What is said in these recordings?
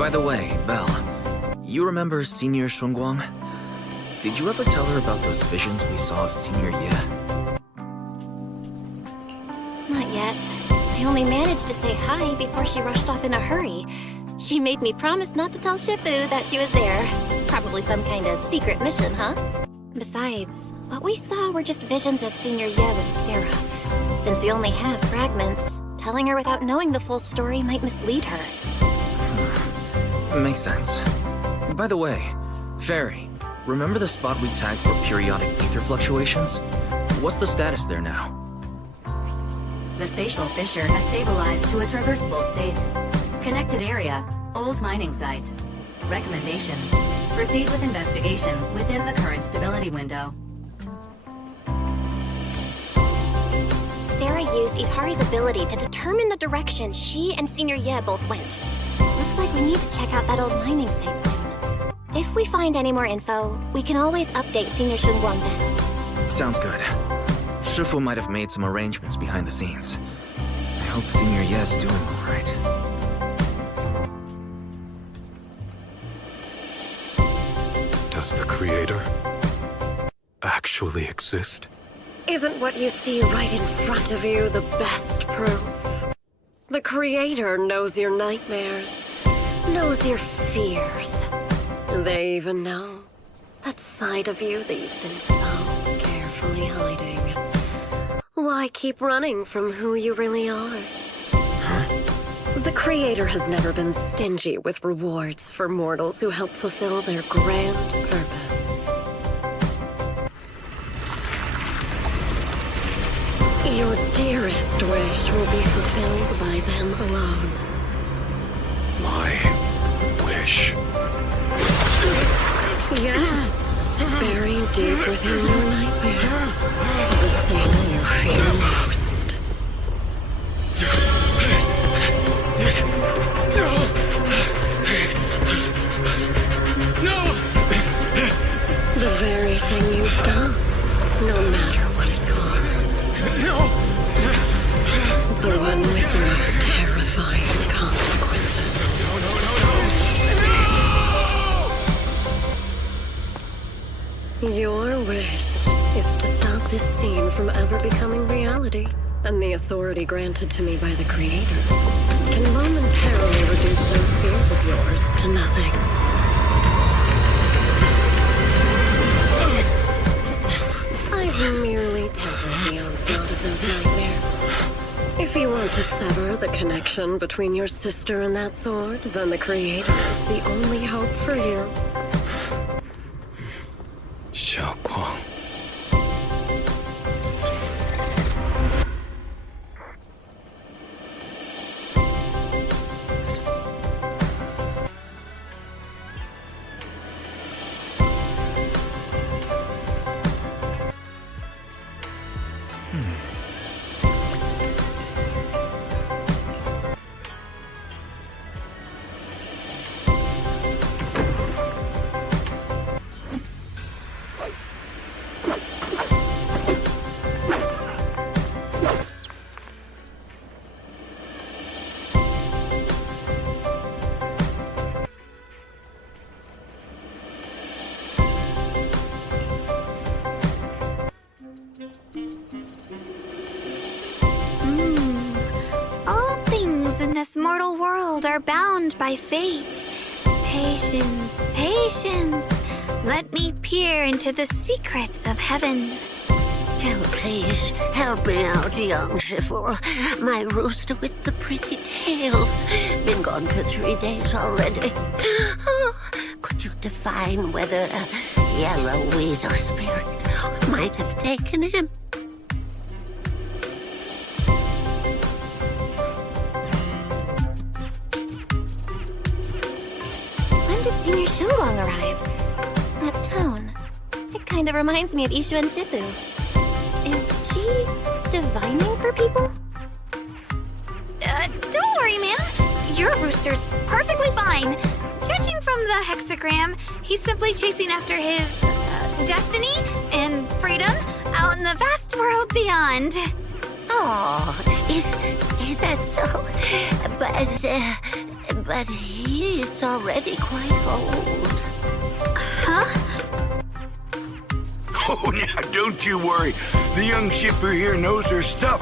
By the way, Belle, you remember Senior Shun? Did you ever tell her about those visions we saw of Senior Ye? Not yet. I only managed to say hi before she rushed off in a hurry. She made me promise not to tell Shifu that she was there. Probably some kind of secret mission, huh? Besides, what we saw were just visions of Senior Ye with Sarah. Since we only have fragments, telling her without knowing the full story might mislead her. Makes sense. By the way, Fairy, remember the spot we tagged for periodic ether fluctuations? What's the status there now? The spatial fissure has stabilized to a traversable state. Connected area, old mining site. Recommendation: proceed with investigation within the current stability window. Sarah used Ihari's ability to determine the direction she and Senior Ye both went. Looks like we need to check out that old mining site soon. If we find any more info, we can always update Senior Shunguang then. Sounds good. Shifu might have made some arrangements behind the scenes. I hope Senior Ye's doing all right. Does the Creator actually exist? Isn't what you see right in front of you the best proof? The Creator knows your nightmares, knows your fears. They even know that side of you that you've been so carefully hiding. Why keep running from who you really are? The Creator has never been stingy with rewards for mortals who help fulfill their grand purpose. Your dearest wish will be fulfilled by them alone. My wish. Yes, buried deep within your nightmares, the thing you fear most. No! The very thing you stop, no matter what it costs. No! The one with the most terrifying consequences. Your wish is to stop this scene from ever becoming reality, and the authority granted to me by the Creator can momentarily reduce those fears of yours to nothing. I've merely tempered the onslaught of those nightmares. If you want to sever the connection between your sister and that sword, then the Creator is the only hope for you. Guang. All things in this mortal world are bound by fate. Patience, patience. Let me peer into the secrets of heaven. Oh, please, help me out, young Shifu. My rooster with the pretty tails. Been gone for 3 days already. Oh, could you define whether a yellow weasel spirit might have taken him? When did Senior Shunguang arrive? That tone. It kind of reminds me of Ishu and Shifu. Is she divining for people? Don't worry, ma'am. Your rooster's perfectly fine. Judging from the hexagram, he's simply chasing after his destiny and freedom out in the vast world beyond. Oh, is that so? but he's already quite old. Oh, now don't you worry. The young shipper here knows her stuff.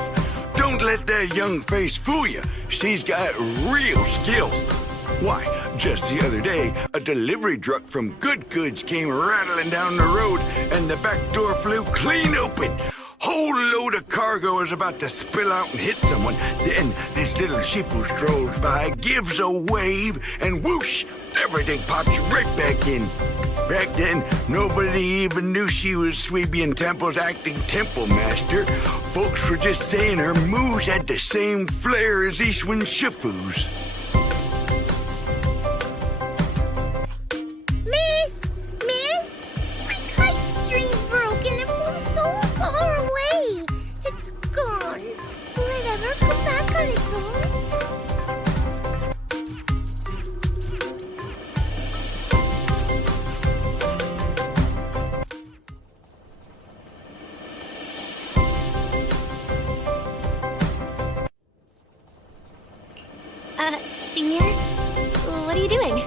Don't let that young face fool you. She's got real skills. Why, just the other day, a delivery truck from Good Goods came rattling down the road, and the back door flew clean open. Whole load of cargo was about to spill out and hit someone. Then this little shipper strolls by, gives a wave, and whoosh, everything pops right back in. Back then, nobody even knew she was Sweebian Temple's acting temple master. Folks were just saying her moves had the same flair as Ye Shun Shifu's. Miss, my kite string broke and it flew so far away. It's gone. Will it ever come back on its own? Senior? What are you doing?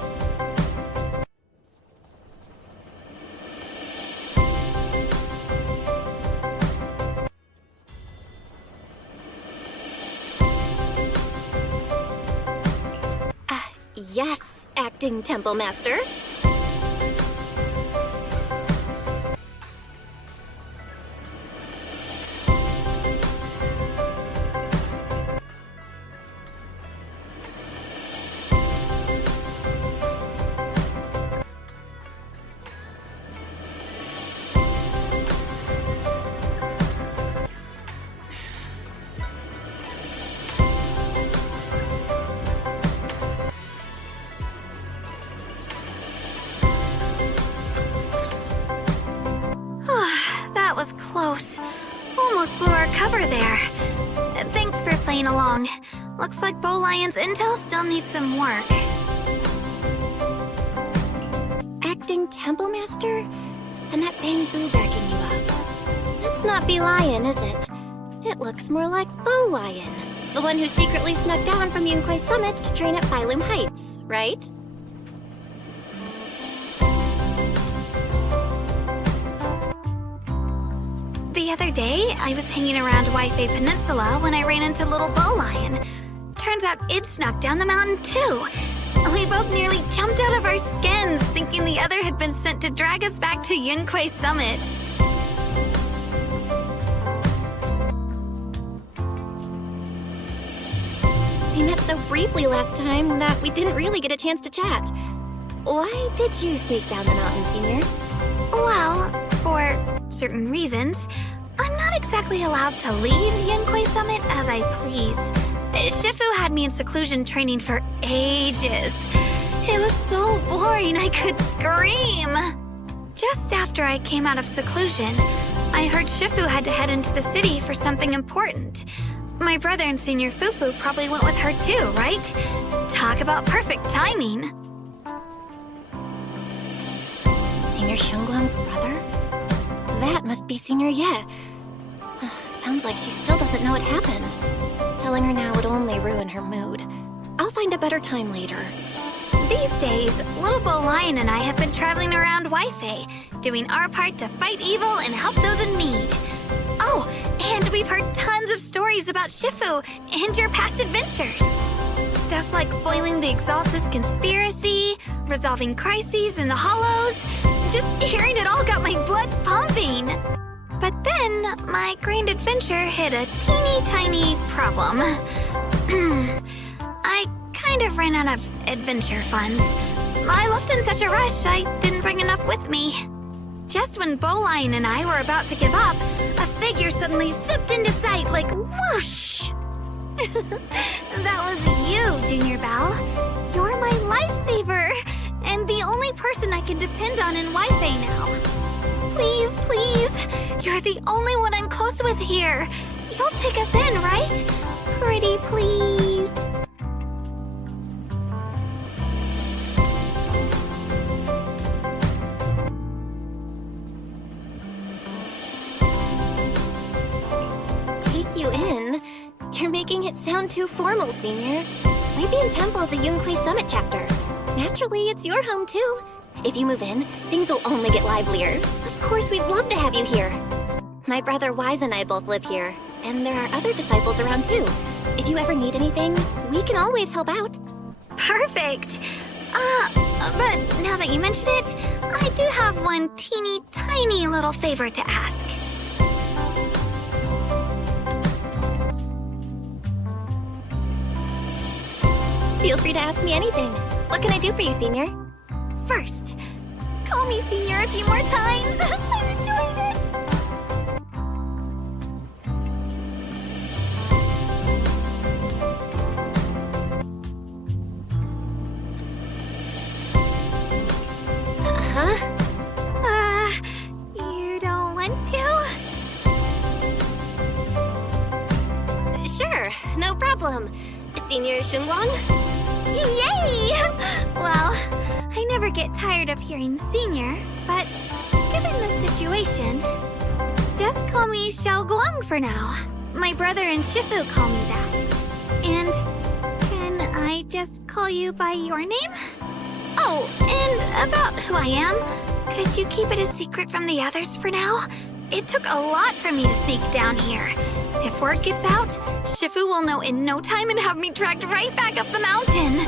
Yes, acting temple master. That was close. Almost blew our cover there. Thanks for playing along. Looks like Bow Lion's intel still needs some work. Acting temple master? And that bamboo backing you up. That's not Bee Lion, is it? It looks more like Bow Lion. The one who secretly snuck down from Yunquay Summit to train at Phylum Heights, right? The other day, I was hanging around Waifei Peninsula when I ran into little Bow Lion. Turns out it snuck down the mountain too. We both nearly jumped out of our skins, thinking the other had been sent to drag us back to Yunquay Summit. We met so briefly last time that we didn't really get a chance to chat. Why did you sneak down the mountain, Senior? Well, for certain reasons, I'm not exactly allowed to leave Yunquay Summit as I please. Shifu had me in seclusion training for ages. It was so boring I could scream. Just after I came out of seclusion, I heard Shifu had to head into the city for something important. My brother and Senior Fufu probably went with her too, right? Talk about perfect timing. Senior Shunguang's brother? That must be Senior Ye. Sounds like she still doesn't know what happened. Telling her now would only ruin her mood. I'll find a better time later. These days, little Bow Lion and I have been traveling around Waifei, doing our part to fight evil and help those in need. Oh, and we've heard tons of stories about Shifu and your past adventures. Stuff like foiling the Exaltus conspiracy, resolving crises in the Hollows. Just hearing it all got my blood pumping. But then, my grand adventure hit a teeny tiny problem. I kind of ran out of adventure funds. I left in such a rush, I didn't bring enough with me. Just when Bow Lion and I were about to give up, a figure suddenly zipped into sight like whoosh! That was you, Junior Belle. You're my lifesaver, and the only person I can depend on in Waifei now. Please, please, you're the only one I'm close with here. You'll take us in, right? Pretty please. Take you in? You're making it sound too formal, Senior. Swabian Temple is a Yunhui Summit chapter. Naturally, it's your home too. If you move in, things will only get livelier. Of course, we'd love to have you here. My brother Wise and I both live here, and there are other disciples around too. If you ever need anything, we can always help out. Perfect. But now that you mention it, I do have one teeny tiny little favor to ask. Feel free to ask me anything. What can I do for you, Senior? First, call me Senior a few more times. I'm enjoying it. You don't want to? Sure, no problem. Senior Shunguang? Yay! Well, I never get tired of hearing Senior, but given the situation, just call me Xiao Guang for now. My brother and Shifu call me that. And can I just call you by your name? Oh, and about who I am, could you keep it a secret from the others for now? It took a lot for me to sneak down here. If word gets out, Shifu will know in no time and have me dragged right back up the mountain.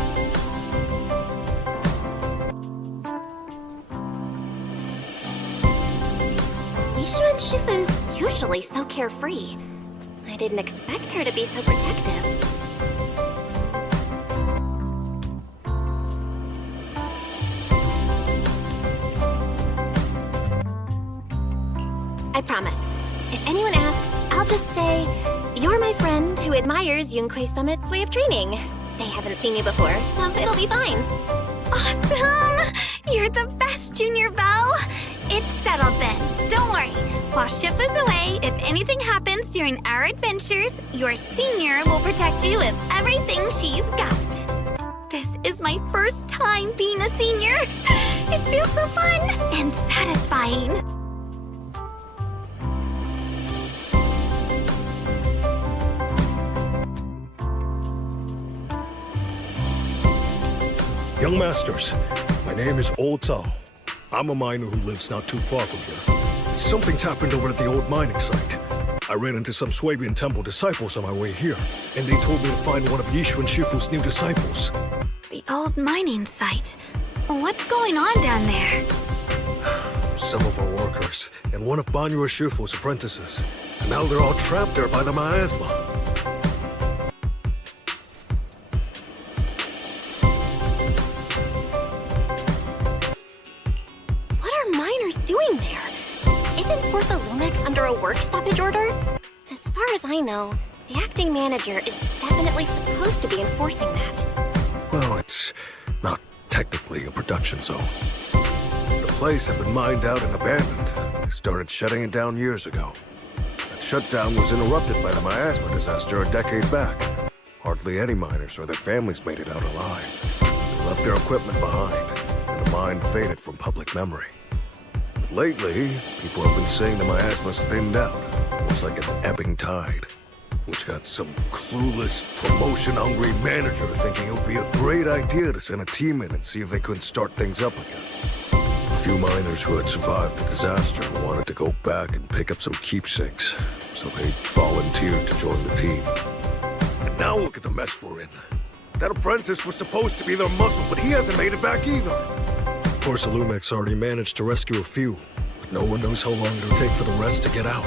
Ye Shun Shifu's usually so carefree. I didn't expect her to be so protective. I promise. If anyone asks, I'll just say, you're my friend who admires Yunhui Summit's way of training. They haven't seen you before, so it'll be fine. Awesome! You're the best, Junior Belle. It's settled then. Don't worry. While Shifu's away, if anything happens during our adventures, your Senior will protect you with everything she's got. This is my first time being a Senior. It feels so fun and satisfying. Young Masters, my name is Old Zhao. I'm a miner who lives not too far from here. Something's happened over at the old mining site. I ran into some Swabian Temple disciples on my way here, and they told me to find one of Ye Shun Shifu's new disciples. The old mining site. What's going on down there? Some of our workers, and one of Banyue Shifu's apprentices. And now they're all trapped there by the miasma. Doing there? Isn't Porthalumex under a work stoppage order? As far as I know, the acting manager is definitely supposed to be enforcing that. Well, it's not technically a production zone. The place had been mined out and abandoned. They started shutting it down years ago. That shutdown was interrupted by the miasma disaster a decade back. Hardly any miners or their families made it out alive. They left their equipment behind, and the mine faded from public memory. Lately, people have been saying the miasma's thinned out, almost like an ebbing tide, which got some clueless, promotion-hungry manager thinking it would be a great idea to send a team in and see if they couldn't start things up again. A few miners who had survived the disaster wanted to go back and pick up some keepsakes, so they volunteered to join the team. And now look at the mess we're in. That apprentice was supposed to be their muscle, but he hasn't made it back either. Porthalumex already managed to rescue a few, but no one knows how long it'll take for the rest to get out.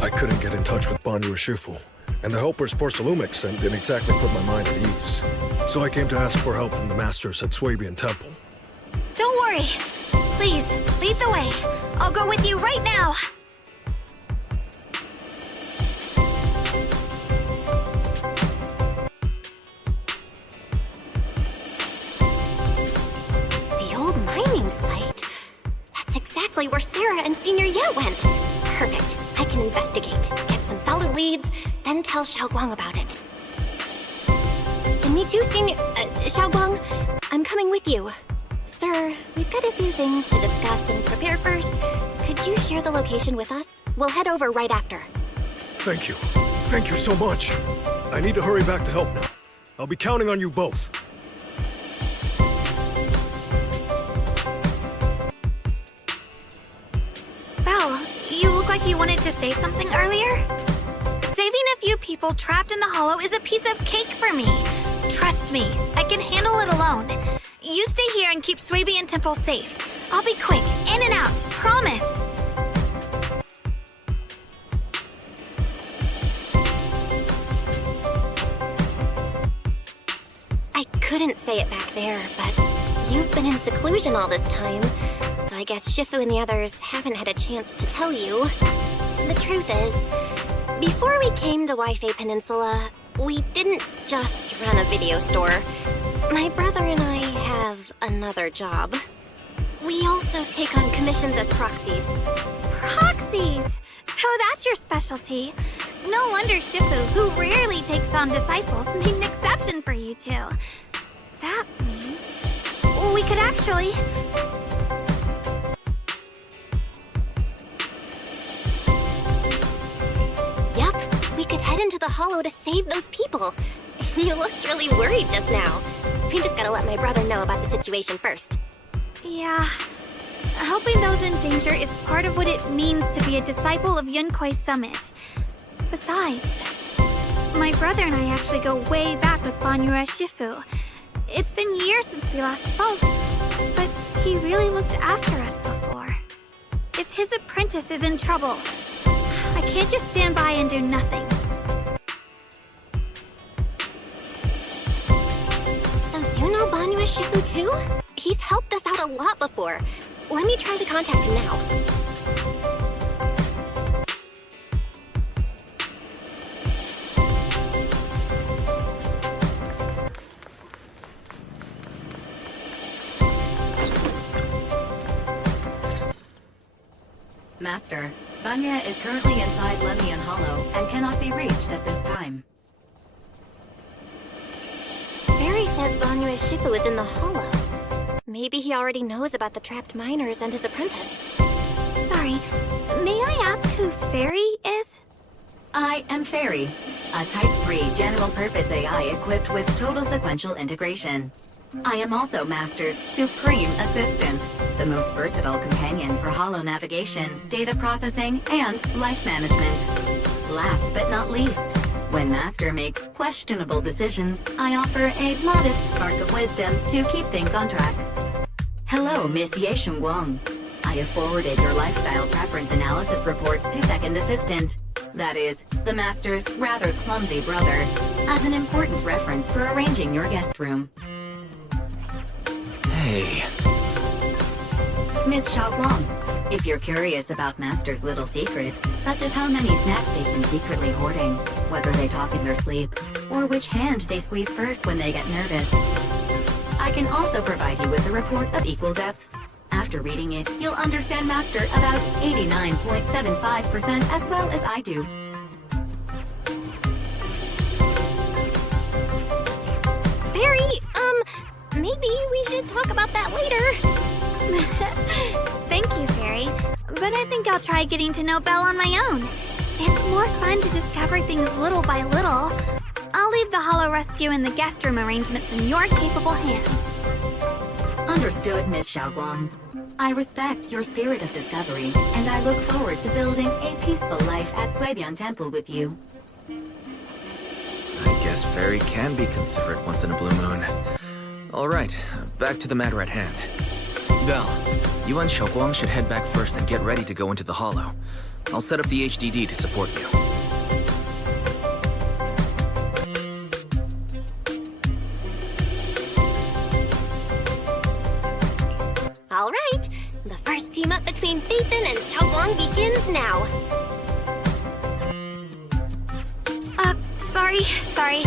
I couldn't get in touch with Banyue Shifu, and the helpers Porthalumex sent didn't exactly put my mind at ease. So I came to ask for help from the masters at Swabian Temple. Don't worry. Please, lead the way. I'll go with you right now. Where Sarah and Senior Ye went. Perfect. I can investigate, get some solid leads, then tell Xiao Guang about it. And me too, Senior... Xiao Guang, I'm coming with you. Sir, we've got a few things to discuss and prepare first. Could you share the location with us? We'll head over right after. Thank you. Thank you so much. I need to hurry back to help now. I'll be counting on you both. Belle, you look like you wanted to say something earlier? Saving a few people trapped in the hollow is a piece of cake for me. Trust me, I can handle it alone. You stay here and keep Swaby and Temple safe. I'll be quick, in and out, promise. I couldn't say it back there, but you've been in seclusion all this time, so I guess Shifu and the others haven't had a chance to tell you. The truth is, before we came to Waifei Peninsula, we didn't just run a video store. My brother and I have another job. We also take on commissions as proxies. Proxies! So that's your specialty. No wonder Shifu, who rarely takes on disciples, made an exception for you two. That means we could actually... Yep, we could head into the hollow to save those people. You looked really worried just now. We just gotta let my brother know about the situation first. Yeah. Helping those in danger is part of what it means to be a disciple of Yunkuei Summit. Besides, my brother and I actually go way back with Banyue Shifu. It's been years since we last spoke, but he really looked after us before. If his apprentice is in trouble, I can't just stand by and do nothing. So you know Banyue Shifu too? He's helped us out a lot before. Let me try to contact him now. Master, Banya is currently inside Lemian Hollow and cannot be reached at this time. Barry says Banyue Shifu is in the hollow. Maybe he already knows about the trapped miners and his apprentice. Sorry, may I ask who Fairy is? I am Fairy, a Type 3 general-purpose AI equipped with total sequential integration. I am also Master's supreme assistant, the most versatile companion for holo navigation, data processing, and life management. Last but not least, when Master makes questionable decisions, I offer a modest spark of wisdom to keep things on track. Hello, Miss Ye Shun Guang. I have forwarded your lifestyle preference analysis report to Second Assistant, that is, the Master's rather clumsy brother, as an important reference for arranging your guest room. Hey. Miss Xiaoguang, if you're curious about Master's little secrets, such as how many snacks they've been secretly hoarding, whether they talk in their sleep, or which hand they squeeze first when they get nervous, I can also provide you with a report of equal depth. After reading it, you'll understand Master about 89.75% as well as I do. Barry, maybe we should talk about that later. Thank you, Fairy. But I think I'll try getting to know Belle on my own. It's more fun to discover things little by little. I'll leave the hollow rescue and the guest room arrangements in your capable hands. Understood, Miss Xiaoguang. I respect your spirit of discovery, and I look forward to building a peaceful life at Suibian Temple with you. I guess Fairy can be considerate once in a blue moon. Alright, back to the matter at hand. Belle, you and Xiaoguang should head back first and get ready to go into the hollow. I'll set up the HDD to support you. All right, the first team up between Phaethon and Xiaoguang begins now. Sorry.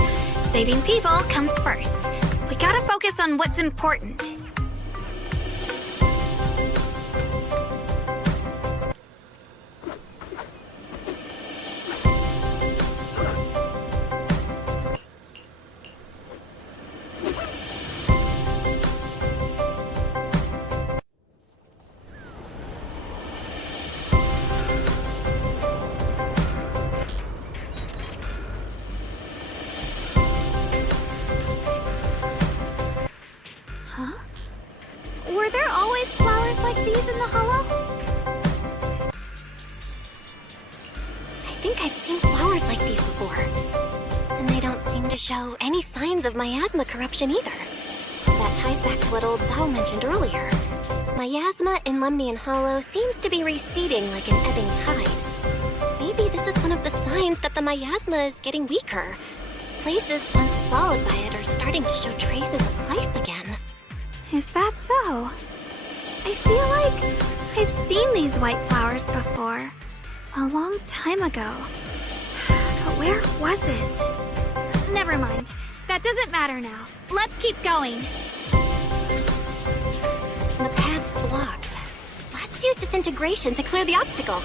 Saving people comes first. We gotta focus on what's important. in the hollow? I think I've seen flowers like these before. And they don't seem to show any signs of miasma corruption either. That ties back to what old Zhao mentioned earlier. Miasma in Lemnian Hollow seems to be receding like an ebbing tide. Maybe this is one of the signs that the miasma is getting weaker. Places once swallowed by it are starting to show traces of life again. Is that so? I feel like I've seen these white flowers before. A long time ago. But where was it? Never mind. That doesn't matter now. Let's keep going. The path's blocked. Let's use disintegration to clear the obstacle.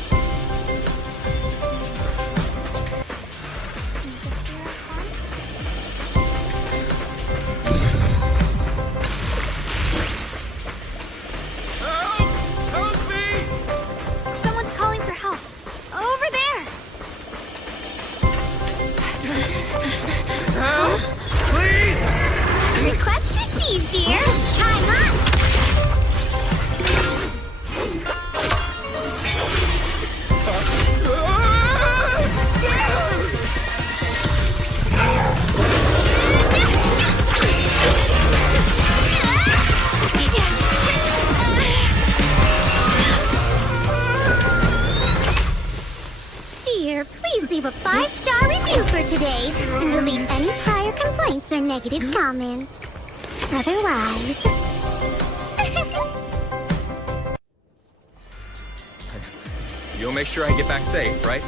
Someone's calling for help. Over there! Help! Please! Request received, dear. Time up. Dear, please leave a 5-star review for today and delete any prior complaints or negative comments. Otherwise... You'll make sure I get back safe, right?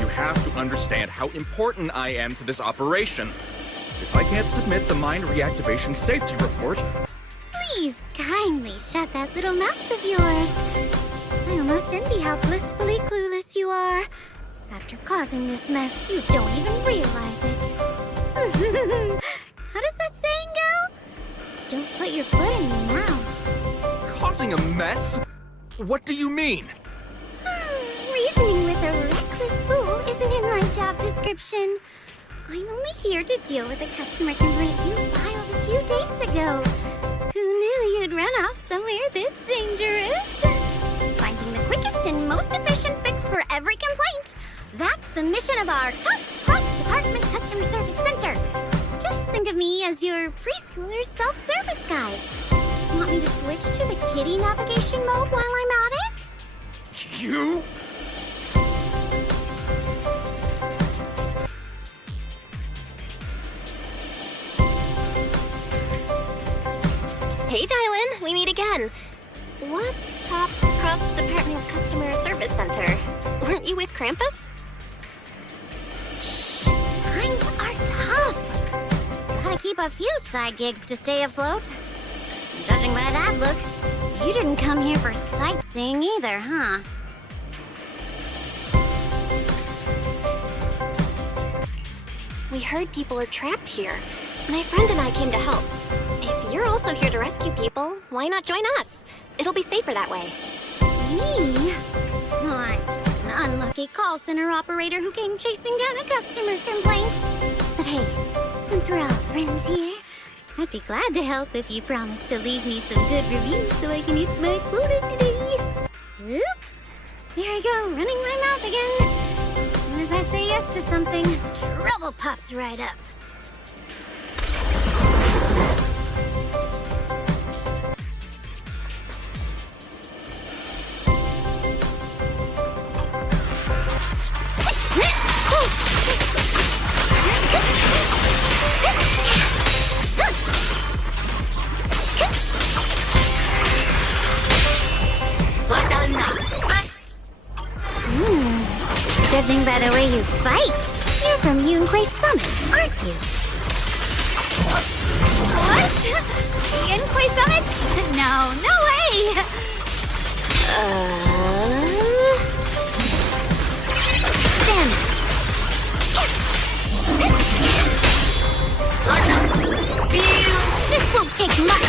You have to understand how important I am to this operation. If I can't submit the mine reactivation safety report... Please kindly shut that little mouth of yours. I almost envy how blissfully clueless you are. After causing this mess, you don't even realize it. How does that saying go? Don't put your foot in your mouth. Causing a mess? What do you mean? Reasoning with a reckless fool isn't in my job description. I'm only here to deal with a customer complaint you filed a few days ago. Who knew you'd run off somewhere this dangerous? Finding the quickest and most efficient fix for every complaint. That's the mission of our TOPS Cross-Department Customer Service Center. Just think of me as your preschooler's self-service guide. Want me to switch to the kiddie navigation mode while I'm at it? You? Hey, Dylan, we meet again. What's TOPS Cross-Department Customer Service Center? Weren't you with Krampus? Times are tough. Gotta keep a few side gigs to stay afloat. Judging by that look, you didn't come here for sightseeing either, huh? We heard people are trapped here. My friend and I came to help. If you're also here to rescue people, why not join us? It'll be safer that way. Me? Oh, I'm just an unlucky call center operator who came chasing down a customer complaint. But hey, since we're all friends here, I'd be glad to help if you promise to leave me some good reviews so I can eat my quota today. Oops! There I go, running my mouth again. As soon as I say yes to something, trouble pops right up. Judging by the way you fight, you're from Yunquay Summit, aren't you? What? Yunquay Summit? No, no way! This won't take much.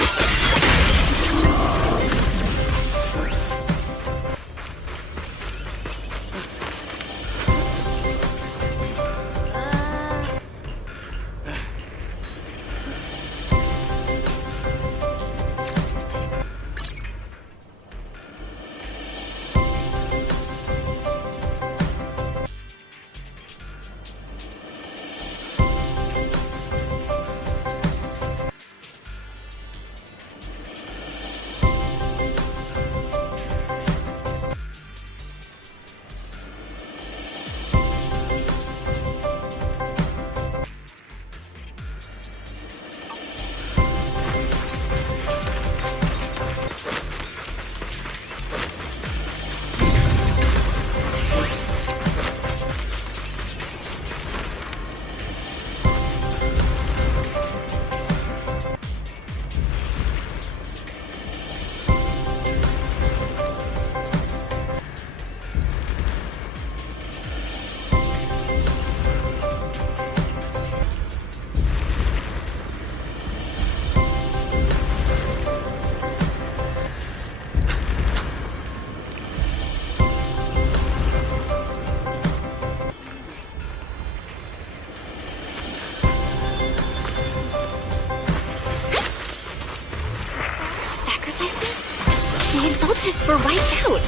Exaltists were wiped out.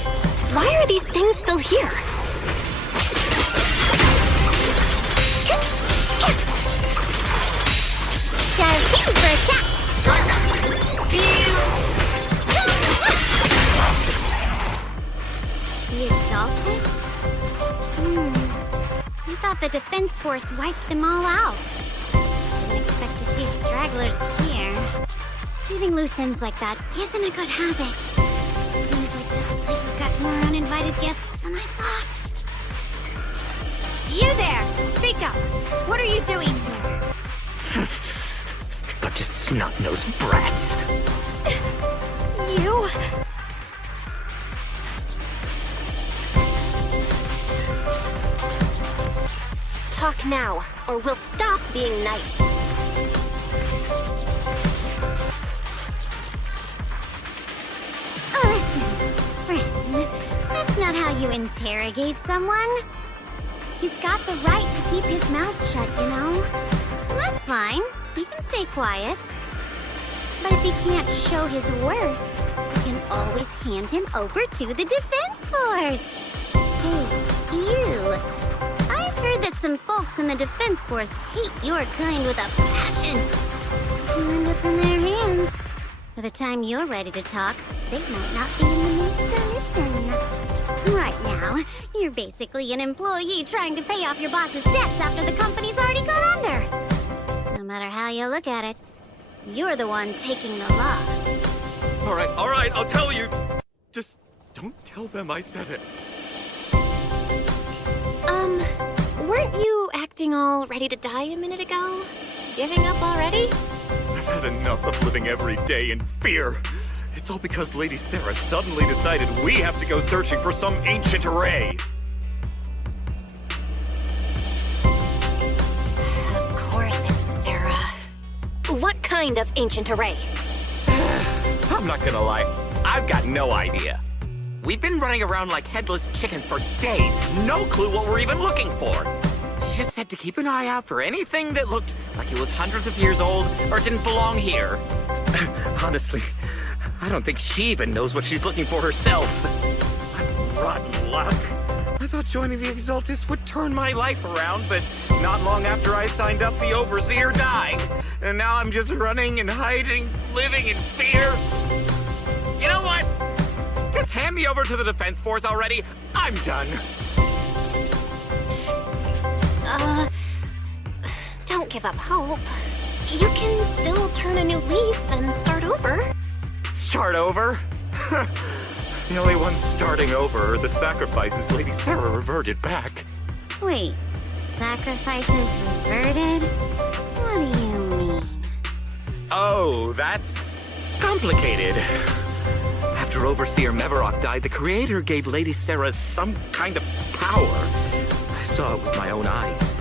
Why are these things still here? The Exaltists? I thought the Defense Force wiped them all out. Didn't expect to see stragglers here. Leaving loose ends like that isn't a good habit. Seems like this place has got more uninvited guests than I thought. You there! Speak up! What are you doing here? Bunch of snot-nosed brats. You? Talk now, or we'll stop being nice. Listen, friends, that's not how you interrogate someone. He's got the right to keep his mouth shut, you know. That's fine. He can stay quiet. But if he can't show his worth, we can always hand him over to the Defense Force. Hey, you. I've heard that some folks in the Defense Force hate your kind with a passion. If you end up in their hands, by the time you're ready to talk, they might not be in the mood to listen. Right now, you're basically an employee trying to pay off your boss's debts after the company's already gone under. No matter how you look at it, you're the one taking the loss. All right, I'll tell you. Just don't tell them I said it. Weren't you acting all ready to die a minute ago? Giving up already? I've had enough of living every day in fear. It's all because Lady Sarah suddenly decided we have to go searching for some ancient array. Of course it's Sarah. What kind of ancient array? I'm not gonna lie, I've got no idea. We've been running around like headless chickens for days. No clue what we're even looking for. She just said to keep an eye out for anything that looked like it was hundreds of years old or didn't belong here. Honestly, I don't think she even knows what she's looking for herself. I'm rotten luck. I thought joining the Exaltists would turn my life around, but not long after I signed up, the Overseer died. And now I'm just running and hiding, living in fear. You know what? Just hand me over to the Defense Force already. I'm done. Don't give up hope. You can still turn a new leaf and start over. Start over? The only ones starting over are the sacrifices Lady Sarah reverted back. Wait, sacrifices reverted? What do you mean? Oh, that's complicated. After Overseer Mevarok died, the Creator gave Lady Sarah some kind of power. I saw it with my own eyes.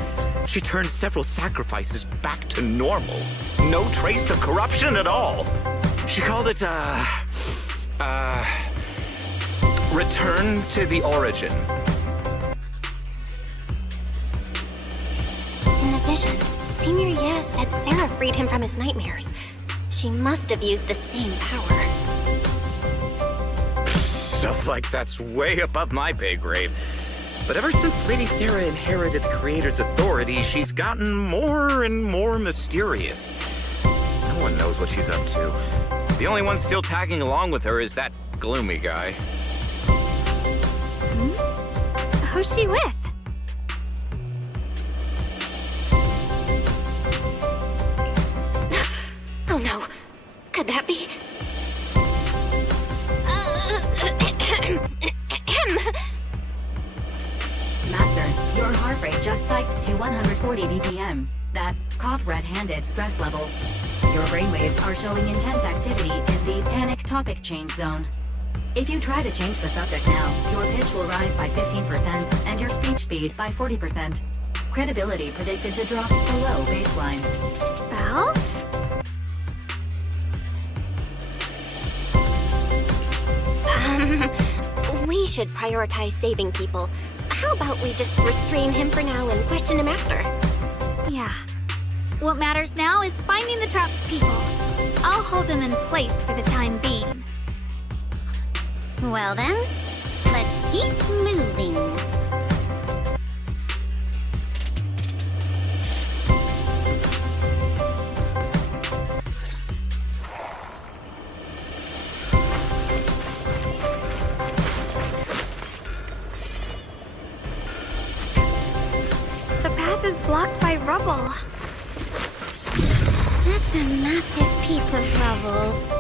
She turned several sacrifices back to normal. No trace of corruption at all. She called it, return to the origin. In the visions, Senior Ye said Sarah freed him from his nightmares. She must have used the same power. Stuff like that's way above my pay grade. But ever since Lady Sarah inherited the Creator's authority, she's gotten more and more mysterious. No one knows what she's up to. The only one still tagging along with her is that gloomy guy. Who's she with? Oh no. Could that be? Master, your heart rate just spiked to 140 BPM. That's caught red-handed stress levels. Your brainwaves are showing intense activity in the panic topic change zone. If you try to change the subject now, your pitch will rise by 15% and your speech speed by 40%. Credibility predicted to drop below baseline. Well? We should prioritize saving people. How about we just restrain him for now and question him after? Yeah. What matters now is finding the trapped people. I'll hold them in place for the time being. Well then, let's keep moving. The path is blocked by rubble. That's a massive piece of rubble.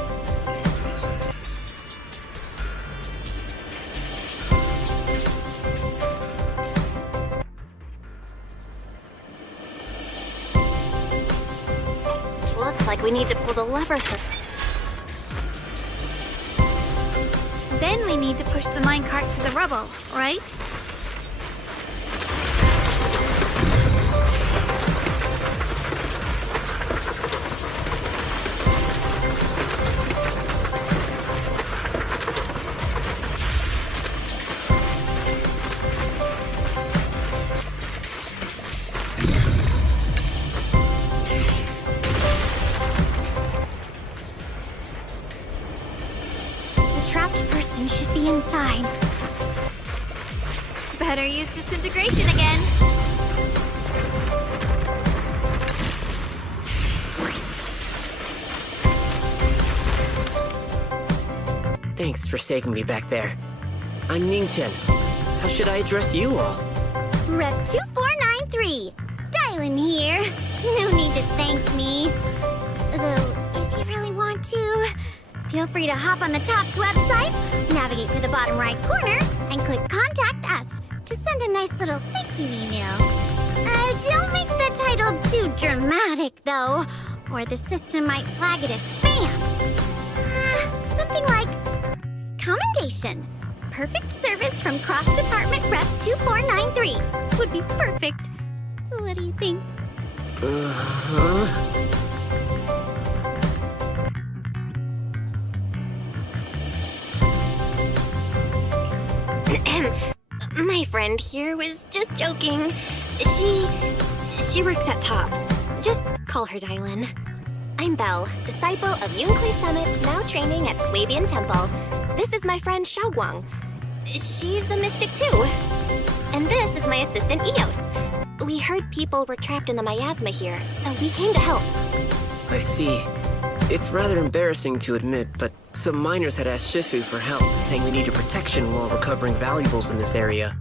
Looks like we need to pull the lever for... Then we need to push the minecart to the rubble, right? The trapped person should be inside. Better use disintegration again. Thanks for saving me back there. I'm Ningchen. How should I address you all? Rep 2493. Dylan here. No need to thank me. Though, if you really want to, feel free to hop on the Top's website, navigate to the bottom right corner, and click Contact Us to send a nice little thank you email. Don't make the title too dramatic, though, or the system might flag it as spam. Something like Commendation. Perfect service from Cross Department Rep 2493 would be perfect. What do you think? My friend here was just joking. She works at Tops. Just call her Dylan. I'm Belle, disciple of Yunhui Summit, now training at Swabian Temple. This is my friend Guang. She's a mystic too. And this is my assistant Eos. We heard people were trapped in the miasma here, so we came to help. I see. It's rather embarrassing to admit, but some miners had asked Shifu for help, saying they needed protection while recovering valuables in this area.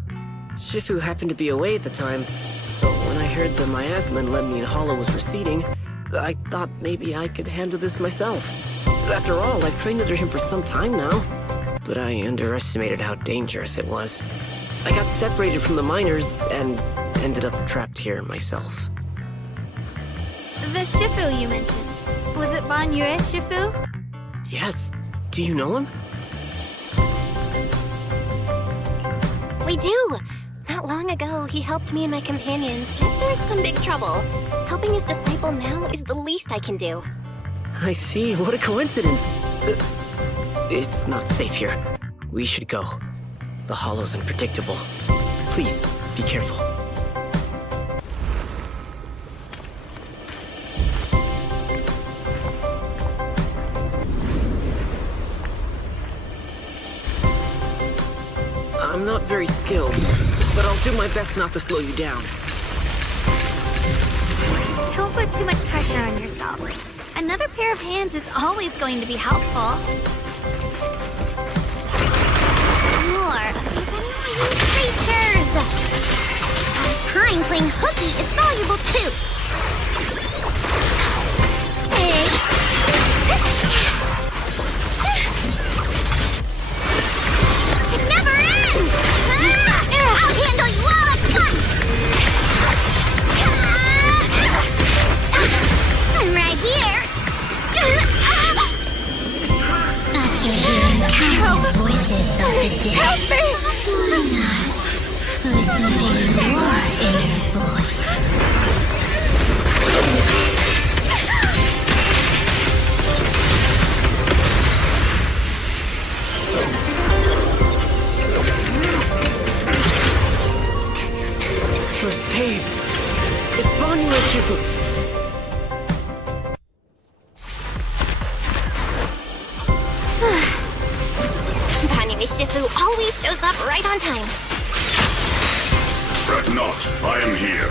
Shifu happened to be away at the time, so when I heard the miasma and Lemnian Hollow was receding, I thought maybe I could handle this myself. After all, I've trained under him for some time now, but I underestimated how dangerous it was. I got separated from the miners and ended up trapped here myself. The Shifu you mentioned. Was it Ban Yue Shifu? Yes. Do you know him? We do! Not long ago, he helped me and my companions get through some big trouble. Helping his disciple now is the least I can do. I see. What a coincidence. It's not safe here. We should go. The hollow's unpredictable. Please, be careful. I'm not very skilled, but I'll do my best not to slow you down. Don't put too much pressure on yourself. Another pair of hands is always going to be helpful. More of these annoying creatures! Our time playing hooky is valuable too! It never ends! I'll handle you all at once! I'm right here! After hearing countless voices of the dead, why not listen to your inner voice? We're saved. It's Ban Yue Shifu. shows up right on time. Fret not, I am here.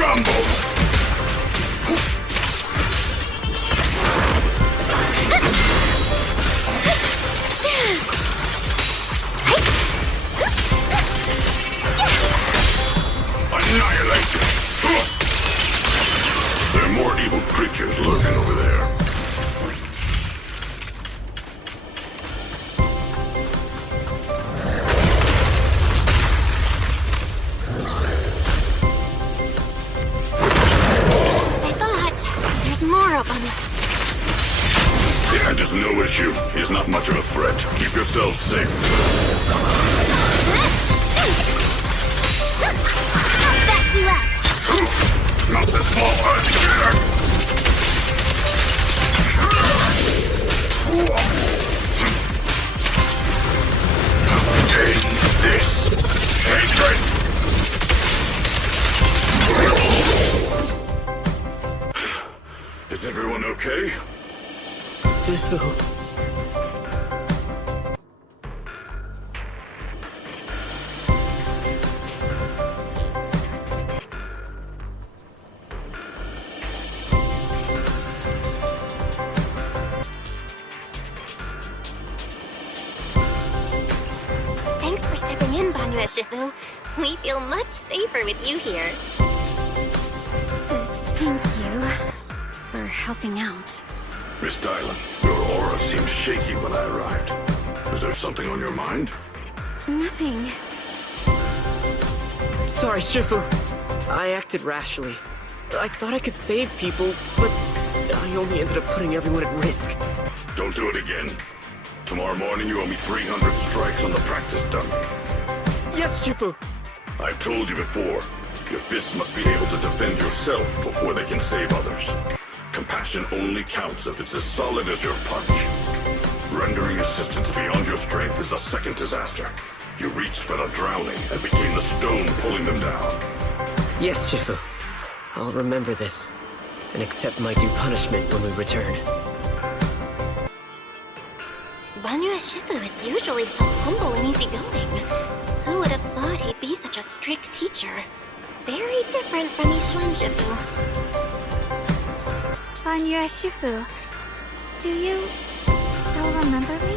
Rumble! Annihilate! There are more evil creatures lurking over there. That is no issue. He's not much of a threat. Keep yourself safe. I'll back you up. Not this small here. Take this hatred. Is everyone okay? Shifu. Thanks for stepping in, Banyue Shifu. We feel much safer with you here. Thank you for helping out. Miss Dylan, your aura seemed shaky when I arrived. Is there something on your mind? Nothing. Sorry, Shifu. I acted rashly. I thought I could save people, but I only ended up putting everyone at risk. Don't do it again. Tomorrow morning you owe me 300 strikes on the practice dummy. Yes, Shifu! I've told you before, your fists must be able to defend yourself before they can save others. Compassion only counts if it's as solid as your punch. Rendering assistance beyond your strength is a second disaster. You reached for the drowning and became the stone pulling them down. Yes, Shifu. I'll remember this, and accept my due punishment when we return. Banyue Shifu is usually so humble and easygoing. Who would have thought he'd be such a strict teacher? Very different from Ye Shun Shifu. Banyue Shifu, do you still remember me?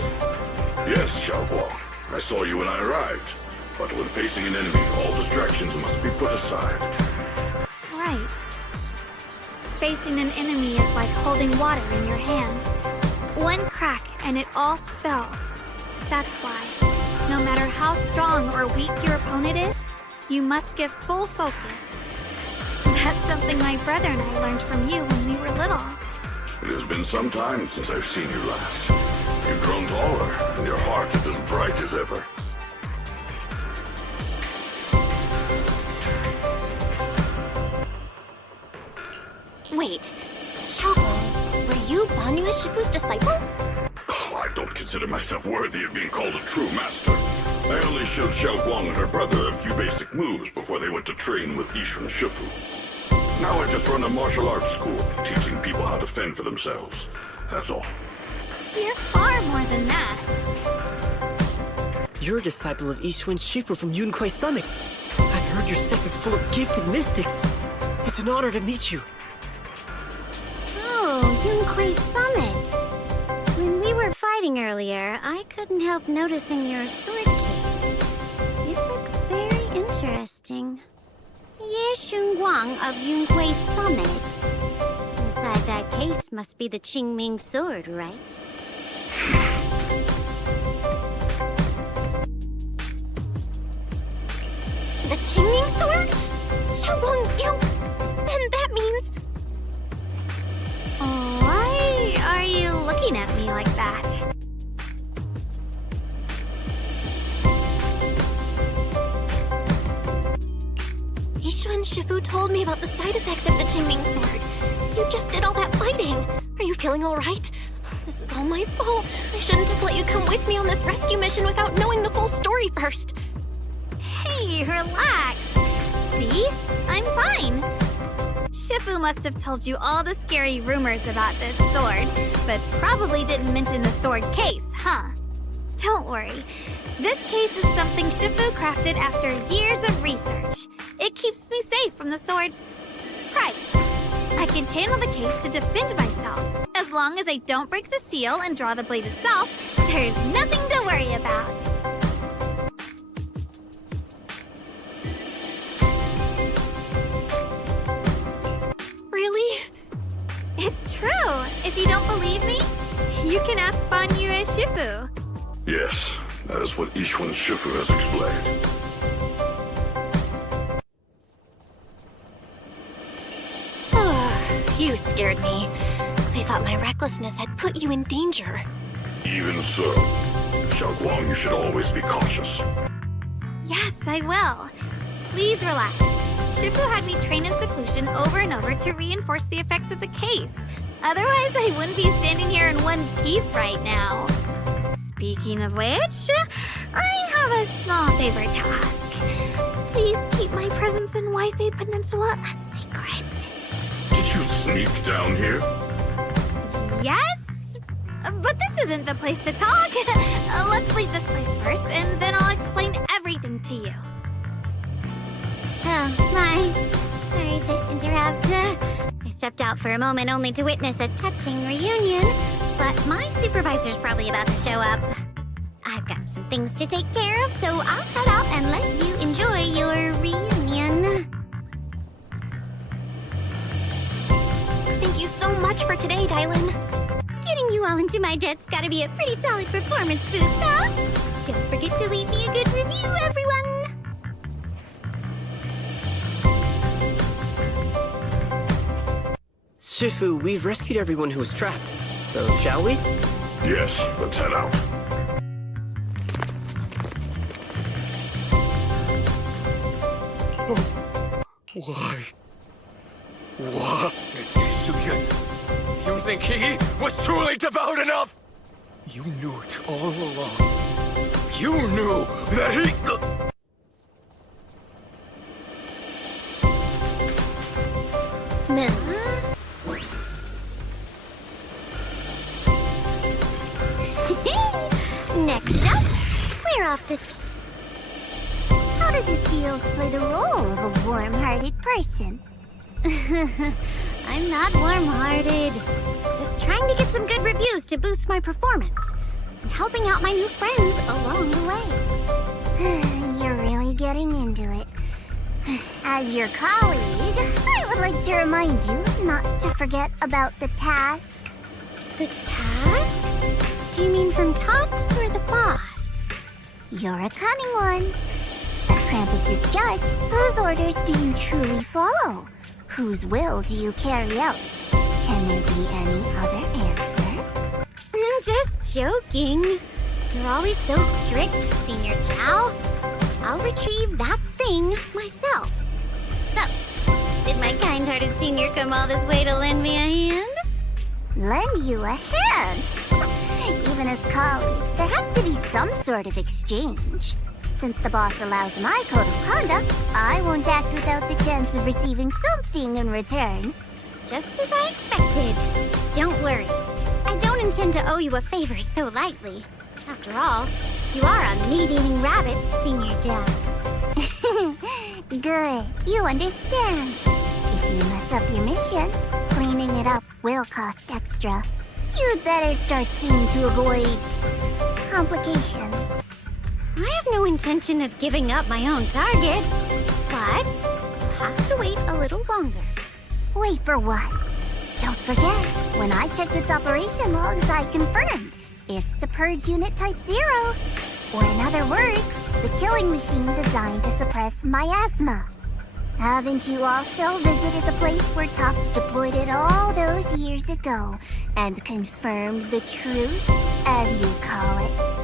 Yes, Xiaoguo. I saw you when I arrived. But when facing an enemy, all distractions must be put aside. Right. Facing an enemy is like holding water in your hands. One crack and it all spills. That's why, no matter how strong or weak your opponent is, you must give full focus. That's something my brother and I learned from you when we were little. It has been some time since I've seen you last. You've grown taller, and your heart is as bright as ever. Wait, Xiaoguang, were you Banyue Shifu's disciple? Oh, I don't consider myself worthy of being called a true master. I only showed Xiaoguang and her brother a few basic moves before they went to train with Ye Shun Shifu. Now I just run a martial arts school, teaching people how to fend for themselves. That's all. You're far more than that. You're a disciple of Ye Shun Shifu from Yunquai Summit. I've heard your sect is full of gifted mystics. It's an honor to meet you. Oh, Yunquai Summit. When we were fighting earlier, I couldn't help noticing your sword case. It looks very interesting. Ye Shun Guang of Yunquai Summit. Inside that case must be the Qingming sword, right? The Qingming sword? Xiaoguang, then that means... Why are you looking at me like that? Ye Shun Shifu told me about the side effects of the Qingming sword. You just did all that fighting. Are you feeling all right? This is all my fault. I shouldn't have let you come with me on this rescue mission without knowing the full story first. Hey, relax. See? I'm fine. Shifu must have told you all the scary rumors about this sword, but probably didn't mention the sword case, huh? Don't worry. This case is something Shifu crafted after years of research. It keeps me safe from the sword's price. I can channel the case to defend myself. As long as I don't break the seal and draw the blade itself, there's nothing to worry about. Really? It's true. If you don't believe me, you can ask Fan Yue Shifu. Yes, that is what Ye Shun Shifu has explained. You scared me. I thought my recklessness had put you in danger. Even so, Xiao Guang, you should always be cautious. Yes, I will. Please relax. Shifu had me train in seclusion over and over to reinforce the effects of the case. Otherwise, I wouldn't be standing here in one piece right now. Speaking of which, I have a small favor to ask. Please keep my presence in Wi-Fi Peninsula a secret. Did you sneak down here? Yes? But this isn't the place to talk. Let's leave this place first, and then I'll explain everything to you. Oh, my. Sorry to interrupt. I stepped out for a moment only to witness a touching reunion, but my supervisor's probably about to show up. I've got some things to take care of, so I'll head out and let you enjoy your reunion. Thank you so much for today, Dylan. Getting you all into my debt's gotta be a pretty solid performance boost, huh? Don't forget to leave me a good review, everyone! Shifu, we've rescued everyone who was trapped. So, shall we? Yes, let's head out. Why? What? You think he was truly devout enough? You knew it all along. You knew that he... Smooth. Next up, we're off to... How does it feel to play the role of a warm-hearted person? I'm not warm-hearted. Just trying to get some good reviews to boost my performance. And helping out my new friends along the way. You're really getting into it. As your colleague, I would like to remind you not to forget about the task. The task? Do you mean from Tops or the boss? You're a cunning one. As Krampus's judge, whose orders do you truly follow? Whose will do you carry out? Can there be any other answer? I'm just joking. You're always so strict, Senior Zhao. I'll retrieve that thing myself. So, did my kind-hearted senior come all this way to lend me a hand? Lend you a hand? Even as colleagues, there has to be some sort of exchange. Since the boss allows my code of conduct, I won't act without the chance of receiving something in return. Just as I expected. Don't worry. I don't intend to owe you a favor so lightly. After all, you are a meat-eating rabbit, Senior Jack. Good. You understand. If you mess up your mission, cleaning it up will cost extra. You'd better start soon to avoid complications. I have no intention of giving up my own target, but I'll have to wait a little longer. Wait for what? Don't forget, when I checked its operation logs, I confirmed. It's the Purge Unit Type 0. Or in other words, the killing machine designed to suppress miasma. Haven't you also visited the place where Tops deployed it all those years ago and confirmed the truth, as you call it?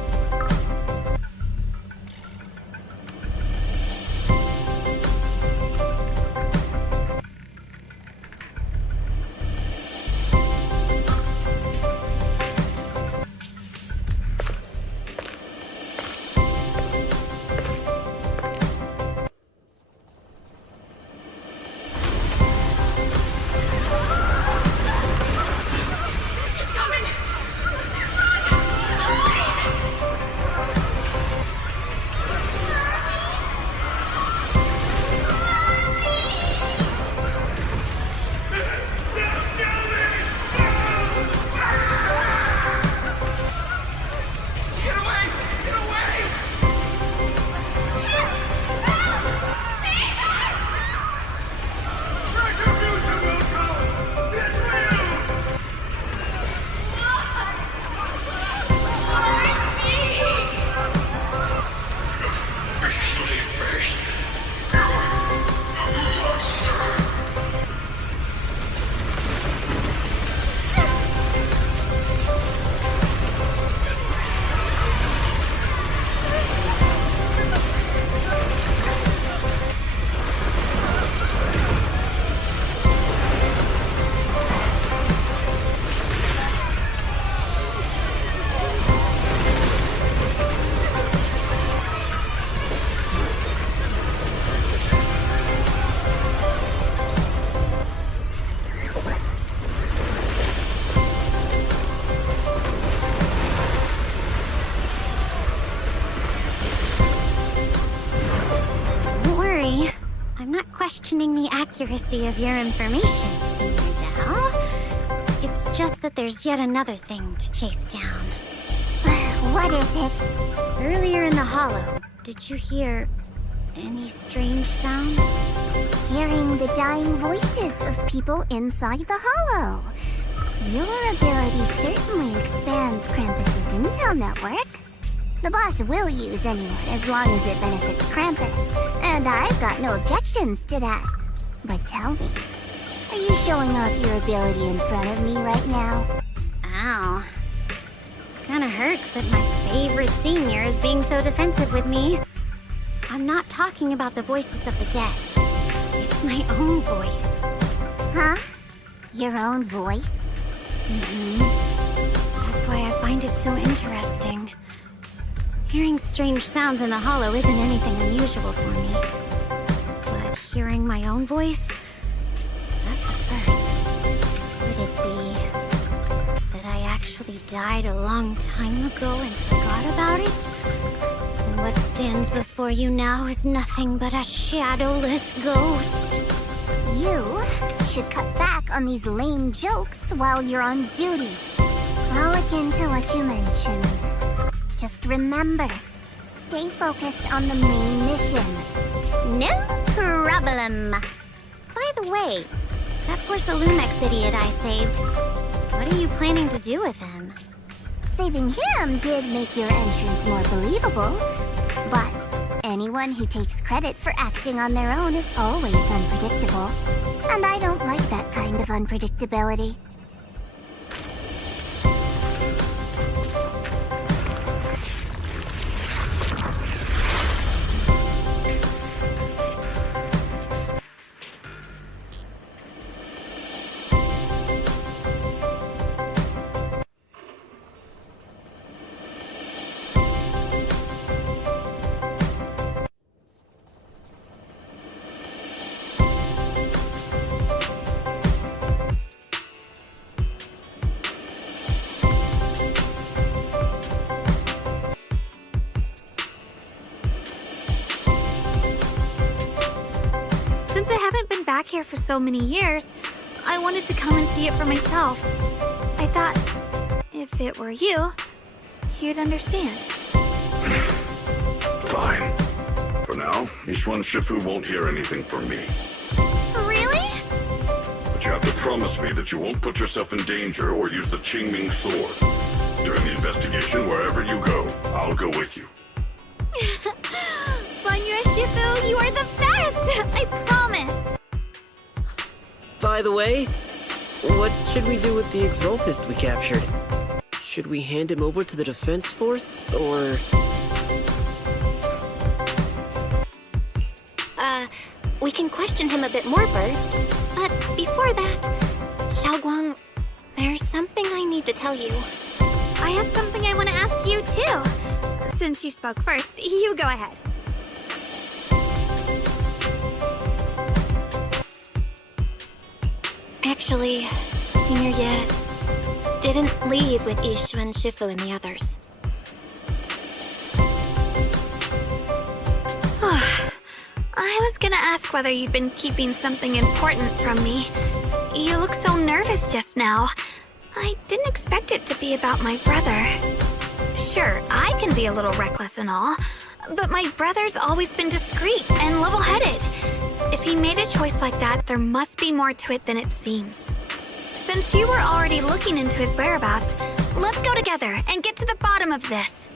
I'm not questioning the accuracy of your information, Senior Dal. It's just that there's yet another thing to chase down. What is it? Earlier in the hollow, did you hear any strange sounds? Hearing the dying voices of people inside the hollow. Your ability certainly expands Krampus's intel network. The boss will use anyone as long as it benefits Krampus, and I've got no objections to that. But tell me, are you showing off your ability in front of me right now? Ow. Kinda hurts that my favorite senior is being so defensive with me. I'm not talking about the voices of the dead. It's my own voice. Huh? Your own voice? That's why I find it so interesting. Hearing strange sounds in the hollow isn't anything unusual for me. But hearing my own voice, that's a first. Could it be that I actually died a long time ago and forgot about it? And what stands before you now is nothing but a shadowless ghost. You should cut back on these lame jokes while you're on duty. I'll look into what you mentioned. Just remember, stay focused on the main mission. No problem. By the way, that poor Salumex idiot I saved, what are you planning to do with him? Saving him did make your entrance more believable, but anyone who takes credit for acting on their own is always unpredictable. And I don't like that kind of unpredictability. Since I haven't been back here for so many years, I wanted to come and see it for myself. I thought, if it were you, you'd understand. Fine. For now, Ye Shun Shifu won't hear anything from me. Really? But you have to promise me that you won't put yourself in danger or use the Qingming sword. During the investigation, wherever you go, I'll go with you. Banya Shifu, you are the best! I promise! By the way, what should we do with the Exaltist we captured? Should we hand him over to the defense force, or...? We can question him a bit more first. But before that, Xiaoguang, there's something I need to tell you. I have something I want to ask you, too. Since you spoke first, you go ahead. Actually, Senior Ye didn't leave with Ye Shun, Shifu, and the others. I was gonna ask whether you'd been keeping something important from me. You look so nervous just now. I didn't expect it to be about my brother. Sure, I can be a little reckless and all, but my brother's always been discreet and level-headed. If he made a choice like that, there must be more to it than it seems. Since you were already looking into his whereabouts, let's go together and get to the bottom of this.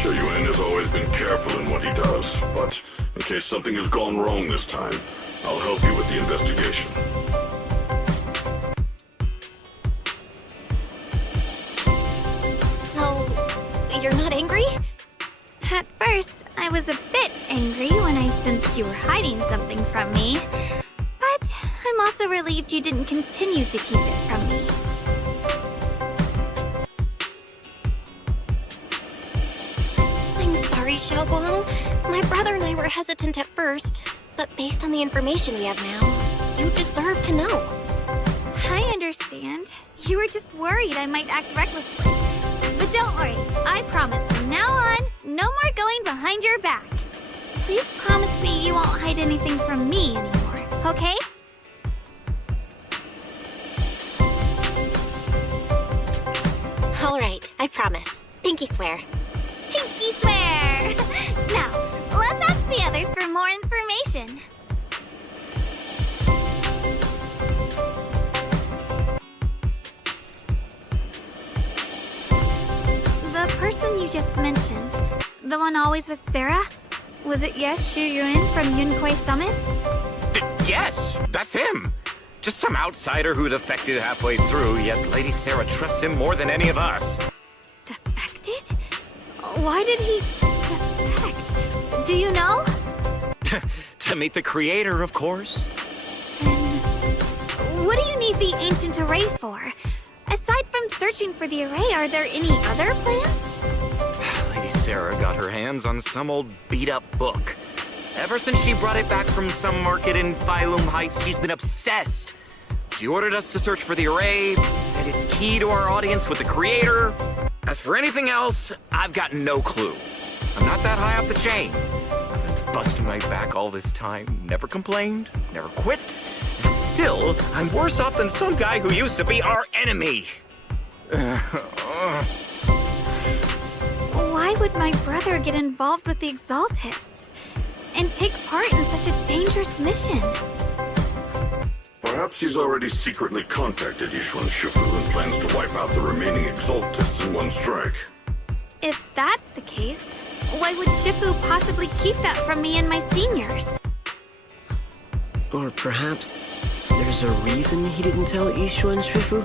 Sure, Yuan has always been careful in what he does, but in case something has gone wrong this time, I'll help you with the investigation. So, you're not angry? At first, I was a bit angry when I sensed you were hiding something from me. But I'm also relieved you didn't continue to keep it from me. I'm sorry, Xiaoguang. My brother and I were hesitant at first, but based on the information we have now, you deserve to know. I understand. You were just worried I might act recklessly. But don't worry, I promise from now on, no more going behind your back. please promise me you won't hide anything from me anymore, okay? All right, I promise. Pinky swear. Pinky swear! Now, let's ask the others for more information. The person you just mentioned, the one always with Sarah? Was it Ye Shun from Yunkoi Summit? Yes, that's him. Just some outsider who defected halfway through, yet Lady Sarah trusts him more than any of us. Defected? Why did he defect? Do you know? To meet the creator, of course. Then, what do you need the ancient array for? Aside from searching for the array, are there any other plans? Lady Sarah got her hands on some old beat-up book. Ever since she brought it back from some market in Phylum Heights, she's been obsessed. She ordered us to search for the array, said it's key to our audience with the creator. As for anything else, I've got no clue. I'm not that high up the chain. I've been busting my back all this time, never complained, never quit. And still, I'm worse off than some guy who used to be our enemy. Why would my brother get involved with the Exaltists and take part in such a dangerous mission? Perhaps he's already secretly contacted Ye Shun Shifu and plans to wipe out the remaining Exaltists in one strike. If that's the case, why would Shifu possibly keep that from me and my seniors? Or perhaps there's a reason he didn't tell Ye Shun Shifu?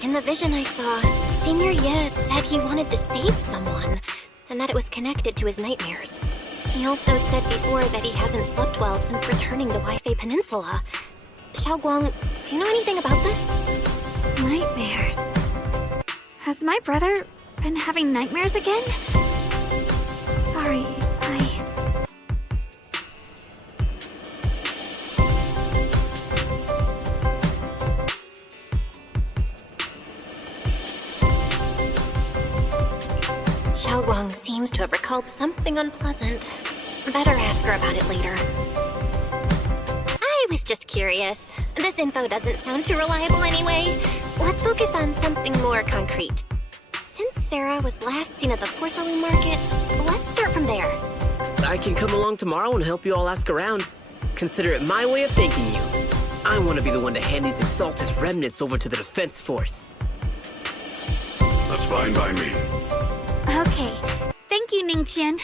In the vision I saw, Senior Ye said he wanted to save someone, and that it was connected to his nightmares. He also said before that he hasn't slept well since returning to Waifei Peninsula. Xiaoguang, do you know anything about this? Nightmares. Has my brother been having nightmares again? Sorry, Xiaoguang seems to have recalled something unpleasant. Better ask her about it later. I was just curious. This info doesn't sound too reliable anyway. Let's focus on something more concrete. Since Sarah was last seen at the porcelain market, let's start from there. I can come along tomorrow and help you all ask around. Consider it my way of thanking you. I want to be the one to hand these Exaltus remnants over to the defense force. That's fine by me. Okay. Thank you, Ningqian.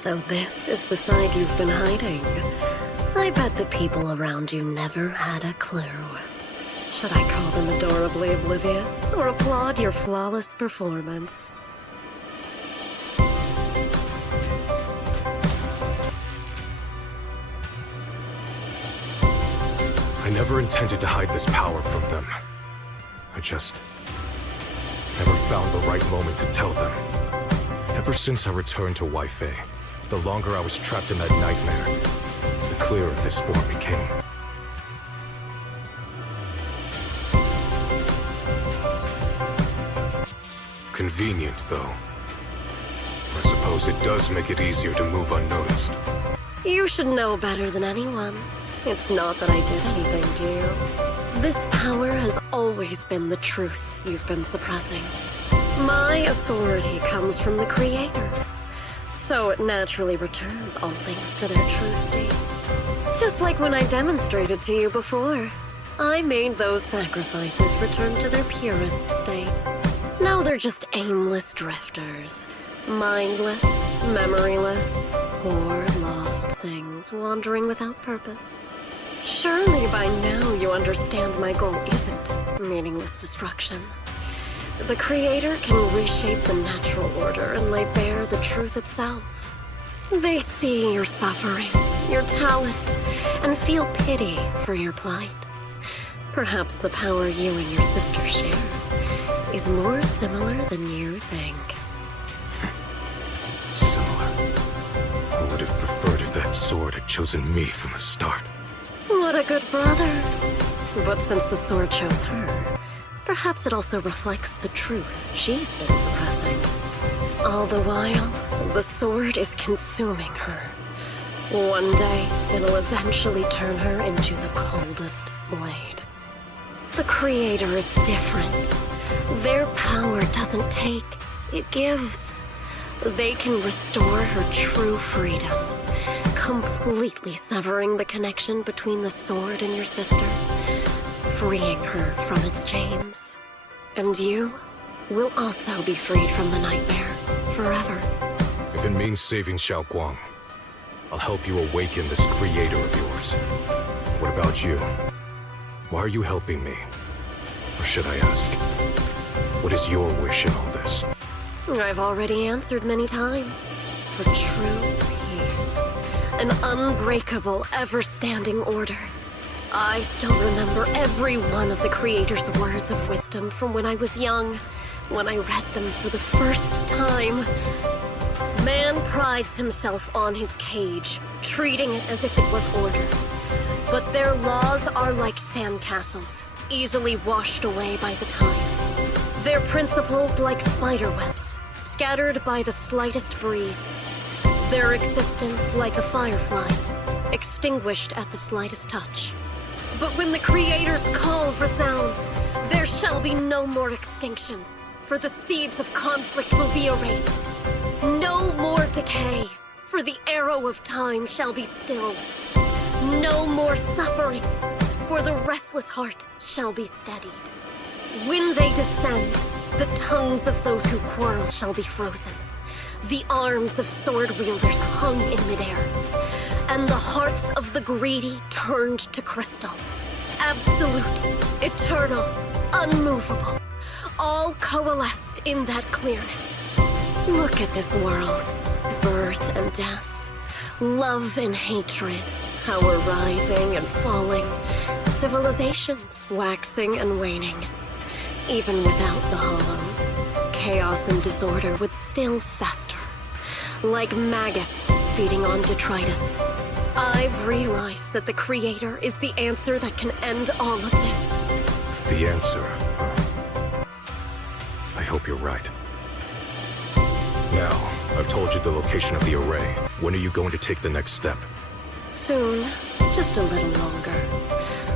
So this is the side you've been hiding. I bet the people around you never had a clue. Should I call them adorably oblivious or applaud your flawless performance? I never intended to hide this power from them. I just never found the right moment to tell them. Ever since I returned to Wi-Fi, the longer I was trapped in that nightmare, the clearer this form became. Convenient, though. I suppose it does make it easier to move unnoticed. You should know better than anyone. It's not that I did anything to you. This power has always been the truth you've been suppressing. My authority comes from the Creator, so it naturally returns all things to their true state. Just like when I demonstrated to you before. I made those sacrifices return to their purest state. Now they're just aimless drifters. Mindless, memoryless, poor, lost things wandering without purpose. Surely by now you understand my goal isn't meaningless destruction. The Creator can reshape the natural order and lay bare the truth itself. They see your suffering, your talent, and feel pity for your plight. Perhaps the power you and your sister share is more similar than you think. Similar? I would have preferred if that sword had chosen me from the start. What a good brother. But since the sword chose her, perhaps it also reflects the truth she's been suppressing. All the while, the sword is consuming her. One day, it'll eventually turn her into the coldest blade. The Creator is different. Their power doesn't take, it gives. They can restore her true freedom, completely severing the connection between the sword and your sister, freeing her from its chains. And you will also be freed from the nightmare forever. If it means saving Xiao Guang, I'll help you awaken this creator of yours. What about you? Why are you helping me? Or should I ask, what is your wish in all this? I've already answered many times. For true peace. An unbreakable, ever-standing order. I still remember every one of the Creator's words of wisdom from when I was young, when I read them for the first time. Man prides himself on his cage, treating it as if it was order. But their laws are like sandcastles, easily washed away by the tide. Their principles like spiderwebs, scattered by the slightest breeze. Their existence like a firefly's, extinguished at the slightest touch. But when the Creator's call resounds, there shall be no more extinction, for the seeds of conflict will be erased. No more decay, for the arrow of time shall be stilled. No more suffering, for the restless heart shall be steadied. When they descend, the tongues of those who quarrel shall be frozen. The arms of sword wielders hung in midair, and the hearts of the greedy turned to crystal. Absolute, eternal, unmovable, all coalesced in that clearness. Look at this world, birth and death, love and hatred, power rising and falling, civilizations waxing and waning. Even without the hollows, chaos and disorder would still fester, like maggots feeding on detritus. I've realized that the Creator is the answer that can end all of this. The answer? I hope you're right. Now, I've told you the location of the array. When are you going to take the next step? Soon, just a little longer.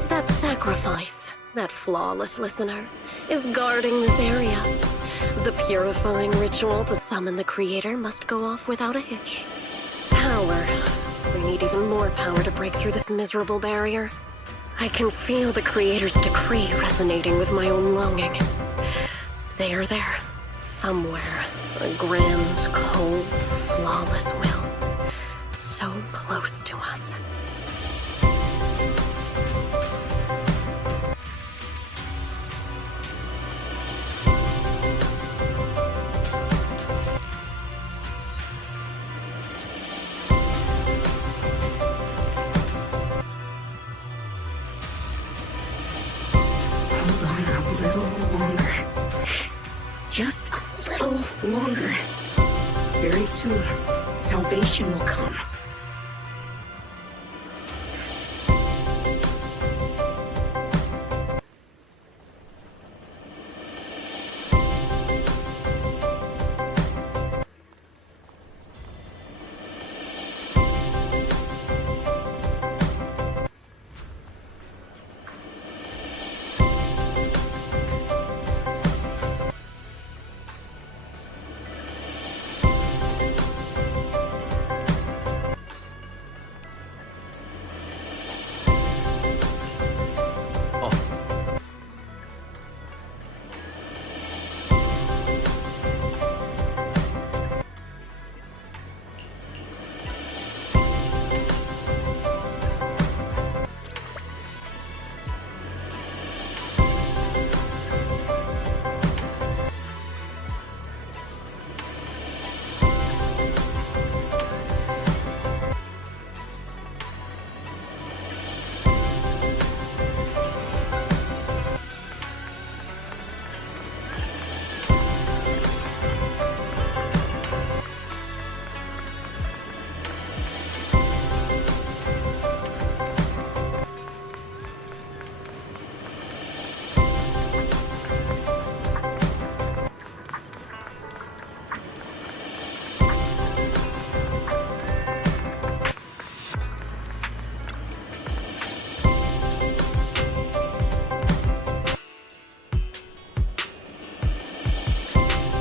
That sacrifice, that flawless listener, is guarding this area. The purifying ritual to summon the Creator must go off without a hitch. Power. We need even more power to break through this miserable barrier. I can feel the Creator's decree resonating with my own longing. They are there, somewhere. A grand, cold, flawless will. So close to us. Hold on a little longer. Just a little longer. Very soon, salvation will come.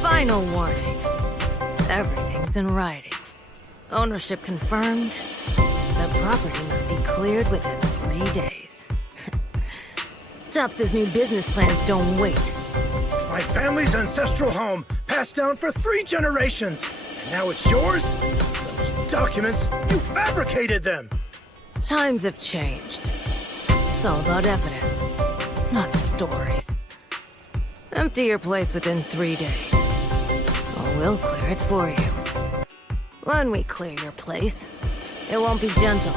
Final warning. Everything's in writing. Ownership confirmed. The property must be cleared within 3 days. Jops' new business plans don't wait. My family's ancestral home, passed down for 3 generations. And now it's yours? Those documents, you fabricated them! Times have changed. It's all about evidence, not stories. Empty your place within 3 days. Or we'll clear it for you. When we clear your place, it won't be gentle.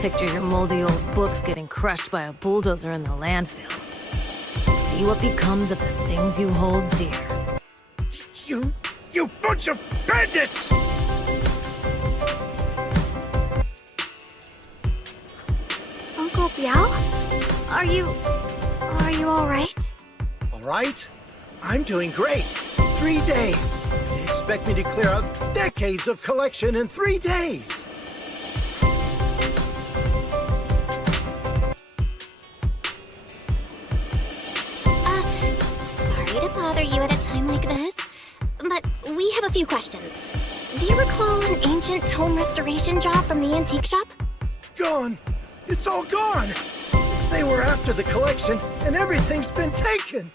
Picture your moldy old books getting crushed by a bulldozer in the landfill. See what becomes of the things you hold dear. You bunch of bandits! Uncle Biao? Are you all right? All right? I'm doing great. 3 days. They expect me to clear out decades of collection in 3 days. Sorry to bother you at a time like this, but we have a few questions. Do you recall an ancient tome restoration job from the antique shop? Gone. It's all gone. They were after the collection, and everything's been taken.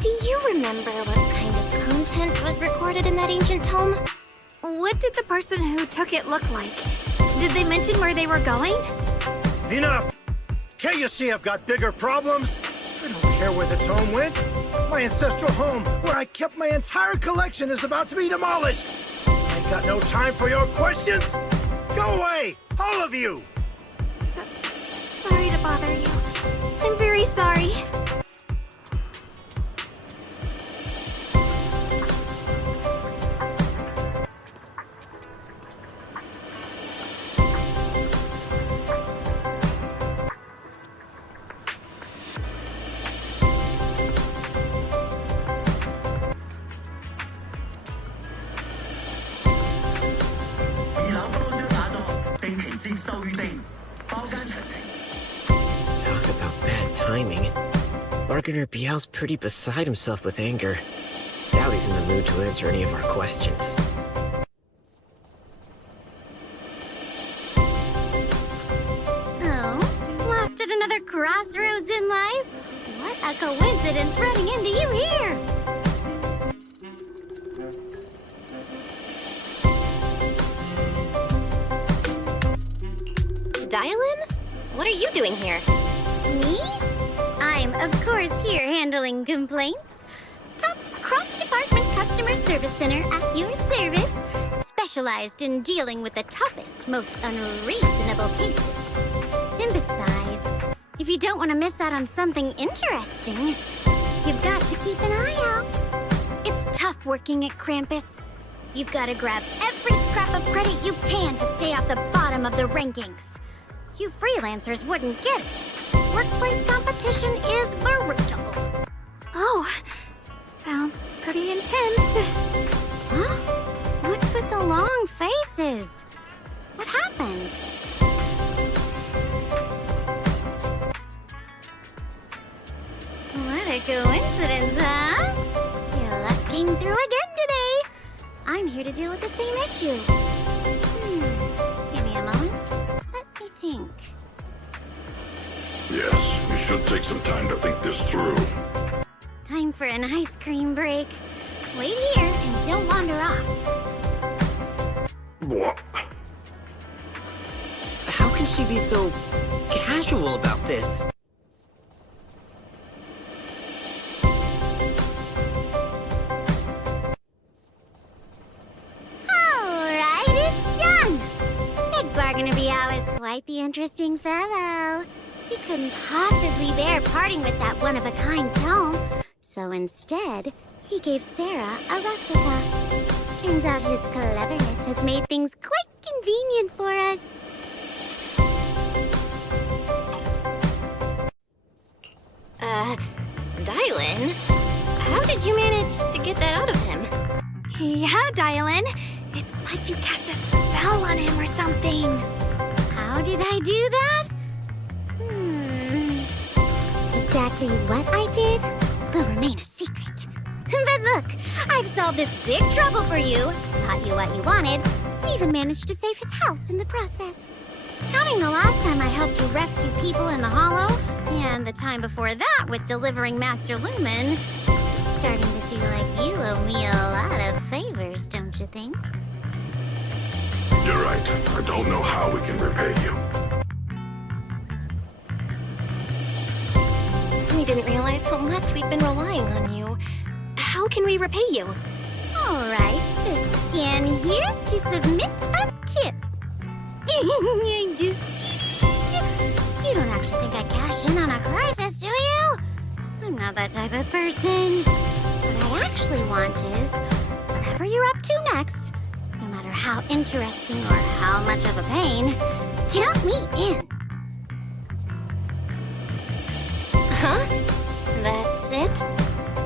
Do you remember what kind of content was recorded in that ancient tome? What did the person who took it look like? Did they mention where they were going? Enough! Can't you see I've got bigger problems? I don't care where the tome went. My ancestral home, where I kept my entire collection, is about to be demolished. I got no time for your questions. Go away, all of you! Sorry to bother you. I'm very sorry. Talk about bad timing. Bargainer Biao's pretty beside himself with anger. Doubt he's in the mood to answer any of our questions. Oh, lasted another crossroads in life? What a coincidence running into you here! Dial-in? What are you doing here? Me? I'm, of course, here handling complaints. TOP's cross-department customer service center at your service, specialized in dealing with the toughest, most unreasonable cases. And besides, if you don't want to miss out on something interesting, you've got to keep an eye out. It's tough working at Krampus. You've got to grab every scrap of credit you can to stay off the bottom of the rankings. You freelancers wouldn't get it. Workplace competition is brutal. Oh, sounds pretty intense. Huh? What's with the long faces? What happened? What a coincidence, huh? Your luck came through again today. I'm here to deal with the same issue. Give me a moment. Let me think. Yes, you should take some time to think this through. Time for an ice cream break. Wait here and don't wander off. What? How can she be so casual about this? Alright, it's done! Big Bargainer Biao is quite the interesting fellow. He couldn't possibly bear parting with that one-of-a-kind tome, so instead, he gave Sarah a replica. Turns out his cleverness has made things quite convenient for us. Dylan? How did you manage to get that out of him? Yeah, Dylan. It's like you cast a spell on him or something. How did I do that? Exactly what I did will remain a secret. But look, I've solved this big trouble for you, got you what you wanted, even managed to save his house in the process. Counting the last time I helped you rescue people in the Hollow, and the time before that with delivering Master Lumen, it's starting to feel like you owe me a lot of favors, don't you think? You're right. I don't know how we can repay you. We didn't realize how much we'd been relying on you. How can we repay you? Alright, just scan here to submit a tip. You don't actually think I cash in on a crisis, do you? I'm not that type of person. What I actually want is, whatever you're up to next, no matter how interesting or how much of a pain, count me in. Huh? That's it?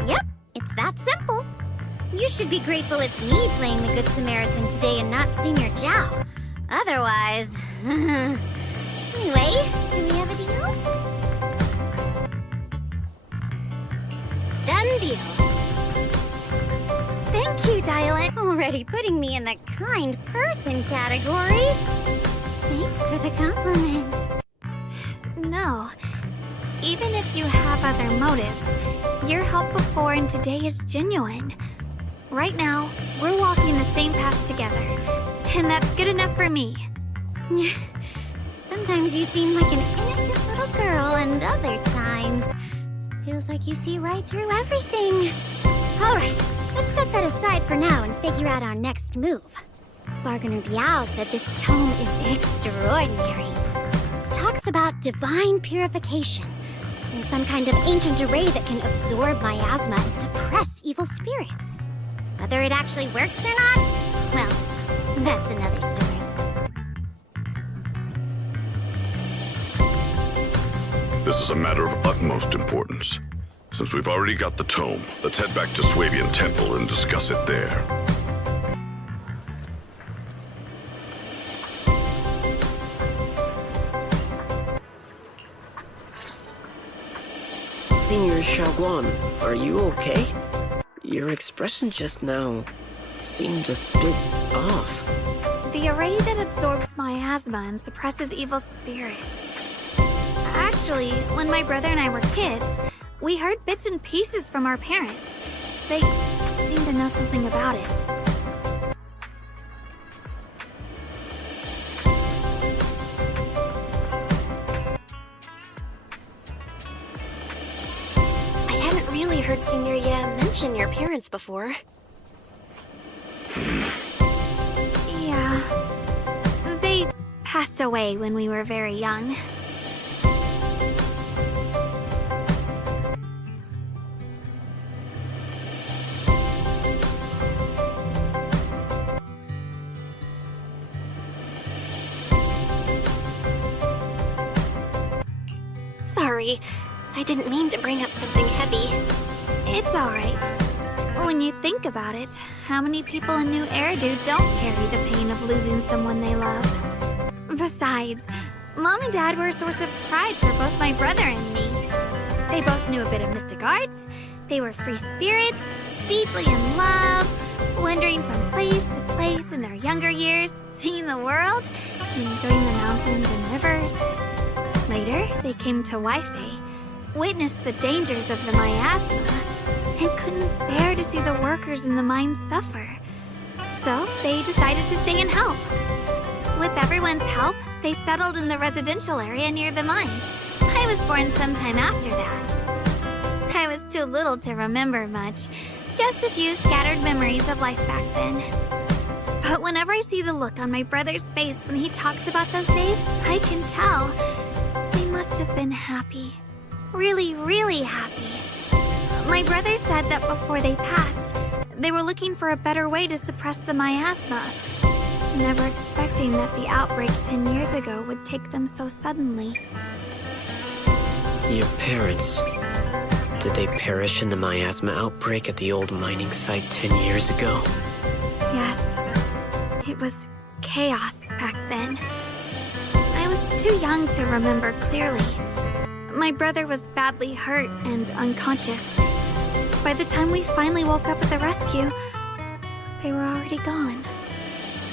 Yep, it's that simple. You should be grateful it's me playing the Good Samaritan today and not Senior Zhao. Otherwise... Anyway, do we have a deal? Done deal. Thank you, Dylan. Already putting me in the kind person category. Thanks for the compliment. No. Even if you have other motives, your help before and today is genuine. Right now, we're walking the same path together, and that's good enough for me. Sometimes you seem like an innocent little girl, and other times, feels like you see right through everything. Alright, let's set that aside for now and figure out our next move. Bargainer Biao said this tome is extraordinary. Talks about divine purification, and some kind of ancient array that can absorb miasma and suppress evil spirits. Whether it actually works or not, well, that's another story. This is a matter of utmost importance. Since we've already got the tome, let's head back to Swabian Temple and discuss it there. Senior Xiaoguan, are you okay? Your expression just now seemed a bit off. The array that absorbs miasma and suppresses evil spirits. Actually, Actually, when my brother and I were kids, we heard bits and pieces from our parents. They seemed to know something about it. I hadn't really heard Senior Ye mention your parents before. Yeah. They passed away when we were very young. Sorry, I didn't mean to bring up something heavy. It's alright. When you think about it, how many people in New Eridu don't carry the pain of losing someone they love? Besides, Mom and Dad were a source of pride for both my brother and me. They both knew a bit of mystic arts, they were free spirits, deeply in love, wandering from place to place in their younger years, seeing the world, enjoying the mountains and rivers. Later, they came to Waifei, witnessed the dangers of the miasma, and couldn't bear to see the workers in the mines suffer. So, they decided to stay and help. With everyone's help, they settled in the residential area near the mines. I was born sometime after that. I was too little to remember much, just a few scattered memories of life back then. But whenever I see the look on my brother's face when he talks about those days, I can tell. They must have been happy. Really, really happy. My brother said that before they passed, they were looking for a better way to suppress the miasma, never expecting that the outbreak 10 years ago would take them so suddenly. Your parents, did they perish in the miasma outbreak at the old mining site 10 years ago? Yes. It was chaos back then. I was too young to remember clearly. My brother was badly hurt and unconscious. By the time we finally woke up at the rescue, they were already gone.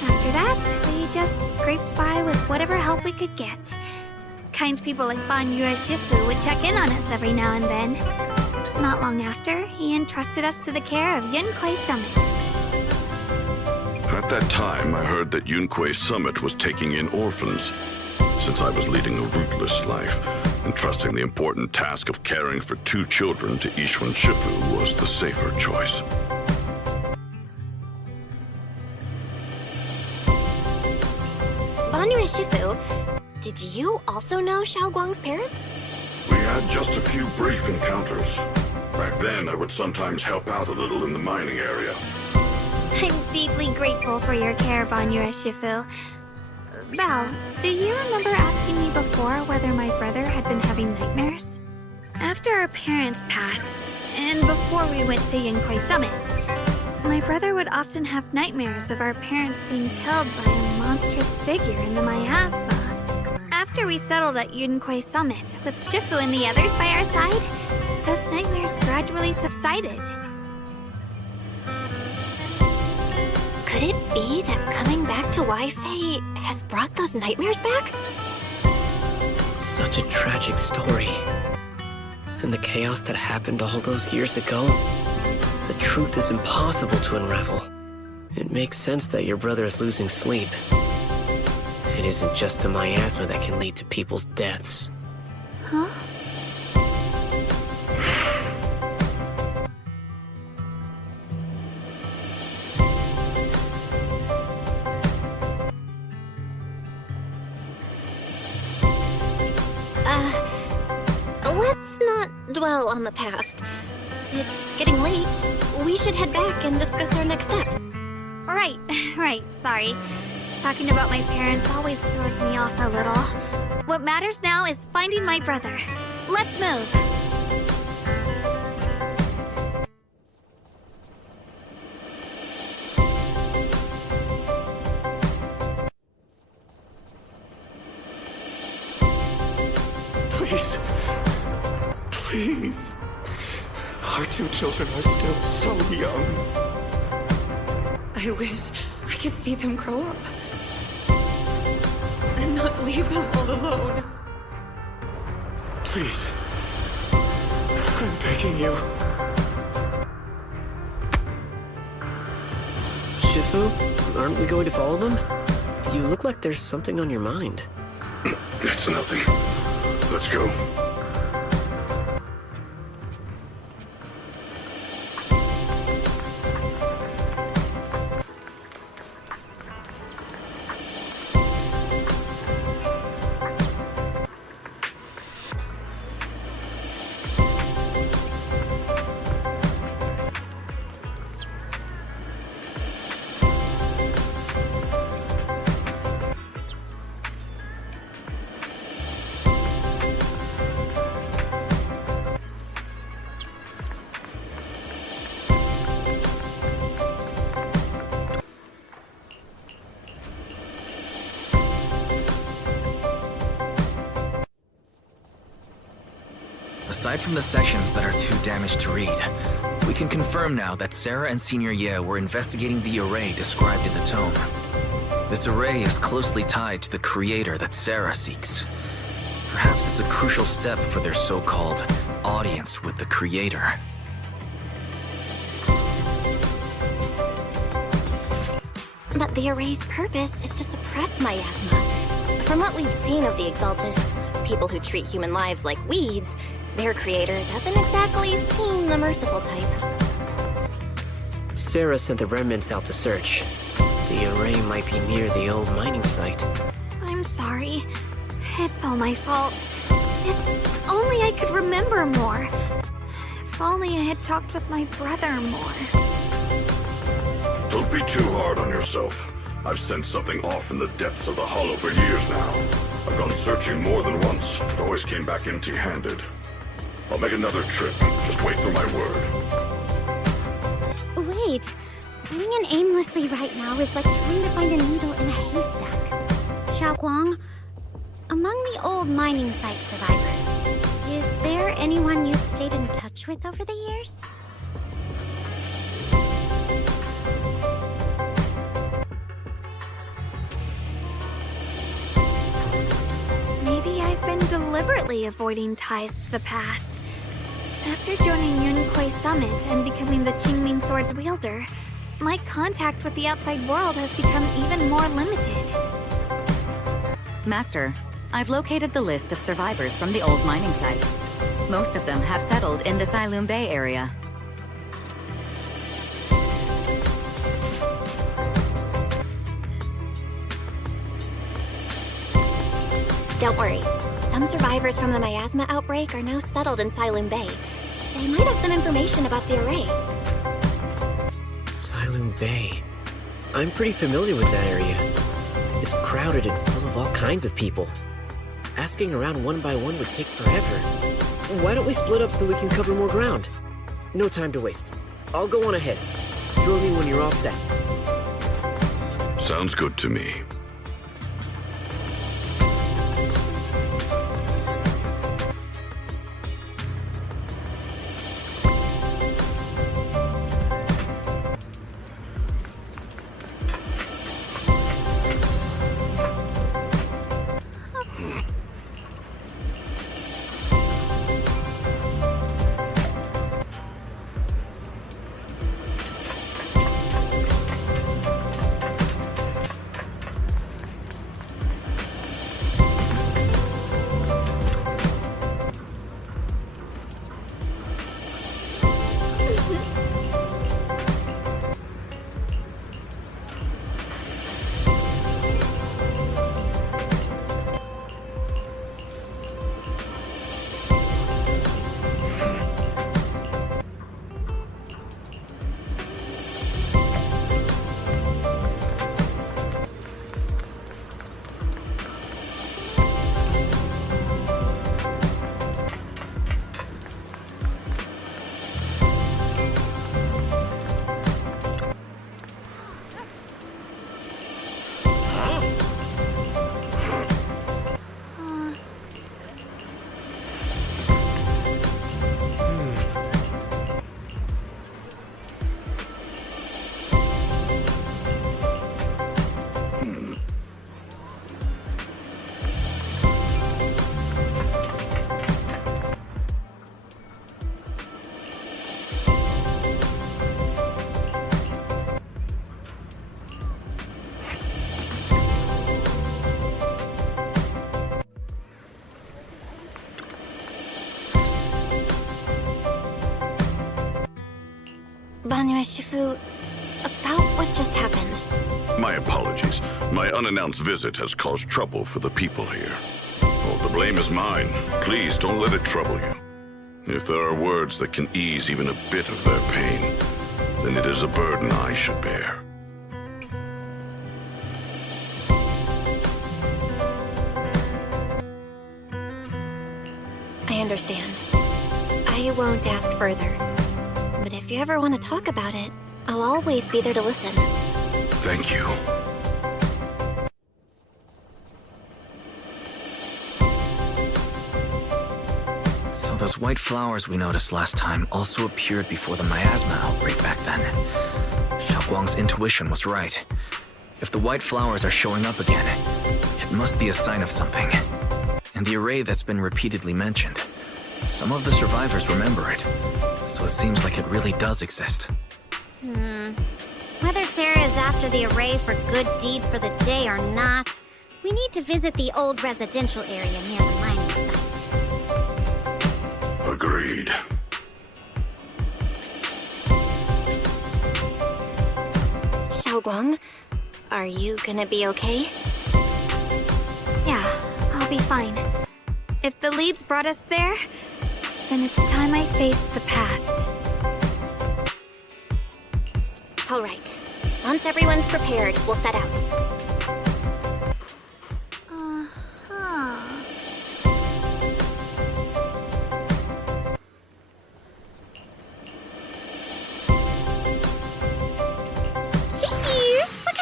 After that, we just scraped by with whatever help we could get. Kind people like Banyue Shifu would check in on us every now and then. Not long after, he entrusted us to the care of Yunquei Summit. At that time, I heard that Yunquei Summit was taking in orphans. Since I was leading a rootless life, entrusting the important task of caring for 2 children to Ye Shun Shifu was the safer choice. Banyue Shifu, did you also know Xiao Guang's parents? We had just a few brief encounters. Back then, I would sometimes help out a little in the mining area. I'm deeply grateful for your care, Banyue Shifu. Belle, do you remember asking me before whether my brother had been having nightmares? After our parents passed, and before we went to Yunquei Summit, my brother would often have nightmares of our parents being killed by a monstrous figure in the miasma. After we settled at Yunquei Summit, with Shifu and the others by our side, those nightmares gradually subsided. Could it be that coming back to Waifei has brought those nightmares back? Such a tragic story. And the chaos that happened all those years ago, the truth is impossible to unravel. It makes sense that your brother is losing sleep. It isn't just the miasma that can lead to people's deaths. Huh? Let's not dwell on the past. It's getting late. We should head back and discuss our next step. Right, sorry. Talking about my parents always throws me off a little. What matters now is finding my brother. Let's move. Please. Our 2 children are still so young. I wish I could see them grow up. And not leave them all alone. Please. I'm begging you. Shifu, aren't we going to follow them? You look like there's something on your mind. It's nothing. Let's go. Aside from the sections that are too damaged to read, we can confirm now that Sarah and Senior Ye were investigating the array described in the tome. This array is closely tied to the creator that Sarah seeks. Perhaps it's a crucial step for their so-called audience with the creator. But the array's purpose is to suppress miasma. From what we've seen of the Exaltists, people who treat human lives like weeds, their creator doesn't exactly seem the merciful type. Sarah sent the remnants out to search. The array might be near the old mining site. I'm sorry. It's all my fault. If only I could remember more. If only I had talked with my brother more. Don't be too hard on yourself. I've sensed something off in the depths of the hollow for years now. I've gone searching more than once, but always came back empty-handed. I'll make another trip. Just wait for my word. Wait. Going in aimlessly right now is like trying to find a needle in a haystack. Xiao Guang, among the old mining site survivors, is there anyone you've stayed in touch with over the years? Maybe I've been deliberately avoiding ties to the past. After joining Yun Kuei Summit and becoming the Qingming Sword's wielder, my contact with the outside world has become even more limited. Master, I've located the list of survivors from the old mining site. Most of them have settled in the Silum Bay area. Don't worry. Some survivors from the miasma outbreak are now settled in Silum Bay. They might have some information about the array. Silum Bay. I'm pretty familiar with that area. It's crowded and full of all kinds of people. Asking around one by one would take forever. Why don't we split up so we can cover more ground? No time to waste. I'll go on ahead. Join me when you're all set. Sounds good to me. Banyo Shifu, about what just happened. My apologies. My unannounced visit has caused trouble for the people here. Oh, the blame is mine. Please don't let it trouble you. If there are words that can ease even a bit of their pain, then it is a burden I should bear. I understand. I won't ask further. But if you ever want to talk about it, I'll always be there to listen. Thank you. So those white flowers we noticed last time also appeared before the miasma outbreak back then. Xiaoguang's intuition was right. If the white flowers are showing up again, it must be a sign of something. And the array that's been repeatedly mentioned, some of the survivors remember it, so it seems like it really does exist. Whether Sarah is after the array for good deed for the day or not, we need to visit the old residential area near the mining site. Agreed. Xiaoguang, are you gonna be okay? Yeah, I'll be fine. If the leaves brought us there, then it's time I faced the past. All right. Once everyone's prepared, we'll set out.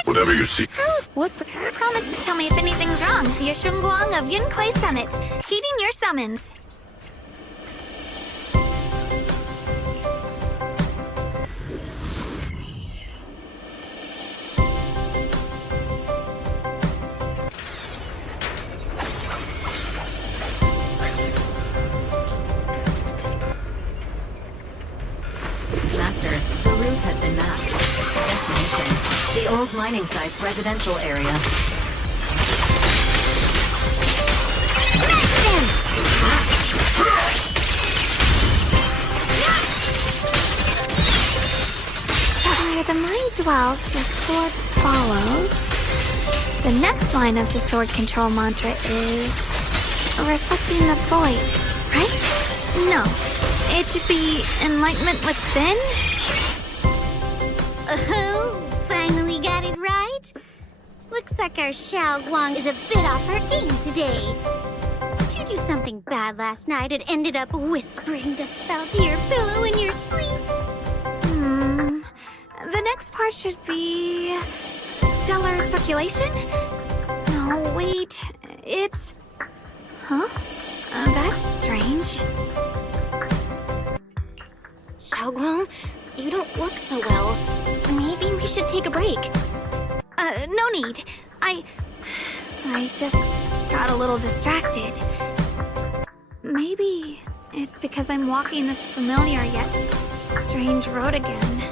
Whatever you see. What? Promise to tell me if anything's wrong. Ye Shun Guang of Yunquay Summit, heeding your summons. Master, the route has been mapped. Destination, the old mining site's residential area. Where the mind dwells, the sword follows. The next line of the sword control mantra is reflecting the void, right? No, it should be enlightenment within. Oh, finally got it right. Looks like our Xiaoguang is a bit off her game today. Did you do something bad last night and ended up whispering the spell to your pillow in your sleep? The next part should be stellar circulation? No, wait, it's... Huh? That's strange. Xiaoguang, you don't look so well. Maybe we should take a break. No need. I just got a little distracted. Maybe it's because I'm walking this familiar yet strange road again.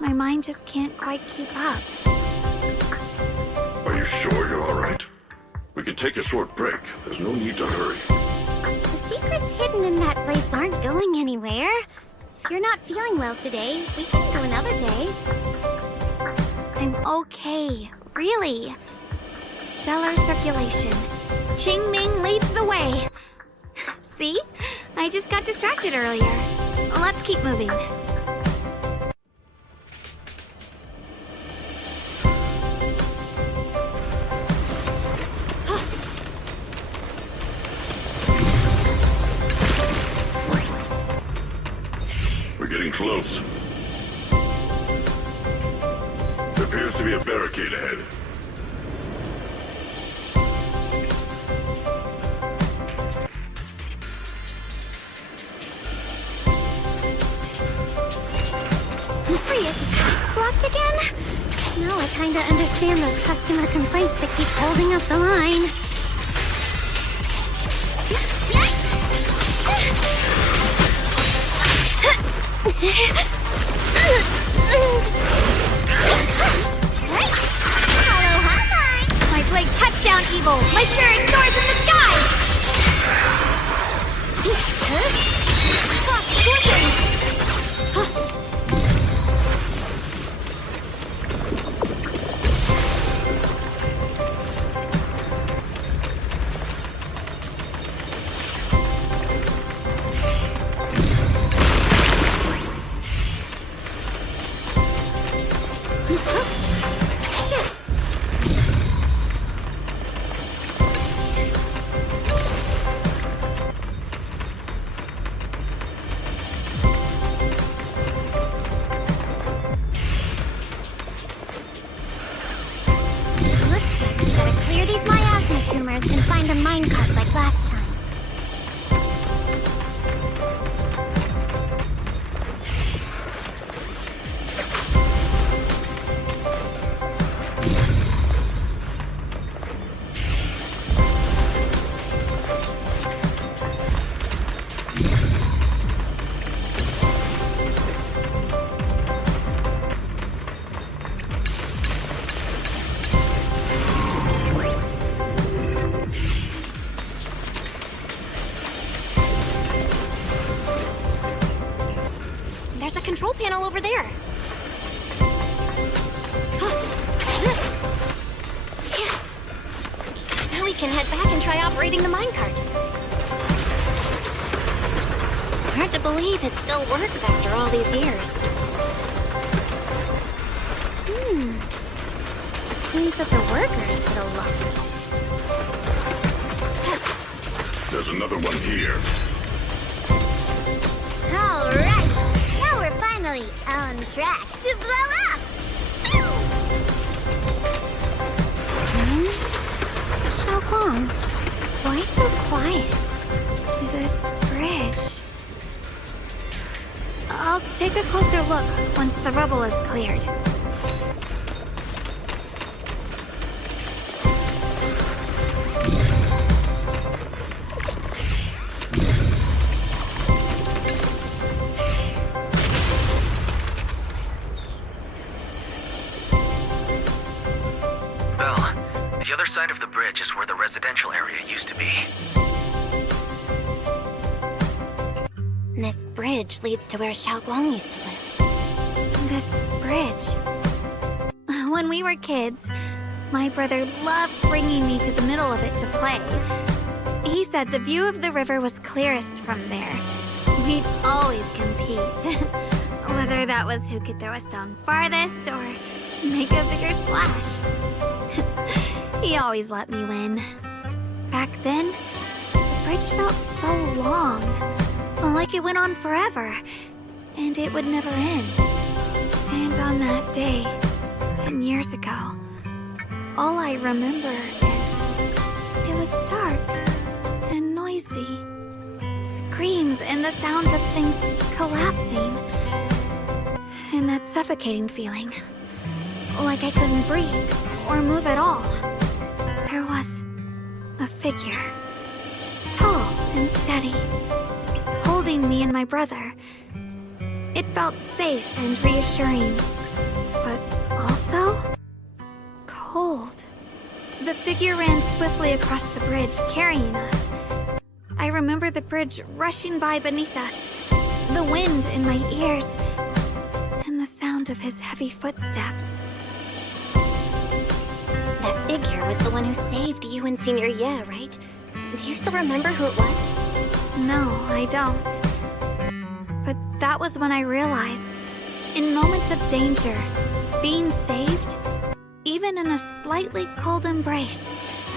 My mind just can't quite keep up. Are you sure you're all right? We can take a short break. There's no need to hurry. The secrets hidden in that place aren't going anywhere. If you're not feeling well today, we can go another day. I'm okay, really. Stellar circulation. Qingming leads the way. See? I just got distracted earlier. Let's keep moving. We're getting close. There appears to be a barricade ahead. It's blocked again? Now I kinda understand those customer complaints that keep holding up the line. My blade cuts down evil. My spirit soars in the sky. control panel over there. Now we can head back and try operating the minecart. Hard to believe it still works after all these years. It seems that the workers did a lot. There's another one here. All right, now we're finally on track to blow up. Xiaoguang, why so quiet? This bridge. I'll take a closer look once the rubble is cleared. Belle, the other side of the bridge is where the residential area used to be. This bridge leads to where Xiaoguang used to live. This bridge. When we were kids, my brother loved bringing me to the middle of it to play. He said the view of the river was clearest from there. We'd always compete. Whether that was who could throw a stone farthest or make a bigger splash. He always let me win. Back then, the bridge felt so long. Like it went on forever, and it would never end. And on that day, 10 years ago, all I remember is it was dark and noisy. Screams and the sounds of things collapsing. And that suffocating feeling. Like I couldn't breathe or move at all. There was a figure, tall and steady, holding me and my brother. It felt safe and reassuring, but also cold. The figure ran swiftly across the bridge, carrying us. I remember the bridge rushing by beneath us, the wind in my ears, and the sound of his heavy footsteps. That figure was the one who saved you and Senior Ye, right? Do you still remember who it was? No, I don't. But that was when I realized, in moments of danger, being saved, even in a slightly cold embrace,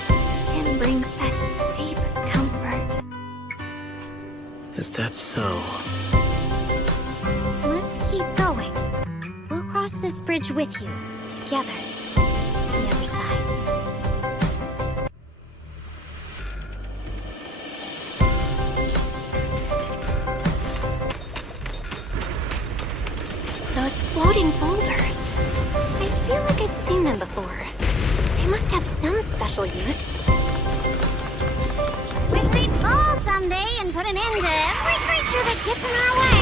can bring such deep comfort. Is that so? Let's keep going. We'll cross this bridge with you, together, to the other side. Those floating boulders. I feel like I've seen them before. They must have some special use. Wish they'd fall someday and put an end to every creature that gets in our way.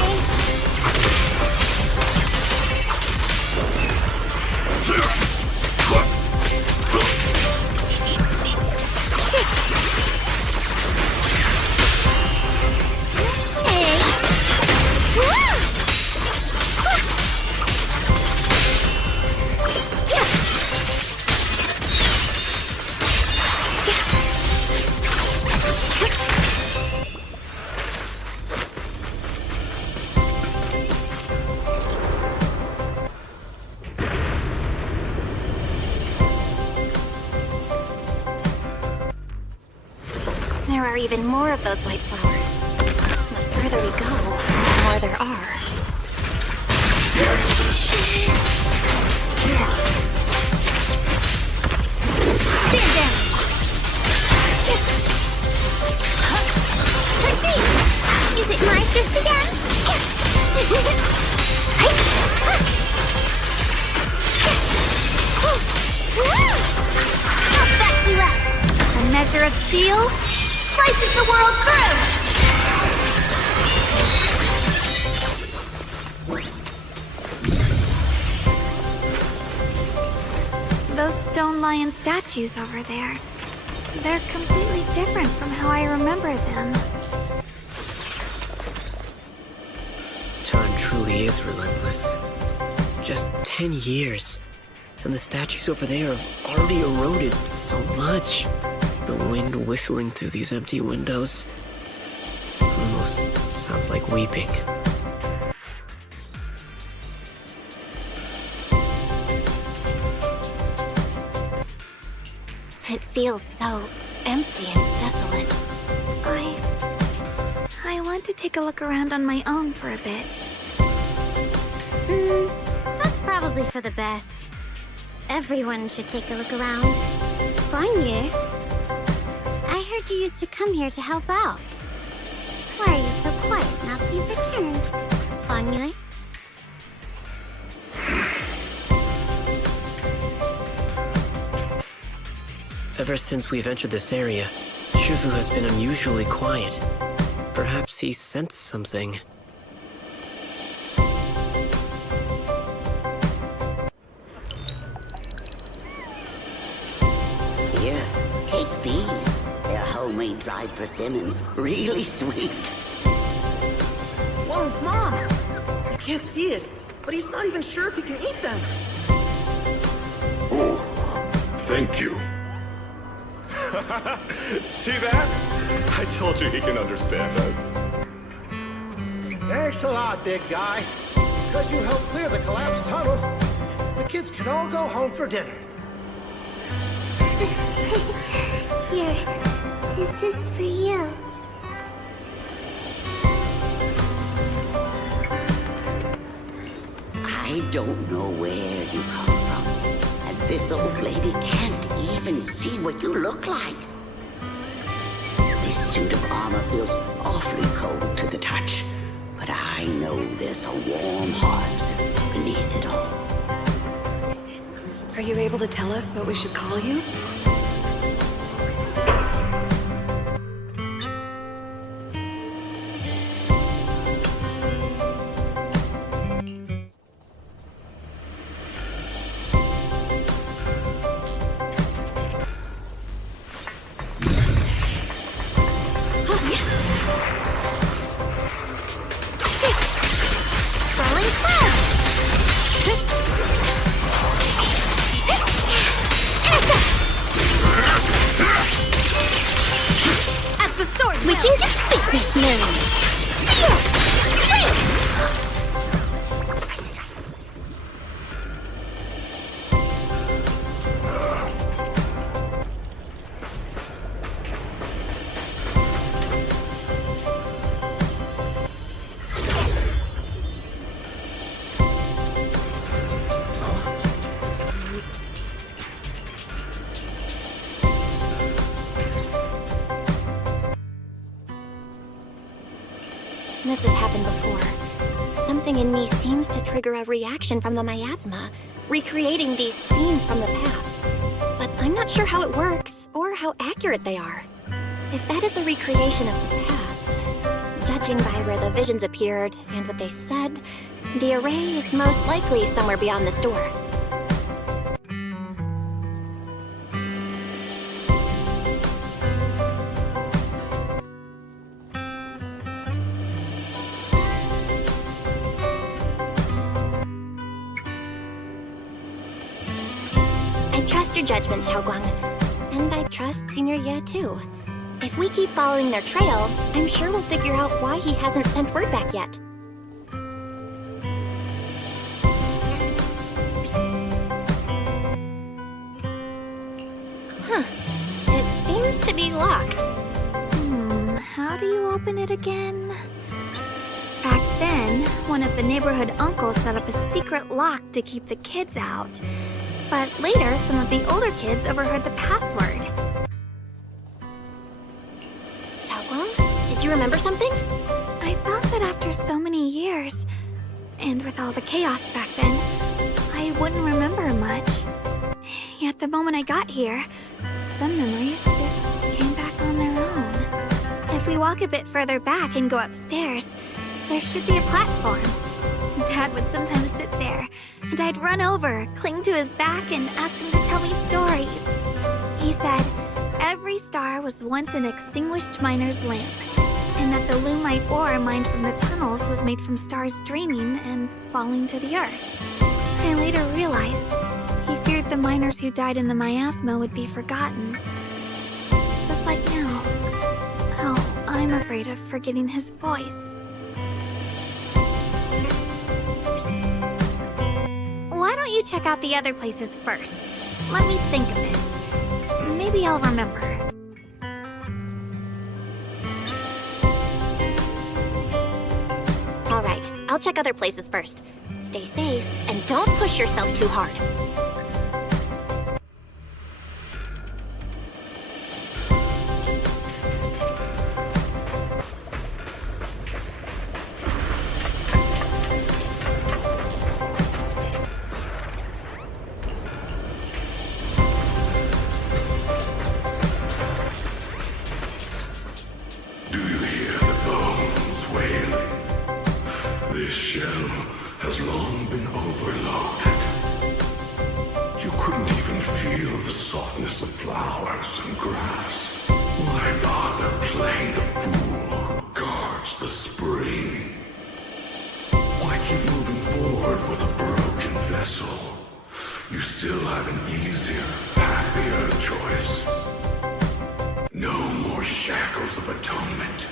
Hey! Woo! There are even more of those white flowers. The further we go, the more there are. Stand down. Proceed. Is it my shift again? I'll back you up. A measure of steel slices the world through! Those stone lion statues over there, they're completely different from how I remember them. Time truly is relentless. Just 10 years, and the statues over there have already eroded so much. The wind whistling through these empty windows almost sounds like weeping. It feels so empty and desolate. I want to take a look around on my own for a bit. That's probably for the best. Everyone should take a look around. Guang Yu, I heard you used to come here to help out. Why are you so quiet now that you've returned? Guang Yu? Ever since we've entered this area, Shifu has been unusually quiet. Perhaps he sensed something. Here, take these. They're homemade dried persimmons. Really sweet. Whoa, Mom! I can't see it, but he's not even sure if he can eat them. Oh, thank you. See that? I told you he can understand us. Thanks a lot, big guy. Because you helped clear the collapsed tunnel, the kids can all go home for dinner. Here, this is for you. I don't know where you come from, and this old lady can't even see what you look like. This suit of armor feels awfully cold to the touch, but I know there's a warm heart beneath it all. Are you able to tell us what we should call you? Switching to business mode. This has happened before. Something in me seems to trigger a reaction from the miasma, recreating these scenes from the past. But I'm not sure how it works, or how accurate they are. If that is a recreation of the past, judging by where the visions appeared and what they said, the array is most likely somewhere beyond this door. I trust your judgment, Xiaoguang. And I trust Senior Ye too. If we keep following their trail, I'm sure we'll figure out why he hasn't sent word back yet. Huh. It seems to be locked. How do you open it again? Back then, one of the neighborhood uncles set up a secret lock to keep the kids out. But later, some of the older kids overheard the password. Xiaoguang, did you remember something? I thought that after so many years, and with all the chaos back then, I wouldn't remember much. Yet the moment I got here, some memories just came back on their own. If we walk a bit further back and go upstairs, there should be a platform. Dad would sometimes sit there, and I'd run over, cling to his back, and ask him to tell me stories. He said, every star was once an extinguished miner's lamp, and that the lumite ore mined from the tunnels was made from stars dreaming and falling to the earth. I later realized he feared the miners who died in the miasma would be forgotten. Just like now. Oh, I'm afraid of forgetting his voice. Why don't you check out the other places first? Let me think a bit. Maybe I'll remember. All right, I'll check other places first. Stay safe, and don't push yourself too hard. Do you hear the bones wailing? This shell has long been overloaded. You couldn't even feel the softness of flowers and grass. Why bother playing the fool who guards the spring? Why keep moving forward with a broken vessel? You still have an easier, happier choice. No more shackles of atonement.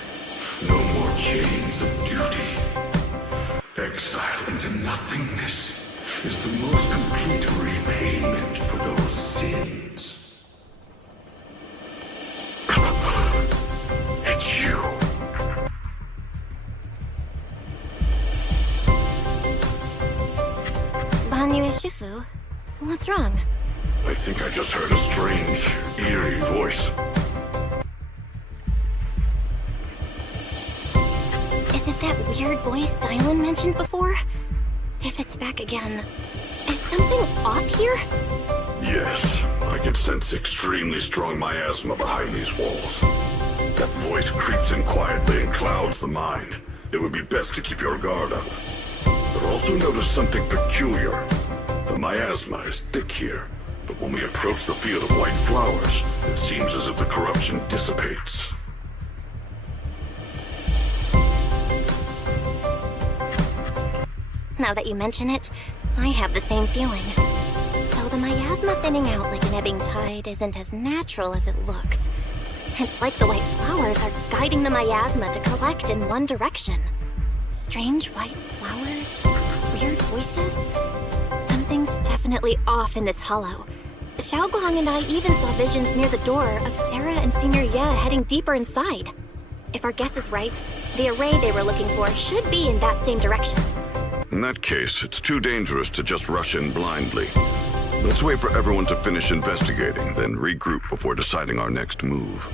No more chains of duty. Exile into nothingness is the most complete repayment for those sins. It's you. Banyu Shifu, what's wrong? I think I just heard a strange, eerie voice. Is it that weird voice Dylan mentioned before? If it's back again, is something off here? Yes, I can sense extremely strong miasma behind these walls. That voice creeps in quietly and clouds the mind. It would be best to keep your guard up. But also notice something peculiar. The miasma is thick here, but when we approach the field of white flowers, it seems as if the corruption dissipates. Now that you mention it, I have the same feeling. So the miasma thinning out like an ebbing tide isn't as natural as it looks. It's like the white flowers are guiding the miasma to collect in one direction. Strange white flowers, weird voices. Something's definitely off in this hollow. Xiao Guang and I even saw visions near the door of Sarah and Senior Ye heading deeper inside. If our guess is right, the array they were looking for should be in that same direction. In that case, it's too dangerous to just rush in blindly. Let's wait for everyone to finish investigating, then regroup before deciding our next move.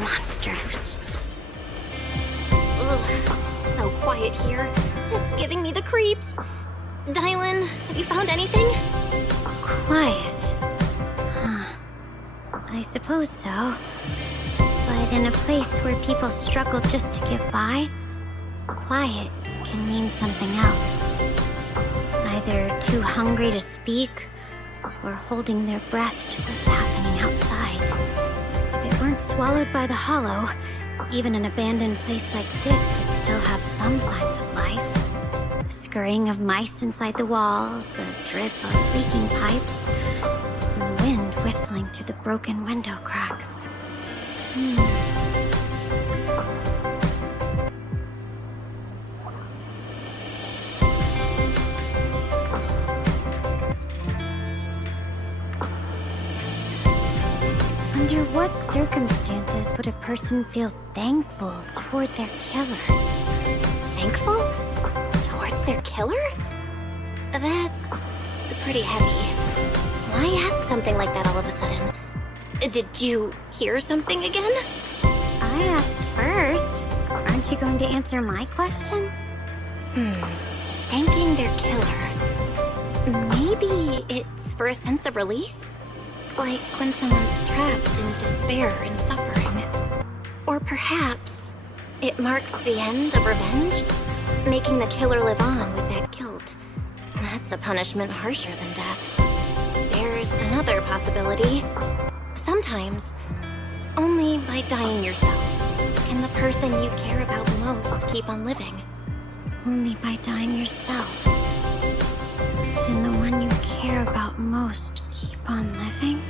Monsters. Ugh, it's so quiet here. It's giving me the creeps. Dylan, have you found anything? Quiet. Huh. I suppose so. But in a place where people struggle just to get by, quiet can mean something else. Either too hungry to speak, or holding their breath to what's happening outside. If it weren't swallowed by the hollow, even an abandoned place like this would still have some signs of life. The scurrying of mice inside the walls, the drip of leaking pipes, and the wind whistling through the broken window cracks. Under what circumstances would a person feel thankful toward their killer? Thankful? Towards their killer? That's pretty heavy. Why ask something like that all of a sudden? Did you hear something again? I asked first. Aren't you going to answer my question? Thanking their killer. Maybe it's for a sense of release? Like when someone's trapped in despair and suffering. Or perhaps it marks the end of revenge, making the killer live on with that guilt. That's a punishment harsher than death. There's another possibility. Sometimes, only by dying yourself can the person you care about most keep on living. Only by dying yourself can the one you care about most keep on living?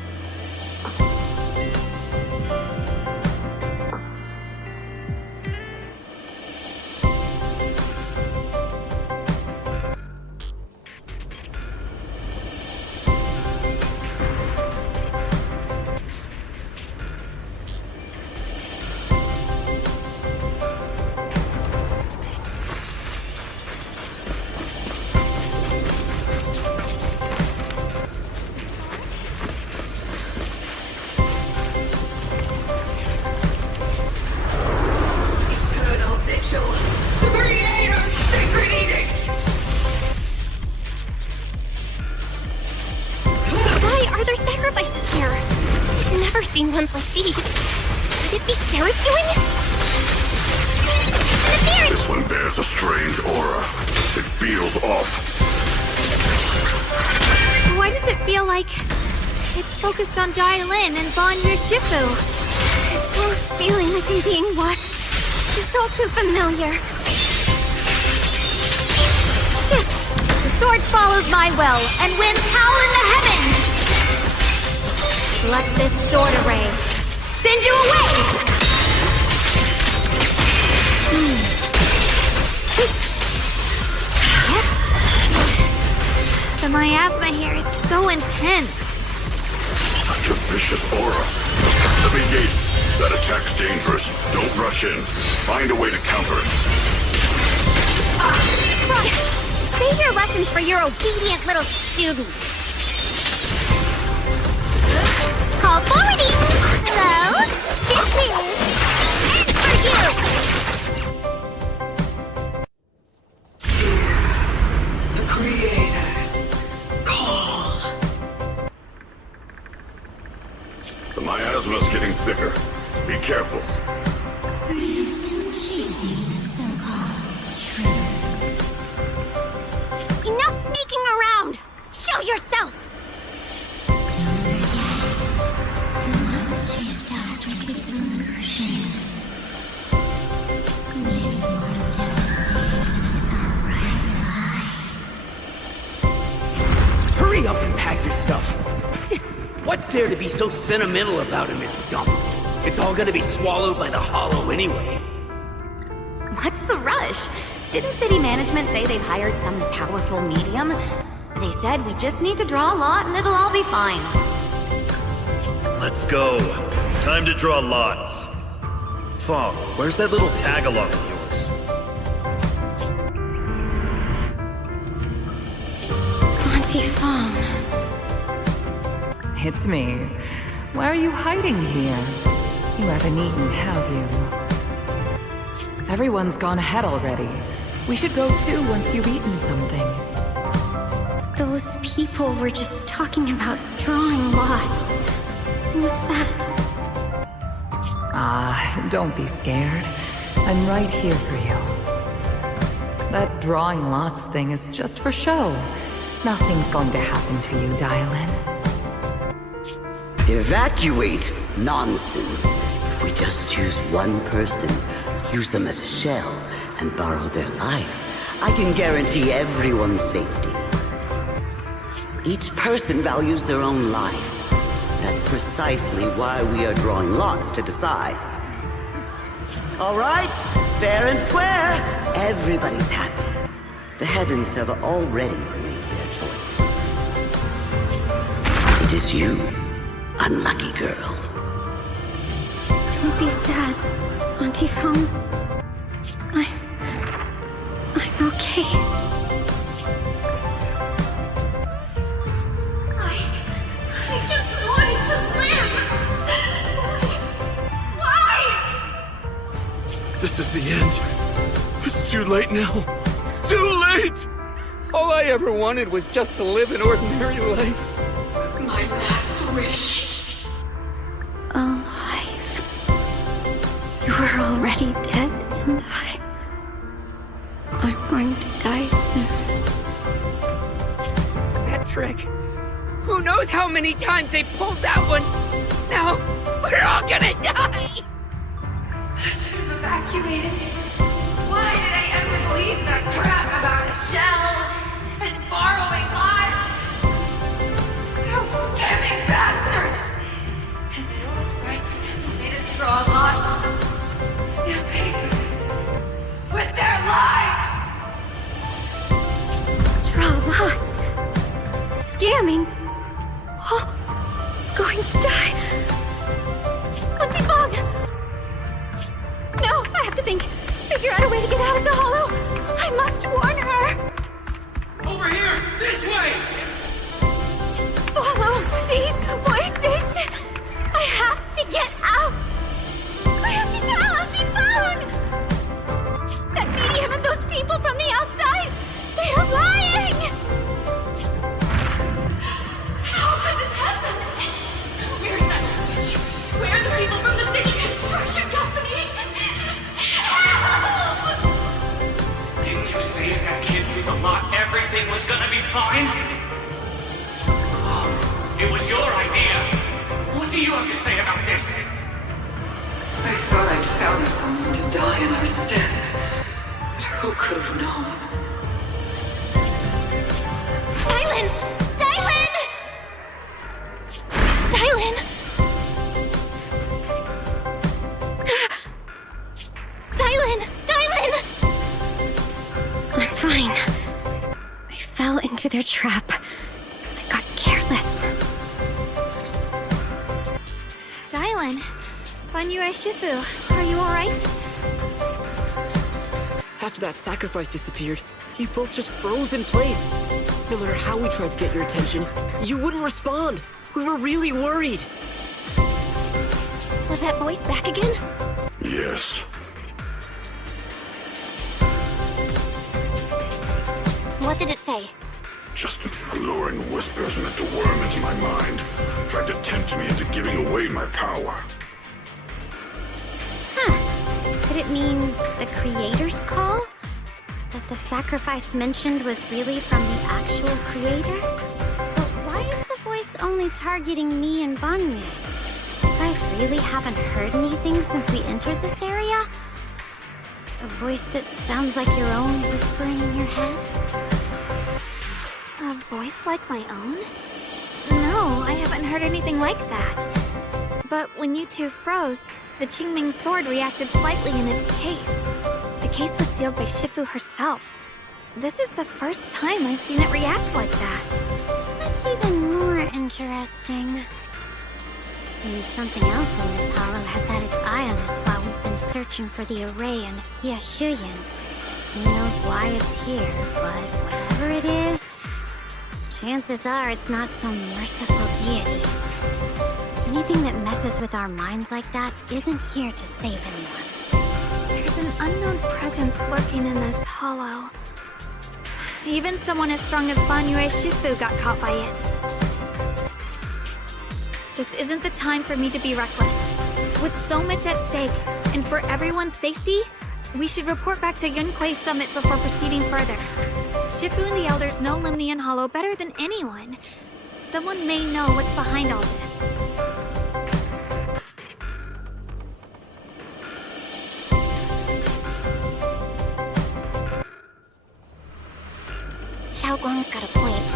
Ones like these. Could it be Sarah's doing? This one bears a strange aura. It feels off. Why does it feel like it's focused on Dialin and Banyu Shifu? This close feeling like I'm being watched. It's all too familiar. Shit! The sword follows my will and wins howl in the heavens! Let this sword array send you away! The miasma here is so intense. Such a vicious aura. Let me gate. That attack's dangerous. Don't rush in. Find a way to counter it. Save your lessons for your obedient little students. Call forwarding! Hello? This is... And for you! The creators call. The miasma's getting thicker. Be careful. Are you still chasing the so-called truth? Enough sneaking around! Show yourself! Hurry up and pack your stuff. What's there to be so sentimental about in this dump? It's all gonna be swallowed by the hollow anyway. What's the rush? Didn't city management say they've hired some powerful medium? They said we just need to draw a lot and it'll all be fine. Let's go. Time to draw lots. Fong, where's that little tag-along of yours? Auntie Fong. It's me. Why are you hiding here? You haven't eaten, have you? Everyone's gone ahead already. We should go too once you've eaten something. Those people were just talking about drawing lots. What's that? Don't be scared. I'm right here for you. That drawing lots thing is just for show. Nothing's going to happen to you, Dialin. Evacuate? Nonsense. If we just choose one person, use them as a shell, and borrow their life, I can guarantee everyone's safety. Each person values their own life. That's precisely why we are drawing lots to decide. All right, fair and square. Everybody's happy. The heavens have already made their choice. It is you, unlucky girl. Don't be sad, Auntie Fong. I'm okay. This is the end. It's too late now. Too late! All I ever wanted was just to live an ordinary life. My last wish. Alive. You were already dead, and I'm going to die soon. That trick. Who knows how many times they pulled that one? Now, we're all gonna die! I should have evacuated. Why did I ever believe that crap about a shell and borrowing lives? Those scamming bastards! And the old wretch who made us draw lots. They'll pay for this with their lives! Draw lots. Scamming. Oh, going to die. Auntie Bong! No, I have to think. Figure out a way to get out of the hollow. I must warn her. Over here! This way! Follow these voices. I have to get out. I have to tell Auntie Bong. That medium and those people from the outside, they are lying. How could this happen? Where's that witch? Where are the people from the city construction company? Help! Didn't you say if that kid drew the lot, everything was gonna be fine? It was your idea. What do you have to say about this? I thought I'd found someone to die in our stead. But who could have known? Dylan! Dylan! Dylan! Dylan! Dylan! I'm fine. I fell into their trap. I got careless. Dylan, Banyue Shifu, are you alright? After that sacrifice disappeared, you both just froze in place. No matter how we tried to get your attention, you wouldn't respond. We were really worried. Was that voice back again? Yes. What did it say? Just alluring whispers meant to worm into my mind. Tried to tempt me into giving away my power. Could it mean the Creator's call? That the sacrifice mentioned was really from the actual Creator? But why is the voice only targeting me and Banyue? You guys really haven't heard anything since we entered this area? A voice that sounds like your own whispering in your head? A voice like my own? No, I haven't heard anything like that. But when you two froze, the Qingming sword reacted slightly in its case. The case was sealed by Shifu herself. This is the first time I've seen it react like that. That's even more interesting. Seems something else in this hollow has had its eye on us while we've been searching for the array in Ye Shun. Who knows why it's here, but whatever it is, chances are it's not some merciful deity. Anything that messes with our minds like that isn't here to save anyone. There's an unknown presence lurking in this hollow. Even someone as strong as Banyue Shifu got caught by it. This isn't the time for me to be reckless. With so much at stake, and for everyone's safety, we should report back to Yunquei Summit before proceeding further. Shifu and the Elders know Limnian Hollow better than anyone. Someone may know what's behind all this. Guang's got a point.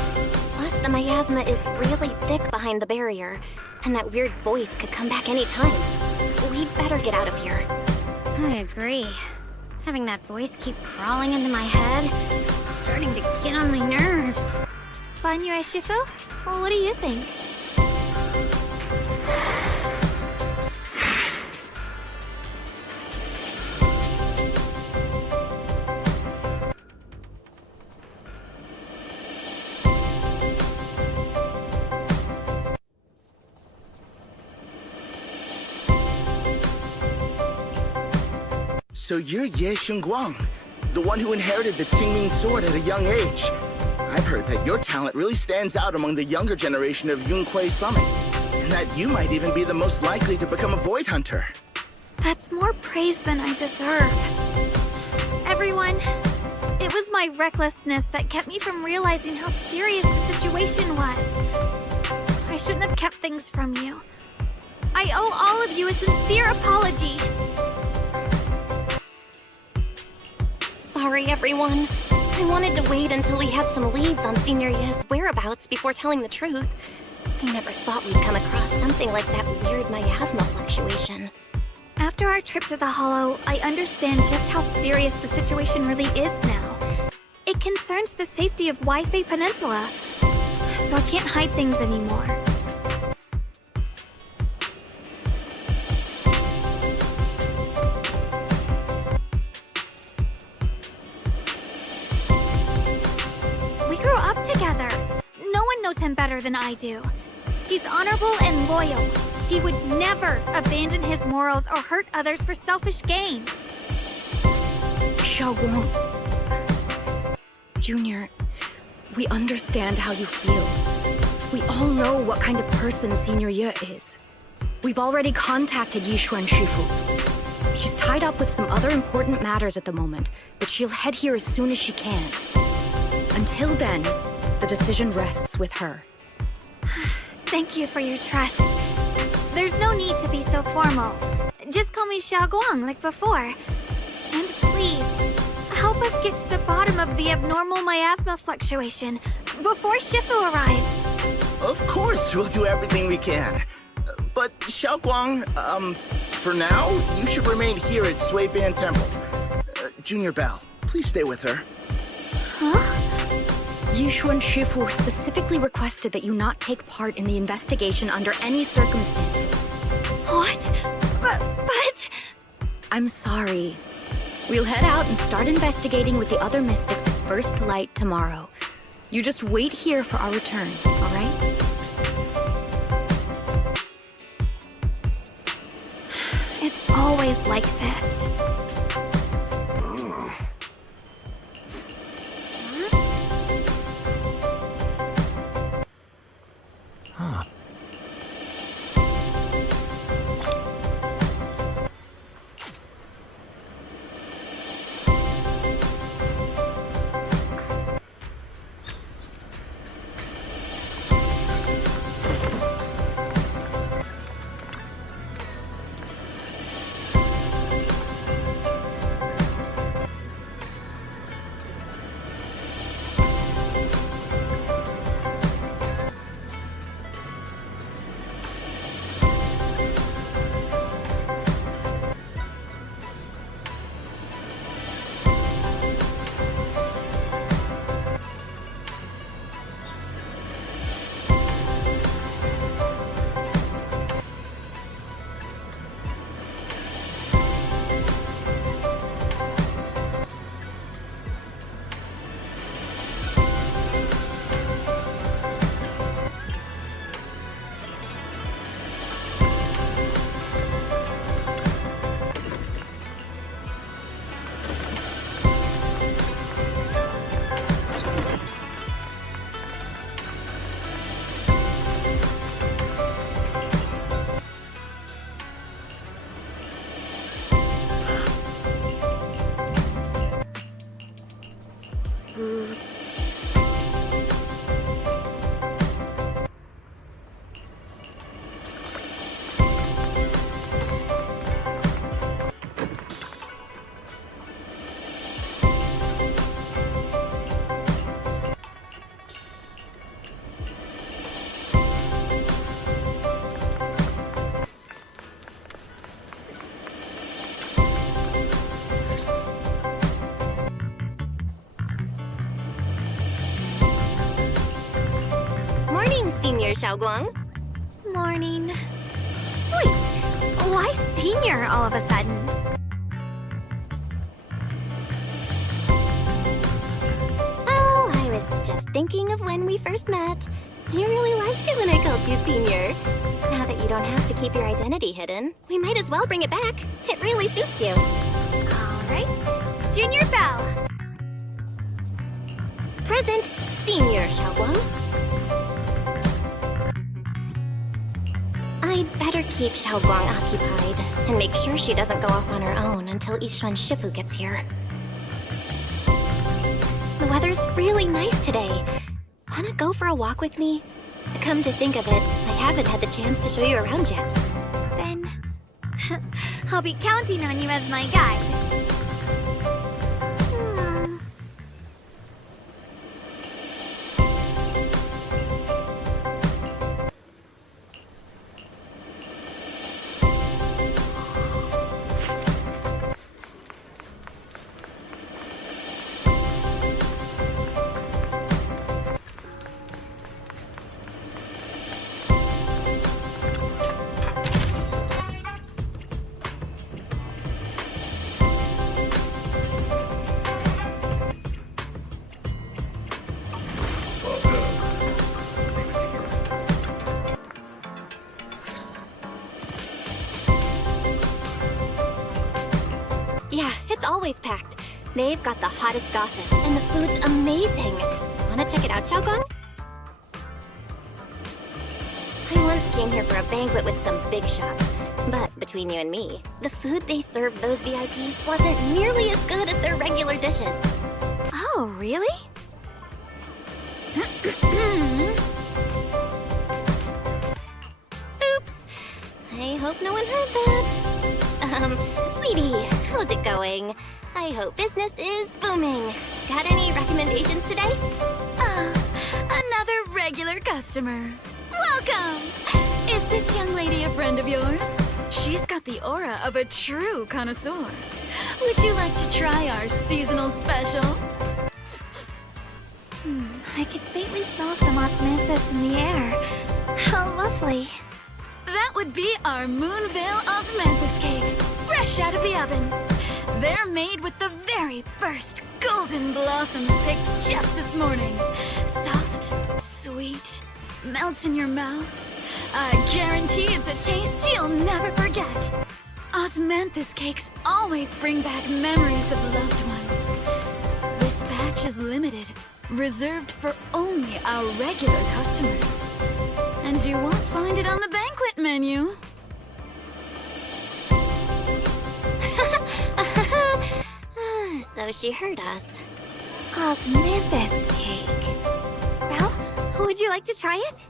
Plus, the miasma is really thick behind the barrier, and that weird voice could come back any time. We'd better get out of here. I agree. Having that voice keep crawling into my head, it's starting to get on my nerves. Banyue Shifu? Well, what do you think? So you're Ye Shun, the one who inherited the Qingming sword at a young age. I've heard that your talent really stands out among the younger generation of Yunquay Summit, and that you might even be the most likely to become a Void Hunter. That's more praise than I deserve. Everyone, it was my recklessness that kept me from realizing how serious the situation was. I shouldn't have kept things from you. I owe all of you a sincere apology. Sorry, everyone. I wanted to wait until we had some leads on Senior Ye's whereabouts before telling the truth. I never thought we'd come across something like that weird miasma fluctuation. After our trip to the Hollow, I understand just how serious the situation really is now. It concerns the safety of Wi-Fi Peninsula, so I can't hide things anymore. We grew up together. No one knows him better than I do. He's honorable and loyal. He would never abandon his morals or hurt others for selfish gain. Xiaoguang. Junior, we understand how you feel. We all know what kind of person Senior Ye is. We've already contacted Yishuan Shifu. She's tied up with some other important matters at the moment, but she'll head here as soon as she can. Until then, the decision rests with her. Thank you for your trust. There's no need to be so formal. Just call me Xiaoguang like before. And please, help us get to the bottom of the abnormal miasma fluctuation before Shifu arrives. Of course, we'll do everything we can. But Xiaoguang, for now, you should remain here at Suiban Temple. Junior Bell, please stay with her. Huh? Yishuan Shifu specifically requested that you not take part in the investigation under any circumstances. What? But... I'm sorry. We'll head out and start investigating with the other mystics at first light tomorrow. You just wait here for our return, all right? It's always like this. Xiaoguang. Morning. Wait, why Senior all of a sudden? Oh, I was just thinking of when we first met. You really liked it when I called you Senior. Now that you don't have to keep your identity hidden, we might as well bring it back. It really suits you. Oh, right? Junior Belle. Present, Senior Xiaoguang. I'd better keep Xiaoguang occupied and make sure she doesn't go off on her own until Ye Shun Shifu gets here. The weather's really nice today. Wanna go for a walk with me? Come to think of it, I haven't had the chance to show you around yet. Then I'll be counting on you as my guide. Yeah, it's always packed. They've got the hottest gossip, and the food's amazing. Wanna check it out, Xiaoguang? I once came here for a banquet with some big shots. But between you and me, the food they served those VIPs wasn't nearly as good as their regular dishes. Oh, really? Oops. I hope no one heard that. Sweetie, how's it going? I hope business is booming. Got any recommendations today? Another regular customer. Welcome! Is this young lady a friend of yours? She's got the aura of a true connoisseur. Would you like to try our seasonal special? I could faintly smell some osmanthus in the air. How lovely. That would be our Moonvale Osmanthus cake, fresh out of the oven. They're made with the very first golden blossoms picked just this morning. Soft, sweet, melts in your mouth. I guarantee it's a taste you'll never forget. Osmanthus cakes always bring back memories of loved ones. This batch is limited, reserved for only our regular customers. And you won't find it on the banquet menu. So she heard us. Osmanthus cake. Well, would you like to try it?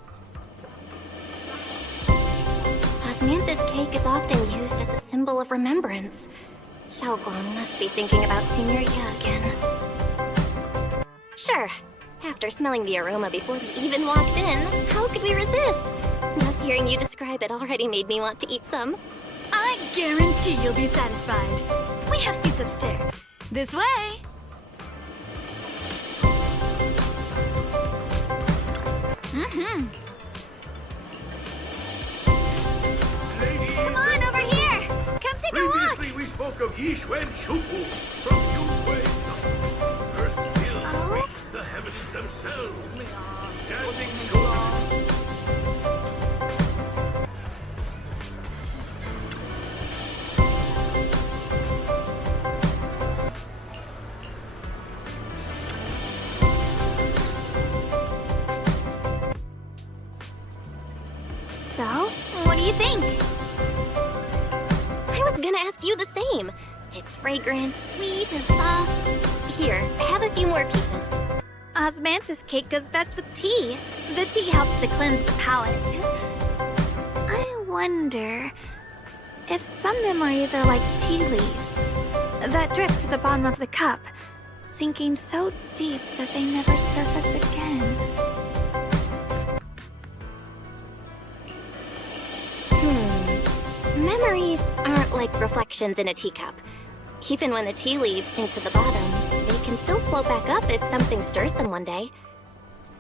Osmanthus cake is often used as a symbol of remembrance. Xiaoguang must be thinking about Senior Ye again. Sure. After smelling the aroma before we even walked in, how could we resist? Just hearing you describe it already made me want to eat some. I guarantee you'll be satisfied. We have seats upstairs. This way! Come on, over here! Come take a walk! Previously, we spoke of Ye Shun Shifu from Yunhui. Her skills reached the heavens themselves. Standing shoulder. So, what do you think? I was gonna ask you the same. It's fragrant, sweet, and soft. Here, have a few more pieces. Osmanthus cake goes best with tea. The tea helps to cleanse the palate. I wonder if some memories are like tea leaves that drift to the bottom of the cup, sinking so deep that they never surface again. Memories aren't like reflections in a teacup. Even when the tea leaves sink to the bottom, they can still float back up if something stirs them one day.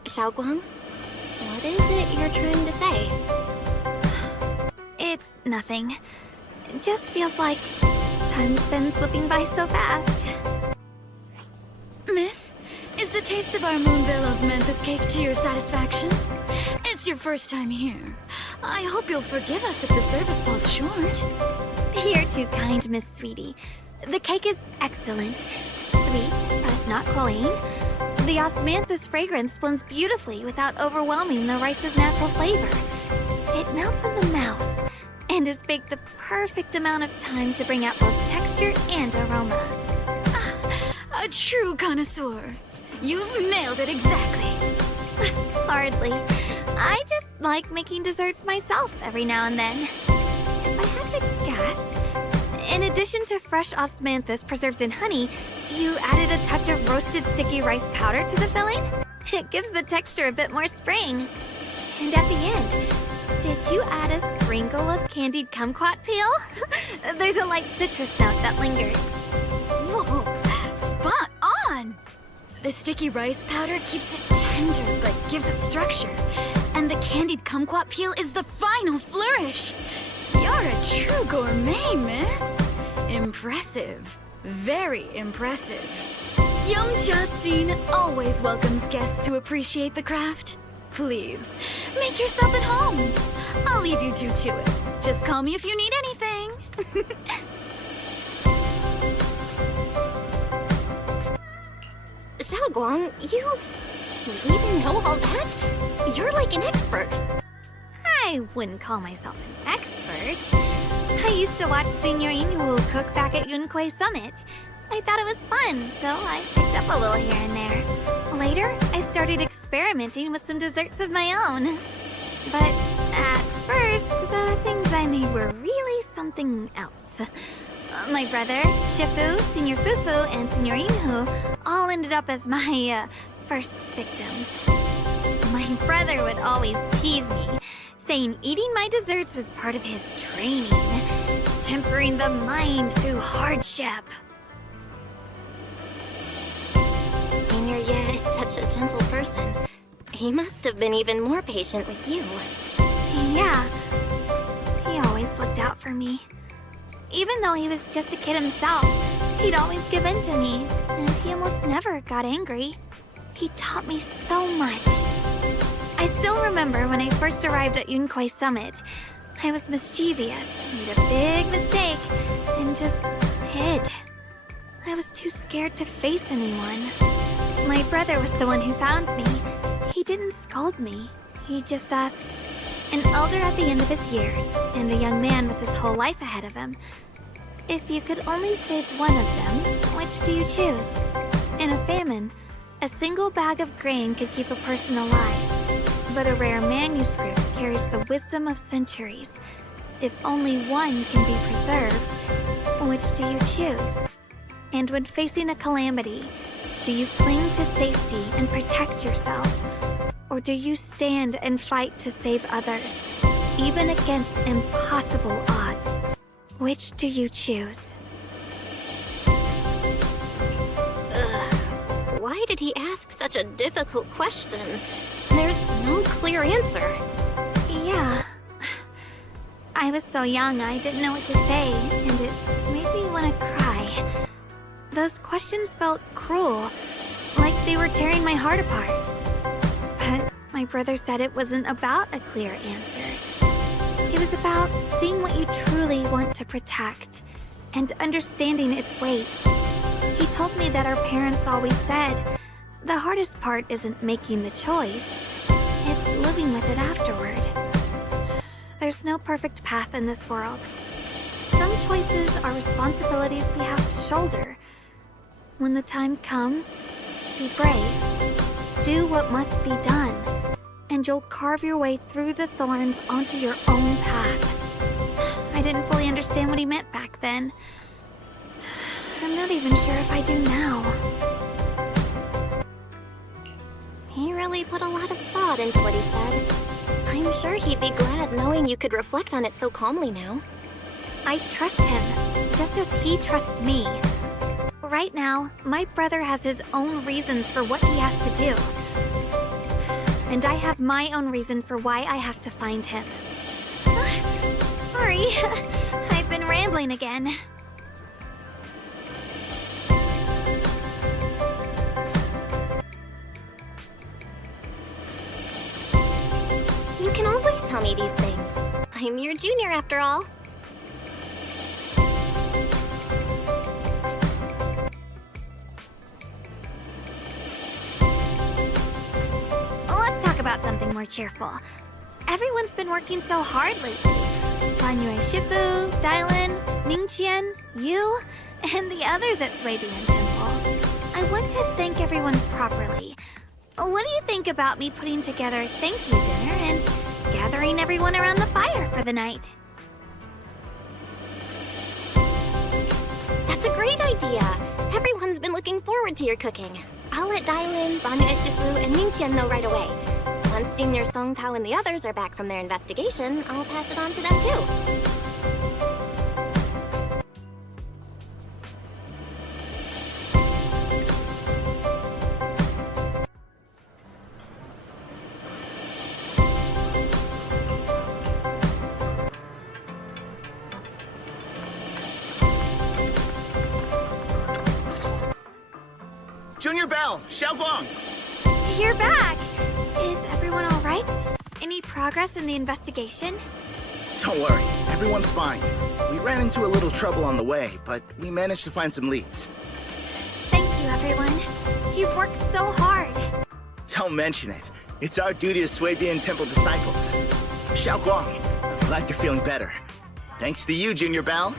Xiaoguang, what is it you're trying to say? It's nothing. It just feels like time's been slipping by so fast. Miss, is the taste of our Moonvale Osmanthus cake to your satisfaction? It's your first time here. I hope you'll forgive us if the service falls short. You're too kind, Miss Sweetie. The cake is excellent. Sweet, but not cloying. The osmanthus fragrance blends beautifully without overwhelming the rice's natural flavor. It melts in the mouth and is baked the perfect amount of time to bring out both texture and aroma. A true connoisseur. You've nailed it exactly. Hardly. I just like making desserts myself every now and then. If I had to guess, in addition to fresh osmanthus preserved in honey, you added a touch of roasted sticky rice powder to the filling? It gives the texture a bit more spring. And at the end, did you add a sprinkle of candied kumquat peel? There's a light citrus note that lingers. Whoa, spot on! The sticky rice powder keeps it tender but gives it structure. And the candied kumquat peel is the final flourish. You're a true gourmet, miss. Impressive. Very impressive. Yongcha Scene always welcomes guests who appreciate the craft. Please, make yourself at home. I'll leave you two to it. Just call me if you need anything. Xiaoguang, you even know all that? You're like an expert. I wouldn't call myself an expert. I used to watch Senior Inwu cook back at Yunquay Summit. I thought it was fun, so I picked up a little here and there. Later, I started experimenting with some desserts of my own. But at first, the things I made were really something else. My brother, Shifu, Senior Fufu, and Senior Inhu all ended up as my first victims. My brother would always tease me, saying eating my desserts was part of his training, tempering the mind through hardship. Senior Ye is such a gentle person. He must have been even more patient with you. Yeah, he always looked out for me. Even though he was just a kid himself, he'd always give in to me, and he almost never got angry. He taught me so much. I still remember when I first arrived at Yunquay Summit. I was mischievous, made a big mistake, and just hid. I was too scared to face anyone. My brother was the one who found me. He didn't scold me. He just asked, an elder at the end of his years, and a young man with his whole life ahead of him, if you could only save one of them, which do you choose? In a famine, a single bag of grain could keep a person alive, but a rare manuscript carries the wisdom of centuries. If only one can be preserved, which do you choose? And when facing a calamity, do you cling to safety and protect yourself? Or do you stand and fight to save others, even against impossible odds? Which do you choose? Why did he ask such a difficult question? There's no clear answer. Yeah. I was so young, I didn't know what to say, and it made me want to cry. Those questions felt cruel, like they were tearing my heart apart. But my brother said it wasn't about a clear answer. It was about seeing what you truly want to protect, and understanding its weight. He told me that our parents always said, the hardest part isn't making the choice, it's living with it afterward. There's no perfect path in this world. Some choices are responsibilities we have to shoulder. When the time comes, be brave. Do what must be done, and you'll carve your way through the thorns onto your own path. I didn't fully understand what he meant back then. I'm not even sure if I do now. He really put a lot of thought into what he said. I'm sure he'd be glad knowing you could reflect on it so calmly now. I trust him, just as he trusts me. Right now, my brother has his own reasons for what he has to do. And I have my own reason for why I have to find him. Sorry, I've been rambling again. You can always tell me these things. I'm your junior after all. more cheerful. Everyone's been working so hard lately. Banyue Shifu, Dylan, Ningqian, you, and the others at Swabian Temple. I want to thank everyone properly. What do you think about me putting together a thank you dinner and gathering everyone around the fire for the night? That's a great idea. Everyone's been looking forward to your cooking. I'll let Dylan, Banyue Shifu, and Ningqian know right away. Once Senior Song Tao and the others are back from their investigation, I'll pass it on to them too. Junior Bell, Xiaoguang! You're back! Is everyone all right? Any progress in the investigation? Don't worry, everyone's fine. We ran into a little trouble on the way, but we managed to find some leads. Thank you, everyone. You've worked so hard. Don't mention it. It's our duty as Swabian Temple disciples. Xiaoguang, I'm glad you're feeling better. Thanks to you, Junior Bell.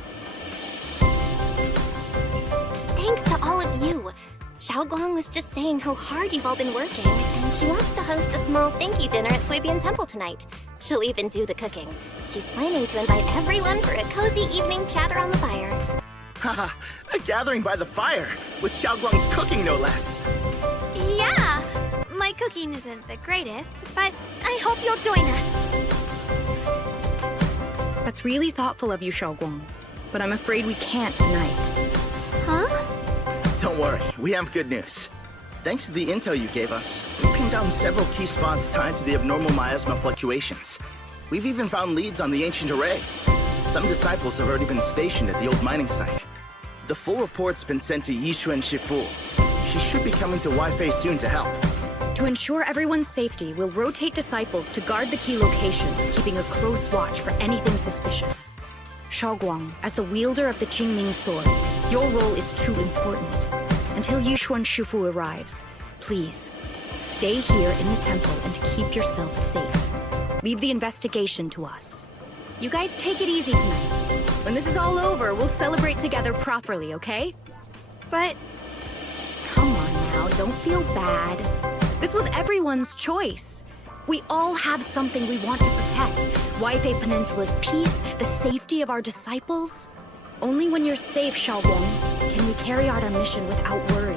Thanks to all of you. Xiaoguang was just saying how hard you've all been working, and she wants to host a small thank you dinner at Swabian Temple tonight. She'll even do the cooking. She's planning to invite everyone for a cozy evening chat around the fire. Haha, a gathering by the fire, with Xiaoguang's cooking no less. Yeah, my cooking isn't the greatest, but I hope you'll join us. That's really thoughtful of you, Xiaoguang. But I'm afraid we can't tonight. Huh? Don't worry, we have good news. Thanks to the intel you gave us, we pinned down several key spots tied to the abnormal miasma fluctuations. We've even found leads on the ancient array. Some disciples have already been stationed at the old mining site. The full report's been sent to Ye Shun Shifu. She should be coming to Waifei soon to help. To ensure everyone's safety, we'll rotate disciples to guard the key locations, keeping a close watch for anything suspicious. Xiaoguang, as the wielder of the Qingming sword, your role is too important. Until Yishuan Shifu arrives, please, stay here in the temple and keep yourself safe. Leave the investigation to us. You guys take it easy tonight. When this is all over, we'll celebrate together properly, okay? But... Come on now, don't feel bad. This was everyone's choice. We all have something we want to protect. Waifei Peninsula's peace, the safety of our disciples. Only when you're safe, Xiaoguang, can we carry out our mission without worry.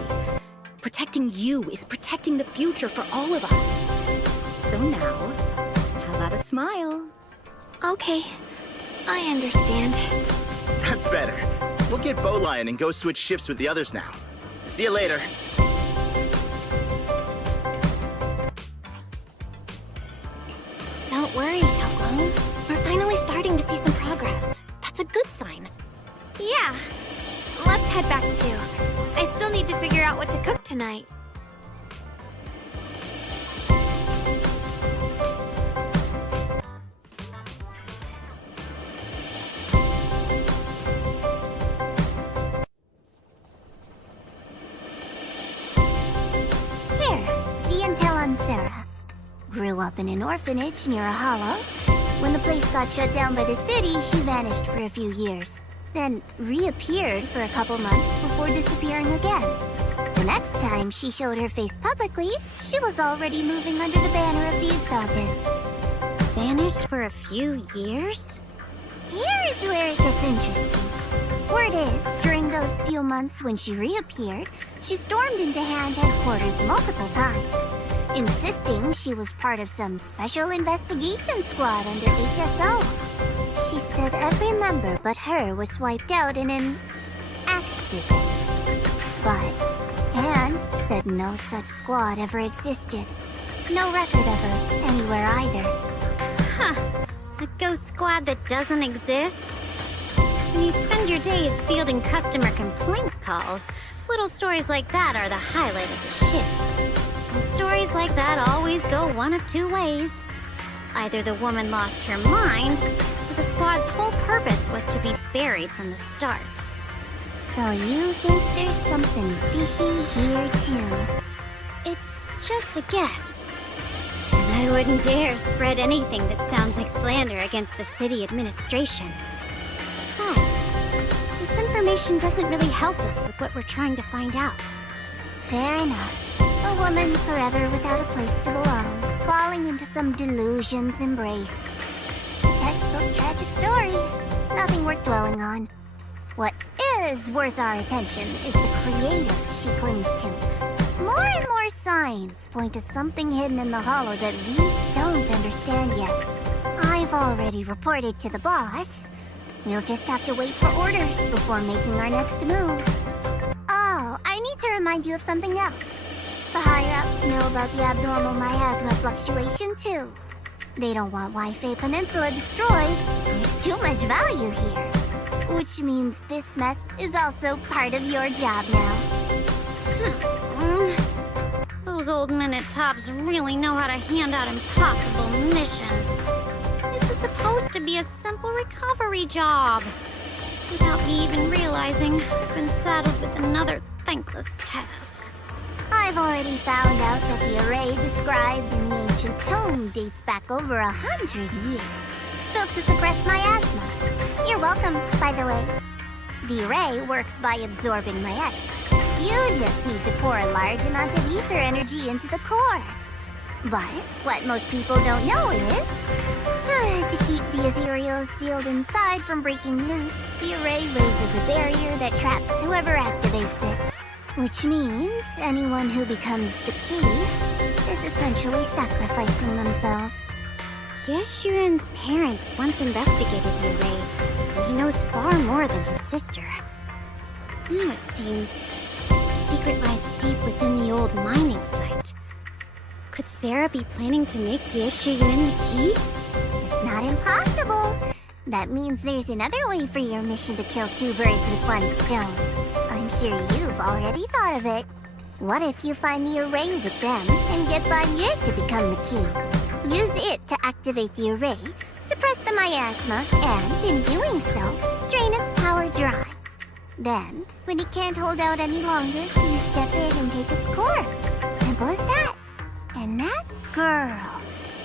Protecting you is protecting the future for all of us. So now, how about a smile? Okay, I understand. That's better. We'll get Bowlion and go switch shifts with the others now. See you later. Don't worry, Xiaoguang. We're finally starting to see some progress. That's a good sign. Yeah. Let's head back too. I still need to figure out what to cook tonight. Here, the intel on Sarah. Grew up in an orphanage near a hollow. When the place got shut down by the city, she vanished for a few years. Then reappeared for a couple months before disappearing again. The next time she showed her face publicly, she was already moving under the banner of the Exaltists. Vanished for a few years? Here's where it gets interesting. Word is, during those few months when she reappeared, she stormed into Hand headquarters multiple times, insisting she was part of some special investigation squad under HSO. She said every member but her was wiped out in an accident. But Hand said no such squad ever existed. No record of her anywhere either. Huh. A ghost squad that doesn't exist? When you spend your days fielding customer complaint calls, little stories like that are the highlight of the shift. And stories like that always go one of two ways. Either the woman lost her mind, or the squad's whole purpose was to be buried from the start. So you think there's something fishy here too? It's just a guess. And I wouldn't dare spread anything that sounds like slander against the city administration. Besides, this information doesn't really help us with what we're trying to find out. Fair enough. A woman forever without a place to belong, falling into some delusion's embrace. A textbook tragic story. Nothing worth dwelling on. What is worth our attention is the creator she clings to. More and more signs point to something hidden in the hollow that we don't understand yet. I've already reported to the boss. We'll just have to wait for orders before making our next move. Oh, I need to remind you of something else. The higher-ups know about the abnormal miasma fluctuation, too. They don't want Waifei Peninsula destroyed. There's too much value here. Which means this mess is also part of your job now. Those old minute tops really know how to hand out impossible missions. This was supposed to be a simple recovery job. Without me even realizing, I've been saddled with another thankless task. I've already found out that the array described in the ancient tome dates back over 100 years, built to suppress miasma. You're welcome, by the way. The array works by absorbing miasma. You just need to pour a large amount of ether energy into the core. But what most people don't know is, to keep the ethereal sealed inside from breaking loose, the array raises a barrier that traps whoever activates it. Which means anyone who becomes the key is essentially sacrificing themselves. Ye Shun's parents once investigated the array, and he knows far more than his sister. Now it seems the secret lies deep within the old mining site. Could Sarah be planning to make Ye Shun the key? It's not impossible. That means there's another way for your mission to kill two birds with one stone. I'm sure you've already thought of it. What if you find the array with them and get Banye to become the key? Use it to activate the array, suppress the miasma, and in doing so, drain its power dry. Then, when it can't hold out any longer, you step in and take its core. Simple as that. And that girl,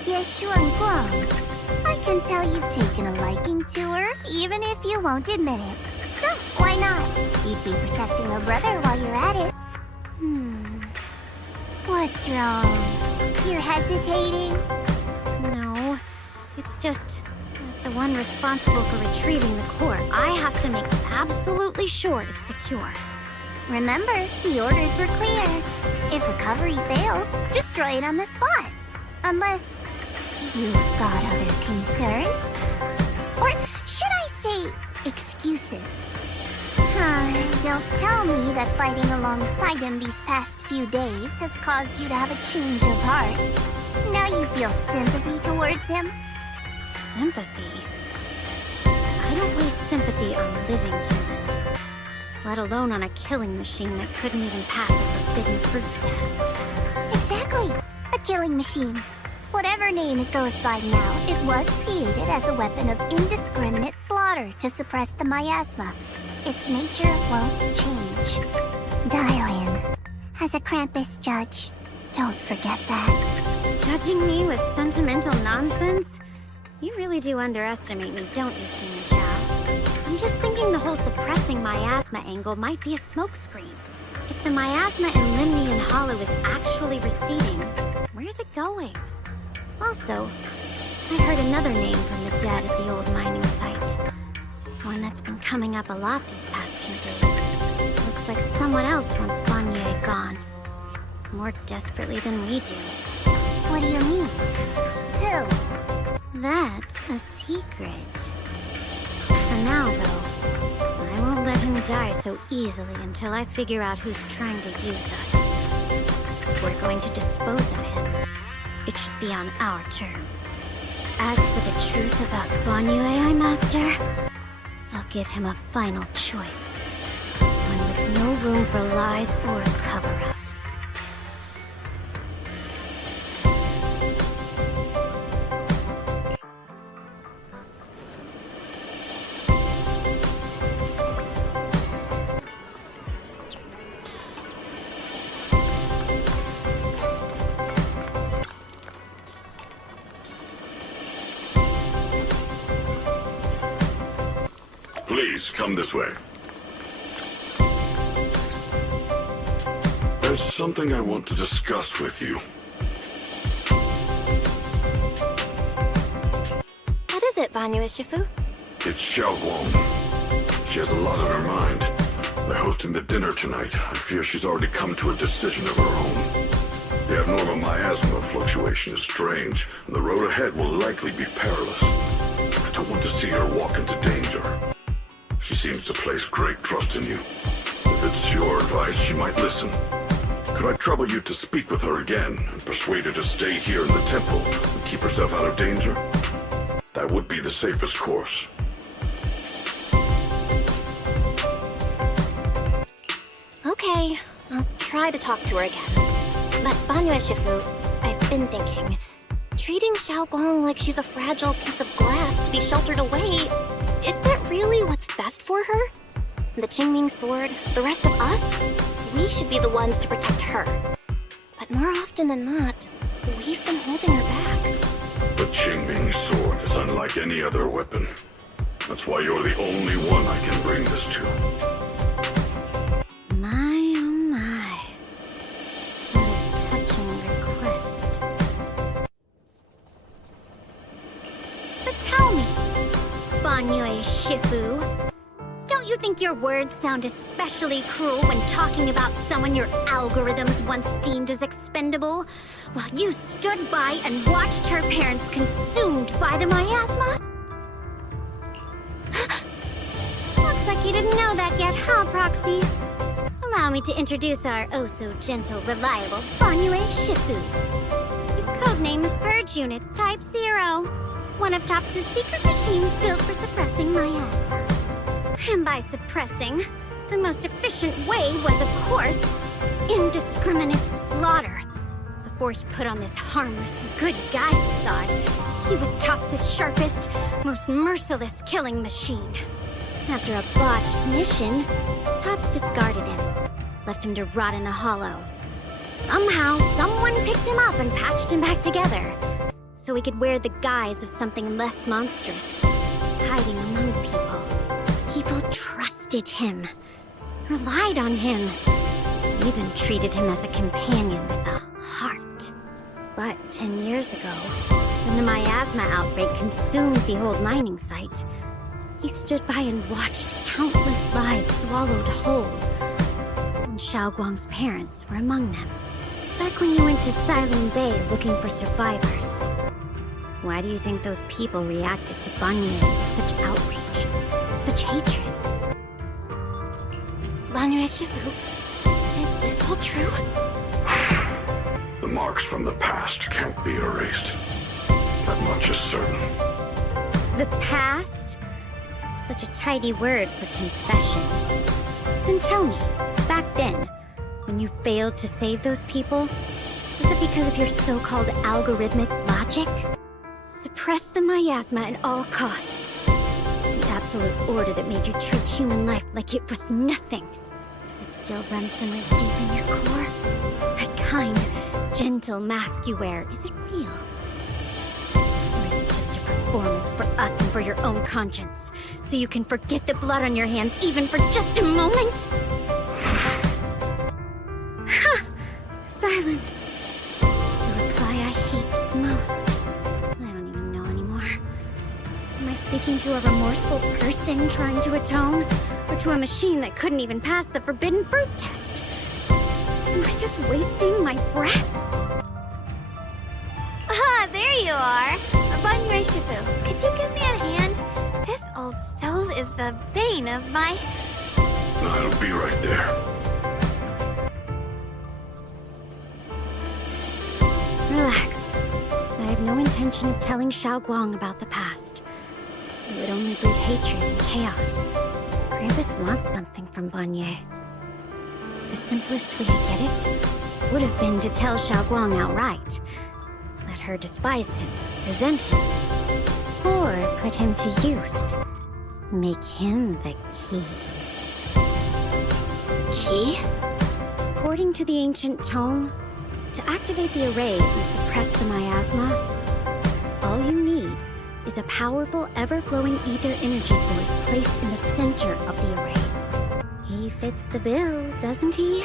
Ye Shun Guang, I can tell you've taken a liking to her, even if you won't admit it. So, why not? You'd be protecting her brother while you're at it. What's wrong? You're hesitating? No, it's just, as the one responsible for retrieving the core, I have to make absolutely sure it's secure. Remember, the orders were clear. If recovery fails, destroy it on the spot. Unless you've got other concerns? Or should I say, excuses? Don't tell me that fighting alongside him these past few days has caused you to have a change of heart. Now you feel sympathy towards him? Sympathy? I don't waste sympathy on living humans, let alone on a killing machine that couldn't even pass a forbidden fruit test. Exactly! A killing machine. Whatever name it goes by now, it was created as a weapon of indiscriminate slaughter to suppress the miasma. Its nature won't change. Dial in. As a Krampus judge, don't forget that. Judging me with sentimental nonsense? You really do underestimate me, don't you, Senior Zhao? I'm just thinking the whole suppressing miasma angle might be a smokescreen. If the miasma in Limnian Hollow is actually receding, where's it going? Also, I heard another name from the dead at the old mining site. One that's been coming up a lot these past few days. Looks like someone else wants Banye gone. More desperately than we do. What do you mean? Who? That's a secret. For now, though, I won't let him die so easily until I figure out who's trying to use us. If we're going to dispose of him, it should be on our terms. As for the truth about Banye I'm after, I'll give him a final choice. One with no room for lies or cover-ups. Please, come this way. There's something I want to discuss with you. What is it, Banyue Shifu? It's Xiaoguang. She has a lot on her mind. By hosting the dinner tonight, I fear she's already come to a decision of her own. The abnormal miasma fluctuation is strange, and the road ahead will likely be perilous. I don't want to see her walk into danger. She seems to place great trust in you. If it's your advice, she might listen. Could I trouble you to speak with her again and persuade her to stay here in the temple and keep herself out of danger? That would be the safest course. Okay, I'll try to talk to her again. But Banyue Shifu, I've been thinking, treating Xiaoguang like she's a fragile piece of glass to be sheltered away, is that really what's best for her? The Qingming sword, the rest of us? We should be the ones to protect her. But more often than not, we've been holding her back. The Qingming sword is unlike any other weapon. That's why you're the only one I can bring this to. My, oh my. What a touching request. But tell me, Banyue Shifu, don't you think your words sound especially cruel when talking about someone your algorithms once deemed as expendable, while you stood by and watched her parents consumed by the miasma? Looks like you didn't know that yet, huh, Proxy? Allow me to introduce our oh-so-gentle, reliable Banyue Shifu. His codename is Purge Unit Type 0, one of TOPS' secret machines built for suppressing miasma. And by suppressing, the most efficient way was, of course, indiscriminate slaughter. Before he put on this harmless, good guy facade, he was TOPS' sharpest, most merciless killing machine. After a botched mission, TOPS discarded him, left him to rot in the hollow. Somehow, someone picked him up and patched him back together, so he could wear the guise of something less monstrous, hiding among people. People trusted him, relied on him, even treated him as a companion with a heart. But 10 years ago, when the miasma outbreak consumed the old mining site, he stood by and watched countless lives swallowed whole. And Xiaoguang's parents were among them. Back when you went to Silent Bay looking for survivors. Why do you think those people reacted to Banyue with such outrage, such hatred? Banyue Shifu, is this all true? The marks from the past can't be erased. That much is certain. The past? Such a tidy word for confession. Then tell me, back then, when you failed to save those people, was it because of your so-called algorithmic logic? Suppress the miasma at all costs. The absolute order that made you treat human life like it was nothing. Does it still run somewhere deep in your core? That kind, gentle mask you wear, is it real? Or is it just a performance for us and for your own conscience? So you can forget the blood on your hands even for just a moment? Ha! Silence. The reply I hate most. I don't even know anymore. Am I speaking to a remorseful person trying to atone? Or to a machine that couldn't even pass the forbidden fruit test? Am I just wasting my breath? Ah, there you are! Banyue Shifu, could you give me a hand? This old stove is the bane of my... I'll be right there. Relax. I have no intention of telling Xiaoguang about the past. It would only breed hatred and chaos. Krampus wants something from Banyue. The simplest way to get it would have been to tell Xiaoguang outright. Let her despise him, resent him, or put him to use. Make him the key. Key? According to the ancient tome, to activate the array and suppress the miasma, all you need is a powerful, ever-flowing ether energy source placed in the center of the array. He fits the bill, doesn't he?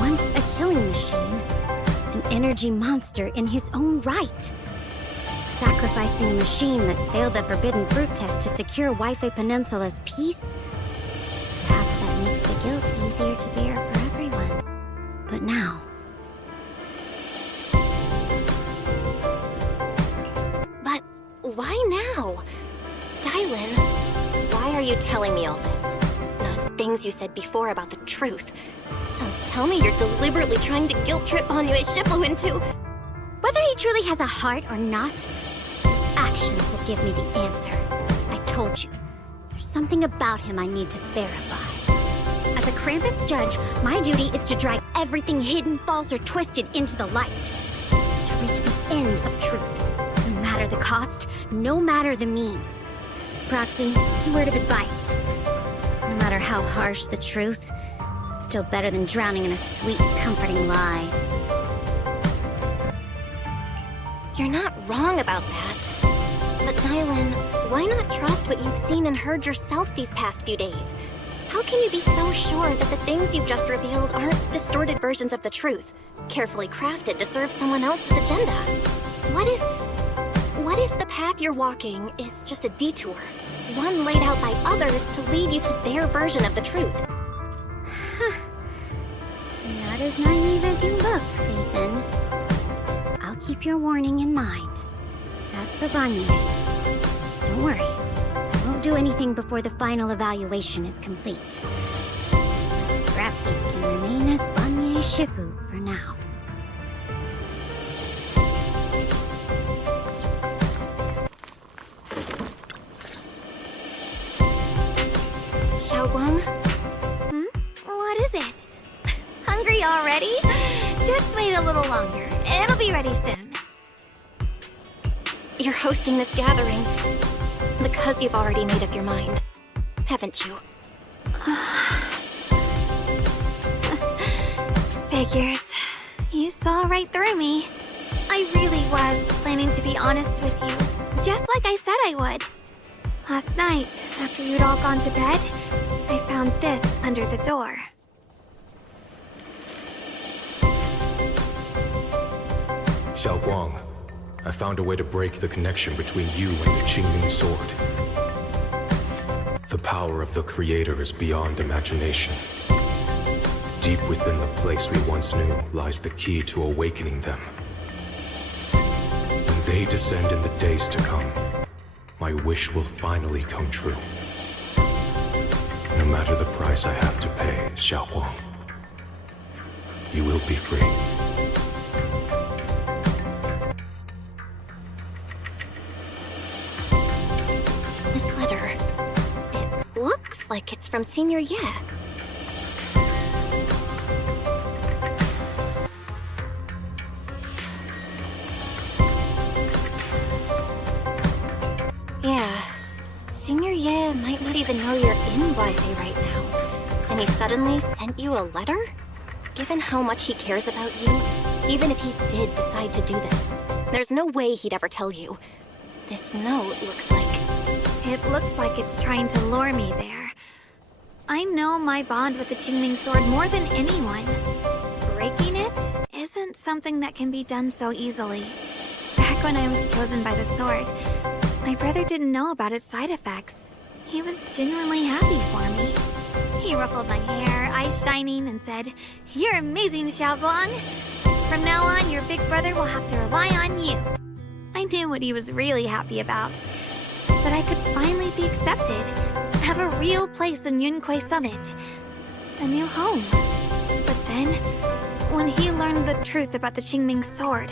Once a killing machine, an energy monster in his own right. Sacrificing a machine that failed the forbidden fruit test to secure Wi-Fi Peninsula's peace? Perhaps that makes the guilt easier to bear for everyone. But now... But why now? Dylan, why are you telling me all this? Those things you said before about the truth. Don't tell me you're deliberately trying to guilt-trip Banyue Shifu into... Whether he truly has a heart or not, his actions will give me the answer. I told you, there's something about him I need to verify. As a Krampus judge, my duty is to drag everything hidden, false, or twisted into the light. To reach the end of truth. No matter the cost, no matter the means. Proxy, a word of advice. No matter how harsh the truth, it's still better than drowning in a sweet, comforting lie. You're not wrong about that. But Dylan, why not trust what you've seen and heard yourself these past few days? How can you be so sure that the things you've just revealed aren't distorted versions of the truth, carefully crafted to serve someone else's agenda? What if the path you're walking is just a detour, one laid out by others to lead you to their version of the truth? Not as naive as you look, Ethan. I'll keep your warning in mind. As for Banyue, don't worry. I won't do anything before the final evaluation is complete. That scrap heap can remain as Banyue Shifu for now. Xiaoguang? What is it? Hungry already? Just wait a little longer. It'll be ready soon. You're hosting this gathering because you've already made up your mind, haven't you? Figures. You saw right through me. I really was planning to be honest with you, just like I said I would. Last night, after you'd all gone to bed, I found this under the door. Xiaoguang, I found a way to break the connection between you and the Qingming sword. The power of the Creator is beyond imagination. Deep within the place we once knew lies the key to awakening them. When they descend in the days to come, my wish will finally come true. No matter the price I have to pay, Xiaoguang, you will be free. This letter, it looks like it's from Senior Ye. Yeah, Senior Ye might not even know you're in Wi-Fi right now. And he suddenly sent you a letter? Given how much he cares about you, even if he did decide to do this, there's no way he'd ever tell you. This note looks like... It looks like it's trying to lure me there. I know my bond with the Qingming sword more than anyone. Breaking it isn't something that can be done so easily. Back when I was chosen by the sword, my brother didn't know about its side effects. He was genuinely happy for me. He ruffled my hair, eyes shining, and said, "You're amazing, Xiaoguang. From now on, your big brother will have to rely on you." I knew what he was really happy about. That I could finally be accepted, have a real place in Yunquei Summit, a new home. But then, when he learned the truth about the Qingming sword,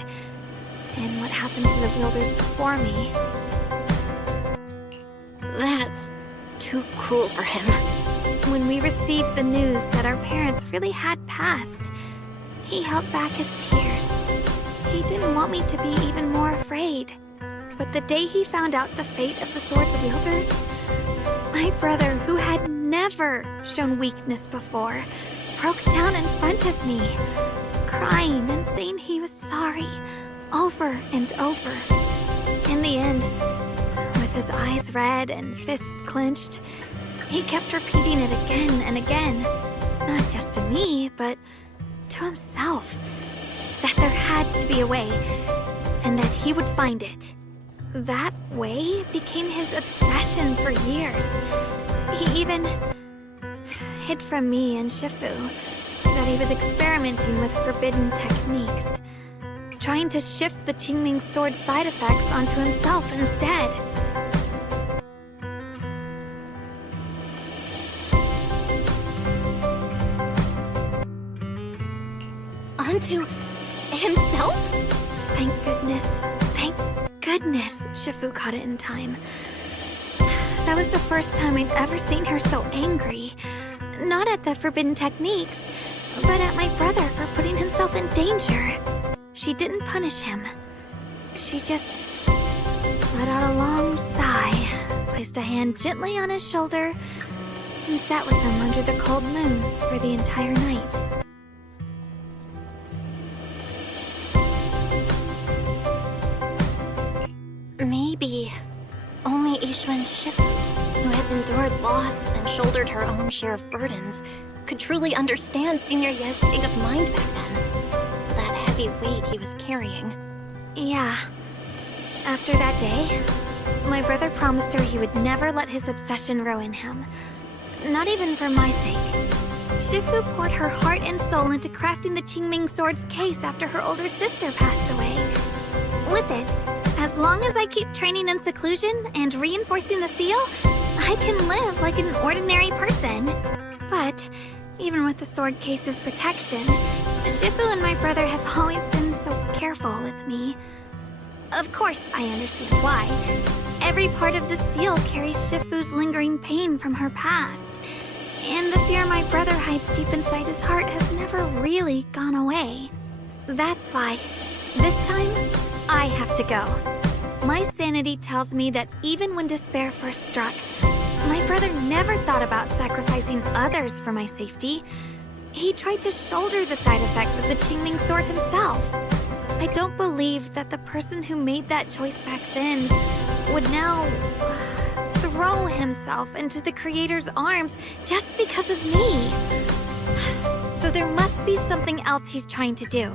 and what happened to the wielders before me... That's too cruel for him. When we received the news that our parents really had passed, he held back his tears. He didn't want me to be even more afraid. But the day he found out the fate of the sword's wielders, my brother, who had never shown weakness before, broke down in front of me, crying and saying he was sorry, over and over. In the end, his eyes red and fists clenched. He kept repeating it again and again, not just to me, but to himself, that there had to be a way, and that he would find it. That way became his obsession for years. He even hid from me and Shifu that he was experimenting with forbidden techniques, trying to shift the Qingming sword side effects onto himself instead. Onto himself? Thank goodness Shifu caught it in time. That was the first time I'd ever seen her so angry. Not at the forbidden techniques, but at my brother for putting himself in danger. She didn't punish him. She just let out a long sigh, placed a hand gently on his shoulder, and sat with him under the cold moon for the entire night. Maybe only Ye Shun Shifu, who has endured loss and shouldered her own share of burdens, could truly understand Senior Ye's state of mind back then. That heavy weight he was carrying. Yeah. After that day, my brother promised her he would never let his obsession ruin him. Not even for my sake. Shifu poured her heart and soul into crafting the Qingming sword's case after her older sister passed away. With it, as long as I keep training in seclusion and reinforcing the seal, I can live like an ordinary person. But even with the sword case's protection, Shifu and my brother have always been so careful with me. Of course, I understand why. Every part of the seal carries Shifu's lingering pain from her past. And the fear my brother hides deep inside his heart has never really gone away. That's why, this time, I have to go. My sanity tells me that even when despair first struck, my brother never thought about sacrificing others for my safety. He tried to shoulder the side effects of the Qingming sword himself. I don't believe that the person who made that choice back then would now throw himself into the Creator's arms just because of me. So there must be something else he's trying to do.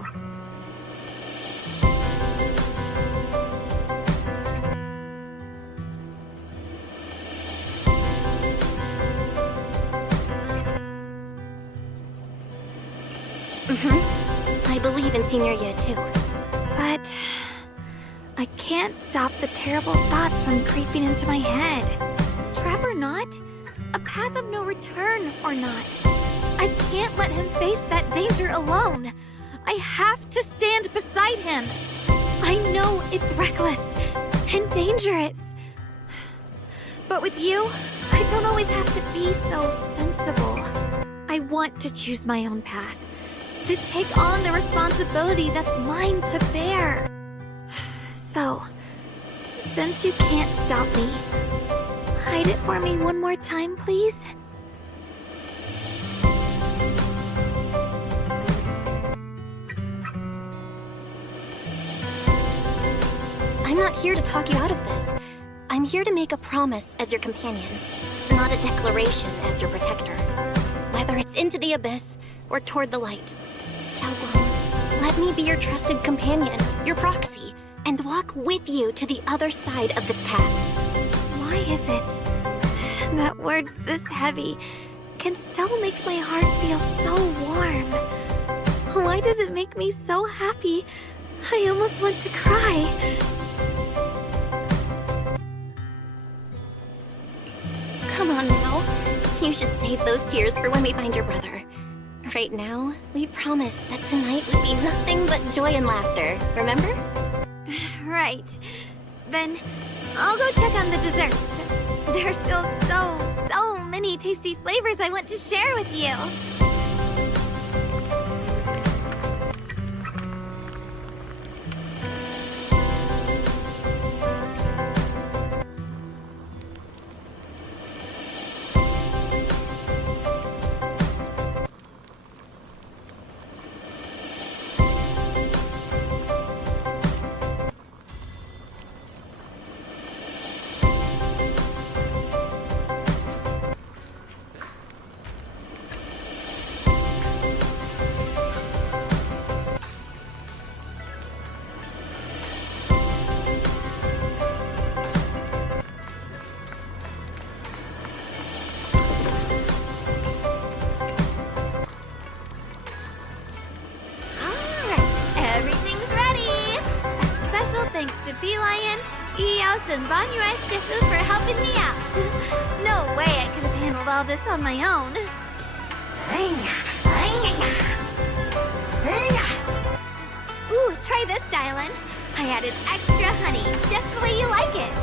I believe in Senior Ye too. But I can't stop the terrible thoughts from creeping into my head. Trap or not, a path of no return or not, I can't let him face that danger alone. I have to stand beside him. I know it's reckless and dangerous. But with you, I don't always have to be so sensible. I want to choose my own path, to take on the responsibility that's mine to bear. So, since you can't stop me, hide it for me one more time, please? I'm not here to talk you out of this. I'm here to make a promise as your companion, not a declaration as your protector. Whether it's into the abyss or toward the light. Xiao Guang, let me be your trusted companion, your proxy, and walk with you to the other side of this path. Why is it that words this heavy can still make my heart feel so warm? Why does it make me so happy? I almost want to cry. Come on now. You should save those tears for when we find your brother. Right now, we promised that tonight would be nothing but joy and laughter, remember? Right. Then I'll go check on the desserts. There are still so many tasty flavors I want to share with you. and Banyue Shifu for helping me out. No way I could have handled all this on my own. Ooh, try this, Dylan. I added extra honey, just the way you like it.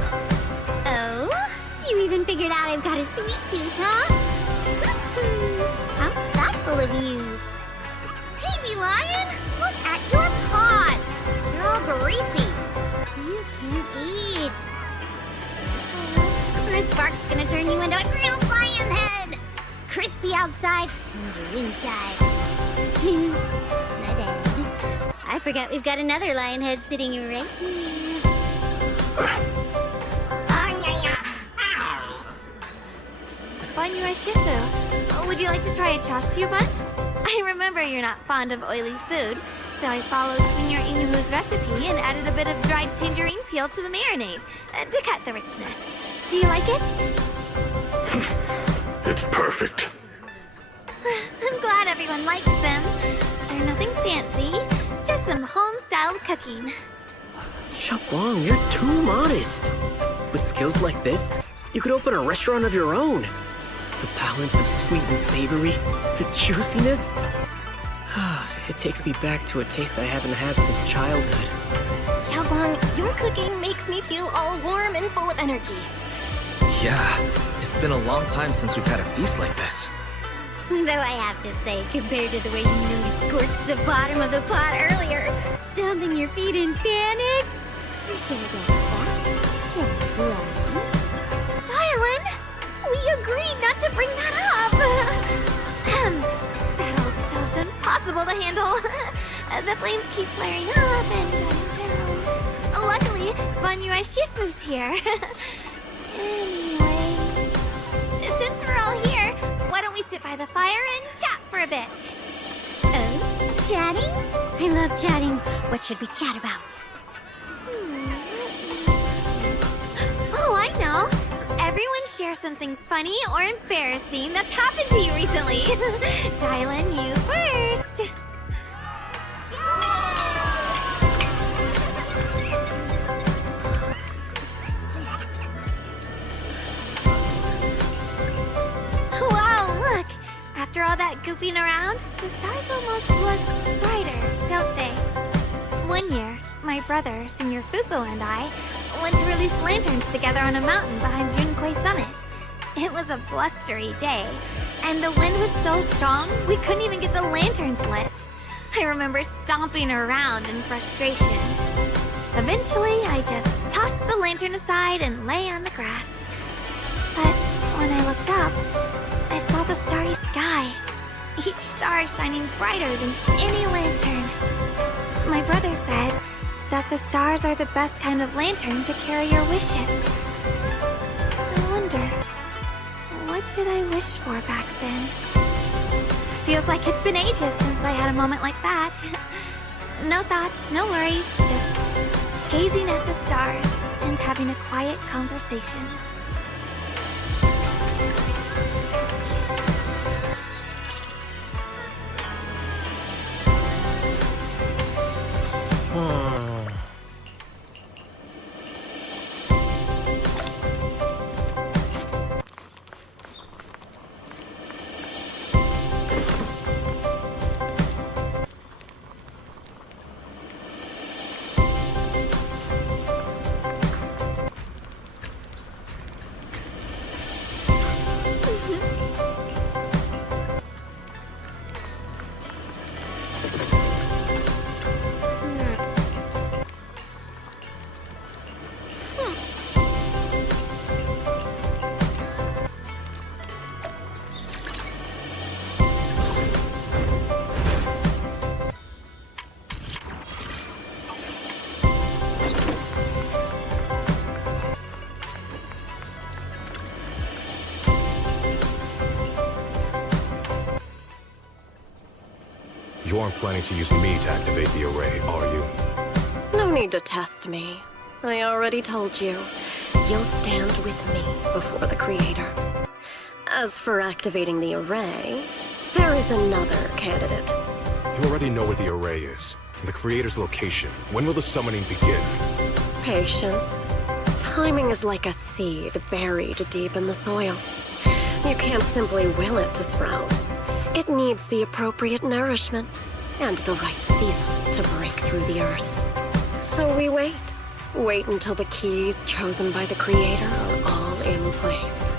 Oh? You even figured out I've got a sweet tooth, huh? How thoughtful of you. Baby lion, look at your paws. They're all greasy. You can't eat. This bark's gonna turn you into a grilled lion head. Crispy outside, tender inside. Oops, my bad. I forgot we've got another lion head sitting right here. Banyue Shifu, would you like to try a chashu bun? I remember you're not fond of oily food, so I followed Senior Inuhu's recipe and added a bit of dried tangerine peel to the marinade to cut the richness. Do you like it? It's perfect. I'm glad everyone likes them. They're nothing fancy, just some home-styled cooking. Guang, you're too modest. With skills like this, you could open a restaurant of your own. The balance of sweet and savory, the juiciness. It takes me back to a taste I haven't had since childhood. Guang, your cooking makes me feel all warm and full of energy. Yeah, it's been a long time since we've had a feast like this. Though I have to say, compared to the way you nearly scorched the bottom of the pot earlier, stomping your feet in panic, you should have done that. Dylan, we agreed not to bring that up. That old stove's impossible to handle. The flames keep flaring up and dying down. Luckily, Banyue Shifu's here. Anyway, since we're all here, why don't we sit by the fire and chat for a bit? Oh, chatting? I love chatting. What should we chat about? Oh, I know. Everyone share something funny or embarrassing that's happened to you recently. Dylan, you first. Wow, look. After all that goofing around, the stars almost look brighter, don't they? One year, my brother, Senior Fufu, and I went to release lanterns together on a mountain behind Junkui Summit. It was a blustery day, and the wind was so strong we couldn't even get the lanterns lit. I remember stomping around in frustration. Eventually, I just tossed the lantern aside and lay on the grass. But when I looked up, I saw the starry sky, each star shining brighter than any lantern. My brother said that the stars are the best kind of lantern to carry your wishes. I wonder, what did I wish for back then? Feels like it's been ages since I had a moment like that. No thoughts, no worries, just gazing at the stars and having a quiet conversation. You aren't planning to use me to activate the array, are you? No need to test me. I already told you. You'll stand with me before the Creator. As for activating the array, there is another candidate. You already know where the array is, and the Creator's location. When will the summoning begin? Patience. Timing is like a seed buried deep in the soil. You can't simply will it to sprout. It needs the appropriate nourishment and the right season to break through the earth. So we wait. Wait until the keys chosen by the Creator are all in place.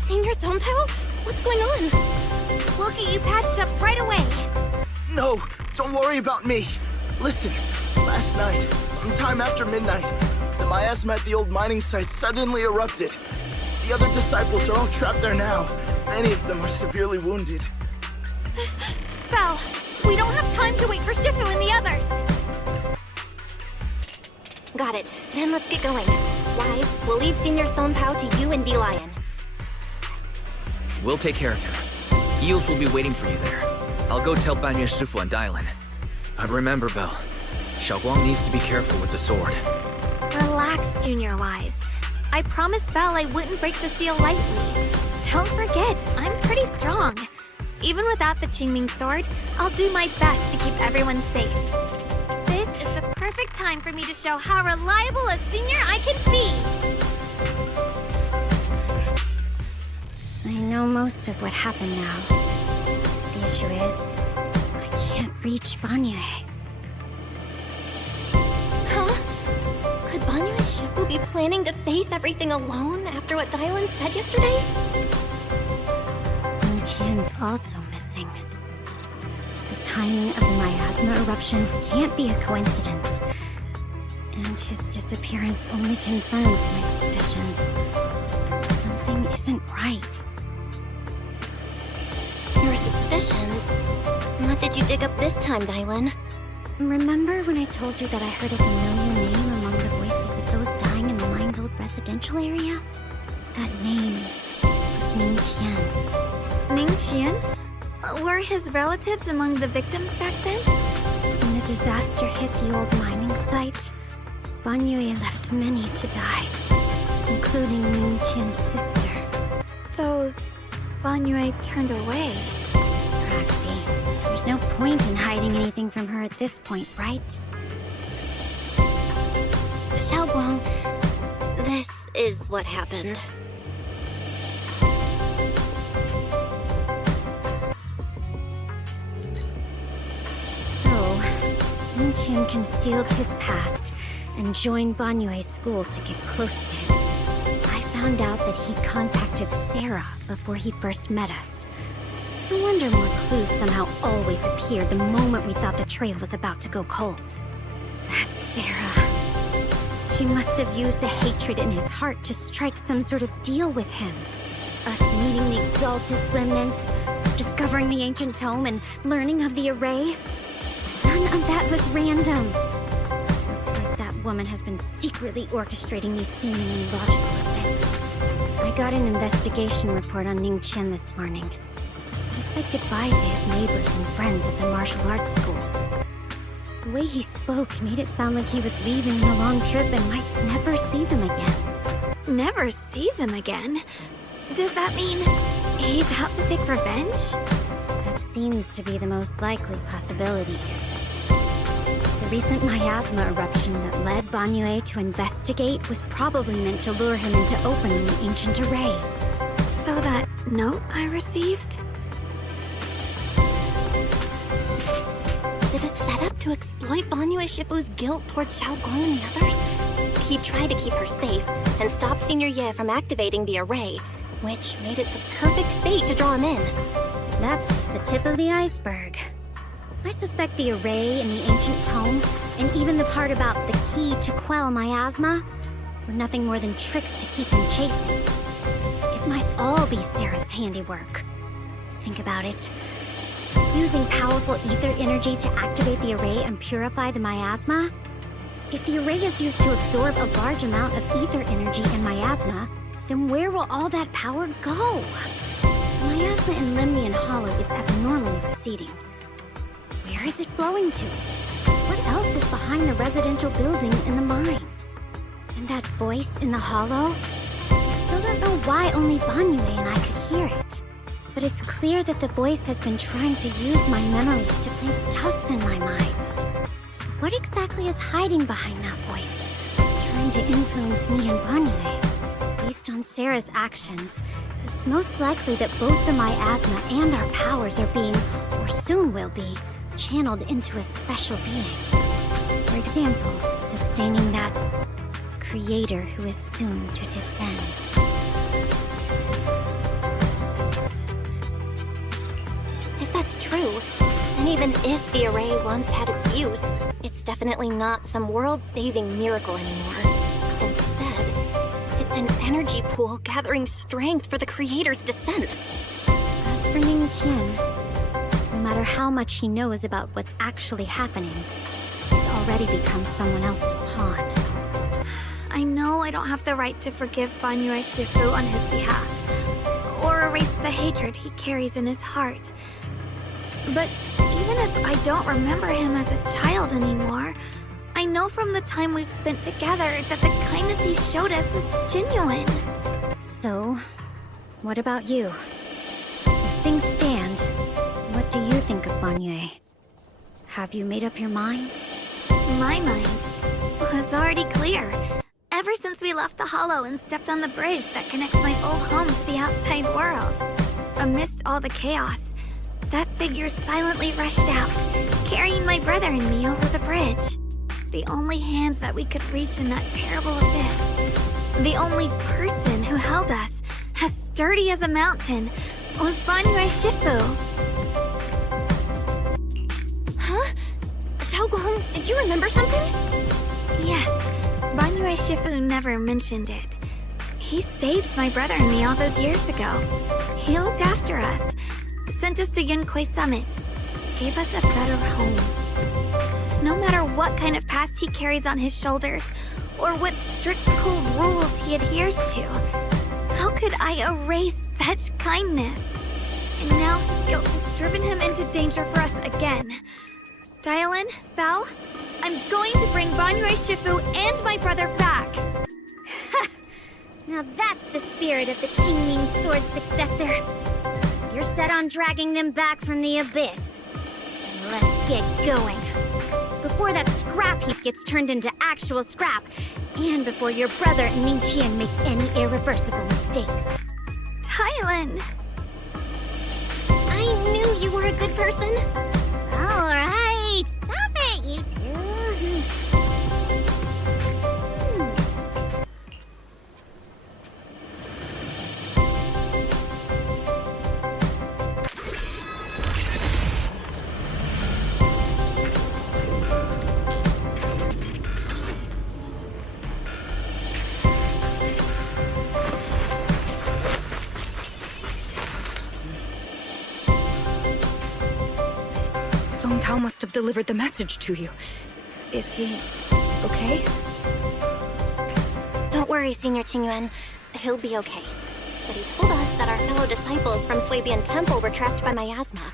Senior Sonpao? What's going on? We'll get you patched up right away. No, don't worry about me. Listen, last night, sometime after midnight, the miasma at the old mining site suddenly erupted. The other disciples are all trapped there now. Many of them are severely wounded. Belle, we don't have time to wait for Shifu and the others. Got it. Then let's get going. Wise, we'll leave Senior Sonpao to you and B-Lion. We'll take care of him. Eels will be waiting for you there. I'll go tell Banyue Shifu and Dylan. But remember, Belle, Xiaoguang needs to be careful with the sword. Relax, Junior Wise. I promised Belle I wouldn't break the seal lightly. Don't forget, I'm pretty strong. Even without the Qingming sword, I'll do my best to keep everyone safe. This is the perfect time for me to show how reliable a senior I can be. I know most of what happened now. The issue is, I can't reach Banyue. Huh? Could Banyue Shifu be planning to face everything alone after what Dylan said yesterday? Ning Qian's also missing. The timing of the miasma eruption can't be a coincidence. And his disappearance only confirms my suspicions. Something isn't right. Your suspicions? What did you dig up this time, Dylan? Remember when I told you that I heard a familiar name among the voices of those dying in the mine's old residential area? That name was Ning Qian. Ning Qian? Were his relatives among the victims back then? When the disaster hit the old mining site, Banyue left many to die, including Ning Qian's sister. Those Banyue turned away. Praxi, there's no point in hiding anything from her at this point, right? Xiaoguang, this is what happened. So, Ning Qian concealed his past and joined Banyue's school to get close to him. I found out that he contacted Sarah before he first met us. No wonder more clues somehow always appeared the moment we thought the trail was about to go cold. That's Sarah. She must have used the hatred in his heart to strike some sort of deal with him. Us meeting the Exaltus remnants, discovering the ancient tome, and learning of the array. None of that was random. Looks like that woman has been secretly orchestrating these seemingly logical events. I got an investigation report on Ning Qian this morning. He said goodbye to his neighbors and friends at the martial arts school. The way he spoke made it sound like he was leaving on a long trip and might never see them again. Never see them again? Does that mean he's out to take revenge? That seems to be the most likely possibility. The recent miasma eruption that led Banyue to investigate was probably meant to lure him into opening the ancient array. So that note I received? Is it a setup to exploit Banyue Shifu's guilt toward Xiaoguang and the others? He tried to keep her safe and stop Senior Ye from activating the array, which made it the perfect bait to draw him in. That's just the tip of the iceberg. I suspect the array and the ancient tome, and even the part about the key to quell miasma, were nothing more than tricks to keep him chasing. It might all be Sarah's handiwork. Think about it. Using powerful ether energy to activate the array and purify the miasma? If the array is used to absorb a large amount of ether energy and miasma, then where will all that power go? miasma in Limnian Hollow is abnormally receding. Where is it flowing to? What else is behind the residential building in the mines? And that voice in the hollow? I still don't know why only Banyue and I could hear it. But it's clear that the voice has been trying to use my memories to plant doubts in my mind. So what exactly is hiding behind that voice? Trying to influence me and Banyue? Based on Sarah's actions, it's most likely that both the miasma and our powers are being, or soon will be, channeled into a special being. For example, sustaining that creator who is soon to descend. If that's true, and even if the array once had its use, it's definitely not some world-saving miracle anymore. Instead, it's an energy pool gathering strength for the creator's descent. As for Ning Qian, no matter how much he knows about what's actually happening, he's already become someone else's pawn. I know I don't have the right to forgive Banyue Shifu on his behalf, or erase the hatred he carries in his heart. But even if I don't remember him as a child anymore, I know from the time we've spent together that the kindness he showed us was genuine. So, what about you? As things stand, what do you think of Banyue? Have you made up your mind? My mind was already clear. Ever since we left the Hollow and stepped on the bridge that connects my old home to the outside world. Amidst all the chaos, that figure silently rushed out, carrying my brother and me over the bridge. The only hands that we could reach in that terrible abyss. The only person who held us, as sturdy as a mountain, was Banyue Shifu. Huh? Xiaoguang, did you remember something? Yes, Banyue Shifu never mentioned it. He saved my brother and me all those years ago. He looked after us, sent us to Yunquay Summit, gave us a better home. No matter what kind of past he carries on his shoulders, or what strict cold rules he adheres to, how could I erase such kindness? And now his guilt has driven him into danger for us again. Dial in, Belle. I'm going to bring Banyue Shifu and my brother back. Now that's the spirit of the Qingming Sword successor. You're set on dragging them back from the abyss. Let's get going. Before that scrap heap gets turned into actual scrap, and before your brother and Ning Qian make any irreversible mistakes. Tylan! I knew you were a good person. All right, stop it, you two. Song Tao must have delivered the message to you. Is he okay? Don't worry, Senior Qingyuan. He'll be okay. But he told us that our fellow disciples from Suibian Temple were trapped by miasma.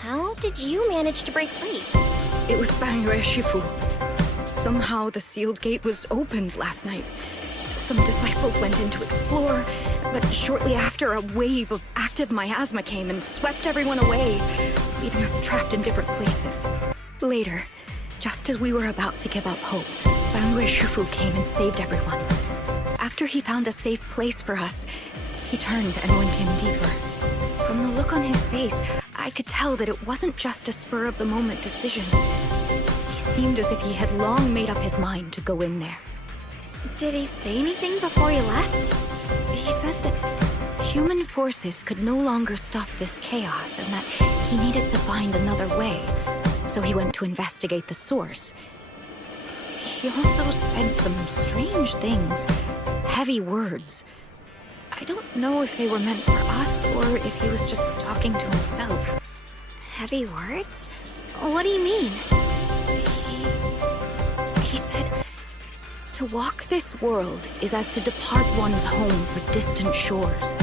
How did you manage to break free? It was Banyue Shifu. Somehow the sealed gate was opened last night. Some disciples went in to explore, but shortly after, a wave of active miasma came and swept everyone away, leaving us trapped in different places. Later, just as we were about to give up hope, Banyue Shifu came and saved everyone. After he found a safe place for us, he turned and went in deeper. From the look on his face, I could tell that it wasn't just a spur-of-the-moment decision. He seemed as if he had long made up his mind to go in there. Did he say anything before he left? He said that human forces could no longer stop this chaos and that he needed to find another way. So he went to investigate the source. He also said some strange things, heavy words. I don't know if they were meant for us or if he was just talking to himself. Heavy words? What do you mean? He said, to walk this world is as to depart one's home for distant shores.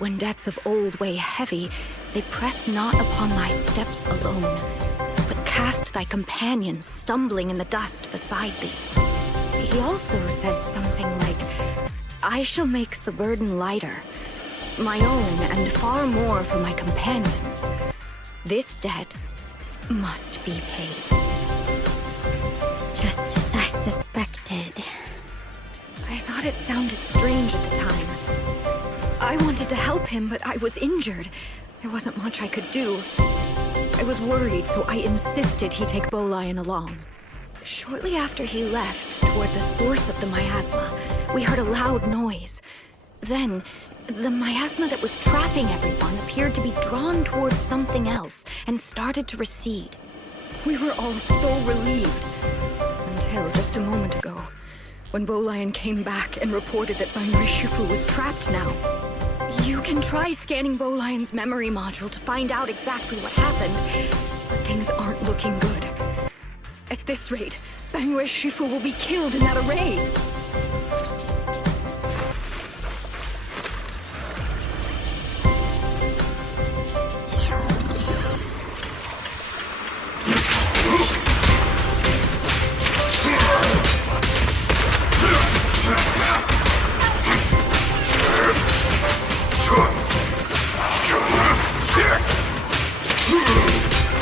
When debts of old weigh heavy, they press not upon thy steps alone, but cast thy companions stumbling in the dust beside thee. He also said something like, I shall make the burden lighter, my own and far more for my companions. This debt must be paid. Just as I suspected. I thought it sounded strange at the time. I wanted to help him, but I was injured. There wasn't much I could do. I was worried, so I insisted he take Bolian along. Shortly after he left, toward the source of the miasma, we heard a loud noise. Then, the miasma that was trapping everyone appeared to be drawn towards something else and started to recede. We were all so relieved. Until just a moment ago, when Bolian came back and reported that Banyu Shifu was trapped now. You can try scanning Bolian's memory module to find out exactly what happened, but things aren't looking good. At this rate, Banyu Shifu will be killed in that array.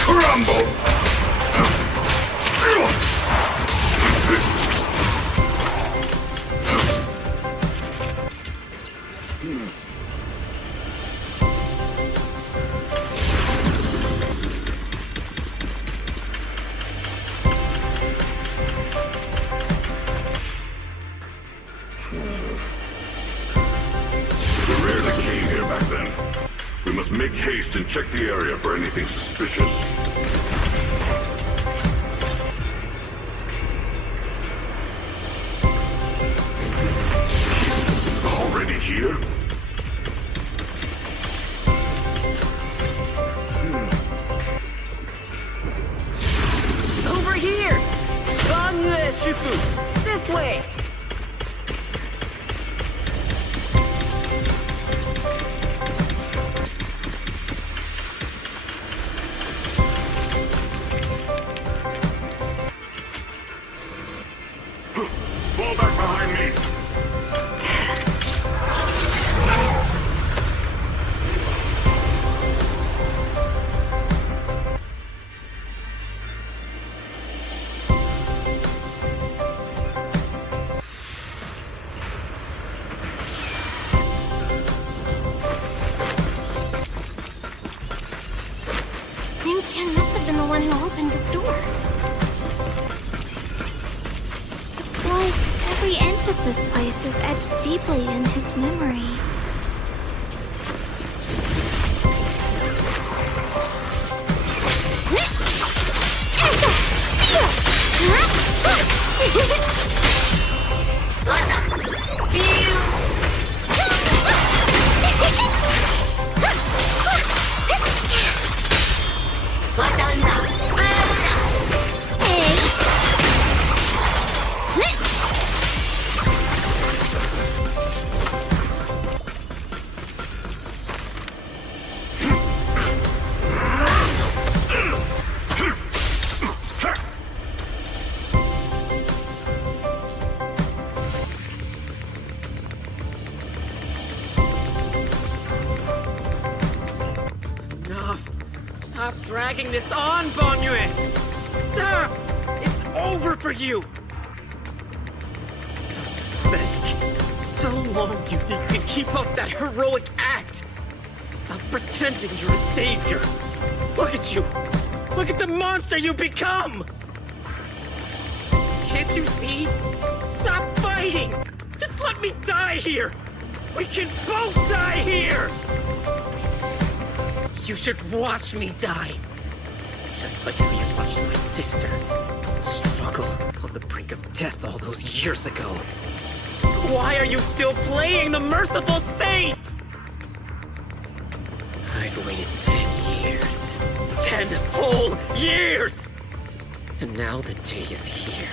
Crumble! Make haste and check the area for anything suspicious. Already here? Over here! Banyu Shifu! This way! Fall back behind me! Ning Qian must have been the one who opened this door. It's like every inch of this place is etched deeply in his memory. Stop dragging this on, Banyu! Stop! It's over for you! Pathetic. How long do you think you can keep up that heroic act? Stop pretending you're a savior. Look at you! Look at the monster you become! Can't you see? Stop fighting! Just let me die here! We can both die here! You should watch me die. Just like how you watched my sister struggle on the brink of death all those years ago. Why are you still playing the merciful saint? I've waited 10 years. 10 whole years! And now the day is here.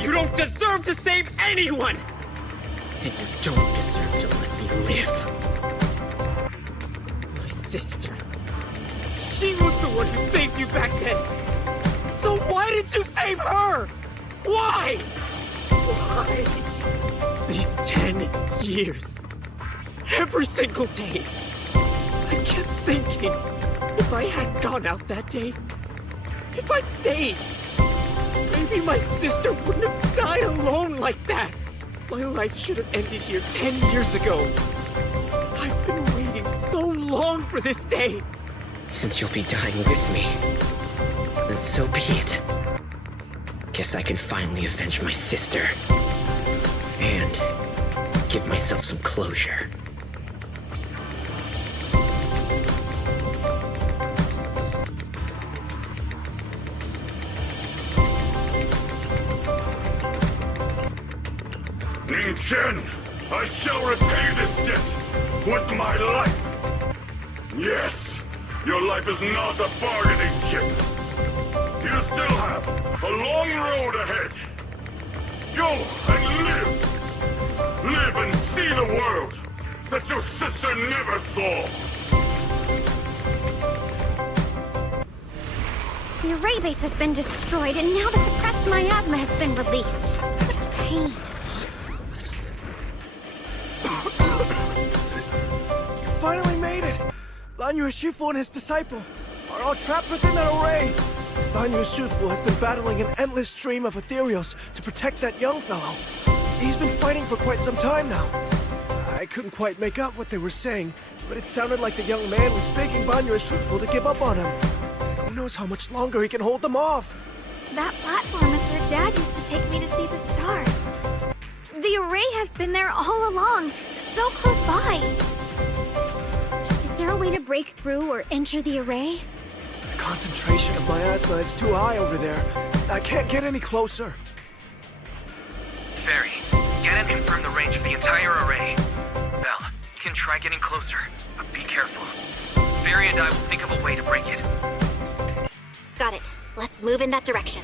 You don't deserve to save anyone! and you don't deserve to let me live. My sister. She was the one who saved you back then. So why did you save her? Why? Why? These 10 years. Every single day. I kept thinking, if I hadn't gone out that day, if I'd stayed, maybe my sister wouldn't have died alone like that. My life should have ended here 10 years ago. I've been waiting so long for this day. Since you'll be dying with me, then so be it. Guess I can finally avenge my sister. And give myself some closure. Ning Chen, I shall repay this debt with my life. Yes, your life is not a bargaining chip. You still have a long road ahead. Go and live. Live and see the world that your sister never saw. The array base has been destroyed, and now the suppressed miasma has been released. What a pain. You finally made it! Banyu Shifu and his disciple are all trapped within that array. Banyu Shifu has been battling an endless stream of ethereals to protect that young fellow. He's been fighting for quite some time now. I couldn't quite make out what they were saying, but it sounded like the young man was begging Banyu Shifu to give up on him. Who knows how much longer he can hold them off? That platform is where Dad used to take me to see the stars. The array has been there all along, so close by. Is there a way to break through or enter the array? The concentration of miasma is too high over there. I can't get any closer. Fairy, get and confirm the range of the entire array. Belle, you can try getting closer, but be careful. Fairy and I will think of a way to break it. Got it. Let's move in that direction.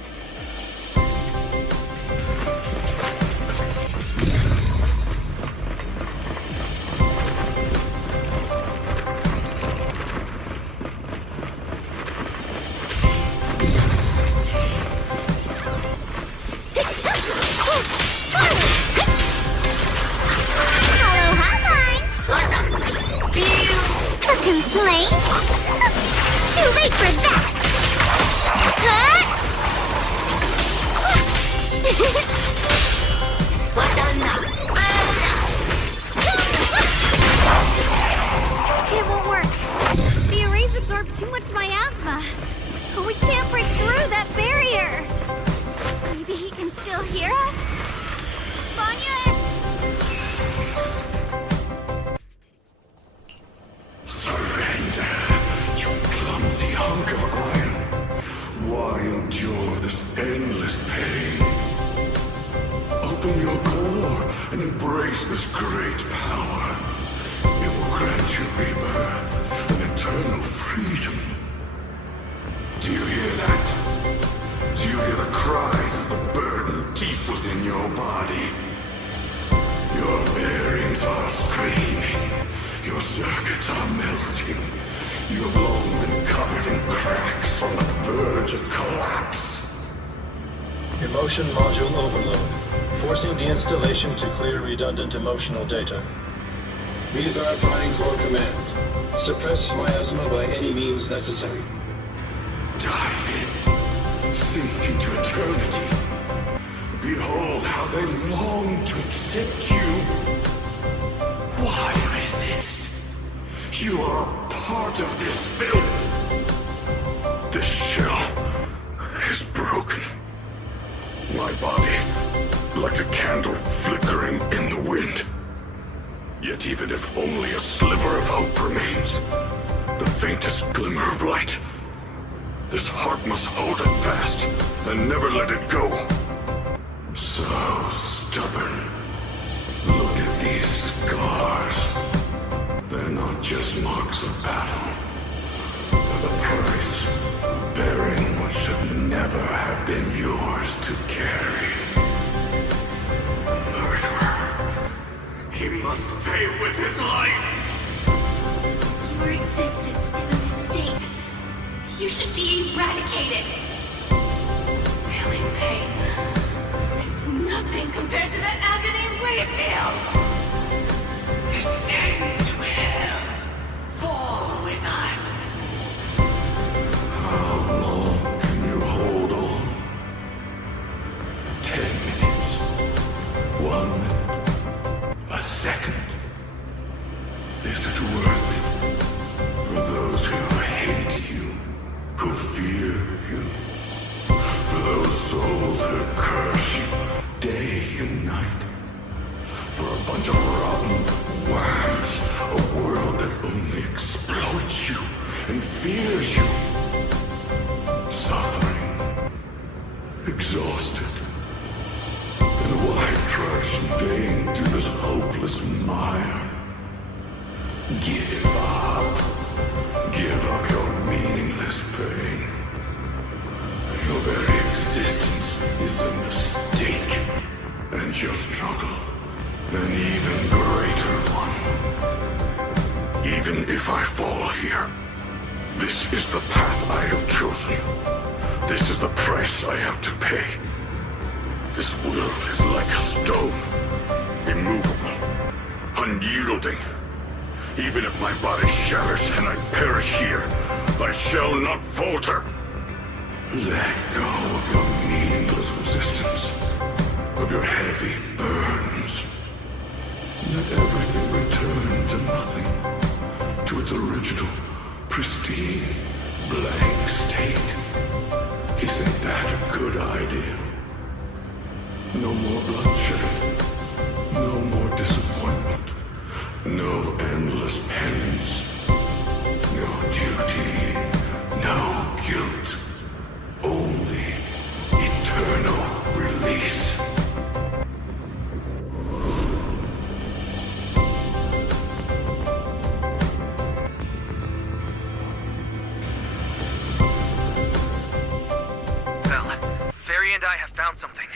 Complaint? Too late for that! It won't work. The arrays absorb too much miasma. We can't break through that barrier. Maybe he can still hear us? Vanya! Surrender, you clumsy hunk of iron. Why endure this endless pain? Open your core and embrace this great power. It will grant you rebirth and eternal freedom. Do you hear that? Do you hear the cries of the burden deep within your body? Your bearings are screaming. Your circuits are melting. You have long been covered in cracks on the verge of collapse. Emotion module overload. Forcing deinstallation to clear redundant emotional data. Re-verifying core command. Suppress miasma by any means necessary. Dive in. Sink into eternity. Behold how they long to accept you. Why resist? You are a part of this film. This shell is broken. My body, like a candle flickering in the wind. Yet even if only a sliver of hope remains, the faintest glimmer of light, this heart must hold it fast and never let it go. So stubborn. Look at these scars. They're not just marks of battle. They're the price of bearing what should never have been yours to carry. Murderer. He must pay with his life! Your existence is a mistake. You should be eradicated. Feeling pain. It's nothing compared to the agony we feel. Descend to hell. Fall with us. How long can you hold on? 10 minutes. 1 minute. A second. Is it worth it? For those who hate you, who fear you, for those souls who curse you day and night, for a bunch of rotten worms, a world that only exploits you and fears you, suffering, exhausted, then why trudge in vain through this hopeless mire? Give up. Give up your meaningless pain. Your very existence is a mistake, and your struggle, an even greater one. Even if I fall here, this is the path I have chosen. This is the price I have to pay. This world is like a stone, immovable, unyielding. Even if my body shatters and I perish here, I shall not falter. Let go of your meaningless resistance, of your heavy burdens. Let everything return to nothing, to its original, pristine, blank state. Isn't that a good idea? No more bloodshed, no more disappointment. No endless penance, no duty, no guilt, only eternal release. Belle, Fairy and I have found something.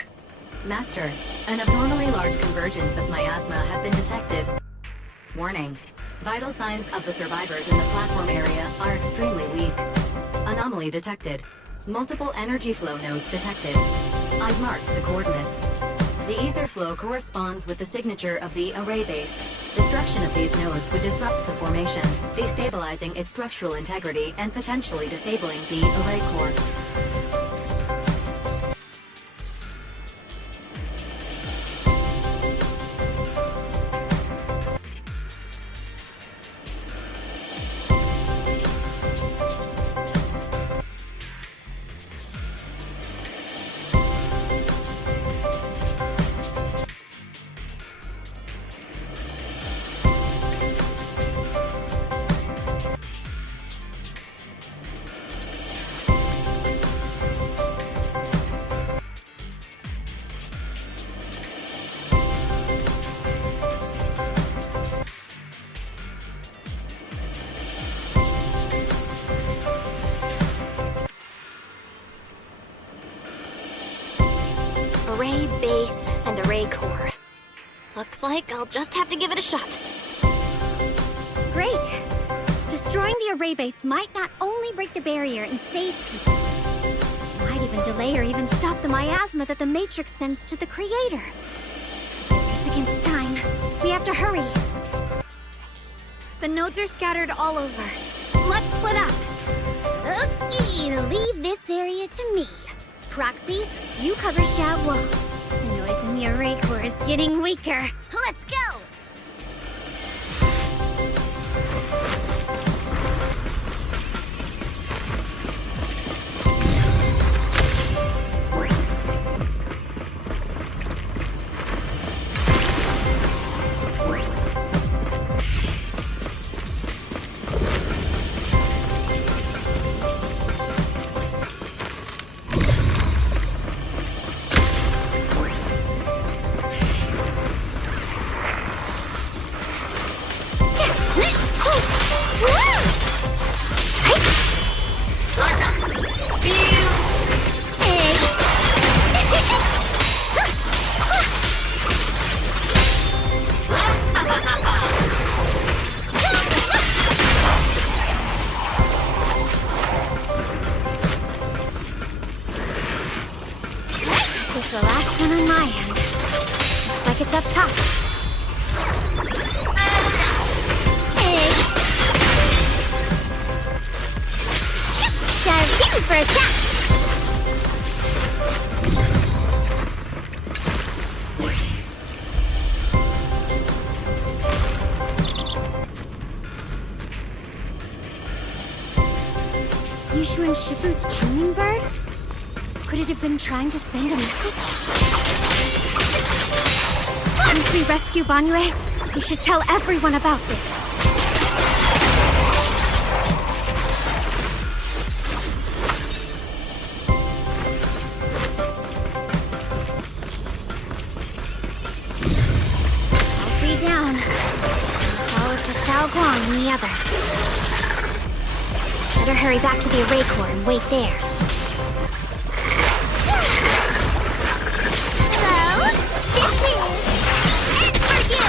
Master, an abnormally large convergence of miasma has been detected. Warning. Vital signs of the survivors in the platform area are extremely weak. Anomaly detected. Multiple energy flow nodes detected. I've marked the coordinates. The ether flow corresponds with the signature of the array base. Destruction of these nodes would disrupt the formation, destabilizing its structural integrity and potentially disabling the array core. Array base and array core. Looks like I'll just have to give it a shot. Great! Destroying the array base might not only break the barrier and save people, it might even delay or even stop the miasma that the Matrix sends to the Creator. It's a race against time. We have to hurry. The nodes are scattered all over. Let's split up. Okay, leave this area to me. Proxy, you cover Xiaowang. The noise in the array core is getting weaker. Let's go! What's up top? Hey. Got a team for attack. Ye Shun Shifu's tuning bird? Could it have been trying to send a message? Once we rescue Banyue, we should tell everyone about this. All three down. Follow to Guang and the others. Better hurry back to the array core and wait there. Hello? This is... And for you!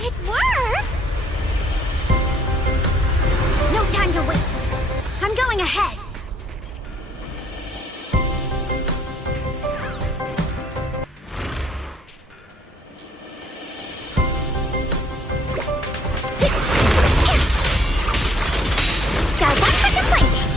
It worked! No time to waste. I'm going ahead. Got one for the plates.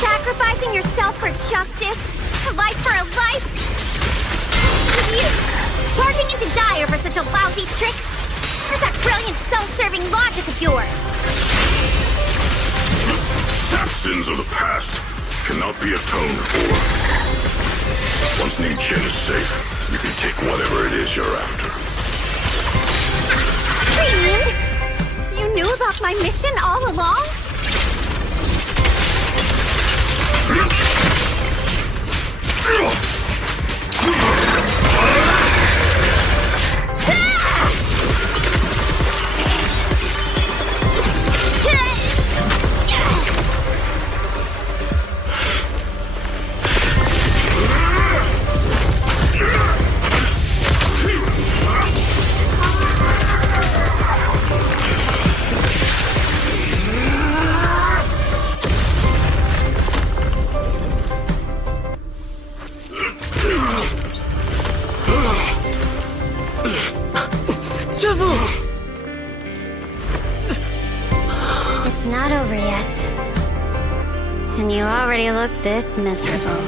Sacrificing yourself for justice? A life for a life? You barging into die over such a lousy trick? Where's that brilliant self-serving logic of yours? Sins of the past cannot be atoned for. Once Ning Chen is safe, you can take whatever it is you're after. Fiend! You knew about my mission all along? It's not over yet. And you already look this miserable.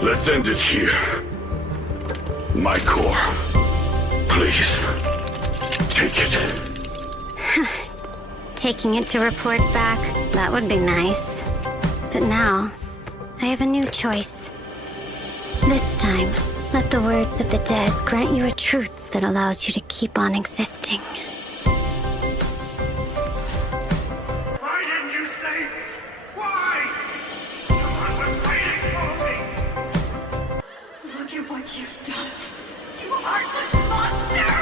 Let's end it here. My core. Please. Take it. Taking it to report back, that would be nice. But now, I have a new choice. This time, let the words of the dead grant you a truth that allows you to keep on existing. Why didn't you save me? Why? Someone was waiting for me. Look at what you've done. You heartless monster!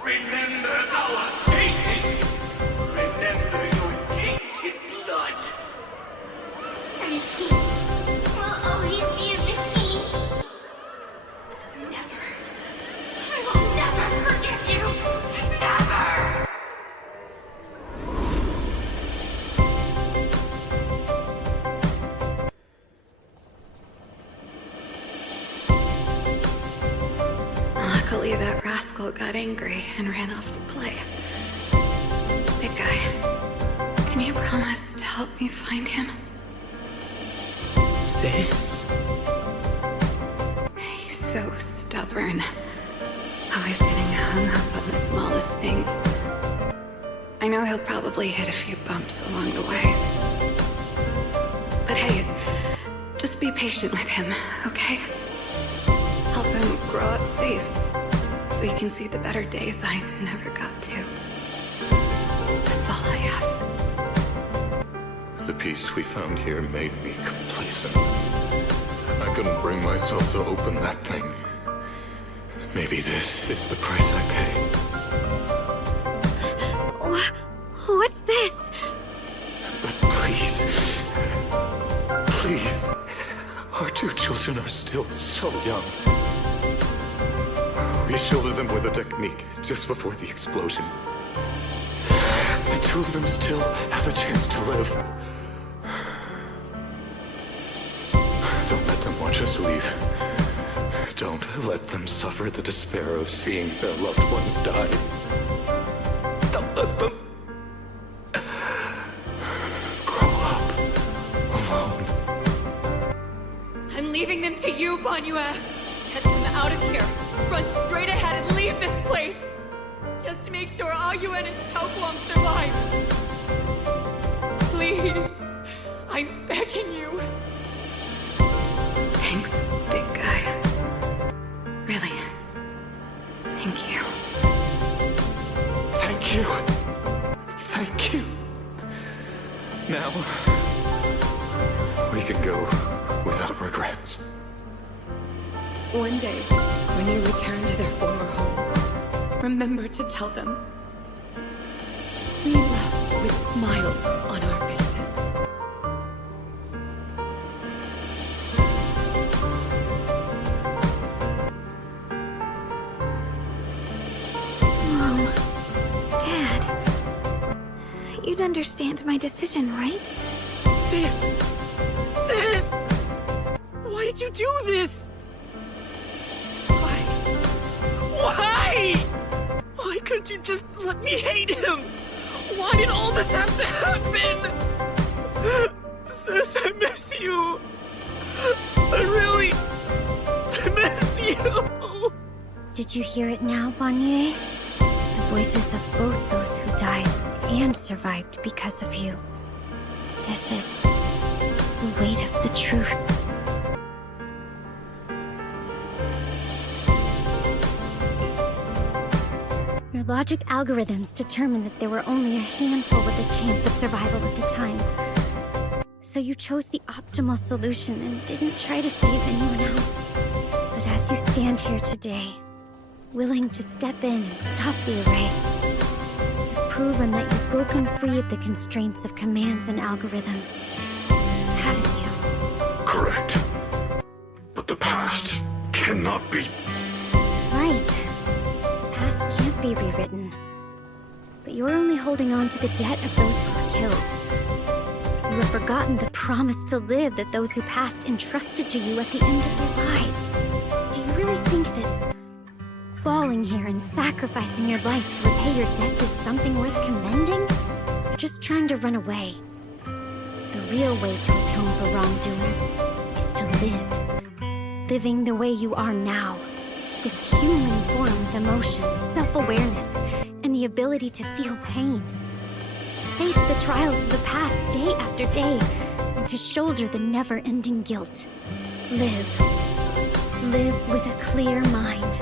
Remember our faces. Remember your tainted blood. A machine will always be a machine. Never. I will never forgive you. Never! Luckily, that rascal got angry and ran off to play. Big guy, can you promise to help me find him? Sis? He's so stubborn. Always getting hung up on the smallest things. I know he'll probably hit a few bumps along the way. But hey, just be patient with him, okay? help him grow up safe, so he can see the better days I never got to. That's all I ask. The peace we found here made me complacent. I couldn't bring myself to open that thing. Maybe this is the price I pay. What's this? But please, please, our two children are still so young. We shielded them with a technique just before the explosion. The two of them still have a chance to live. Don't let them watch us leave. Don't let them suffer the despair of seeing their loved ones die. Don't let them grow up alone. I'm leaving them to you, Banyue. Get them out of here. Run straight ahead and leave this place. Just to make sure Ayuen and Xiaoguang survive. Please. I'm begging you. Thanks, big guy. Really. Thank you. Thank you. Thank you. Now, we can go without regrets. One day, when you return to their former home, remember to tell them we left with smiles on our faces. Mom, Dad, you'd understand my decision, right? Sis! Sis! Why did you do this? Why? Why couldn't you just let me hate him? Why did all this have to happen? Sis, I miss you. I really miss you. Did you hear it now, Banyue? The voices of both those who died and survived because of you. This is the weight of the truth. Your logic algorithms determined that there were only a handful with a chance of survival at the time. So you chose the optimal solution and didn't try to save anyone else. But as you stand here today, willing to step in and stop the array, you've proven that you've broken free of the constraints of commands and algorithms, haven't you? Correct. But the past cannot be. Right. The past can't be rewritten. But you're only holding on to the debt of those who were killed. You have forgotten the promise to live that those who passed entrusted to you at the end of their lives. Do you really think that falling here and sacrificing your life to repay your debts is something worth commending? You're just trying to run away. The real way to atone for wrongdoing is to live. Living the way you are now. This human form with emotions, self-awareness, and the ability to feel pain. To face the trials of the past day after day, and to shoulder the never-ending guilt. Live. Live with a clear mind.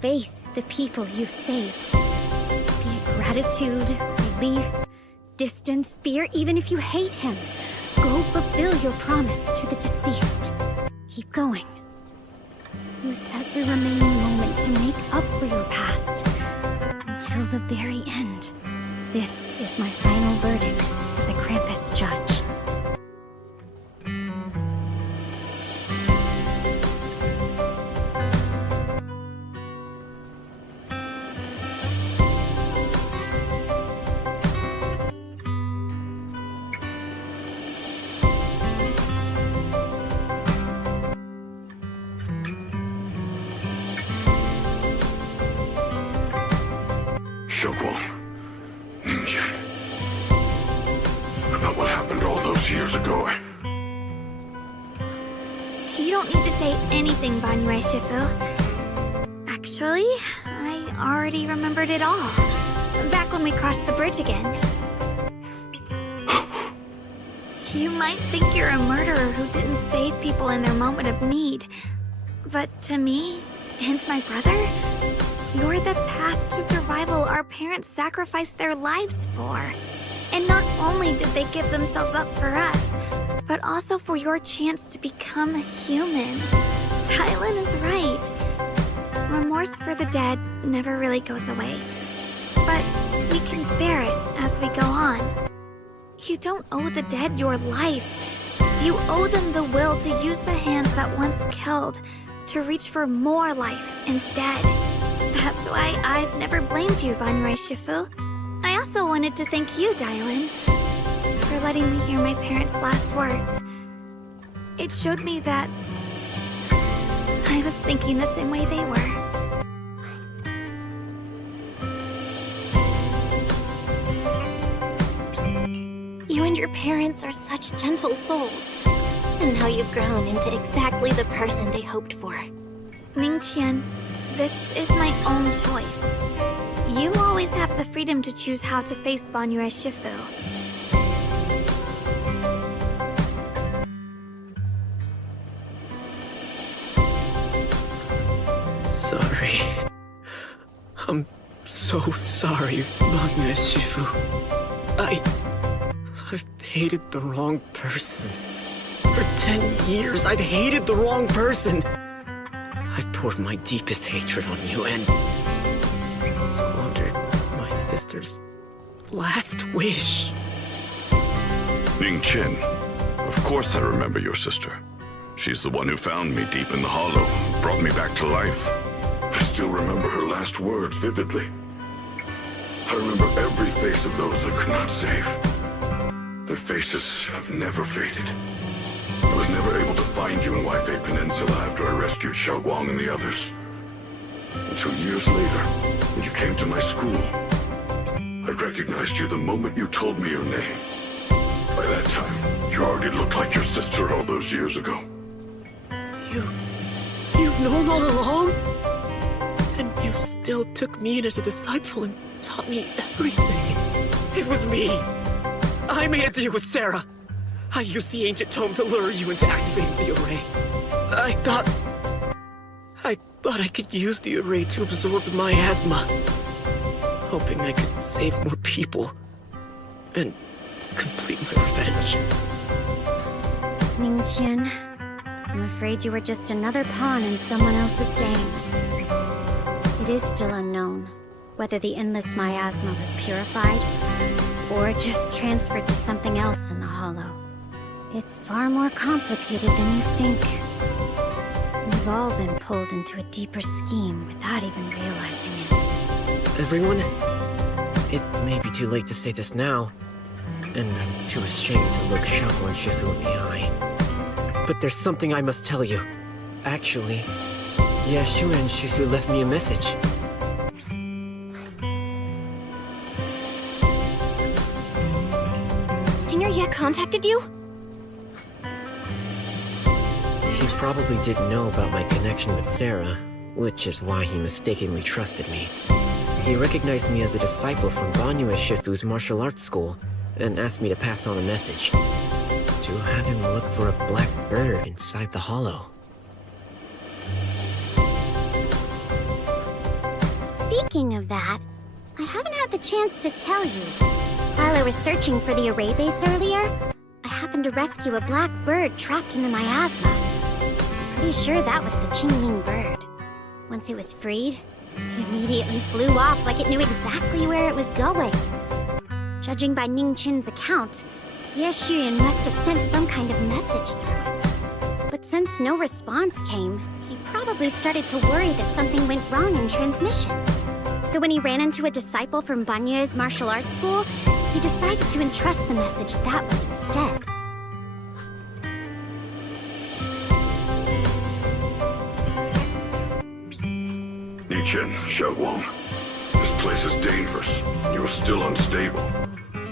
Face the people you've saved. Be it gratitude, relief, distance, fear, even if you hate him. Go fulfill your promise to the deceased. Keep going. Use every remaining moment to make up for your past. Until the very end. This is my final verdict as a Krampus judge. Xiaoguang, Ninja. About what happened all those years ago. You don't need to say anything, Banyue Shifu. Actually, I already remembered it all. Back when we crossed the bridge again. You might think you're a murderer who didn't save people in their moment of need. But to me, and my brother, you're the path to survival our parents sacrificed their lives for. And not only did they give themselves up for us, but also for your chance to become human. Tylen is right. Remorse for the dead never really goes away. But we can bear it as we go on. You don't owe the dead your life. You owe them the will to use the hands that once killed to reach for more life instead. That's why I've never blamed you, Banrai Shifu. I also wanted to thank you, Dylan, for letting me hear my parents' last words. It showed me that I was thinking the same way they were. You and your parents are such gentle souls. And now you've grown into exactly the person they hoped for. Ningqian, this is my own choice. You always have the freedom to choose how to face Banrai Shifu. Sorry. I'm so sorry, Banrai Shifu. I've hated the wrong person. For 10 years, I've hated the wrong person. I've poured my deepest hatred on you and squandered my sister's last wish. Ningqian, of course I remember your sister. She's the one who found me deep in the hollow, brought me back to life. I still remember her last words vividly. I remember every face of those I could not save. Their faces have never faded. I was never able to find you in Waifei Peninsula after I rescued Xiao Guang and the others. Until years later, when you came to my school, I recognized you the moment you told me your name. By that time, you already looked like your sister all those years ago. You've known all along? And you still took me in as a disciple and taught me everything. It was me. I made a deal with Sarah. I used the ancient tome to lure you into activating the array. I thought I could use the array to absorb the miasma, hoping I could save more people and complete my revenge. Ningqian, I'm afraid you were just another pawn in someone else's game. It is still unknown whether the endless miasma was purified or just transferred to something else in the hollow. It's far more complicated than you think. We've all been pulled into a deeper scheme without even realizing it. Everyone, it may be too late to say this now, and I'm too ashamed to look Xiao and Shifu in the eye. But there's something I must tell you. Actually, Ye Shun and Shifu left me a message. Senior Ye contacted you? He probably didn't know about my connection with Sarah, which is why he mistakenly trusted me. He recognized me as a disciple from Banrai Shifu's martial arts school, and asked me to pass on a message. To have him look for a black bird inside the hollow. Speaking of that, I haven't had the chance to tell you. While I was searching for the array base earlier, I happened to rescue a black bird trapped in the miasma. Pretty sure that was the Qingming bird. Once it was freed, it immediately flew off like it knew exactly where it was going. Judging by Ningqian's account, Ye Shun must have sent some kind of message through it. But since no response came, he probably started to worry that something went wrong in transmission. So when he ran into a disciple from Banrai's martial arts school, he decided to entrust the message that way instead. Ningqian, Xiao Guang, this place is dangerous. You are still unstable.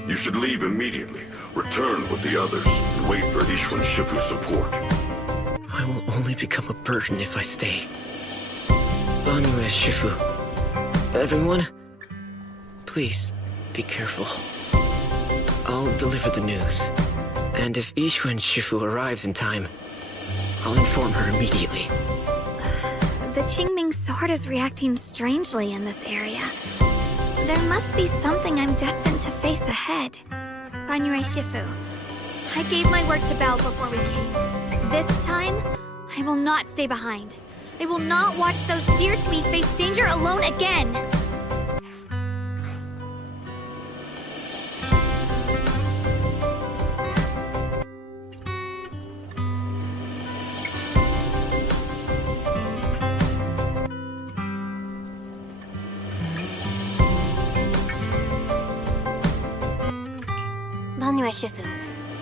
You should leave immediately. Return with the others and wait for Ye Shun Shifu's support. I will only become a burden if I stay. Banrai Shifu. Everyone, please be careful. I'll deliver the news. And if Ye Shun Shifu arrives in time, I'll inform her immediately. The Qingming sword is reacting strangely in this area. There must be something I'm destined to face ahead. Banyue Shifu, I gave my word to Belle before we came. This time, I will not stay behind. I will not watch those dear to me face danger alone again. Banyue Shifu,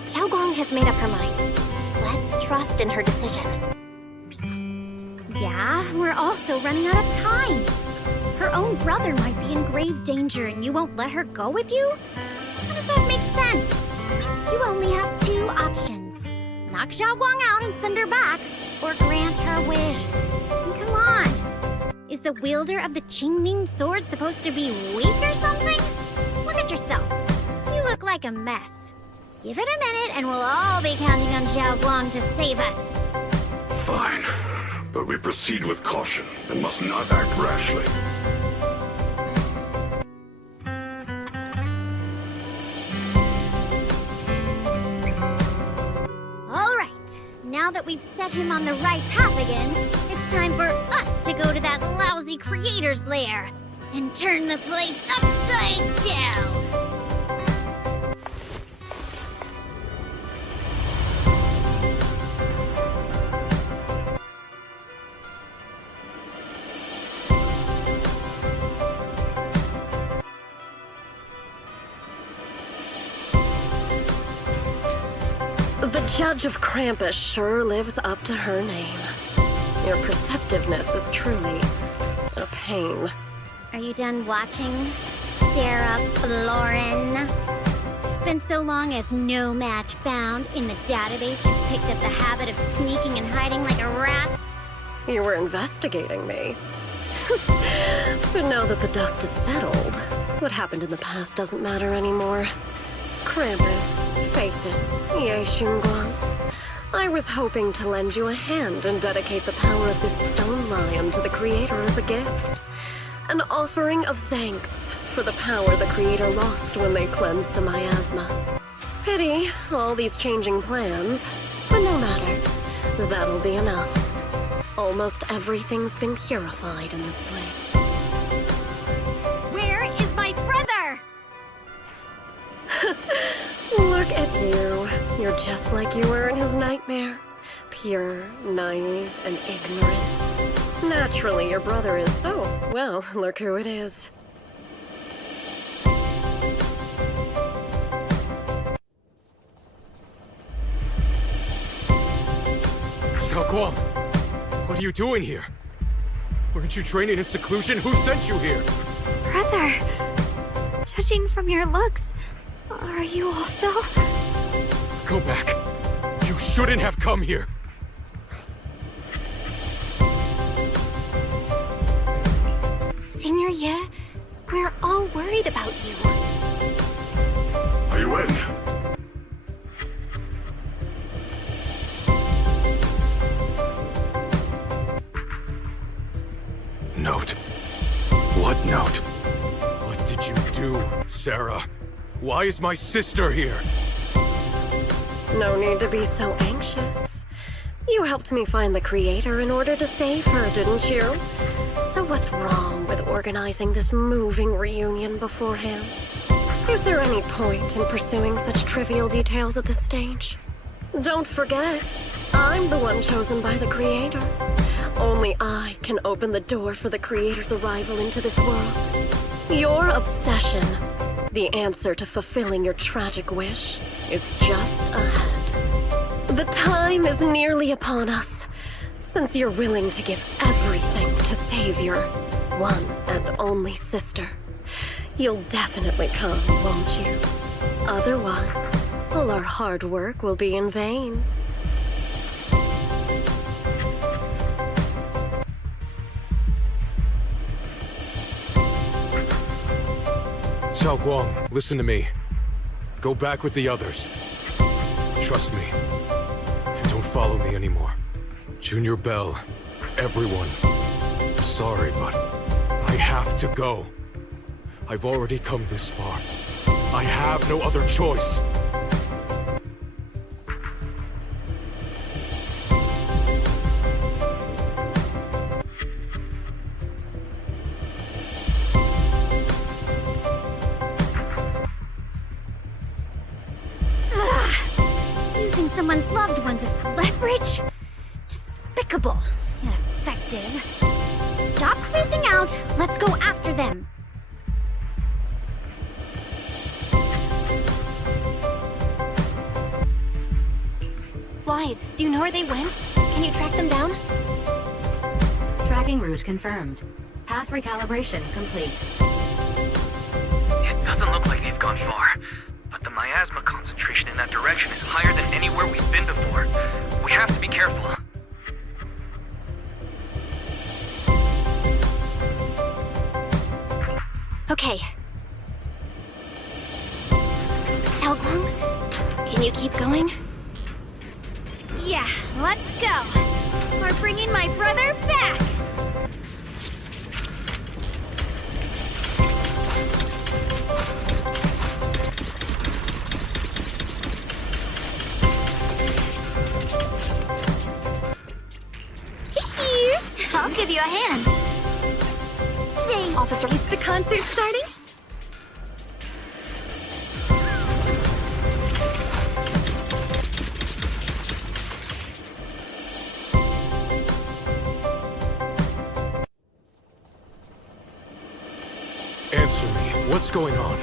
Xiao Guang has made up her mind. Let's trust in her decision. Yeah, we're also running out of time. Her own brother might be in grave danger and you won't let her go with you? How does that make sense? You only have two options. Knock Xiao Guang out and send her back, or grant her wish. And come on. Is the wielder of the Qingming sword supposed to be weak or something? Look at yourself. You look like a mess. Give it a minute and we'll all be counting on Xiao Guang to save us. Fine, but we proceed with caution and must not act rashly. All right, now that we've set him on the right path again, it's time for us to go to that lousy creator's lair and turn the place upside down. The Judge of Krampus sure lives up to her name. Your perceptiveness is truly a pain. Are you done watching, Sarah Florin? Spent so long as no match found in the database, you picked up the habit of sneaking and hiding like a rat? You were investigating me. But now that the dust has settled, what happened in the past doesn't matter anymore. Krampus, Faithin, Ye Shun Guang. I was hoping to lend you a hand and dedicate the power of this stone lion to the Creator as a gift. An offering of thanks for the power the Creator lost when they cleansed the miasma. Pity, all these changing plans, but no matter. That'll be enough. Almost everything's been purified in this place. Where is my brother? Look at you. You're just like you were in his nightmare. Pure, naive, and ignorant. Naturally, your brother is... Oh, well, look who it is. Xiao Guang, what are you doing here? Weren't you training in seclusion? Who sent you here? Brother, judging from your looks, are you also? Go back. You shouldn't have come here. Senior Ye, we're all worried about you. Are you in? Note. What note? What did you do, Sarah? Why is my sister here? No need to be so anxious. You helped me find the Creator in order to save her, didn't you? So what's wrong with organizing this moving reunion beforehand? Is there any point in pursuing such trivial details at this stage? Don't forget, I'm the one chosen by the Creator. Only I can open the door for the Creator's arrival into this world. Your obsession, the answer to fulfilling your tragic wish, is just ahead. The time is nearly upon us, since you're willing to give everything to save your one and only sister. You'll definitely come, won't you? Otherwise, all our hard work will be in vain. Xiao Guang, listen to me. Go back with the others. Trust me. And don't follow me anymore. Junior Bell, everyone. sorry, but I have to go. I've already come this far. I have no other choice. Using someone's loved ones as leverage? Despicable. Ineffective. Stop spacing out. Let's go after them. Wise, do you know where they went? Can you track them down? Tracking route confirmed. Path recalibration complete. It doesn't look like they've gone far, but the miasma concentration in that direction is higher than anywhere we've been before. We have to be careful. Okay. Xiaoguang, can you keep going? Yeah, let's go. We're bringing my brother back. I'll give you a hand. Say, Officer, is the concert starting? Answer me. What's going on?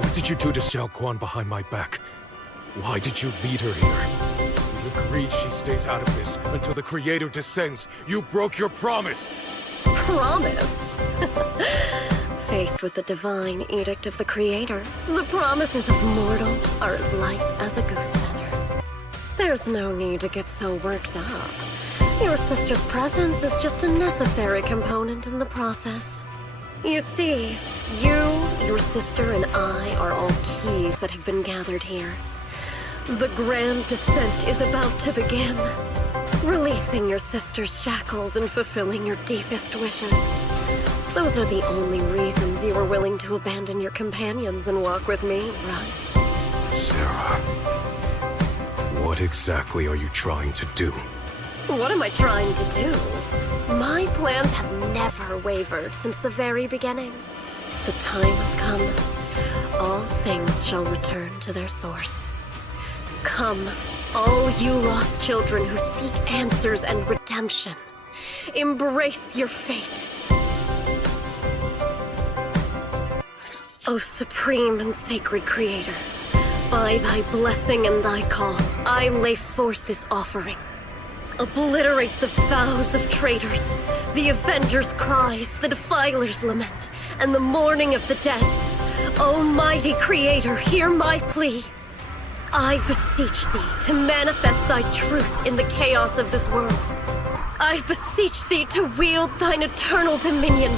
What did you do to Xiaoguan behind my back? Why did you lead her here? We agreed she stays out of this until the Creator descends. You broke your promise! Promise? Faced with the divine edict of the Creator, the promises of mortals are as light as a goose feather. There's no need to get so worked up. Your sister's presence is just a necessary component in the process. You see, you, your sister, and I are all keys that have been gathered here. The grand descent is about to begin. Releasing your sister's shackles and fulfilling your deepest wishes. Those are the only reasons you were willing to abandon your companions and walk with me, right? Sarah, what exactly are you trying to do? What am I trying to do? My plans have never wavered since the very beginning. The time has come. All things shall return to their source. Come, all you lost children who seek answers and redemption. Embrace your fate. O supreme and sacred Creator, by thy blessing and thy call, I lay forth this offering. Obliterate the vows of traitors, the avengers' cries, the defilers' lament, and the mourning of the dead. Almighty Creator, hear my plea. I beseech thee to manifest thy truth in the chaos of this world. I beseech thee to wield thine eternal dominion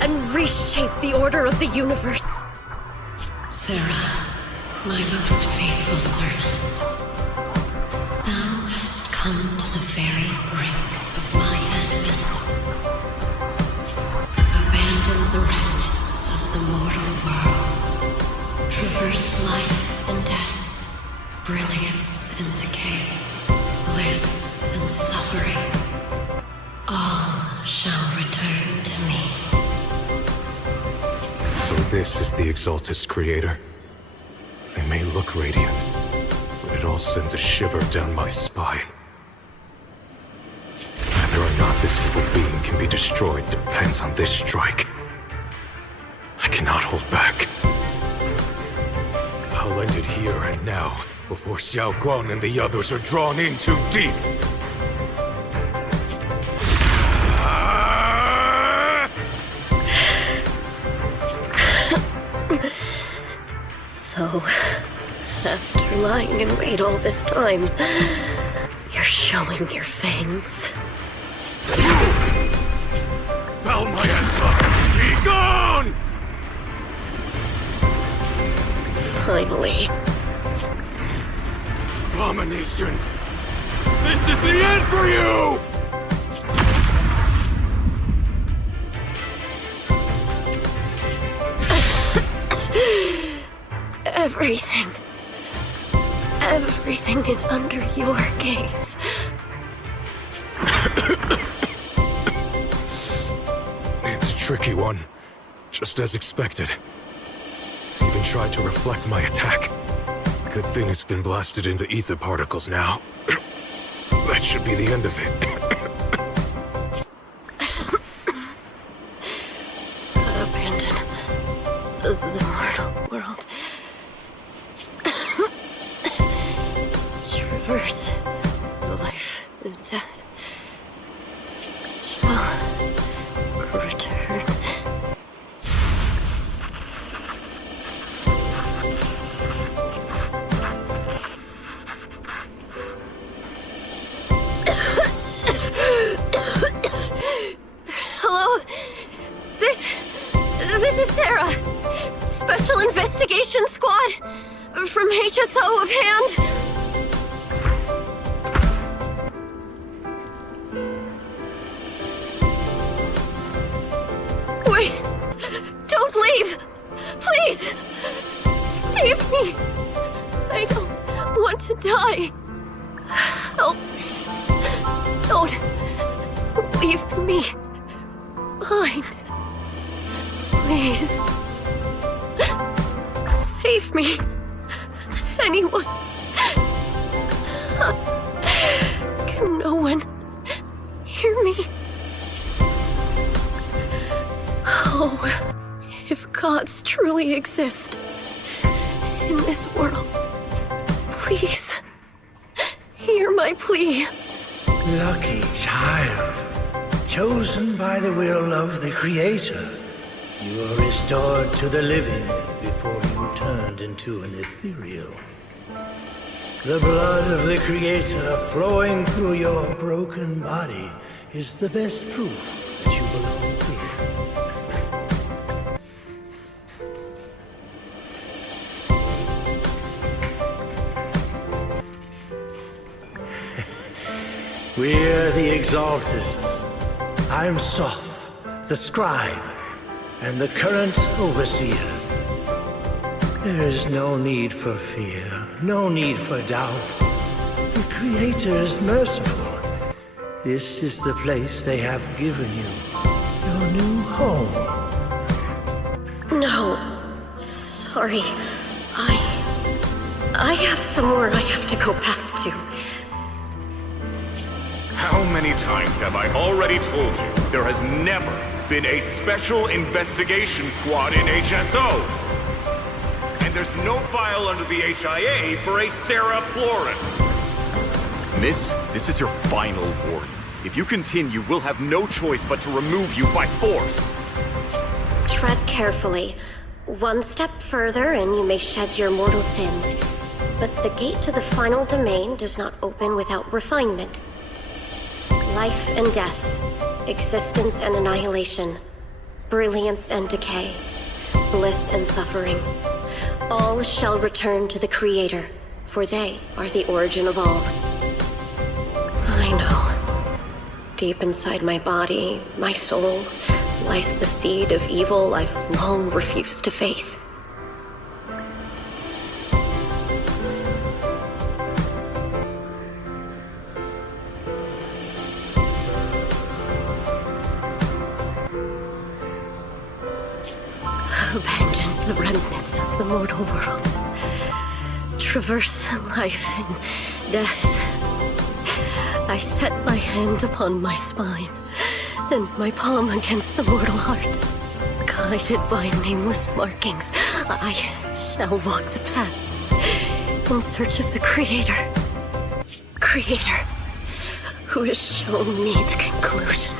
and reshape the order of the universe. Sarah, my most faithful servant, thou hast come to the very brink of my advent. Abandon the remnants of the mortal world. Traverse life and death, brilliance and decay, bliss and suffering. All shall return to me. So this is the Exaltus Creator. They may look radiant, but it all sends a shiver down my spine. Whether or not this evil being can be destroyed depends on this strike. I cannot hold back. I'll end it here and now, before Xiaoguang and the others are drawn in too deep. So, after lying in wait all this time, you're showing your fangs. Foul miasma! Be gone! Finally. Abomination! This is the end for you! Everything. Everything is under your gaze. It's a tricky one. Just as expected. Even tried to reflect my attack. Good thing it's been blasted into ether particles now. That should be the end of it. Abandon the mortal world. Traverse life and death. Shall return. Hello? This is Sarah. Special Investigation Squad from HSO of Hand. Wait! Don't leave! Please! Save me! I don't want to die. Help me. Don't leave me behind. Please. Save me. Anyone. Can no one hear me? Oh, if gods truly exist in this world, please hear my plea. Lucky child, chosen by the will of the Creator. You are restored to the living before you turned into an ethereal. The blood of the Creator flowing through your broken body is the best proof that you belong here. We're the Exaltists. I'm Soph, the Scribe, and the current Overseer. There is no need for fear, no need for doubt. The Creator is merciful. This is the place they have given you, your new home. No, sorry. I have somewhere I have to go back to. How many times have I already told you there has never been a special investigation squad in HSO? And there's no file under the HIA for a Sarah Florin. Miss, this is your final warning. If you continue, we'll have no choice but to remove you by force. Tread carefully. One step further and you may shed your mortal sins. But the gate to the final domain does not open without refinement. Life and death, existence and annihilation, brilliance and decay, bliss and suffering. All shall return to the Creator, for they are the origin of all. I know. Deep inside my body, my soul, lies the seed of evil I've long refused to face. Abandon the remnants of the mortal world. Traverse life and death. I set my hand upon my spine, and my palm against the mortal heart. Guided by nameless markings, I shall walk the path in search of the Creator. Creator, who has shown me the conclusion.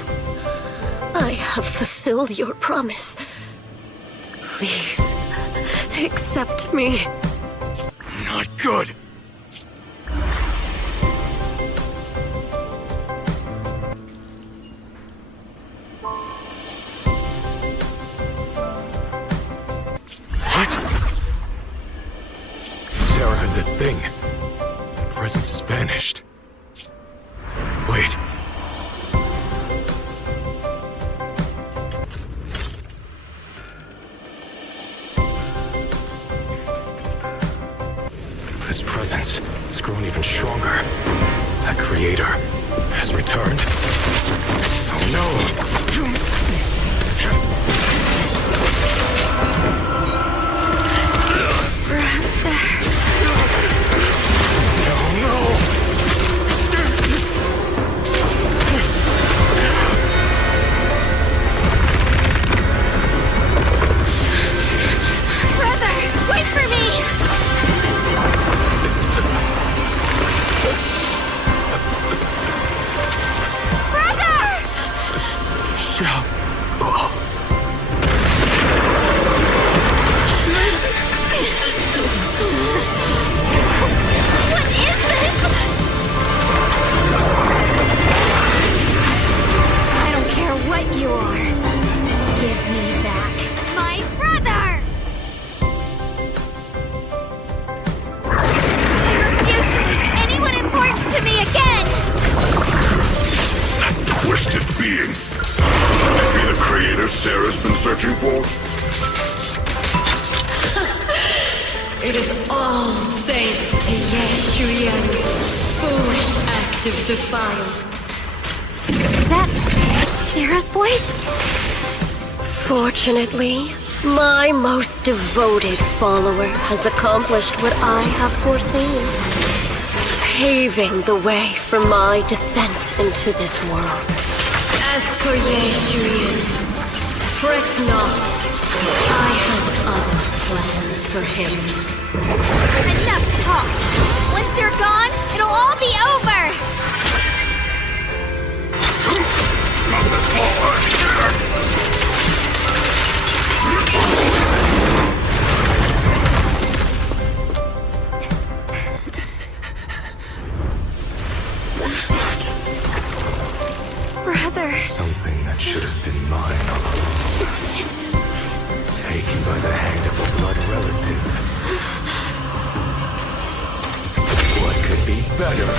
I have fulfilled your promise. Please, accept me. Not good. What? Sarah and the thing. The presence has vanished. Wait. This presence, it's grown even stronger. That creator has returned. Oh no! Wait for me! Brother! What is this? I don't care what you are. Give me back my brother! Anyone important to me again! That twisted being. Could it be the creator Sarah's been searching for? It is all thanks to Ye Shun's foolish act of defiance. Is that Sarah's voice? Fortunately, my most devoted follower has accomplished what I have foreseen, paving the way for my descent into this world. As for Ye Shun, fret not. I have other plans for him. Enough talk! Once you're gone, it'll all be over! Brother. Something that should have been mine all along. Taken by the hand of a blood relative. What could be better?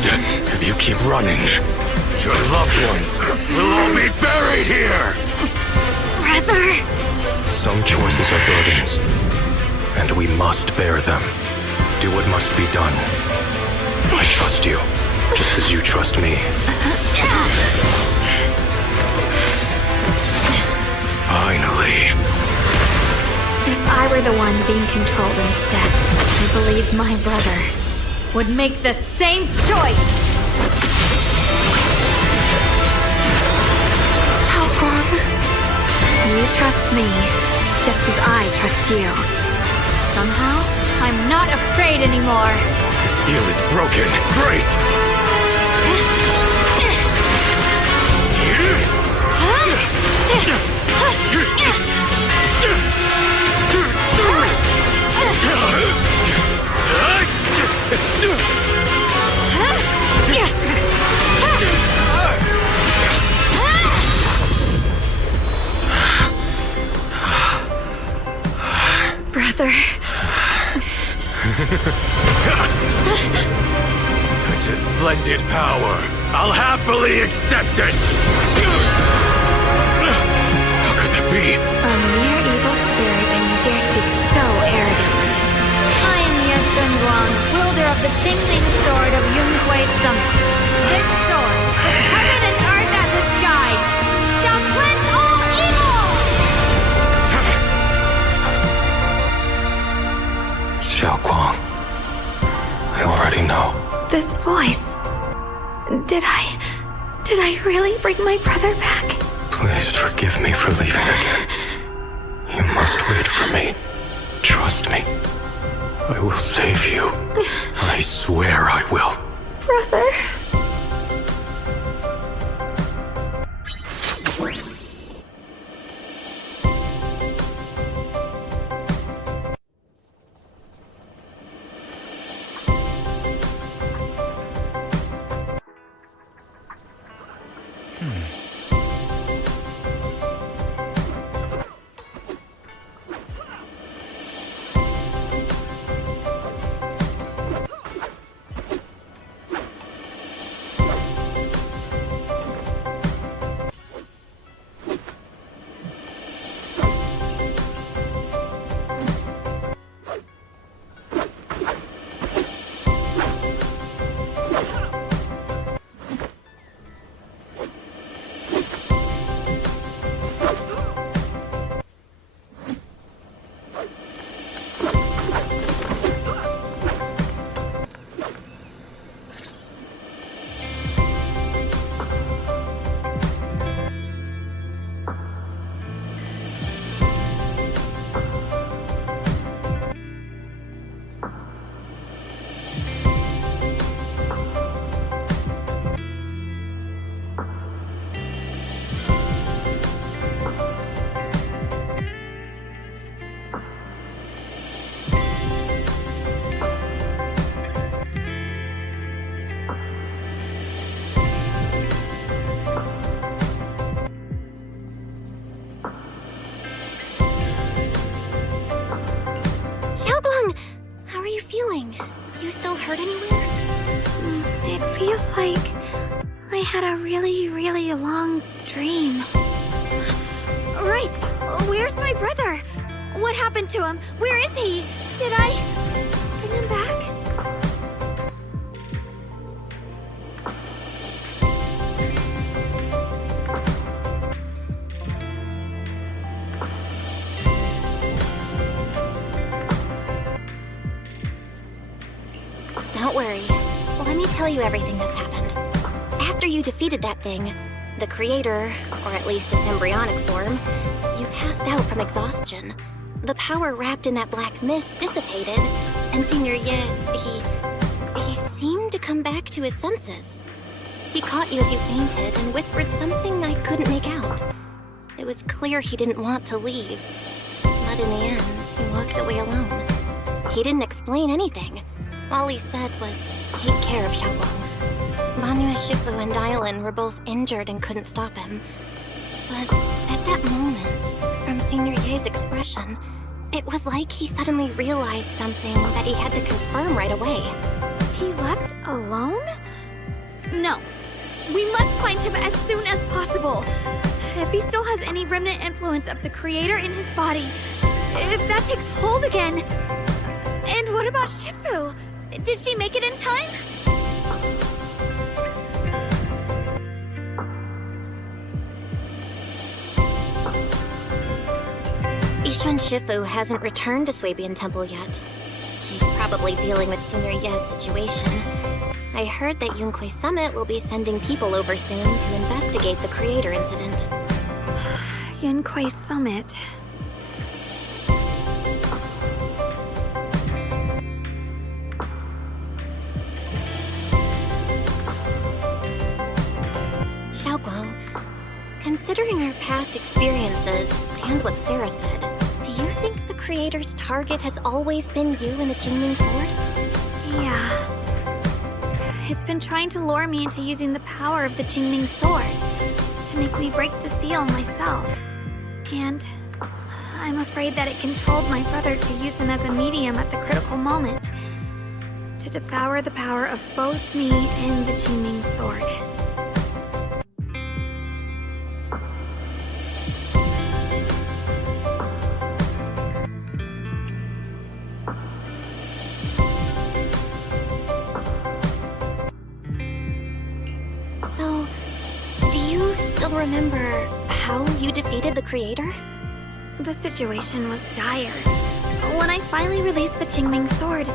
If you keep running, your loved ones will all be buried here! Brother! Some choices are burdens, and we must bear them. Do what must be done. I trust you, just as you trust me. Finally. If I were the one being controlled instead, I believe my brother would make the same choice! You trust me, just as I trust you. Somehow, I'm not afraid anymore. The seal is broken. Great! Brother. Such a splendid power. I'll happily accept it! How could that be? A mere evil spirit, and you dare speak so arrogantly. I am Ye Shun, wielder of the Tingling Sword of Yunhui Summit. This sword, with heaven and earth as its guide, shall cleanse all evil! Xiao Guang. I already know. This voice... Did I really bring my brother back? Please forgive me for leaving again. You must wait for me. Trust me. I will save you. I swear I will. Brother... How are you feeling? Do you still hurt anywhere? It feels like I had a really, really long dream. Right! Where's my brother? What happened to him? Where is he? Did I bring him back? Don't worry. Let me tell you everything that's happened. After you defeated that thing, the creator, or at least its embryonic form, you passed out from exhaustion. The power wrapped in that black mist dissipated, and Senior Ye, he seemed to come back to his senses. He caught you as you fainted and whispered something I couldn't make out. It was clear he didn't want to leave, but in the end, he walked away alone. He didn't explain anything. All he said was, take care of Xiaoguang. Banyu Shifu and Dylan were both injured and couldn't stop him. But at that moment, from Senior Ye's expression, it was like he suddenly realized something that he had to confirm right away. He left alone? No. We must find him as soon as possible. If he still has any remnant influence of the creator in his body, if that takes hold again. And what about Shifu? Did she make it in time? Ye Shun Shifu hasn't returned to Swabian Temple yet. She's probably dealing with Senior Ye's situation. I heard that Yunhui Summit will be sending people over soon to investigate the creator incident. Yunquei Summit. Xiaoguang, considering our past experiences and what Sarah said, do you think the Creator's target has always been you and the Qingming Sword? Yeah. It's been trying to lure me into using the power of the Qingming Sword to make me break the seal myself. And I'm afraid that it controlled my brother to use him as a medium at the critical moment to devour the power of both me and the Qingming Sword. So, do you still remember how you defeated the Creator? The situation was dire. When I finally released the Qingming Sword,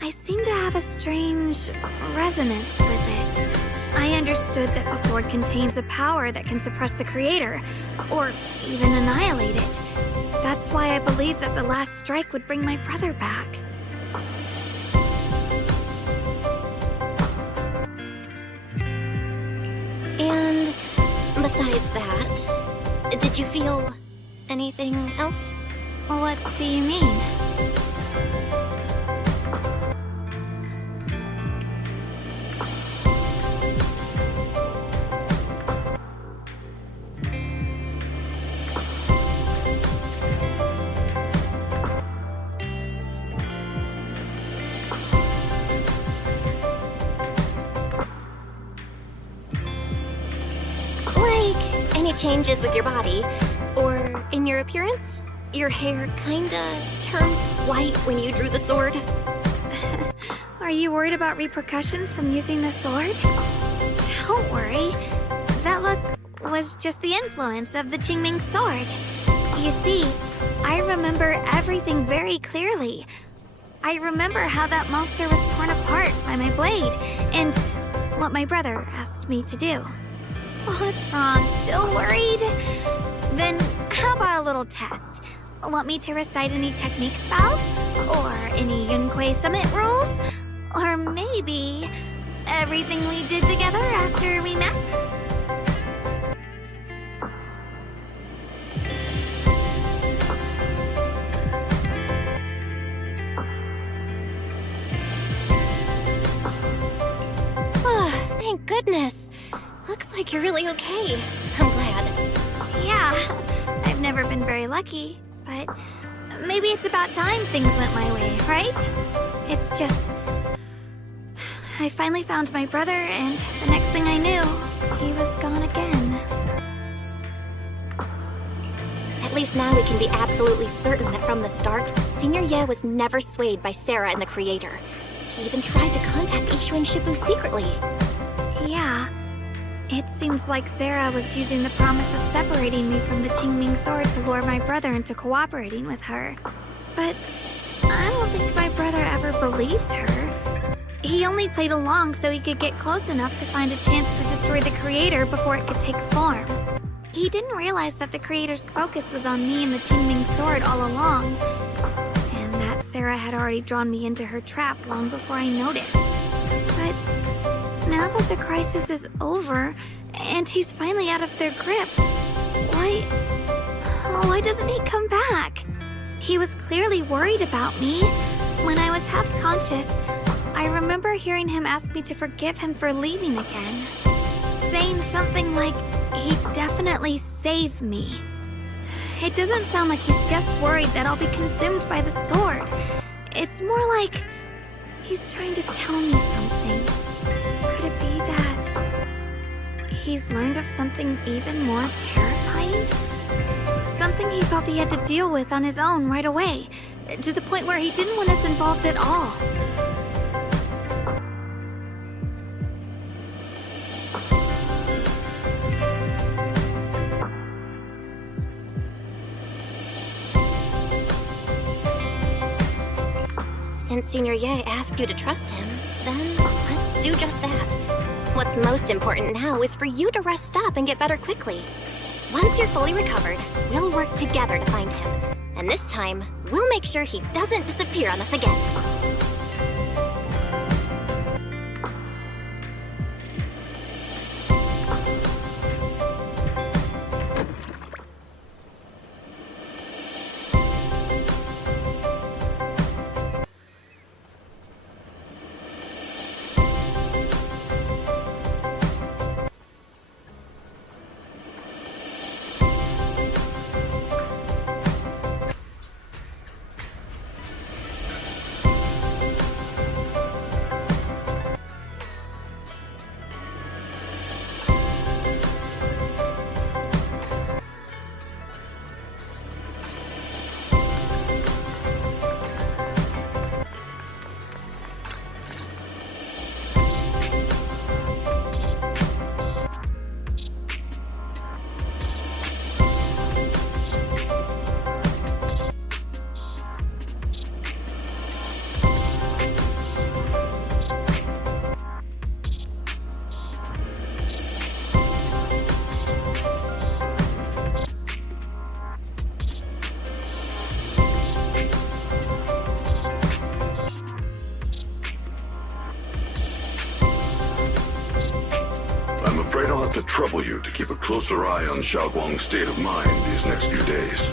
I seemed to have a strange resonance with it. I understood that the sword contains a power that can suppress the Creator, or even annihilate it. That's why I believed that the last strike would bring my brother back. And besides that, did you feel anything else? What do you mean? Any changes with your body, or in your appearance? Your hair kinda turned white when you drew the sword. Are you worried about repercussions from using the sword? Don't worry. That look was just the influence of the Qingming Sword. You see, I remember everything very clearly. I remember how that monster was torn apart by my blade, and what my brother asked me to do. What's wrong? Still worried? Then how about a little test? Want me to recite any technique spells? Or any Yunquei Summit rules? Or maybe everything we did together after we met? Oh, thank goodness. Looks like you're really okay. I'm glad. Yeah, I've never been very lucky, but maybe it's about time things went my way, right? It's just... I finally found my brother, and the next thing I knew, he was gone again. At least now we can be absolutely certain that from the start, Senior Ye was never swayed by Sarah and the Creator. He even tried to contact Yi Shun and Shifu secretly. Yeah. It seems like Sarah was using the promise of separating me from the Qingming Sword to lure my brother into cooperating with her. But I don't think my brother ever believed her. He only played along so he could get close enough to find a chance to destroy the Creator before it could take form. He didn't realize that the Creator's focus was on me and the Qingming Sword all along, and that Sarah had already drawn me into her trap long before I noticed. But now that the crisis is over, and he's finally out of their grip, why doesn't he come back? He was clearly worried about me. When I was half conscious, I remember hearing him ask me to forgive him for leaving again, saying something like he'd definitely save me. It doesn't sound like he's just worried that I'll be consumed by the sword. It's more like he's trying to tell me something. Could it be that he's learned of something even more terrifying? Something he felt he had to deal with on his own right away, to the point where he didn't want us involved at all. Since Senior Ye asked you to trust him, then let's do just that. What's most important now is for you to rest up and get better quickly. Once you're fully recovered, we'll work together to find him. And this time, we'll make sure he doesn't disappear on us again. I'm afraid I'll have to trouble you to keep a closer eye on Xiaoguang's state of mind these next few days.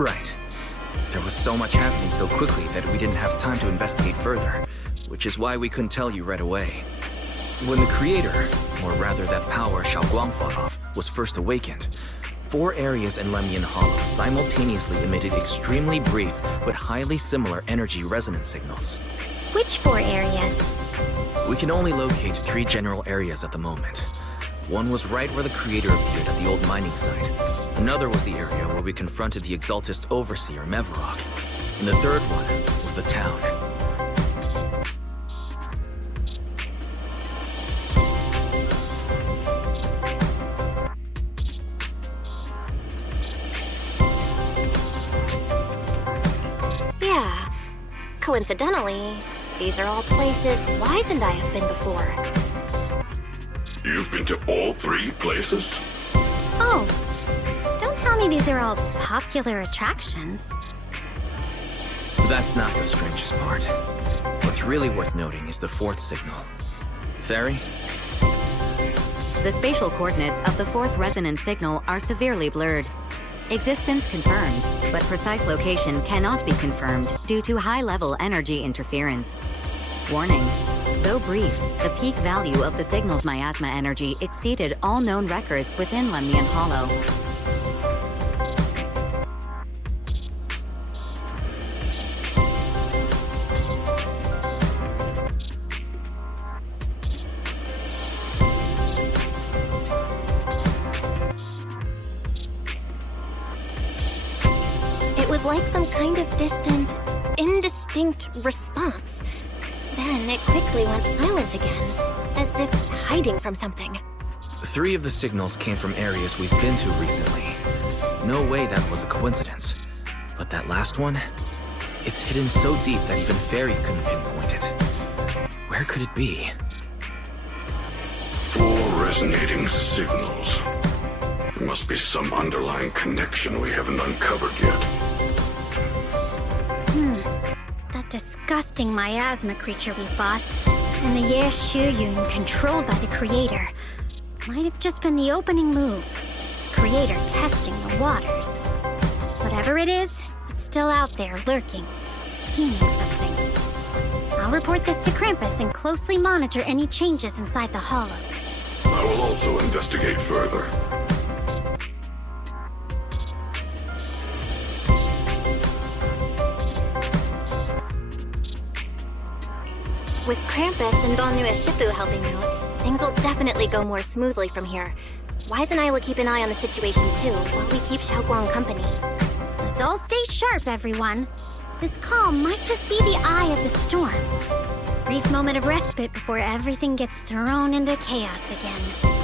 Right. There was so much happening so quickly that we didn't have time to investigate further, which is why we couldn't tell you right away. When the creator, or rather that power Xiaoguang fought off, was first awakened, 4 areas in Lemnian Hollow simultaneously emitted extremely brief but highly similar energy resonance signals. Which 4 areas? We can only locate 3 general areas at the moment. One was right where the creator appeared at the old mining site. Another was the area where we confronted the Exaltist Overseer, Mevarok. And the third one was the town. Yeah. Coincidentally, these are all places Wise and I have been before. You've been to all 3 places? Oh, don't tell me these are all popular attractions. That's not the strangest part. What's really worth noting is the 4th signal. Fairy? The spatial coordinates of the 4th resonance signal are severely blurred. Existence confirmed, but precise location cannot be confirmed due to high-level energy interference. Warning. Though brief, the peak value of the signal's miasma energy exceeded all known records within Lemnian Hollow. It was like some kind of distant, indistinct response. Then it quickly went silent again, as if hiding from something. 3 of the signals came from areas we've been to recently. No way that was a coincidence. But that last one? It's hidden so deep that even Fairy couldn't pinpoint it. Where could it be? 4 resonating signals. There must be some underlying connection we haven't uncovered yet. That disgusting miasma creature we fought, and the Ye Shun controlled by the Creator, might have just been the opening move. Creator testing the waters. Whatever it is, it's still out there lurking, scheming something. I'll report this to Krampus and closely monitor any changes inside the hollow. I will also investigate further. With Krampus and Banyu Shifu helping out, things will definitely go more smoothly from here. Wise and I will keep an eye on the situation too, while we keep Xiaoguang company. Let's all stay sharp, everyone. This calm might just be the eye of the storm. Brief moment of respite before everything gets thrown into chaos again.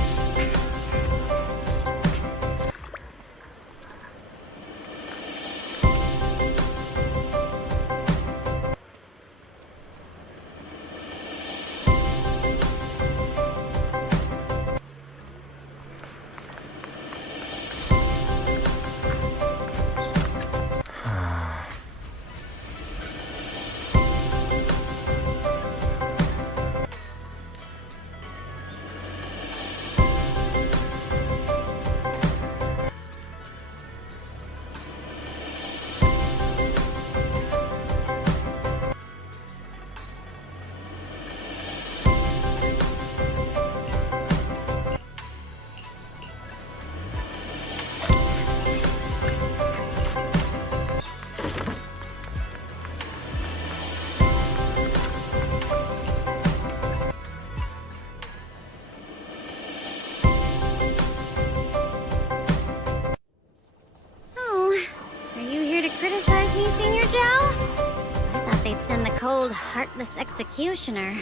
Cold, heartless executioner.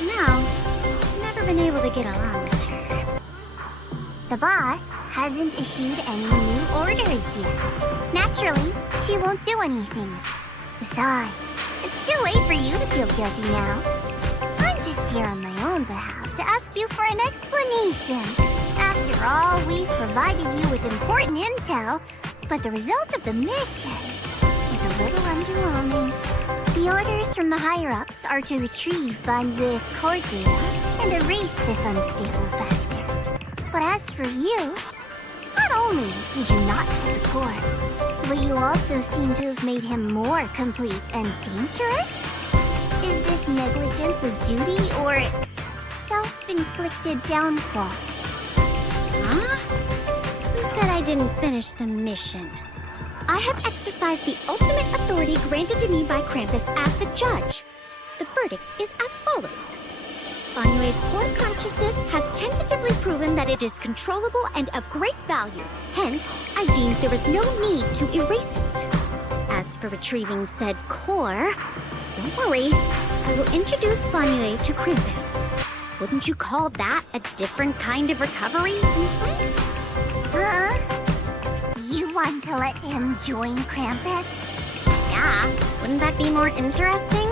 No, never been able to get along with her. The boss hasn't issued any new orders yet. Naturally, she won't do anything. Besides, it's too late for you to feel guilty now. I'm just here on my own behalf to ask you for an explanation. After all, we've provided you with important intel, but the result of the mission is a little underwhelming. The orders from the higher-ups are to retrieve Ban Yue's core data and erase this unstable factor. But as for you, not only did you not get the core, but you also seem to have made him more complete and dangerous? Is this negligence of duty or self-inflicted downfall? Huh? Who said I didn't finish the mission? I have exercised the ultimate authority granted to me by Krampus as the judge. The verdict is as follows. Ban Yue's core consciousness has tentatively proven that it is controllable and of great value. Hence, I deemed there was no need to erase it. As for retrieving said core, don't worry, I will introduce Ban Yue to Krampus. Wouldn't you call that a different kind of recovery, in a sense? You want to let him join Krampus? Yeah, wouldn't that be more interesting?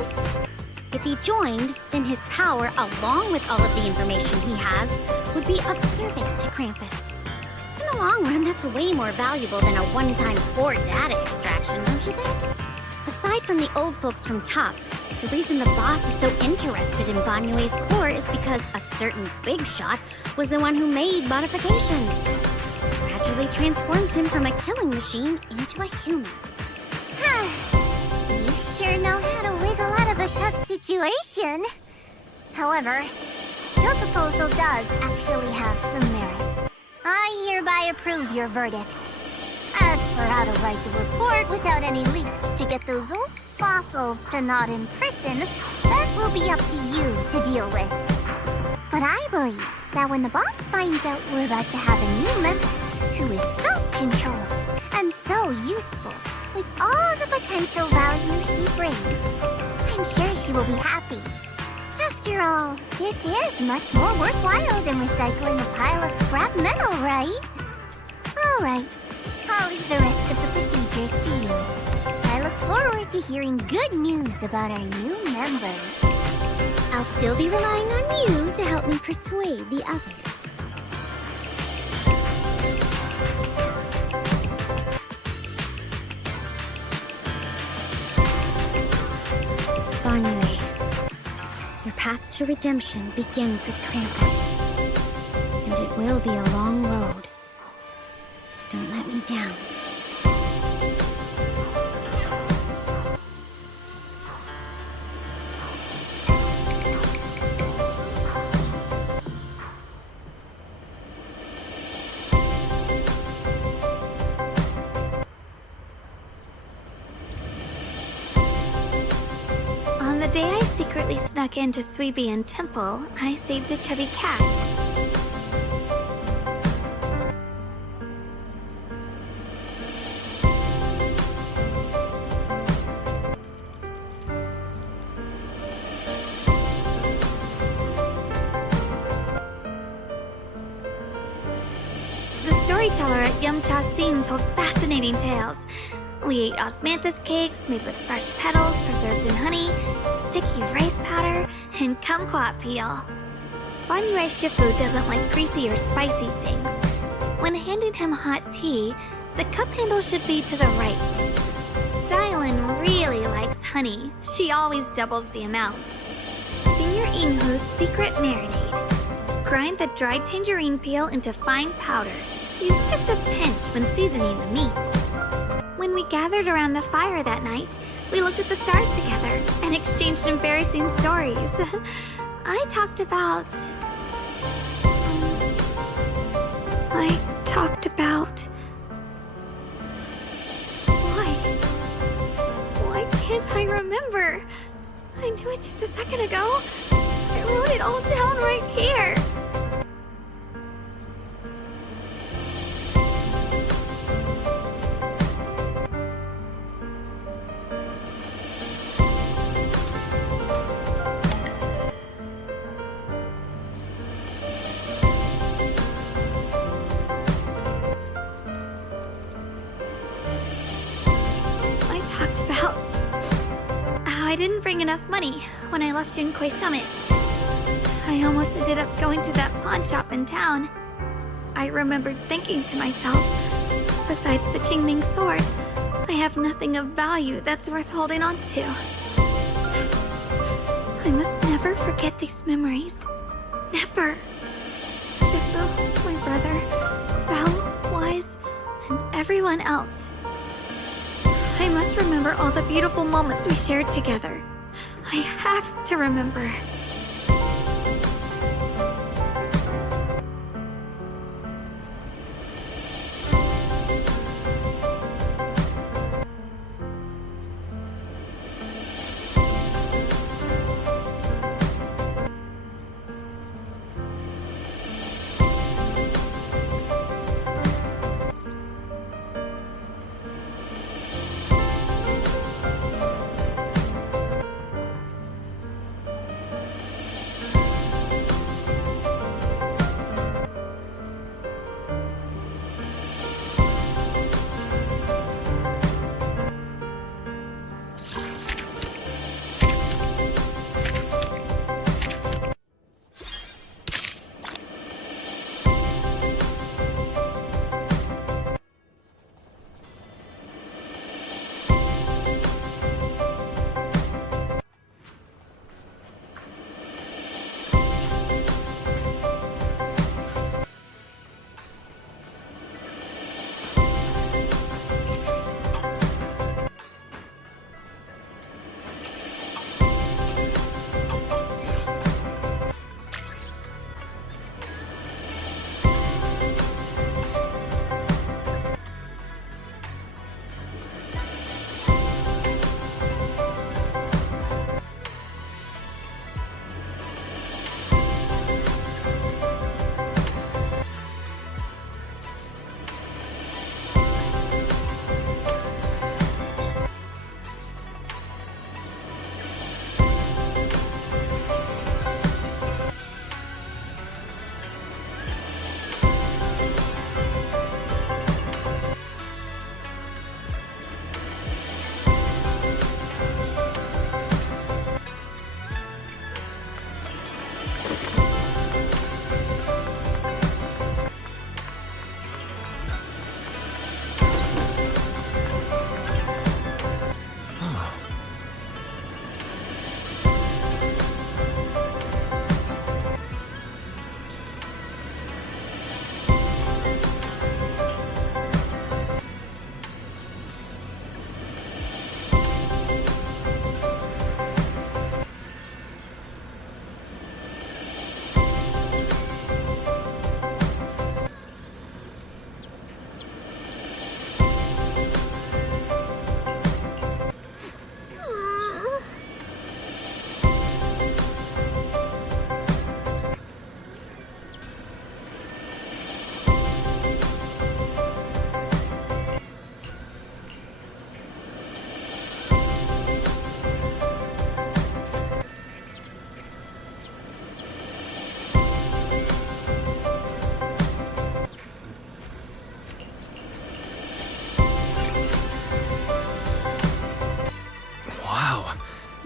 If he joined, then his power, along with all of the information he has, would be of service to Krampus. In the long run, that's way more valuable than a one-time core data extraction, don't you think? Aside from the old folks from TOPS, the reason the boss is so interested in Ban Yue's core is because a certain big shot was the one who made modifications. Gradually transformed him from a killing machine into a human. You sure know how to wiggle out of a tough situation. However, your proposal does actually have some merit. I hereby approve your verdict. As for how to write the report without any leaks to get those old fossils to nod in person, that will be up to you to deal with. But I believe that when the boss finds out we're about to have a new member who is so controlled and so useful, with all the potential value he brings, I'm sure she will be happy. After all, this is much more worthwhile than recycling a pile of scrap metal, right? All right, I'll leave the rest of the procedures to you. I look forward to hearing good news about our new member. I'll still be relying on you to help me persuade the others. Ban Yue, your path to redemption begins with Krampus. And it will be a long road. Don't let me down. On the day I secretly snuck into Sweebian Temple, I saved a chubby cat. storyteller at Yumcha Scene told fascinating tales. We ate osmanthus cakes made with fresh petals preserved in honey, sticky rice powder, and kumquat peel. Banyue Shifu doesn't like greasy or spicy things. When handing him hot tea, the cup handle should be to the right. Dylan really likes honey. She always doubles the amount. Senior Inhu's secret marinade. Grind the dried tangerine peel into fine powder. Use just a pinch when seasoning the meat. When we gathered around the fire that night, we looked at the stars together and exchanged embarrassing stories. I talked about... Why can't I remember? I knew it just a second ago. I wrote it all down right here. I didn't bring enough money when I left Junkoi Summit. I almost ended up going to that pawn shop in town. I remembered thinking to myself, besides the Qingming sword, I have nothing of value that's worth holding on to. I must never forget these memories. Never. Shifu, my brother, Belle, Wise, and everyone else. I must remember all the beautiful moments we shared together. I have to remember.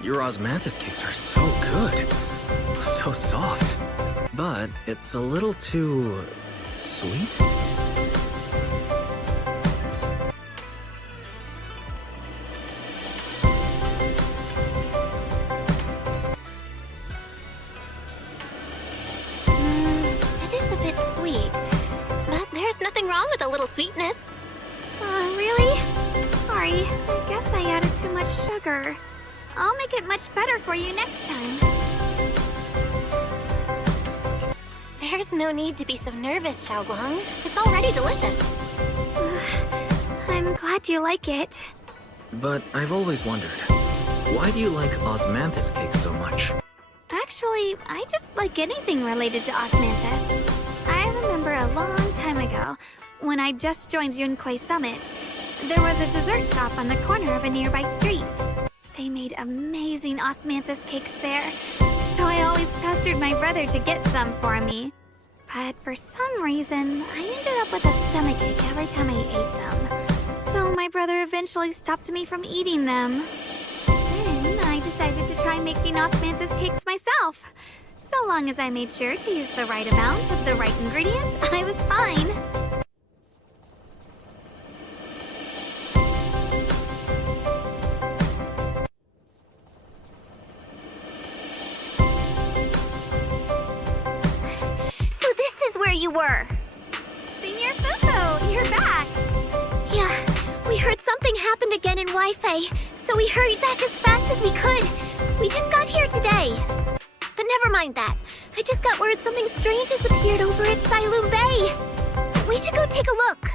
Your osmanthus cakes are so good. So soft. But it's a little too... sweet? It is a bit sweet, but there's nothing wrong with a little sweetness. Really? Sorry, I guess I added too much sugar. I'll make it much better for you next time. There's no need to be so nervous, Xiaoguang. It's already delicious. I'm glad you like it. But I've always wondered, why do you like osmanthus cakes so much? Actually, I just like anything related to osmanthus. I remember a long time ago, when I just joined Yunquei Summit, there was a dessert shop on the corner of a nearby street. They made amazing osmanthus cakes there, so I always pestered my brother to get some for me. But for some reason, I ended up with a stomachache every time I ate them. So my brother eventually stopped me from eating them. Then I decided to try making osmanthus cakes myself. So long as I made sure to use the right amount of the right ingredients, I was fine. So this is where you were. Senior Fufu, you're back. Yeah, we heard something happened again in Wi-Fi, so we hurried back as fast as we could. We just got here today. But never mind that. I just got word something strange has appeared over at Silum Bay. We should go take a look.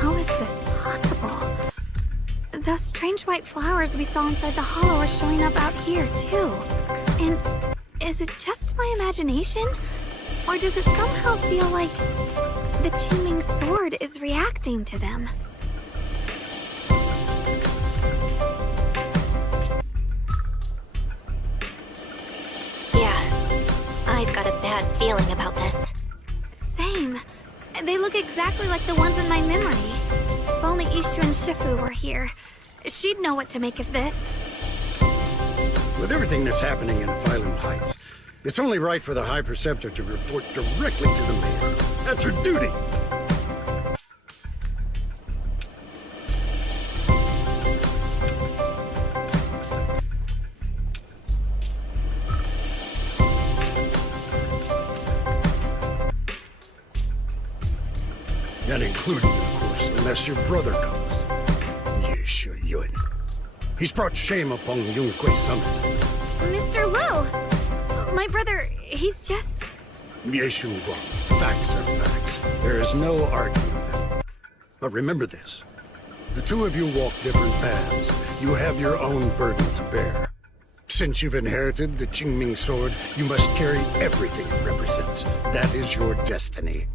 How is this possible? Those strange white flowers we saw inside the hollow are showing up out here, too. And is it just my imagination? Or does it somehow feel like the Qingming sword is reacting to them? Yeah, I've got a bad feeling about this. Same. They look exactly like the ones in my memory. If only Yishun Shifu were here, she'd know what to make of this. With everything that's happening in Phylum Heights, it's only right for the High Preceptor to report directly to the mayor. That's her duty. And including, of course, unless your brother comes. Ye Shun. He's brought shame upon Yunquei Summit. Mr. Lu! My brother, he's just... Ye Shun Guang. Facts are facts. There is no arguing them. But remember this. The two of you walk different paths. You have your own burden to bear. Since you've inherited the Qingming sword, you must carry everything it represents. That is your destiny.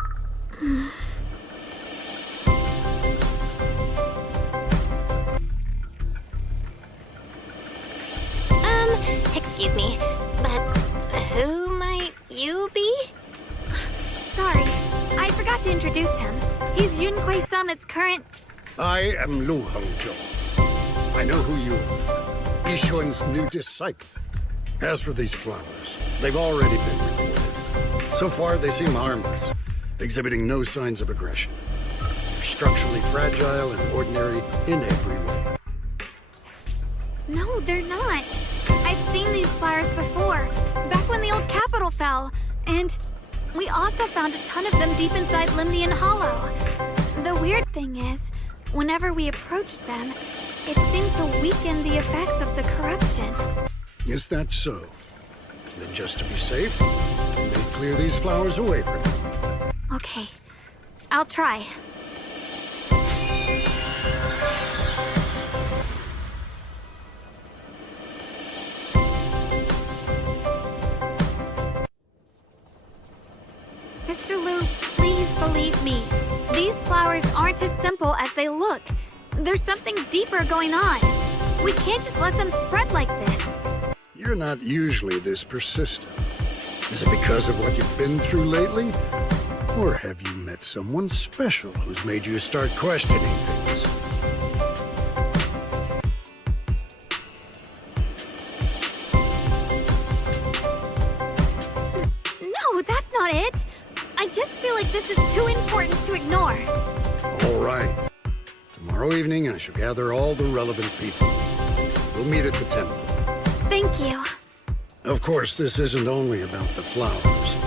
Excuse me, but who might you be? Sorry, I forgot to introduce him. He's Yunquei Summit's current... I am Lu Hongzhou. I know who you are. Yishun's new disciple. As for these flowers, they've already been reported. So far, they seem harmless, exhibiting no signs of aggression. They're structurally fragile and ordinary in every way. No, they're not. I've seen these flowers before, back when the old capital fell. And we also found a ton of them deep inside Limnian Hollow. The weird thing is, whenever we approached them, it seemed to weaken the effects of the corruption. Is that so? Then just to be safe, you may clear these flowers away for now. Okay, I'll try. Mr. Liu, please believe me. These flowers aren't as simple as they look. There's something deeper going on. We can't just let them spread like this. You're not usually this persistent. Is it because of what you've been through lately? Or have you met someone special who's made you start questioning things? No, that's not it. I just feel like this is too important to ignore. All right. Tomorrow evening, I shall gather all the relevant people. We'll meet at the temple. Thank you. Of course, this isn't only about the flowers.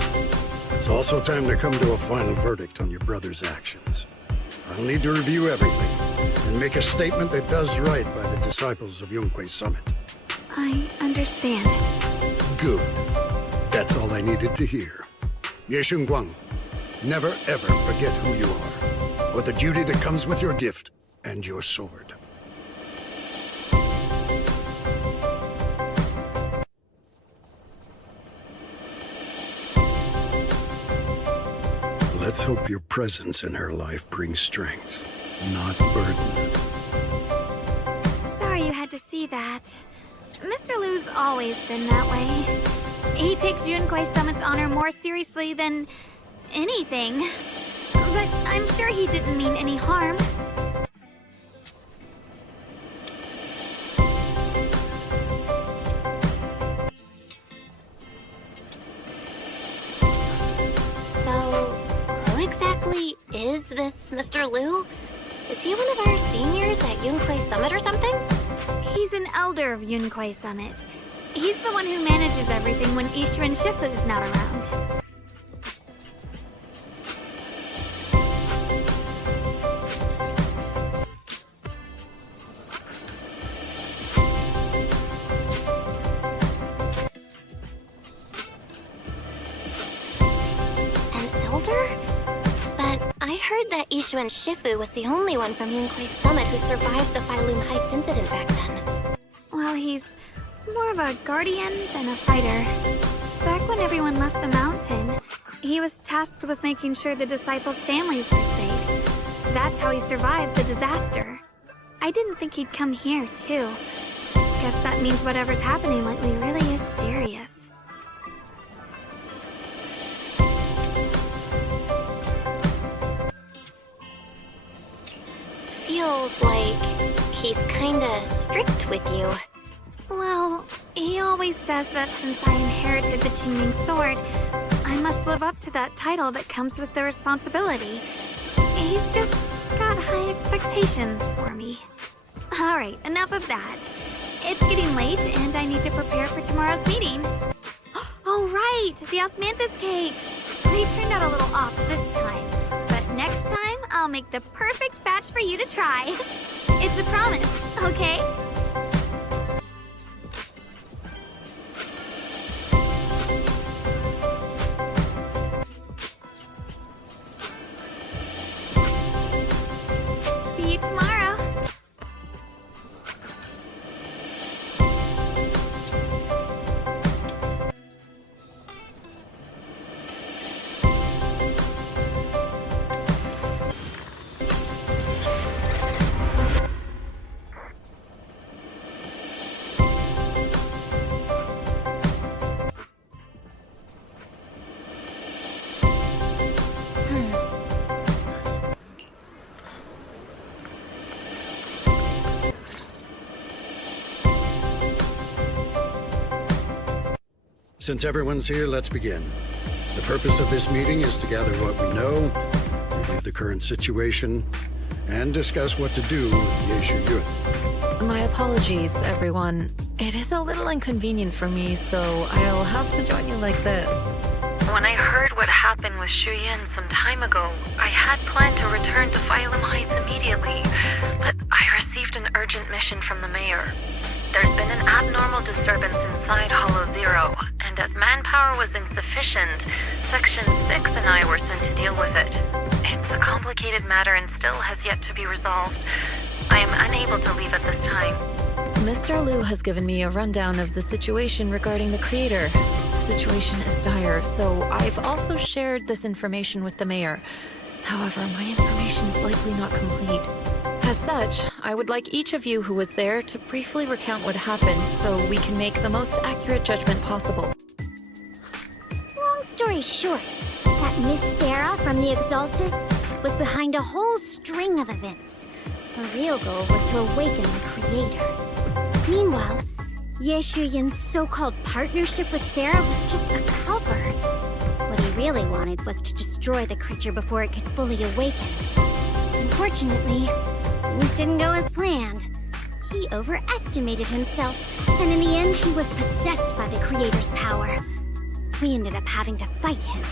It's also time to come to a final verdict on your brother's actions. I'll need to review everything and make a statement that does right by the disciples of Yunquei Summit. I understand. Good. That's all I needed to hear. Ye Shun Guang, never ever forget who you are, or the duty that comes with your gift and your sword. Let's hope your presence in her life brings strength, not burden. Sorry you had to see that. Mr. Liu's always been that way. He takes Yunquei Summit's honor more seriously than anything. But I'm sure he didn't mean any harm. Is this Mr. Liu? Is he one of our seniors at Yunquei Summit or something? He's an elder of Yunquei Summit. He's the one who manages everything when Yishun Shifu's not around. An elder? I heard that Yishun Shifu was the only one from Yunquei Summit who survived the Phylum Heights incident back then. Well, he's more of a guardian than a fighter. Back when everyone left the mountain, he was tasked with making sure the disciples' families were safe. That's how he survived the disaster. I didn't think he'd come here, too. Guess that means whatever's happening lately really is serious. Feels like he's kinda strict with you. Well, he always says that since I inherited the Qingming sword, I must live up to that title that comes with the responsibility. He's just got high expectations for me. Alright, enough of that. It's getting late and I need to prepare for tomorrow's meeting. Oh right, the osmanthus cakes! They turned out a little off this time, but next time I'll make the perfect batch for you to try. It's a promise, okay? See you tomorrow. Since everyone's here, let's begin. The purpose of this meeting is to gather what we know, review the current situation, and discuss what to do with Ye Shun Yun. My apologies, everyone. It is a little inconvenient for me, so I'll have to join you like this. When I heard what happened with Shu Yin some time ago, I had planned to return to Phylum Heights immediately, but I received an urgent mission from the mayor. There's been an abnormal disturbance inside Hollow Zero, and as manpower was insufficient, Section 6 and I were sent to deal with it. It's a complicated matter and still has yet to be resolved. I am unable to leave at this time. Mr. Liu has given me a rundown of the situation regarding the creator. The situation is dire, so I've also shared this information with the mayor. However, my information is likely not complete. As such, I would like each of you who was there to briefly recount what happened so we can make the most accurate judgment possible. Long story short, that Miss Sarah from the Exaltists was behind a whole string of events. Her real goal was to awaken the Creator. Meanwhile, Ye Shun's so-called partnership with Sarah was just a cover. What he really wanted was to destroy the creature before it could fully awaken. Unfortunately, things didn't go as planned. He overestimated himself, and in the end, he was possessed by the Creator's power. We ended up having to fight him.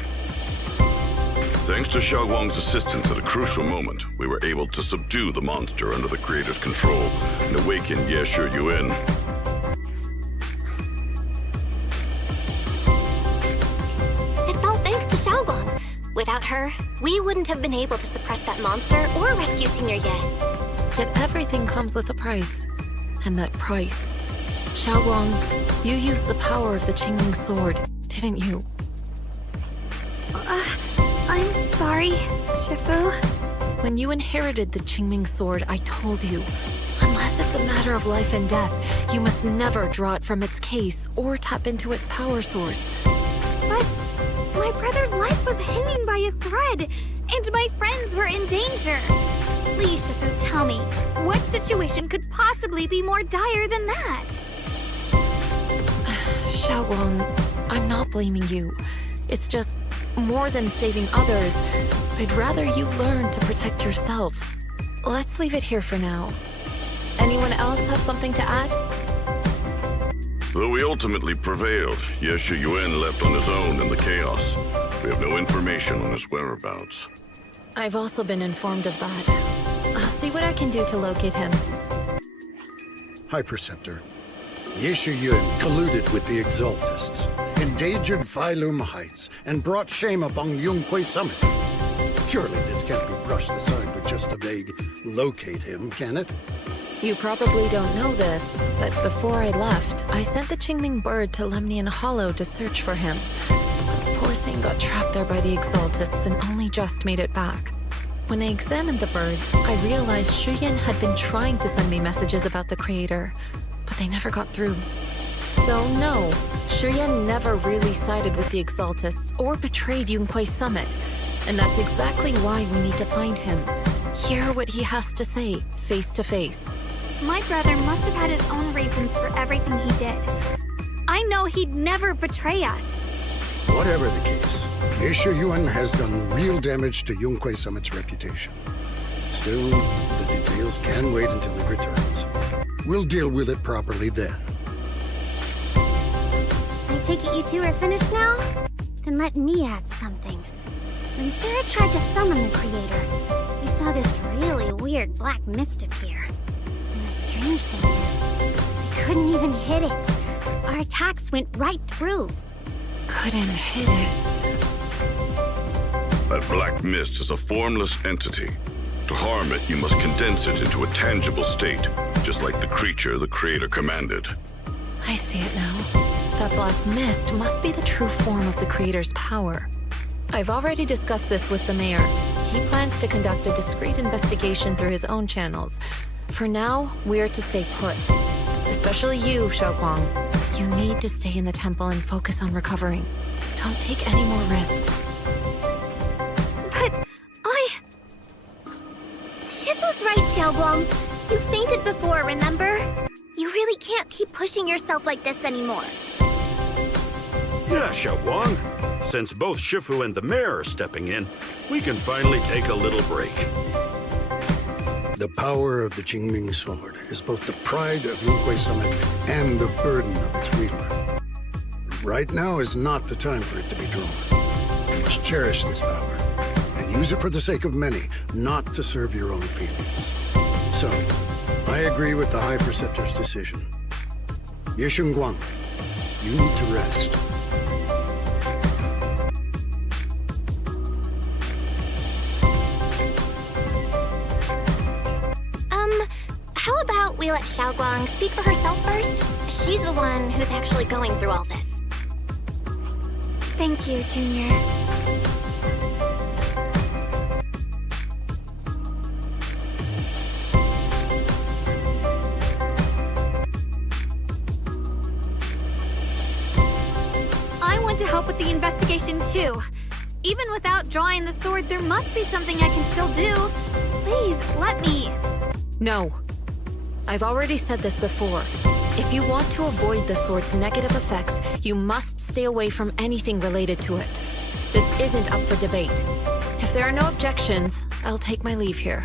Thanks to Xiaoguang's assistance at a crucial moment, we were able to subdue the monster under the Creator's control and awaken Ye Shun. It's all thanks to Xiaoguang. Without her, we wouldn't have been able to suppress that monster or rescue Senior Ye. Yet everything comes with a price. And that price... Xiaoguang, you used the power of the Qingming sword, didn't you? I'm sorry, Shifu. When you inherited the Qingming sword, I told you, unless it's a matter of life and death, you must never draw it from its case or tap into its power source. But my brother's life was hanging by a thread, and my friends were in danger. Please, Shifu, tell me, what situation could possibly be more dire than that? Xiaoguang, I'm not blaming you. It's just, more than saving others, I'd rather you learn to protect yourself. Let's leave it here for now. Anyone else have something to add? Though we ultimately prevailed, Ye Shun left on his own in the chaos. We have no information on his whereabouts. I've also been informed of that. I'll see what I can do to locate him. High Preceptor. Ye Shun colluded with the Exaltists, endangered Phylum Heights, and brought shame upon Yunhui Summit. Surely this can't be brushed aside with just a vague locate him, can it? You probably don't know this, but before I left, I sent the Qingming bird to Lemnian Hollow to search for him. But the poor thing got trapped there by the Exaltists and only just made it back. When I examined the bird, I realized Shuyan had been trying to send me messages about the Creator, but they never got through. So no, Shuyan never really sided with the Exaltists or betrayed Yunhui Summit. And that's exactly why we need to find him. Hear what he has to say, face to face. My brother must have had his own reasons for everything he did. I know he'd never betray us. Whatever the case, Ye Shun has done real damage to Yunhui Summit's reputation. Still, the details can wait until he returns. We'll deal with it properly then. I take it you two are finished now? Then let me add something. When Sarah tried to summon the Creator, we saw this really weird black mist appear. And the strange thing is, we couldn't even hit it. Our attacks went right through. Couldn't hit it. That black mist is a formless entity. To harm it, you must condense it into a tangible state, just like the creature the Creator commanded. I see it now. That black mist must be the true form of the Creator's power. I've already discussed this with the mayor. He plans to conduct a discreet investigation through his own channels. For now, we're to stay put. Especially you, Xiaoguang. You need to stay in the temple and focus on recovering. Don't take any more risks. But Shifu's right, Xiaoguang. You fainted before, remember? You really can't keep pushing yourself like this anymore. Yeah, Xiaoguang. Since both Shifu and the mayor are stepping in, we can finally take a little break. The power of the Qingming sword is both the pride of Yunhui Summit and the burden of its wielder. Right now is not the time for it to be drawn. You must cherish this power, and use it for the sake of many, not to serve your own feelings. So, I agree with the High Preceptor's decision. Ye Shun guang, you need to rest. How about we let Xiaoguang speak for herself first? She's the one who's actually going through all this. Thank you, Junior. I want to help with the investigation too. Even without drawing the sword, there must be something I can still do. Please, let me. No. I've already said this before. If you want to avoid the sword's negative effects, you must stay away from anything related to it. This isn't up for debate. If there are no objections, I'll take my leave here.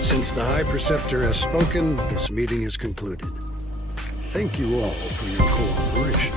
Since the High Preceptor has spoken, this meeting is concluded. Thank you all for your cooperation.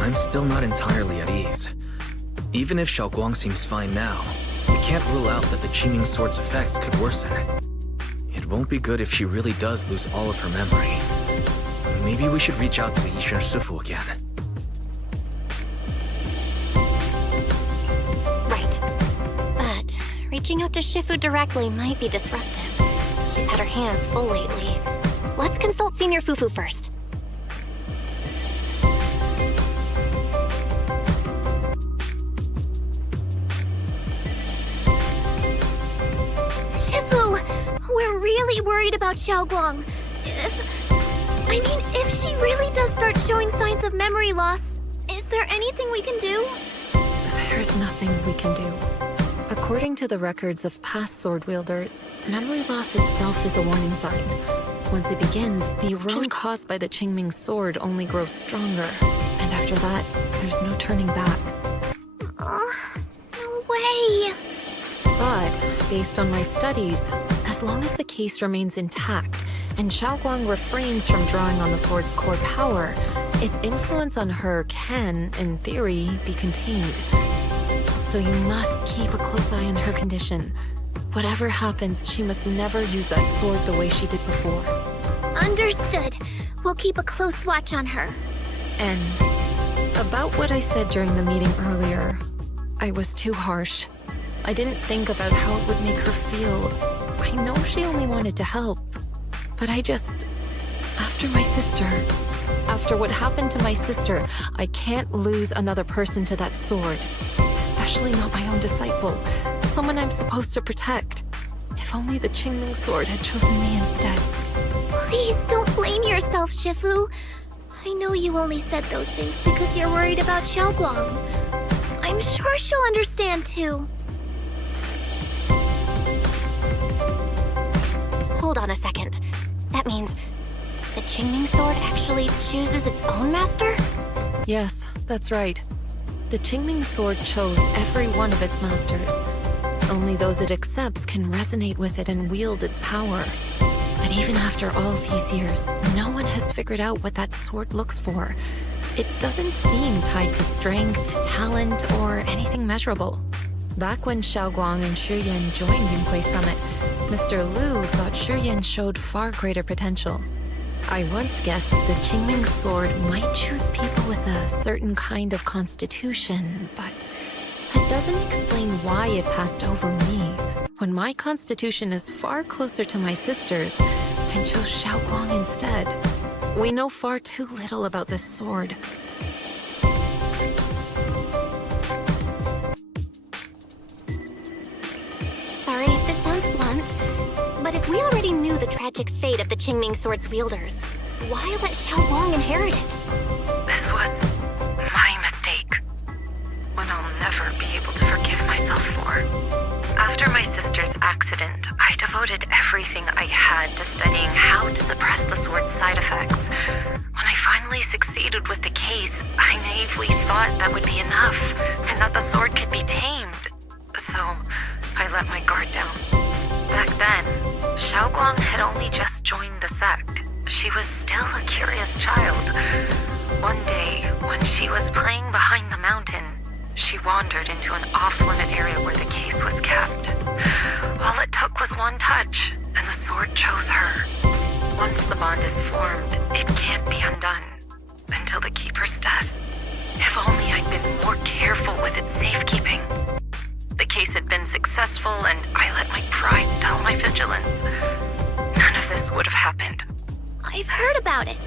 I'm still not entirely at ease. Even if Xiaoguang seems fine now, we can't rule out that the Qingming Sword's effects could worsen. It won't be good if she really does lose all of her memory. Maybe we should reach out to Ye Shun Shifu again. Right. But reaching out to Shifu directly might be disruptive. She's had her hands full lately. Let's consult Senior Fufu first. We're really worried about Xiaoguang. If she really does start showing signs of memory loss, is there anything we can do? There's nothing we can do. According to the records of past sword wielders, memory loss itself is a warning sign. Once it begins, the erosion caused by the Qingming Sword only grows stronger. And after that, there's no turning back. No way! But, based on my studies, as long as the case remains intact, and Xiaoguang refrains from drawing on the sword's core power, its influence on her can, in theory, be contained. So you must keep a close eye on her condition. Whatever happens, she must never use that sword the way she did before. Understood. We'll keep a close watch on her. And about what I said during the meeting earlier, I was too harsh. I didn't think about how it would make her feel. I know she only wanted to help, but after my sister, after what happened to my sister, I can't lose another person to that sword, especially not my own disciple, someone I'm supposed to protect. If only the Qingming Sword had chosen me instead. Please don't blame yourself, Shifu. I know you only said those things because you're worried about Xiaoguang. I'm sure she'll understand too. Hold on a second. That means the Qingming Sword actually chooses its own master? Yes, that's right. The Qingming Sword chose every one of its masters. Only those it accepts can resonate with it and wield its power. But even after all these years, no one has figured out what that sword looks for. It doesn't seem tied to strength, talent, or anything measurable. Back when Xiaoguang and Shiyan joined Yunquei Summit, Mr. Liu thought Shiyan showed far greater potential. I once guessed the Qingming sword might choose people with a certain kind of constitution, but that doesn't explain why it passed over me, when my constitution is far closer to my sister's, and chose Xiaoguang instead. We know far too little about this sword. Sorry if this sounds blunt, but if we already knew the tragic fate of the Qingming sword's wielders, why let Xiaoguang inherit it? This was my mistake. One I'll never be able to forgive myself for. After my sister's accident, I devoted everything I had to studying how to suppress the sword's side effects. When I finally succeeded with the case, I naively thought that would be enough, and that the sword could be tamed. So, I let my guard down. Back then, Xiaoguang had only just joined the sect. She was still a curious child. One day, when she was playing behind the mountain, she wandered into an off-limit area where the case was kept. All it took was one touch, and the sword chose her. Once the bond is formed, it can't be undone. Until the Keeper's death. If only I'd been more careful with its safekeeping. The case had been successful, and I let my pride dull my vigilance. None of this would have happened. I've heard about it.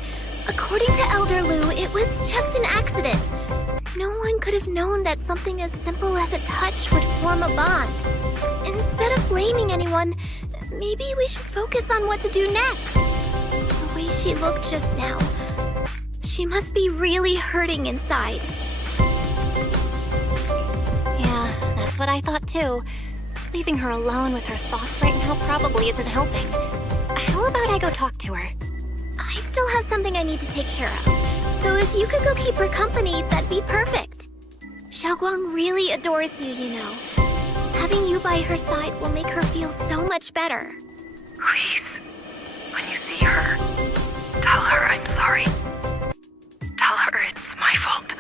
According to Elder Liu, it was just an accident. No one could have known that something as simple as a touch would form a bond. Instead of blaming anyone, maybe we should focus on what to do next. The way she looked just now, she must be really hurting inside. Yeah, that's what I thought too. Leaving her alone with her thoughts right now probably isn't helping. How about I go talk to her? I still have something I need to take care of. So if you could go keep her company, that'd be perfect. Xiaoguang really adores you, you know. Having you by her side will make her feel so much better. Please, when you see her, tell her I'm sorry. Tell her it's my fault.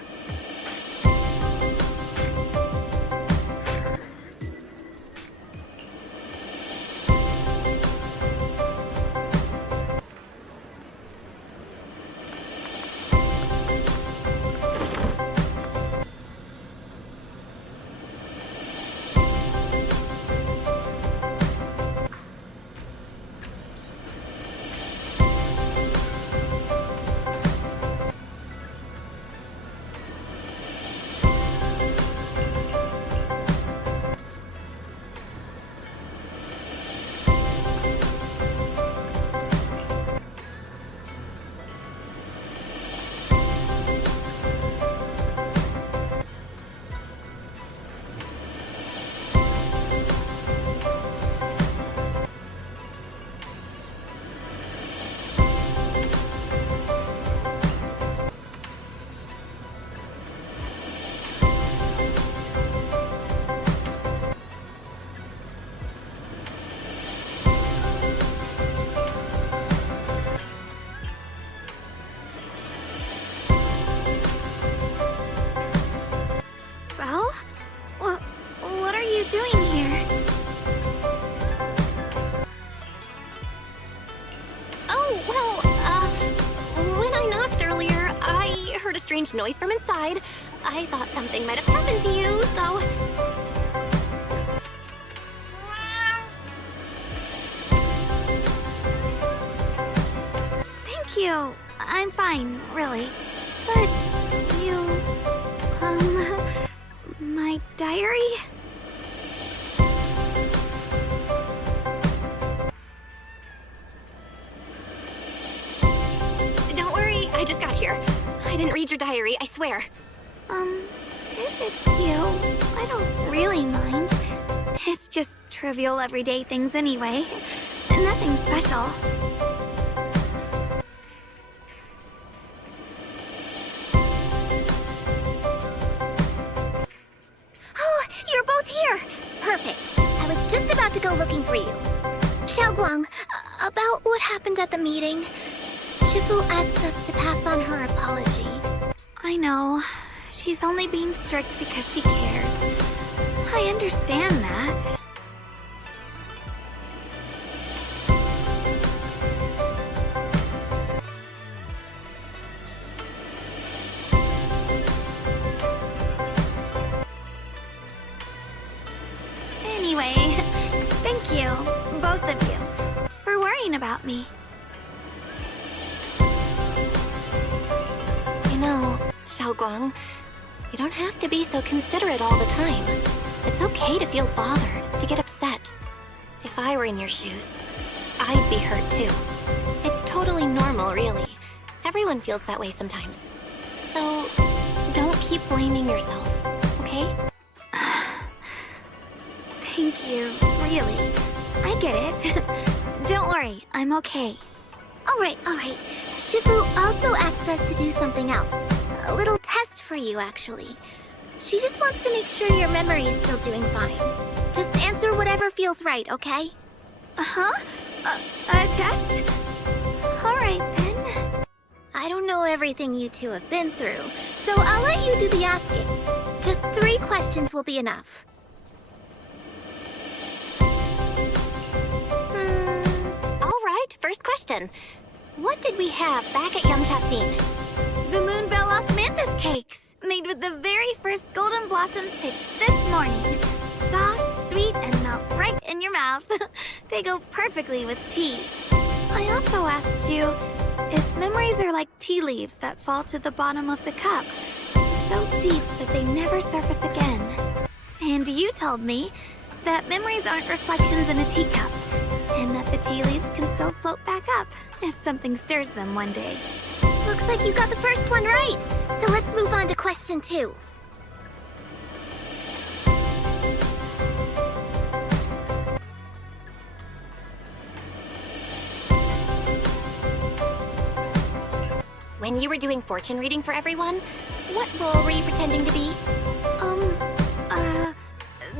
strange noise from inside. I thought something might have happened to you, so... Thank you. I'm fine, really. But you... my diary? Don't worry, I just got here. I didn't read your diary, I swear. If it's you, I don't really mind. It's just trivial everyday things anyway. Nothing special. Oh, you're both here! Perfect. I was just about to go looking for you. Xiaoguang, About what happened at the meeting. Shifu asked us to pass on her apology. I know. She's only being strict because she cares. I understand that. Anyway, thank you, both of you, for worrying about me. You know, Xiaoguang, you don't have to be so considerate all the time. It's okay to feel bothered, to get upset. If I were in your shoes, I'd be hurt too. It's totally normal, really. Everyone feels that way sometimes. So, don't keep blaming yourself, okay? Thank you, really. I get it. Don't worry, I'm okay. Alright. Shifu also asked us to do something else. A little test for you, actually. She just wants to make sure your memory is still doing fine. Just answer whatever feels right, okay? Uh-huh? A test? Alright, then. I don't know everything you two have been through, so I'll let you do the asking. Just 3 questions will be enough. Alright, first question. What did we have back at Yamchasin? The Moonbell Osmanthus cakes, made with the very first golden blossoms picked this morning. Soft, sweet, and melt right in your mouth. They go perfectly with tea. I also asked you if memories are like tea leaves that fall to the bottom of the cup, so deep that they never surface again. And you told me that memories aren't reflections in a teacup, and that the tea leaves can still float back up if something stirs them one day. Looks like you got the first one right. So let's move on to question 2. When you were doing fortune reading for everyone, what role were you pretending to be?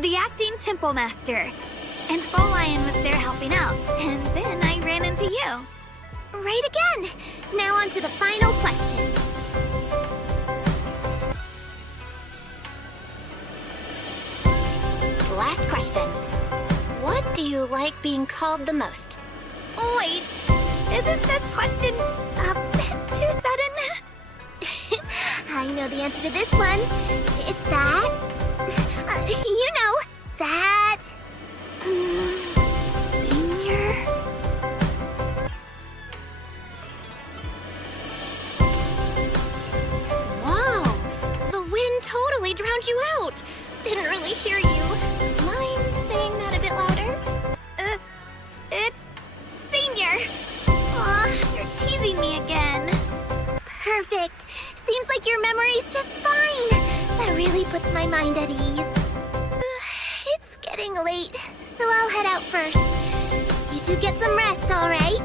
The acting temple master. And Faux Lion was there helping out, and then I ran into you. Right again! Now on to the final question. Last question. What do you like being called the most? Wait, isn't this question a bit too sudden? I know the answer to this one. It's that... you know, that... Senior? Whoa! The wind totally drowned you out! Didn't really hear you. Mind saying that a bit louder? It's... Senior! Aw, you're teasing me again. Perfect. Seems like your memory's just fine. That really puts my mind at ease. It's getting late, so I'll head out first. You two get some rest, all right?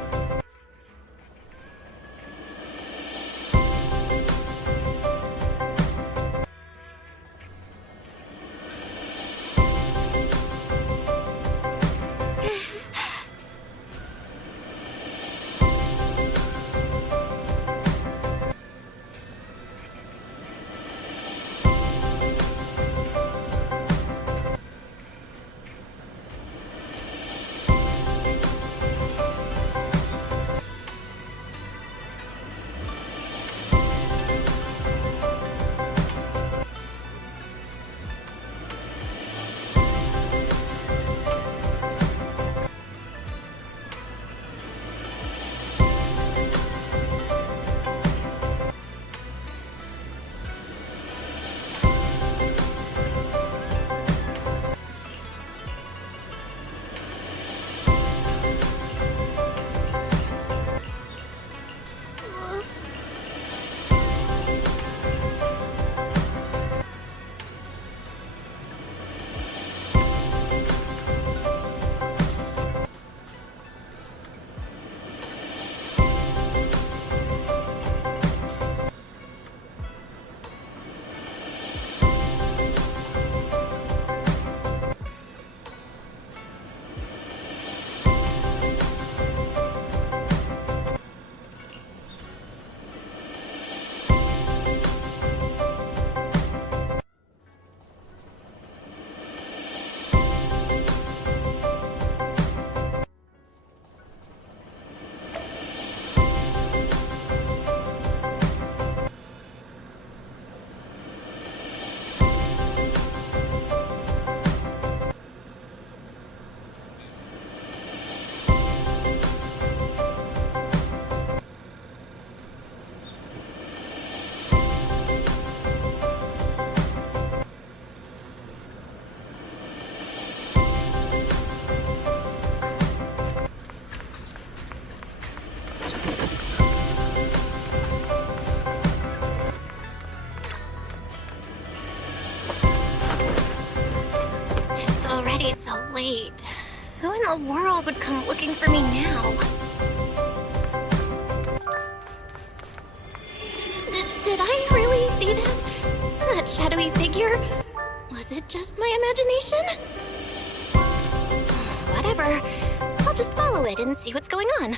so late. Who in the world would come looking for me now? Did I really see that? That shadowy figure? Was it just my imagination? Whatever. I'll just follow it and see what's going on.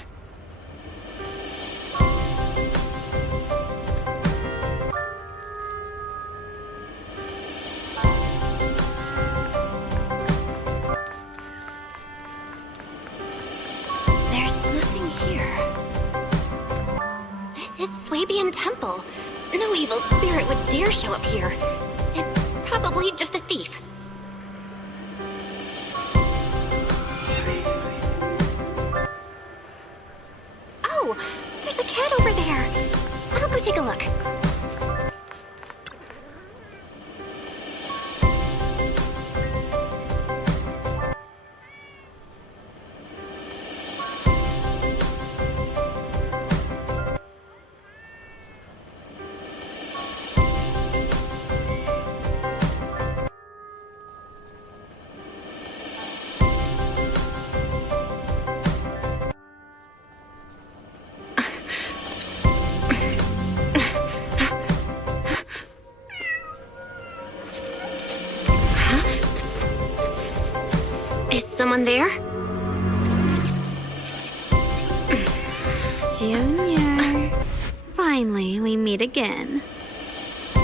There's nothing here. This is Swabian Temple. No evil spirit would dare show up here. It's probably just a thief. Oh, there's a cat over there. I'll go take a look. Is someone there? Junior. Finally, we meet again.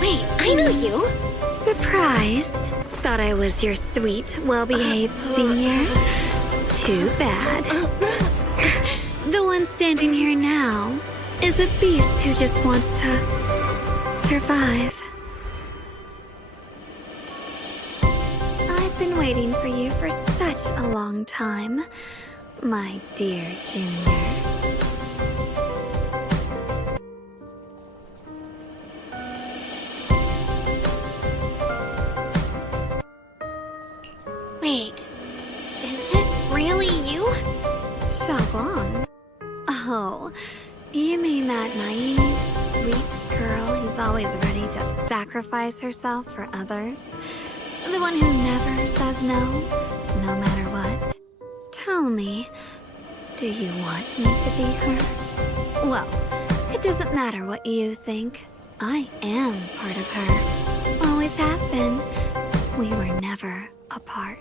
Wait, I know you. Surprised? Thought I was your sweet, well-behaved senior? Too bad. The one standing here now is a beast who just wants to survive. I've been waiting for you for such a long time, my dear Junior. Wait, is it really you? Guang? Oh, you mean that naive, sweet girl who's always ready to sacrifice herself for others? The one who never says no, no matter what? Tell me, do you want me to be her? Well, it doesn't matter what you think. I am part of her. Always have been. We were never apart.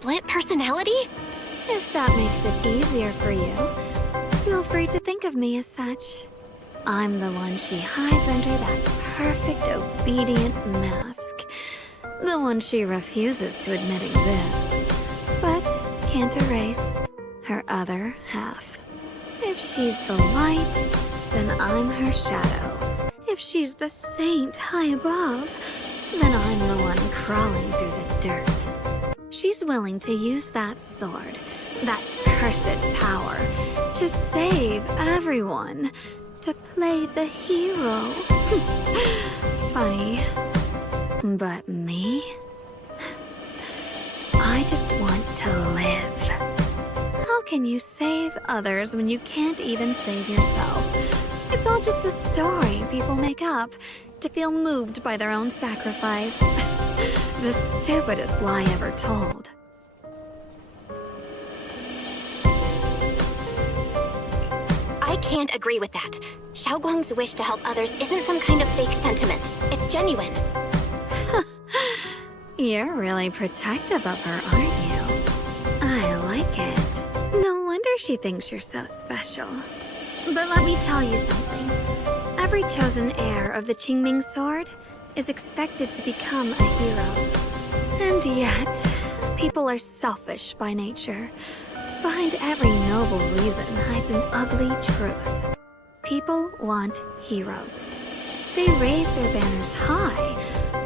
Split personality? If that makes it easier for you, feel free to think of me as such. I'm the one she hides under that perfect, obedient mask. The one she refuses to admit exists, but can't erase her other half. If she's the light, then I'm her shadow. If she's the saint high above, then I'm the one crawling through the dirt. She's willing to use that sword, that cursed power, to save everyone, to play the hero. Funny. But me? I just want to live. How can you save others when you can't even save yourself? It's all just a story people make up to feel moved by their own sacrifice. The stupidest lie ever told. I can't agree with that. Guang's wish to help others isn't some kind of fake sentiment. It's genuine. You're really protective of her, aren't you? I like it. No wonder she thinks you're so special. But let me tell you something. Every chosen heir of the Qingming sword is expected to become a hero. And yet, people are selfish by nature. Behind every noble reason hides an ugly truth. People want heroes. They raise their banners high,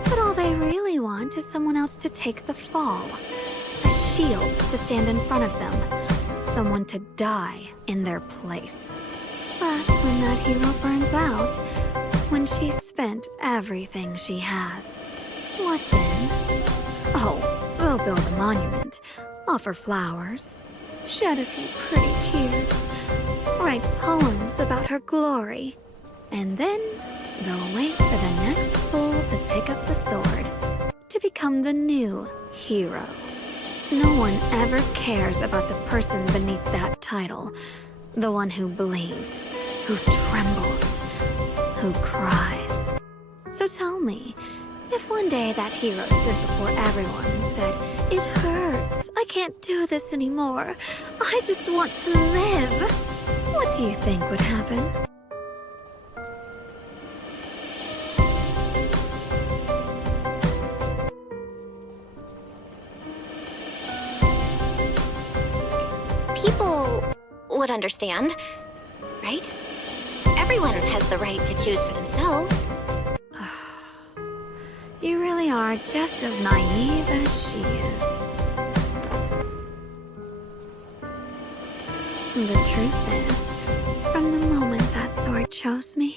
but all they really want is someone else to take the fall. A shield to stand in front of them. Someone to die in their place. But when that hero burns out, when she's spent everything she has, what then? monument, offer flowers, shed a few pretty tears, write poems about her glory, and then they'll wait for the next fool to pick up the sword, to become the new hero. No one ever cares about the person beneath that title, the one who bleeds, who trembles, who cries. So tell me, if one day that hero stood before everyone and said, "It hurts, I can't do this anymore, I just want to live," what do you think would happen? People would understand, right? Everyone has the right to choose for themselves. You really are just as naive as she is. The truth is, from the moment that sword chose me,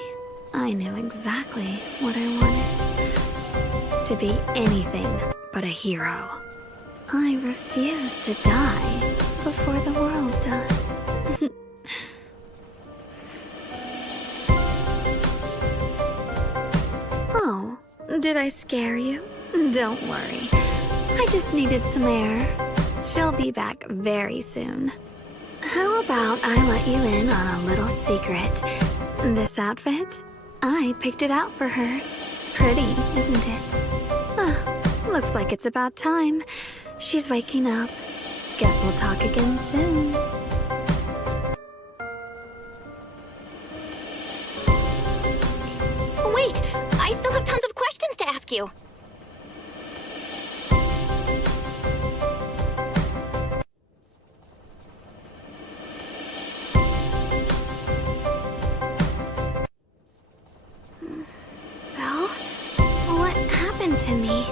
I knew exactly what I wanted. To be anything but a hero. I refuse to die before the world does. Oh, did I scare you? Don't worry. I just needed some air. She'll be back very soon. How about I let you in on a little secret? This outfit? I picked it out for her. Pretty, isn't it? Looks like it's about time. She's waking up. Guess we'll talk again soon. Wait! I still have tons of questions to ask you! Belle? What happened to me?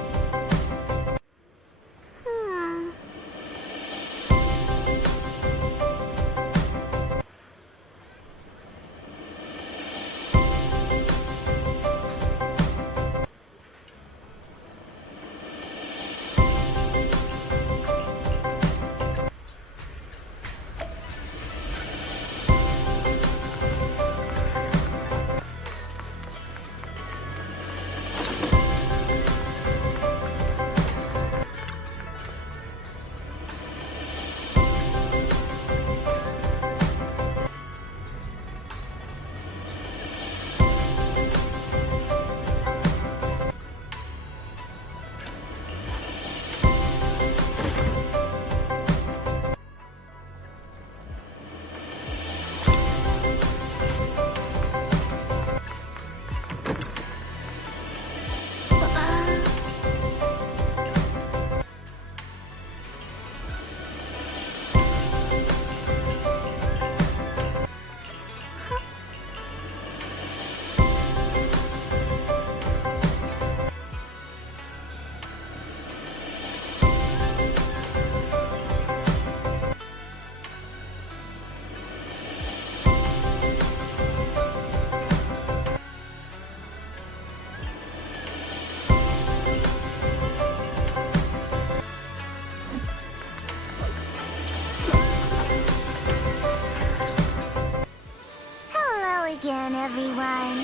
Again, everyone.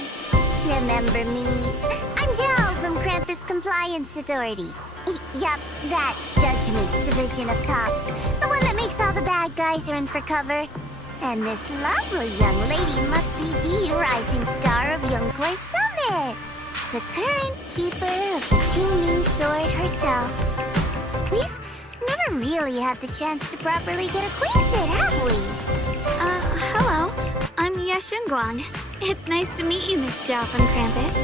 Remember me? I'm Jel from Krampus Compliance Authority. Yup, that Judgment Division of Cops. The one that makes all the bad guys run for cover. And this lovely young lady must be the rising star of Yunkwei Summit. The current keeper of the Qingming Sword herself. We've never really had the chance to properly get acquainted, have we? Hello. I'm Ye Shun Guang. It's nice to meet you, Miss Zhao from Krampus.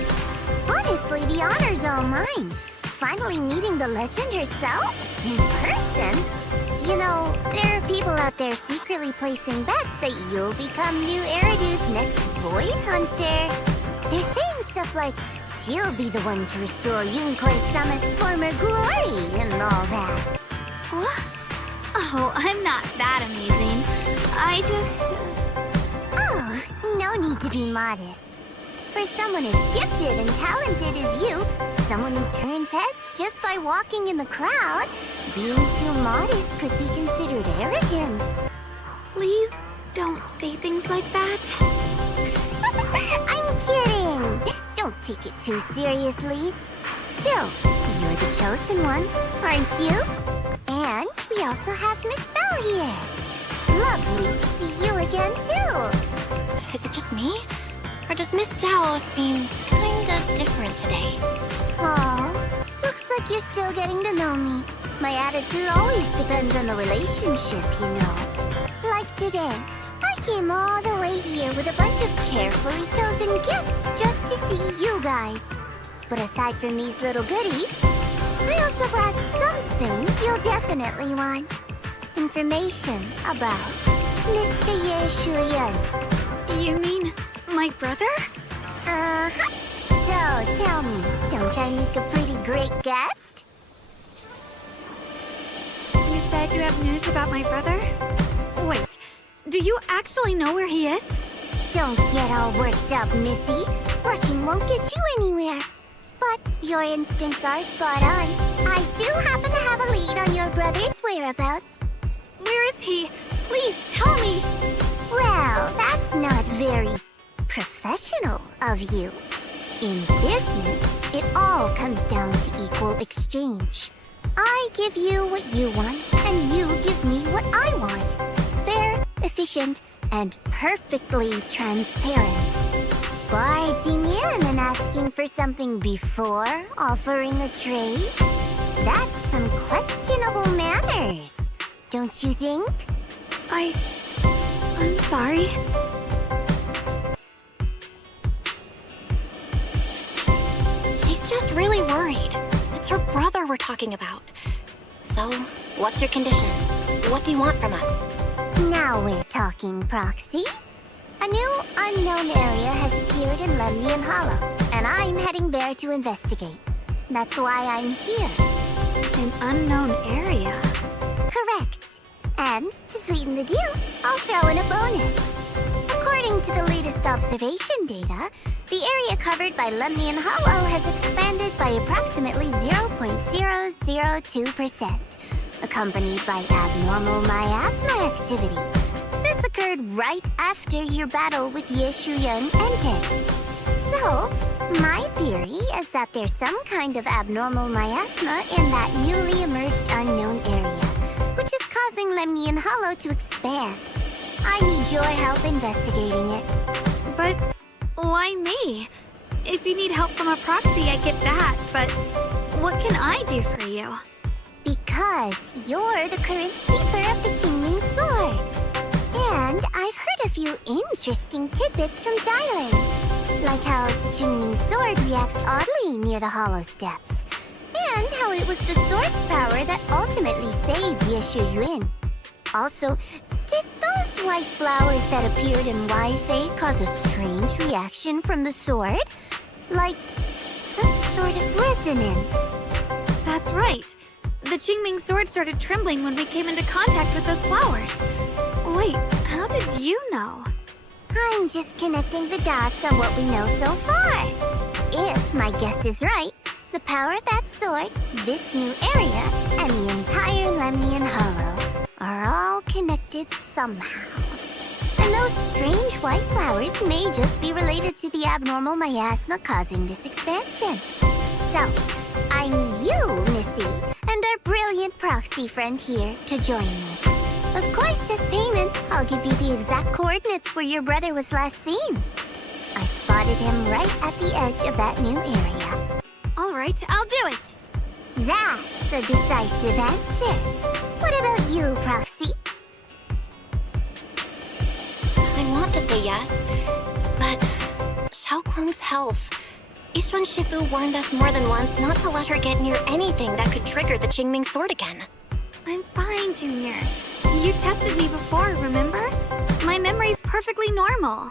Honestly, the honor's all mine. Finally meeting the legend herself? In person? You know, there are people out there secretly placing bets that you'll become new Eridu's next Void Hunter. They're saying stuff like, she'll be the one to restore Yunkwei Summit's former glory and all that. What? Oh, I'm not that amazing. I just... Oh, no need to be modest. for someone as gifted and talented as you, someone who turns heads just by walking in the crowd, being too modest could be considered arrogance. Please don't say things like that. I'm kidding! Don't take it too seriously. Still, you're the chosen one, aren't you? And we also have Miss Belle here. Lovely to see you again, too. Is it just me? Or does Miss Zhao seem kinda different today? Aw, looks like you're still getting to know me. My attitude always depends on the relationship, you know. Like today, I came all the way here with a bunch of carefully chosen gifts just to see you guys. But aside from these little goodies, I also brought something you'll definitely want. Information about Mr. Ye Shun. You mean my brother? Uh-huh. So, tell me, don't I make a pretty great guest? You said you have news about my brother? Wait, do you actually know where he is? Don't get all worked up, Missy. Rushing won't get you anywhere. But your instincts are spot on. I do happen to have a lead on your brother's whereabouts. Where is he? Please tell me. Well, that's not very professional of you. In business, it all comes down to equal exchange. I give you what you want, and you give me what I want. Fair, efficient, and perfectly transparent. Barging in and asking for something before offering a trade? That's some questionable manners, don't you think? I'm sorry. She's just really worried. It's her brother we're talking about. So, what's your condition? What do you want from us? Now we're talking, Proxy. A new unknown area has appeared in Lemnian Hollow, and I'm heading there to investigate. That's why I'm here. An unknown area? Correct. And to sweeten the deal, I'll throw in a bonus. According to the latest observation data, the area covered by Lemnian Hollow has expanded by approximately 0.002%, accompanied by abnormal miasma activity. This occurred right after your battle with Ye Shun ended. So, my theory is that there's some kind of abnormal miasma in that newly emerged unknown area, which is causing Lemnian Hollow to expand. I need your help investigating it. But why me? If you need help from a proxy, I get that, but what can I do for you? Because you're the current keeper of the Qingming Sword. And I've heard a few interesting tidbits from Dylan. Like how the Qingming Sword reacts oddly near the Hollow Steps. And how it was the sword's power that ultimately saved Ye Shun. Also, did those white flowers that appeared in Weifei cause a strange reaction from the sword? Like some sort of resonance. That's right. The Qingming Sword started trembling when we came into contact with those flowers. Wait, how did you know? I'm just connecting the dots on what we know so far. If my guess is right, the power of that sword, this new area, and the entire Lemnian Hollow are all connected somehow. And those strange white flowers may just be related to the abnormal miasma causing this expansion. So, I need you, Missy, and our brilliant proxy friend here to join me. Of course, as payment, I'll give you the exact coordinates where your brother was last seen. I spotted him right at the edge of that new area. All right, I'll do it. That's a decisive answer. What about you, Proxy? I want to say yes, but Xiaoguang's health. Yixuan Shifu warned us more than once not to let her get near anything that could trigger the Qingming Sword again. I'm fine, Junior. You tested me before, remember? My memory's perfectly normal.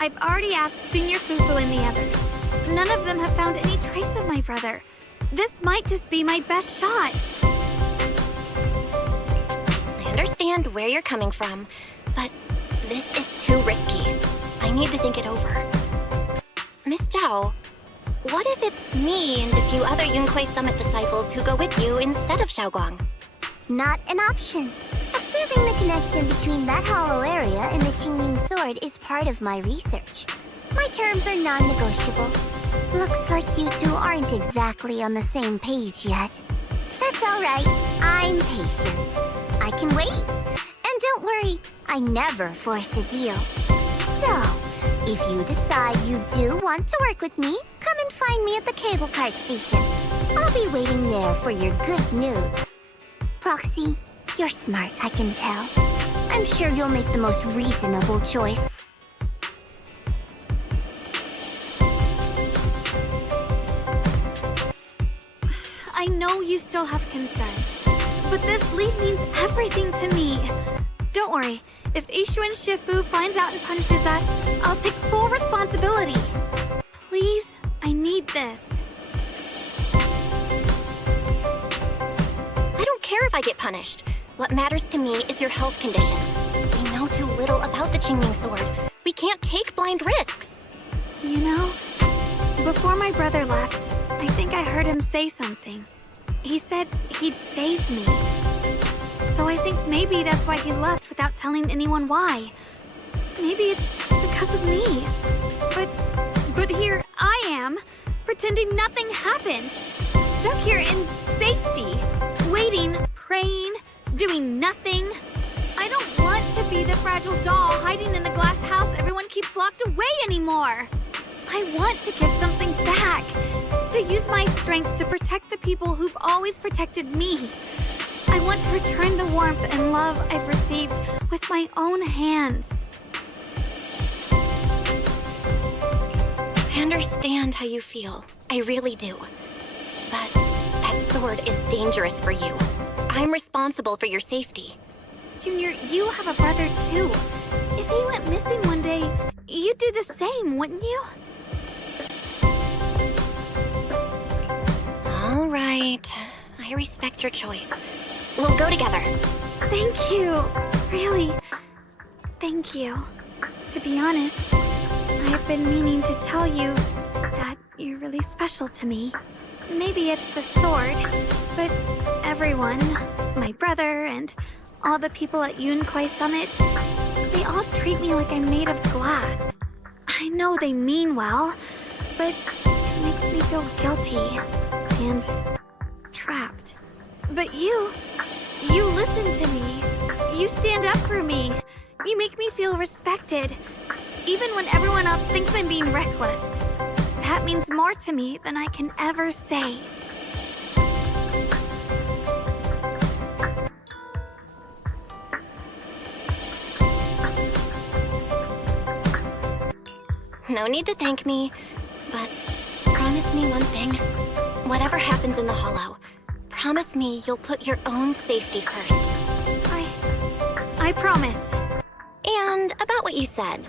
I've already asked Senior Fufu and the others. None of them have found any trace of my brother. This might just be my best shot. I understand where you're coming from, but this is too risky. I need to think it over. Miss Zhao, what if it's me and a few other Yunquei Summit disciples who go with you instead of Xiaoguang? Not an option. Observing the connection between that hollow area and the Qingming sword is part of my research. My terms are non-negotiable. Looks like you two aren't exactly on the same page yet. That's all right. I'm patient. I can wait. And don't worry, I never force a deal. So, if you decide you do want to work with me, come and find me at the cable car station. I'll be waiting there for your good news. Proxy, you're smart, I can tell. I'm sure you'll make the most reasonable choice. I know you still have concerns, but this lead means everything to me. Don't worry, if Ye Shun Shifu finds out and punishes us, I'll take full responsibility. Please, I need this. I don't care if I get punished. What matters to me is your health condition. We know too little about the Qingming sword. We can't take blind risks. You know, before my brother left, I think I heard him say something. He said he'd save me. So I think maybe that's why he left without telling anyone why. Maybe it's because of me. But here I am, pretending nothing happened. Stuck here in safety, waiting, praying, doing nothing. I don't want to be the fragile doll hiding in the glass house everyone keeps locked away anymore. I want to give something back, to use my strength to protect the people who've always protected me. I want to return the warmth and love I've received with my own hands. I understand how you feel. I really do. But that sword is dangerous for you. I'm responsible for your safety. Junior, you have a brother too. If he went missing one day, you'd do the same, wouldn't you? All right. I respect your choice. We'll go together. Thank you. Really, thank you. To be honest, I've been meaning to tell you that you're really special to me. Maybe it's the sword, but everyone, my brother and all the people at Yunquei Summit, they all treat me like I'm made of glass. I know they mean well, but it makes me feel guilty and trapped. But you listen to me. You stand up for me. You make me feel respected, even when everyone else thinks I'm being reckless. That means more to me than I can ever say. No need to thank me, but promise me one thing. Whatever happens in the Hollow, promise me you'll put your own safety first. I promise. And about what you said,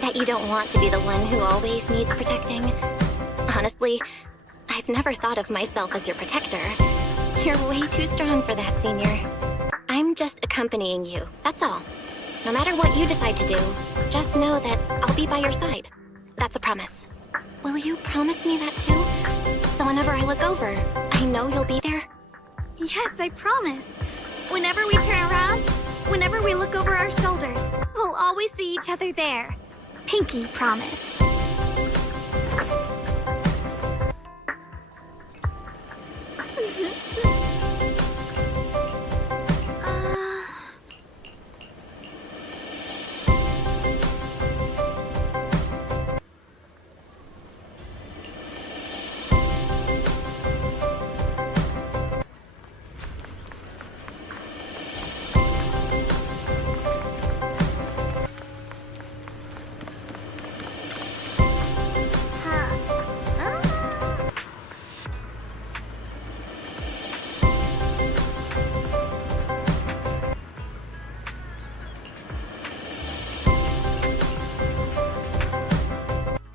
that you don't want to be the one who always needs protecting. Honestly, I've never thought of myself as your protector. You're way too strong for that, Senior. I'm just accompanying you, that's all. No matter what you decide to do, just know that I'll be by your side. That's a promise. Will you promise me that too? So whenever I look over, I know you'll be there? Yes, I promise. Whenever we turn around, whenever we look over our shoulders, we'll always see each other there. Pinky promise.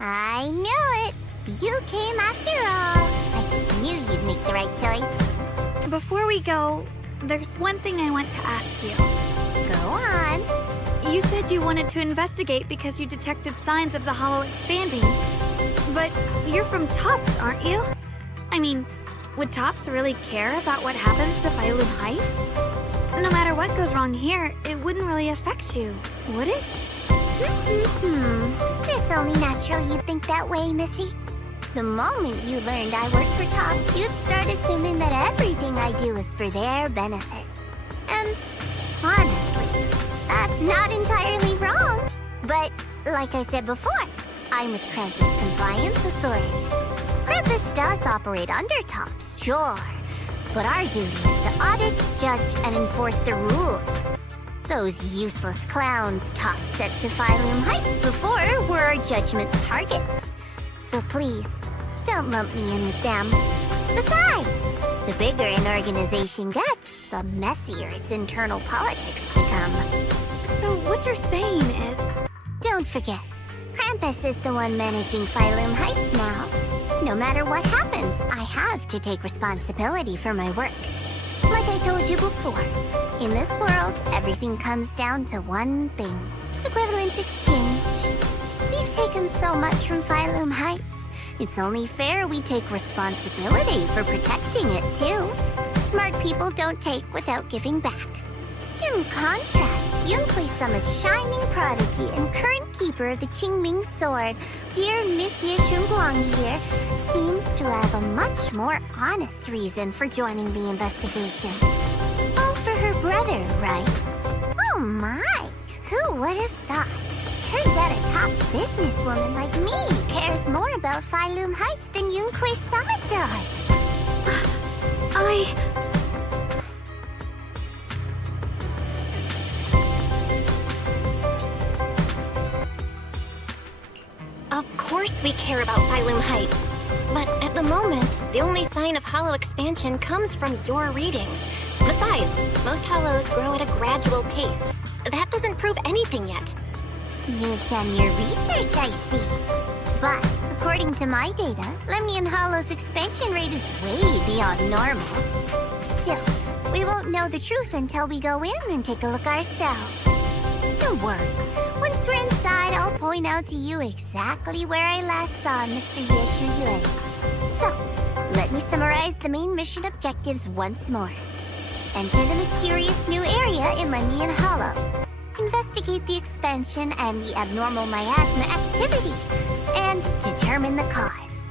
I knew it! You came after all. I just knew you'd make the right choice. Before we go, there's one thing I want to ask you. Go on. You said you wanted to investigate because you detected signs of the Hollow expanding. But you're from Tops, aren't you? I mean, would Tops really care about what happens to Phylum Heights? No matter what goes wrong here, it wouldn't really affect you, would it? It's only natural you'd think that way, Missy. The moment you learned I worked for Tops, you'd start assuming that everything I do is for their benefit. And honestly, that's not entirely wrong. But like I said before, I'm with Krampus Compliance Authority. Krampus does operate under Tops, sure. But our duty is to audit, judge, and enforce the rules. Those useless clowns Tops sent to Phylum Heights before were our judgment targets. So please, don't lump me in with them. Besides, the bigger an organization gets, the messier its internal politics become. So what you're saying is... Don't forget, Krampus is the one managing Phylum Heights now. No matter what happens, I have to take responsibility for my work. Like I told you before, in this world, everything comes down to one thing. Equivalent exchange. We've taken so much from Phylum Heights. It's only fair we take responsibility for protecting it, too. Smart people don't take without giving back. In contrast, Yunhui Summit's shining prodigy and current keeper of the Qingming Sword, dear Miss Ye Shun here, seems to have a much more honest reason for joining the investigation. All for her brother, right? Oh my! Who would have thought? Turns out a top businesswoman like me cares more about Phylum Heights than Yunhui Summit does. Of course we care about Phylum Heights. But at the moment, the only sign of hollow expansion comes from your readings. Besides, most hollows grow at a gradual pace. That doesn't prove anything yet. You've done your research, I see. But according to my data, Lemnian Hollow's expansion rate is way beyond normal. Still, we won't know the truth until we go in and take a look ourselves. Don't worry. Once we're inside, I'll point out to you exactly where I last saw Mr. Ye Shun. So, let me summarize the main mission objectives once more. Enter the mysterious new area in Lemnian Hollow. Investigate the expansion and the abnormal miasma activity, and determine the cause.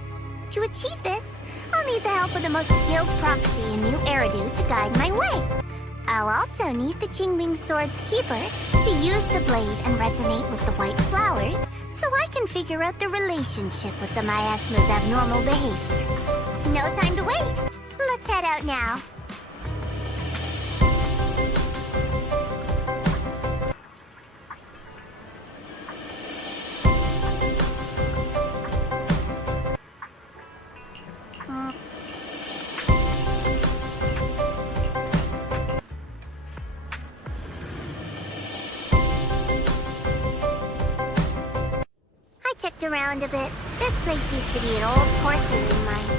To achieve this, I'll need the help of the most skilled proxy in New Eridu to guide my way. I'll also need the Qingming Sword's keeper to use the blade and resonate with the white flowers so I can figure out the relationship with the miasma's abnormal behavior. No time to waste. Let's head out now. I checked around a bit. This place used to be an old porcelain mine.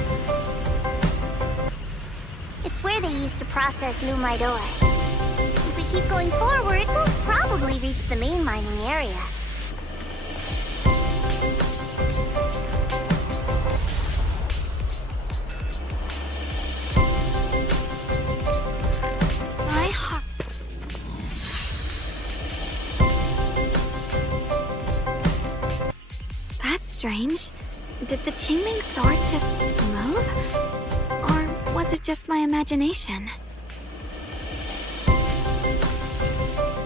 It's where they used to process lumite ore. If we keep going forward, we'll probably reach the main mining area. That's strange. Did the Qingming Sword just move? Or was it just my imagination?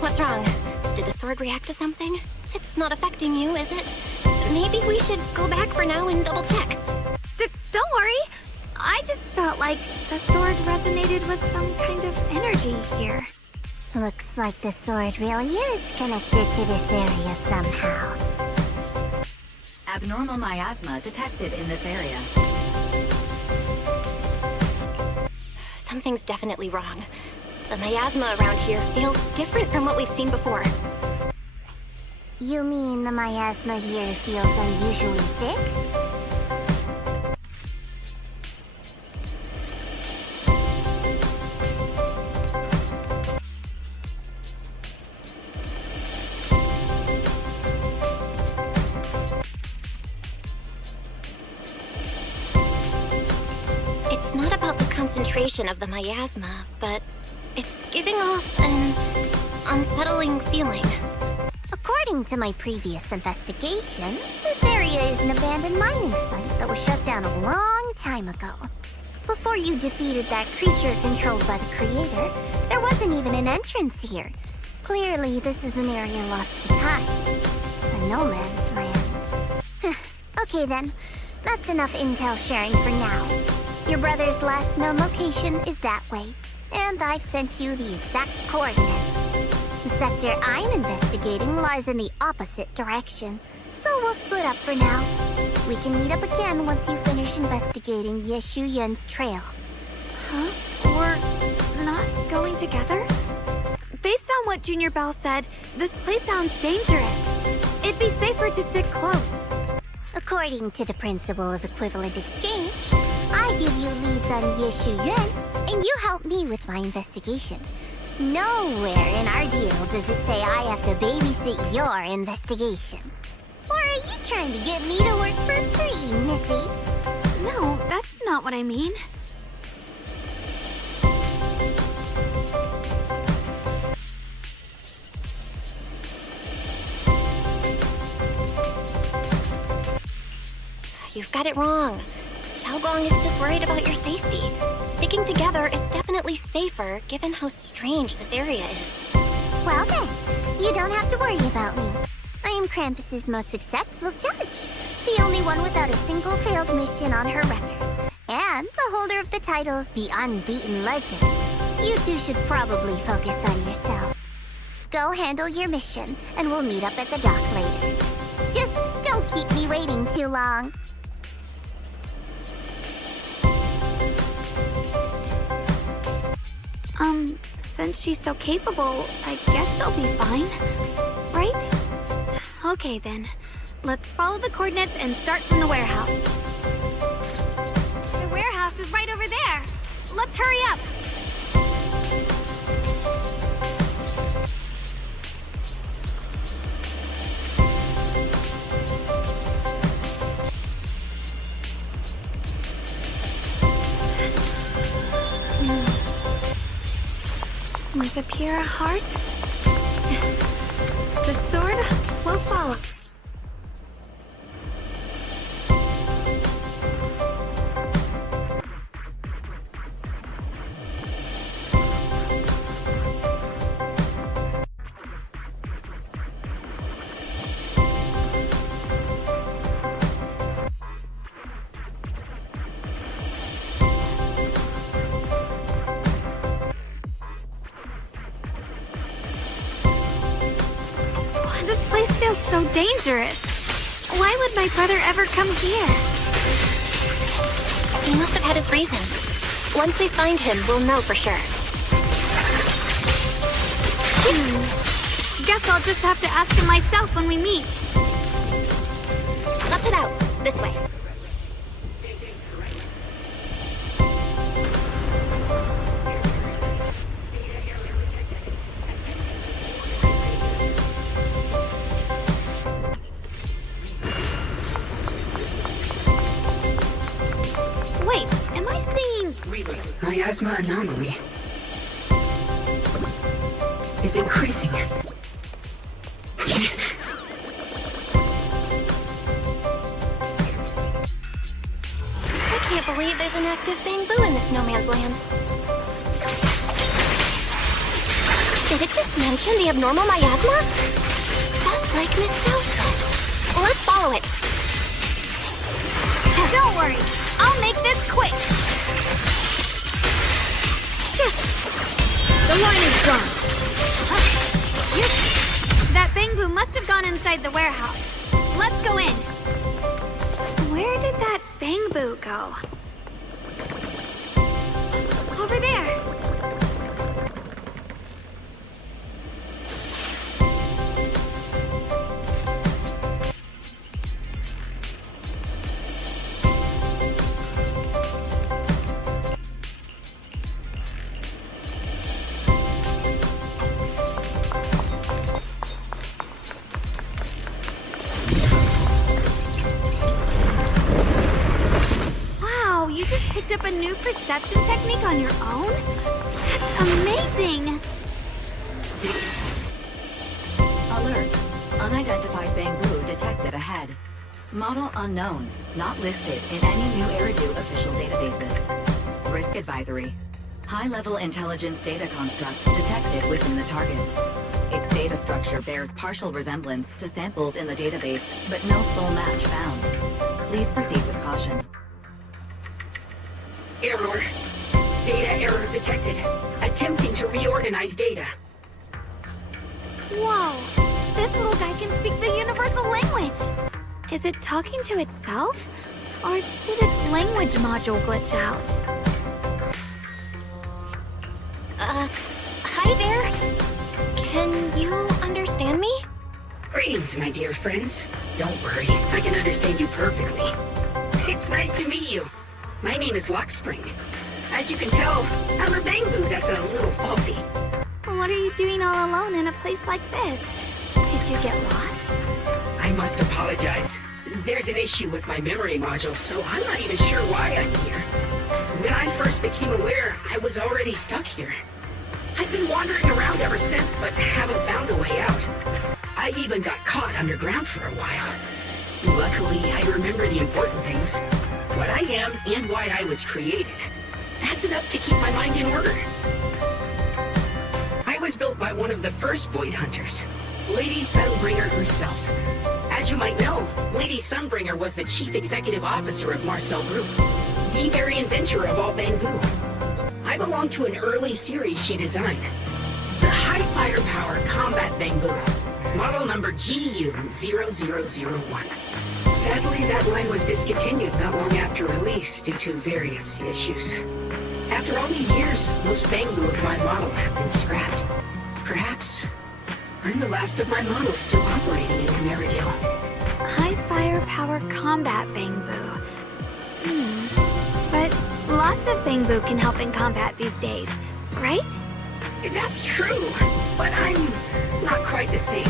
What's wrong? Did the sword react to something? It's not affecting you, is it? Maybe we should go back for now and double check. Don't worry. I just felt like the sword resonated with some kind of energy here. Looks like the sword really is connected to this area somehow. Abnormal miasma detected in this area. Something's definitely wrong. The miasma around here feels different from what we've seen before. You mean the miasma here feels unusually thick? concentration of the miasma, but it's giving off an unsettling feeling. According to my previous investigation, this area is an abandoned mining site that was shut down a long time ago. Before you defeated that creature controlled by the Creator, there wasn't even an entrance here. Clearly, this is an area lost to time. A no man's land. Okay then, that's enough intel sharing for now. Your brother's last known location is that way, and I've sent you the exact coordinates. The sector I'm investigating lies in the opposite direction, so we'll split up for now. We can meet up again once you finish investigating Ye Shun's trail. Huh? We're not going together? Based on what Junior Bell said, this place sounds dangerous. It'd be safer to stick close. According to the principle of equivalent exchange, I give you leads on Ye Shun, and you help me with my investigation. Nowhere in our deal does it say I have to babysit your investigation. Or are you trying to get me to work for free, Missy? No, that's not what I mean. You've got it wrong. Guang is just worried about your safety. Sticking together is definitely safer, given how strange this area is. Well then, you don't have to worry about me. I am Krampus's most successful judge, the only one without a single failed mission on her record, and the holder of the title, the Unbeaten Legend. You two should probably focus on yourselves. Go handle your mission, and we'll meet up at the dock later. Just don't keep me waiting too long. Since she's so capable, I guess she'll be fine. Right? Okay then. Let's follow the coordinates and start from the warehouse. The warehouse is right over there. Let's hurry up. With a pure heart, the sword will follow. This place feels so dangerous. Why would my brother ever come here? He must have had his reasons. Once we find him, we'll know for sure. Guess I'll just have to ask him myself when we meet. Let's head out. This way. Wait, am I seeing... Miasma anomaly is increasing. I can't believe there's an active bamboo in this no man's land. Did it just mention the abnormal miasma? It's just like Miss Joe said. Let's follow it. Don't worry, I'll make this quick. Shit! The line is gone. That bamboo must have gone inside the warehouse. Let's go in. Where did that bamboo go? Over there. perception technique on your own? That's amazing! Alert. Unidentified bamboo detected ahead. Model unknown. Not listed in any new Eridu official databases. Risk advisory. High-level intelligence data construct detected within the target. Its data structure bears partial resemblance to samples in the database, but no full match found. Please proceed with caution. Error. Data error detected. Attempting to reorganize data. Whoa! This little guy can speak the universal language! Is it talking to itself? Or did its language module glitch out? Hi there. Can you understand me? Greetings, my dear friends. Don't worry, I can understand you perfectly. It's nice to meet you. My name is Luckspring. As you can tell, I'm a bamboo that's a little faulty. What are you doing all alone in a place like this? Did you get lost? I must apologize. There's an issue with my memory module, so I'm not even sure why I'm here. When I first became aware, I was already stuck here. I've been wandering around ever since, but haven't found a way out. I even got caught underground for a while. Luckily, I remember the important things. What I am and why I was created. That's enough to keep my mind in order. I was built by one of the first Void Hunters, Lady Sunbringer herself. As you might know, Lady Sunbringer was the chief executive officer of Marcel Group, the very inventor of all bamboo. I belong to an early series she designed, the High Firepower Combat Bamboo, model number GU0001. Sadly, that line was discontinued not long after release due to various issues. After all these years, most bamboo of my model have been scrapped. Perhaps I'm the last of my models still operating in Ameridale. High firepower combat bamboo. But lots of bamboo can help in combat these days, right? That's true, but I'm not quite the same.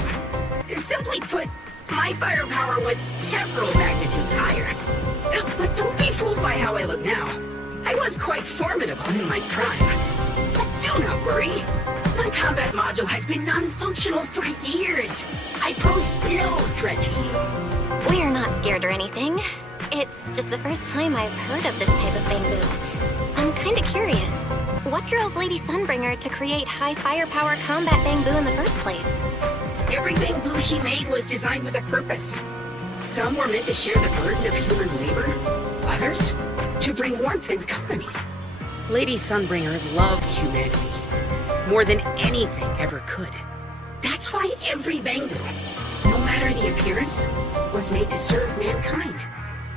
Simply put, my firepower was several magnitudes higher. But don't be fooled by how I look now. I was quite formidable in my prime. But do not worry. My combat module has been non-functional for years. I pose no threat to you. We're not scared or anything. It's just the first time I've heard of this type of bamboo. I'm kinda curious. What drove Lady Sunbringer to create high firepower combat bamboo in the first place? Every bamboo she made was designed with a purpose. Some were meant to share the burden of human labor. Others, to bring warmth and company. Lady Sunbringer loved humanity more than anything ever could. That's why every bamboo, no matter the appearance, was made to serve mankind.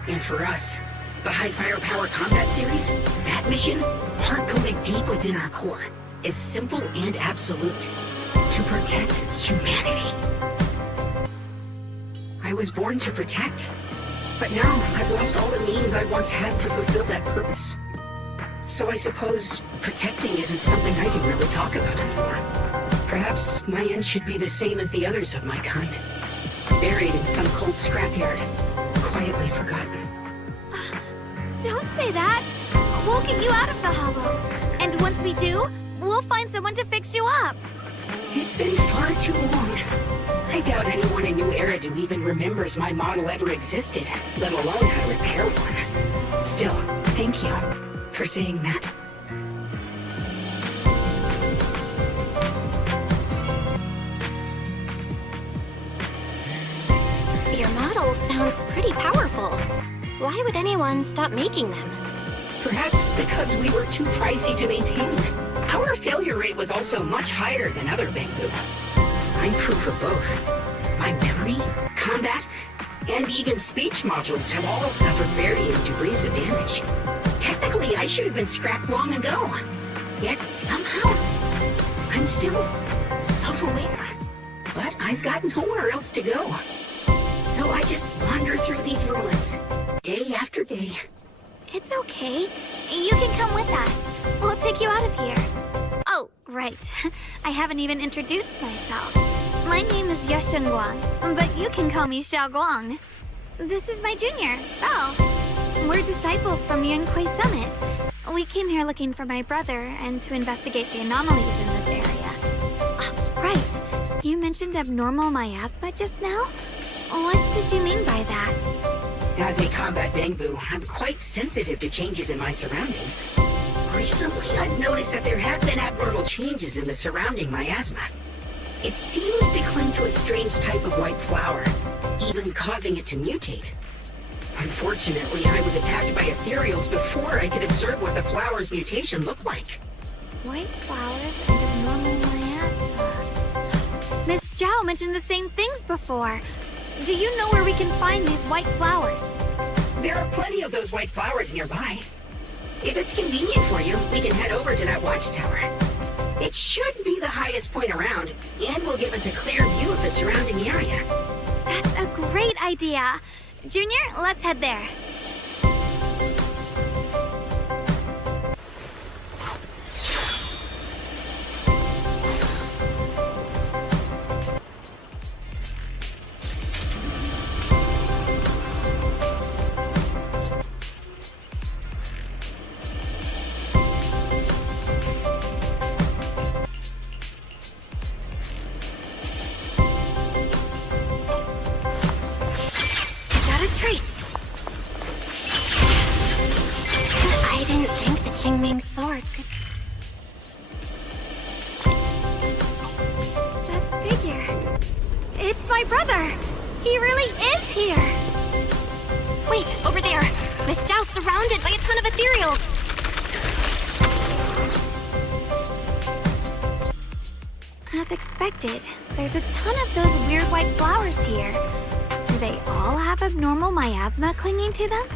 And for us, the High Firepower Combat Series, that mission, hard-coded deep within our core, is simple and absolute. To protect humanity. I was born to protect, but now I've lost all the means I once had to fulfill that purpose. So I suppose protecting isn't something I can really talk about anymore. Perhaps my end should be the same as the others of my kind. Buried in some cold scrapyard, quietly forgotten. Don't say that! We'll get you out of the hollow. And once we do, we'll find someone to fix you up. It's been far too long. I doubt anyone in New Eridu even remembers my model ever existed, let alone how to repair one. Still, thank you for saying that. Your model sounds pretty powerful. Why would anyone stop making them? Perhaps because we were too pricey to maintain. Our failure rate was also much higher than other bamboo. I'm proof of both. My memory, combat, and even speech modules have all suffered varying degrees of damage. Technically, I should have been scrapped long ago. Yet, somehow, I'm still self-aware. But I've got nowhere else to go. So I just wander through these ruins, day after day. It's okay. You can come with us. We'll take you out of here. Oh, right. I haven't even introduced myself. My name is Ye Shun, but you can call me Xiao Guang. This is my junior, Belle. We're disciples from Yunquei Summit. We came here looking for my brother and to investigate the anomalies in this area. Right. You mentioned abnormal miasma just now? What did you mean by that? As a combat Bangbu, I'm quite sensitive to changes in my surroundings. Recently, I've noticed that there have been abnormal changes in the surrounding miasma. It seems to cling to a strange type of white flower, even causing it to mutate. Unfortunately, I was attacked by ethereals before I could observe what the flower's mutation looked like. White flowers and abnormal miasma. Miss Zhao mentioned the same things before. Do you know where we can find these white flowers? There are plenty of those white flowers nearby. If it's convenient for you, we can head over to that watchtower. It should be the highest point around, and will give us a clear view of the surrounding area. That's a great idea. Junior, let's head there. Sword could... That figure... It's my brother! He really is here! Wait, over there! Miss Zhao's surrounded by a ton of ethereals! As expected, there's a ton of those weird white flowers here. Do they all have abnormal miasma clinging to them?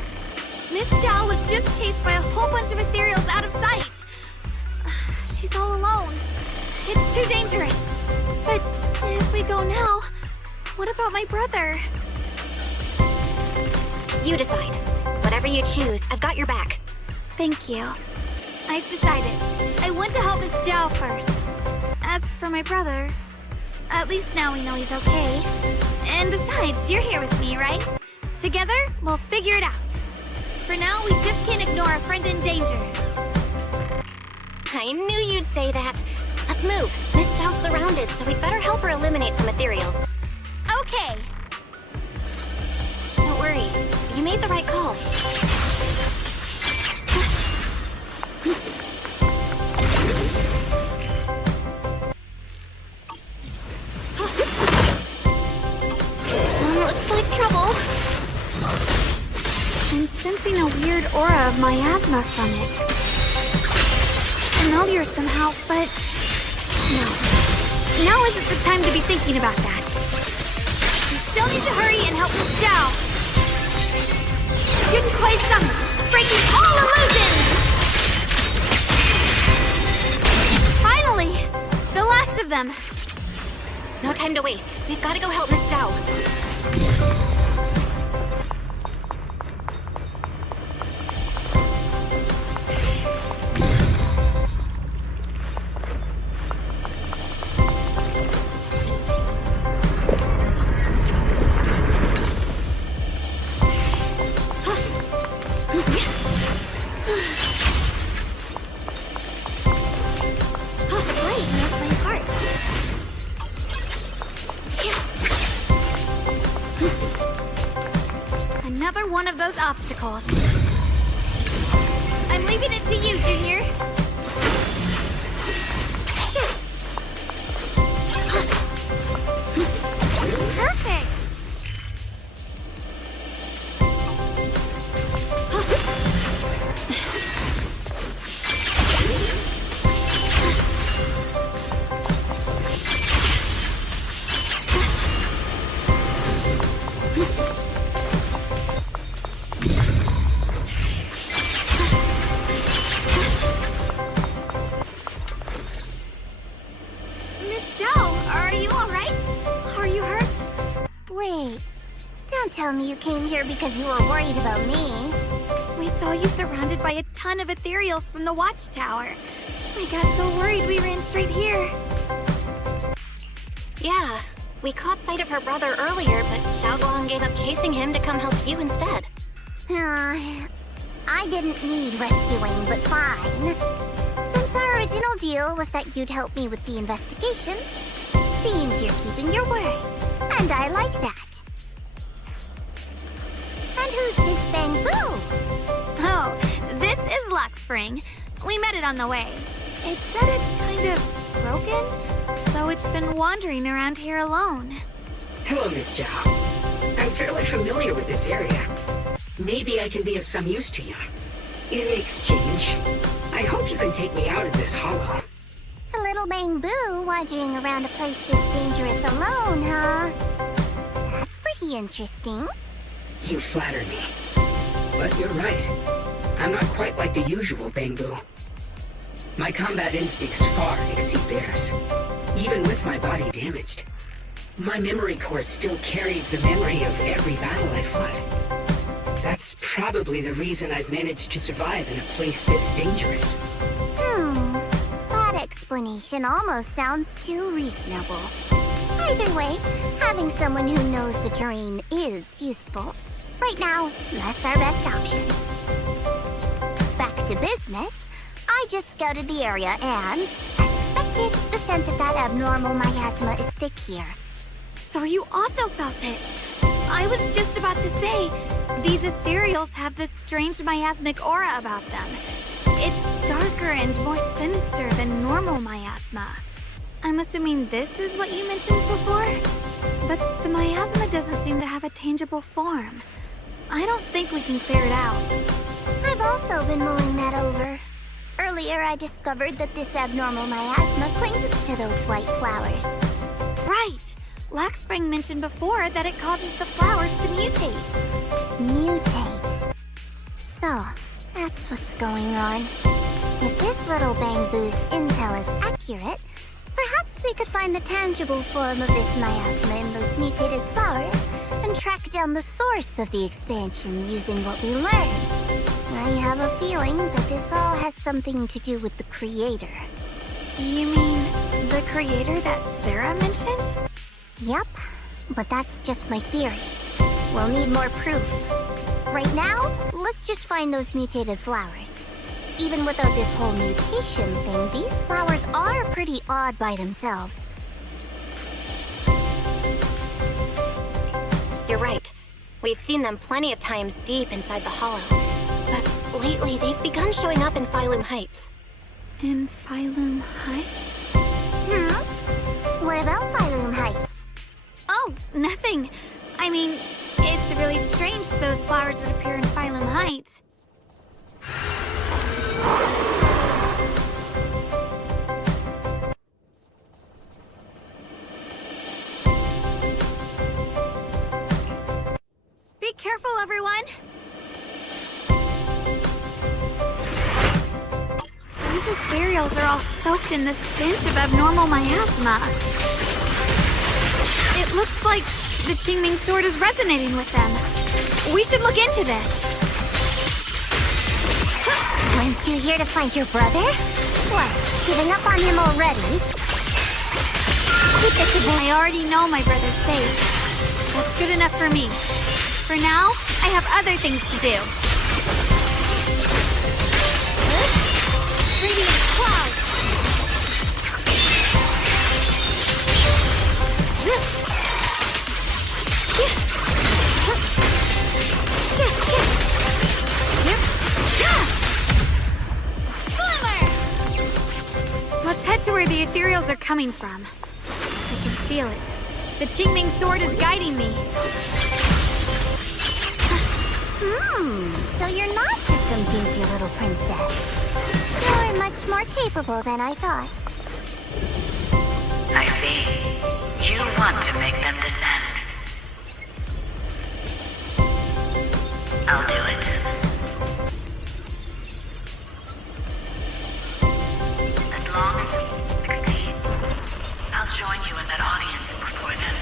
Miss Zhao was just chased by a whole bunch of ethereals out of sight. She's all alone. It's too dangerous. But if we go now, what about my brother? You decide. Whatever you choose, I've got your back. Thank you. I've decided. I want to help Miss Zhao first. As for my brother, at least now we know he's okay. And besides, you're here with me, right? Together, we'll figure it out. For now, we just can't ignore a friend in danger. I knew you'd say that. Let's move. Miss Zhao's surrounded, so we'd better help her eliminate some ethereals. Okay. Don't worry. You made the right call. This one looks like trouble. I'm sensing a weird aura of miasma from it. Familiar somehow, but... no. Now isn't the time to be thinking about that. We still need to hurry and help Miss Zhao. Yunquei Summon, breaking all illusions! Finally! The last of them. No time to waste. We've got to go help Miss Zhao. Another one of those obstacles. I'm leaving it to you, Junior. Shit! Perfect! Tell me you came here because you were worried about me. We saw you surrounded by a ton of ethereals from the watchtower. We got so worried we ran straight here. Yeah, we caught sight of her brother earlier, but Xiao Guang gave up chasing him to come help you instead. I didn't need rescuing, but fine. Since our original deal was that you'd help me with the investigation, seems you're keeping your word. And I like that. And who's this Bamboo? Oh, this is Luxspring. We met it on the way. It said it's kind of broken, so it's been wandering around here alone. Hello, Miss Zhao. I'm fairly familiar with this area. Maybe I can be of some use to you. In exchange, I hope you can take me out of this hollow. A little Bamboo wandering around a place this dangerous alone, huh? That's pretty interesting. You flatter me. But you're right. I'm not quite like the usual Bamboo. My combat instincts far exceed theirs. Even with my body damaged, my memory core still carries the memory of every battle I fought. That's probably the reason I've managed to survive in a place this dangerous. That explanation almost sounds too reasonable. Either way, having someone who knows the terrain is useful. Right now, that's our best option. Back to business. I just scouted the area and, as expected, the scent of that abnormal miasma is thick here. So you also felt it. I was just about to say, these ethereals have this strange miasmic aura about them. It's darker and more sinister than normal miasma. I'm assuming this is what you mentioned before? But the miasma doesn't seem to have a tangible form. I don't think we can clear it out. I've also been mulling that over. Earlier, I discovered that this abnormal miasma clings to those white flowers. Right! Luxspring mentioned before that it causes the flowers to mutate. Mutate. So, that's what's going on. If this little Bamboo's intel is accurate, perhaps we could find the tangible form of this miasma in those mutated flowers and track down the source of the expansion using what we learned. I have a feeling that this all has something to do with the creator. You mean the creator that Sarah mentioned? Yep, but that's just my theory. We'll need more proof. Right now, let's just find those mutated flowers. Even without this whole mutation thing, these flowers are pretty odd by themselves. You're right. We've seen them plenty of times deep inside the hollow. But lately, they've begun showing up in Phylum Heights. In Phylum Heights? What about Phylum Heights? Oh, nothing. I mean, it's really strange those flowers would appear in Phylum Heights. Be careful, everyone! These ethereals are all soaked in the stench of abnormal miasma. It looks like the Qingming sword is resonating with them. We should look into this. Weren't you here to find your brother? What, giving up on him already? Keep it to I already know my brother's safe. That's good enough for me. For now, I have other things to do. Radiant cloud! Let's head to where the ethereals are coming from. I can feel it. The Qingming sword is guiding me. So you're not just some dainty little princess. You're much more capable than I thought. I see. You want to make them descend. I'll do it. As long as we succeed, I'll join you in that audience before then.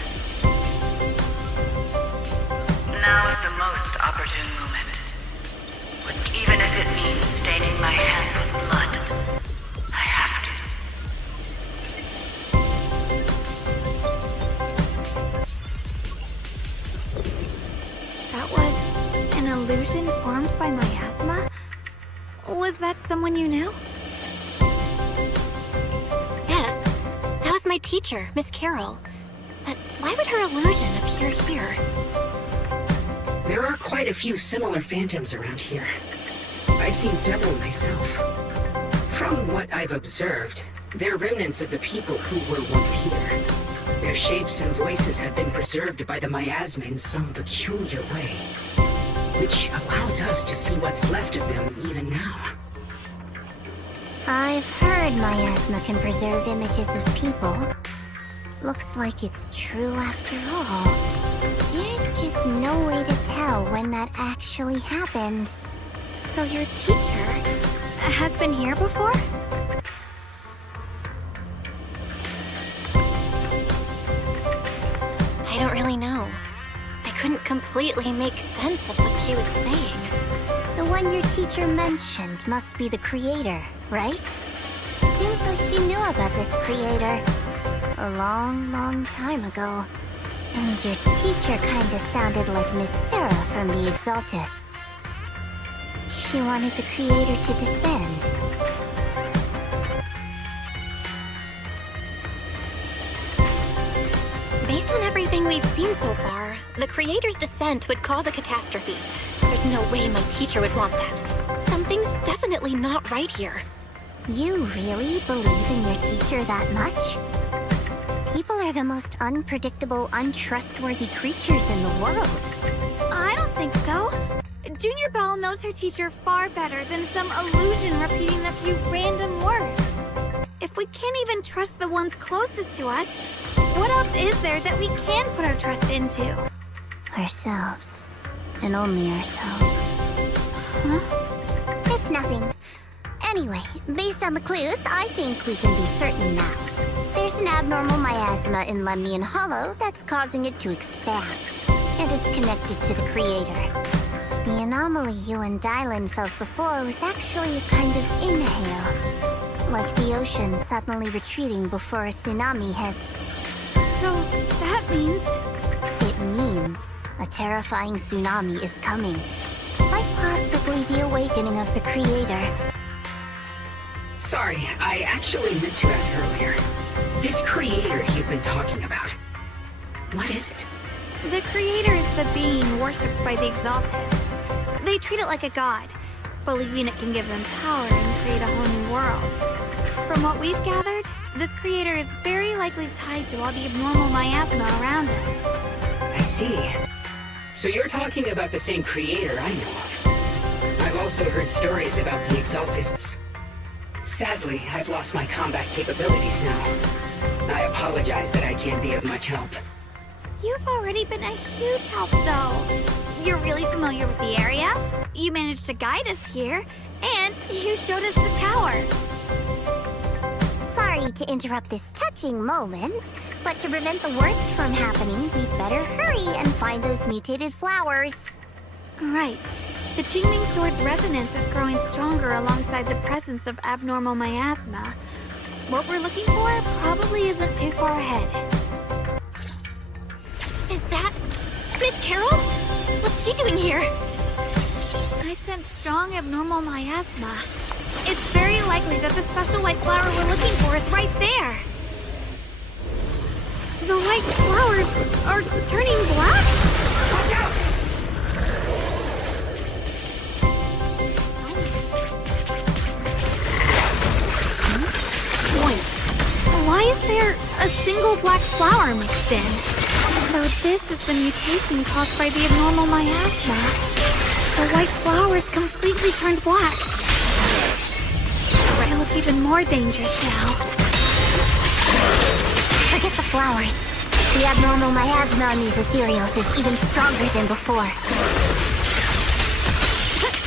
Now is the most opportune moment. But even if it means staining my hands with blood, I have to. That was an illusion formed by miasma? Was that someone you knew? Yes, that was my teacher, Miss Carol. But why would her illusion appear here? There are quite a few similar phantoms around here. I've seen several myself. From what I've observed, they're remnants of the people who were once here. Their shapes and voices have been preserved by the miasma in some peculiar way, which allows us to see what's left of them even now. I've heard miasma can preserve images of people. Looks like it's true after all. There's just no way to tell when that actually happened. So your teacher has been here before? I don't really know. I couldn't completely make sense of what she was saying. The one your teacher mentioned must be the creator, right? Seems like she knew about this creator a long, long time ago. And your teacher kinda sounded like Miss Sarah from the Exaltists. She wanted the creator to descend. Based on everything we've seen so far, the creator's descent would cause a catastrophe. There's no way my teacher would want that. Something's definitely not right here. You really believe in your teacher that much? People are the most unpredictable, untrustworthy creatures in the world. I don't think so. Junior Belle knows her teacher far better than some illusion repeating a few random words. If we can't even trust the ones closest to us, what else is there that we can put our trust into? Ourselves. And only ourselves. Huh? It's nothing. Anyway, based on the clues, I think we can be certain now. There's an abnormal miasma in Lemnian Hollow that's causing it to expand. And it's connected to the creator. The anomaly you and Dylan felt before was actually a kind of inhale. Like the ocean suddenly retreating before a tsunami hits. So, that means... It means a terrifying tsunami is coming. Like possibly the awakening of the creator. Sorry, I actually meant to ask earlier. This creator you've been talking about, what is it? The creator is the being worshipped by the Exaltists. They treat it like a god, believing it can give them power and create a whole new world. From what we've gathered, this creator is very likely tied to all the abnormal miasma around us. I see. So you're talking about the same creator I know of. I've also heard stories about the Exaltists. Sadly, I've lost my combat capabilities now. I apologize that I can't be of much help. You've already been a huge help, though. You're really familiar with the area, you managed to guide us here, and you showed us the tower. Sorry to interrupt this touching moment, but to prevent the worst from happening, we'd better hurry and find those mutated flowers. Right. The Qingming Sword's resonance is growing stronger alongside the presence of abnormal miasma. What we're looking for probably isn't too far ahead. Is that... Miss Carol? What's she doing here? I sense strong abnormal miasma. It's very likely that the special white flower we're looking for is right there. The white flowers are turning black? Watch out! Why is there a single black flower mixed in? So this is the mutation caused by the abnormal miasma. The white flowers completely turned black. They look even more dangerous now. Forget the flowers. The abnormal miasma on these ethereals is even stronger than before.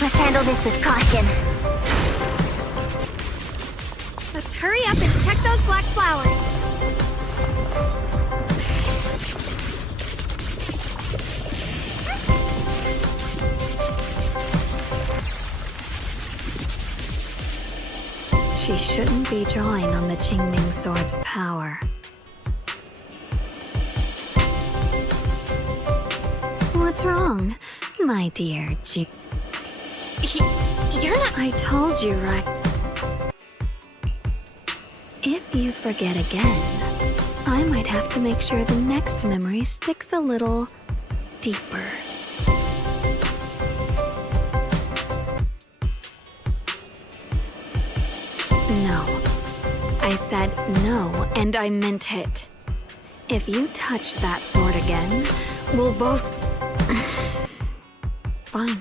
Let's handle this with caution. Let's hurry up and check those black flowers. She shouldn't be drawing on the Qingming Sword's power. What's wrong, my dear You're not... I told you, right? If you forget again, I might have to make sure the next memory sticks a little deeper. No. I said no, and I meant it. If you touch that sword again, we'll both... Fine.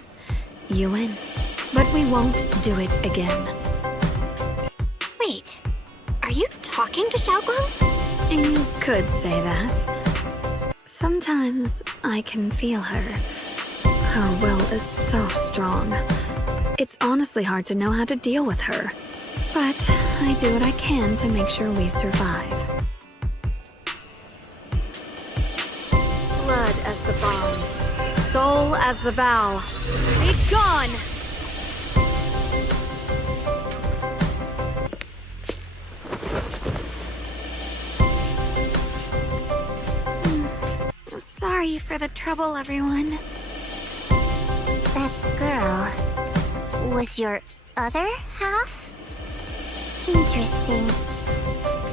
You win. But we won't do it again. Wait. Are you talking to Xiaoguang? You could say that. Sometimes I can feel her. Her will is so strong. It's honestly hard to know how to deal with her. But I do what I can to make sure we survive. Blood as the bond. Soul as the vow. Be gone! Sorry for the trouble, everyone. That girl was your other half? Interesting.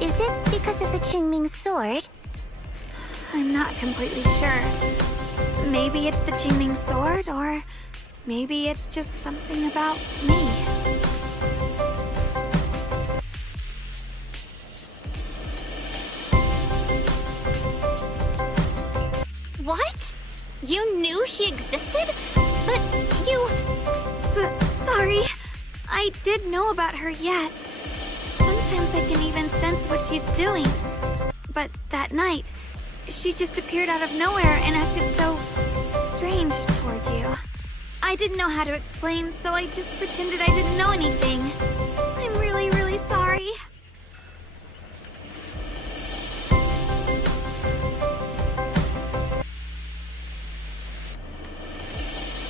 Is it because of the Qingming sword? I'm not completely sure. Maybe it's the Qingming sword, or maybe it's just something about me. What? You knew she existed? But you... Sorry. I did know about her, yes. Sometimes I can even sense what she's doing. But that night, she just appeared out of nowhere and acted so strange toward you. I didn't know how to explain, so I just pretended I didn't know anything. I'm really, really sorry.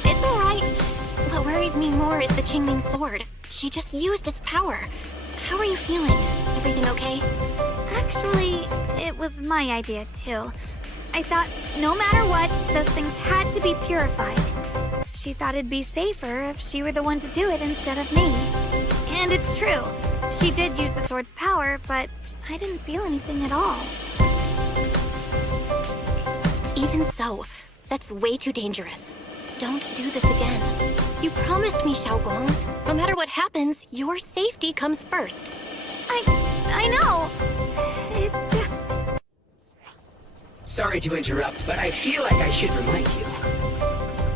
It's alright. What worries me more is the Qingming sword. She just used its power. How are you feeling? Everything okay? Actually, it was my idea too. I thought no matter what, those things had to be purified. She thought it'd be safer if she were the one to do it instead of me. And it's true. She did use the sword's power, but I didn't feel anything at all. Even so, that's way too dangerous. Don't do this again. You promised me, Xiaoguang. No matter what happens, your safety comes first. I know. It's just... Sorry to interrupt, but I feel like I should remind you.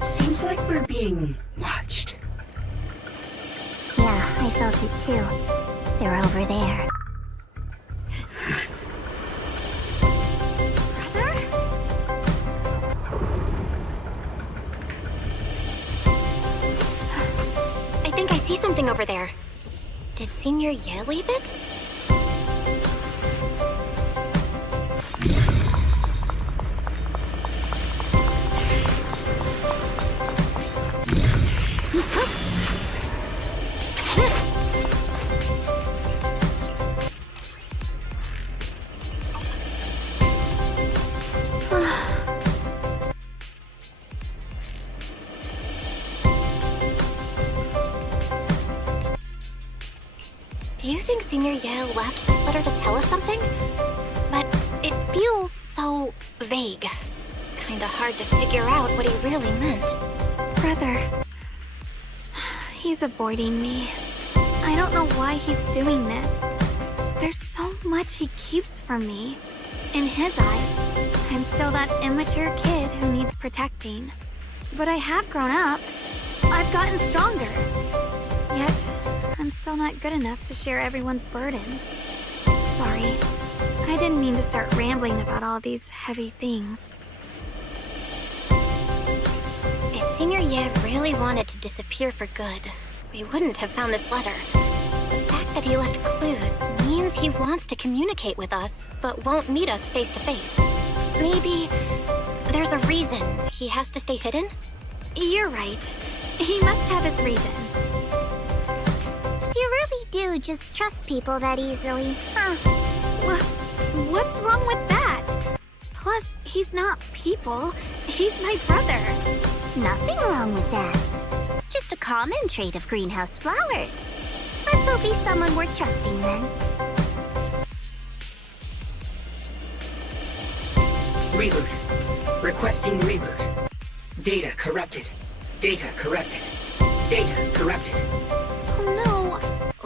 Seems like we're being watched. Yeah, I felt it too. They're over there. I think I see something over there. Did Senior Ye leave it? Do you think Senior Ye left this letter to tell us something? But it feels so vague. Kinda hard to figure out what he really meant. Brother. He's avoiding me. I don't know why he's doing this. There's so much he keeps from me. In his eyes, I'm still that immature kid who needs protecting. But I have grown up. I've gotten stronger. Yet, I'm still not good enough to share everyone's burdens. Sorry. I didn't mean to start rambling about all these heavy things. If Senior Ye really wanted to disappear for good, we wouldn't have found this letter. The fact that he left clues means he wants to communicate with us, but won't meet us face to face. Maybe there's a reason he has to stay hidden? You're right. He must have his reasons. You really do just trust people that easily, huh? What's wrong with that? Plus, he's not people. He's my brother. Nothing wrong with that. It's just just a common trait of greenhouse flowers. Let's hope he's someone worth trusting then. Reboot. Requesting reboot. Data corrupted. Data corrupted. Data corrupted. Oh no.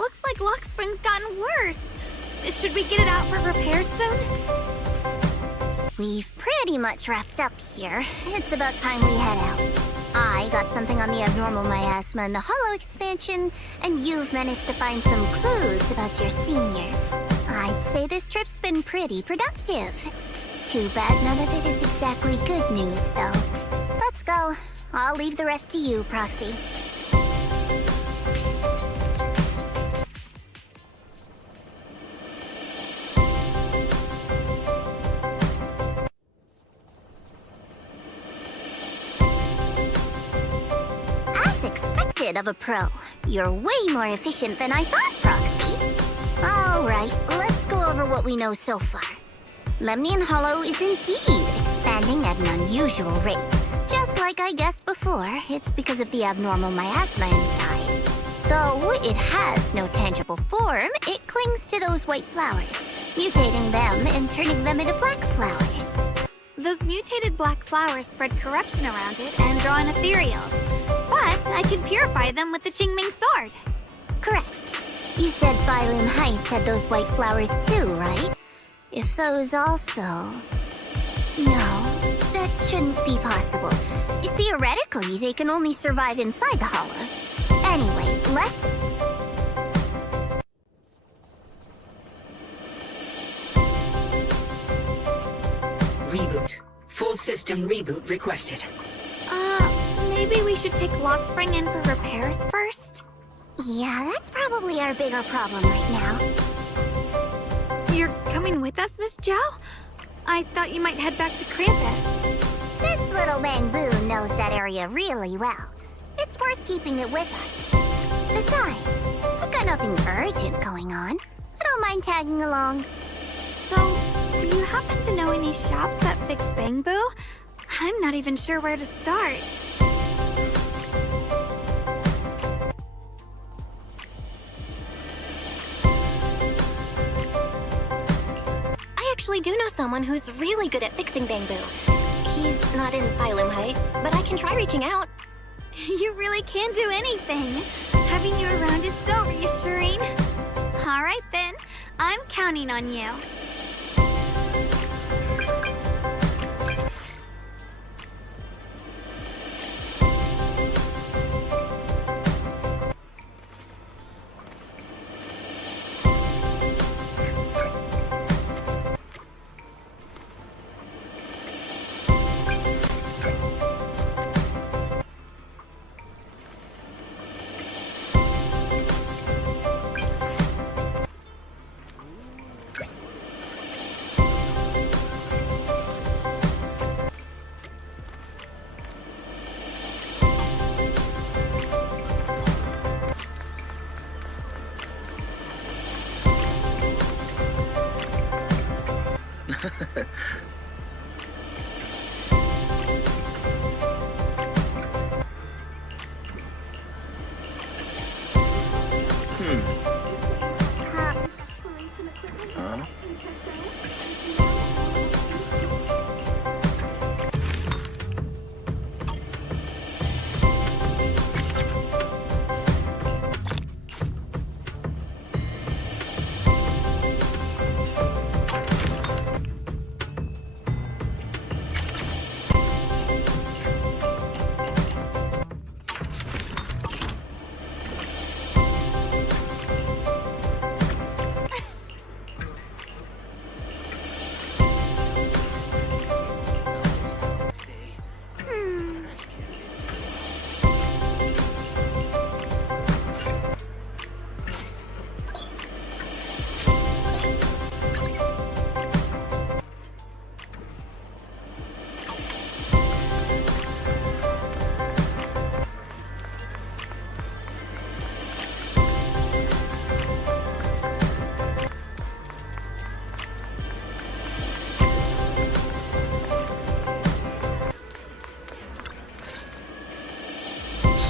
Looks like Lockspring's gotten worse. Should we get it out for repairs soon? We've pretty much wrapped up here. It's about time we head out. I got something on the abnormal miasma and the hollow expansion, and you've managed to find some clues about your senior. I'd say this trip's been pretty productive. Too bad none of it is exactly good news, though. Let's go. I'll leave the rest to you, Proxy. As expected of a pro, you're way more efficient than I thought, Proxy. All right, let's go over what we know so far. Lemnian Hollow is indeed expanding at an unusual rate. Just like I guessed before, it's because of the abnormal miasma inside. Though it has no tangible form, it clings to those white flowers, mutating them and turning them into black flowers. Those mutated black flowers spread corruption around it and draw in ethereals. But I can purify them with the Qingming sword. Correct. You said Phylum Heights had those white flowers too, right? If those also... No, that shouldn't be possible. Theoretically, they can only survive inside the hollow. Anyway, let's... Reboot. Full system reboot requested. Maybe we should take Lockspring in for repairs first? Yeah, that's probably our bigger problem right now. You're coming with us, Miss Zhao? I thought you might head back to Krampus. This little Bamboo knows that area really well. It's worth keeping it with us. Besides, I've got nothing urgent going on. I don't mind tagging along. So, do you happen to know any shops that fix Bamboo? I'm not even sure where to start. I actually do know someone who's really good at fixing Bamboo. He's not in Phylum Heights, but I can try reaching out. You really can do anything. Having you around is so reassuring. All right then, I'm counting on you.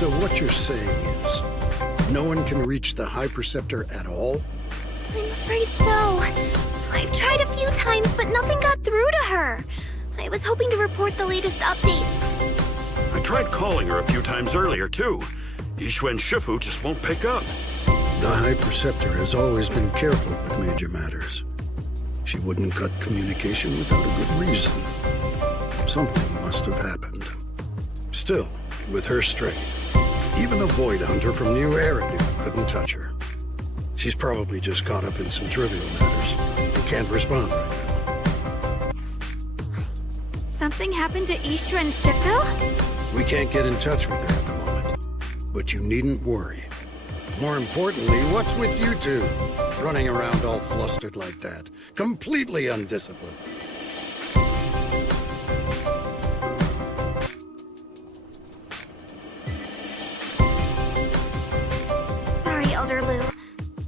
So what you're saying is, no one can reach the High Preceptor at all? I'm afraid so. I've tried a few times, but nothing got through to her. I was hoping to report the latest updates. I tried calling her a few times earlier, too. Ye Shun Shifu just won't pick up. The High Preceptor has always been careful with major matters. She wouldn't cut communication without a good reason. Something must have happened. Still, with her strength, even a Void Hunter from New Eridu couldn't touch her. She's probably just caught up in some trivial matters and can't respond right now. Something happened to Ye Shun Shifu? We can't get in touch with her at the moment, but you needn't worry. More importantly, what's with you two? Running around all flustered like that. Completely undisciplined. Sorry, Elder Lu.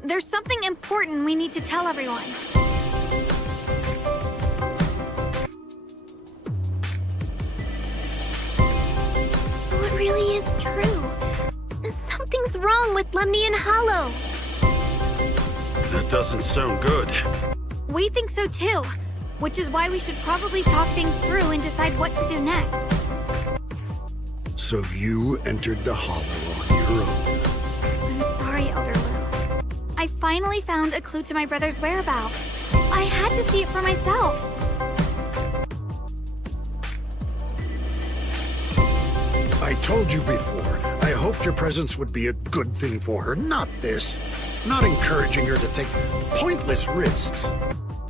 There's something important we need to tell everyone. So it really is true. Something's wrong with Lemnian Hollow. That doesn't sound good. We think so too, which is why we should probably talk things through and decide what to do next. So you entered the Hollow on your own. I'm sorry, Elder Lu. I finally found a clue to my brother's whereabouts. I had to see it for myself. I told you before, I hoped your presence would be a good thing for her, not this. Not encouraging her to take pointless risks.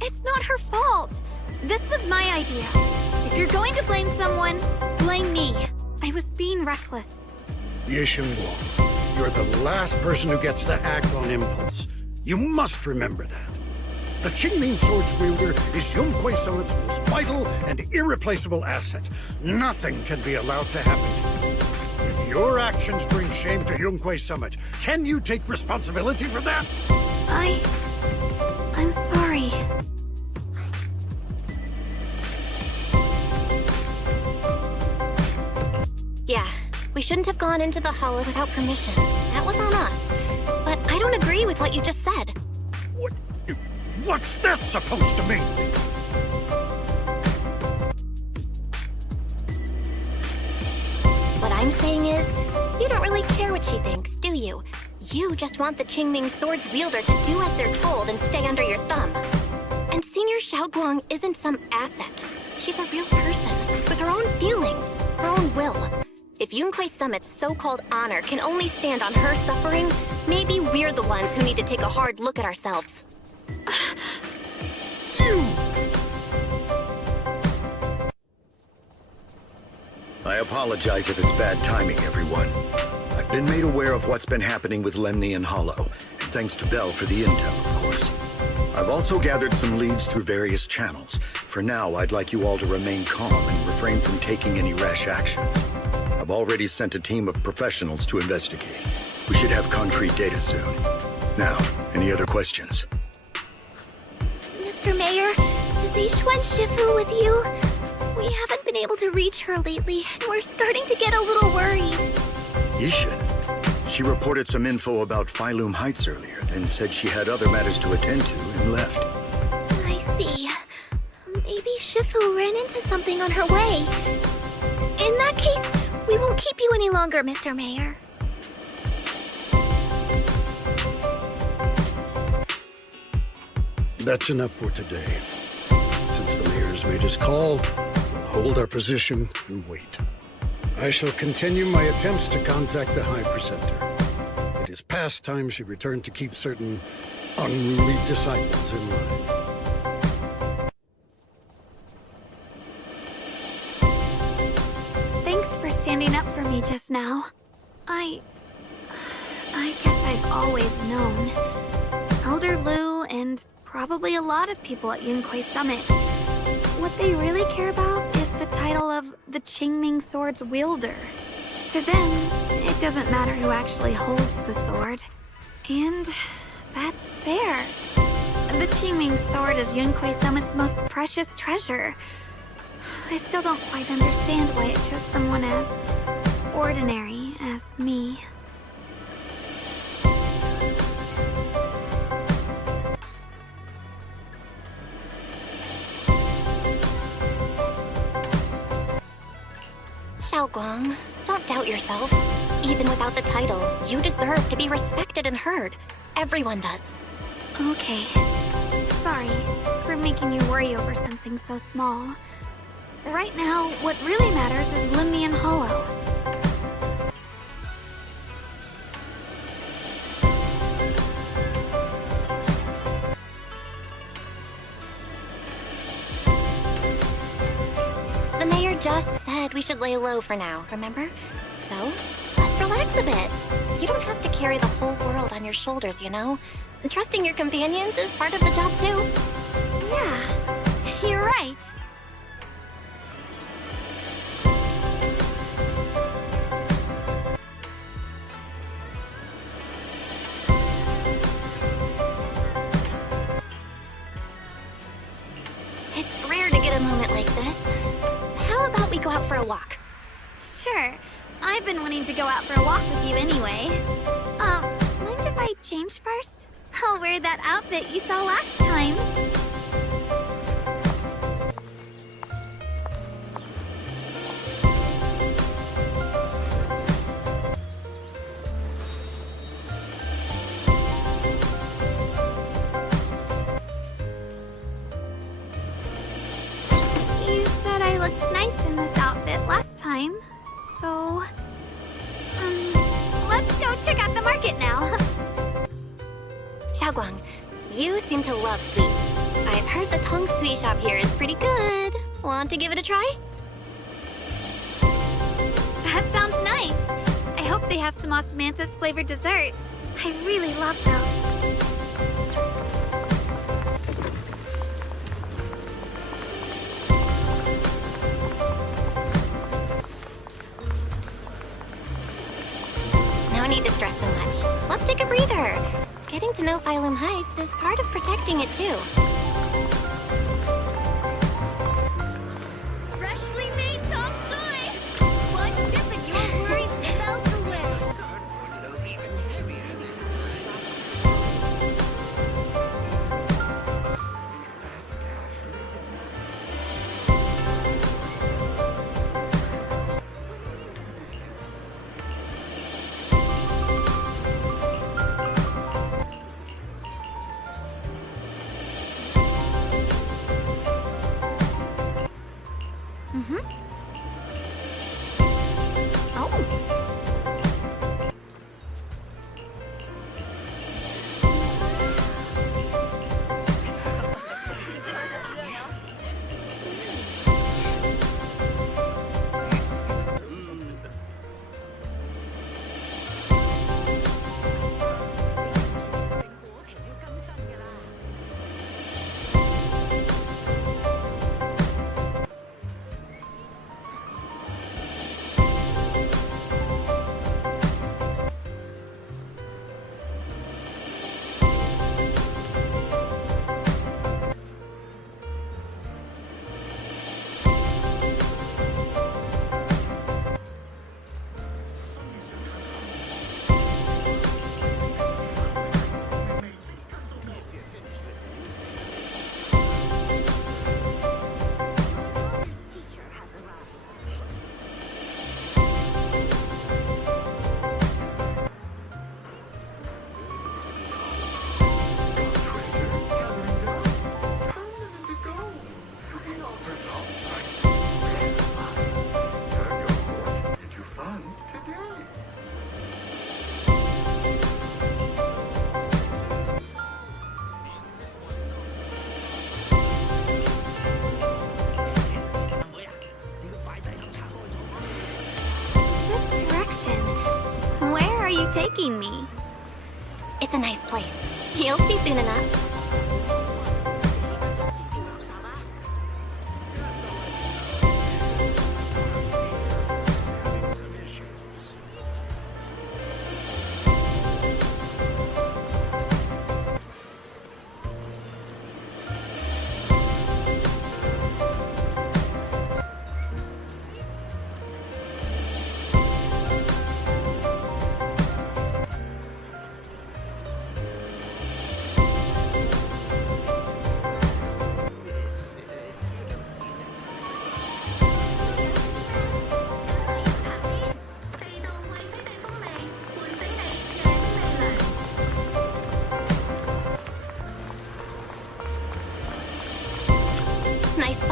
It's not her fault. This was my idea. If you're going to blame someone, blame me. I was being reckless. Ye Shun Guang, you're the last person who gets to act on impulse. You must remember that. The Qingming Sword's wielder is Yun Kuei Summit's most vital and irreplaceable asset. Nothing can be allowed to happen to you. If your actions bring shame to Yun Kuei Summit, can you take responsibility for that? I'm sorry. Yeah, we shouldn't have gone into the hollow without permission. That was on us. But I don't agree with what you just said. What's that supposed to mean? What I'm saying is, you don't really care what she thinks, do you? You just want the Qingming Sword's wielder to do as they're told and stay under your thumb. And Senior Xiao Guang isn't some asset. She's a real person, with her own feelings, her own will. If Yun Kuei Summit's so-called honor can only stand on her suffering, maybe we're the ones who need to take a hard look at ourselves. I apologize if it's bad timing, everyone. I've been made aware of what's been happening with Lemnian Hollow, and thanks to Bell for the intel, of course. I've also gathered some leads through various channels. For now, I'd like you all to remain calm and refrain from taking any rash actions. I've already sent a team of professionals to investigate. We should have concrete data soon. Now, any other questions? Mr. Mayor, is Ye Shun Shifu with you? We haven't been able to reach her lately, and we're starting to get a little worried. Ye Shun? She reported some info about Phylum Heights earlier, then said she had other matters to attend to and left. I see. Maybe Shifu ran into something on her way. In that case, we won't keep you any longer, Mr. Mayor. That's enough for today. Since the mayor's made his call, we'll hold our position and wait. I shall continue my attempts to contact the High Preceptor. It is past time she returned to keep certain unruly disciples in line. Thanks for standing up for me just now. I guess I've always known. Elder Lu and probably a lot of people at Yun Kuei Summit. What they really care about is the title of the Qingming Sword's wielder. To them, it doesn't matter who actually holds the sword. And that's fair. The Qingming Sword is Yun Kuei Summit's most precious treasure. I still don't quite understand why it chose someone as ordinary as me. Xiao Guang, don't doubt yourself. Even without the title, you deserve to be respected and heard. Everyone does. Okay. Sorry for making you worry over something so small. Right now, what really matters is Limni and Hollow. The mayor just said we should lay low for now, remember? So, let's relax a bit. You don't have to carry the whole world on your shoulders, you know? Trusting your companions is part of the job, too. Yeah, you're right. It's rare to get a moment like this. How about we go out for a walk? Sure. I've been wanting to go out for a walk with you anyway. Mind if I change first? I'll wear that outfit you saw last time. You said I looked nice in this outfit last time, so... let's go check out the market now. Xiaoguang, you seem to love sweets. I've heard the Tong Sweet shop here is pretty good. Want to give it a try? That sounds nice. I hope they have some osmanthus flavored desserts. I really love those. No need to stress so much. Let's take a breather. Getting to know Phylum Heights is part of protecting it, too. Freshly made Tong Soy! One sip and your worries melt away. taking me? It's a nice place. You'll see soon enough.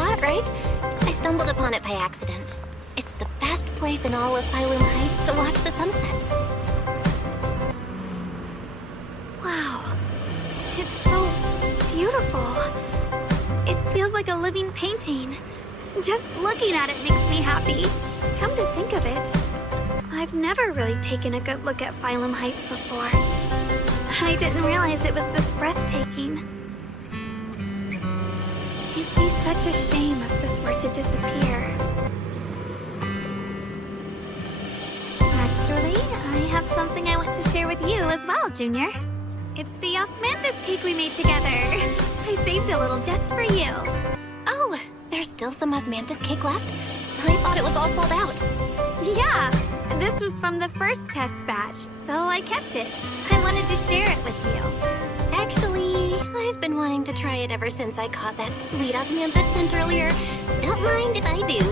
spot, right? I stumbled upon it by accident. It's the best place in all of Phylum Heights to watch the sunset. Wow. It's so beautiful. It feels like a living painting. Just looking at it makes me happy. Come to think of it, I've never really taken a good look at Phylum Heights before. I didn't realize it was this breathtaking. It'd be such a shame if this were to disappear. Actually, I have something I want to share with you as well, Junior. It's the osmanthus cake we made together. I saved a little just for you. Oh, there's still some osmanthus cake left? I thought it was all sold out. Yeah, this was from the first test batch, so I kept it. I wanted to share it with you. Actually, I've been wanting to try it ever since I caught that sweet osmanthus scent earlier. Don't mind if I do.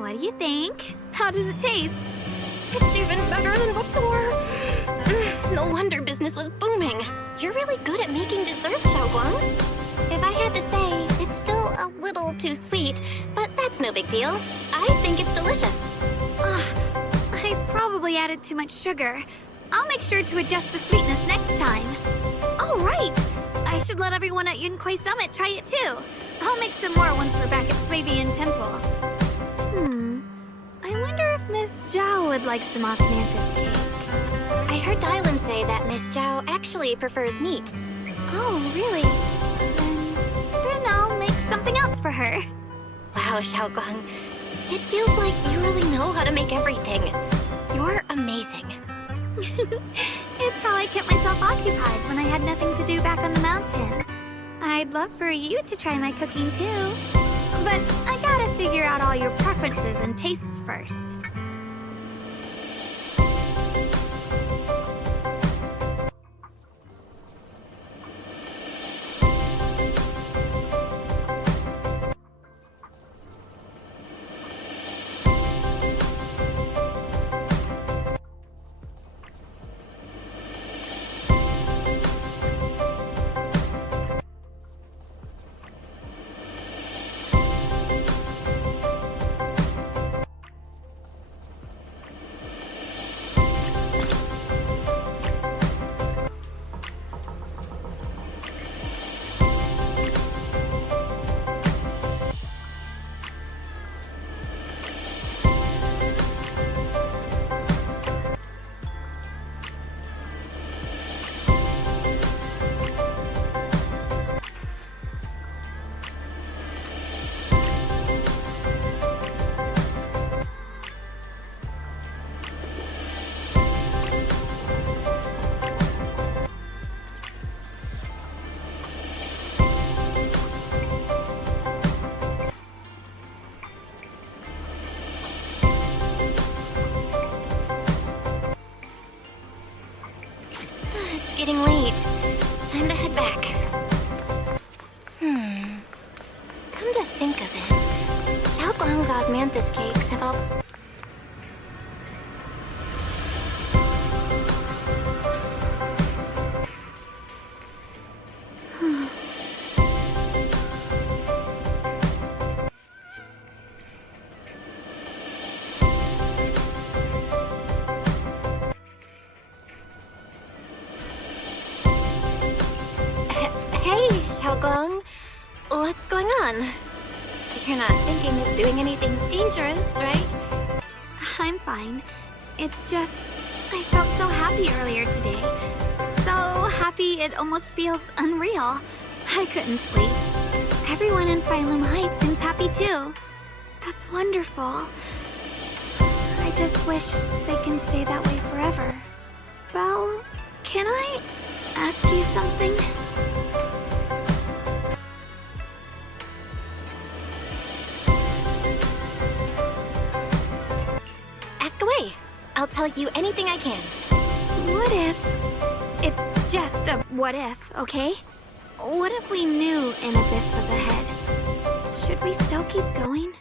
What do you think? How does it taste? It's even better than before. No wonder business was booming. You're really good at making desserts, Xiaoguang. If I had to say, it's still a little too sweet, but that's no big deal. I think it's delicious. I probably added too much sugar. I'll make sure to adjust the sweetness next time. Oh, right! I should let everyone at Yunquay Summit try it too. I'll make some more once we're back at Swabian Temple. I wonder if Miss Zhao would like some osmanthus cake. I heard Dylan say that Miss Zhao actually prefers meat. Oh, really? Then I'll make something else for her. Wow, Xiaoguang. It feels like you really know how to make everything. You're amazing. It's how I kept myself occupied when I had nothing to do back on the mountain. I'd love for you to try my cooking too. But I gotta figure out all your preferences and tastes first. It's getting late. Time to head back. Come to think of it, Xiaoguang's osmanthus cakes have all... Hey, Xiaoguang. What's going on? You're not thinking of doing anything dangerous, right? I'm fine. It's just, I felt so happy earlier today. So happy it almost feels unreal. I couldn't sleep. Everyone in Phylum Heights seems happy too. That's wonderful. I just wish they can stay that way forever. Belle, can I ask you something? Ask away. I'll tell you anything I can. What if... It's just a what if, okay? What if we knew an abyss was ahead? Should we still keep going?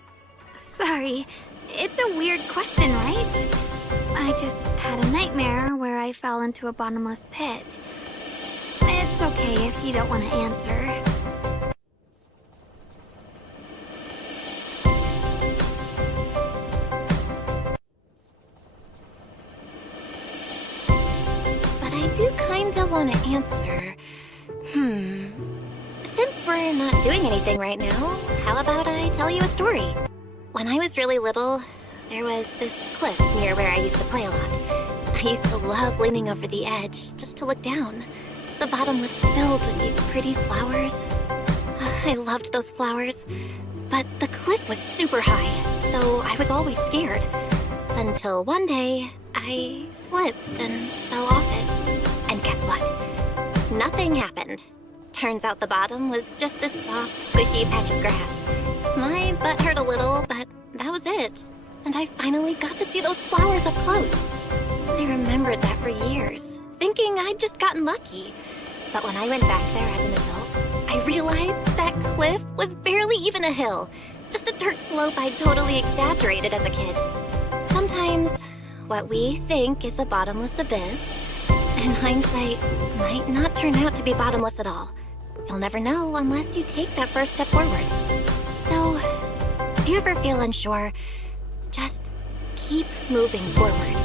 Sorry, it's a weird question, right? I just had a nightmare where I fell into a bottomless pit. It's okay if you don't want to answer. want to answer. Since we're not doing anything right now, how about I tell you a story? When I was really little, there was this cliff near where I used to play a lot. I used to love leaning over the edge just to look down. The bottom was filled with these pretty flowers. I loved those flowers. But the cliff was super high, so I was always scared. Until one day, I slipped and fell off it. And guess what? Nothing happened. Turns out the bottom was just this soft, squishy patch of grass. My butt hurt a little, but that was it. And I finally got to see those flowers up close. I remembered that for years, thinking I'd just gotten lucky. But when I went back there as an adult, I realized that cliff was barely even a hill. Just a dirt slope I totally exaggerated as a kid. Sometimes, what we think is a bottomless abyss, in hindsight, might not turn out to be bottomless at all. You'll never know unless you take that first step forward. So, if you ever feel unsure, just keep moving forward.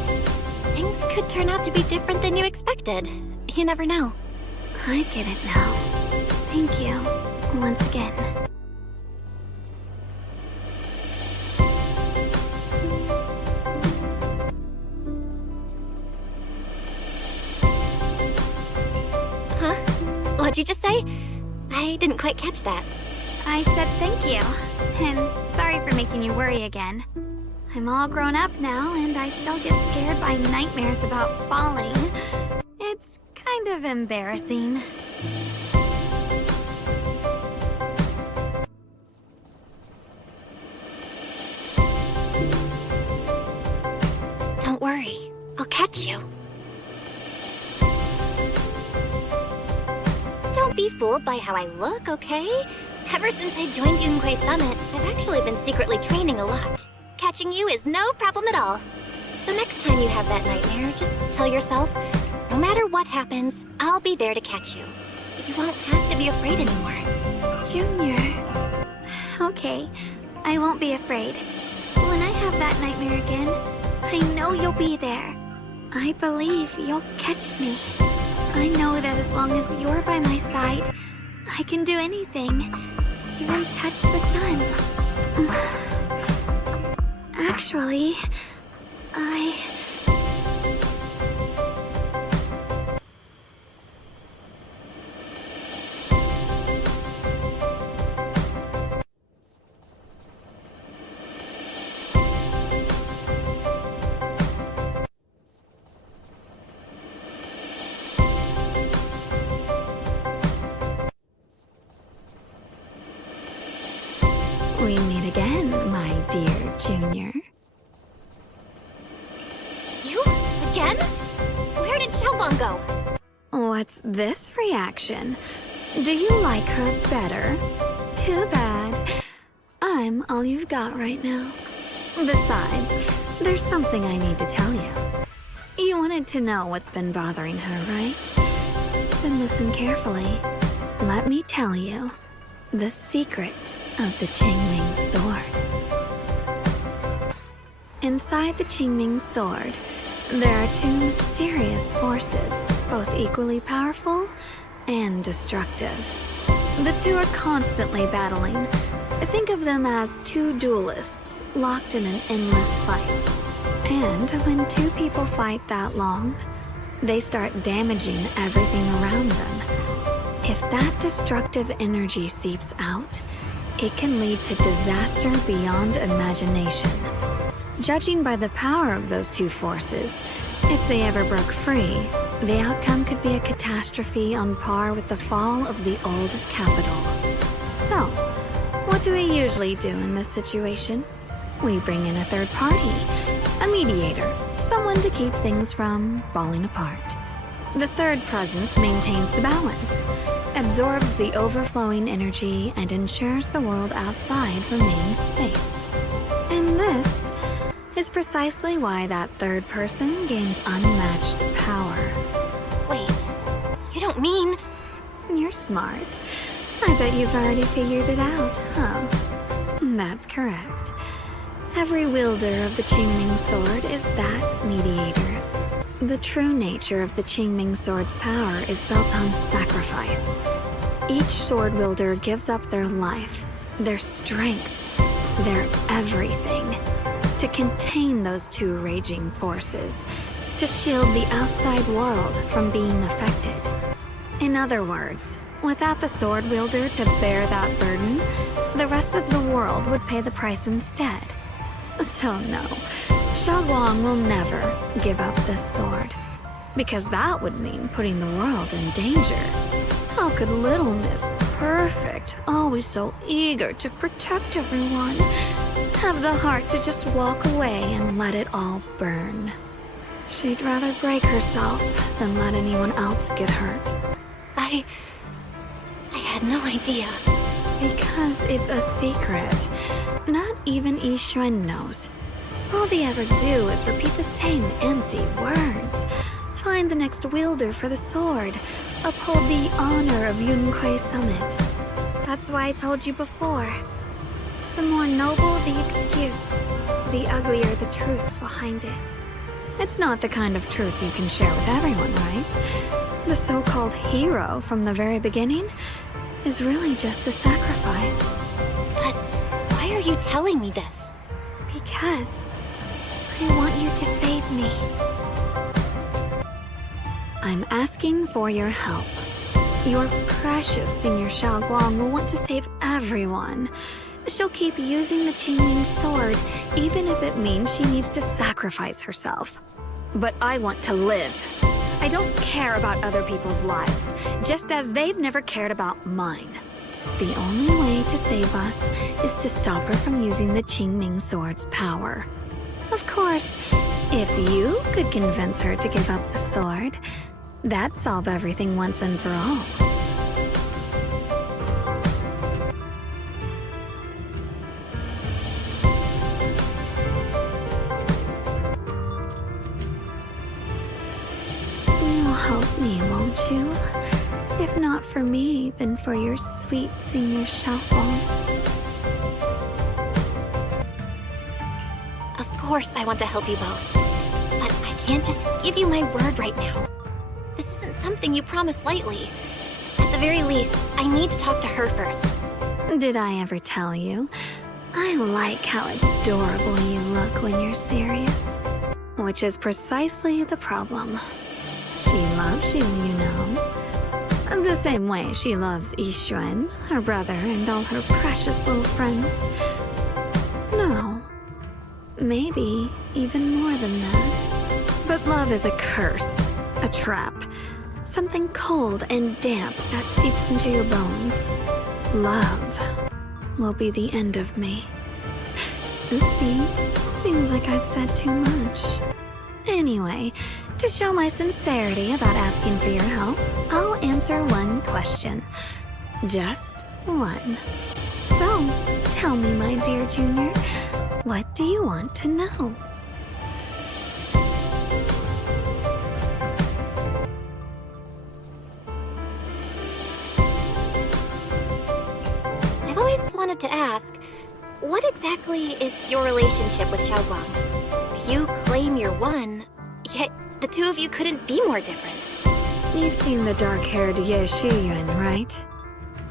Things could turn out to be different than you expected. You never know. I get it now. Thank you, once again. Huh? What'd you just say? I didn't quite catch that. I said thank you, and sorry for making you worry again. I'm all grown up now, and I still get scared by nightmares about falling. It's kind of embarrassing. Don't worry, I'll catch you. Don't be fooled by how I look, okay? Ever since I joined Yunquei Summit, I've actually been secretly training a lot. Catching you is no problem at all. So next time you have that nightmare, just tell yourself, no matter what happens, I'll be there to catch you. You won't have to be afraid anymore. Junior. Okay, I won't be afraid. When I have that nightmare again, I know you'll be there. I believe you'll catch me. I know that as long as you're by my side, I can do anything. Even touch the sun. Actually, we meet again, my dear Junior. You? Again? Where did Xiaolong go? What's this reaction? Do you like her better? Too bad. I'm all you've got right now. Besides, there's something I need to tell you. You wanted to know what's been bothering her, right? Then listen carefully. Let me tell you the secret of the Qingming sword. Inside the Qingming sword, there are two mysterious forces, both equally powerful and destructive. The two are constantly battling. Think of them as two duelists locked in an endless fight. And when two people fight that long, they start damaging everything around them. If that destructive energy seeps out, it can lead to disaster beyond imagination. Judging by the power of those two forces, if they ever broke free, the outcome could be a catastrophe on par with the fall of the old capital. So, what do we usually do in this situation? We bring in a third party, a mediator, someone to keep things from falling apart. The third presence maintains the balance, absorbs the overflowing energy, and ensures the world outside remains safe. And this is precisely why that third person gains unmatched power. Wait, you don't mean... You're smart. I bet you've already figured it out, huh? That's correct. Every wielder of the Qingming sword is that mediator. The true nature of the Qingming Sword's power is built on sacrifice. Each sword wielder gives up their life, their strength, their everything, to contain those two raging forces, to shield the outside world from being affected. In other words, without the sword wielder to bear that burden, the rest of the world would pay the price instead. So no, Guang will never give up this sword, because that would mean putting the world in danger. How could little Miss Perfect, always so eager to protect everyone, have the heart to just walk away and let it all burn? She'd rather break herself than let anyone else get hurt. I had no idea. Because it's a secret. Not even Ye Shun knows. All they ever do is repeat the same empty words. Find the next wielder for the sword. Uphold the honor of Yunquei Summit. That's why I told you before. The more noble the excuse, the uglier the truth behind it. It's not the kind of truth you can share with everyone, right? The so-called hero from the very beginning is really just a sacrifice. But why are you telling me this? Because I want you to save me. I'm asking for your help. Your precious Senior Guang will want to save everyone. She'll keep using the Qingming sword, even if it means she needs to sacrifice herself. But I want to live. I don't care about other people's lives, just as they've never cared about mine. The only way to save us is to stop her from using the Qingming sword's power. Of course, if you could convince her to give up the sword, that'd solve everything once and for all. You'll help me, won't you? If not for me, then for your sweet Senior Guang. Of course I want to help you both. But I can't just give you my word right now. This isn't something you promise lightly. At the very least, I need to talk to her first. Did I ever tell you? I like how adorable you look when you're serious. Which is precisely the problem. She loves you, you know. The same way she loves Ye Shun, her brother, and all her precious little friends. No. Maybe even more than that. But love is a curse. A trap. Something cold and damp that seeps into your bones. Love will be the end of me. Oopsie. Seems like I've said too much. Anyway, to show my sincerity about asking for your help, I'll answer one question. Just one. So, tell me, my dear Junior, what do you want to know? I've always wanted to ask, what exactly is your relationship with Guang? You claim you're one, yet the two of you couldn't be more different. You've seen the dark-haired Ye Shun, right?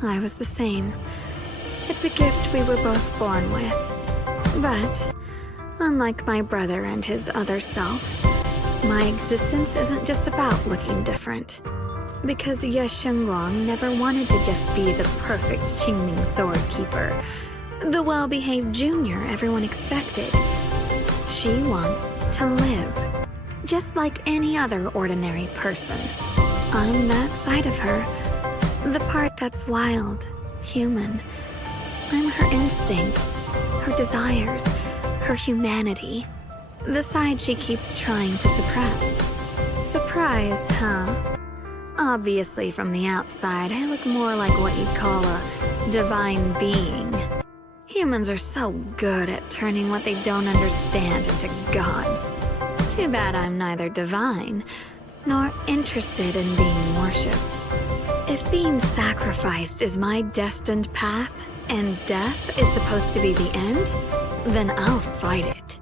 I was the same. It's a gift we were both born with. But, unlike my brother and his other self, my existence isn't just about looking different. Because Ye Guang never wanted to just be the perfect Qingming sword keeper, the well-behaved junior everyone expected. She wants to live, just like any other ordinary person. I'm that side of her, the part that's wild, human. I'm her instincts, her desires, her humanity. The side she keeps trying to suppress. Surprised, huh? Obviously, from the outside, I look more like what you'd call a divine being. Humans are so good at turning what they don't understand into gods. Too bad I'm neither divine, nor interested in being worshipped. If being sacrificed is my destined path, and death is supposed to be the end, then I'll fight it.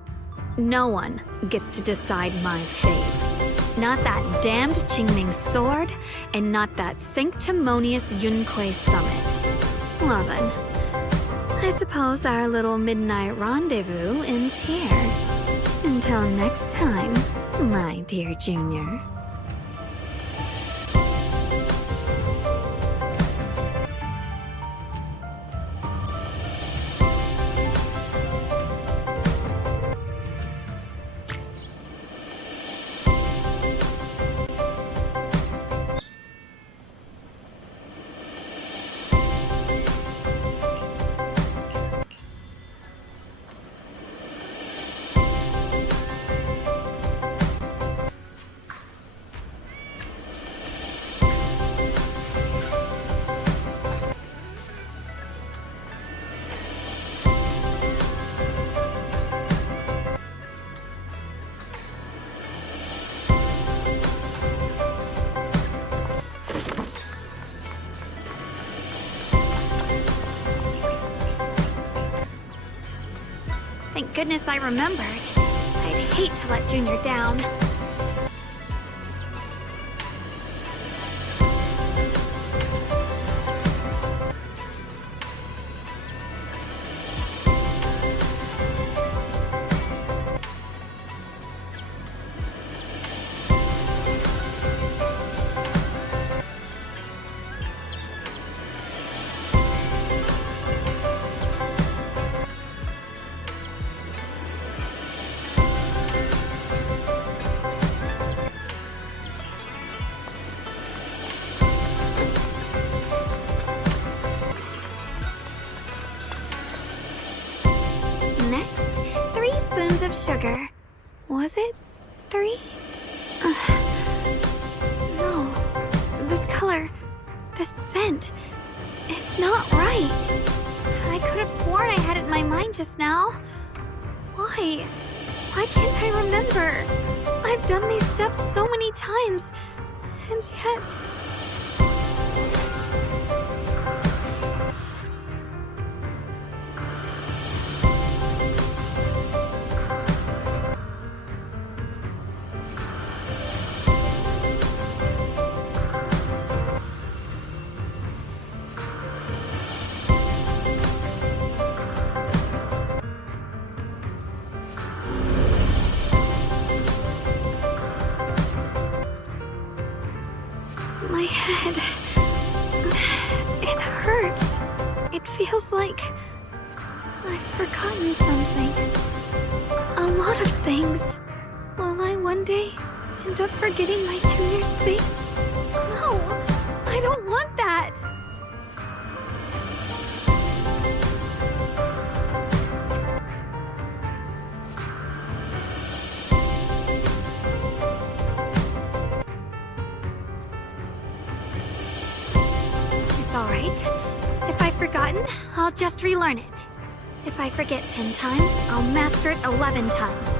No one gets to decide my fate. Not that damned Qingming sword, and not that sanctimonious Yunquei summit. Well then, I suppose our little midnight rendezvous ends here. Until next time, my dear Junior. Thank goodness I remembered. I'd hate to let Junior down. Next, 3 spoons of sugar. Was it 3? No. This color, this scent, it's not right. I could have sworn I had it in my mind just now. Why? Why can't I remember? I've done these steps so many times, and yet... My head... it hurts. It feels like... I've forgotten something. A lot of things. Will I one day end up forgetting my junior space? No! I don't want that! All right. If I've forgotten, I'll just relearn it. If I forget 10 times, I'll master it 11 times.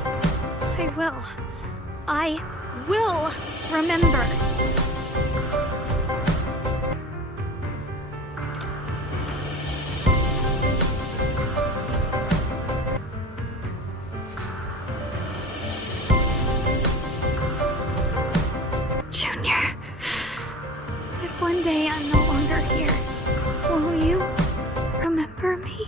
I will remember. Junior. If one day I'm no longer here, will you remember me?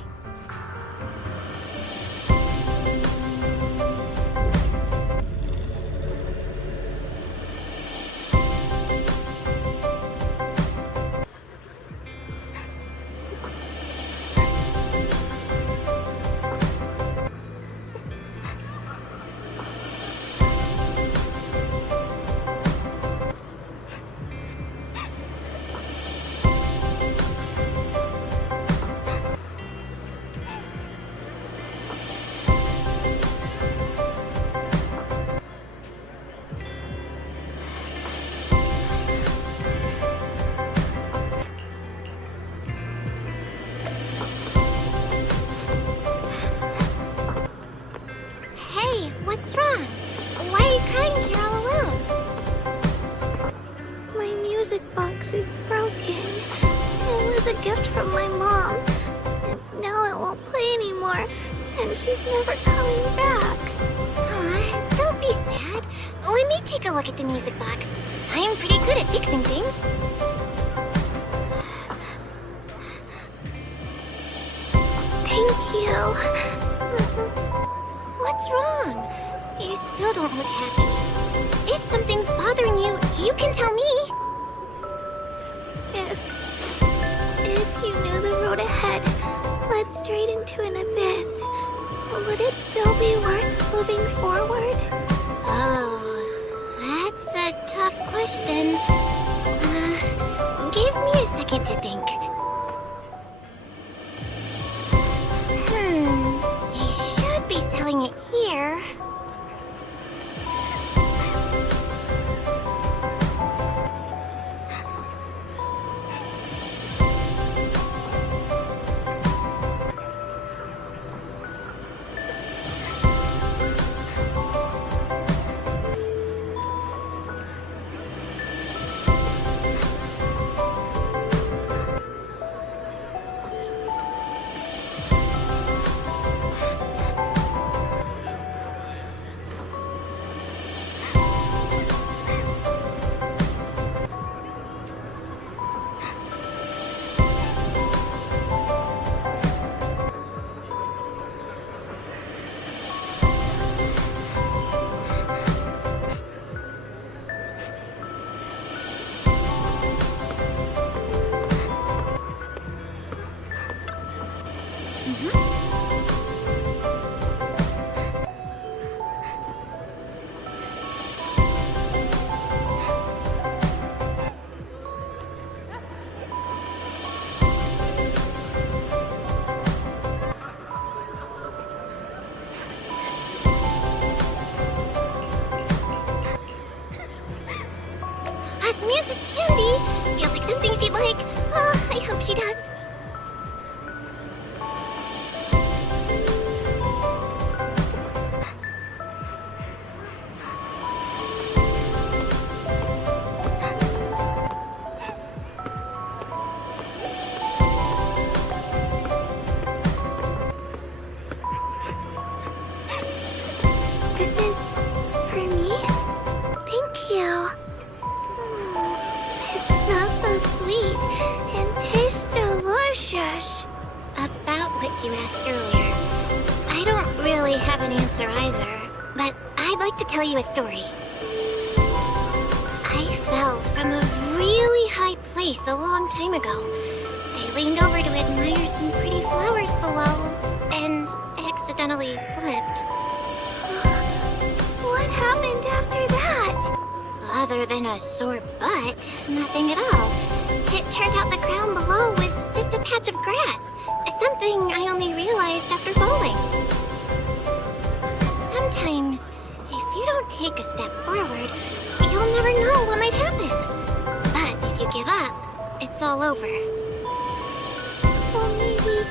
Hey, what's wrong? Why are you crying here all alone? My music box is broken. It was a gift from my mom. And now it won't play anymore. And she's never coming back. Aw, don't be sad. bad. Let me take a look at the music box. I am pretty good at fixing things. Thank you. What's wrong? You still don't look happy. If something's bothering you, you can tell me. If you knew the road ahead led straight into an abyss, would it still be worth moving forward? Oh, that's a tough question. Give me a second to think. He should be selling it here. Samantha's candy! Feels like something she'd like. Oh, I hope she does. This is for me? Thank you. It smells so sweet and tastes delicious. About what you asked earlier, I don't really have an answer either, but I'd like to tell you a story. I fell from a really high place a long time ago. I leaned over to admire some pretty flowers below, and accidentally slipped. What happened after that? Other than a sore butt, nothing at all. It turned out the ground below was just a patch of grass. Something I only realized after falling. Sometimes, if you don't take a step forward, you'll never know what might happen. But if you give up, it's all over. So maybe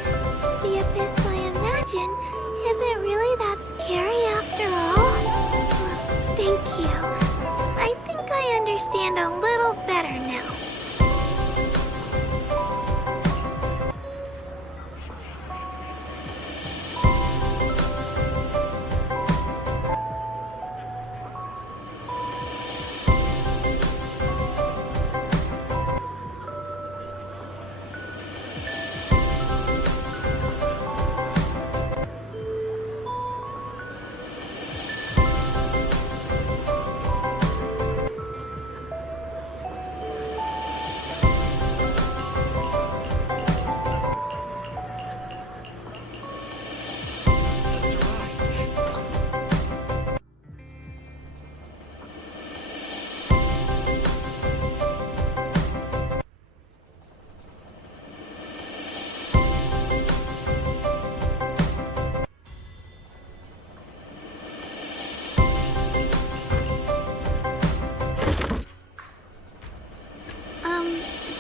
the abyss I imagine isn't really that scary after all? Thank you. I think I understand a little better now.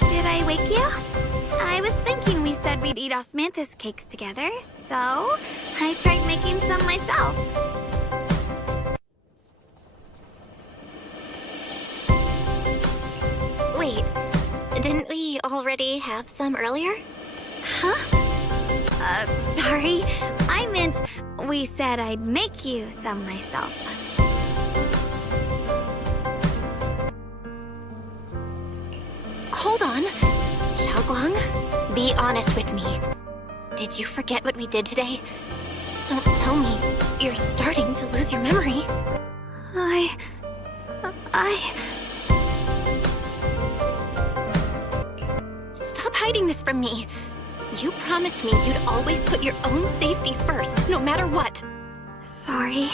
Did I wake you? I was thinking we said we'd eat osmanthus cakes together, so I tried making some myself. Wait, didn't we already have some earlier? Huh? Sorry. I meant we said I'd make you some myself. hold on. Xiaoguang, be honest with me. Did you forget what we did today? Don't tell me you're starting to lose your memory. Stop hiding this from me. You promised me you'd always put your own safety first, no matter what. Sorry.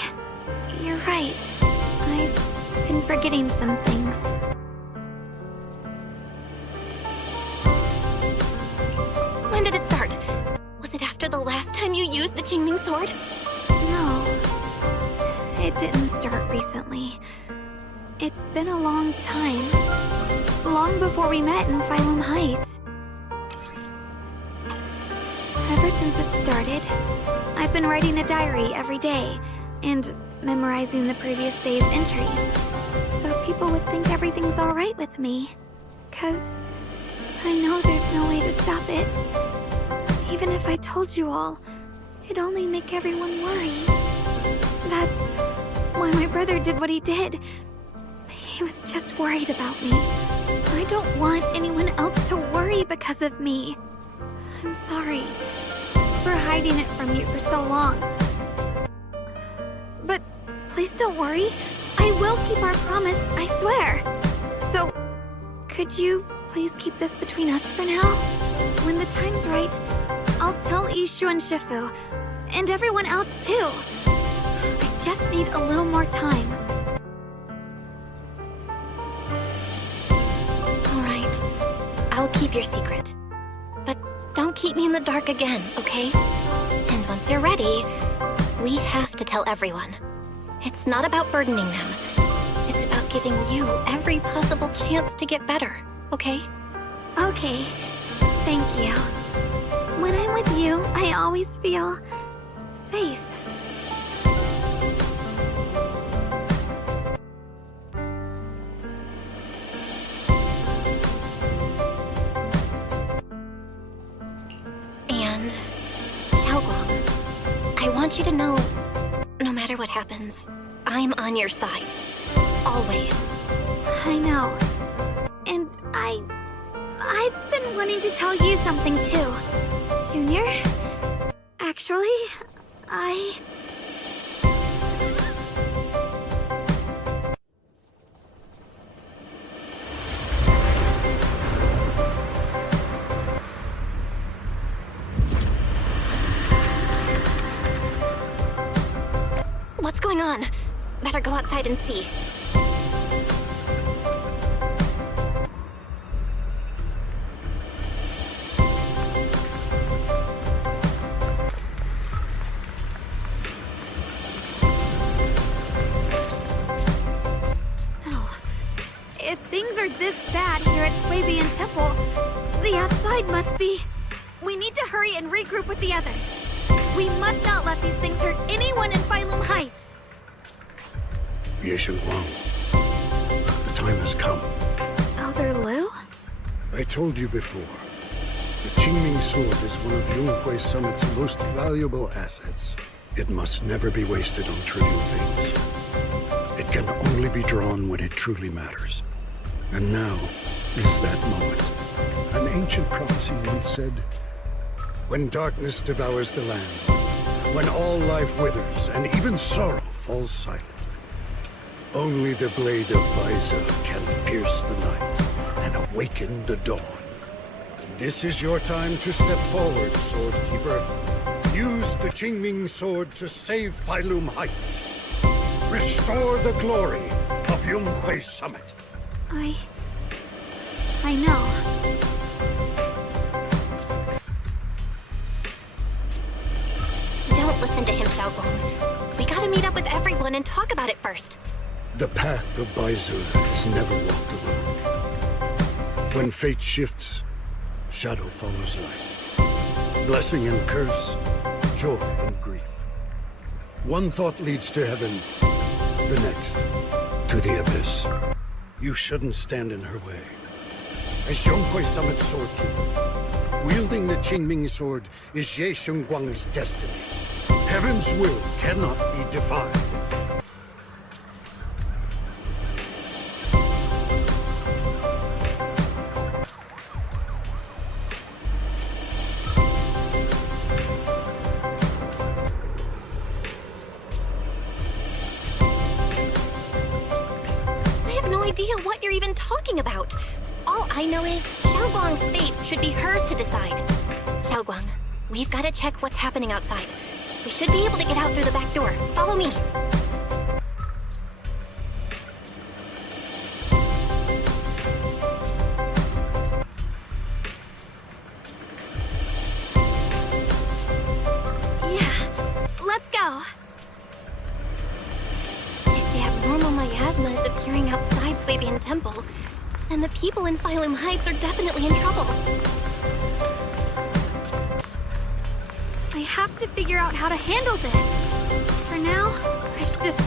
You're right. I've been forgetting some things. When did it start? Was it after the last time you used the Qingming sword? No. It didn't start recently. It's been a long time. Long before we met in Phylum Heights. Ever since it started, I've been writing a diary every day and memorizing the previous day's entries, so people would think everything's alright with me. 'Cause I know there's no way to stop it. Even if I told you all, it'd only make everyone worry. That's why my brother did what he did. He was just worried about me. I don't want anyone else to worry because of me. I'm sorry for hiding it from you for so long. But please don't worry. I will keep our promise, I swear. So, could you please keep this between us for now? When the time's right, I'll tell Ye Shun Shifu, and everyone else too. I just need a little more time. Alright, I'll keep your secret. But don't keep me in the dark again, okay? And once you're ready, we have to tell everyone. It's not about burdening them. It's about giving you every possible chance to get better, okay? Okay, thank you. When I'm with you, I always feel safe. And, Xiaoguang, I want you to know, no matter what happens, I'm on your side. Always. I know. And I've been wanting to tell you something too. Junior, actually, What's going on? Better go outside and see. if things are this bad here at Swabian Temple, the outside must be... We need to hurry and regroup with the others. We must not let these things hurt anyone in Phylum Heights. Ye Shun Guang, the time has come. Elder Liu? I told you before. The Qingming sword is one of Yunhui Summit's most valuable assets. It must never be wasted on trivial things. It can only be drawn when it truly matters. And now is that moment. An ancient prophecy once said, when darkness devours the land, when all life withers and even sorrow falls silent, only the blade of Baiza can pierce the night and awaken the dawn. This is your time to step forward, Sword Keeper. Use the Qingming sword to save Phylum Heights. Restore the glory of Yunhui Summit. I know. Don't listen to him, Xiaoguang. We gotta meet up with everyone and talk about it first. The path of Baizu is never walked alone. When fate shifts, shadow follows light. Blessing and curse, joy and grief. One thought leads to heaven, the next to the abyss. You shouldn't stand in her way. As Yunhui Summit's sword keeper, wielding the Qingming sword is Ye Shun Guang's destiny. Heaven's will cannot be defied. idea what you're even talking about. All I know is Xiaoguang's fate should be hers to decide. Xiaoguang, we've got to check what's happening outside. We should be able to get out through the back door. Follow me. Let's go. If the abnormal miasma is appearing outside Swabian Temple, then the people in Phylum Heights are definitely in trouble. I have to figure out how to handle this. For now, I should just...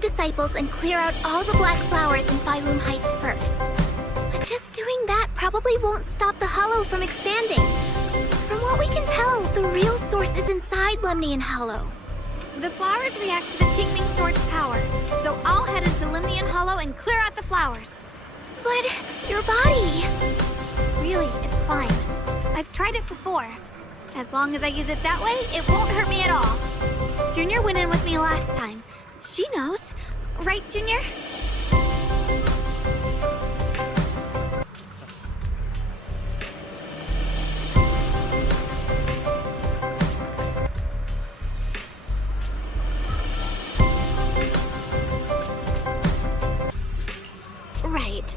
Disciples and clear out all the black flowers in Phylum Heights first. But just doing that probably won't stop the Hollow from expanding. From what we can tell, the real source is inside Lemnian Hollow. The flowers react to the Qingming Sword's power, so I'll head into Lemnian Hollow and clear out the flowers. But your body... Really, it's fine. I've tried it before. As long as I use it that way, it won't hurt me at all. Junior went in with me last time. She knows. Right, Junior? Right.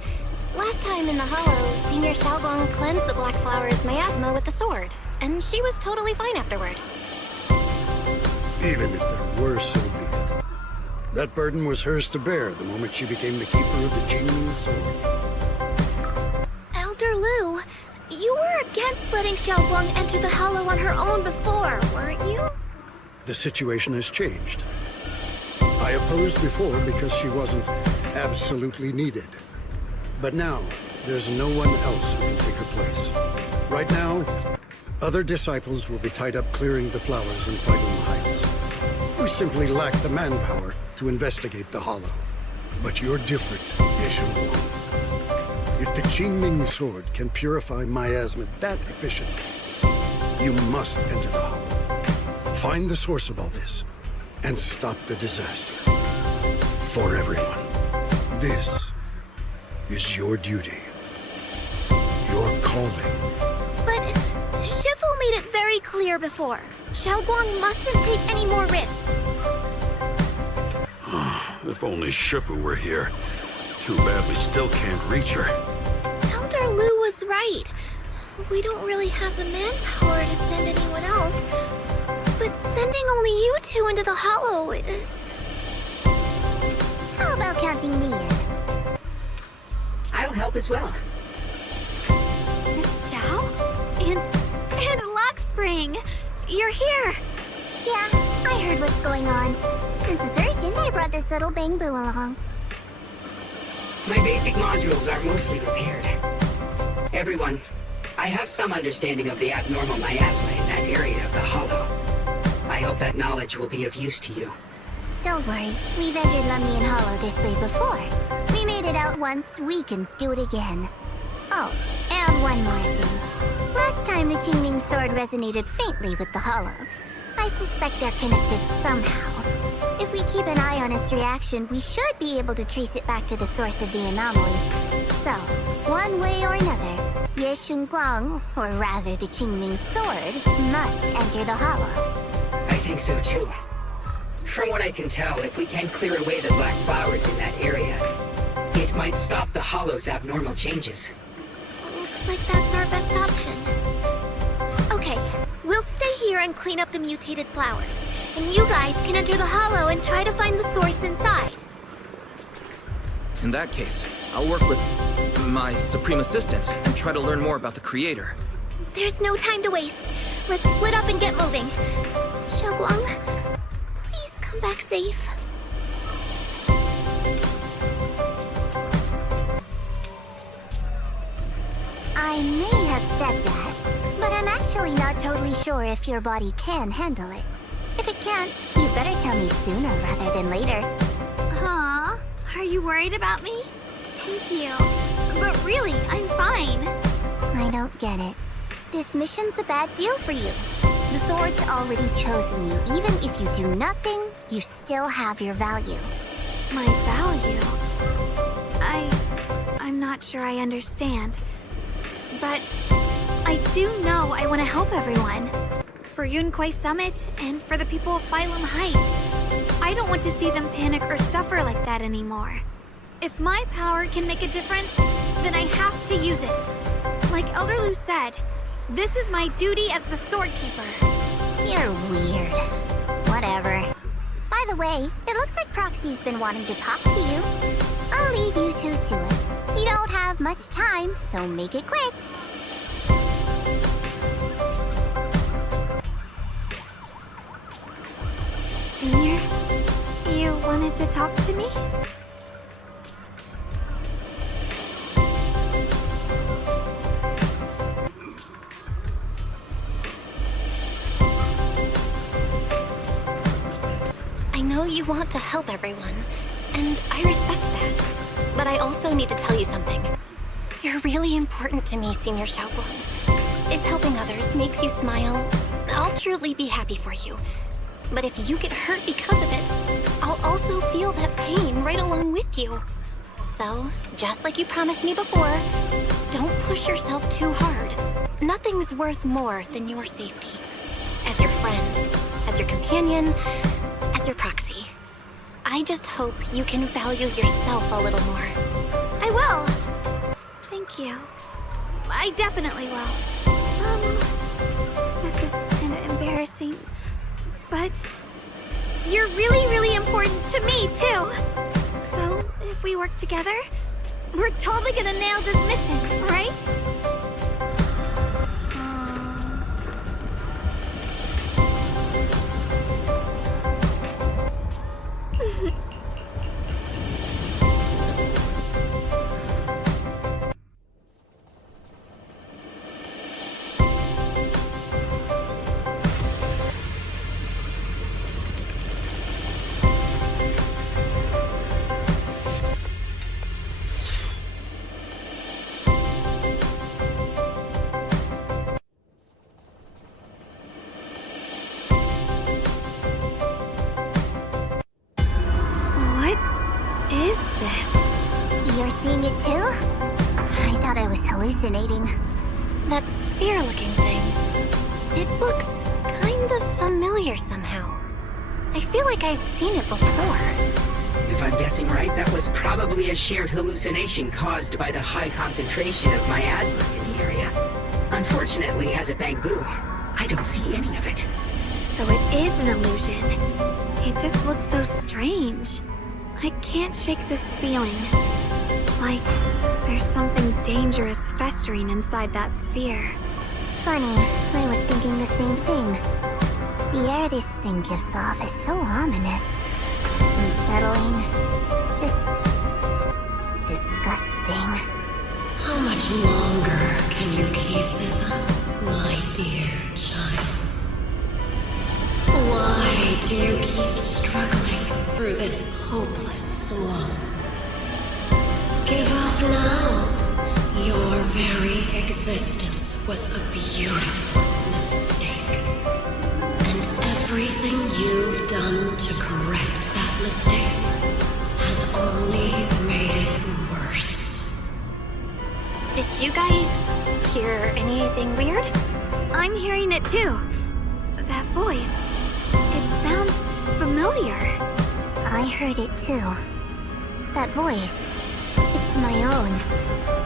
Last time in the Hollow, Senior Xiaoguang cleansed the Black Flower's miasma with the sword, and she was totally fine afterward. Even if there were, so be it. That burden was hers to bear the moment she became the keeper of the Qingming Sword. Elder Lu, you were against letting Xiaoguang enter the Hollow on her own before, weren't you? The situation has changed. I opposed before because she wasn't absolutely needed. But now, there's no one else who can take her place. Right now, other disciples will be tied up clearing the flowers in Failum Heights. We simply lack the manpower to investigate the Hollow. But you're different, Ye Shun. If the Qingming sword can purify miasma that efficiently, you must enter the Hollow. Find the source of all this, and stop the disaster. For everyone. This is your duty. Your calling. But Shifu made it very clear before. Xiaoguang mustn't take any more risks. If only Shifu were here. Too bad we still can't reach her. Elder Lu was right. We don't really have the manpower to send anyone else. But sending only you two into the Hollow is... How about counting me in? I'll help as well. Miss Zhao? And Lockspring! You're here! Yeah, I heard what's going on. Since it's urgent, I brought this little bang-boo along. My basic modules are mostly repaired. Everyone, I have some understanding of the abnormal miasma in that area of the Hollow. I hope that knowledge will be of use to you. Don't worry, we've entered Lumnian Hollow this way before. We made it out once, we can do it again. Oh, and one more thing. Last time the Qingming sword resonated faintly with the Hollow. I suspect they're connected somehow. If we keep an eye on its reaction, we should be able to trace it back to the source of the anomaly. So, one way or another, Ye Shun Guang, or rather the Qingming sword, must enter the Hollow. I think so too. From what I can tell, if we can clear away the black flowers in that area, it might stop the Hollow's abnormal changes. Looks like that's our best option. Okay, we'll stay here and clean up the mutated flowers. And you guys can enter the Hollow and try to find the source inside. In that case, I'll work with my Supreme Assistant and try to learn more about the Creator. There's no time to waste. Let's split up and get moving. Xiaoguang, please come back safe. I may have said that, but I'm actually not totally sure if your body can handle it. If it can't, you better tell me sooner rather than later. Huh? Are you worried about me? Thank you. But really, I'm fine. I don't get it. This mission's a bad deal for you. The sword's already chosen you. Even if you do nothing, you still have your value. My value? I'm not sure I understand. But I do know I want to help everyone. For Yunquay Summit, and for the people of Failum Heights. I don't want to see them panic or suffer like that anymore. If my power can make a difference, then I have to use it. Like Elder Lu said, this is my duty as the Sword Keeper. You're weird. Whatever. By the way, it looks like Proxy's been wanting to talk to you. I'll leave you two to it. You don't have much time, so make it quick. Junior, you wanted to talk to me? I know you want to help everyone, and I respect that. But I also need to tell you something. You're really important to me, Senior Xiaoguang. If helping others makes you smile, I'll truly be happy for you. But if you get hurt because of it, I'll also feel that pain right along with you. So, just like you promised me before, don't push yourself too hard. Nothing's worth more than your safety. As your friend, as your companion, as your proxy. I just hope you can value yourself a little more. I will. Thank you. I definitely will. This is kind of embarrassing. But you're really, really important to me, too. So, if we work together, we're totally gonna nail this mission, right? seeing it too? I thought I was hallucinating. That sphere-looking thing. It looks kind of familiar somehow. I feel like I've seen it before. If I'm guessing right, that was probably a shared hallucination caused by the high concentration of miasma in the area. Unfortunately, as a Bangbu, I don't see any of it. So it is an illusion. It just looks so strange. I can't shake this feeling. Like there's something dangerous festering inside that sphere. Funny, I was thinking the same thing. The air this thing gives off is so ominous. Unsettling. Just... disgusting. How much longer can you keep this up, my dear child? Why do you keep struggling through this hopeless swamp? Give up now. Your very existence was a beautiful mistake. And everything you've done to correct that mistake has only made it worse. Did you guys hear anything weird? I'm hearing it too. That voice. It sounds familiar. I heard it too. That voice. It's my own.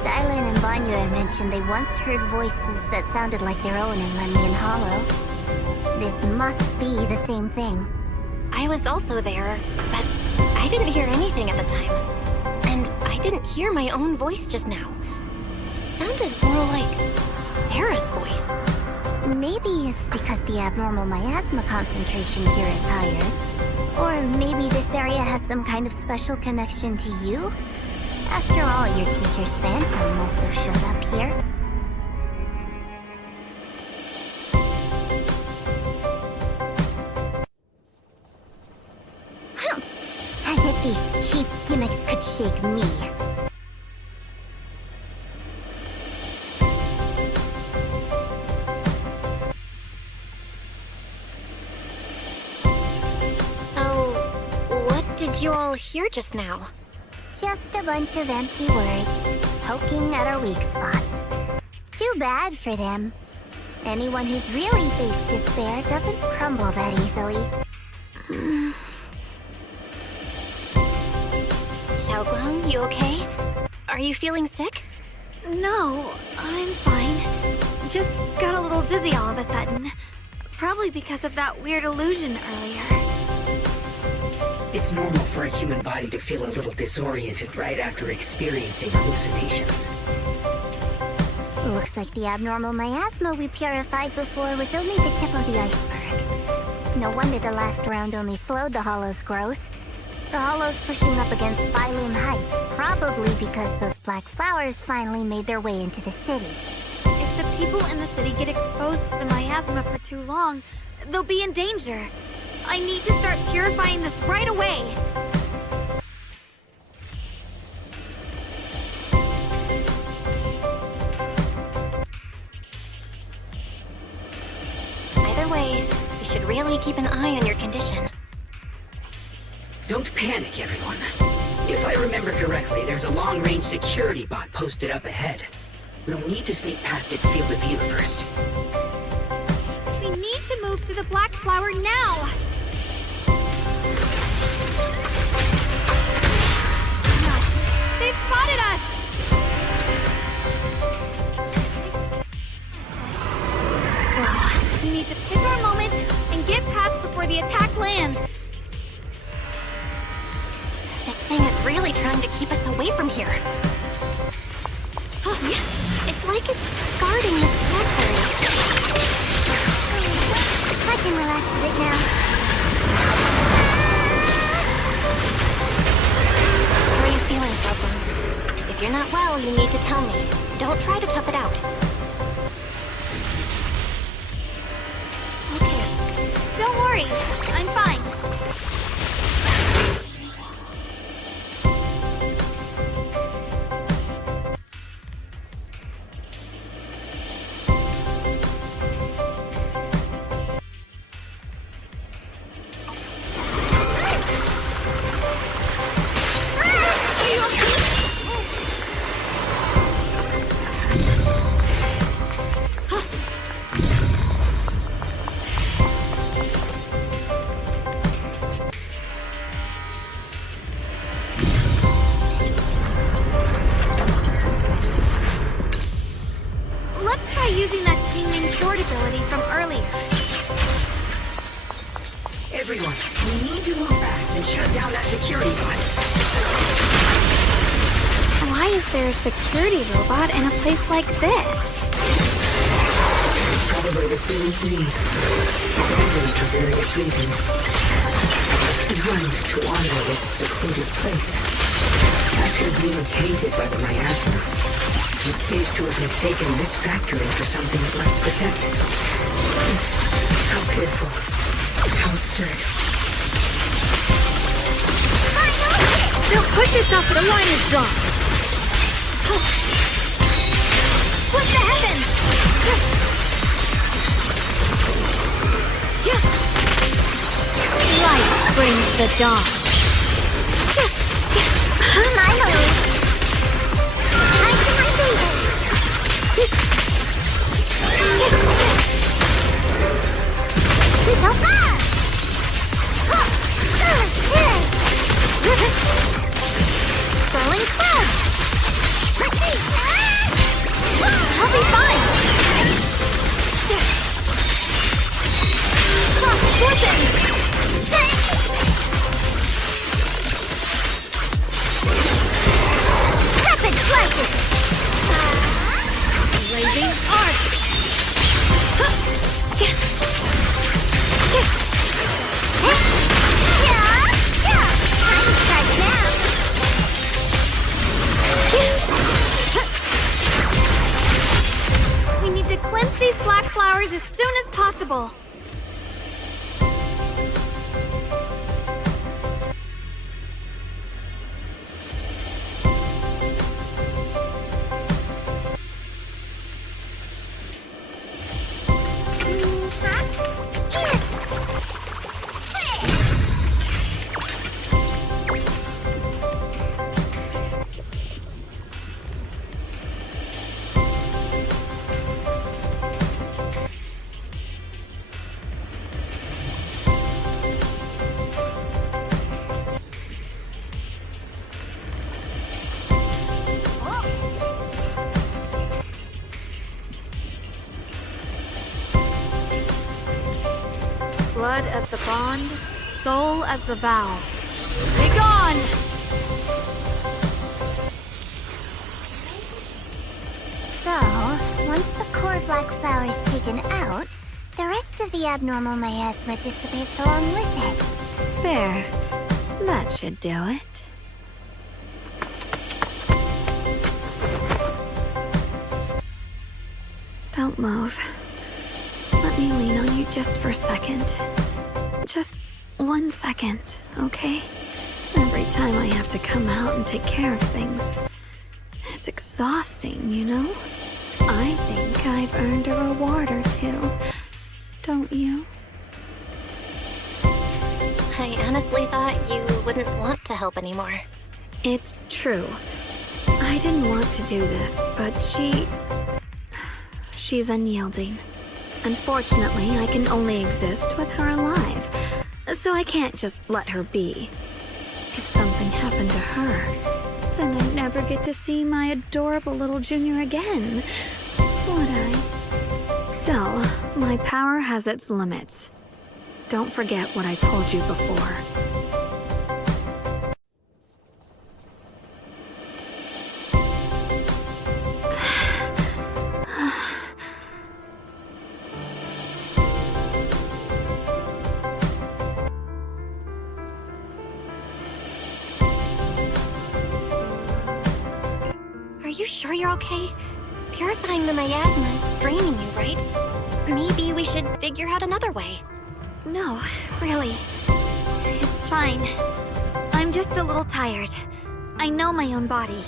Dylan and Banya mentioned they once heard voices that sounded like their own in Lemnian Hollow. This must be the same thing. I was also there, but I didn't hear anything at the time. And I didn't hear my own voice just now. It sounded more like Sarah's voice. Maybe it's because the abnormal miasma concentration here is higher. Or maybe this area has some kind of special connection to you? After all, your teacher's phantom also showed up here. As if these cheap gimmicks could shake me. So, what did you all hear just now? Just a bunch of empty words, poking at our weak spots. Too bad for them. Anyone who's really faced despair doesn't crumble that easily. Xiaoguang, you okay? Are you feeling sick? No, I'm fine. Just got a little dizzy all of a sudden. Probably because of that weird illusion earlier. It's normal for a human body to feel a little disoriented right after experiencing hallucinations. Looks like the abnormal miasma we purified before was only the tip of the iceberg. No wonder the last round only slowed the Hollow's growth. The Hollow's pushing up against Phylum Heights, probably because those black flowers finally made their way into the city. If the people in the city get exposed to the miasma for too long, they'll be in danger. I need to start purifying this right away. Either way, you should really keep an eye on your condition. Don't panic, everyone. If I remember correctly, there's a long-range security bot posted up ahead. We'll need to sneak past its field of view first. We need to move to the black flower now! They've spotted us! Wow. We need to pick our moment and get past before the attack lands. This thing is really trying to keep us away from here. It's like it's guarding this factory. I can relax a bit now. How are you feeling, Xiaoguang? If you're not well, you need to tell me. Don't try to tough it out. Okay. Don't worry. I'm fine. Everyone, we need to move fast and shut down that security bot. Why is there a security robot in a place like this? It's probably the city's need. Abandoned for various reasons. Behind to honor this secluded place. After being tainted by the miasma, it seems to have mistaken this factory for something it must protect. How pitiful. How absurd. Don't push yourself, the line is drawn. What the heavens? Light brings the dawn. My move. I see my finger. Don't fall. Swirling cloud. I'll be fine. Cross fortune. Rapid flashes. Blazing arc. Time to strike now. We need to cleanse these black flowers as soon as possible. Blood as the bond, soul as the vow. Be gone! So, once the core black flower is taken out, the rest of the abnormal miasma dissipates along with it. There. That should do it. Don't move. Let me lean on you just for a second. Just 1 second, okay? Every time I have to come out and take care of things, it's exhausting, you know? I think I've earned a reward or two. Don't you? I honestly thought you wouldn't want to help anymore. It's true. I didn't want to do this, but she's unyielding. Unfortunately, I can only exist with her alive, so I can't just let her be. If something happened to her, then I'd never get to see my adorable little Junior again, would I? Still, my power has its limits. Don't forget what I told you before. Are you sure you're okay? Purifying the miasma is draining you, right? Maybe we should figure out another way. No, really. It's fine. I'm just a little tired. I know my own body.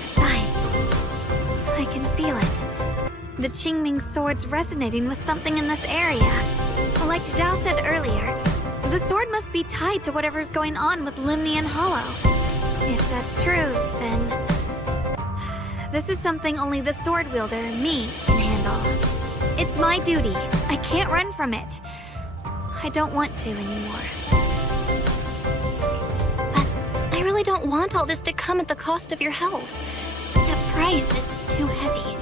Besides, I can feel it. The Qingming sword's resonating with something in this area. Like Zhao said earlier, the sword must be tied to whatever's going on with Limnian Hollow. If that's true, then this is something only the sword wielder, me, can handle. It's my duty. I can't run from it. I don't want to anymore. But I really don't want all this to come at the cost of your health. That price is too heavy,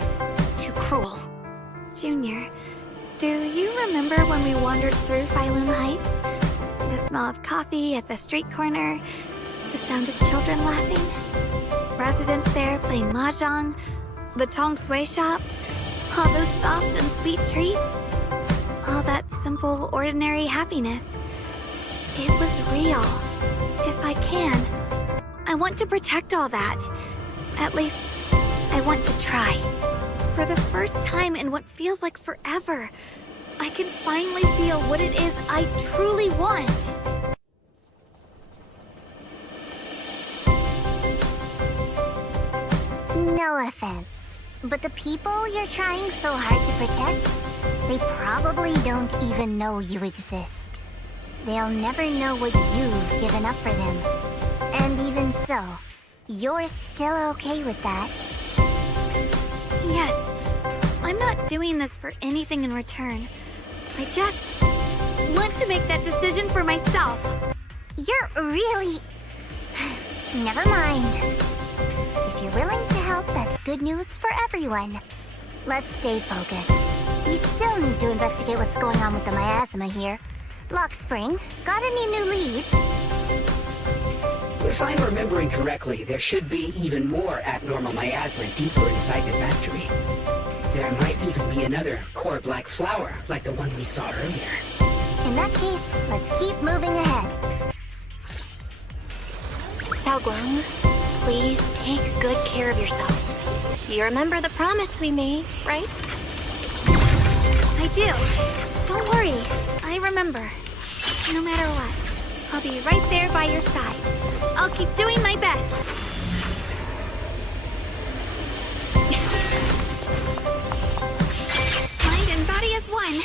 too cruel. Junior, do you remember when we wandered through Failun Heights? smell of coffee at the street corner, the sound of children laughing, residents there playing mahjong, the tong sui shops, all those soft and sweet treats, all that simple, ordinary happiness. It was real. If I can, I want to protect all that. At least, I want to try. For the first time in what feels like forever, I can finally feel what it is I truly want. No offense, but the people you're trying so hard to protect, they probably don't even know you exist. They'll never know what you've given up for them. And even so, you're still okay with that. Yes, I'm not doing this for anything in return. I just want to make that decision for myself. You're really... Never mind. If you're willing to help, that's good news for everyone. Let's stay focused. We still need to investigate what's going on with the miasma here. Lock Spring, got any new leads? If I'm remembering correctly, there should be even more abnormal miasma deeper inside the factory. There might even be another core black flower, like the one we saw earlier. In that case, let's keep moving ahead. Xiao Guang, please take good care of yourself. You remember the promise we made, right? I do. Don't worry, I remember. No matter what, I'll be right there by your side. I'll keep doing my best. Mind and body as one.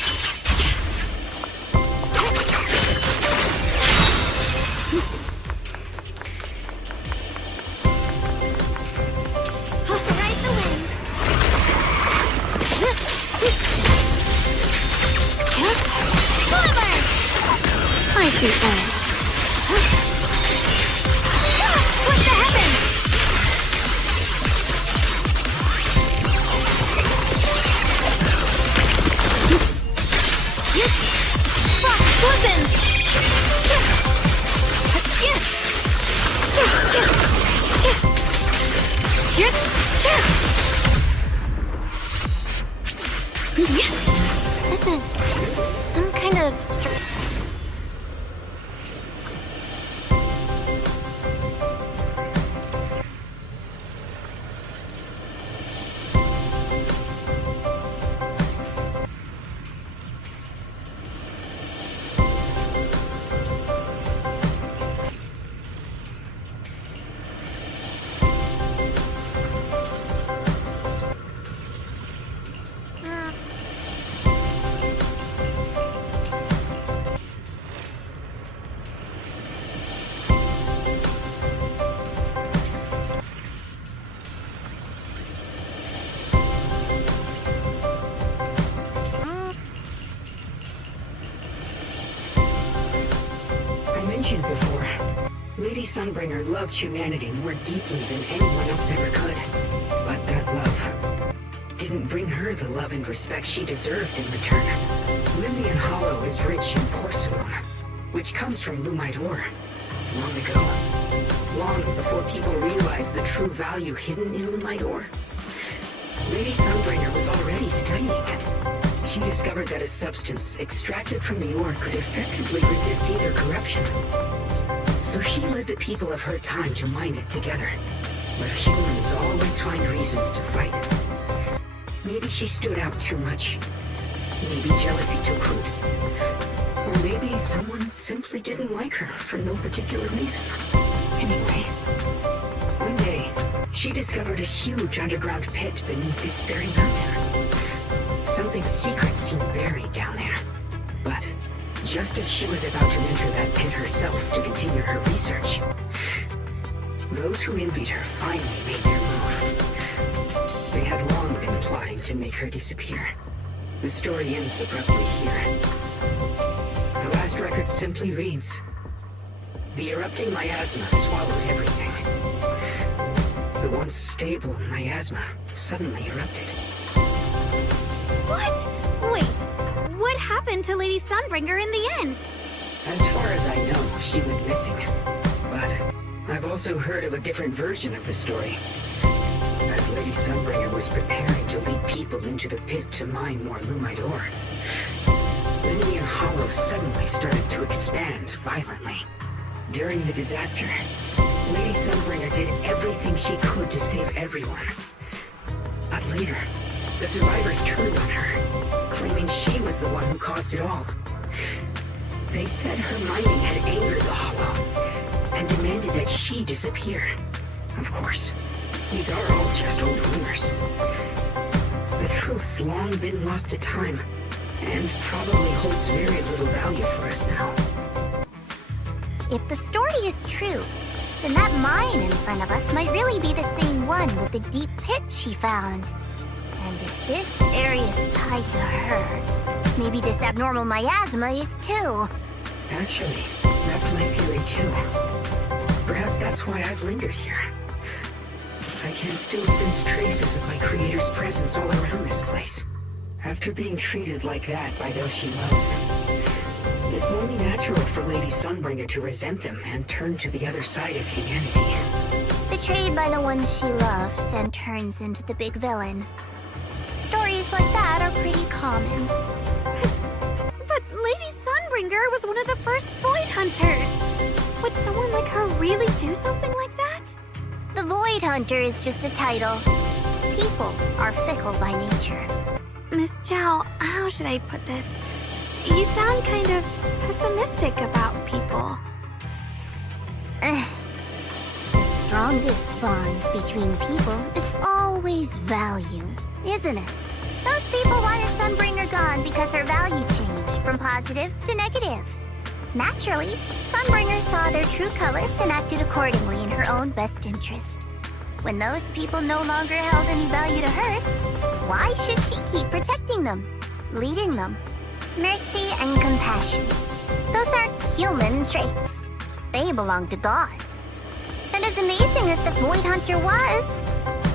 I'll ride the wind. Forward! I see edge. What the heavens? Fuck, weapons! This is some kind of before. Lady Sunbringer loved humanity more deeply than anyone else ever could. But that love didn't bring her the love and respect she deserved in return. Limnian Hollow is rich in porcelain, which comes from Lumite ore. Long ago, long before people realized the true value hidden in Lumite ore, Lady Sunbringer was already studying it. She discovered that a substance extracted from the ore could effectively resist either corruption. So she led the people of her time to mine it together. But humans always find reasons to fight. Maybe she stood out too much. Maybe jealousy took root. Or maybe someone simply didn't like her for no particular reason. Anyway, one day, she discovered a huge underground pit beneath this very mountain. Something secret seemed buried down there. But just as she was about to enter that pit herself to continue her research, those who envied her finally made their move. They had long been plotting to make her disappear. The story ends abruptly here. The last record simply reads, "The erupting miasma swallowed everything." The once stable miasma suddenly erupted. What? Wait, what happened to Lady Sunbringer in the end? As far as I know, she went missing. But I've also heard of a different version of the story. As Lady Sunbringer was preparing to lead people into the pit to mine more Lumite ore, Lemnian Hollow suddenly started to expand violently. During the disaster, Lady Sunbringer did everything she could to save everyone. But later, the survivors turned on her, claiming she was the one who caused it all. They said her mining had angered the Hollow, and demanded that she disappear. Of course, these are all just old rumors. The truth's long been lost to time, and probably holds very little value for us now. If the story is true, then that mine in front of us might really be the same one with the deep pit she found. And if this area's tied to her, maybe this abnormal miasma is too. Actually, that's my theory too. Perhaps that's why I've lingered here. I can still sense traces of my creator's presence all around this place. After being treated like that by those she loves, it's only natural for Lady Sunbringer to resent them and turn to the other side of humanity. Betrayed by the ones she loved, then turns into the big villain. Stories like that are pretty common. But Lady Sunbringer was one of the first Void Hunters. Would someone like her really do something like that? The Void Hunter is just a title. People are fickle by nature. Miss Zhao, how should I put this? You sound kind of pessimistic about people. The strongest bond between people is always value, isn't it? Those people wanted Sunbringer gone because her value changed from positive to negative. Naturally, Sunbringer saw their true colors and acted accordingly in her own best interest. When those people no longer held any value to her, why should she keep protecting them, leading them? Mercy and compassion. Those aren't human traits. They belong to gods. And as amazing as the Void Hunter was,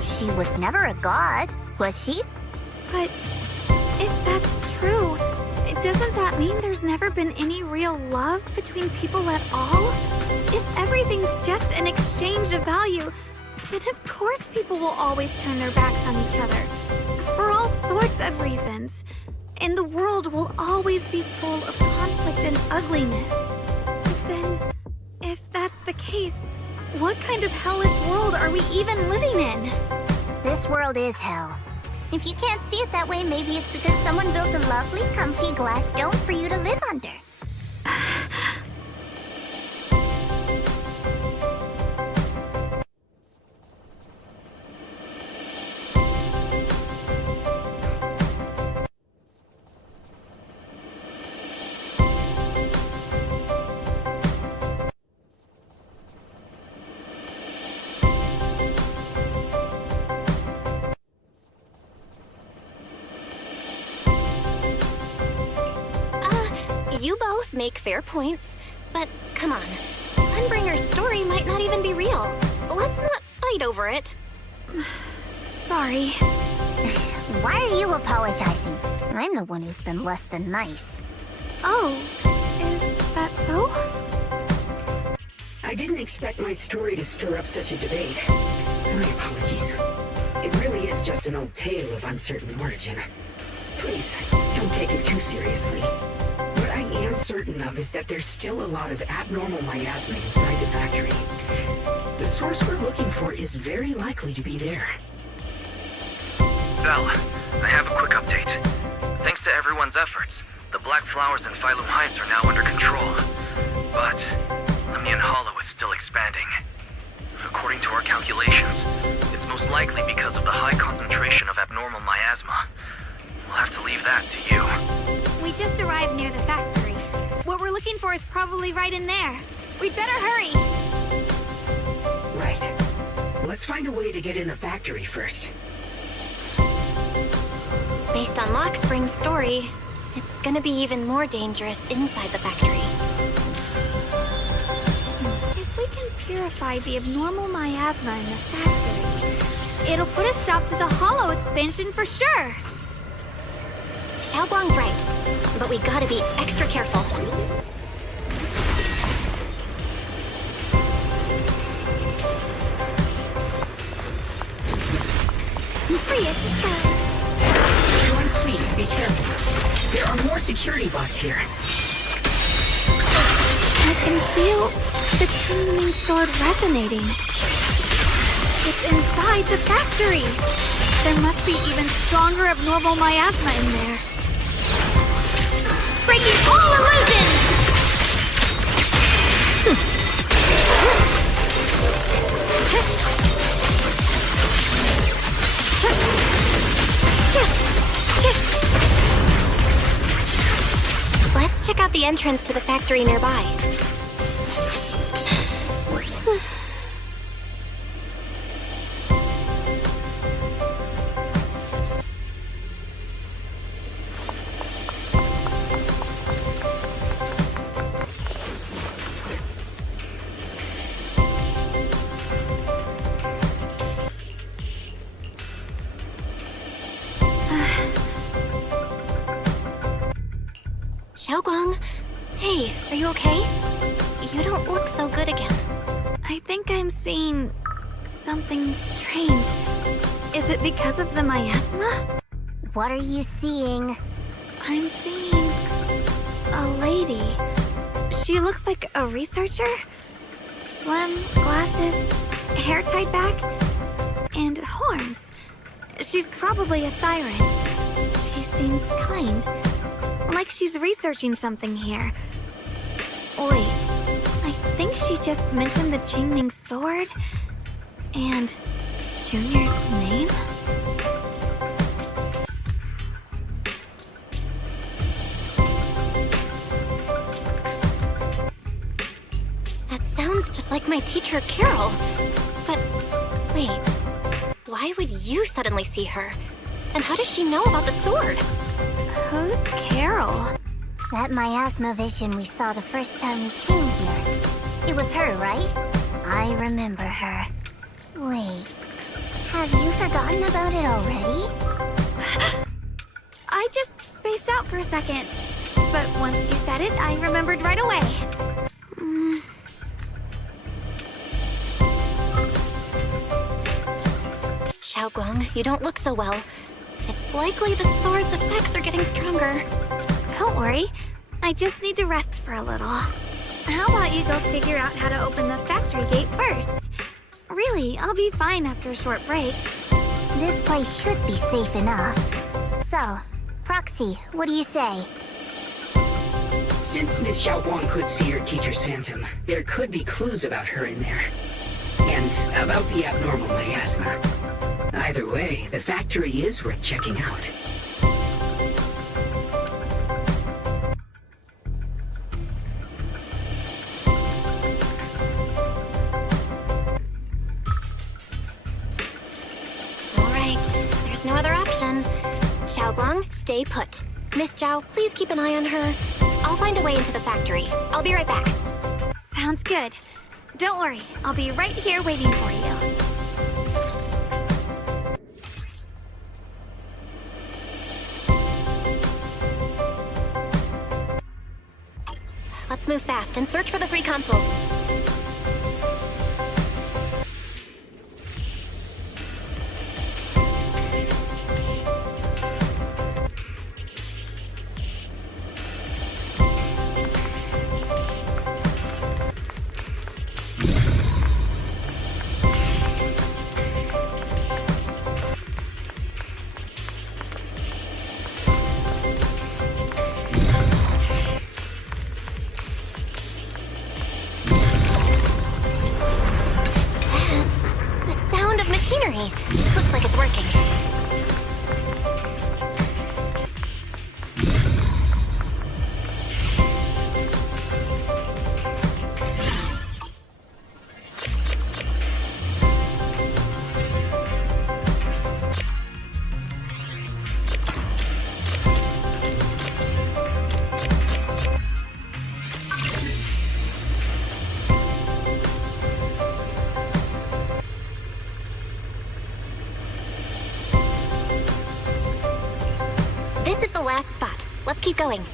she was never a god, was she? But if that's true, doesn't that mean there's never been any real love between people at all? If everything's just an exchange of value, then of course people will always turn their backs on each other. For all sorts of reasons. And the world will always be full of conflict and ugliness. But then, if that's the case, what kind of hellish world are we even living in? This world is hell. If you can't see it that way, maybe it's because someone built a lovely, comfy glass dome for you to live under. You both make fair points, but come on. Sunbringer's story might not even be real. Let's not fight over it. Sorry. Why are you apologizing? I'm the one who's been less than nice. Oh, is that so? I didn't expect my story to stir up such a debate. My apologies. It really is just an old tale of uncertain origin. Please, don't take it too seriously. What I am certain of is that there's still a lot of abnormal miasma inside the factory. The source we're looking for is very likely to be there. Val, I have a quick update. Thanks to everyone's efforts, the Black Flowers in Phylum Heights are now under control. But Lemnian Hollow is still expanding. According to our calculations, it's most likely because of the high concentration of abnormal miasma. We'll have to leave that to you. We just arrived near the factory. What we're looking for is probably right in there. We'd better hurry. Right. Let's find a way to get in the factory first. Based on Lockspring's story, it's gonna be even more dangerous inside the factory. If we can purify the abnormal miasma in the factory, it'll put a stop to the Hollow expansion for sure. Xiao Guang's right, but we gotta be extra careful. security bots here. I can feel the Qingming sword resonating. It's inside the factory. There must be even stronger abnormal miasma in there. Breaking all illusions! Let's check out the entrance to the factory nearby. Guang, hey, are you okay? You don't look so good again. I think I'm seeing something strange. Is it because of the miasma? What are you seeing? I'm seeing a lady. She looks like a researcher. Slim, glasses, hair tied back, and horns. She's probably a Thyran. She seems kind. Like she's researching something here. Wait, I think she just mentioned the Qingming sword and Junior's name? That sounds just like my teacher, Carol. But wait, why would you suddenly see her? And how does she know about the sword? Who's Carol? That miasma vision we saw the first time we came here. It was her, right? I remember her. Wait, have you forgotten about it already? I just spaced out for a second. But once you said it, I remembered right away. Guang, you don't look so well. It's likely the sword's effects are getting stronger. Don't worry. I just need to rest for a little. How about you go figure out how to open the factory gate first? Really, I'll be fine after a short break. This place should be safe enough. So, Proxy, what do you say? Since Miss Xiaoguang could see her teacher's phantom, there could be clues about her in there. And about the abnormal miasma. Either way, the factory is worth checking out. There's no other option. Guang, stay put. Miss Zhao, please keep an eye on her. I'll find a way into the factory. I'll be right back. Sounds good. Don't worry, I'll be right here waiting for you. Let's move fast and search for the 3 consoles. Machinery. Looks like it's working. This is the last spot. Let's keep going.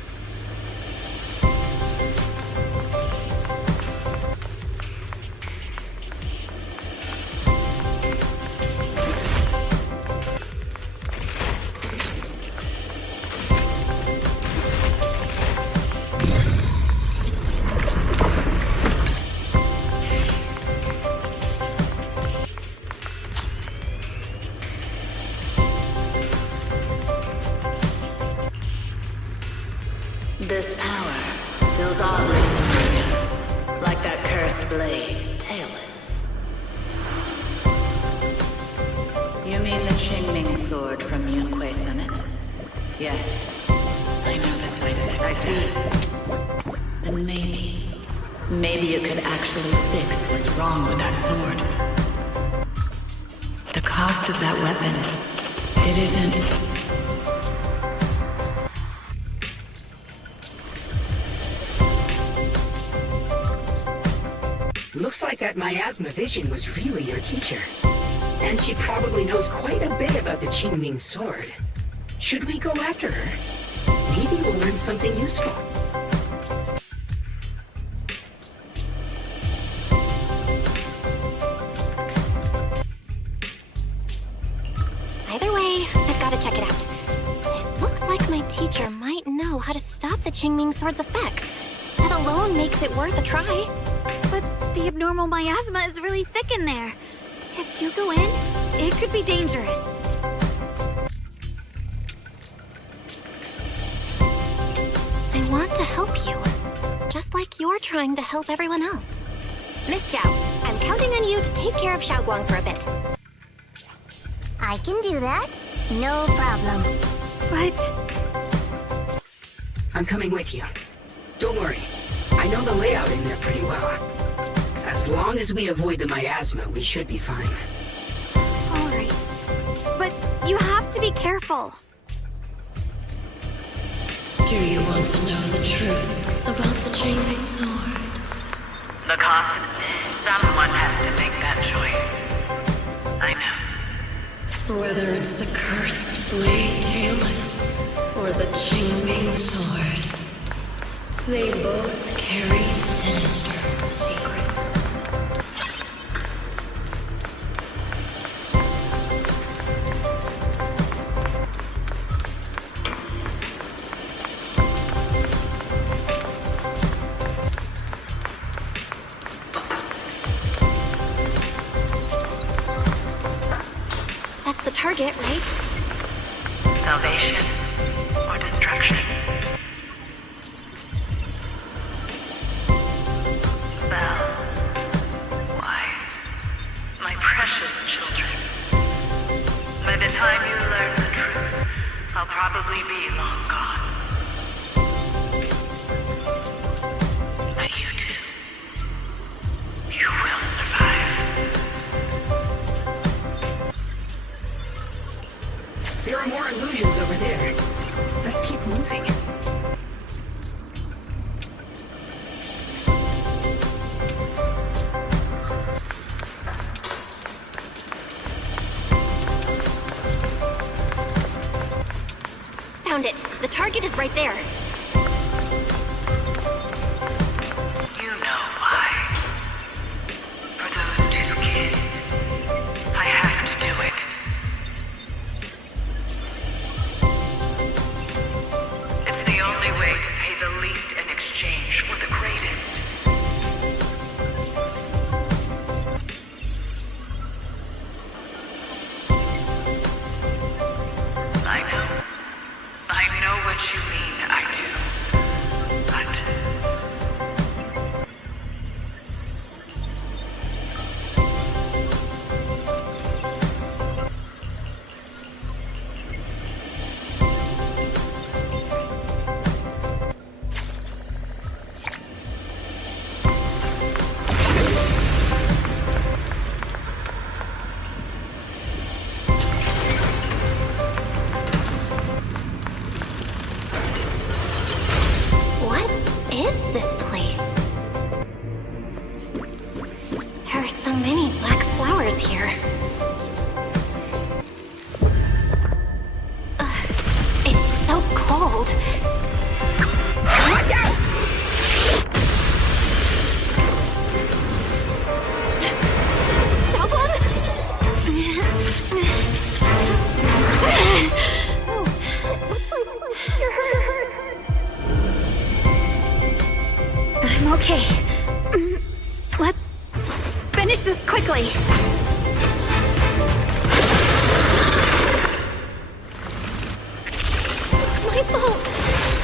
cursed blade, tailless. You mean the Qingming sword from Yunquei Summit? Yes. I know the side effects. I see. Then maybe you could actually fix what's wrong with that sword. The cost of that weapon, it isn't... Looks like that miasma vision was really your teacher. And she probably knows quite a bit about the Qingming sword. Should we go after her? Maybe we'll learn something useful. Either way, I've got to check it out. It looks like my teacher might know how to stop the Qingming sword's effects. That alone makes it worth a try. But the abnormal miasma is really thick in there. If you go in, it could be dangerous. I want to help you, just like you're trying to help everyone else. Miss Zhao, I'm counting on you to take care of Xiaoguang for a bit. I can do that. No problem. But... I'm coming with you. Don't worry. I know the layout in there pretty well. As long as we avoid the miasma, we should be fine. All right. But you have to be careful. Do you want to know the truth about the Qingming sword? The cost... Someone has to make that choice. I know. Whether it's the cursed blade tailless or the Qingming sword, they both carry sinister secrets. That's the target, right? Salvation or destruction? Belle, Wise, my precious children. By the time you learn the truth, I'll probably be long gone. But you two, you will survive. There are more illusions over there. Let's keep moving. Found it. The target is right there. You know why. For those two kids, I have to do it. It's the only way to pay the least in exchange for the greatest. I know what you mean, I do. But... What is this place? There are so many black flowers here. It's so cold. Watch out! I'm okay. Let's finish this quickly. It's my fault.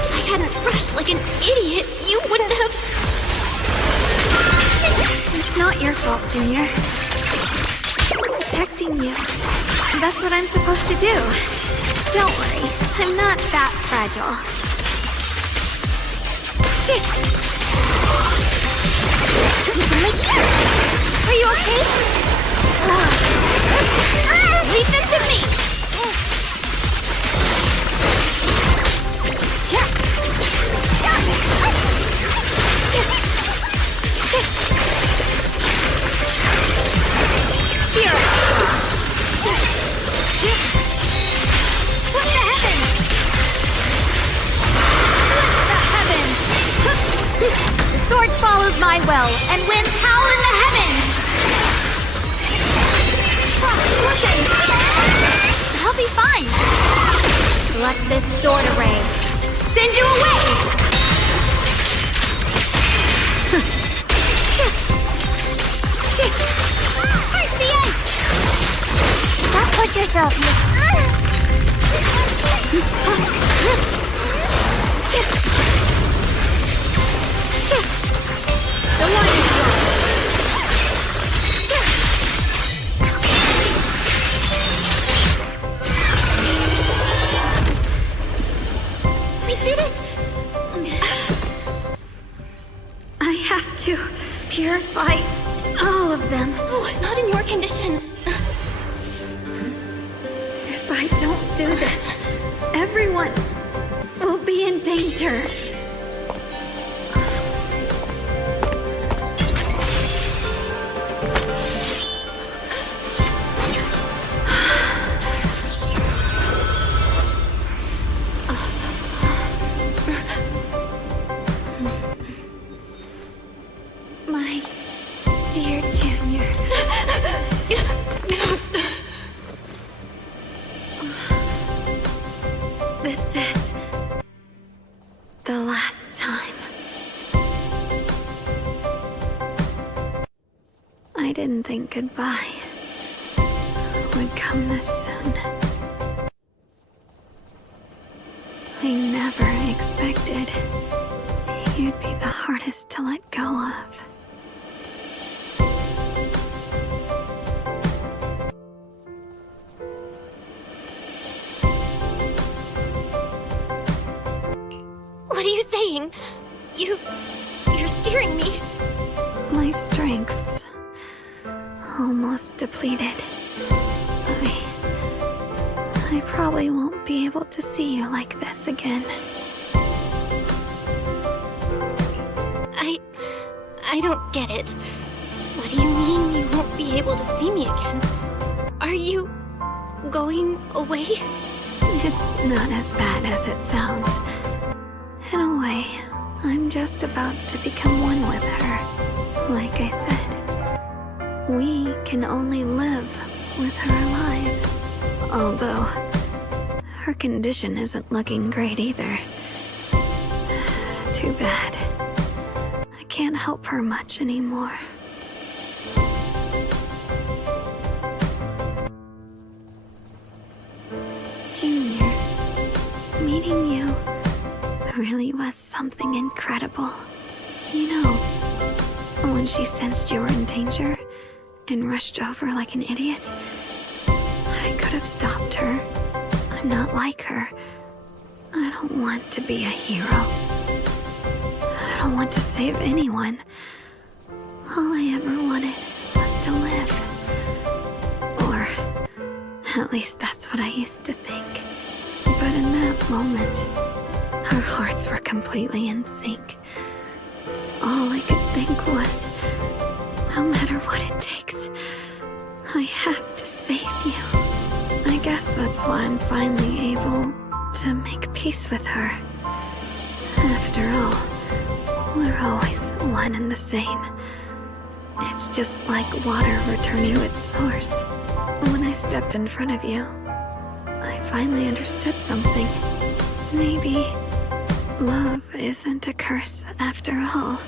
If I hadn't rushed like an idiot, you wouldn't have... fault, Junior. Protecting you. That's what I'm supposed to do. Don't worry, I'm not that fragile. Shit! Are you okay? Leave them to me! Here! What the heavens? The sword follows my will, and winds howl in the heavens! Listen! I'll be fine! Let this sword array send you away! Hurt the ice! Don't push yourself, Miss. The lightning storm! We did it! I have to purify all of them. Oh, not in your condition. If I don't do this, everyone will be in danger. My dear Junior. This is the last time. I didn't think goodbye would come this soon. I never expected you'd be the hardest to let go of. What are you saying? You're scaring me. My strength's almost depleted. I probably won't be able to see you like this again. I don't get it. What do you mean you won't be able to see me again? Are you going away? It's not as bad as it sounds. In a way, I'm just about to become one with her. Like I said, we can only live with her alive. Although, her condition isn't looking great either. Too bad. I can't help her much anymore. Junior, meeting you really was something incredible. You know, when she sensed you were in danger and rushed over like an idiot, I could have stopped her. I'm not like her. I don't want to be a hero. I don't want to save anyone. All I ever wanted was to live. Or, at least that's what I used to think. But in that moment, our hearts were completely in sync. All I could think was, no matter what it takes, I have to save you. I guess that's why I'm finally able to make peace with her. After all, we're always one and the same. It's just like water returning to its source. When I stepped in front of you, I finally understood something. Maybe love isn't a curse after all.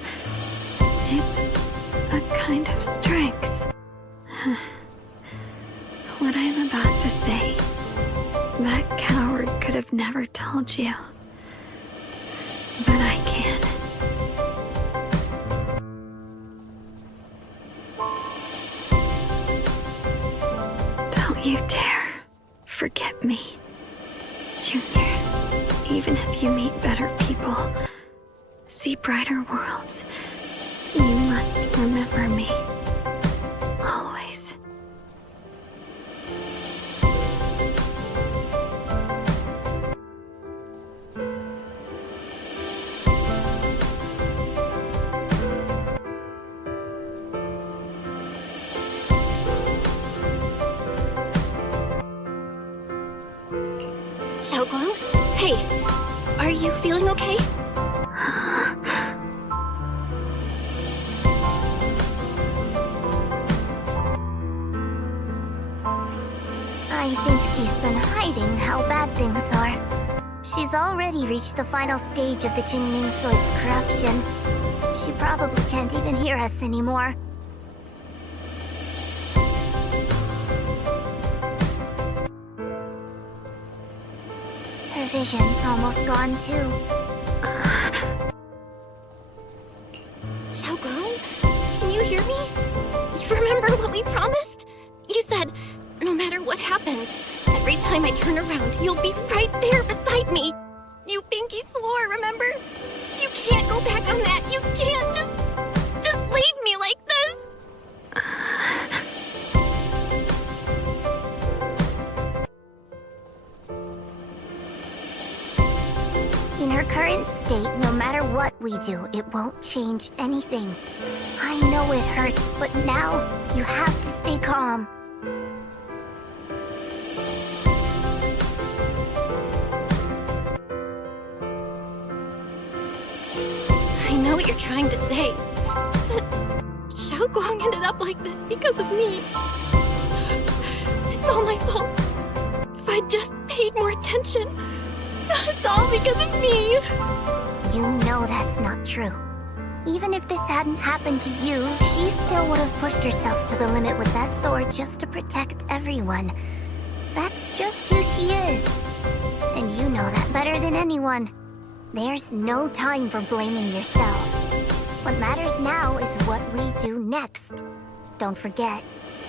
It's a kind of strength. What I'm about to say, that coward could have never told you. But I can. you dare forget me, Junior. Even if you meet better people, see brighter worlds, you must remember me. Always. Xiaoguang? Hey, are you feeling okay? I think she's been hiding how bad things are. She's already reached the final stage of the Jingming Sword's corruption. She probably can't even hear us anymore. Her vision's almost gone too. Xiaoguang? Can you hear me? You remember what we promised? You said, no matter what happens, every time I turn around, you'll be right there beside me. You pinky swore, remember? You can't go back on that. You can't just leave me like this. In her current state, no matter what we do, it won't change anything. I know it hurts, but now you have to stay calm. I know what you're trying to say, but Xiaoguang ended up like this because of me. It's all my fault. If I just paid more attention, it's all because of me. You know that's not true. Even if this hadn't happened to you, she still would have pushed herself to the limit with that sword just to protect everyone. That's just who she is. And you know that better than anyone. There's no time for blaming yourself. What matters now is what we do next. Don't forget,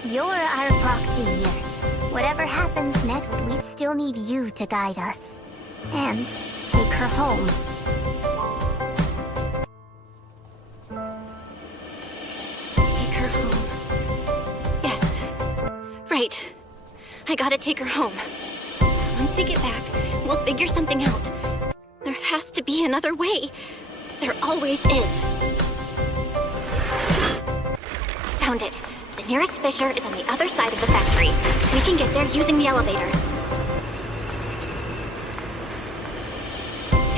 you're our proxy here. Whatever happens next, we still need you to guide us. And take her home. Take her home. Yes. Right. I gotta take her home. Once we get back, we'll figure something out. There has to be another way. There always is. Found it. The nearest fissure is on the other side of the factory. We can get there using the elevator.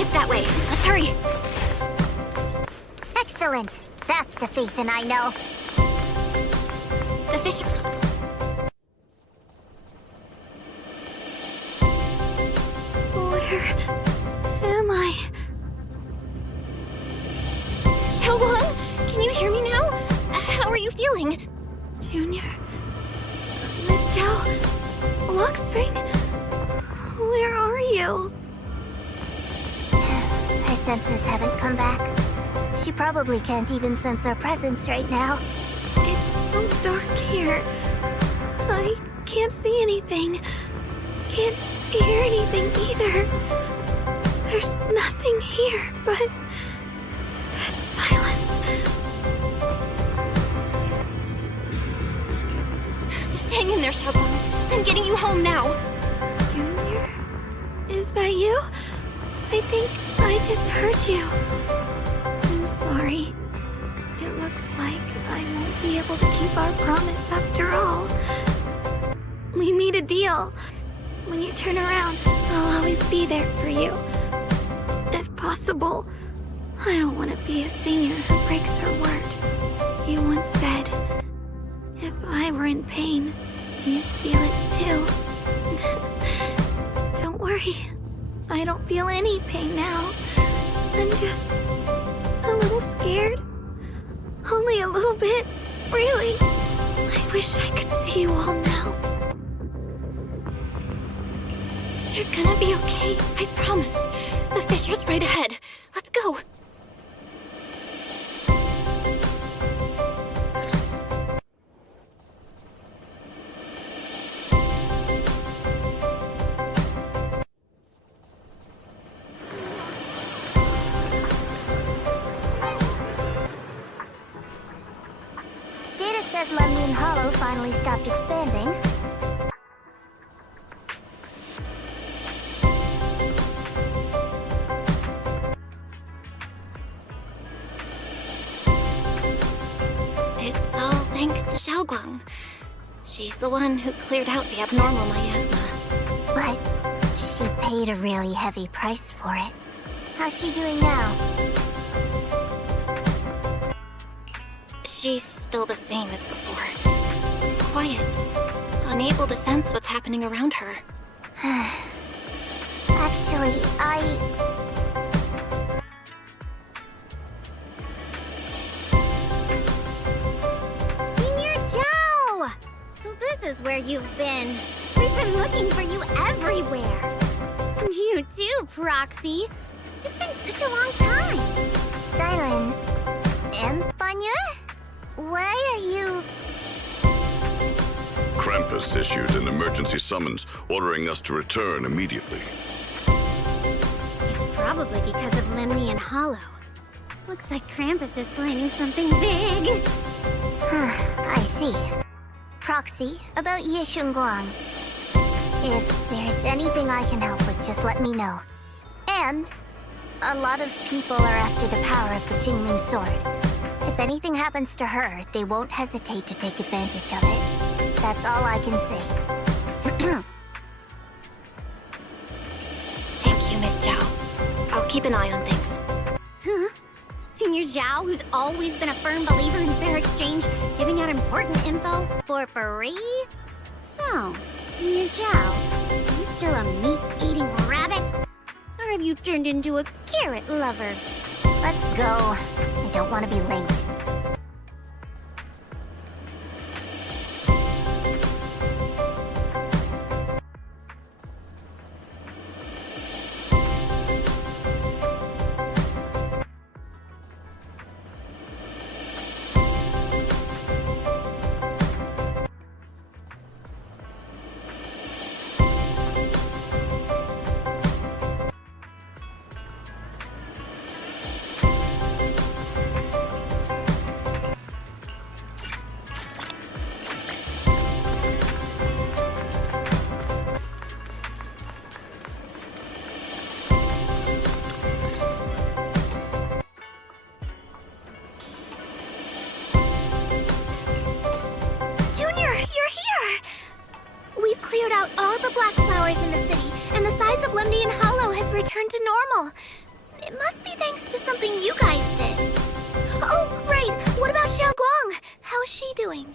It's that way. Let's hurry. Excellent. That's the Phaethon I know. The fissure... Where am I? Xiaoguang, can you hear me now? How are you feeling? Junior? Miss Zhao? Luxspring? Where are you? Her senses haven't come back. She probably can't even sense our presence right now. It's so dark here. I can't see anything. Can't hear anything either. There's nothing here but that silence. Just hang in there, Xiaoguang. I'm getting you home now. Junior? Is that you? I think I just heard you. I'm sorry. It looks like I won't be able to keep our promise after all. We made a deal. When you turn around, I'll always be there for you. If possible, I don't want to be a senior who breaks her word. You once said, if I were in pain, you'd feel it too. Don't worry. I don't feel any pain now. I'm just a little scared. Only a little bit, really. I wish I could see you all now. You're gonna be okay, I promise. The fissure's right ahead. Let's go. Has Lemnian Hollow finally stopped expanding? It's all thanks to Xiaoguang. She's the one who cleared out the abnormal miasma. But she paid a really heavy price for it. How's she doing now? She's still the same as before. Quiet, unable to sense what's happening around her. Actually, Senior Zhao! So this is where you've been. We've been looking for you everywhere. And you too, Proxy. It's been such a long time. Dylan. And Banya? Why are you... Krampus issued an emergency summons ordering us to return immediately. It's probably because of Lemnian Hollow. Looks like Krampus is planning something big. I see. Proxy, about Ye Shun guang. If there's anything I can help with, just let me know. And a lot of people are after the power of the Qingming sword. If anything happens to her, they won't hesitate to take advantage of it. That's all I can say. Thank you, Miss Zhao. I'll keep an eye on things. Huh? Senior Zhao, who's always been a firm believer in fair exchange, giving out important info for free? So, Senior Zhao, are you still a meat-eating rabbit? Or have you turned into a carrot lover? Let's go. I don't want to be late. Returned to normal. It must be thanks to something you guys did. Oh, right. What about Xiaoguang? How's she doing?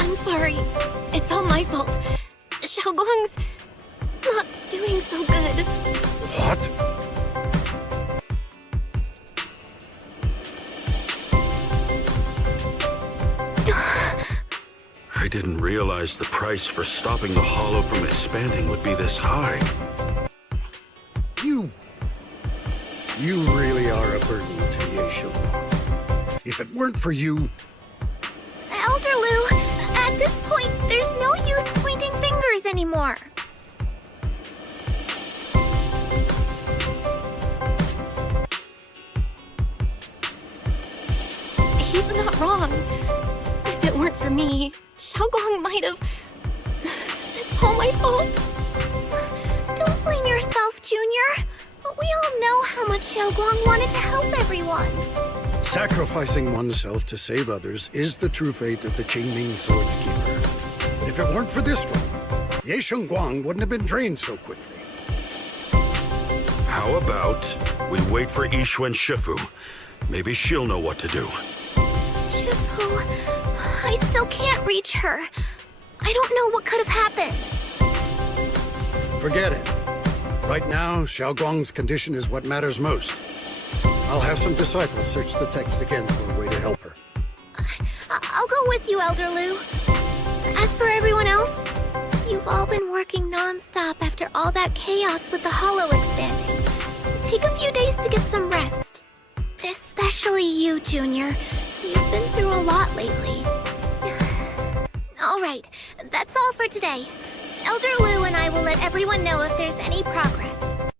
I'm sorry. It's all my fault. Xiaoguang's not doing so good. What? I didn't realize the price for stopping the Hollow from expanding would be this high. You really are a burden to Ye Shun. If it weren't for you... Elder Lu, at this point, there's no use pointing fingers anymore. He's not wrong. If it weren't for me, Xiaoguang might have... It's all my fault. Don't blame yourself, Junior. But we all know how much Xiaoguang wanted to help everyone. Sacrificing oneself to save others is the true fate of the Qingming Sword's Keeper. But if it weren't for this one, Ye Shun guang wouldn't have been drained so quickly. How about we wait for Yixuan Shifu? Maybe she'll know what to do. Shifu... I still can't reach her. I don't know what could have happened. Forget it. Right now, Xiaoguang's condition is what matters most. I'll have some disciples search the text again for a way to help her. I'll go with you, Elder Lu. As for everyone else, you've all been working non-stop after all that chaos with the Hollow expanding. Take a few days to get some rest. Especially you, Junior. You've been through a lot lately. All right, that's all for today. Elder Lu and I will let everyone know if there's any progress.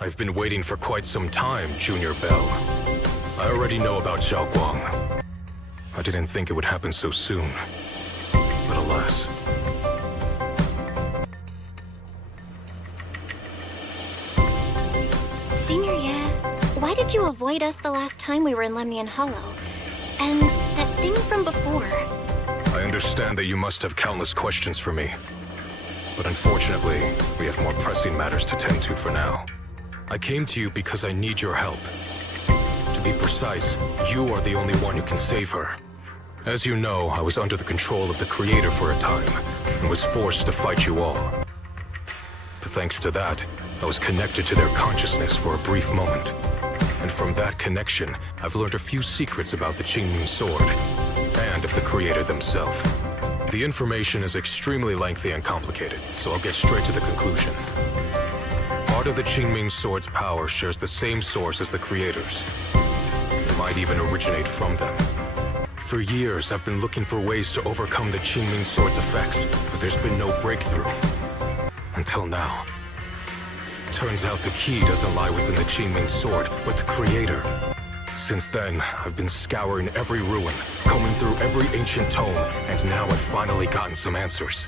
I've been waiting for quite some time, Junior Bell. I already know about Xiao Guang. I didn't think it would happen so soon. But alas. Senior Ye, why did you avoid us the last time we were in Lemnian Hollow? And that thing from before? I understand that you must have countless questions for me. But unfortunately, we have more pressing matters to tend to for now. I came to you because I need your help. To be precise, you are the only one who can save her. As you know, I was under the control of the Creator for a time, and was forced to fight you all. But thanks to that, I was connected to their consciousness for a brief moment. And from that connection, I've learned a few secrets about the Qingming Sword, and of the Creator themselves. The information is extremely lengthy and complicated, so I'll get straight to the conclusion. Part of the Qingming Sword's power shares the same source as the Creator's. It might even originate from them. For years, I've been looking for ways to overcome the Qingming Sword's effects, but there's been no breakthrough. Until now. Turns out the key doesn't lie within the Qingming Sword, but the Creator. Since then, I've been scouring every ruin, combing through every ancient tome, and now I've finally gotten some answers.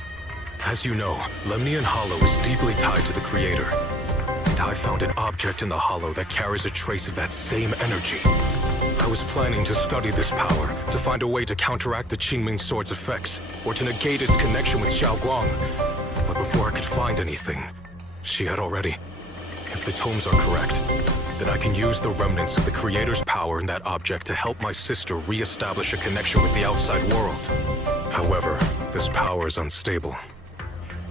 As you know, Lemnian Hollow is deeply tied to the Creator. And I found an object in the Hollow that carries a trace of that same energy. I was planning to study this power, to find a way to counteract the Qingming Sword's effects, or to negate its connection with Xiao Guang. But before I could find anything, she had already. If the tomes are correct, then I can use the remnants of the Creator's power in that object to help my sister re-establish a connection with the outside world. However, this power is unstable.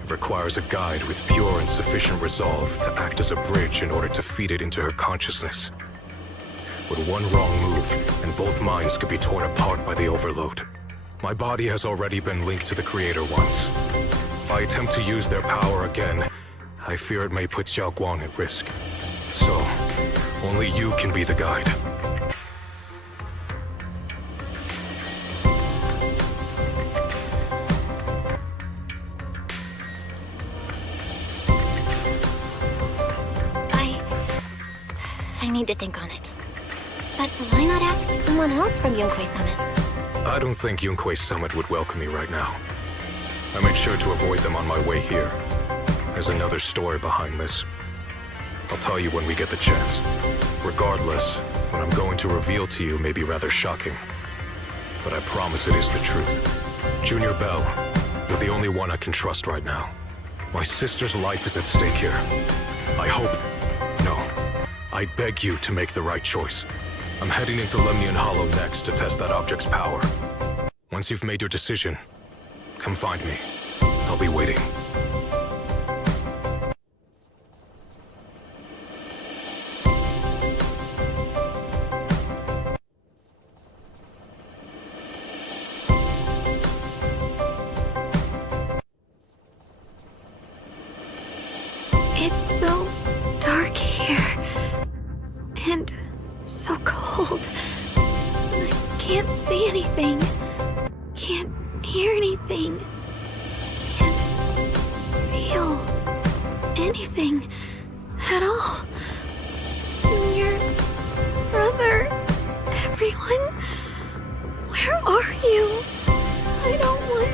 It requires a guide with pure and sufficient resolve to act as a bridge in order to feed it into her consciousness. With one wrong move, and both minds could be torn apart by the overload. My body has already been linked to the Creator once. If I attempt to use their power again, I fear it may put Xiao Guang at risk. So, only you can be the guide. I need to think on it. But why not ask someone else from Yunquei Summit? I don't think Yunquei Summit would welcome me right now. I made sure to avoid them on my way here. There's another story behind this. I'll tell you when we get the chance. Regardless, what I'm going to reveal to you may be rather shocking. But I promise it is the truth. Junior Bell, you're the only one I can trust right now. My sister's life is at stake here. I hope... No. I beg you to make the right choice. I'm heading into Lemnian Hollow next to test that object's power. Once you've made your decision, come find me. I'll be waiting. It's so dark here. And so cold. I can't see anything. Can't hear anything. Can't feel anything at all. Junior, brother, everyone, where are you? I don't want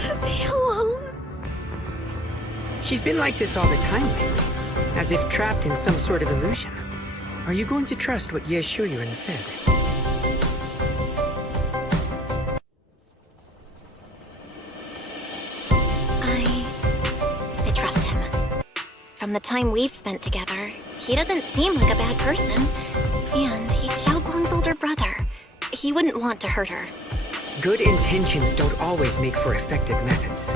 to be alone. She's been like this all the time lately, as if trapped in some sort of illusion. Are you going to trust what Ye Shun said? I trust him. From the time we've spent together, he doesn't seem like a bad person. And he's Xiao Guang's older brother. He wouldn't want to hurt her. Good intentions don't always make for effective methods.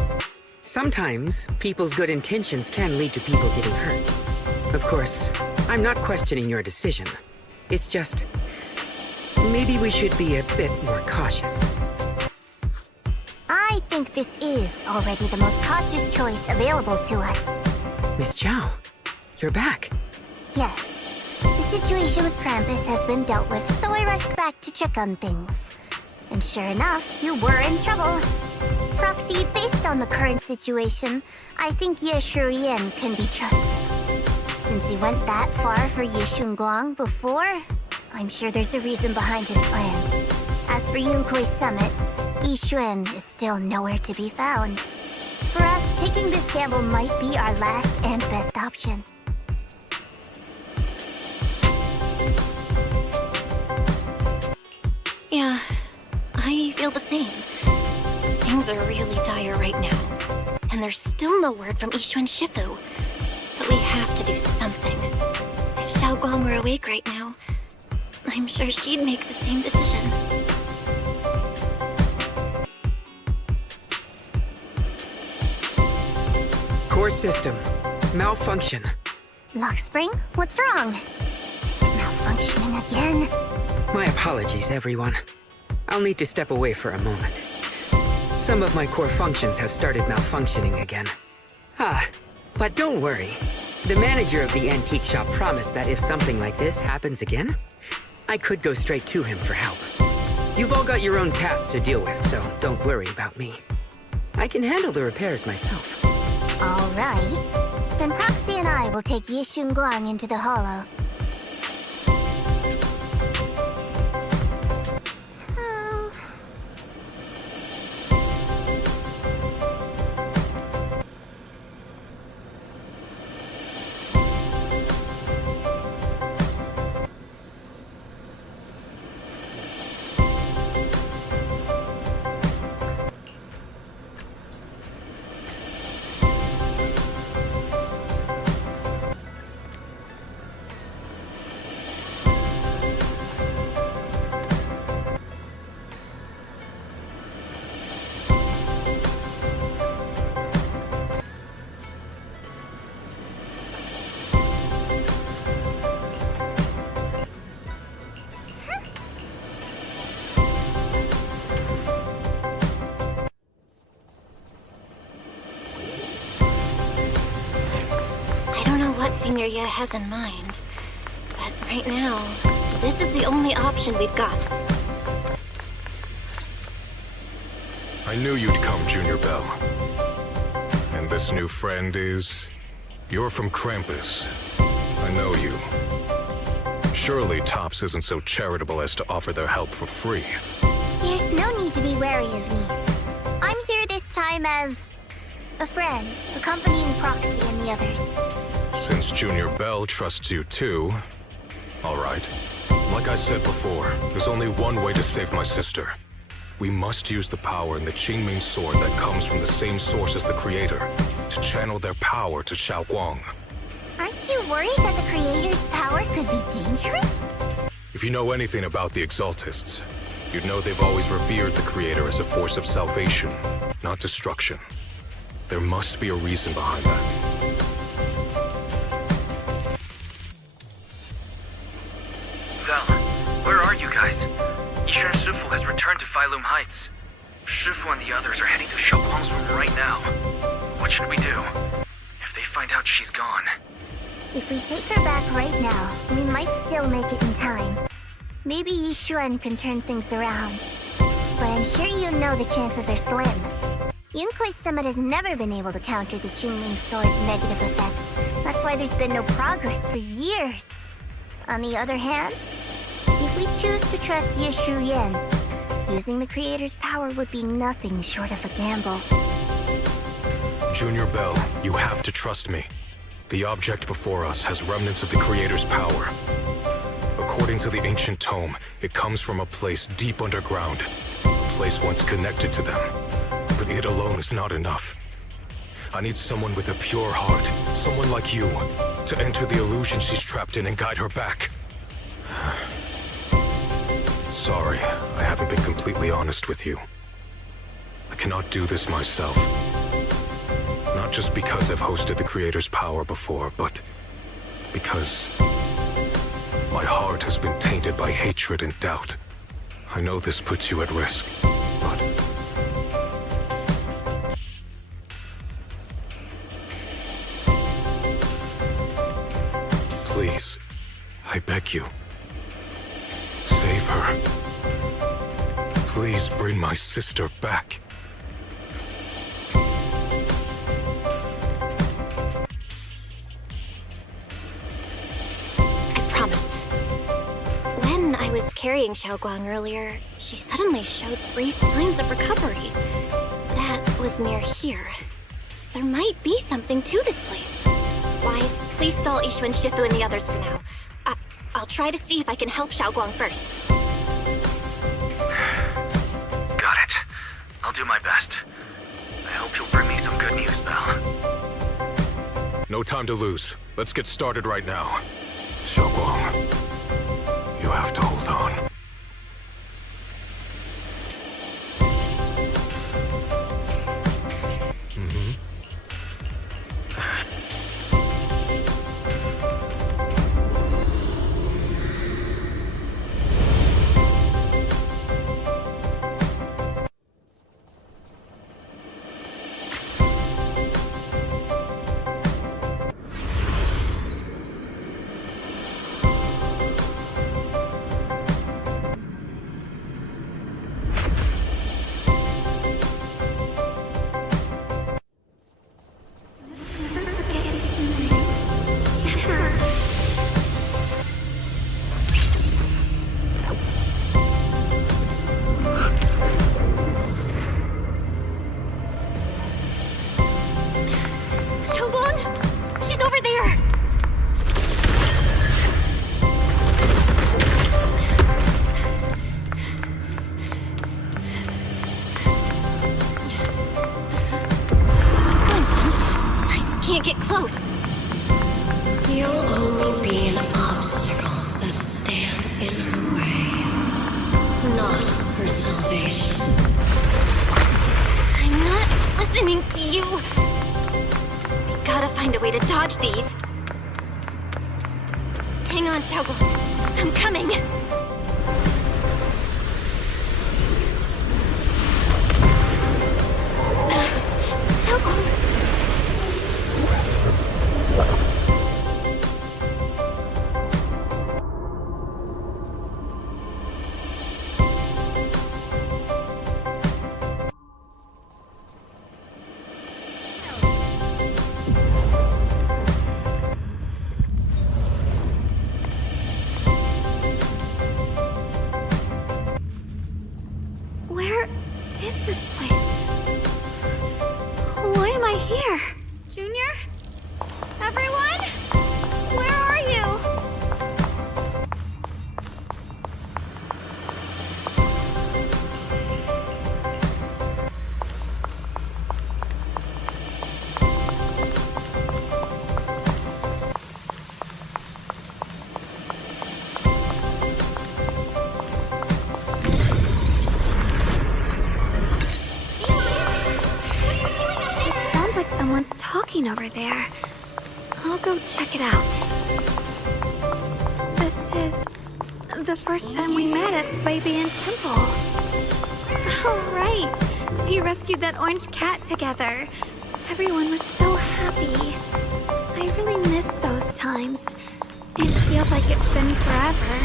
Sometimes, people's good intentions can lead to people getting hurt. Of course, I'm not questioning your decision. It's just... maybe we should be a bit more cautious. I think this is already the most cautious choice available to us. Miss Chow, you're back. Yes. The situation with Krampus has been dealt with, so I rushed back to check on things. And sure enough, you were in trouble. Proxy, based on the current situation, I think Ye Shun can be trusted. since he went that far for Ye Shun Guang before, I'm sure there's a reason behind his plan. As for Yunkui's summit, Ye Shun is still nowhere to be found. For us, taking this gamble might be our last and best option. Yeah, I feel the same. Things are really dire right now. And there's still no word from Ye Shun Shifu. But we have to do something. If Xiao Guang were awake right now, I'm sure she'd make the same decision. Core system. Malfunction. Lockspring, what's wrong? Is it malfunctioning again? My apologies, everyone. I'll need to step away for a moment. Some of my core functions have started malfunctioning again. But don't worry. The manager of the antique shop promised that if something like this happens again, I could go straight to him for help. You've all got your own tasks to deal with, so don't worry about me. I can handle the repairs myself. All right. Then Proxy and I will take Ye Shun Guang into the Hollow. Senior Ye has in mind. But right now, this is the only option we've got. I knew you'd come, Junior Bell. And this new friend is... You're from Krampus. I know you. Surely Tops isn't so charitable as to offer their help for free. There's no need to be wary of me. I'm here this time as... a friend, accompanying Proxy and the others. Since Junior Bell trusts you too, all right. Like I said before, there's only one way to save my sister. We must use the power in the Qingming sword that comes from the same source as the Creator, to channel their power to Xiao Guang. Aren't you worried that the Creator's power could be dangerous? If you know anything about the Exaltists, you'd know they've always revered the Creator as a force of salvation, not destruction. There must be a reason behind that. Val, where are you guys? Ye Shun Shifu has returned to Failum Heights. Shifu and the others are heading to Xiao Guang's room right now. What should we do? If they find out she's gone. If we take her back right now, we might still make it in time. Maybe Ye Shun can turn things around. But I'm sure you know the chances are slim. Yunkui's summit has never been able to counter the Qingming sword's negative effects. That's why there's been no progress for years. On the other hand, if we choose to trust Ye Shu Yan, using the Creator's power would be nothing short of a gamble. Junior Bell, you have to trust me. The object before us has remnants of the Creator's power. According to the ancient tome, it comes from a place deep underground, a place once connected to them. But it alone is not enough. I need someone with a pure heart, someone like you, to enter the illusion she's trapped in and guide her back. Sorry, I haven't been completely honest with you. I cannot do this myself. Not just because I've hosted the Creator's power before, but because my heart has been tainted by hatred and doubt. I know this puts you at risk, but... Please, I beg you, save her. Please bring my sister back. I was carrying Xiao Guang earlier, she suddenly showed brief signs of recovery. That was near here. There might be something to this place. Wise, please stall Yishun, Shifu, and the others for now. I'll try to see if I can help Xiao Guang first. Got it. I'll do my best. I hope you'll bring me some good news, Belle. No time to lose. Let's get started right now. Xiao Guang, you have to hold on. Get close. You'll only be an obstacle that stands in her way, not her salvation. I'm not listening to you. We gotta find a way to dodge these. Hang on, Xiao Guang. I'm coming. Xiao Guang. Where is this place? Why am I here? Junior? Everyone? Where are you? It sounds like someone's talking over there. I'll go check it out. This is the first time we met at Swabian Temple. Oh, right. We rescued that orange cat together. Everyone was so happy. I really miss those times. It feels like it's been forever.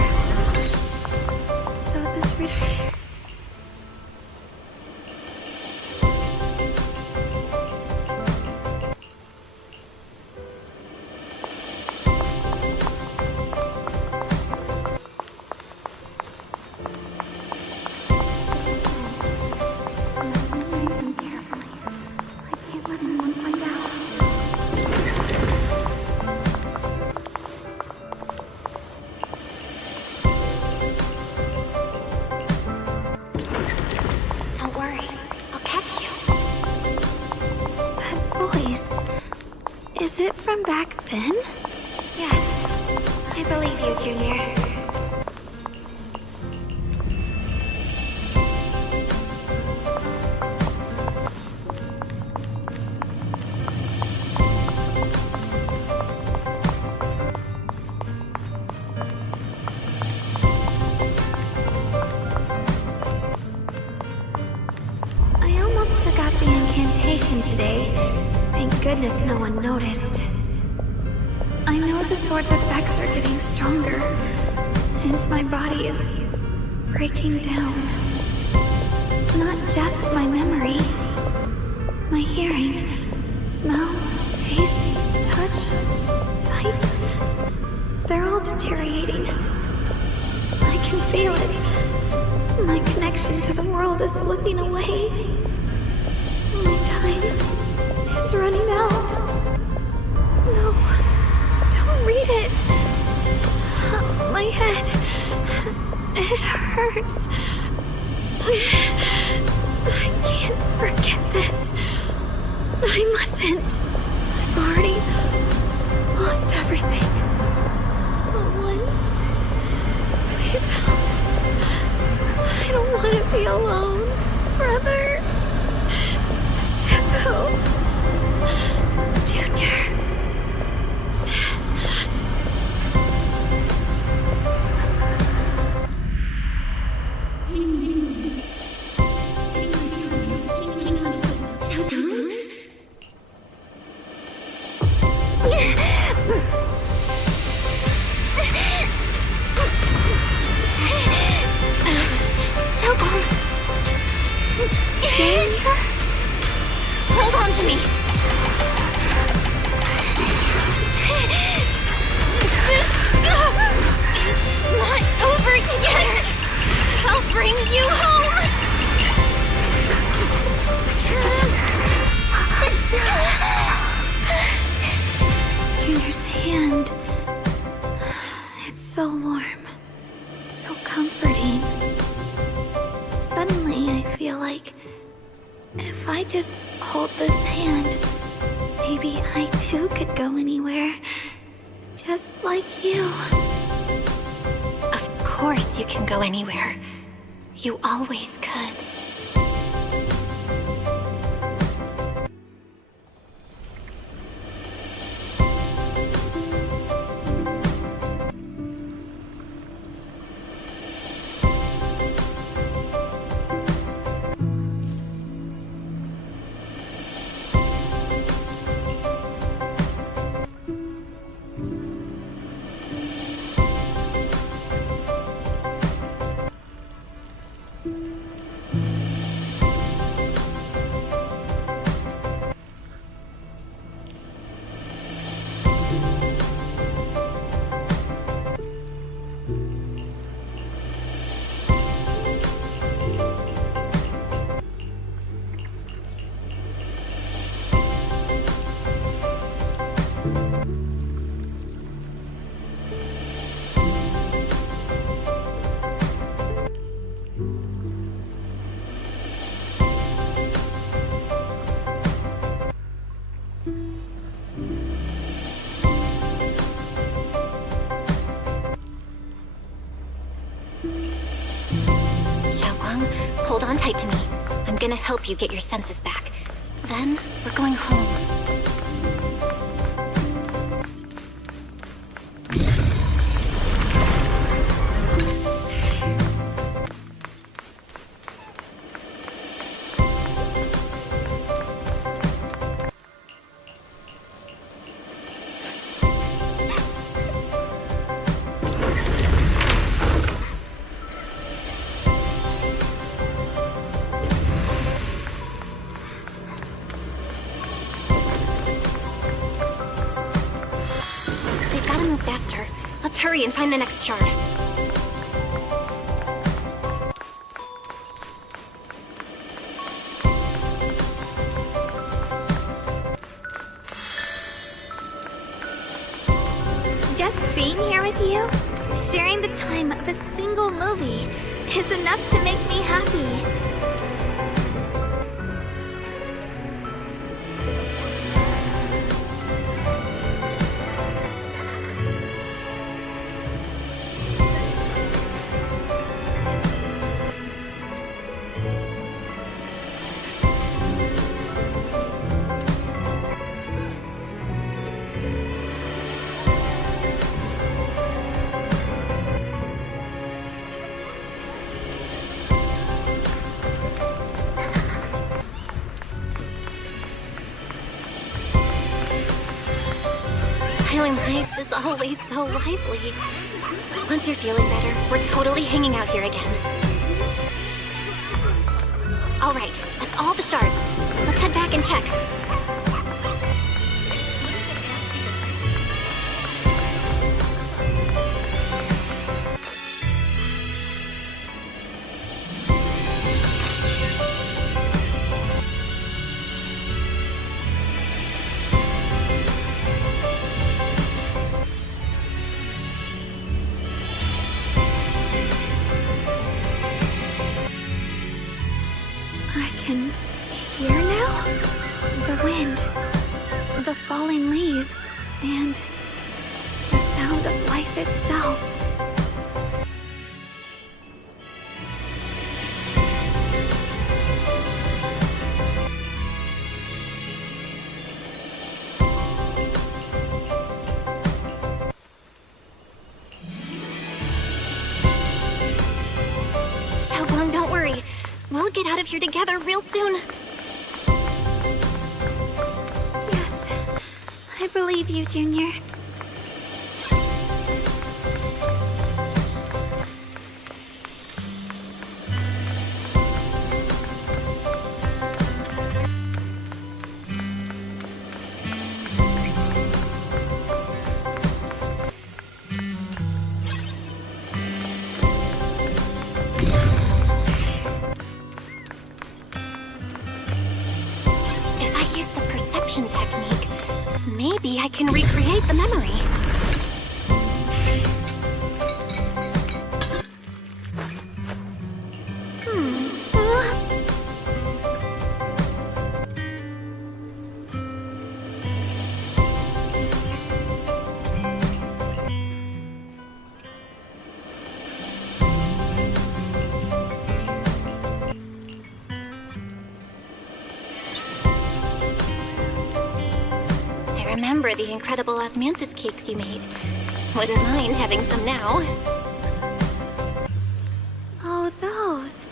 So this Don't worry. I'll catch you. That voice. Is it from back then? Yes, I believe you, Junior. I almost forgot the incantation today. Thank goodness no one noticed. I know the sword's effects are getting stronger, and my body is breaking down. Not just my memory, my hearing, smell, taste, touch, sight. They're all deteriorating. I can feel it. My connection to the world is slipping away. My time is running out. No, don't read it. My head, it hurts. I can't forget this. I mustn't. I've already lost everything. Someone, please help. I don't want to be alone. Brother. Shifu. Junior. Hold on to me. It's not over yet. I'll bring you home. Junior's hand. It's so warm. So comforting. Suddenly I feel like if I just hold this hand, maybe I too could go anywhere. Just like you. Of course you can go anywhere. You always could. Hold on tight to me. I'm gonna help you get your senses back. Then, we're going home. Faster. Let's hurry and find the next shard. Just being here with you, sharing the time of a single movie, is enough to make me happy. Highland Heights is always so lively. Once you're feeling better, we're totally hanging out here again. All right, that's all the shards. Let's head back and check. falling leaves, and the sound of life itself. Xiaoguang, don't worry. We'll get out of here together real soon. Yes, I believe you, Junior. If I use the perception technique, maybe I can recreate the memory. I remember the incredible osmanthus cakes you made. Wouldn't mind having some now. Oh, those.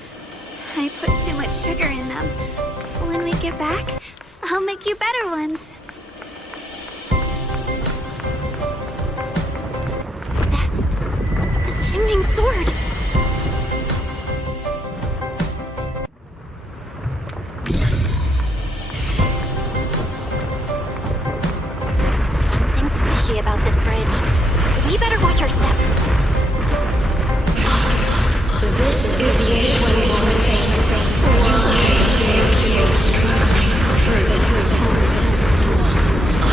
I put too much sugar in them. When we get back, I'll make you better ones. The Qingming sword! Something's fishy about this bridge. We better watch our step. This is Ye Shun's fate. Why do you keep struggling through this hopeless swamp? Oh,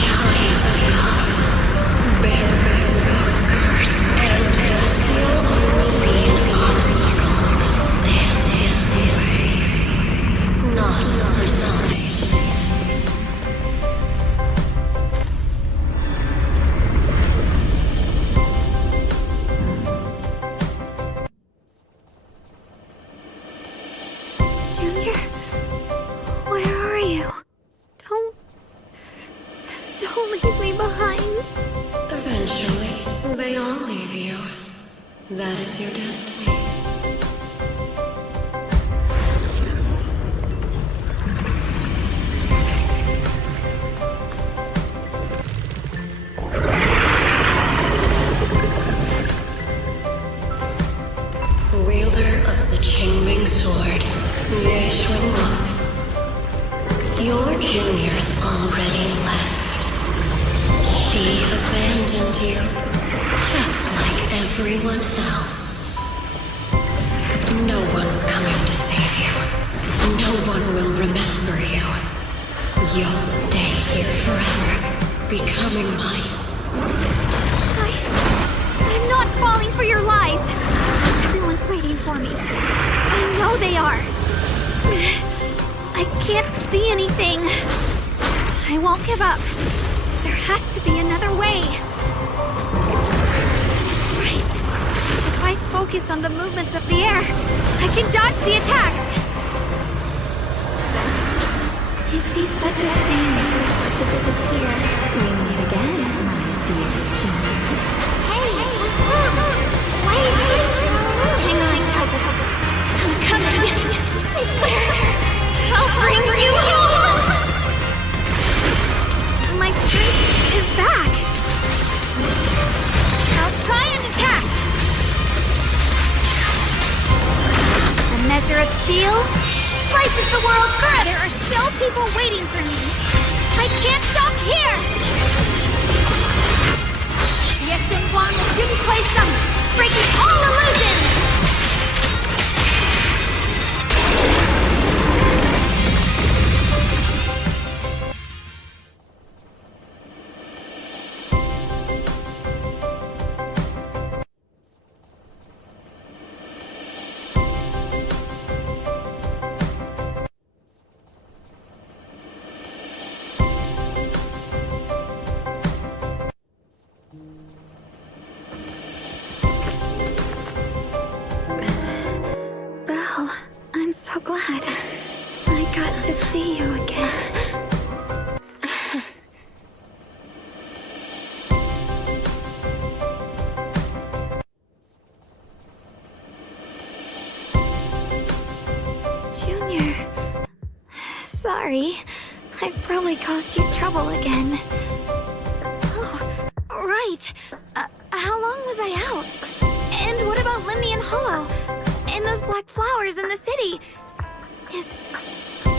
child of God, bearer of both curse and blessing, you'll only be an obstacle that stands in the way, not our salvation. Junior, where are you? Don't leave me behind. Eventually, they all leave you. That is your destiny. Wielder of the Qingming sword, Ye Shun. Your junior's already left. She abandoned you, just like everyone else. No one's coming to save you. No one will remember you. You'll stay here forever, becoming mine. I'm not falling for your lies. Everyone's waiting for me. I know they are. I can't see anything. I won't give up. There has to be another way. Right. If I focus on the movements of the air, I can dodge the attacks. It'd be such a shame if this were to disappear. We meet again, my dear genius. Hey, what's wrong? Wait! Hang on, Xiaoguang. I'm coming. I swear, I'll bring you home! My strength is back. I'll try and attack. A measure of steel slices the world through. There are still people waiting for me. I can't stop here. Ye Shun Guang will soon play some, breaking all illusions. glad I got to see you again. Junior, sorry. I've probably caused you trouble again. Oh, right. How long was I out? And what about Limney and Hollow? And those black flowers in the city?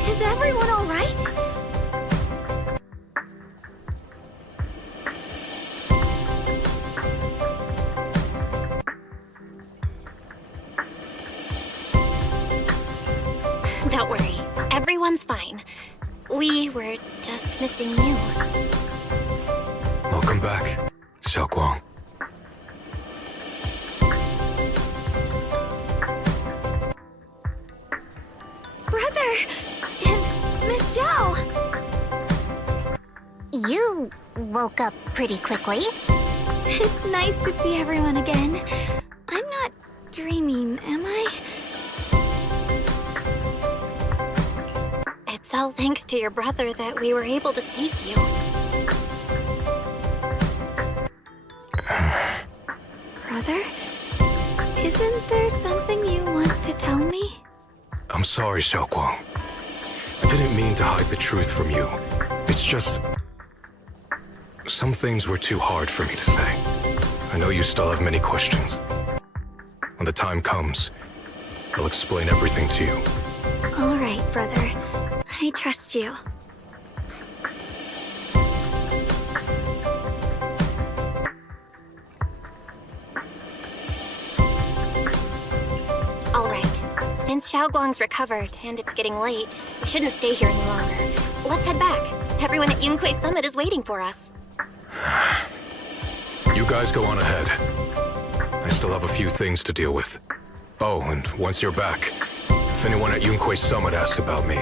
Is everyone all right? Don't worry. Everyone's fine. We were just missing you. Welcome back, Xiao Guang. Brother! And Miss Zhao! You woke up pretty quickly. It's nice to see everyone again. I'm not dreaming, am I? It's all thanks to your brother that we were able to save you. Brother? Isn't there something you want to tell me? I'm sorry, Xiao Guang. I didn't mean to hide the truth from you. It's just... some things were too hard for me to say. I know you still have many questions. When the time comes, I'll explain everything to you. All right, brother. I trust you. All right. Since Xiao Guang's recovered and it's getting late, we shouldn't stay here any longer. Let's head back. Everyone at Yunquei Summit is waiting for us. You guys go on ahead. I still have a few things to deal with. Oh, and once you're back, if anyone at Yunquei Summit asks about me,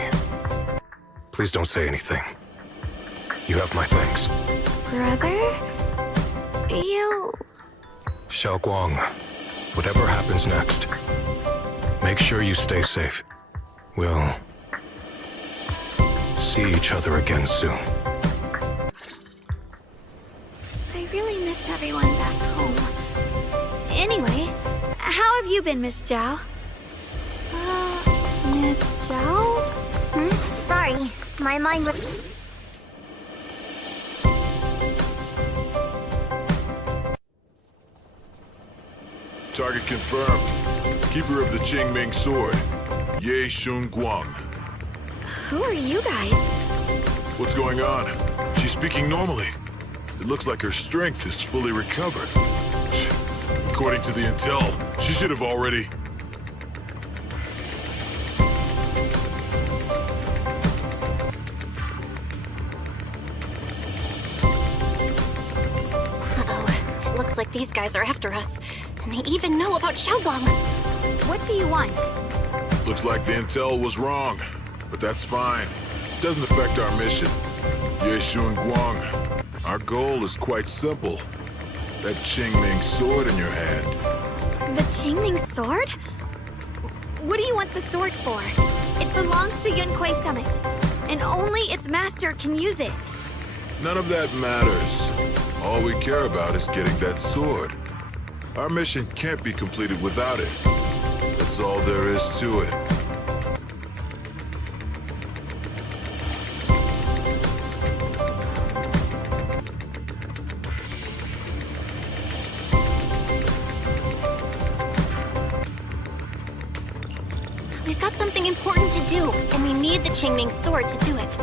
please don't say anything. You have my thanks. Brother? You... Xiao Guang, whatever happens next, make sure you stay safe. We'll see each other again soon. I really miss everyone back home. Anyway, how have you been, Miss Zhao? Miss Zhao? Sorry, my mind was... Target confirmed. Keeper of the Qingming sword, Ye Shun Guang. Who are you guys? What's going on? She's speaking normally. It looks like her strength is fully recovered. According to the intel, she should have already... Uh-oh. It looks like these guys are after us. And they even know about Xiao Guang. What do you want? Looks like the intel was wrong, but that's fine. Doesn't affect our mission. Ye Shun Guang, our goal is quite simple. That Qingming sword in your hand. The Qingming sword? What do you want the sword for? It belongs to Yunquei Summit, and only its master can use it. None of that matters. All we care about is getting that sword. Our mission can't be completed without it. That's all there is to it. We've got something important to do, and we need the Qingming sword to do it.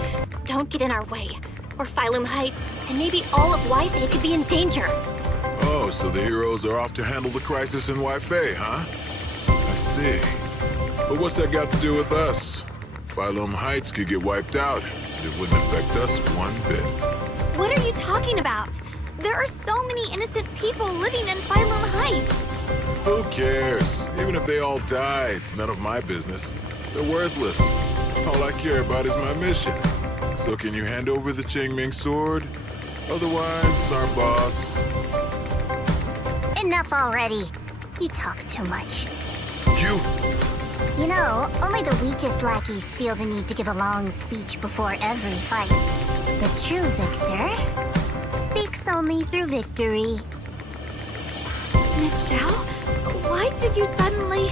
Don't get in our way, or Phylum Heights, and maybe all of Weifei could be in danger. Oh, so the heroes are off to handle the crisis in Weifei, huh? I see. But what's that got to do with us? Phylum Heights could get wiped out, and it wouldn't affect us one bit. What are you talking about? There are so many innocent people living in Phylum Heights. Who cares? Even if they all die, it's none of my business. They're worthless. All I care about is my mission. So can you hand over the Qingming sword? Otherwise, our boss... Enough already. You talk too much. You know, only the weakest lackeys feel the need to give a long speech before every fight. The true victor speaks only through victory. Miss Zhao? Why did you suddenly...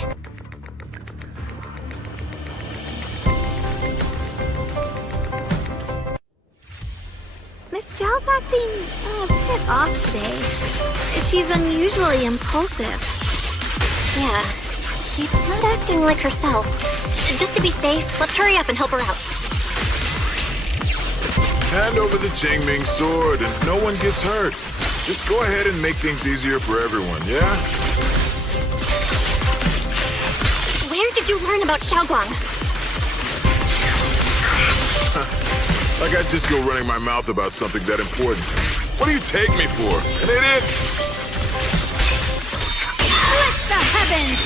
Miss Zhao's acting a bit off today. She's unusually impulsive. Yeah, she's not acting like herself. Just to be safe, let's hurry up and help her out. Hand over the Qingming sword and no one gets hurt. Just go ahead and make things easier for everyone, yeah? Where did you learn about Xiaoguang? Like I'd just go running my mouth about something that important. What do you take me for? An idiot? Split the heavens!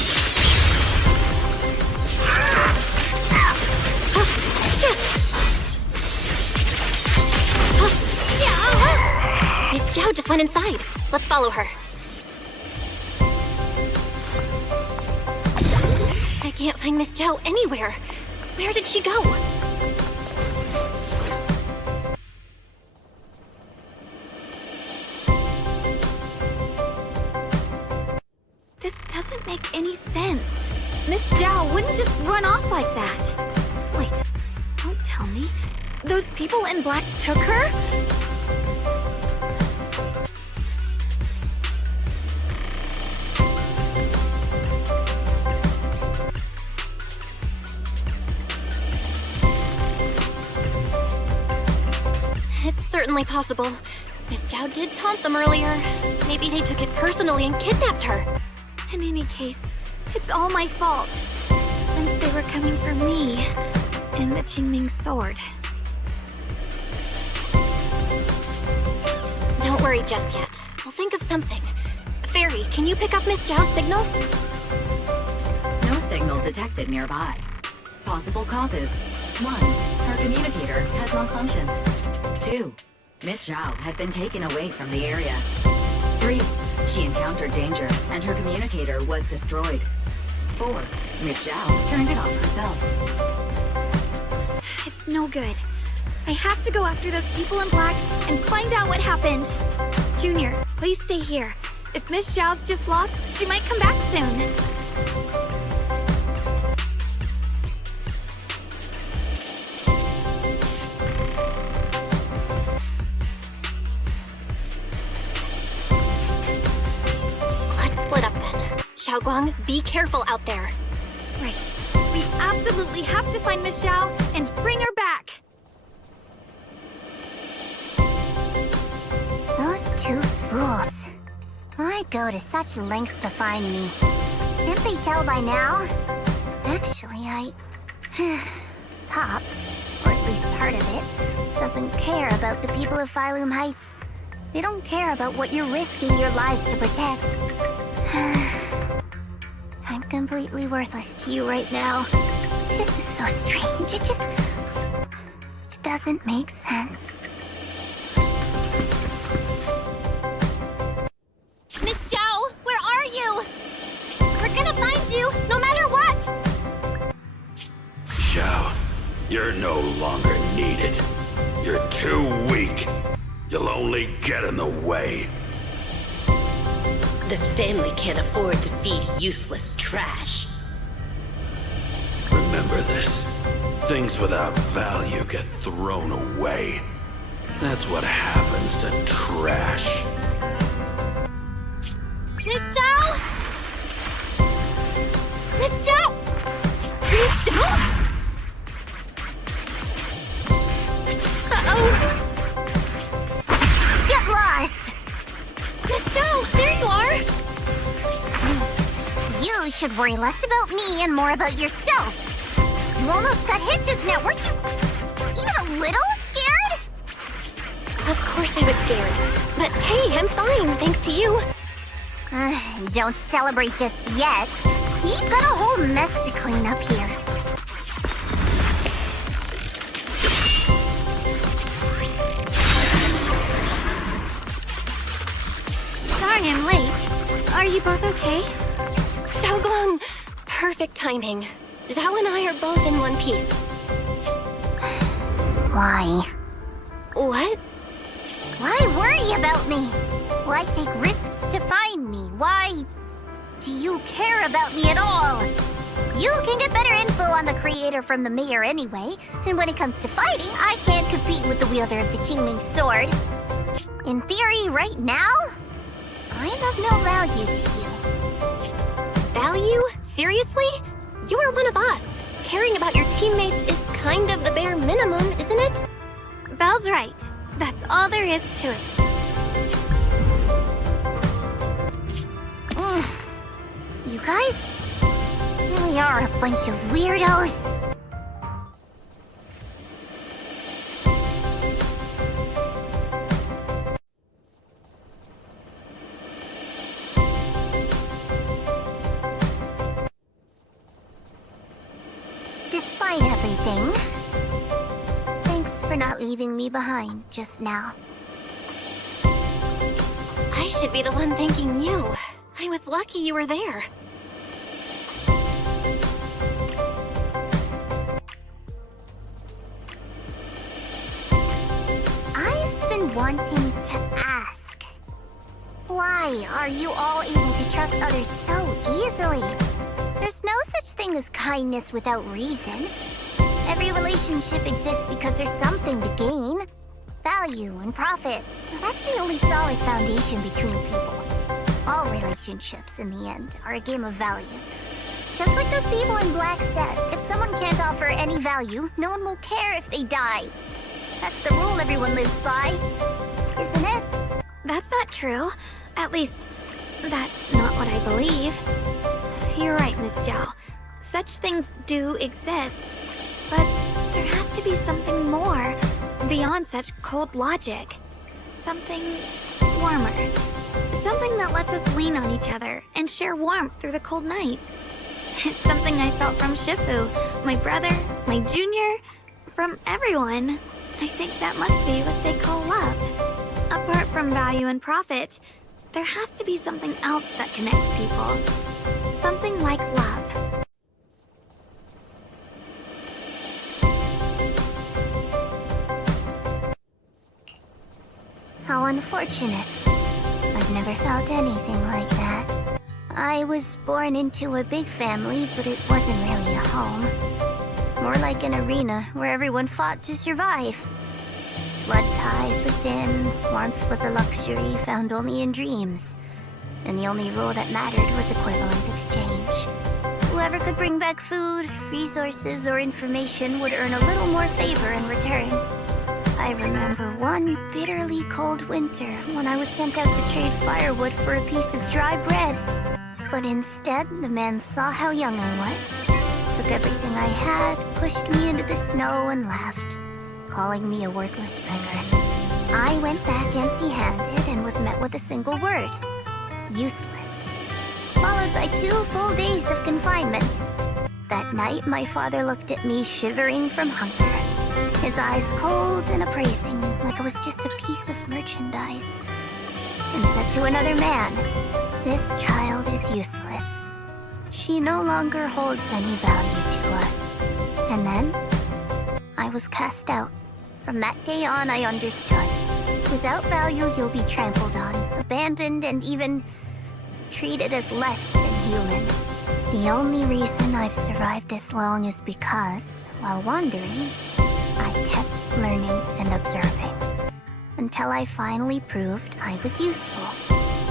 Shit! Miss Zhao just went inside. Let's follow her. I can't find Miss Zhao anywhere. Where did she go? This doesn't make any sense. Miss Zhao wouldn't just run off like that. Wait, don't tell me. Those people in black took her? It's certainly possible. Miss Zhao did taunt them earlier. Maybe they took it personally and kidnapped her. In any case, it's all my fault. Since they were coming for me and the Qingming sword. Don't worry just yet. We'll think of something. Fairy, can you pick up Miss Zhao's signal? No signal detected nearby. Possible causes. 1. Her communicator has malfunctioned. 2. Miss Zhao has been taken away from the area. 3. She encountered danger, and her communicator was destroyed. 4. Miss Zhao turned it off herself. It's no good. I have to go after those people in black and find out what happened. Junior, please stay here. If Miss Zhao's just lost, she might come back soon. Xiaoguang, be careful out there. Right. We absolutely have to find Miss Zhao and bring her back. Those two fools. Why go to such lengths to find me? Can't they tell by now? Actually, Tops, or at least part of it, doesn't care about the people of Phylum Heights. They don't care about what you're risking your lives to protect. I'm completely worthless to you right now. This is so strange. It doesn't make sense. Miss Zhao, where are you? We're gonna find you, no matter what! Zhao, you're no longer needed. You're too weak. You'll only get in the way. This family can't afford to feed useless trash. Remember this. Things without value get thrown away. That's what happens to trash. Miss Zhao! Miss Zhao! Miss Zhao? Uh-oh! Get lost! Miss Zhao, there you are! You should worry less about me and more about yourself. You almost got hit just now, weren't you even a little scared? Of course I was scared. But hey, I'm fine, thanks to you. Don't celebrate just yet. We've got a whole mess to clean up here. Sorry I'm late. Are you both okay? Xiaoguang! Perfect timing. Zhao and I are both in one piece. Why? What? Why worry about me? Why take risks to find me? Why do you care about me at all? You can get better info on the creator from the mayor anyway, and when it comes to fighting, I can't compete with the wielder of the Qingming sword. In theory, right now, I'm of no value to you. Value? Seriously? You are one of us. Caring about your teammates is kind of the bare minimum, isn't it? Belle's right. That's all there is to it. You guys really are a bunch of weirdos. Despite everything, thanks for not leaving me behind just now. I should be the one thanking you. I was lucky you were there. I've been wanting to ask. Why are you all able to trust others so easily? There's no such thing as kindness without reason. Every relationship exists because there's something to gain. Value and profit. That's the only solid foundation between people. All relationships, in the end, are a game of value. Just like those people in Black said, if someone can't offer any value, no one will care if they die. That's the rule everyone lives by, isn't it? That's not true. At least, that's not what I believe. You're right, Miss Zhao. Such things do exist. But there has to be something more beyond such cold logic. Something warmer. Something that lets us lean on each other and share warmth through the cold nights. It's something I felt from Shifu, my brother, my junior, from everyone. I think that must be what they call love. Apart from value and profit, there has to be something else that connects people. Something like love. How unfortunate. I've never felt anything like that. I was born into a big family, but it wasn't really a home. More like an arena where everyone fought to survive. Blood ties within, warmth was a luxury found only in dreams. And the only rule that mattered was equivalent exchange. Whoever could bring back food, resources, or information would earn a little more favor in return. I remember one bitterly cold winter when I was sent out to trade firewood for a piece of dry bread. But instead, the man saw how young I was, took everything I had, pushed me into the snow, and left, calling me a worthless beggar. I went back empty-handed and was met with a single word: useless. Followed by 2 full days of confinement. That night, my father looked at me shivering from hunger, his eyes cold and appraising, like I was just a piece of merchandise, and said to another man, "This child is useless. She no longer holds any value to us." And then, I was cast out. From that day on, I understood. Without value, you'll be trampled on, abandoned, and even treated as less than human. The only reason I've survived this long is because, while wandering, I kept learning and observing. Until I finally proved I was useful.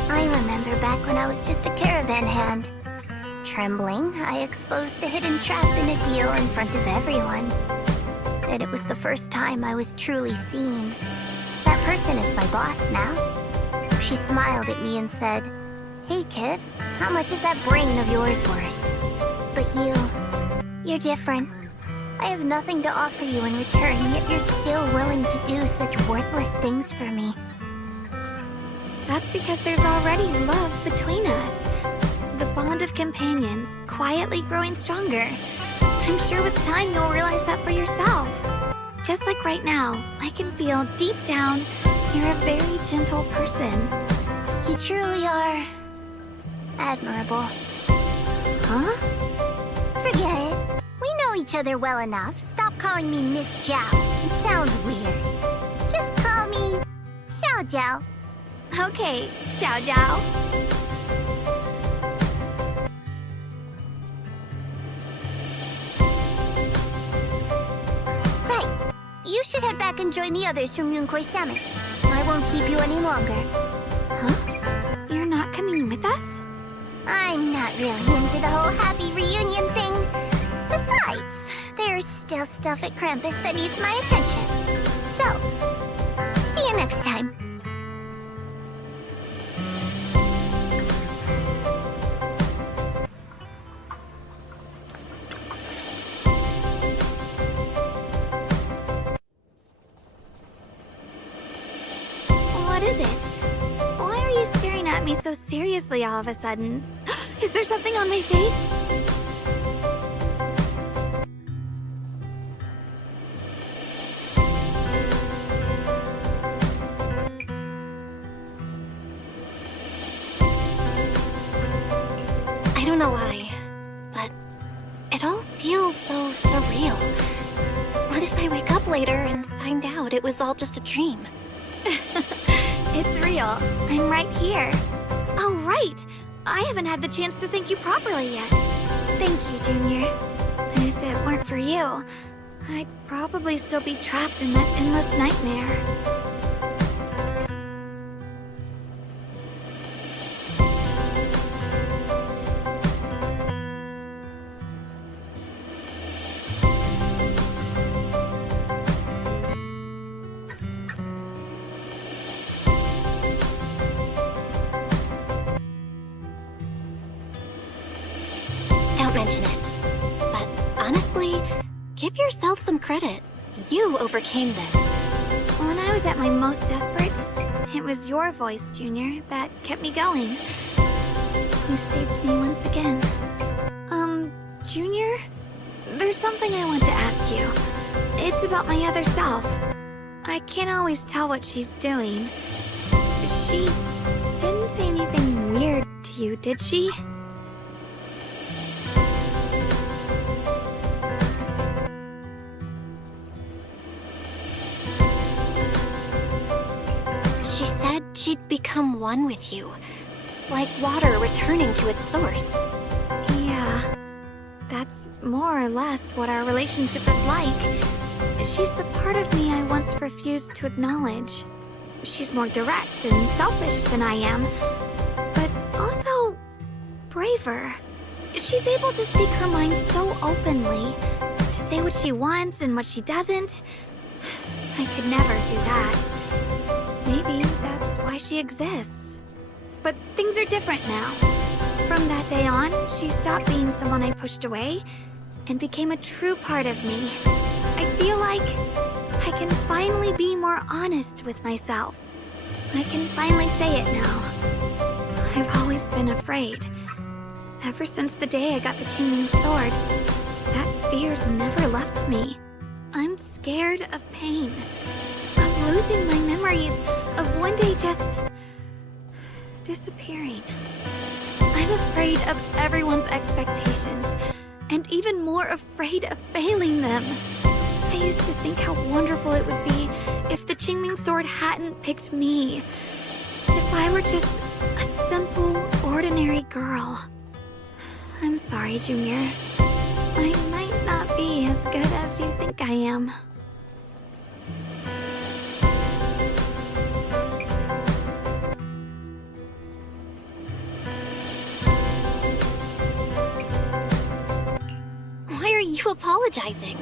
I remember back when I was just a caravan hand. Trembling, I exposed the hidden trap in a deal in front of everyone. And it was the first time I was truly seen. That person is my boss now. She smiled at me and said, "Hey kid, how much is that brain of yours worth?" But you're different. I have nothing to offer you in return, yet you're still willing to do such worthless things for me. That's because there's already love between us. The bond of companions, quietly growing stronger. I'm sure with time you'll realize that for yourself. Just like right now, I can feel deep down you're a very gentle person. You truly are admirable. Huh? Forget it. each other well enough. Stop calling me Miss Zhao. It sounds weird. Just call me Xiao Zhao. Okay, Xiao Zhao. Right. You should head back and join the others from Yunquai Summit. I won't keep you any longer. Huh? You're not coming with us? I'm not really into the whole happy reunion thing. Besides, there's still stuff at Krampus that needs my attention. So, see you next time. What is it? Why are you staring at me so seriously all of a sudden? Is there something on my face? I don't know why, but it all feels so surreal. What if I wake up later and find out it was all just a dream? It's real. I'm right here. Oh, right! I haven't had the chance to thank you properly yet. Thank you, Junior. If it weren't for you, I'd probably still be trapped in that endless nightmare. Don't mention it. But honestly, give yourself some credit. You overcame this. When I was at my most desperate, it was your voice, Junior, that kept me going. You saved me once again. Junior? There's something I want to ask you. It's about my other self. I can't always tell what she's doing. She didn't say anything weird to you, did she? She said she'd become one with you. Like water returning to its source. Yeah. That's more or less what our relationship is like. She's the part of me I once refused to acknowledge. She's more direct and selfish than I am, but also braver. She's able to speak her mind so openly, to say what she wants and what she doesn't. I could never do that. Maybe that's why she exists. But things are different now. From that day on, she stopped being someone I pushed away and became a true part of me. I feel like I can finally be more honest with myself. I can finally say it now. I've always been afraid. Ever since the day I got the Qingming sword, that fear's never left me. I'm scared of pain, of losing my memories, of one day just disappearing. I'm afraid of everyone's expectations, and even more afraid of failing them. I used to think how wonderful it would be if the Qingming sword hadn't picked me. If I were just a simple, ordinary girl. I'm sorry, Junior. I might not be as good as you think I am. Why are you apologizing?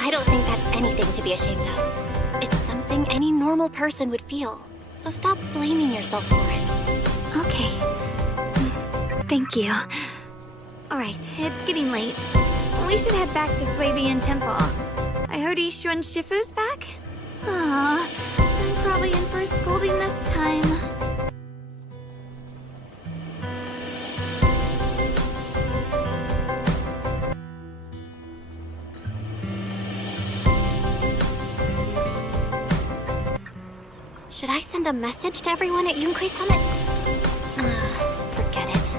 I don't think that's anything to be ashamed of. It's something any normal person would feel. So stop blaming yourself for it. Okay. Thank you. Alright, it's getting late. We should head back to Swabian Temple. I heard Ye Shun Shifu's back? Aw, I'm probably in for a scolding this time. Should I send a message to everyone at Yunquai Summit? Forget it.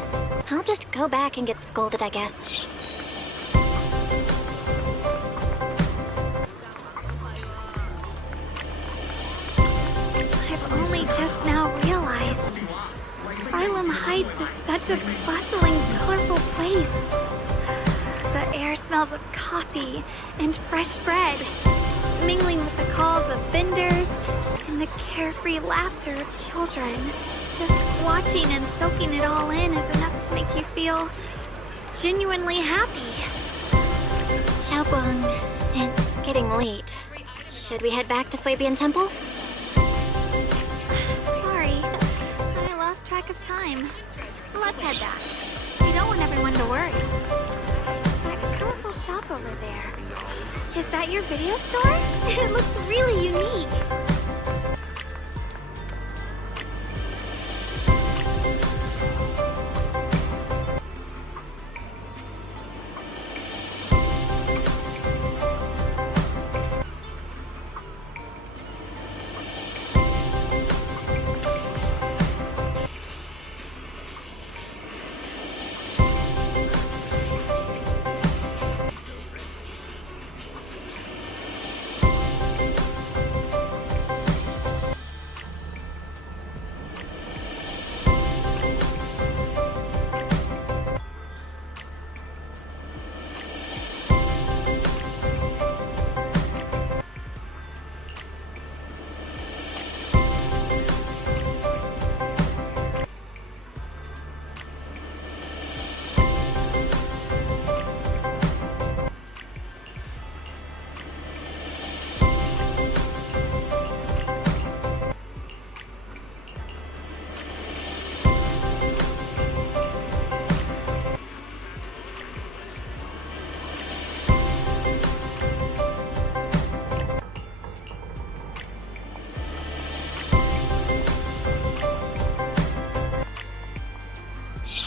I'll just go back and get scolded, I guess. Phylum Heights is such a bustling, colorful place. The air smells of coffee and fresh bread, mingling with the calls of vendors and the carefree laughter of children. Just watching and soaking it all in is enough to make you feel genuinely happy. Xiaoguang, it's getting late. Should we head back to Swabian Temple? Sorry, I lost track of time. Let's head back. We don't want everyone to worry. That colorful shop over there. Is that your video store? It looks really unique.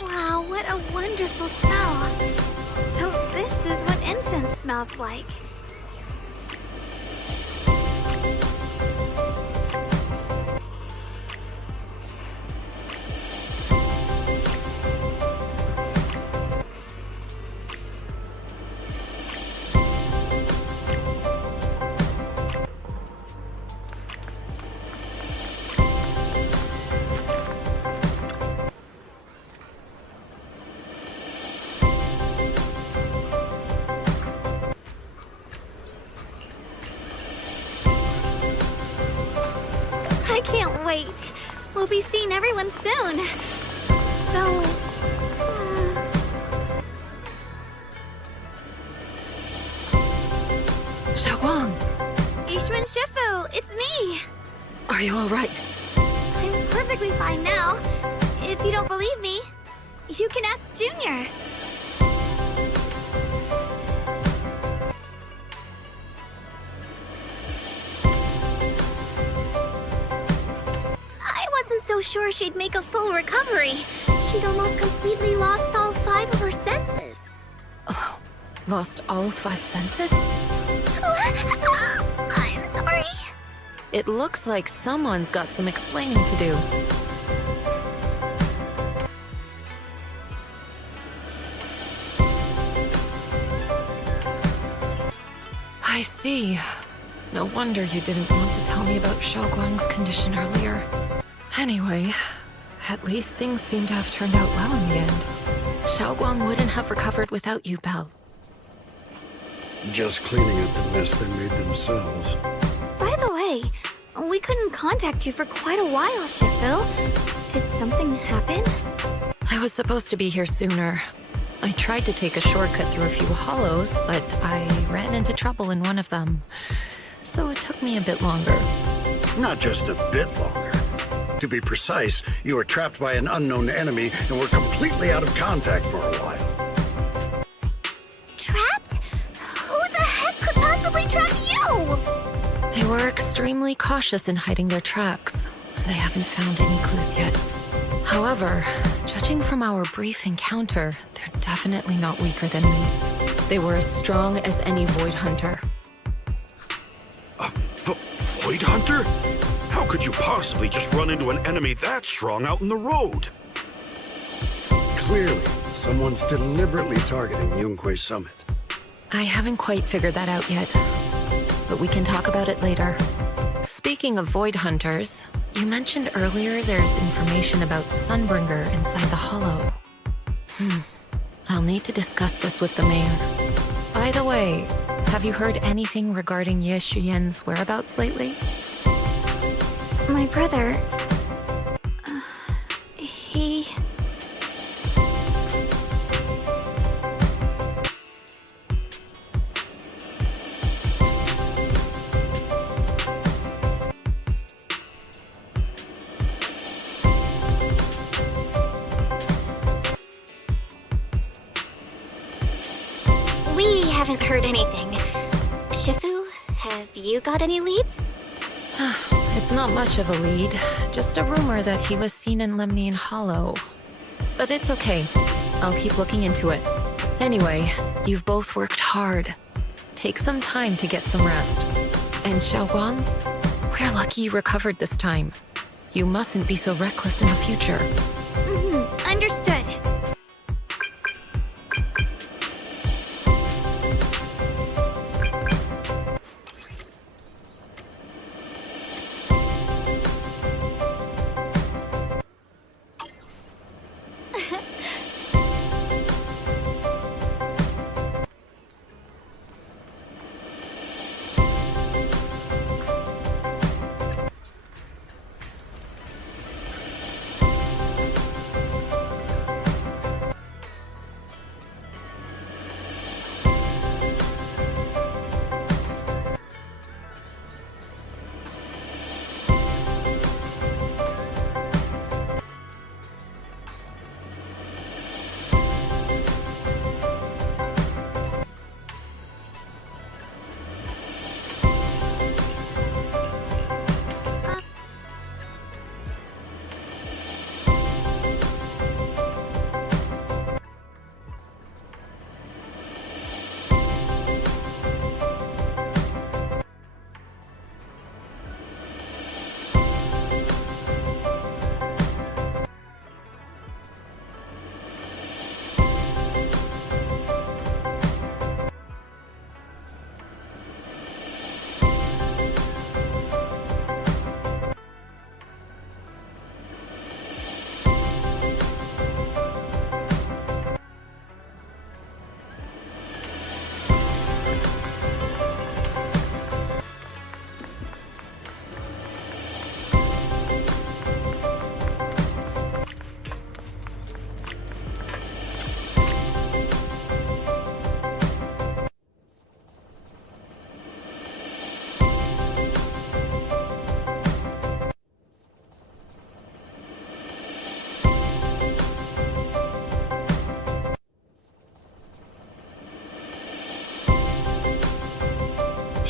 Wow, what a wonderful smell. So this is what incense smells like. I can't wait. We'll be seeing everyone soon. Though... Xiaoguang! Ye Shun Shifu, it's me! Are you alright? I'm perfectly fine now. If you don't believe me, you can ask Junior. I wasn't so sure she'd make a full recovery. She'd almost completely lost all 5 of her senses. Oh, lost all 5 senses? I'm sorry. It looks like someone's got some explaining to do. I see. No wonder you didn't want to tell me about Xiaoguang's condition earlier. Anyway, at least things seem to have turned out well in the end. Xiaoguang wouldn't have recovered without you, Belle. Just cleaning up the mess they made themselves. By the way, we couldn't contact you for quite a while, Shifu. Did something happen? I was supposed to be here sooner. I tried to take a shortcut through a few hollows, but I ran into trouble in one of them. So it took me a bit longer. Not just a bit longer. To be precise, you were trapped by an unknown enemy and were completely out of contact for a while. Trapped? Who the heck could possibly trap you? They were extremely cautious in hiding their tracks. They haven't found any clues yet. However, judging from our brief encounter, they're definitely not weaker than me. They were as strong as any Void Hunter. A Void Hunter? How could you possibly just run into an enemy that strong out in the road? Clearly, someone's deliberately targeting Yunque Summit. I haven't quite figured that out yet, but we can talk about it later. Speaking of Void Hunters, You mentioned earlier there's information about Sunbringer inside the Hollow. I'll need to discuss this with the mayor. By the way, have you heard anything regarding Ye Shun's whereabouts lately? My brother... he... We haven't heard anything. Shifu, have you got any leads? It's not much of a lead, just a rumor that he was seen in Lemnian Hollow. But it's okay. I'll keep looking into it. Anyway, you've both worked hard. Take some time to get some rest. And Xiaoguang, we're lucky you recovered this time. You mustn't be so reckless in the future. Understood.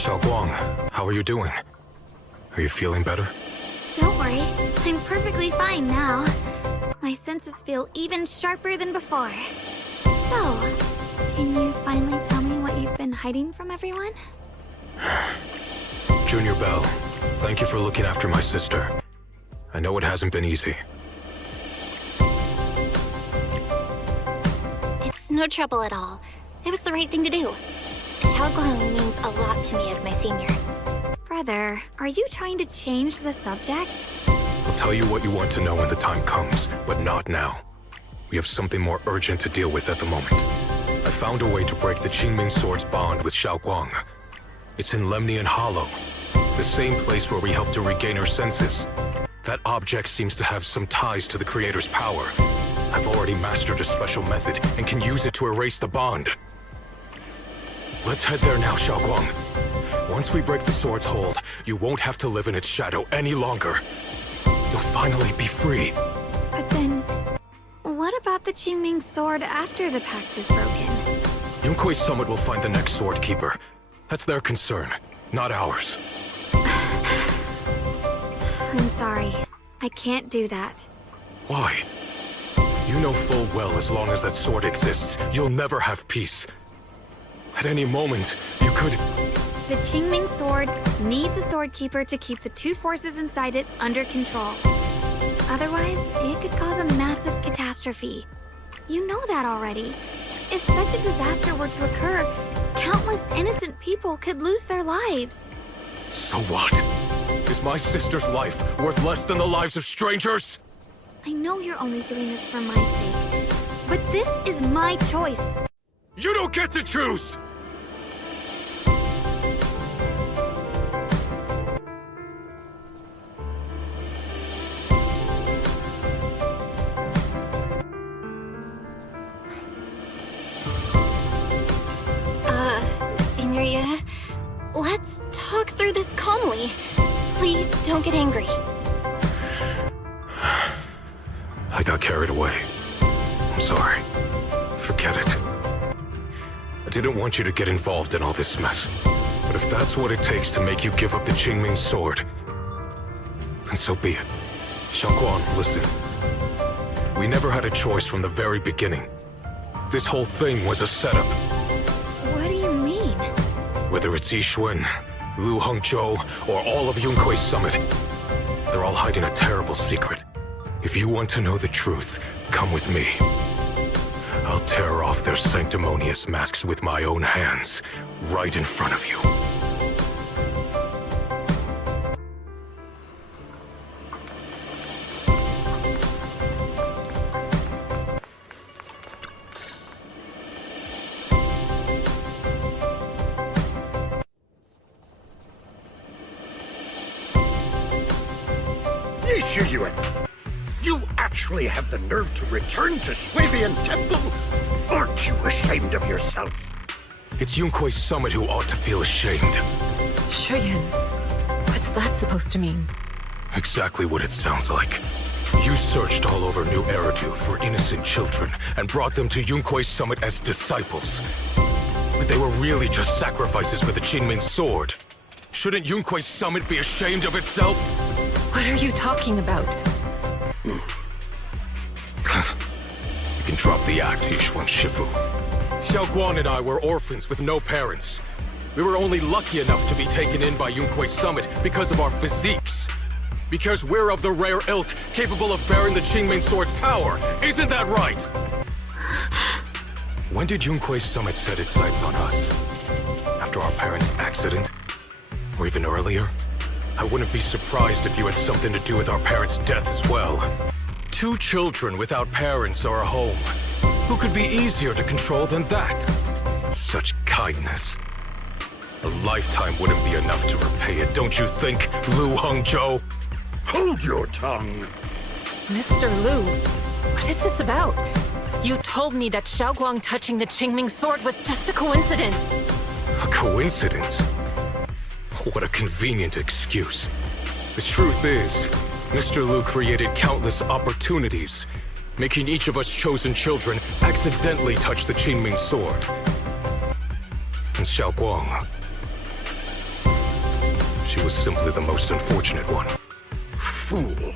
Xiaoguang, how are you doing? Are you feeling better? Don't worry, I'm perfectly fine now. My senses feel even sharper than before. So, can you finally tell me what you've been hiding from everyone? Junior Bell, thank you for looking after my sister. I know it hasn't been easy. It's no trouble at all. It was the right thing to do. Xiaoguang means a lot to me as my senior. Brother, are you trying to change the subject? I'll tell you what you want to know when the time comes, but not now. We have something more urgent to deal with at the moment. I found a way to break the Qingming Sword's bond with Xiaoguang. It's in Lemnian Hollow, the same place where we helped to regain her senses. That object seems to have some ties to the Creator's power. I've already mastered a special method and can use it to erase the bond. Let's head there now, Xiaoguang. Once we break the sword's hold, you won't have to live in its shadow any longer. You'll finally be free. But then, what about the Qingming Sword after the pact is broken? Yunkui's summit will find the next sword keeper. That's their concern, not ours. I'm sorry. I can't do that. Why? You know full well as long as that sword exists, you'll never have peace. At any moment, you could... The Qingming Sword needs a sword keeper to keep the two forces inside it under control. Otherwise, it could cause a massive catastrophe. You know that already. If such a disaster were to occur, countless innocent people could lose their lives. So what? Is my sister's life worth less than the lives of strangers? I know you're only doing this for my sake, but this is my choice. You don't get to choose! Senior Ye, let's talk through this calmly. Please don't get angry. I got carried away. I'm sorry. Forget it. I didn't want you to get involved in all this mess. But if that's what it takes to make you give up the Qingming sword, then so be it. Xiaoguan, listen. We never had a choice from the very beginning. This whole thing was a setup. What do you mean? Whether it's Ye Shun, Lu Hongzhou, or all of Yunkui's summit, they're all hiding a terrible secret. If you want to know the truth, come with me. I'll tear off their sanctimonious masks with my own hands, right in front of you. Ye Shun, you actually have the nerve to return to Swabian Temple? Aren't you ashamed of yourself? It's Yunkui's summit who ought to feel ashamed. Shuyan, what's that supposed to mean? Exactly what it sounds like. You searched all over New Eridu for innocent children and brought them to Yunkui's summit as disciples. But they were really just sacrifices for the Qingming sword. Shouldn't Yunkui's summit be ashamed of itself? What are you talking about? You can drop the act, Ye Shun Shifu. Xiaoguan and I were orphans with no parents. We were only lucky enough to be taken in by Yunkui's summit because of our physiques. Because we're of the rare ilk capable of bearing the Qingming sword's power. Isn't that right? When did Yunkui's summit set its sights on us? After our parents' accident? Or even earlier? I wouldn't be surprised if you had something to do with our parents' death as well. 2 children without parents or a home. Who could be easier to control than that? Such kindness. A lifetime wouldn't be enough to repay it, don't you think, Lu Hongzhou? Hold your tongue. Mr. Lu, what is this about? You told me that Xiaoguang touching the Qingming sword was just a coincidence. A coincidence? What a convenient excuse. The truth is, Mr. Lu created countless opportunities, making each of us chosen children accidentally touch the Qingming sword. And Xiaoguang, she was simply the most unfortunate one. Fool.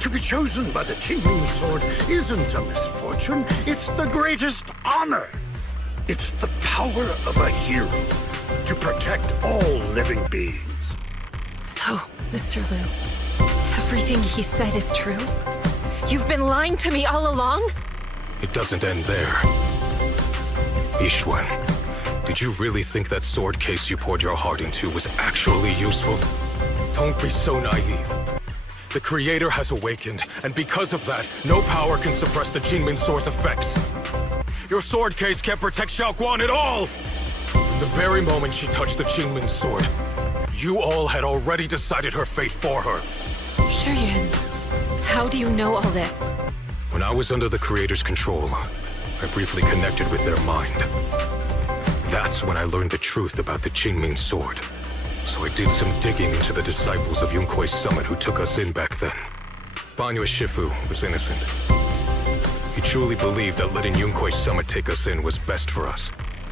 To be chosen by the Qingming sword isn't a misfortune, it's the greatest honor. It's the power of a hero to protect all living beings. So, Mr. Lu, everything he said is true? You've been lying to me all along? It doesn't end there. Ye Shun, did you really think that sword case you poured your heart into was actually useful? Don't be so naive. The Creator has awakened, and because of that, no power can suppress the Qingming sword's effects. Your sword case can't protect Xiaoguan at all! From the very moment she touched the Qingming sword, you all had already decided her fate for her. Shuyan, how do you know all this? When I was under the Creator's control, I briefly connected with their mind. That's when I learned the truth about the Qingming sword. So I did some digging into the disciples of Yunkui's summit who took us in back then. Banyue Shifu was innocent. He truly believed that letting Yunkui's summit take us in was best for us.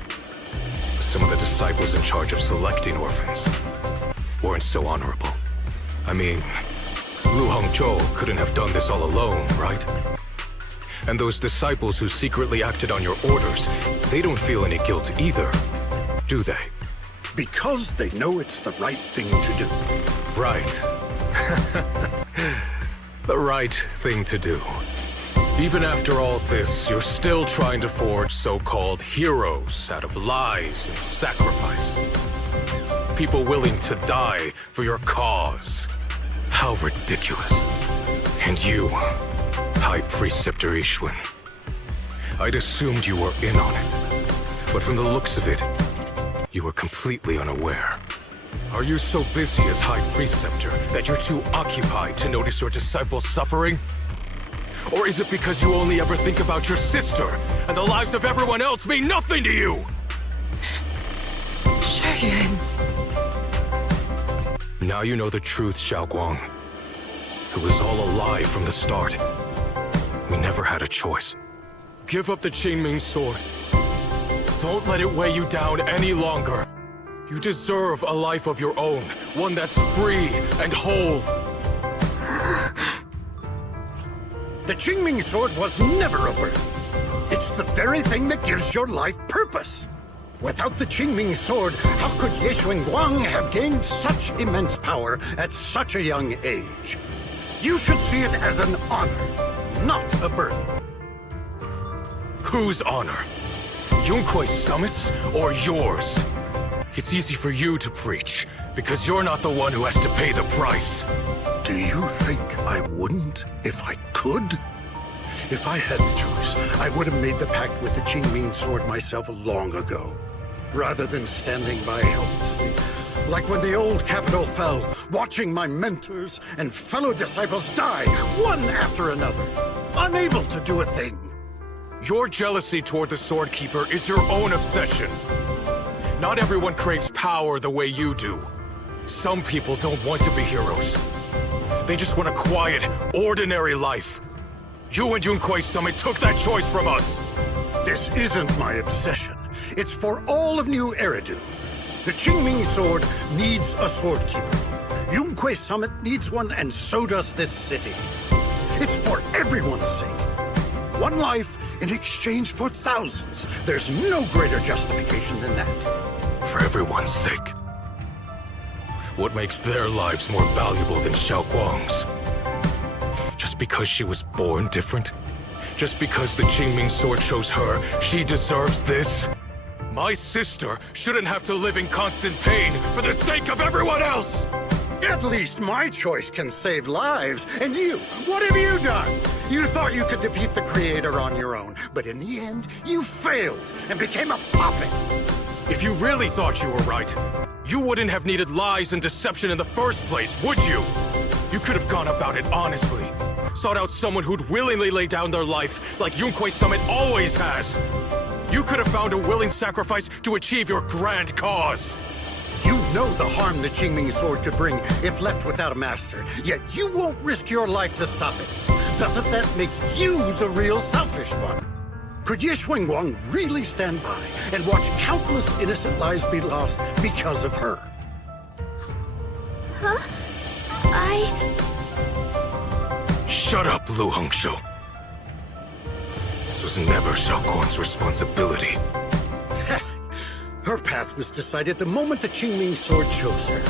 But some of the disciples in charge of selecting orphans weren't so honorable. I mean, Lu Hongzhou couldn't have done this all alone, right? And those disciples who secretly acted on your orders, they don't feel any guilt either, do they? Because they know it's the right thing to do. Right. The right thing to do. Even after all this, you're still trying to forge so-called heroes out of lies and sacrifice. people willing to die for your cause. How ridiculous. And you, High Preceptor Ye Shun. I'd assumed you were in on it. But from the looks of it, you were completely unaware. Are you so busy as High Preceptor that you're too occupied to notice your disciples suffering? Or is it because you only ever think about your sister, and the lives of everyone else mean nothing to you? Shuyuan. Now you know the truth, Xiao Guang. It was all a lie from the start. We never had a choice. Give up the Qingming sword. Don't let it weigh you down any longer. You deserve a life of your own, one that's free and whole. The Qingming sword was never a burden. It's the very thing that gives your life purpose. Without the Qingming sword, how could Ye Shun Guang have gained such immense power at such a young age? You should see it as an honor, not a burden. Whose honor? Yunkui's summit's or yours? It's easy for you to preach, because you're not the one who has to pay the price. Do you think I wouldn't if I could? If I had the choice, I would have made the pact with the Qingming sword myself long ago, rather than standing by helplessly, like when the old capital fell, watching my mentors and fellow disciples die, one after another, unable to do a thing. Your jealousy toward the Sword Keeper is your own obsession. Not everyone craves power the way you do. Some people don't want to be heroes. They just want a quiet, ordinary life. You and Yunkui's summit took that choice from us. This isn't my obsession. It's for all of New Eridu. The Qingming sword needs a sword keeper. Yunkui's summit needs one, and so does this city. It's for everyone's sake. One life in exchange for thousands. There's no greater justification than that. For everyone's sake. What makes their lives more valuable than Xiao Guang's? Just because she was born different? Just because the Qingming sword chose her, she deserves this? My sister shouldn't have to live in constant pain for the sake of everyone else! At least my choice can save lives. And you, what have you done? You thought you could defeat the Creator on your own, but in the end, you failed and became a puppet. If you really thought you were right, you wouldn't have needed lies and deception in the first place, would you? You could have gone about it honestly. Sought out someone who'd willingly lay down their life like Yunkui's summit always has. You could have found a willing sacrifice to achieve your grand cause. You know the harm the Qingming sword could bring if left without a master, yet you won't risk your life to stop it. Doesn't that make you the real selfish one? Could Ye Shun Guang really stand by and watch countless innocent lives be lost because of her? Huh? Shut up, Lu Hongshou. This was never Xiao Guang's responsibility. Her path was decided the moment the Qingming sword chose her.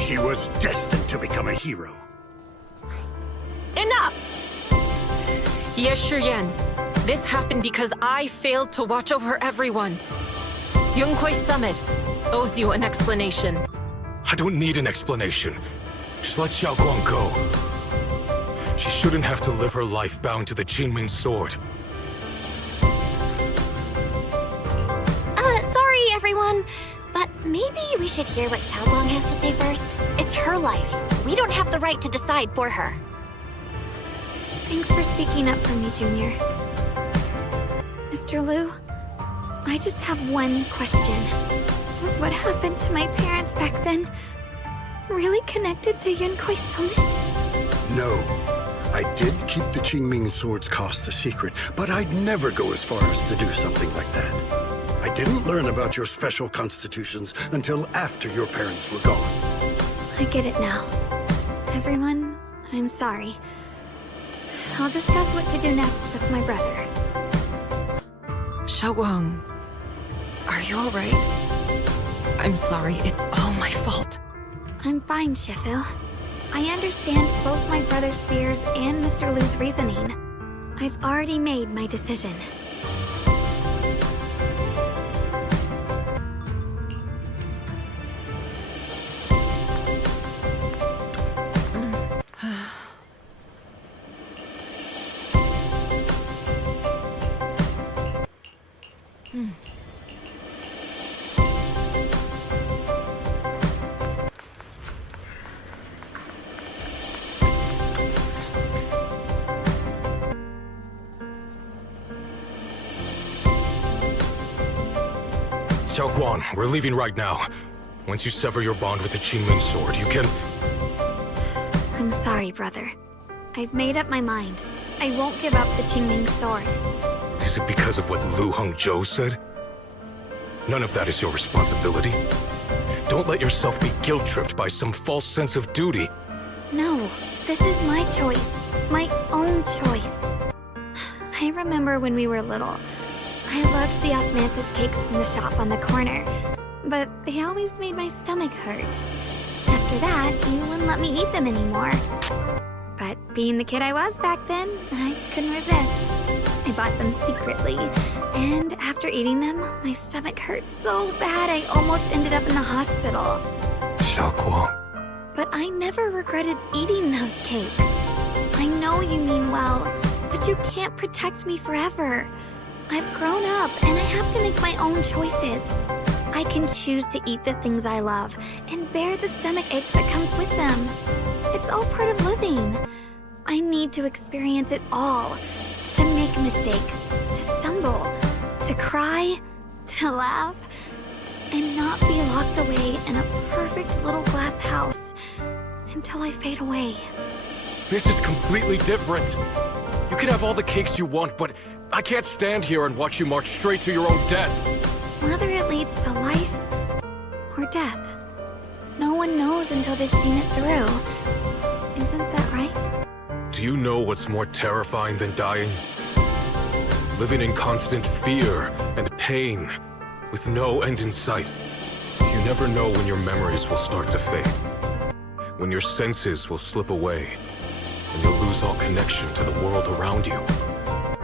She was destined to become a hero. Enough! Ye Shuyuan, this happened because I failed to watch over everyone. Yunkui's summit owes you an explanation. I don't need an explanation. Just let Xiao Guang go. She shouldn't have to live her life bound to the Qingming sword. Sorry, everyone. But maybe we should hear what Xiao Guang has to say first. It's her life. We don't have the right to decide for her. Thanks for speaking up for me, Junior. Mr. Liu, I just have one question. Was what happened to my parents back then really connected to Yunkui's summit? No. I did keep the Qingming sword's cost a secret, but I'd never go as far as to do something like that. I didn't learn about your special constitutions until after your parents were gone. I get it now. Everyone, I'm sorry. I'll discuss what to do next with my brother. Xiao Guang, are you all right? I'm sorry, it's all my fault. I'm fine, Shifu. I understand both my brother's fears and Mr. Liu's reasoning. I've already made my decision. Xiao Guan, we're leaving right now. Once you sever your bond with the Qingming sword, you can... I'm sorry, brother. I've made up my mind. I won't give up the Qingming sword. Is it because of what Lu Hongzhou said? None of that is your responsibility. Don't let yourself be guilt-tripped by some false sense of duty. No, this is my choice. My own choice. I remember when we were little. I loved the osmanthus cakes from the shop on the corner, but they always made my stomach hurt. After that, you wouldn't let me eat them anymore. But being the kid I was back then, I couldn't resist. I bought them secretly, and after eating them, my stomach hurt so bad I almost ended up in the hospital. Xiao Guan. But I never regretted eating those cakes. I know you mean well, but you can't protect me forever. I've grown up, and I have to make my own choices. I can choose to eat the things I love, and bear the stomach ache that comes with them. It's all part of living. I need to experience it all. To make mistakes, to stumble, to cry, to laugh, and not be locked away in a perfect little glass house until I fade away. This is completely different. You can have all the cakes you want, but I can't stand here and watch you march straight to your own death. Whether it leads to life or death, no one knows until they've seen it through. Isn't that right? Do you know what's more terrifying than dying? Living in constant fear and pain, with no end in sight. You never know when your memories will start to fade, when your senses will slip away, and you'll lose all connection to the world around you.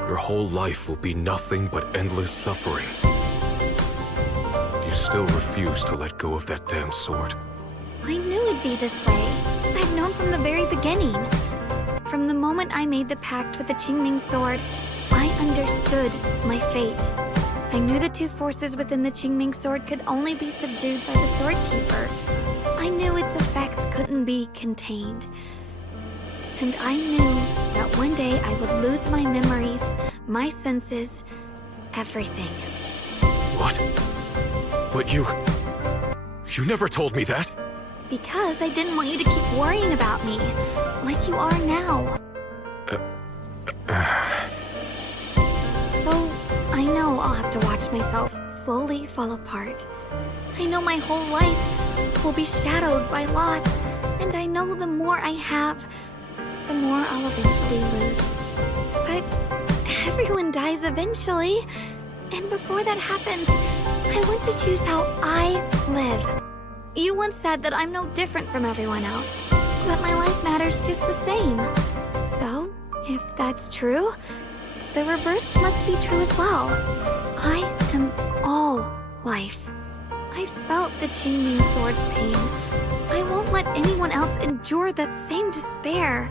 Your whole life will be nothing but endless suffering. You still refuse to let go of that damn sword. I knew it'd be this way. I've known from the very beginning. From the moment I made the pact with the Qingming sword, I understood my fate. I knew the two forces within the Qingming sword could only be subdued by the Sword Keeper. I knew its effects couldn't be contained. And I knew that one day I would lose my memories, my senses, everything. What? But you never told me that. Because I didn't want you to keep worrying about me, like you are now. So, I know I'll have to watch myself slowly fall apart. I know my whole life will be shadowed by loss, and I know the more I have, the more I'll eventually lose. But everyone dies eventually, and before that happens, I want to choose how I live. You once said that I'm no different from everyone else, that my life matters just the same. So, if that's true, the reverse must be true as well. I am all life. I felt the Qingming sword's pain. I won't let anyone else endure that same despair.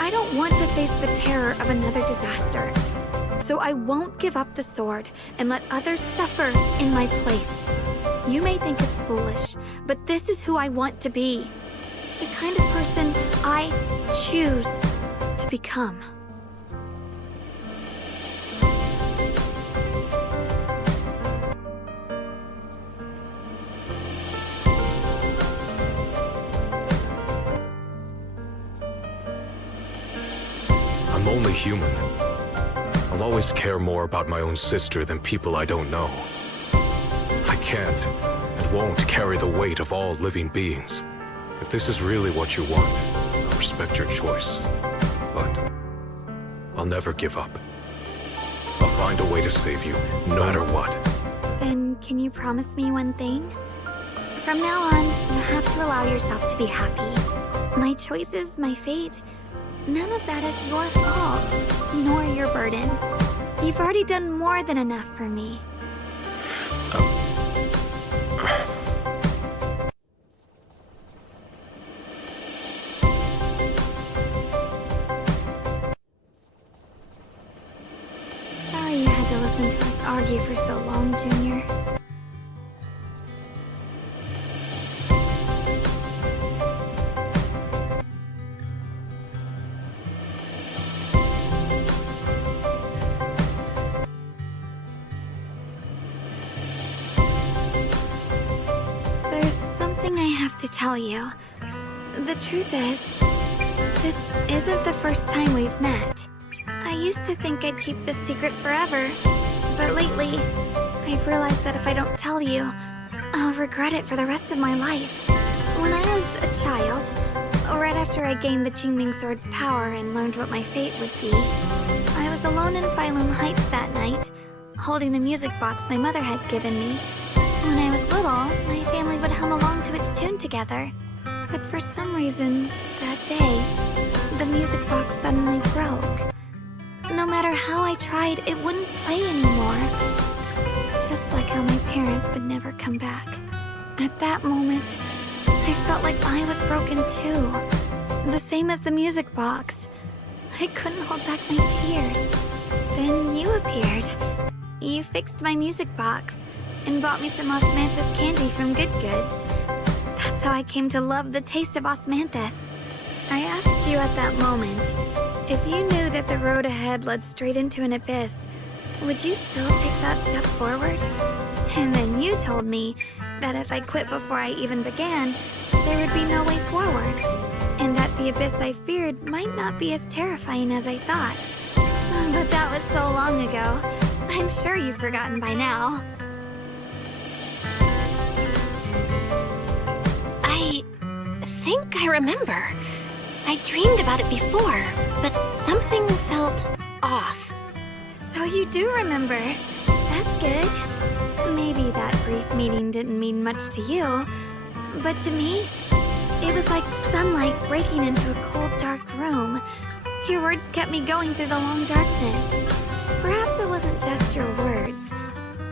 I don't want to face the terror of another disaster. So I won't give up the sword and let others suffer in my place. You may think it's foolish, but this is who I want to be. The kind of person I choose to become. I'm only human. I'll always care more about my own sister than people I don't know. I can't and won't carry the weight of all living beings. If this is really what you want, I'll respect your choice. But I'll never give up. I'll find a way to save you, no matter what. Then can you promise me one thing? From now on, you have to allow yourself to be happy. My choices, my fate, none of that is your fault, nor your burden. You've already done more than enough for me. Sorry you had to listen to us argue for so long. long, Junior. There's something I have to tell you. The truth is, this isn't the first time we've met. I used to think I'd keep this secret forever, but lately, I've realized that if I don't tell you, I'll regret it for the rest of my life. When I was a child, right after I gained the Qingming Sword's power and learned what my fate would be, I was alone in Phylum Heights that night, holding a music box my mother had given me. When I was little, my family would hum along to its tune together. But for some reason, that day, the music box suddenly broke. No matter how I tried, it wouldn't play anymore. Just like how my parents would never come back. At that moment, I felt like I was broken too. The same as the music box. I couldn't hold back my tears. Then you appeared. You fixed my music box and bought me some osmanthus candy from Good Goods. That's how I came to love the taste of osmanthus. I asked you at that moment, if you knew that the road ahead led straight into an abyss, would you still take that step forward? And then you told me that if I quit before I even began, there would be no way forward, and that the abyss I feared might not be as terrifying as I thought. But that was so long ago. I'm sure you've forgotten by now. I think I remember. I dreamed about it before, but something felt off. So you do remember. That's good. Maybe that brief meeting didn't mean much to you, but to me, it was like sunlight breaking into a cold, dark room. Your words kept me going through the long darkness. Perhaps it wasn't just your words.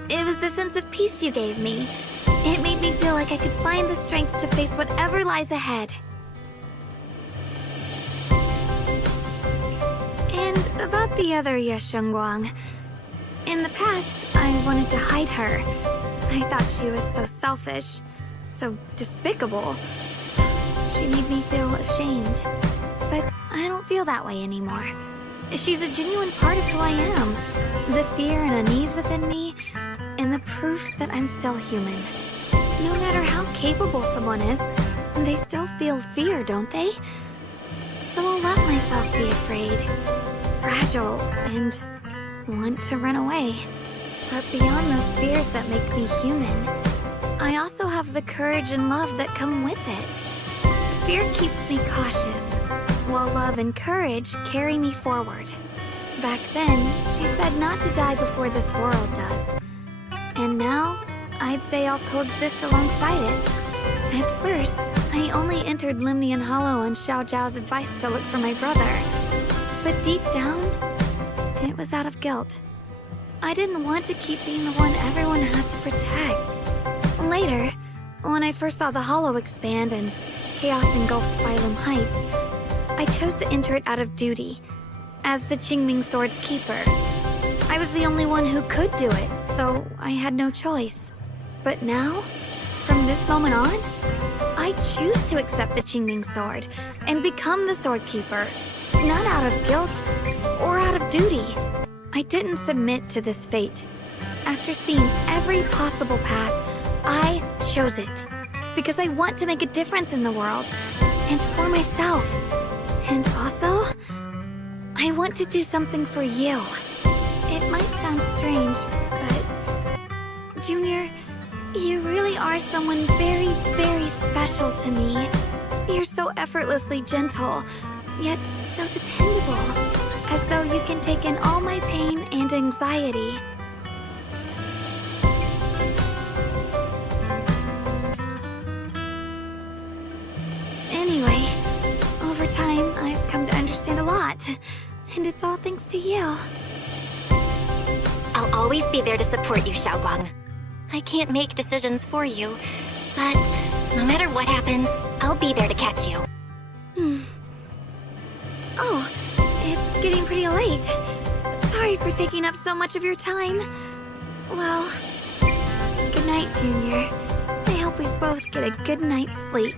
It was the sense of peace you gave me. It made me feel like I could find the strength to face whatever lies ahead. And about the other Ye Shun Guang. In the past, I wanted to hide her. I thought she was so selfish, so despicable. She made me feel ashamed. But I don't feel that way anymore. She's a genuine part of who I am. The fear and unease within me, and the proof that I'm still human. No matter how capable someone is, they still feel fear, don't they? So I'll let myself be afraid, fragile, and want to run away. But beyond those fears that make me human, I also have the courage and love that come with it. Fear keeps me cautious, while love and courage carry me forward. Back then, she said not to die before this world does. And now, I'd say I'll coexist alongside it. At first, I only entered Limnian Hollow on Xiao Zhao's advice to look for my brother. But deep down, it was out of guilt. I didn't want to keep being the one everyone had to protect. Later, when I first saw the Hollow expand and chaos engulfed Phylum Heights, I chose to enter it out of duty, as the Qingming Sword's keeper. I was the only one who could do it, so I had no choice. But now, from this moment on, I choose to accept the Qingming Sword and become the Sword Keeper, not out of guilt or out of duty. I didn't submit to this fate. After seeing every possible path, I chose it. Because I want to make a difference in the world, and for myself. And also, I want to do something for you. It might sound strange, but... Junior, you really are someone very, very special to me. You're so effortlessly gentle, yet so dependable. As though you can take in all my pain and anxiety. Anyway, over time, I've come to understand a lot. And it's all thanks to you. I'll always be there to support you, Xiaoguang. I can't make decisions for you, but no matter what happens, I'll be there to catch you. Oh, it's getting pretty late. Sorry for taking up so much of your time. Well, good night, Junior. I hope we both get a good night's sleep.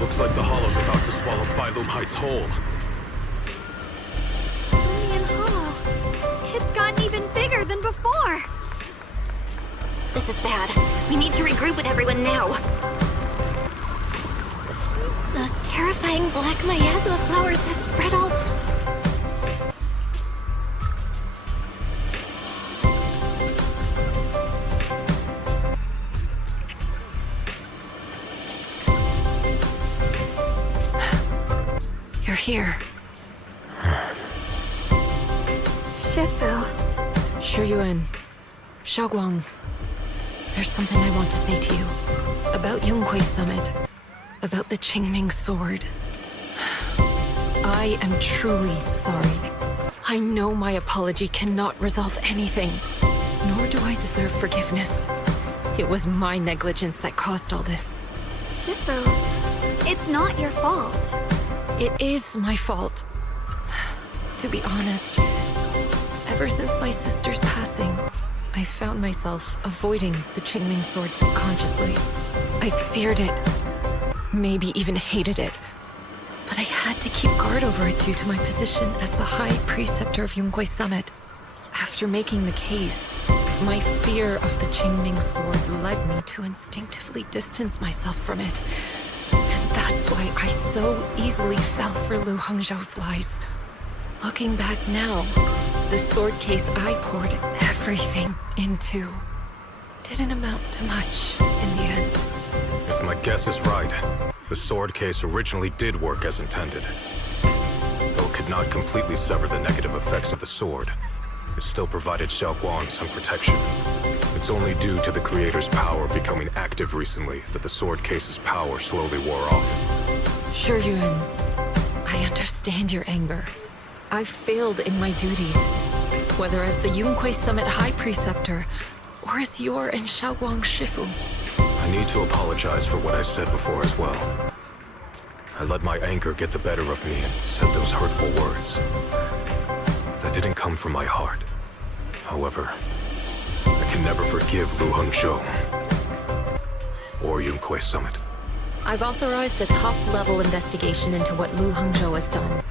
Looks like the Hollow's about to swallow Phylum Heights whole. Lemnian Hollow. It's gotten even bigger than before. This is bad. We need to regroup with everyone now. Those terrifying black miasma flowers have spread all... You're here. Shifu. Shuyuan. Xiaoguang. There's something I want to say to you. About Yunque's summit. About the Qingming sword. I am truly sorry. I know my apology cannot resolve anything. Nor do I deserve forgiveness. It was my negligence that caused all this. Shifu, it's not your fault. It is my fault. To be honest, ever since my sister's passing, I found myself avoiding the Qingming sword subconsciously. I feared it, maybe even hated it. But I had to keep guard over it due to my position as the High Preceptor of Yunque's Summit. After making the case, my fear of the Qingming sword led me to instinctively distance myself from it. And that's why I so easily fell for Lu Hangzhou's lies. Looking back now, the sword case I poured everything into didn't amount to much in the end. If my guess is right, the sword case originally did work as intended. Though it could not completely sever the negative effects of the sword, it still provided Xiaoguang some protection. It's only due to the Creator's power becoming active recently that the sword case's power slowly wore off. Shuyuan, I understand your anger. I failed in my duties, whether as the Yunque Summit High Preceptor, or as your and Xiaoguang's Shifu. I need to apologize for what I said before as well. I let my anger get the better of me and said those hurtful words. That didn't come from my heart. However, I can never forgive Lu Hangzhou or Yunque Summit. I've authorized a top-level investigation into what Lu Hangzhou has done.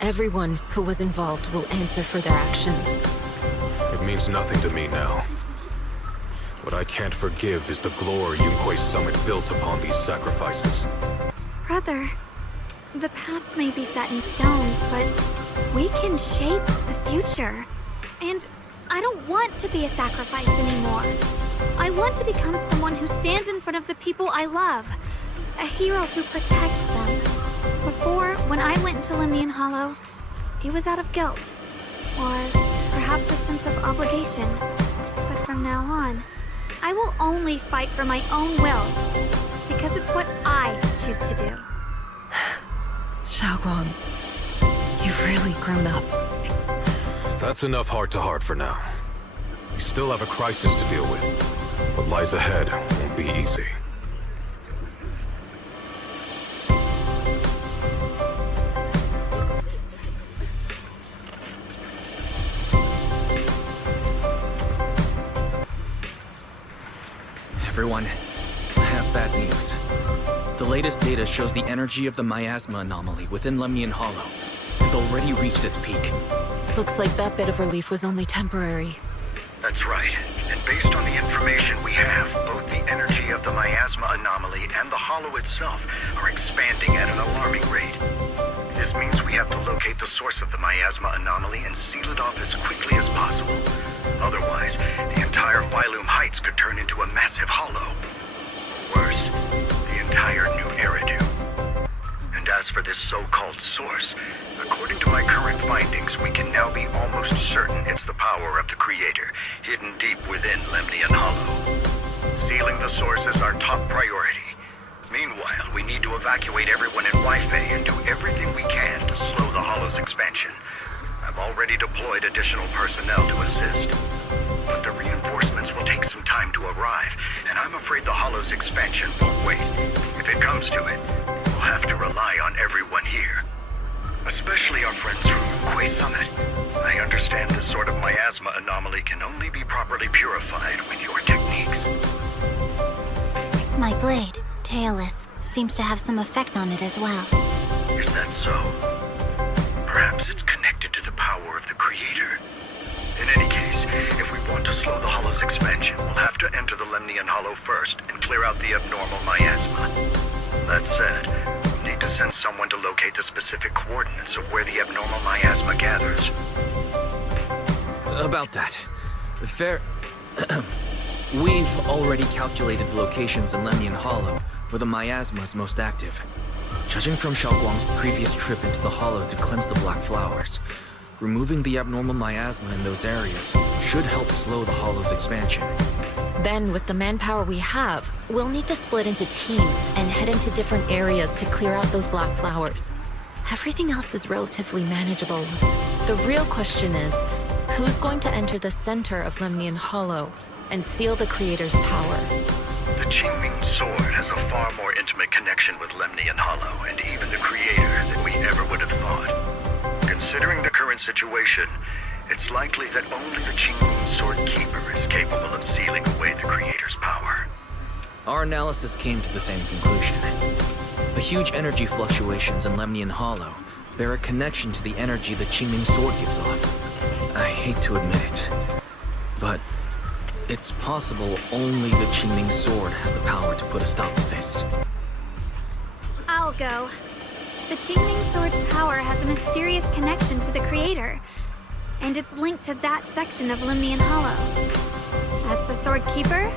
Everyone who was involved will answer for their actions. It means nothing to me now. What I can't forgive is the glory Yunque Summit built upon these sacrifices. Brother, the past may be set in stone, but we can shape the future. And I don't want to be a sacrifice anymore. I want to become someone who stands in front of the people I love. A hero who protects them. Before, when I went into Lemnian Hollow, it was out of guilt. Or perhaps a sense of obligation. But from now on, I will only fight for my own will. Because it's what I choose to do. Xiaoguang, you've really grown up. That's enough heart-to-heart for now. We still have a crisis to deal with. What lies ahead won't won't be easy. Everyone, I have bad news. The latest data shows the energy of the miasma anomaly within Lemnian Hollow has already reached its peak. Looks like that bit of relief was only temporary. That's right. And based on the information we have, both the energy of the miasma anomaly and the hollow itself are expanding at an alarming rate. This means we have to locate the source of the miasma anomaly and seal it off as quickly as possible. Otherwise, the entire Phylum Heights could turn into a massive hollow. Worse, the entire New Eridu. And as for this so-called source, according to my current findings, we can now be almost certain it's the power of the Creator, hidden deep within Lemnian Hollow. Sealing the source is our top priority. Meanwhile, we need to evacuate everyone in Wi-Fi and do everything we can to slow the Hollow's expansion. I've already deployed additional personnel to assist. But the reinforcements will take some time to arrive, and I'm afraid the Hollow's expansion won't wait. If it comes to it, we'll have to rely on everyone here. Especially our friends from Quay Summit. I understand this sort of miasma anomaly can only be properly purified with your techniques. My blade, Tailless, seems to have some effect on it as well. Is that so? Perhaps it's connected to the power of the Creator. In any case, if we want to slow the Hollow's expansion, we'll have to enter the Lemnian Hollow first and clear out the abnormal miasma. That said, we'll need to send someone to locate the specific coordinates of where the abnormal miasma gathers. About that. We've already calculated the locations in Lemnian Hollow where the miasma is most active. Judging from Xiaoguang's previous trip into the Hollow to cleanse the Black Flowers, removing the abnormal miasma in those areas should help slow the Hollow's expansion. Then, with the manpower we have, we'll need to split into teams and head into different areas to clear out those black flowers. Everything else is relatively manageable. The real question is, who's going to enter the center of Lemnian Hollow and seal the Creator's power? The Qingming Sword has a far more intimate connection with Lemnian Hollow and even the Creator than we ever would have thought. Considering the current situation, it's likely that only the Qingming Sword Keeper is capable of sealing away the Creator's power. Our analysis came to the same conclusion. The huge energy fluctuations in Lemnian Hollow bear a connection to the energy the Qingming Sword gives off. I hate to admit it, but it's possible only the Qingming Sword has the power to put a stop to this. I'll go. The Qingming Sword's power has a mysterious connection to the Creator, and it's linked to that section of Lemnian Hollow. As the Sword Keeper,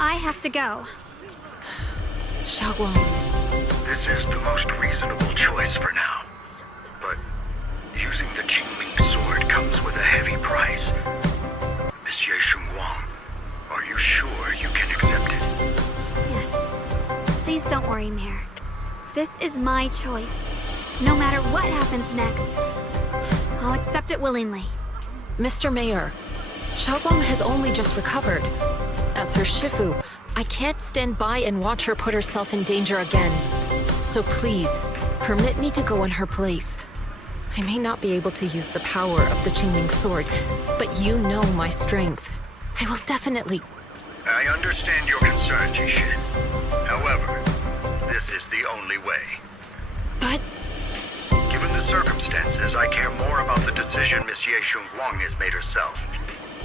I have to go. Xiaoguang. This is the most reasonable choice for now. But using the Qingming Sword comes with a heavy price. Miss Ye Shun, are you sure you can accept it? Yes. Please don't worry, Mayor. This is my choice. No matter what happens next, I'll accept it willingly. Mr. Mayor, Xiaoguang has only just recovered. As her Shifu, I can't stand by and watch her put herself in danger again. So please, permit me to go in her place. I may not be able to use the power of the Qingming Sword, but you know my strength. I will definitely... I understand your concern, Ye Shun. However, this is the only way. But... Given the circumstances, I care more about the decision Miss Ye Shun has made herself.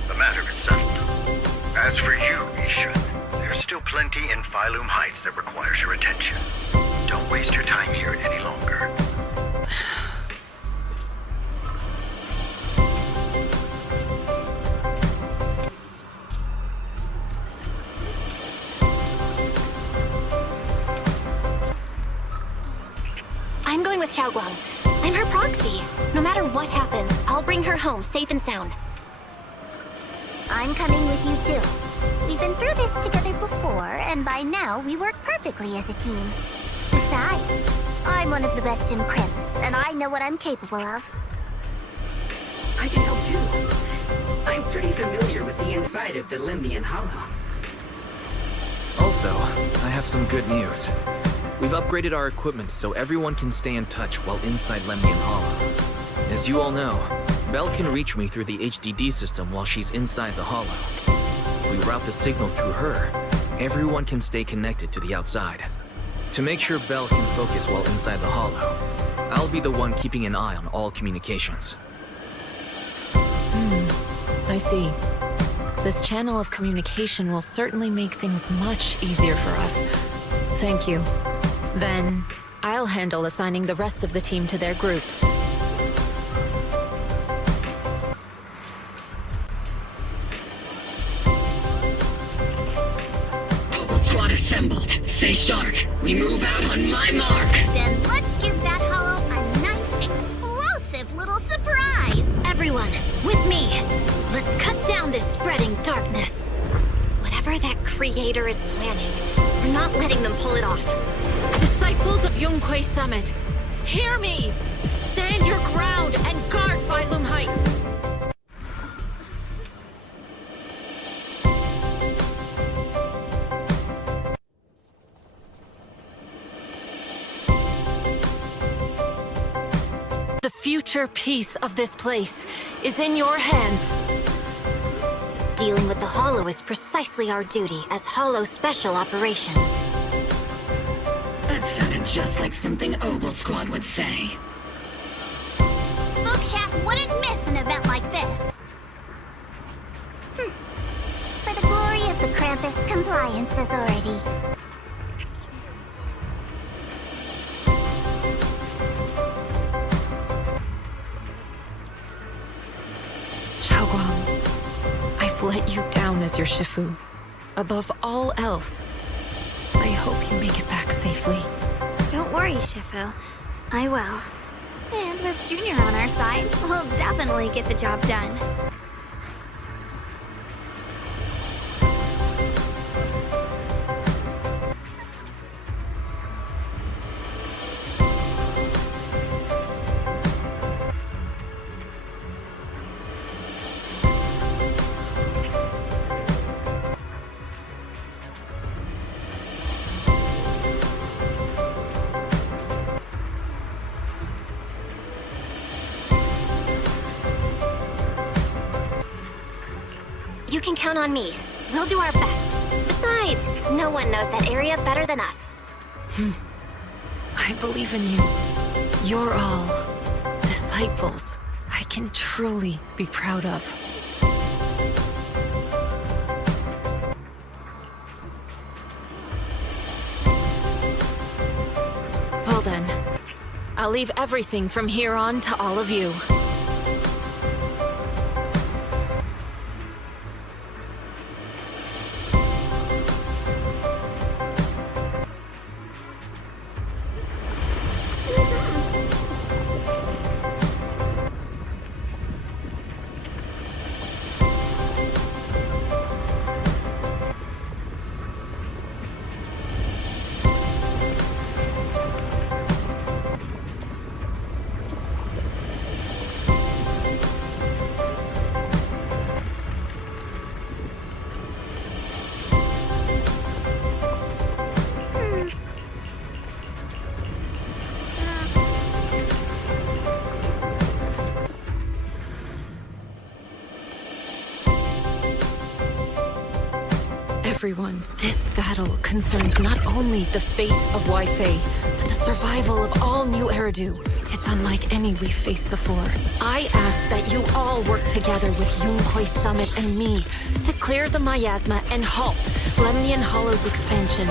The matter is settled. As for you, Ye Shun, there's still plenty in Phylum Heights that requires your attention. Don't waste your time here any longer. I'm going with Xiaoguang. I'm her proxy. No matter what happens, I'll bring her home safe and sound. I'm coming with you too. We've been through this together before, and by now we work perfectly as a team. Besides, I'm one of the best in Crims, and I know what I'm capable of. I can help too. I'm pretty familiar with the inside of the Lemnian Hollow. Also, I have some good news. We've upgraded our equipment so everyone can stay in touch while inside Lemnian Hollow. As you all know, Belle can reach me through the HDD system while she's inside the Hollow. If we route the signal through her, everyone can stay connected to the outside. To make sure Belle can focus while inside the Hollow, I'll be the one keeping an eye on all communications. I see. This channel of communication will certainly make things much easier for us. Thank you. Then, I'll handle assigning the rest of the team to their groups. Squad assembled. Stay sharp. We move out on my mark. Then let's give that hollow a nice, explosive little surprise. Everyone, with me. Let's cut down this spreading darkness. Whatever that creator is planning, we're not letting them pull it off. Disciples of Yunquei Summit, hear me! Stand your ground and guard Phylum Heights! The future peace of this place is in your hands. Dealing with the Hollow is precisely our duty as Hollow Special Operations. That sounded just like something Obel Squad would say. Spook Shack wouldn't miss an event like this. For the glory of the Krampus Compliance Authority. I've let you down as your Shifu. Above all else, I hope you make it back safely. Don't worry, Shifu. I will. And with Junior on our side, we'll definitely get the job done. You can count on me. We'll do our best. Besides, no one knows that area better than us. I believe in you. You're all disciples I can truly be proud of. Well then, I'll leave everything from here on to all of you. Everyone, this battle concerns not only the fate of Wei Fei, but the survival of all New Eridu. It's unlike any we've faced before. I ask that you all work together with Yunquei Summit and me to clear the miasma and halt Lemnian Hollow's expansion.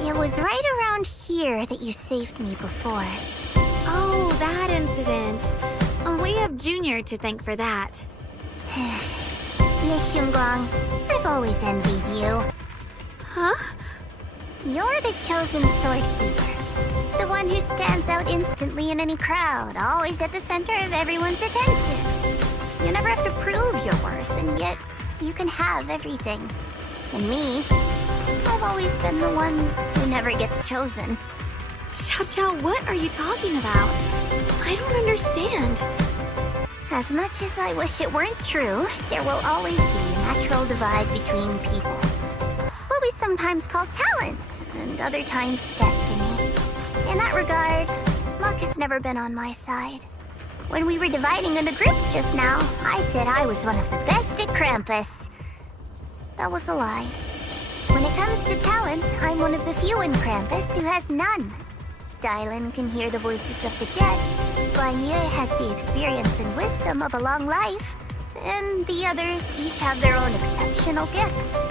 It was right around here that you saved me before. Oh, that incident. Oh, we have Junior to thank for that. Ye Shun, I've always envied you. Huh? You're the chosen sword keeper. The one who stands out instantly in any crowd, always at the center of everyone's attention. You never have to prove your worth, and yet you can have everything. And me, I've always been the one who never gets chosen. Xiao Xiao, what are you talking about? I don't understand. As much as I wish it weren't true, there will always be a natural divide between people. What we sometimes call talent, and other times destiny. In that regard, luck has never been on my side. When we were dividing into groups just now, I said I was one of the best at Krampus. That was a lie. When it comes to talent, I'm one of the few in Krampus who has none. Dylan can hear the voices of the dead, Guang has the experience and wisdom of a long life, and the others each have their own exceptional gifts.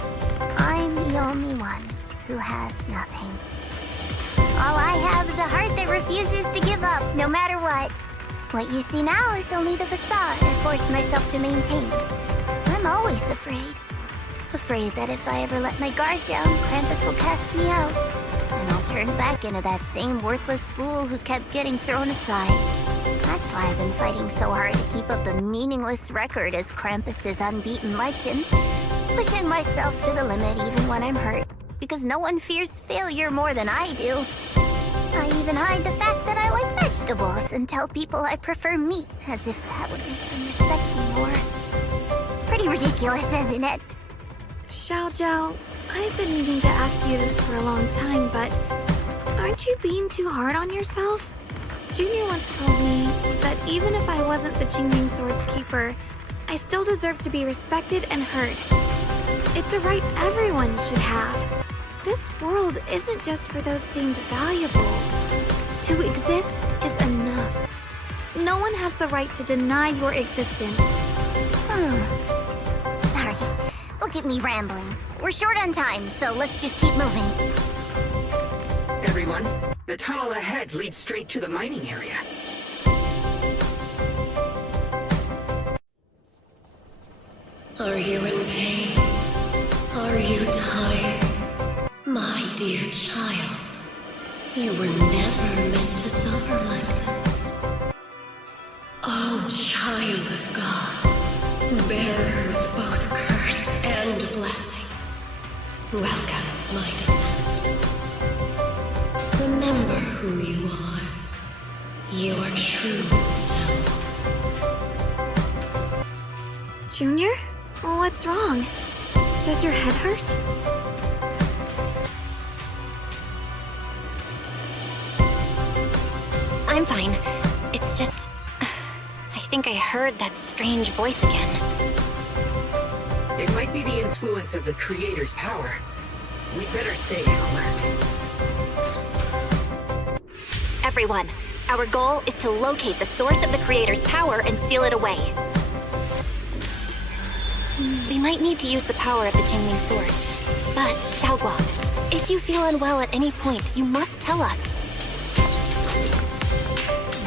I'm the only one who has nothing. All I have is a heart that refuses to give up, no matter what. What you see now is only the facade I force myself to maintain. I'm always afraid. Afraid that if I ever let my guard down, Krampus will cast me out. And I'll turn back into that same worthless fool who kept getting thrown aside. That's why I've been fighting so hard to keep up the meaningless record as Krampus's unbeaten legend. Pushing myself to the limit even when I'm hurt, because no one fears failure more than I do. I even hide the fact that I like vegetables and tell people I prefer meat, as if that would make them respect me more. Pretty ridiculous, isn't it? Xiao Zhao, I've been needing to ask you this for a long time, but aren't you being too hard on yourself? Junior once told me that even if I wasn't the Qingming Sword's keeper, I still deserve to be respected and heard. It's a right everyone should have. This world isn't just for those deemed valuable. To exist is enough. No one has the right to deny your existence. Sorry. Look at me rambling. We're short on time, so let's just keep moving. Everyone, the tunnel ahead leads straight to the mining area. Are you in pain? Are you tired? My dear child, you were never meant to suffer like this. Oh, child of God, bearer of both curse and blessing, welcome my descent. Remember who you are, your true self. Junior? What's wrong? Does your head hurt? I'm fine. It's just... I think I heard that strange voice again. It might be the influence of the Creator's power. We'd better stay alert. Everyone, our goal is to locate the source of the Creator's power and seal it away. We might need to use the power of the Qingming Sword. But, Xiaoguang, if you feel unwell at any point, you must tell us.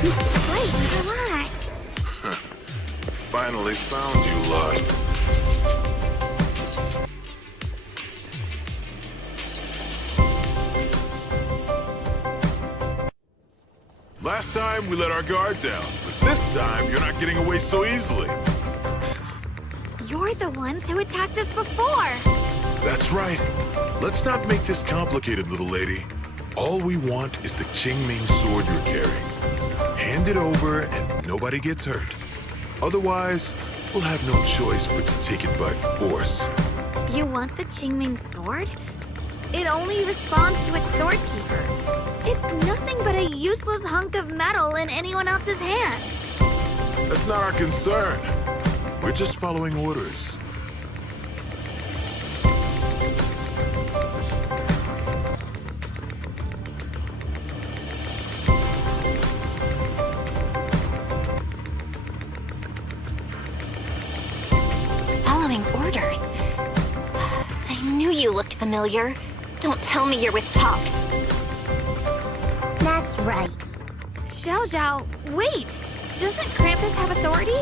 Wait, relax. Finally found you, Lord. Last time we let our guard down, but this time you're not getting away so easily. You're the ones who attacked us before. That's right. Let's not make this complicated, little lady. All we want is the Qingming Sword you're carrying. Hand it over and nobody gets hurt. Otherwise, we'll have no choice but to take it by force. You want the Qingming Sword? It only responds to its sword keeper. It's nothing but a useless hunk of metal in anyone else's hands. That's not our concern. We're just following orders. Following orders? I knew you looked familiar. Don't tell me you're with Tops. That's right. Xiao Zhao, wait! Doesn't Krampus have authority?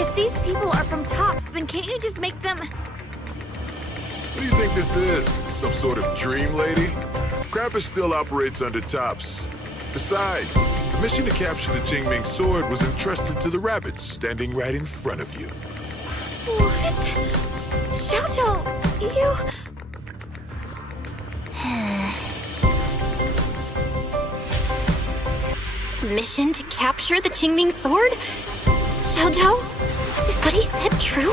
If these people are from Tops, then can't you just make them... What do you think this is? Some sort of dream lady? Krampus still operates under Tops. Besides, the mission to capture the Qingming Sword was entrusted to the rabbits standing right in front of you. What? Xiao Zhao, you... mission to capture the Qingming sword? Xiao Zhao? Is what he said true?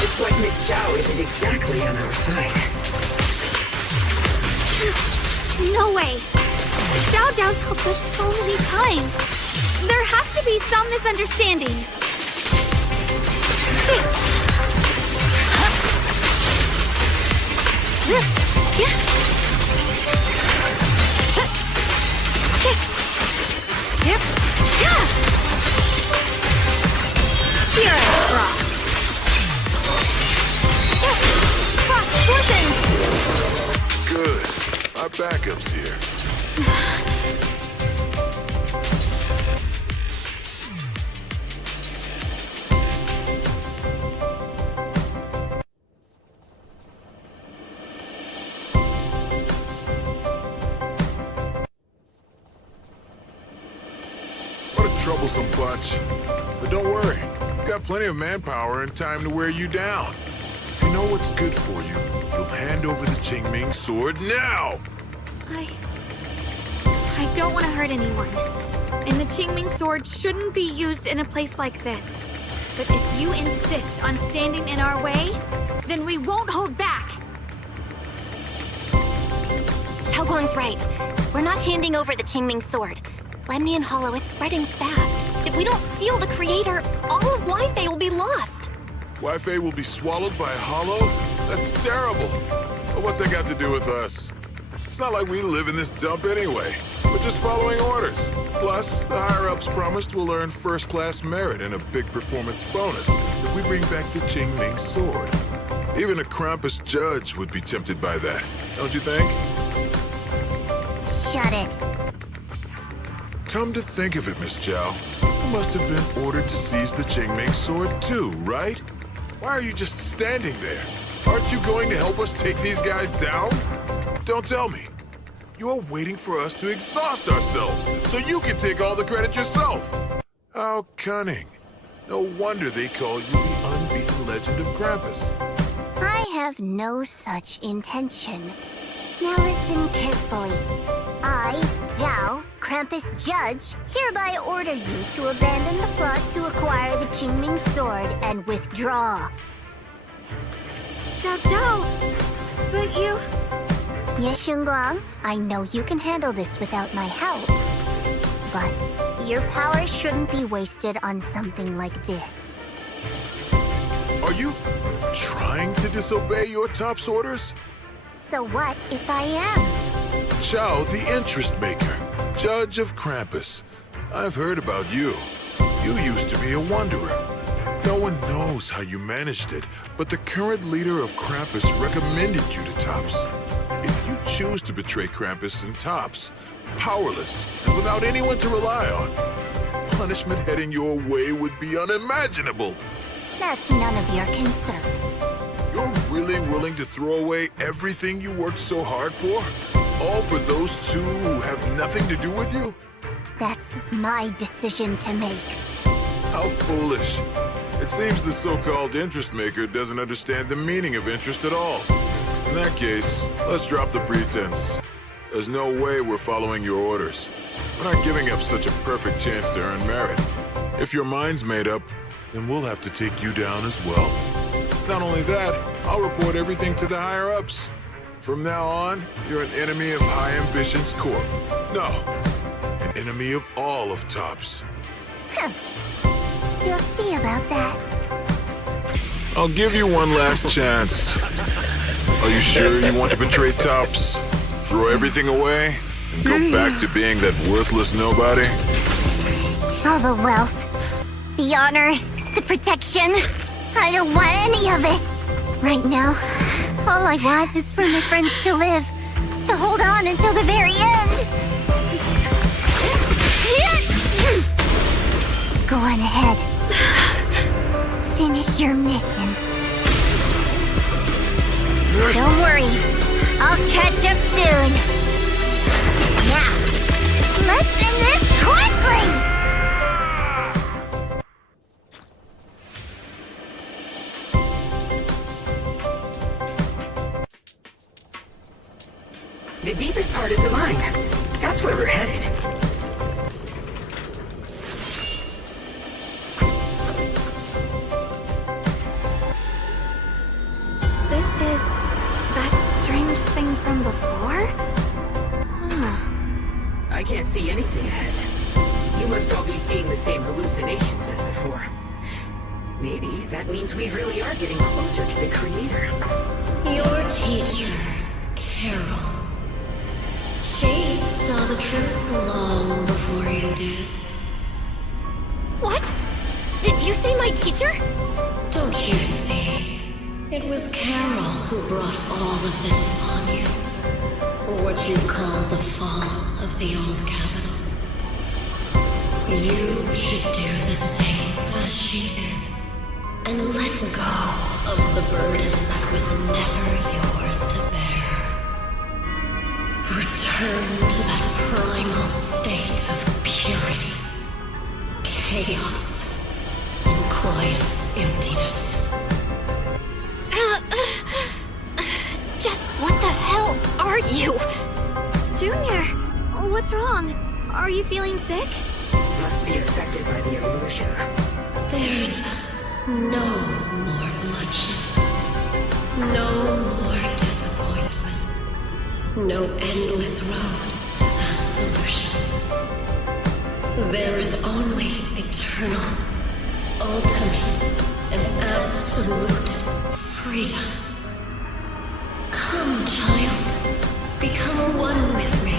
Looks like Miss Zhao isn't exactly on our side. No way. Xiao Zhao's helped us so many times. There has to be some misunderstanding. Here I rock. Cross forces. Good. Our backup's here. What a troublesome bunch. But don't worry. We've got plenty of manpower and time to wear you down. If you know what's good for you, you'll hand over the Qingming sword now! I don't want to hurt anyone. And the Qingming sword shouldn't be used in a place like this. But if you insist on standing in our way, then we won't hold back. Xiao Guang's right. We're not handing over the Qingming sword. Lemnian Hollow is spreading fast. If we don't seal the creator, all of Wi-Fi will be lost. Wi-Fi will be swallowed by a hollow? That's terrible. But what's that got to do with us? It's not like we live in this dump anyway. We're just following orders. Plus, the higher-ups promised we'll earn first-class merit and a big performance bonus if we bring back the Qingming sword. Even a Krampus judge would be tempted by that, don't you think? Shut it. Come to think of it, Miss Zhao, you must have been ordered to seize the Qingming sword too, right? Why are you just standing there? Aren't you going to help us take these guys down? Don't tell me. You're waiting for us to exhaust ourselves so you can take all the credit yourself. How cunning. No wonder they call you the unbeaten legend of Krampus. I have no such intention. Now listen carefully. I, Zhao, Krampus Judge, hereby order you to abandon the plot to acquire the Qingming sword and withdraw. Xiao Zhao, but you... Ye Shun Guang, I know you can handle this without my help. But your power shouldn't be wasted on something like this. Are you trying to disobey your top's orders? So what if I am? Zhao, the interest maker, judge of Krampus. I've heard about you. You used to be a wanderer. No one knows how you managed it, but the current leader of Krampus recommended you to Tops. If you choose to betray Krampus and Tops, powerless and without anyone to rely on, punishment heading your way would be unimaginable. That's none of your concern. You're really willing to throw away everything you worked so hard for? All for those two who have nothing to do with you? That's my decision to make. How foolish. It seems the so-called interest maker doesn't understand the meaning of interest at all. In that case, let's drop the pretense. There's no way we're following your orders. We're not giving up such a perfect chance to earn merit. If your mind's made up, then we'll have to take you down as well. Not only that, I'll report everything to the higher-ups. From now on, you're an enemy of High Ambitions Corp. No, an enemy of all of Tops. Huh. You'll see about that. I'll give you one last chance. Are you sure you want to betray Tops? Throw everything away and go back to being that worthless nobody? All the wealth, the honor, the protection. I don't want any of it. Right now, all I want is for my friends to live, to hold on until the very end. Go on ahead. Finish your mission. Don't worry, I'll catch up soon. Now, let's end this quickly! The deepest part of the mine. That's where I can't see anything ahead. You must all be seeing the same hallucinations as before. Maybe that means we really are getting closer to the Creator. Your teacher, Carol. She saw the truth long before you did. What? Did you say my teacher? Don't you see? It was Carol who brought all of this upon you. What you call the fall of the old capital. You should do the same as she did. And let go of the burden that was never yours to bear. Return to that primal state of purity, chaos, and quiet emptiness. Just what the hell are you? Junior, what's wrong? Are you feeling sick? Must be affected by the illusion. There's no more bloodshed. No more disappointment. No endless road to absolution. There is only eternal, ultimate, and absolute freedom. Come, child. Become one with me.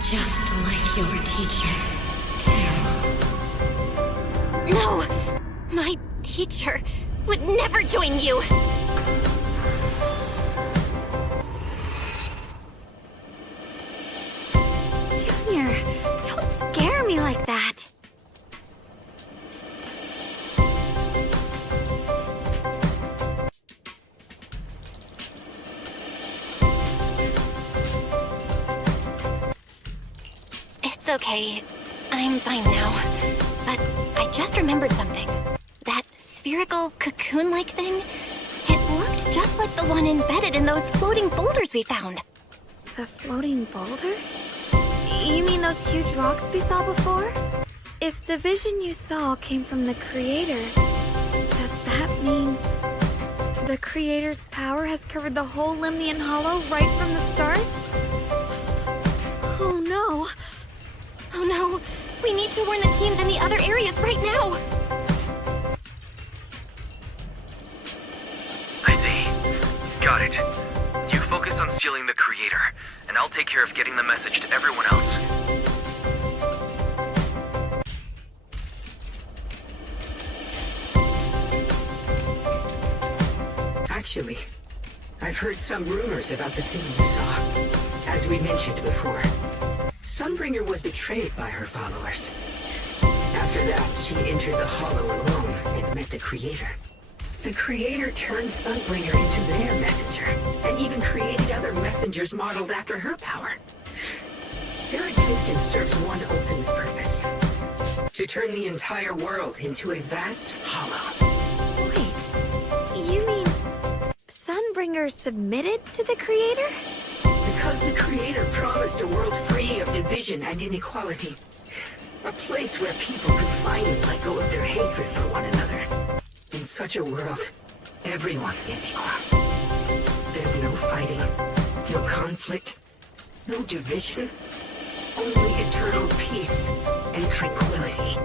Just like your teacher, Carol. No! My teacher would never join you! Junior, don't scare me like that. It's okay. I'm fine now. But I just remembered something. That spherical cocoon-like thing? It looked just like the one embedded in those floating boulders we found. The floating boulders? You mean those huge rocks we saw before? If the vision you saw came from the Creator, does that mean the Creator's power has covered the whole Lemnian Hollow right from the start? Oh no! Oh no! We need to warn the teams in the other areas right now! I see. Got it. You focus on stealing the Creator, and I'll take care of getting the message to everyone else. Actually, I've heard some rumors about the thing you saw. As we mentioned before, Sunbringer was betrayed by her followers. After that, she entered the Hollow alone and met the Creator. The Creator turned Sunbringer into their messenger, and even created other messengers modeled after her power. Their existence serves one ultimate purpose: to turn the entire world into a vast hollow. Wait, you mean Sunbringer submitted to the Creator? Because the Creator promised a world free of division and inequality. A place where people could finally let go of their hatred for one another. In such a world, everyone is equal. There's no fighting, no conflict, no division. Only eternal peace and tranquility.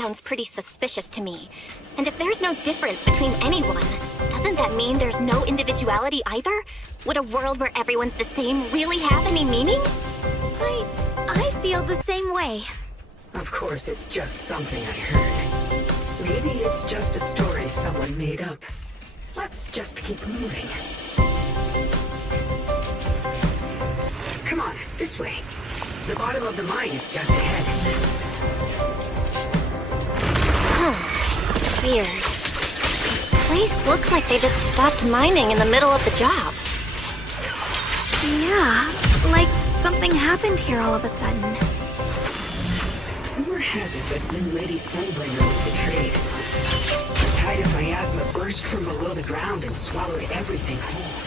sounds pretty suspicious to me. And if there's no difference between anyone, doesn't that mean there's no individuality either? Would a world where everyone's the same really have any meaning? I feel the same way. Of course, it's just something I heard. Maybe it's just a story someone made up. Let's just keep moving. Come on, this way. The bottom of the mine is just ahead. Huh. Weird. This place looks like they just stopped mining in the middle of the job. Yeah, like something happened here all of a sudden. Rumor has it that when Lady Sunbringer was betrayed, the tide of miasma burst from below the ground and swallowed everything whole.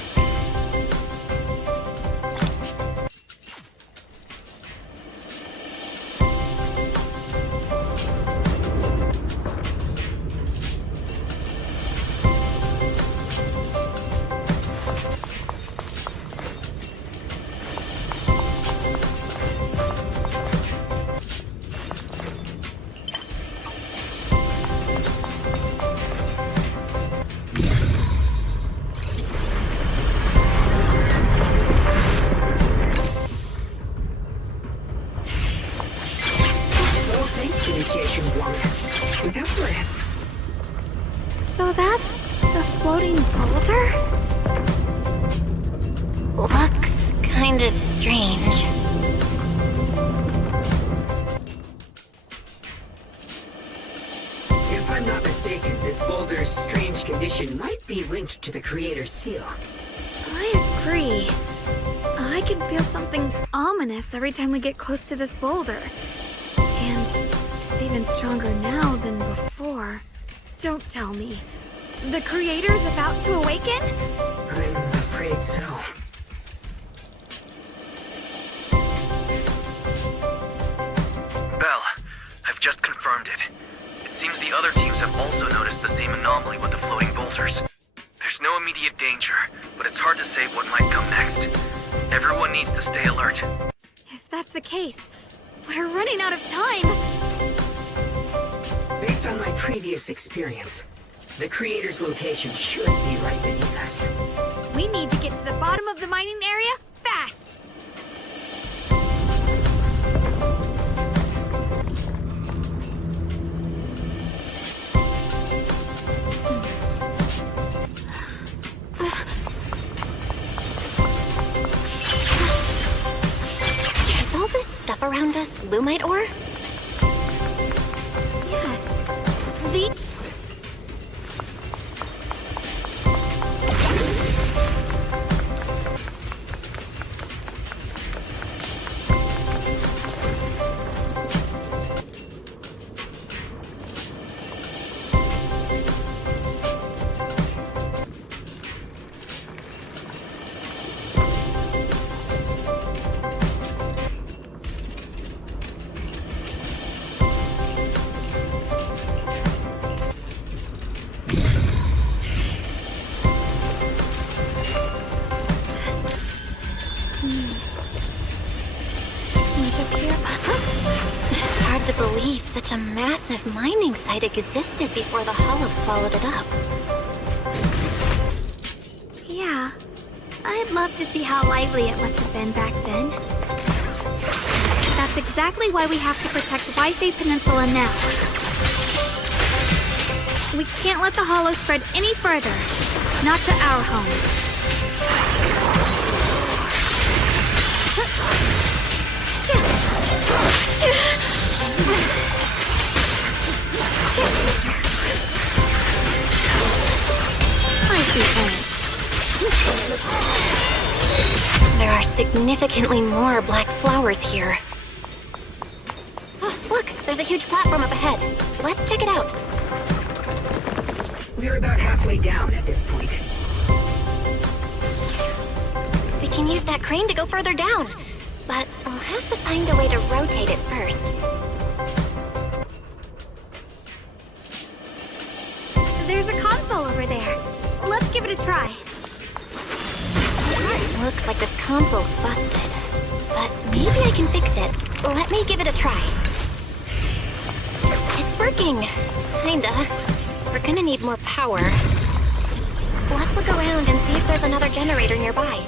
So that's the floating boulder? Looks kind of strange. If I'm not mistaken, this boulder's strange condition might be linked to the Creator's seal. I agree. I can feel something ominous every time we get close to this boulder. And it's even stronger now than before. Don't tell me. The Creator's about to awaken? I'm afraid so. Belle, I've just confirmed it. It seems the other teams have also noticed the same anomaly with the floating boulders. There's no immediate danger, but it's hard to say what might come next. Everyone needs to stay alert. If that's the case, we're running out of time. Based on my previous experience, the Creator's location should be right beneath us. We need to get to the bottom of the mining area fast. Is all this stuff around us Lumite ore? Yes. The... Hard to believe such a massive mining site existed before the Hollow swallowed it up. Yeah. I'd love to see how lively it must have been back then. That's exactly why we have to protect Wi-Fi Peninsula now. We can't let the Hollow spread any further. Not to our home. There are significantly more black flowers here. Oh, look, there's a huge platform up ahead. Let's check it out. We're about halfway down at this point. We can use that crane to go further down. But I'll have to find a way to rotate it first. There's a console over there. Let's give it a try. Looks like this console's busted. But maybe I can fix it. Let me give it a try. It It's working. Kinda. We're gonna need more power. Let's look around and see if there's another generator nearby.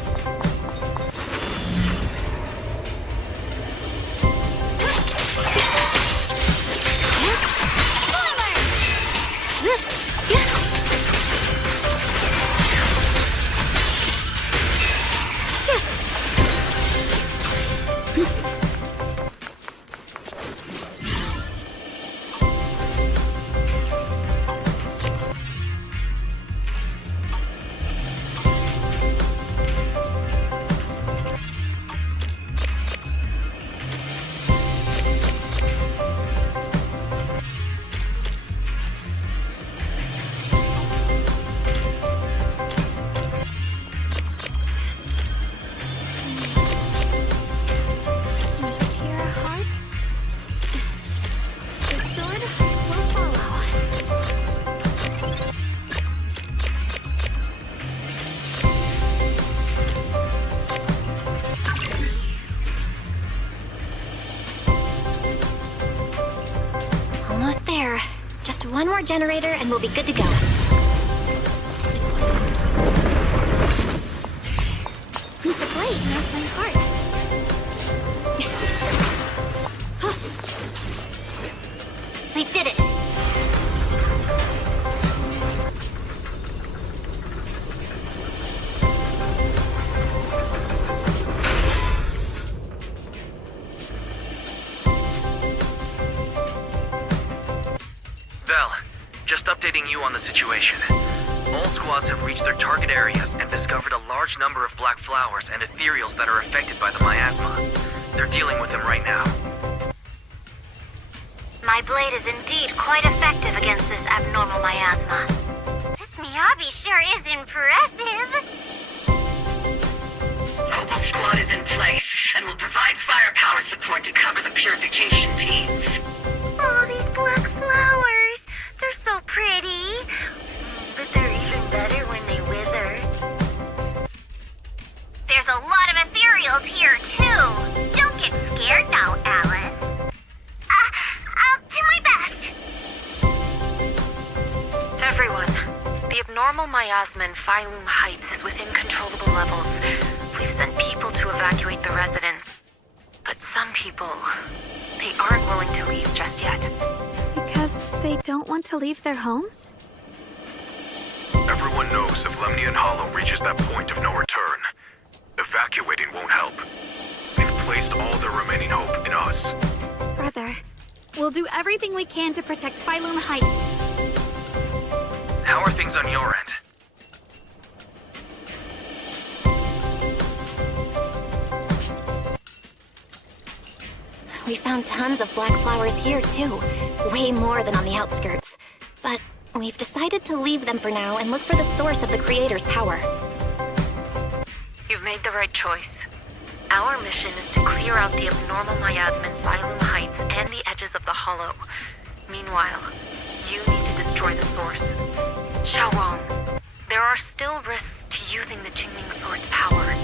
Almost there. Just one more generator and we'll be good to go. The blaze knows my heart. We did it! Val, just updating you on the situation. All squads have reached their target areas and discovered a large number of black flowers and ethereals that are affected by the miasma. They're dealing with them right now. My blade is indeed quite effective against this abnormal miasma. This Miyabi sure is impressive. Mobile squad is in place and will provide firepower support to cover the purification teams. Oh, these black flowers. They're so pretty. But they're even better when they wither. There's a lot of ethereals here, too. Don't get scared now, Alice. I'll do my best. Everyone, the abnormal miasma in Phylum Heights is within controllable levels. We've sent people to evacuate the residents. But some people, they aren't willing to leave just yet. Because they don't want to leave their homes? Everyone knows if Lemnian Hollow reaches that point of no return, evacuating won't help. They've placed all their remaining hope in us. Brother, we'll do everything we can to protect Phylum Heights. How are things on your end? We found tons of black flowers here, too. Way more than on the outskirts. But we've decided to leave them for now and look for the source of the Creator's power. You've made the right choice. Our mission is to clear out the abnormal miasma in Phylum Heights and the edges of the Hollow. Meanwhile, you need to destroy the source. Xiaowang, there are still risks to using the Qingming Sword's power.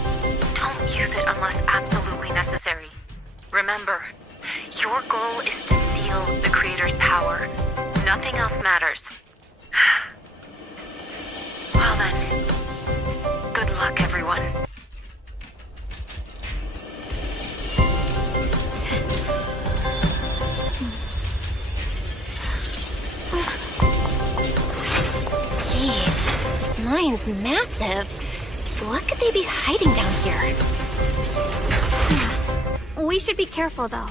Don't use it unless absolutely necessary. Remember, your goal is to seal the Creator's power. Nothing else matters. Well then, good luck, everyone. Jeez, this mine's massive. What could they be hiding down here? We should be careful, though.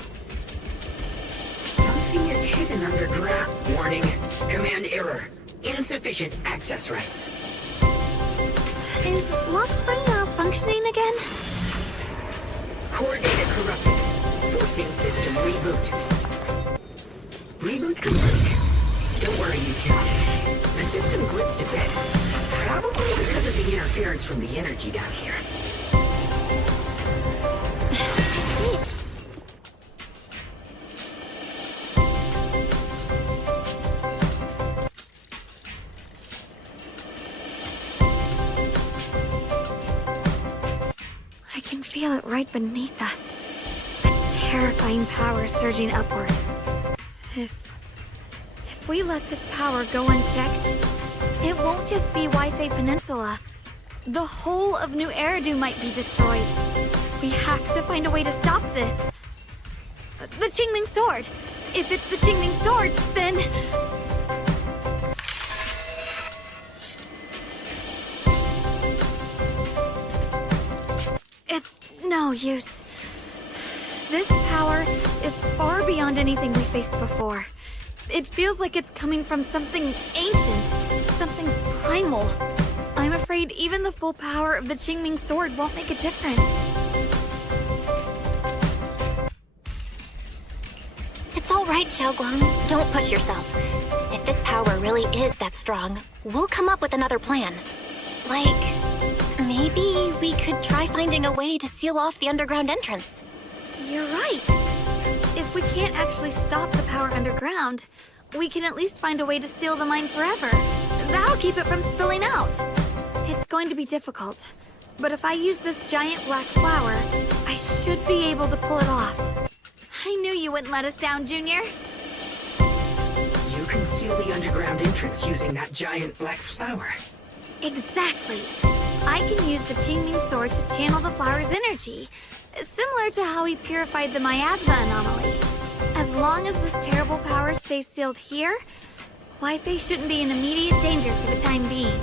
Something is hidden underground. Warning. Command error. Insufficient access rights. Is lock spring malfunctioning again? Core data corrupted. Forcing system reboot. Reboot complete. Don't worry, you two. The system glitched a bit. Probably because of the interference from the energy down here. I can feel it right beneath us. A terrifying power surging upward. If we let this power go unchecked, it won't just be Wi-Fi Peninsula. The whole of New Eridu might be destroyed. We have to find a way to stop this. The Qingming Sword! If it's the Qingming Sword, then... It's no use. This power is far beyond anything we faced before. It feels like it's coming from something ancient, something primal. I'm afraid even the full power of the Qingming Sword won't make a difference. It's all right, Xiaoguang. Don't push yourself. If this power really is that strong, we'll come up with another plan. Like, maybe we could try finding a way to seal off the underground entrance. You're right. If we can't actually stop the power underground, we can at least find a way to seal the mine forever. That'll keep it from spilling out. It's going to be difficult, but if I use this giant black flower, I should be able to pull it off. I knew you wouldn't let us down, Junior. You can seal the underground entrance using that giant black flower. Exactly. I can use the Qingming Sword to channel the flower's energy, similar to how we purified the miasma anomaly. As long as this terrible power stays sealed here, Wi-Fi shouldn't be in immediate danger for the time being.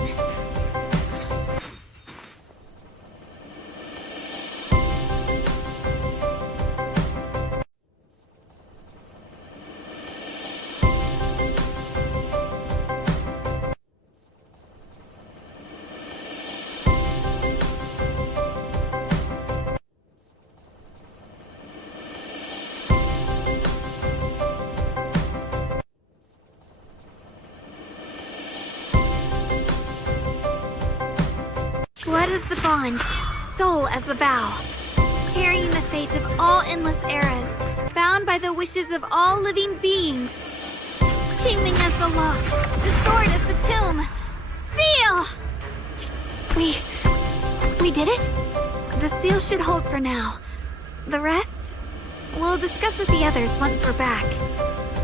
Blood as the bond, soul as the vow. Carrying the fate of all endless eras, bound by the wishes of all living beings. Qingming as the lock, the sword as the tomb. Seal! We did it? The seal should hold for now. The rest, we'll discuss with the others once we're back.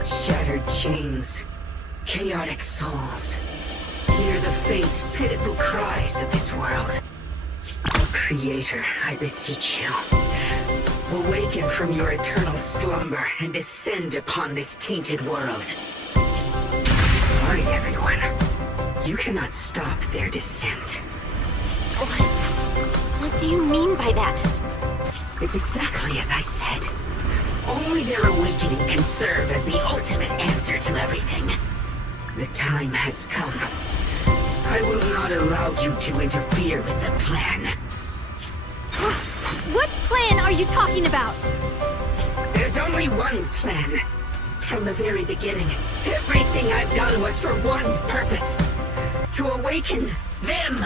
Shattered chains, chaotic souls. Hear the faint, pitiful cries of this world. Oh, Creator, I beseech you. Awaken from your eternal slumber and descend upon this tainted world. Sorry, everyone. You cannot stop their descent. What do you mean by that? It's exactly as I said. Only their awakening can serve as the ultimate answer to everything. The time has come. I will not allow you to interfere with the plan. What plan are you talking about? There's only one plan. From the very beginning, everything I've done was for one purpose. To awaken them.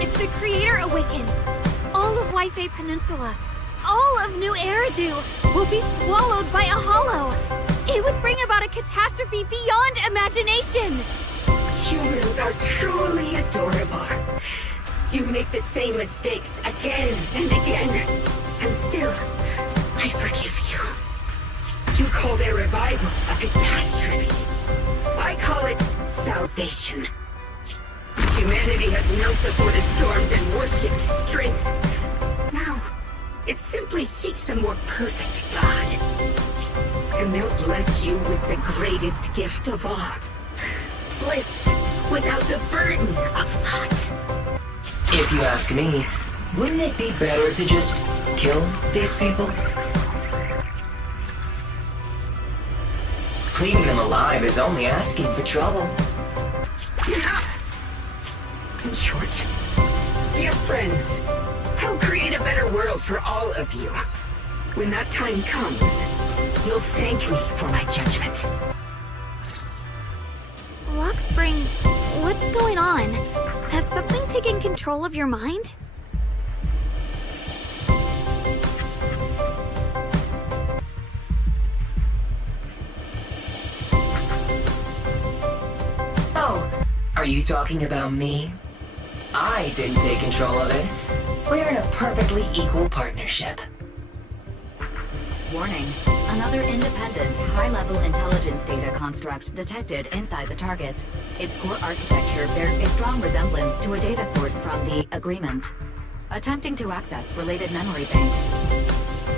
If the Creator awakens, all of Wi-Fi Peninsula, all of New Eridu will be swallowed by a hollow. It would bring about a catastrophe beyond imagination. Humans are truly adorable. You make the same mistakes again and again, and still, I forgive you. You call their revival a catastrophe. I call it salvation. Humanity has knelt before the storms and worshipped strength. Now, it simply seeks a more perfect God. And they'll bless you with the greatest gift of all. Bliss without the burden of thought. If you ask me, wouldn't it be better to just kill these people? Leaving them alive is only asking for trouble. In short, dear friends, I'll create a better world for all of you. When that time comes, you'll thank me for my judgment. Rockspring, what's going on? Has something taken control of your mind? Oh, are you talking about me? I didn't take control of it. We're in a perfectly equal partnership. Warning. Another independent, high-level intelligence data construct detected inside the target. Its core architecture bears a strong resemblance to a data source from the Agreement. Attempting to access related memory banks.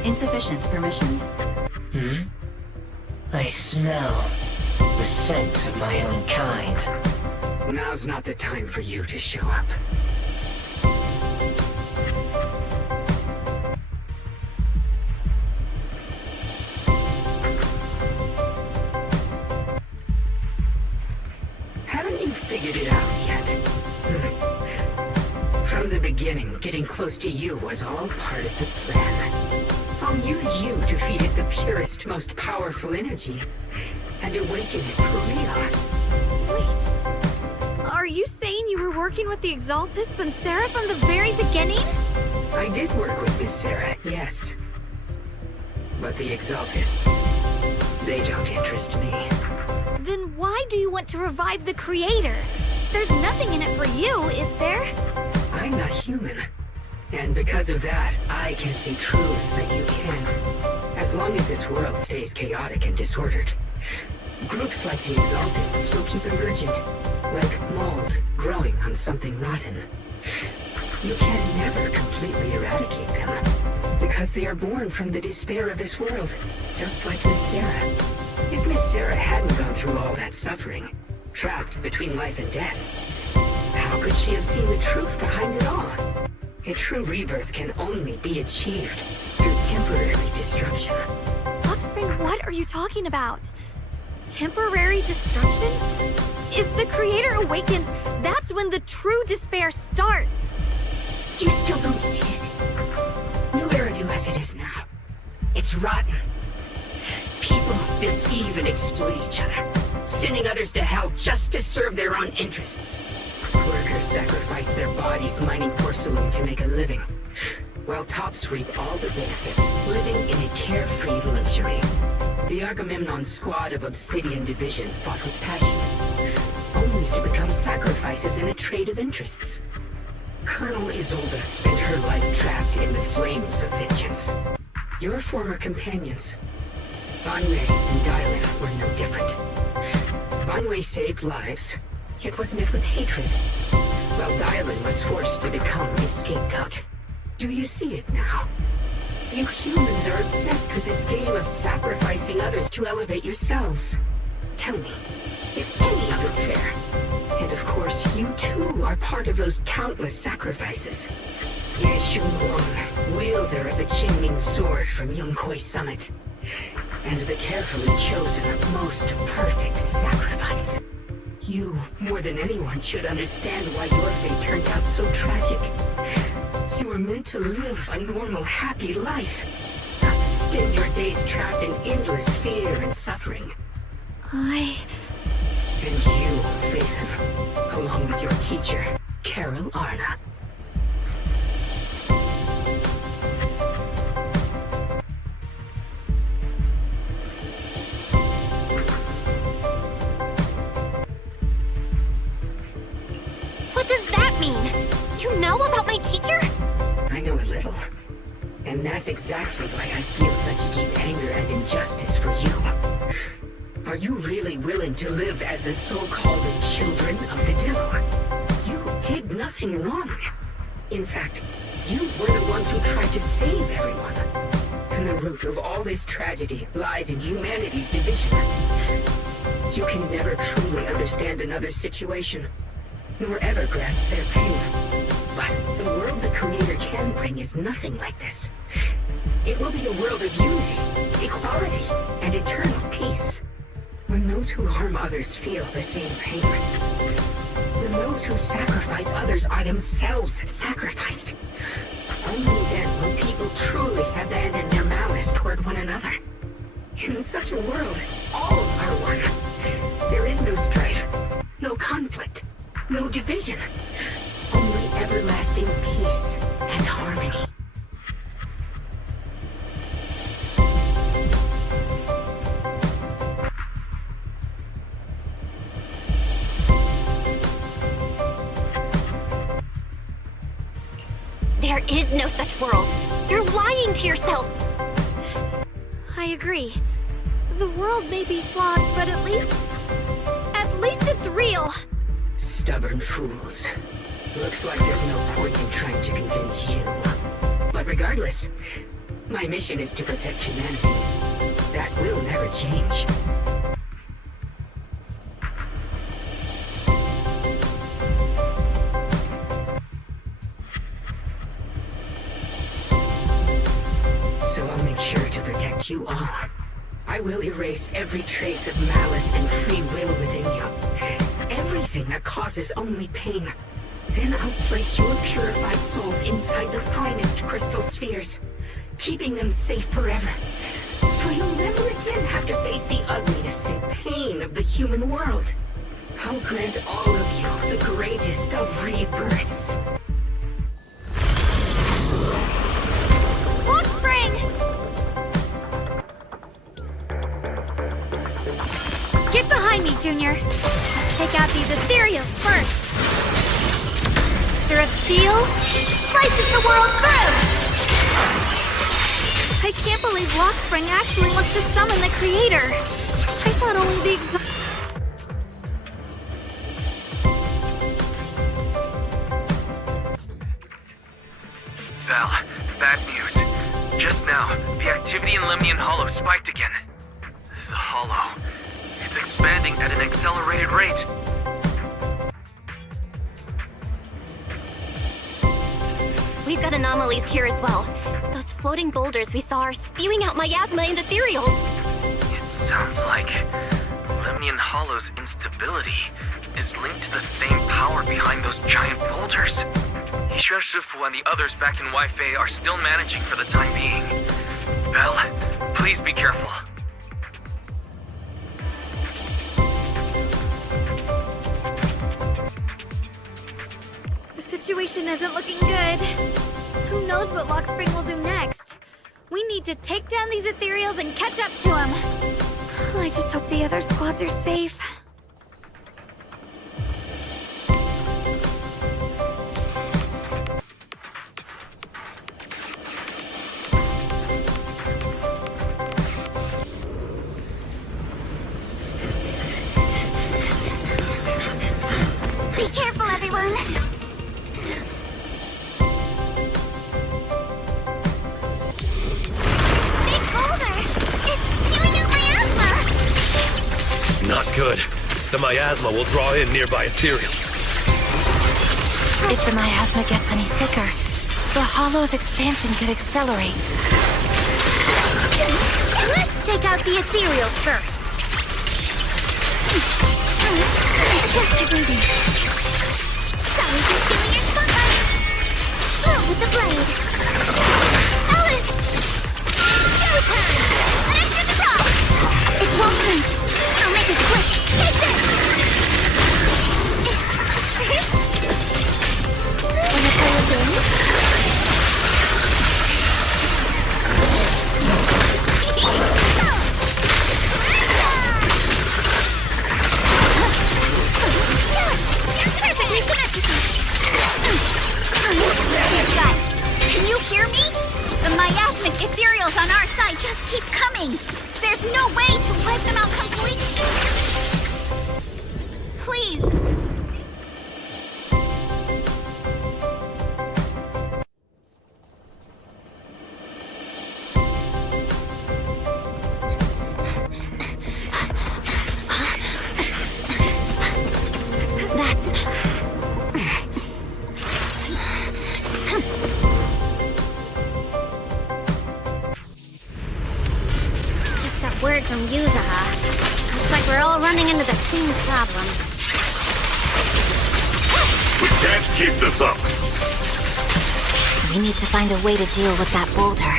Insufficient permissions. I smell the scent of my own kind. Now's not the time for you to show up. Haven't you figured it out yet? From the beginning, getting close to you was all part of the plan. I'll use you to feed it the purest, most powerful energy, and awaken it for real. Wait. Are you saying you were working with the Exaltists and Sarah from the very beginning? I did work with Miss Sarah, yes. But the Exaltists, they don't interest me. Then why do you want to revive the Creator? There's nothing in it for you, is there? I'm not human. And because of that, I can see truths that you can't. As long as this world stays chaotic and disordered, groups like the Exaltists will keep emerging, like mold growing on something rotten. You can never completely eradicate them, because they are born from the despair of this world, just like Miss Sarah. If Miss Sarah hadn't gone through all that suffering, trapped between life and death, how could she have seen the truth behind it all? A true rebirth can only be achieved through temporary destruction. Offspring, what are you talking about? Temporary destruction? If the Creator awakens, that's when the true despair starts. You still don't see it. New Eridu as it is now. It's rotten. People deceive and exploit each other, sending others to hell just to serve their own interests. Workers sacrifice their bodies mining porcelain to make a living, while tops reap all the benefits, living in a carefree luxury. The Agamemnon squad of Obsidian Division fought with passion, only to become sacrifices in a trade of interests. Colonel Isolde spent her life trapped in the flames of vengeance. Your former companions, Banwei and Dylan, were no different. Banwei saved lives, yet was met with hatred, while Dylan was forced to become a scapegoat. Do you see it now? You humans are obsessed with this game of sacrificing others to elevate yourselves. Tell me, is any of it fair? And of course, you too are part of those countless sacrifices. Ye Shun, wielder of the Qingming sword from Yunkuei Summit, and the carefully chosen, most perfect sacrifice. You, more than anyone, should understand why your fate turned out so tragic. You were meant to live a normal, happy life, not spend your days trapped in endless fear and suffering. And you, Phaethon, along with your teacher, Carol Arna. What does that mean? You know about my teacher? I know a little. And that's exactly why I feel such deep anger and injustice for you. Are you really willing to live as the so-called children of the devil? You did nothing wrong. In fact, you were the ones who tried to save everyone. And the root of all this tragedy lies in humanity's division. You can never truly understand another's situation, nor ever grasp their pain. But the world the Creator can bring is nothing like this. It will be a world of unity, equality, and eternal peace. When those who harm others feel the same pain. When those who sacrifice others are themselves sacrificed. Only then will people truly abandon their malice toward one another. In such a world, all are one. There is no strife, no conflict, no division. Only everlasting peace and harmony. There is no such world. You're lying to yourself. I agree. The world may be flawed, but at least it's real. Stubborn fools. Looks like there's no point in trying to convince you. But regardless, my mission is to protect humanity. That will never change. So I'll make sure to protect you all. I will erase every trace of malice and free will within you. Everything that causes only pain. Then I'll place your purified souls inside the finest crystal spheres, keeping them safe forever. So you'll never again have to face the ugliness and pain of the human world. I'll grant all of you the greatest of rebirths. Get behind me, Junior. Let's take out these ethereals first. Their steel slices the world through. I can't believe Lockspring actually wants to summon the creator. I thought only the Val, bad news. Just now, the activity in Lemnian Hollow spiked again. The Hollow. It's expanding at an accelerated rate. We've got anomalies here as well. Those floating boulders we saw are spewing out miasma and ethereals. It sounds like Lemnian Hollow's instability is linked to the same power behind those giant boulders. Ye Shun Shifu and the others back in Wi-Fi are still managing for the time being. Belle, please be careful. The situation isn't looking good. Who knows what Lockspring will do next? We need to take down these ethereals and catch up to him. I just hope the other squads are safe. Be careful, everyone! Big boulder! It's spewing out miasma! Not good. The miasma will draw in nearby ethereals. If the miasma gets any thicker, the Hollow's expansion could accelerate. Let's take out the ethereals first. Adjust your breathing. Sorry for stealing your spotlight. Blow with the blade. Alice! Your turn! Electric shock! It won't hurt. I'll make it quick. Take this! Wanna play a game? Perfectly symmetrical. Guys, can you hear me? The miasmic ethereals on our side just keep coming. There's no way to wipe them out completely. Please. Word from Yuzaha. Looks like we're all running into the same problem. We can't keep this up. We need to find a way to deal with that boulder.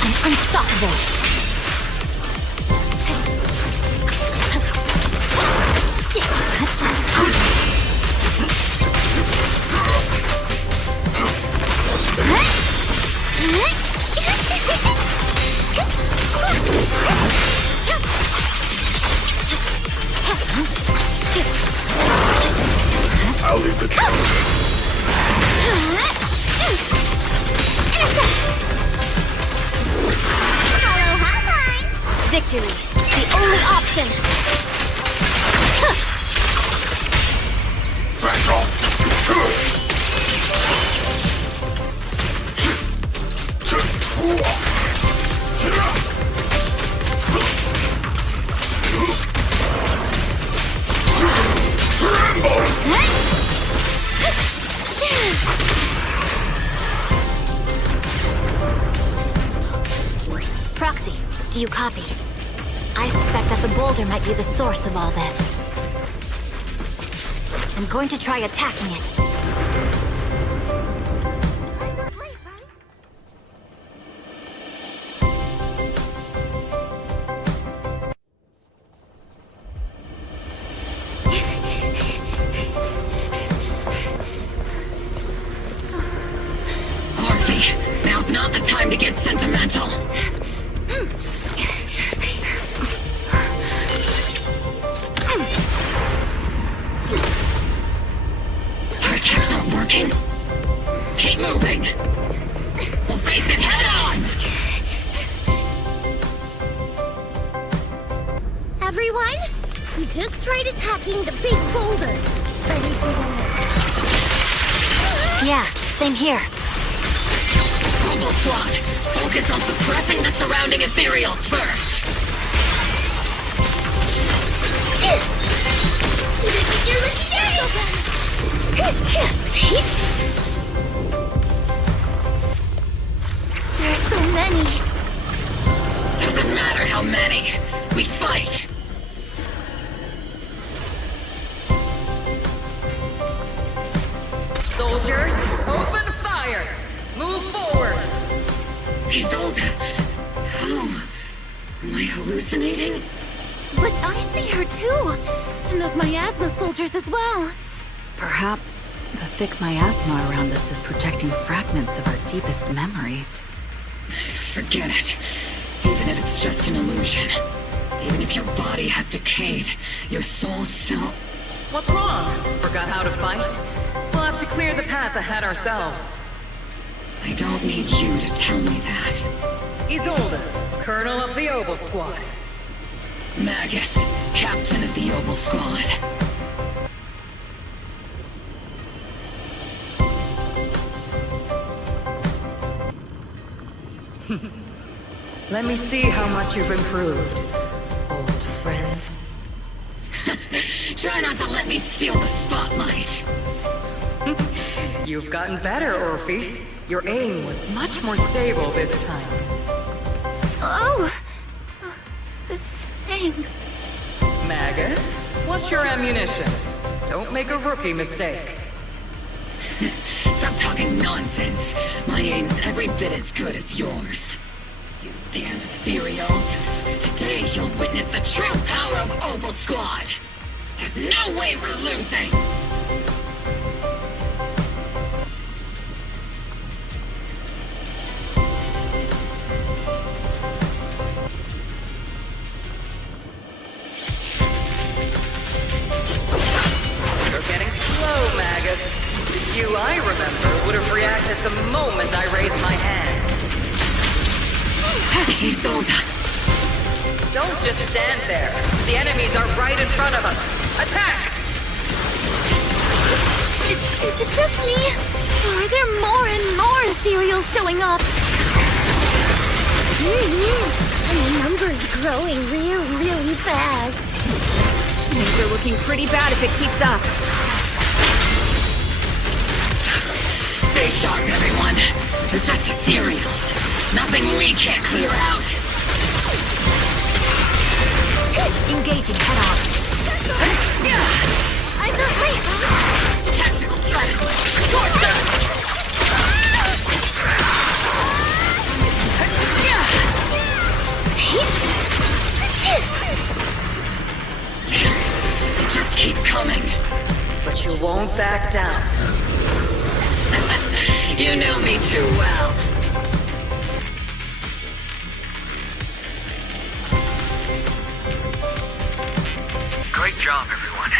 I'm unstoppable. I'll leave the charge. Intercept! victory. The only option. Proxy, do you copy? I suspect that the boulder might be the source of all this. I'm going to try attacking it. Now's not the time to get sentimental. Our attacks aren't working. Keep moving. We'll face it head on. Everyone, we just tried attacking the big boulder, but it didn't work. Yeah, same here. Mobile Squad, focus on suppressing the surrounding ethereals first. There are so many. Doesn't matter how many. We fight. Soldiers, open fire! Move forward! Isolde! How? Am I hallucinating? But I see her too! And those miasma soldiers as well! Perhaps the thick miasma around us is projecting fragments of our deepest memories. Forget it. Even if it's just an illusion. Even if your body has decayed, your soul still... What's wrong? Forgot how to fight? We'll have to clear the path ahead ourselves. I don't need you to tell me that. Isolde, Colonel of the Oboe Squad. Magus, Captain of the Oboe Squad. Let me see how much you've improved, old friend. Try not to let me steal the spotlight. You've gotten better, Orphe. Your aim was much more stable this time. Oh! Thanks. Magus, what's your ammunition? Don't make a rookie mistake. Stop talking nonsense. My aim's every bit as good as yours. You damn ethereals. Today you'll witness the true power of Oboe Squad. There's no way we're losing. You're getting slow, Magus. You, I remember, would have reacted the moment I raised my hand. Isolde. Don't just stand there. The enemies are right in front of us. Attack! Is it just me? Or are there more and more ethereals showing up? And the number's growing really fast. Things are looking pretty bad if it keeps up. Stay sharp, everyone. They're just ethereals. Nothing we can't clear out. Engaging head on. I got my tactical strategy. Scorch them! They just keep coming. But you won't back down. You know me too well. Great job, everyone.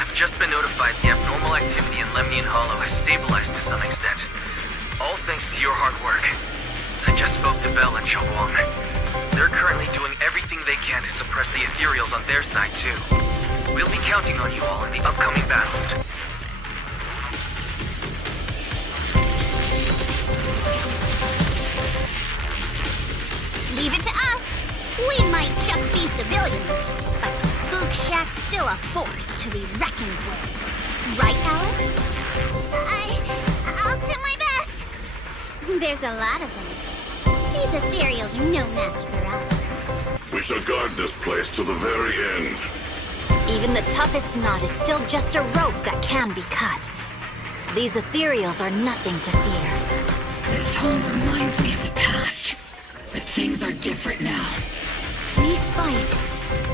I've just been notified the abnormal activity in Lemnian Hollow has stabilized to some extent. All thanks to your hard work. I just spoke to Bell and Guang. They're currently doing everything they can to suppress the ethereals on their side, too. We'll be counting on you all in the upcoming battles. Leave it to us. We might just be civilians, but Spook Shack's still a force to be reckoned with. Right, Alice? I'll do my best. There's a lot of them. These ethereals are no match for us. We shall guard this place to the very end. Even the toughest knot is still just a rope that can be cut. These ethereals are nothing to fear. This hall reminds me of the past. But things are different now. We fight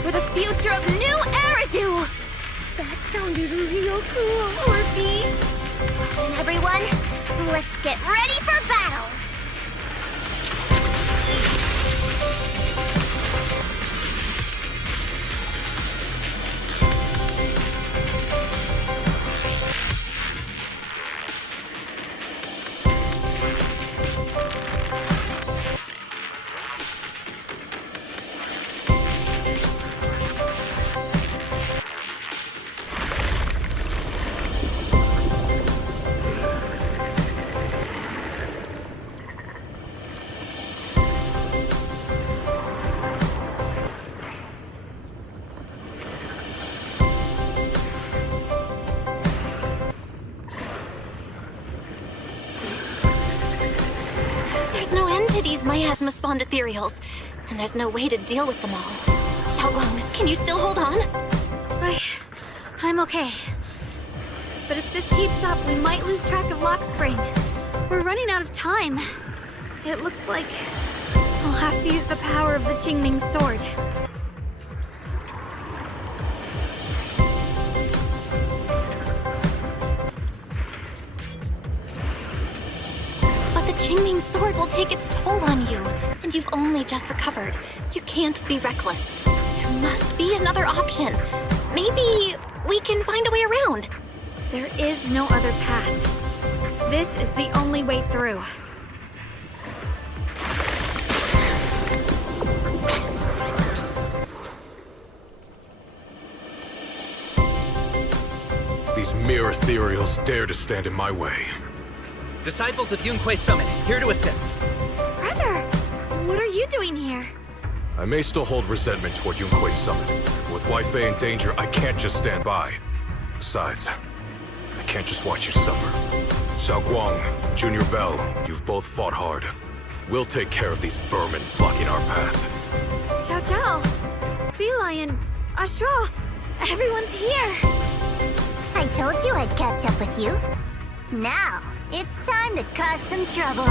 for the future of New Eridu! That sounded real cool, Orphe. And everyone, let's get ready for battle! These miasma-spawned ethereals, and there's no way to deal with them all. Xiaoguang, can you still hold on? I'm okay. But if this keeps up, we might lose track of Lock Spring. We're running out of time. It looks like I'll have to use the power of the Qingming sword. Qingming sword will take its toll on you, and you've only just recovered. You can't be reckless. There must be another option. Maybe we can find a way around. There is no other path. This is the only way through. These mere ethereals dare to stand in my way. Disciples of Yunquei Summit, here to assist. Brother, what are you doing here? I may still hold resentment toward Yunquei Summit. With Wei-Fei in danger, I can't just stand by. Besides, I can't just watch you suffer. Xiaoguang, Junior Bell, you've both fought hard. We'll take care of these vermin blocking our path. Xiao Zhao, Beelion, Ashra, everyone's here. I told you I'd catch up with you. Now, it's time to cause some trouble.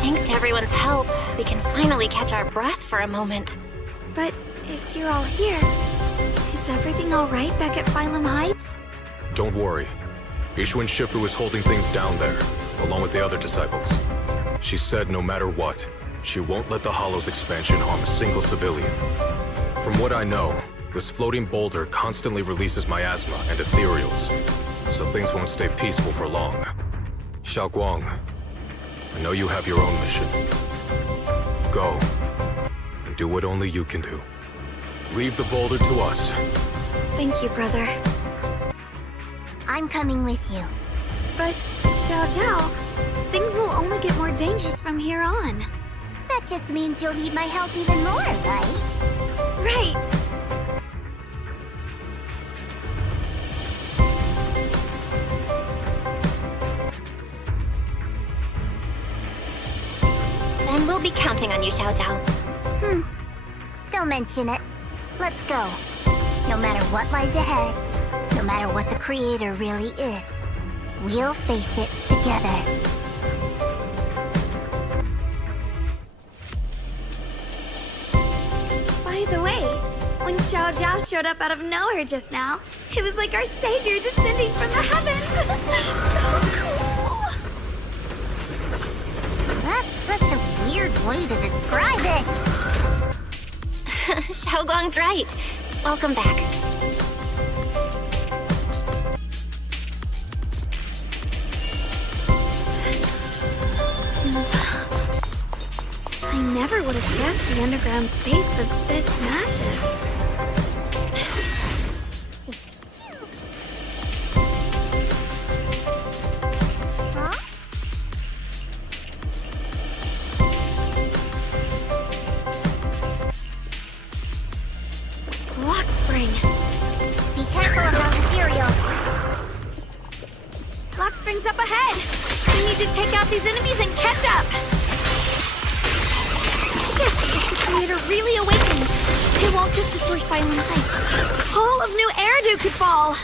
Thanks to everyone's help, we can finally catch our breath for a moment. But if you're all here, is everything all right back at Phylum Heights? Don't worry. Ye Shun Shifu is holding things down there, along with the other disciples. She said no matter what, she won't let the Hollow's expansion harm a single civilian. From what I know, this floating boulder constantly releases miasma and ethereals, so things won't stay peaceful for long. Xiaoguang, I know you have your own mission. Go, and do what only you can do. Leave the boulder to us. Thank you, brother. I'm coming with you. But, Xiao Zhao, things will only get more dangerous from here on. That just means you'll need my help even more, right? Right. Then we'll be counting on you, Xiao Zhao. Don't mention it. Let's go. No matter what lies ahead, no matter what the Creator really is, we'll face it together. By the way, when Xiao Zhao showed up out of nowhere just now, it was like our savior descending from the heavens. So cool. That's such a weird way to describe it. Xiaoguang's right. Welcome back. I never would have guessed the underground space was this massive. Lock spring. Be careful of those ethereals. Lock spring's up ahead. We need to take out these enemies and catch up. Shit, if the creator really awakens, it won't just destroy Phylum Heights. All of New Eridu could fall.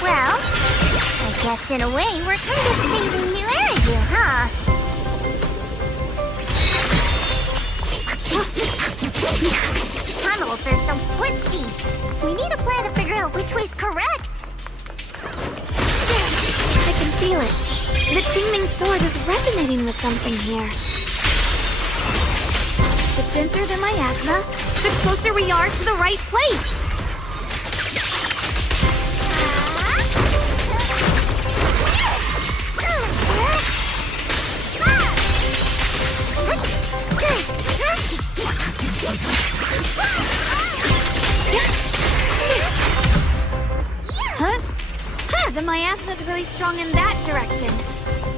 Well, I guess in a way we're kind of saving New Eridu, huh? Tunnels are so twisty. We need a plan to figure out which way's correct. I can feel it. The Qingming sword is resonating with something here. The denser the miasma, the closer we are to the right place. Huh? Huh, the miasma's really strong in that direction.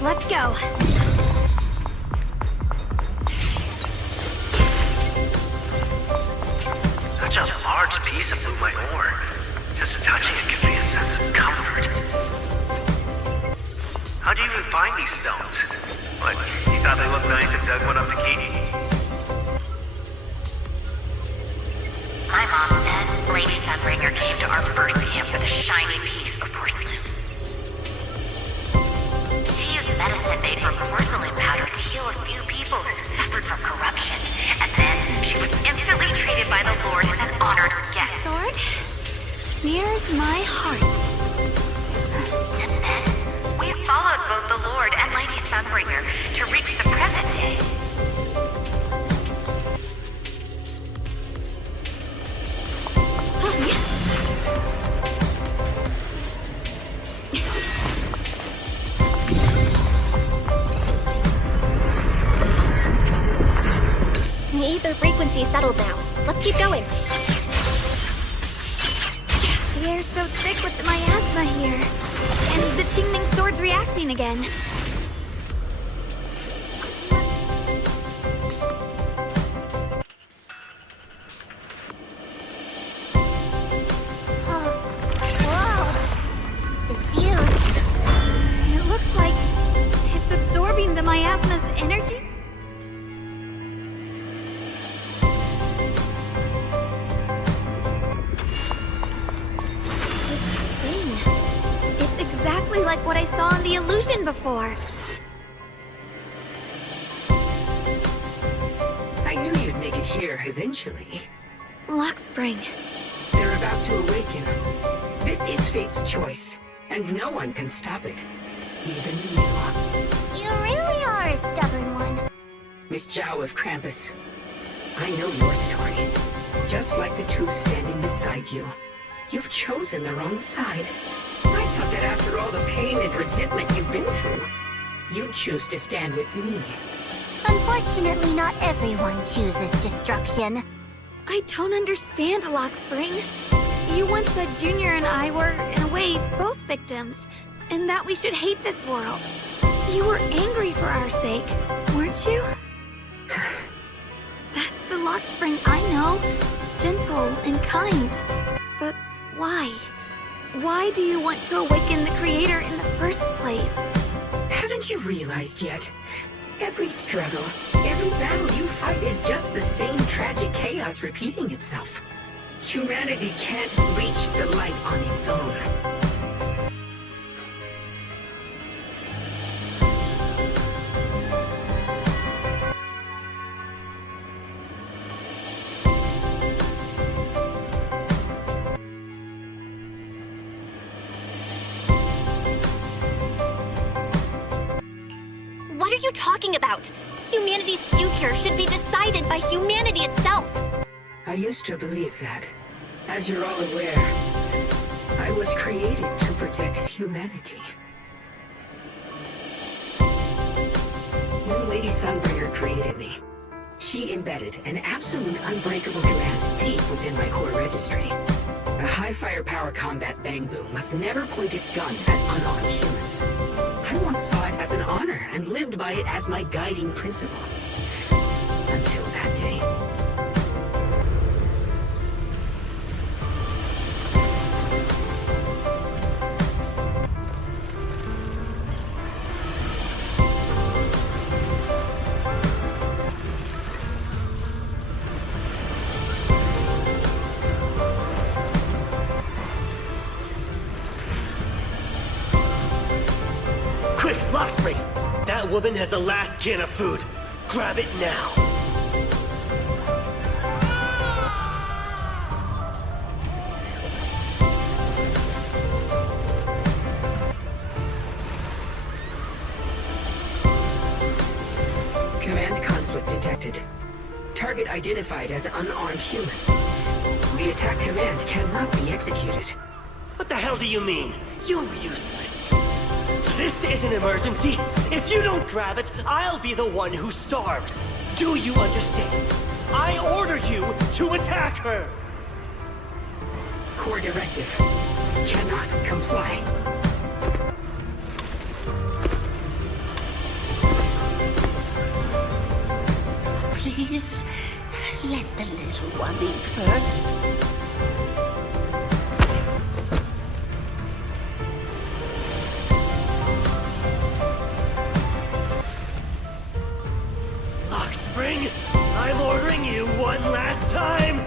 Let's go. Such a large piece of blue white ore. Just touching it gives me a sense of comfort. How'd you even find these stones? What, you thought they looked nice and dug one up to keep? My mom said Lady Sunbringer came to our first camp with a shiny piece of porcelain. She used medicine made from porcelain powder to heal a few people who suffered from corruption, and then she was instantly treated by the Lord as an honored guest. Sword? Nears my heart. Since then, we've followed both the Lord and Lady Sunbringer to reach the present day. The ether frequency settled now. Let's keep going. The air's so thick with the miasma here. And the Qingming sword's reacting again. Whoa! It's huge. It looks like it's absorbing the miasma's energy. It's exactly like what I saw in the illusion before. I knew you'd make it here eventually. Lock spring. They're about to awaken. This is fate's choice, and no one can stop it. Even you. You really are a stubborn one. Miss Zhao of Krampus. I know your story. Just like the two standing beside you. You've chosen the wrong side. I thought that after all the pain and resentment you've been through, you'd choose to stand with me. Unfortunately, not everyone chooses destruction. I don't understand, Lock Spring. You once said Junior and I were, in a way, both victims, and that we should hate this world. You were angry for our sake, weren't you? That's the Lock Spring I know. Gentle and kind. But why? Why do you want to awaken the Creator in the first place? Haven't you realized yet? Every struggle, every battle you fight is just the same tragic chaos repeating itself. Humanity can't reach the light on its own. What are you talking about? Humanity's future should be decided by humanity itself. I used to believe that. As you're all aware, I was created to protect humanity. When Lady Lady Sunbringer created me. She embedded an absolute unbreakable command deep within my core registry. A high-firepower combat bang boom must never point its gun at unarmed humans. I once saw it as an honor and lived by it as my guiding principle. Until that day. Quick, Lockspring! That woman has the last can of food. Grab it now. Command conflict detected. Target identified as unarmed human. The attack command cannot be executed. What the hell do you mean? You're useless. This is an emergency. If you don't grab it, I'll be the one who starves. Do you understand? I order you to attack her. Core directive. Cannot comply. Please, let the little one eat first. Lockspring, I'm ordering you one last time.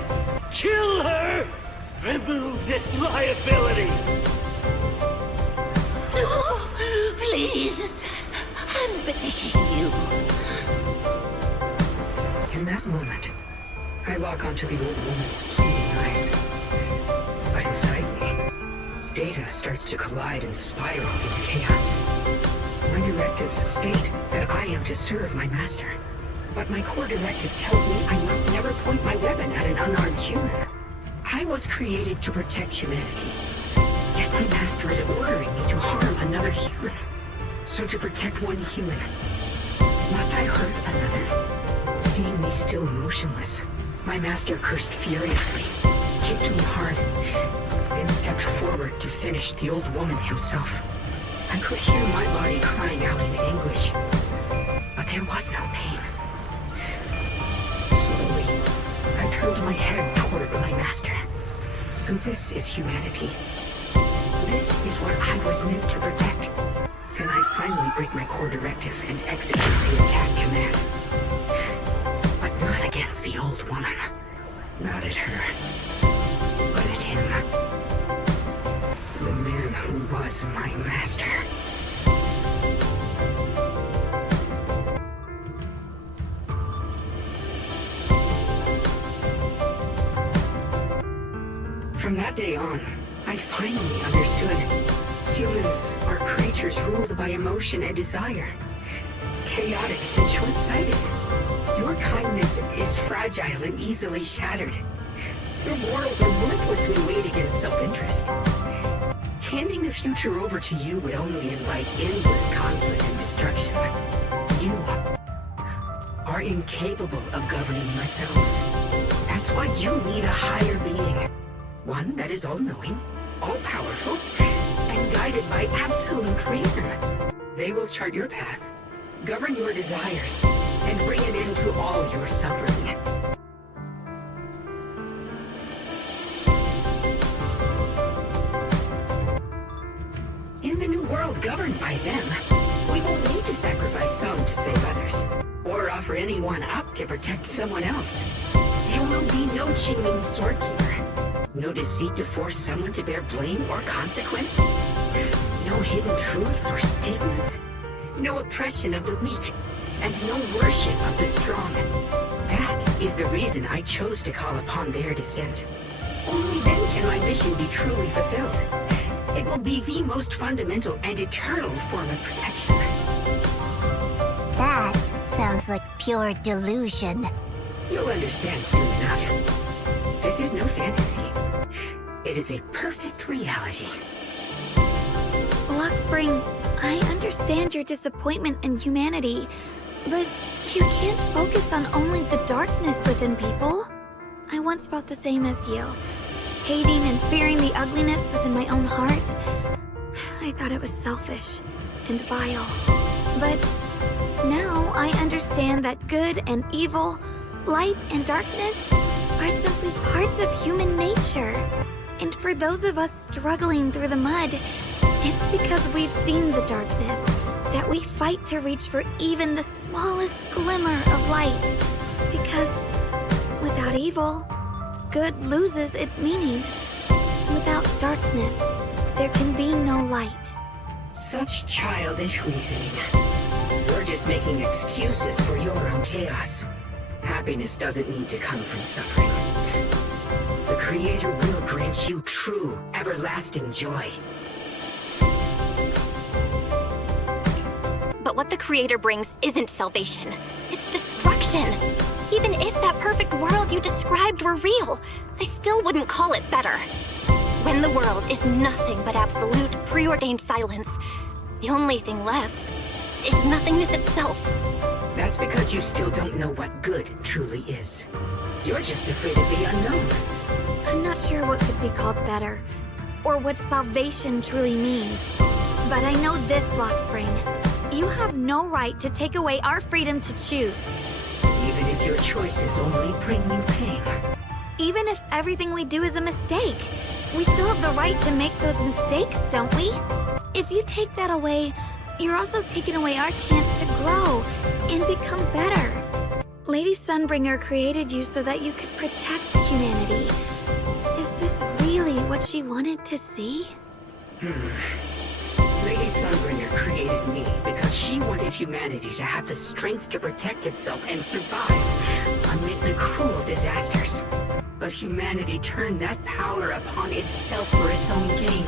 Kill her! Remove this liability! No, please. I'm begging you. In that moment, I lock onto the old woman's pleading eyes. But inside me, data starts to collide and spiral into chaos. My directives state that I am to serve my master. But my core directive tells me I must never point my weapon at an unarmed human. I was created to protect humanity. Yet my master is ordering me to harm another human. So to protect one human, must I hurt another? Seeing me still motionless, my master cursed furiously, kicked me hard, then stepped forward to finish the old woman himself. I could hear my body crying out in anguish, but there was no pain. Slowly, I turned my head toward my master. So this is humanity. This is what I was meant to protect. Then I finally break my core directive and execute the attack command. But not against the old woman. Not at her. But at him. The man who was my master. From that day on, I finally understood. Humans are creatures ruled by emotion and desire. Chaotic and short-sighted. Your kindness is fragile and easily shattered. Your morals are worthless when weighed against self-interest. Handing the future over to you would only invite endless conflict and destruction. You are incapable of governing yourselves. That's why you need a higher being. One that is all-knowing, all-powerful, and guided by absolute reason. They will chart your path, govern your desires, and bring an end to all your suffering. In the new world governed by them, we won't need to sacrifice some to save others, or offer anyone up to protect someone else. There will be no Qingming Swordkeeper. No deceit to force someone to bear blame or consequence. No hidden truths or statements. No oppression of the weak. And no worship of the strong. That is the reason I chose to call upon their descent. Only then can my mission be truly fulfilled. It will be the most fundamental and eternal form of protection. That sounds like pure delusion. You'll understand soon enough. This is no fantasy. It is a perfect reality. Lockspring, I understand your disappointment in humanity, But you can't focus on only the darkness within people. I once felt the same as you, hating and fearing the ugliness within my own heart. I thought it was selfish and vile. But now I understand that good and evil, light and darkness are simply parts of human nature. And for those of us struggling through the mud, it's because we've seen the darkness that we fight to reach for even the smallest glimmer of light. Because without evil, good loses its meaning. Without darkness, there can be no light. Such childish reasoning. You're just making excuses for your own chaos. Happiness doesn't need to come from suffering. The Creator will grant you true, everlasting joy. But what the Creator brings isn't salvation. It's destruction. Even if that perfect world you described were real, I still wouldn't call it better. When the world is nothing but absolute, preordained silence, the only thing left is nothingness itself. That's because you still don't know what good truly is. You're just afraid of the unknown. I'm not sure what could be called better, or what salvation truly means. But I know this, Lockspring. You have no right to take away our freedom to choose. Even if your choices only bring you pain. Even if everything we do is a mistake, we still have the right to make those mistakes, don't we? If you take that away, you're also taking away our chance to grow and become better. Lady Sunbringer created you so that you could protect humanity. Is this really what she wanted to see? Lady Sunbringer created me because she wanted humanity to have the strength to protect itself and survive amid the cruel disasters. But humanity turned that power upon itself for its own gain.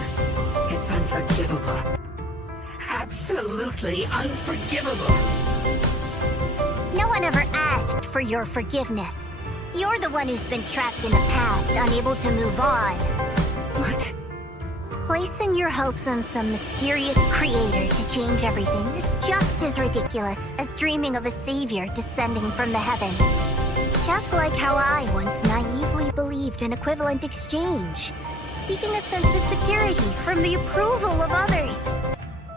It's unforgivable. Absolutely unforgivable. No one ever asked for your forgiveness. You're the one who's been trapped in the past, unable to move on. What? Placing your hopes on some mysterious creator to change everything is just as ridiculous as dreaming of a savior descending from the heavens. Just like how I once naively believed in equivalent exchange, seeking a sense of security from the approval of others.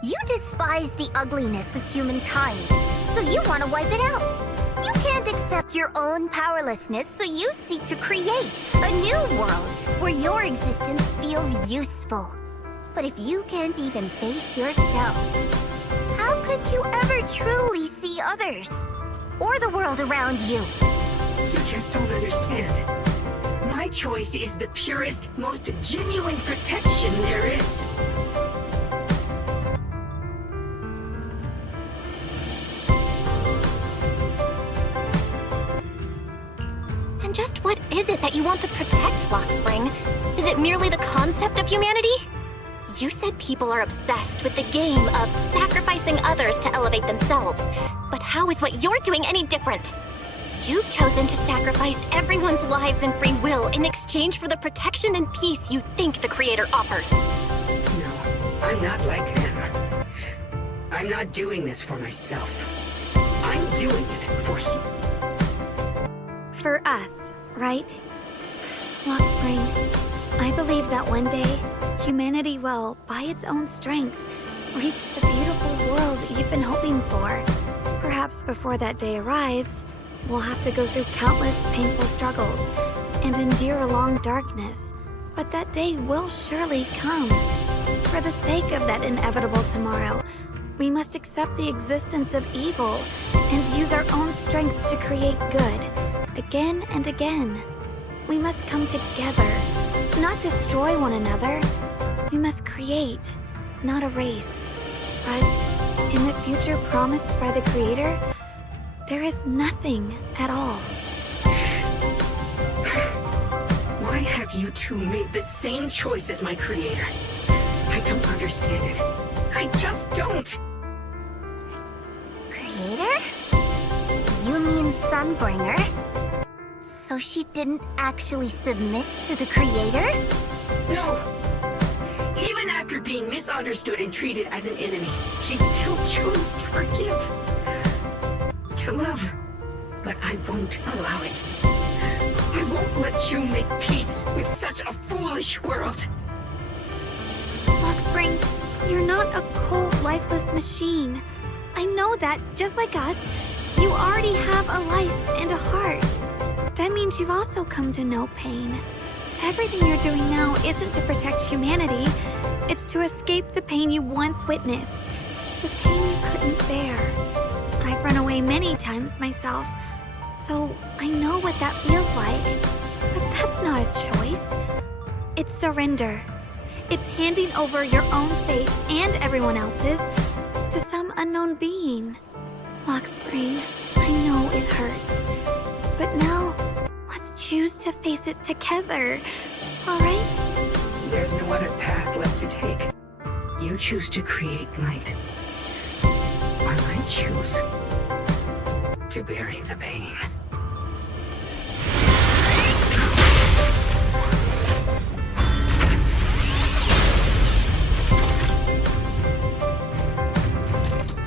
You despise the ugliness of humankind, so you want to wipe it out. You can't accept your own powerlessness, so you seek to create a new world where your existence feels useful. But if you can't even face yourself, how could you ever truly see others? Or the world around you? You just don't understand. My choice is the purest, most genuine protection there is. And just what is it that you want to protect, Lockspring? Is it merely the concept of humanity? You said people are obsessed with the game of sacrificing others to elevate themselves. But how is what you're doing any different? You've chosen to sacrifice everyone's lives and free will in exchange for the protection and peace you think the Creator offers. No, I'm not like them. I'm not doing this for myself. I'm doing it for you. For us, right? Lockspring, I believe that one day, humanity will, by its own strength, reach the beautiful world you've been hoping for. Perhaps before that day arrives, we'll have to go through countless painful struggles and endure a long darkness. But that day will surely come. For the sake of that inevitable tomorrow, we must accept the existence of evil and use our own strength to create good, again and again. We must come together, not destroy one another. We must create, not erase. But in the future promised by the Creator, there is nothing at all. Why have you two made the same choice as my Creator? I don't understand it. I just don't! Creator? You mean Sunbringer? So she didn't actually submit to the Creator? No! Even after being misunderstood and treated as an enemy, she still chose to forgive. to love, but I won't allow it. I won't let you make peace with such a foolish world. Luxspring, you're not a cold, lifeless machine. I know that, just like us, you already have a life and a heart. That means you've also come to know pain. Everything you're doing now isn't to protect humanity. It's to escape the pain you once witnessed. The pain you couldn't bear. I've run away many times myself, so I know what that feels like. But that's not a choice. It's surrender. It's handing over your own fate and everyone else's to some unknown being. Luxspring, I know it hurts. But now, let's choose to face it together, alright? There's no other path left to take. You choose to create light. While I choose to bury the pain.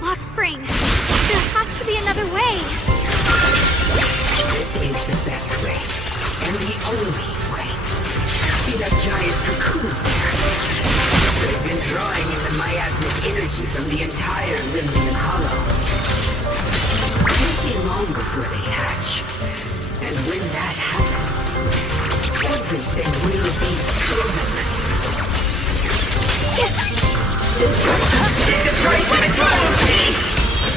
Luxspring, there has to be another way. This is the best way, and the only way. See that giant cocoon there? They've been drawing in the miasmic energy from the entire Limnian Hollow. It won't be long before they hatch. And when that happens, everything will be proven. Destruction is the price of eternal peace!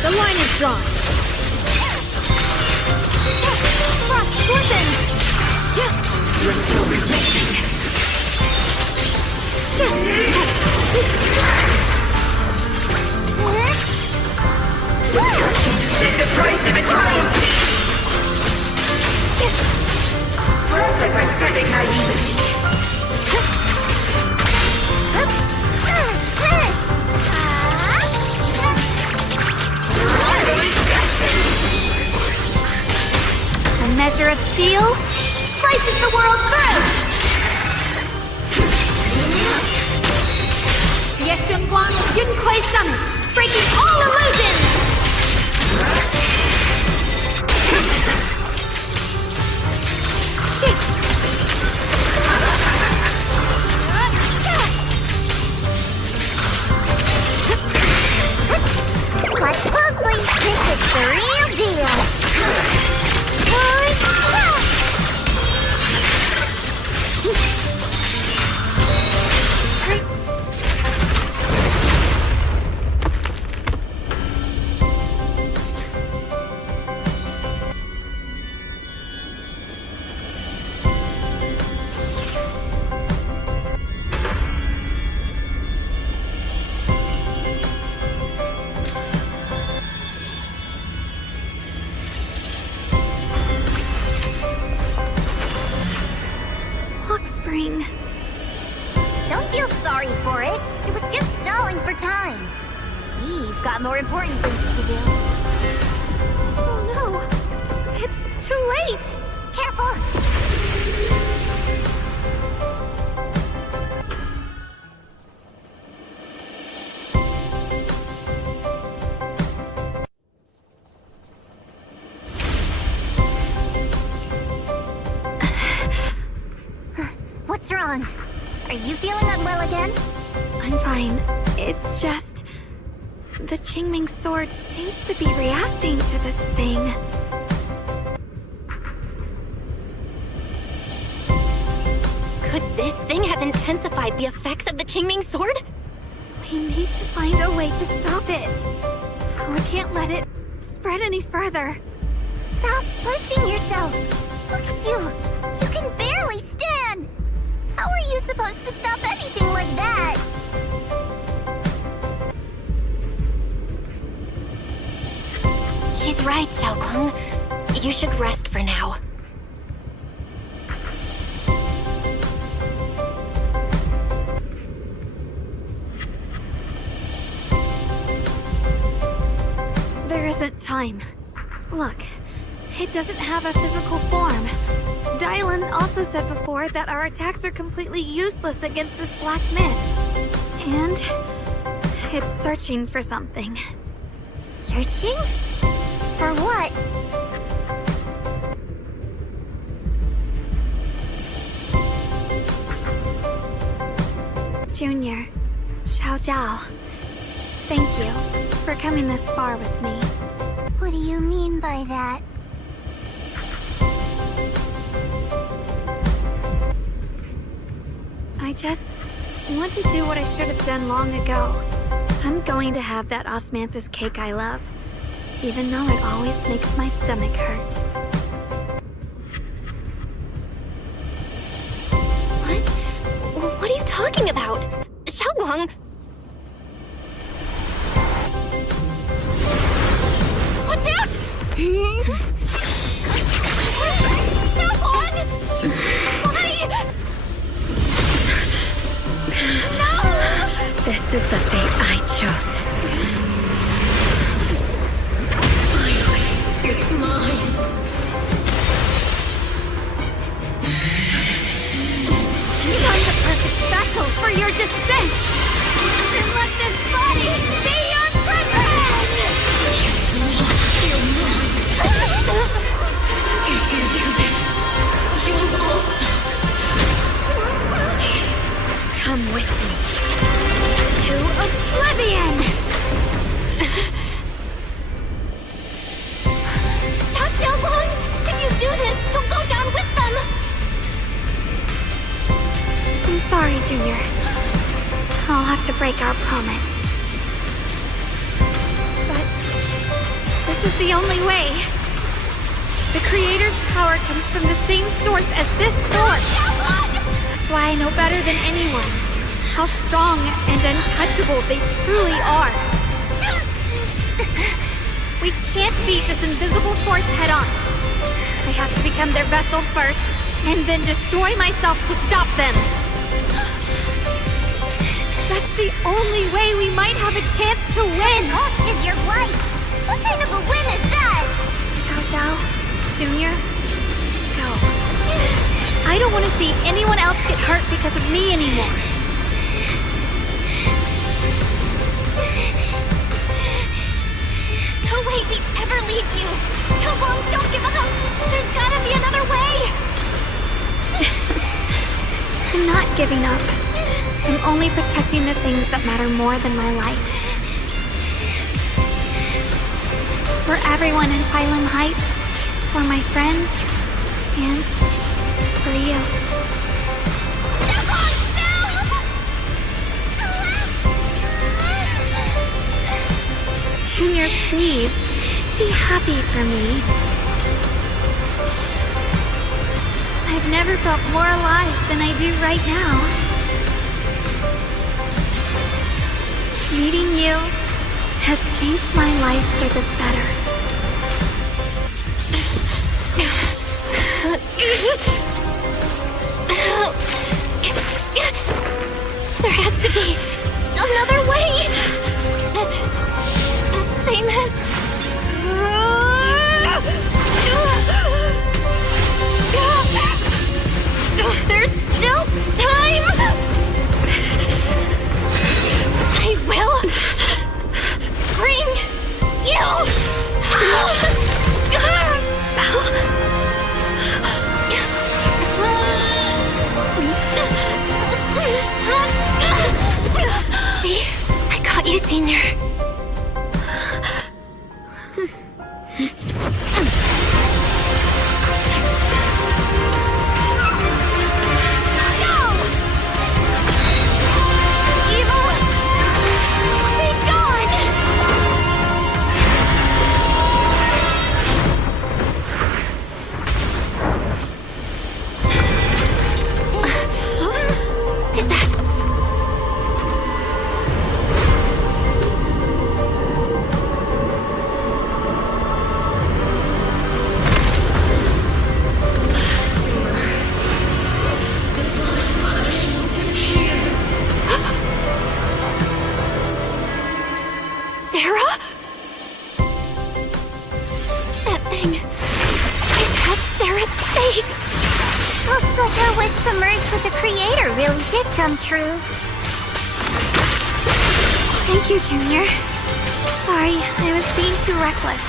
The line is drawn. Frost Scorpions! You're still resisting. Destruction is the price of eternal peace! For the pathetic naivety. A measure of steel slices the world through! Ye Shun guang Yunquei Summit, breaking all illusions! Watch closely, this is the real deal! Luxspring. Don't feel sorry for it. It was just stalling for time. We've got more important things to do. Oh no! It's too late! Careful! What's wrong? Are you feeling unwell again? I'm fine. It's just... the Qingming sword seems to be reacting to this thing. Could this thing have intensified the effects of the Qingming sword? We need to find a way to stop it. We can't let it spread any further. Stop pushing yourself! Look at you! You can barely stand! How are you supposed to stop anything like that? She's right, Xiaoguang. You should rest for now. There isn't time. Look, it doesn't have a physical form. Dylan also said before that our attacks are completely useless against this black mist. And it's searching for something. Searching? For what? Junior, Xiao Zhao, thank you for coming this far with me. What do you mean by that? I just want to do what I should have done long ago. I'm going to have that osmanthus cake I love, even though it always makes my stomach hurt. What? What are you talking about? Xiaoguang! Watch out! Xiaoguang! Why? No! This is the fate I chose. Finally, it's mine. Find the perfect vessel for your descent! And let this body be your prison! Your mind. If you do this, you'll also Come with me to oblivion! Stop, Xiaoguang! If you do this, you'll go down with them! I'm sorry, Junior. I'll have to break our promise. But this is the only way. The Creator's power comes from the same source as this sword. That's why I know better than anyone how strong and untouchable they truly are. We can't beat this invisible force head-on. I have to become their vessel first, and then destroy myself to stop them. That's the only way we might have a chance to win. Cost is your life. What kind of a win is that? Xiao Zhao, Junior, go. I don't want to see anyone else get hurt because of me anymore. No way we'd ever leave you! Xiaoguang, don't give up! There's gotta be another way! I'm not giving up. I'm only protecting the things that matter more than my life. For everyone in Phylum Heights, for my friends, and for you. Junior, please, be happy for me. I've never felt more alive than I do right now. Meeting you has changed my life for the better. There has to be another way! This is the same as... There's still time! I will bring you home! See? I got you, Senior. Come true. Thank you, Junior. Sorry, I was being too reckless.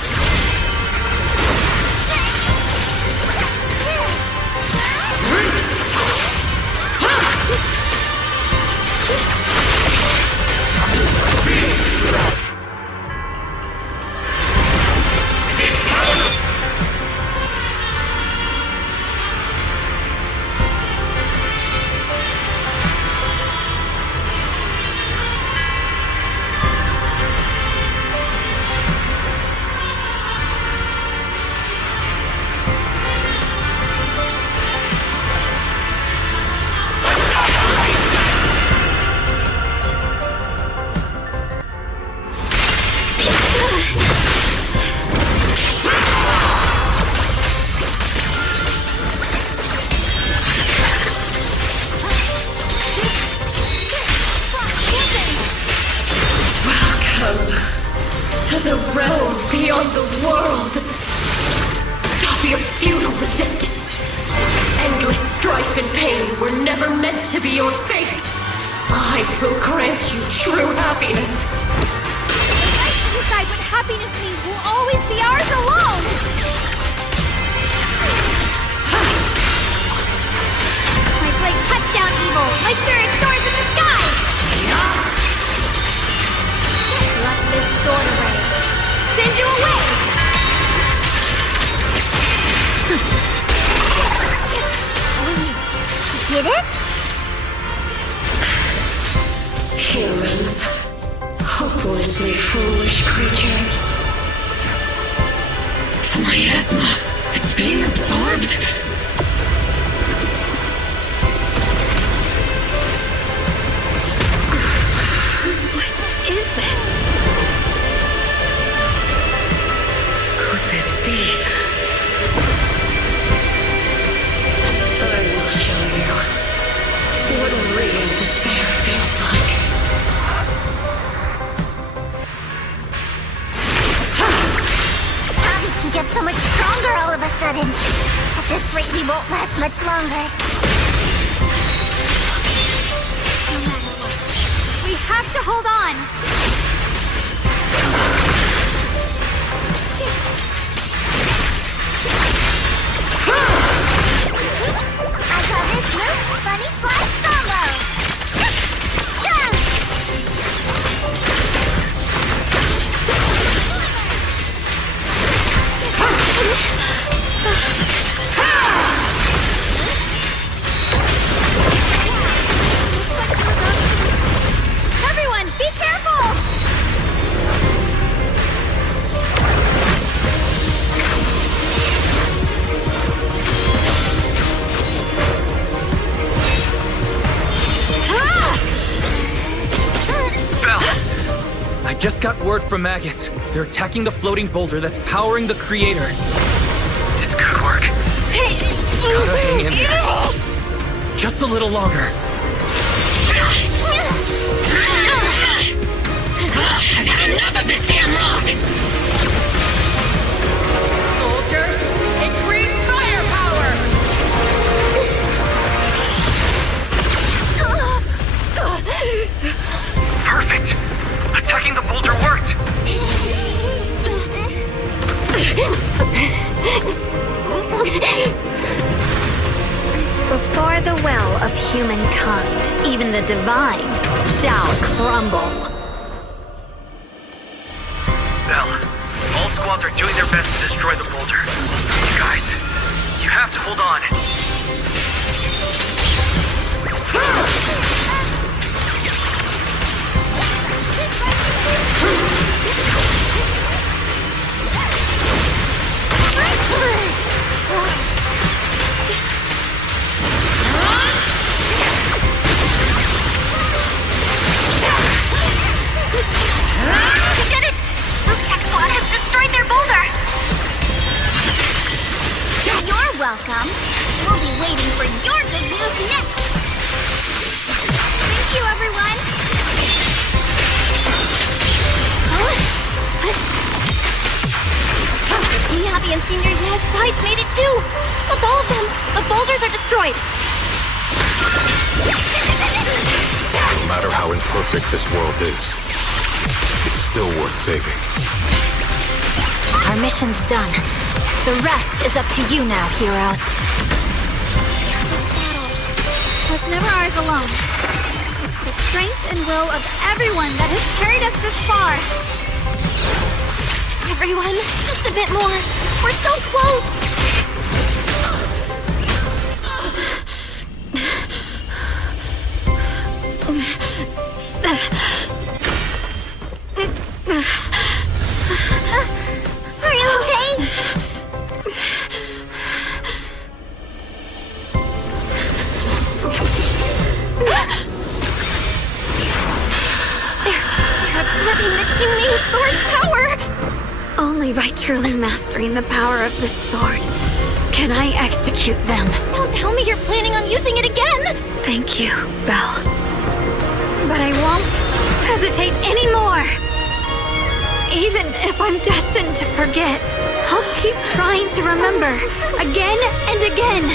Just got word from Magus. They're attacking the floating boulder that's powering the creator. It's good work. Gotta hang in there. Just a little longer. I've had enough of this damn rock! Soldiers, increase firepower! Perfect! Attacking the boulder worked! Before the well of humankind, even the divine shall crumble. Bell, all squads are doing their best to destroy the boulder. You guys, you have to hold on. You're welcome. We'll be waiting for your good news next. Thank you, everyone. Miyabi and Senior Ye's sides made it too. That's all of them. The boulders are destroyed. No matter how imperfect this world is, it's still worth saving. Our mission's done. The rest is up to you now, heroes. was never ours alone. It's the strength and will of everyone that has carried us this far. Everyone, just a bit more. We're so close. Are you okay? They're absorbing the Qingming sword's power. Only by truly mastering the power of this sword can I execute them. Don't tell me you're planning on using it again. Thank you, Belle. But I won't hesitate anymore. Even if I'm destined to forget, I'll keep trying to remember again and again.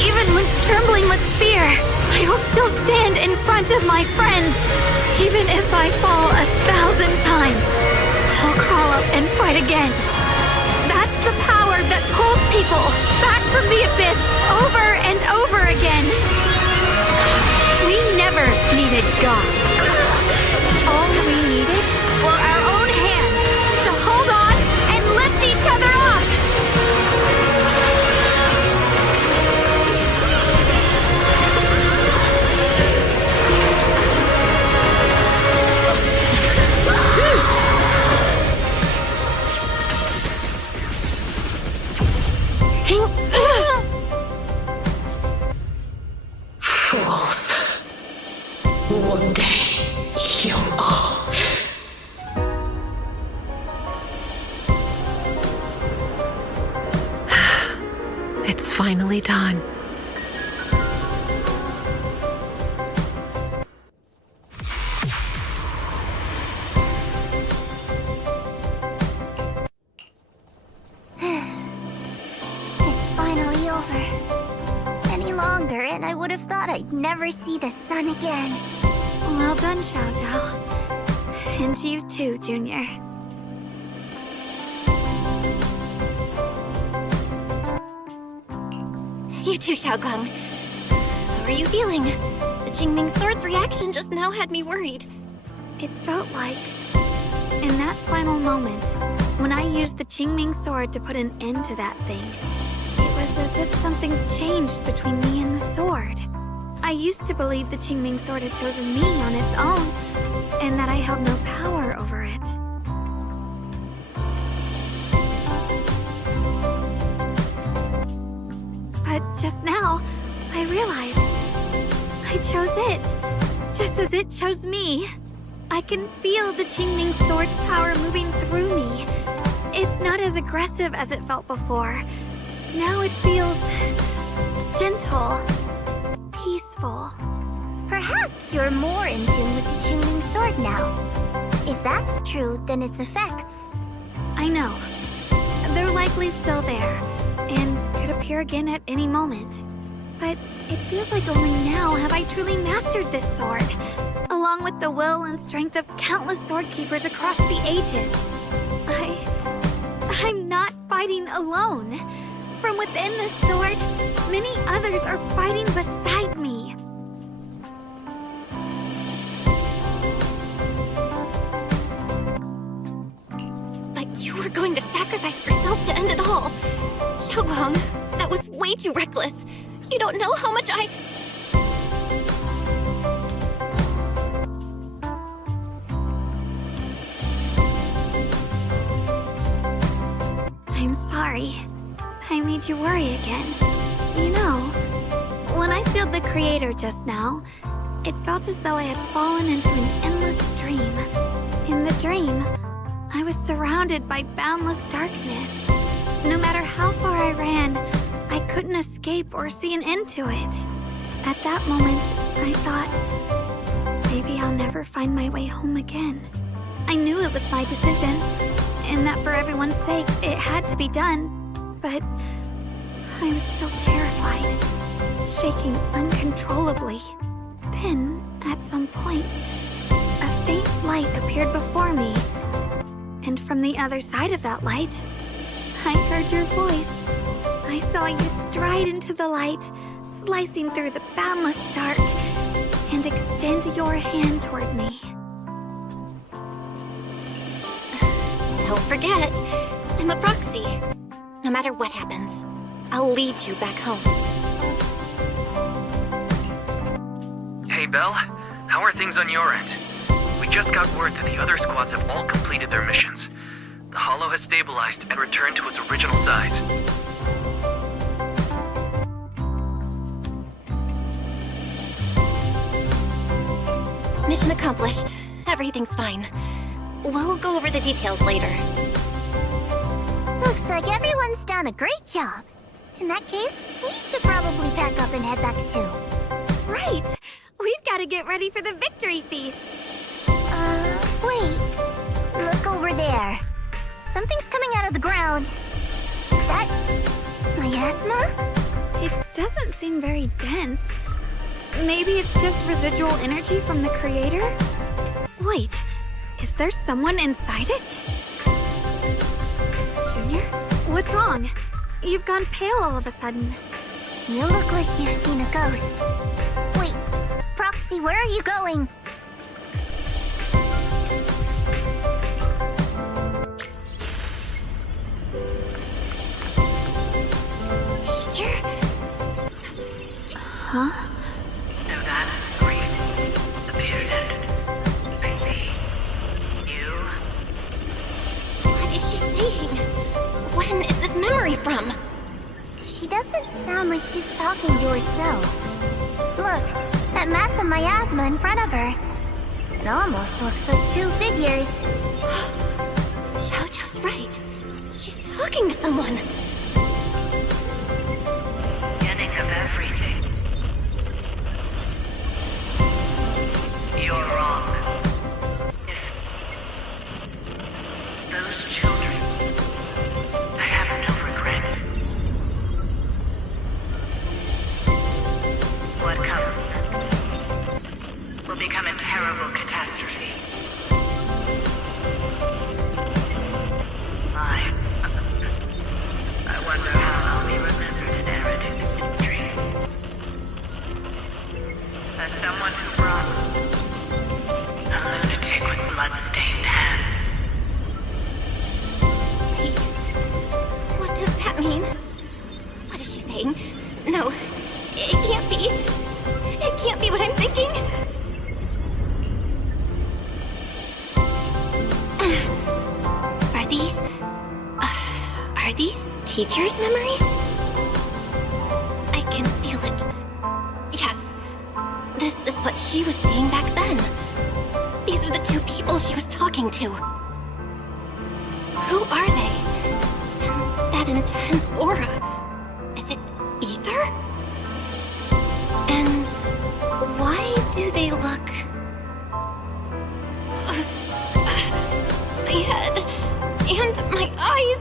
Even when trembling with fear, I will still stand in front of my friends. Even if I fall 1,000 times, I'll crawl up and fight again. That's the power that pulls people back from the abyss over and over again. We never needed gods. All we needed were our own hands to hold on and lift each other up. Fools. One day, you'll all... It's finally done. It's finally over. Any longer, and I would have thought I'd never see the sun again. Well done, Xiao Zhao. And you too, Junior. You too, Xiaoguang. How are you feeling? The Qingming sword's reaction just now had me worried. It felt like, in that final moment, when I used the Qingming sword to put an end to that thing, it was as if something changed between me and the sword. I used to believe the Qingming sword had chosen me on its own, and that I held no power over it. But just now, I realized I chose it, just as it chose me. I can feel the Qingming sword's power moving through me. It's not as aggressive as it felt before. Now it feels gentle, peaceful. Perhaps you're more in tune with the Qingming sword now. If that's true, then its effects... I know. They're likely still there, and could appear again at any moment. But it feels like only now have I truly mastered this sword, along with the will and strength of countless sword keepers across the ages. I'm not fighting alone. From within this sword, many others are fighting beside me. But you were going to sacrifice yourself to end it all. Xiaoguang, that was way too reckless. You don't know how much I'm sorry. I made you worry again. You know, when I sealed the Creator just now, it felt as though I had fallen into an endless dream. In the dream, I was surrounded by boundless darkness. No matter how far I ran, I couldn't escape or see an end to it. At that moment, I thought, maybe I'll never find my way home again. I knew it was my decision, and that for everyone's sake, it had to be done. But I was still terrified, shaking uncontrollably. Then, at some point, a faint light appeared before me. And from the other side of that light, I heard your voice. I saw you stride into the light, slicing through the boundless dark, and extend your hand toward me. Don't forget, I'm a proxy. No matter what happens, I'll lead you back home. Hey, Belle. How are things on your end? We just got word that the other squads have all completed their missions. The Hollow has stabilized and returned to its original size. Mission accomplished. Everything's fine. We'll go over the details later. Looks like everyone's done a great job. In that case, we should probably pack up and head back too. Right! We've got to get ready for the victory feast. Wait. Look over there. Something's coming out of the ground. Is that miasma? It doesn't seem very dense. Maybe it's just residual energy from the creator? Wait, is there someone inside it? Junior? What's wrong? You've gone pale all of a sudden. You look like you've seen a ghost. Wait, Proxy, where are you going? Teacher? Huh? So that priest appeared and I see you. What is she saying? When is this memory from? She doesn't sound like she's talking to herself. Look, that mass of miasma in front of her. It almost looks like two figures. Xiaojiao's right. She's talking to someone. Beginning of everything. You're wrong. If those children, I have no regrets. What comes will become a terrible catastrophe. I wonder how I'll be remembered in Eridan's history. As someone who brought a lunatic with blood-stained hands. Wait, what does that mean? What is she saying? No, it can't be. It can't be what I'm thinking. Are these teachers' memories? I can feel it. Yes, this is what she was seeing back then. These are the two people she was talking to. Who are they? And that intense aura. Is it ether? And why do they look... my head and my eyes...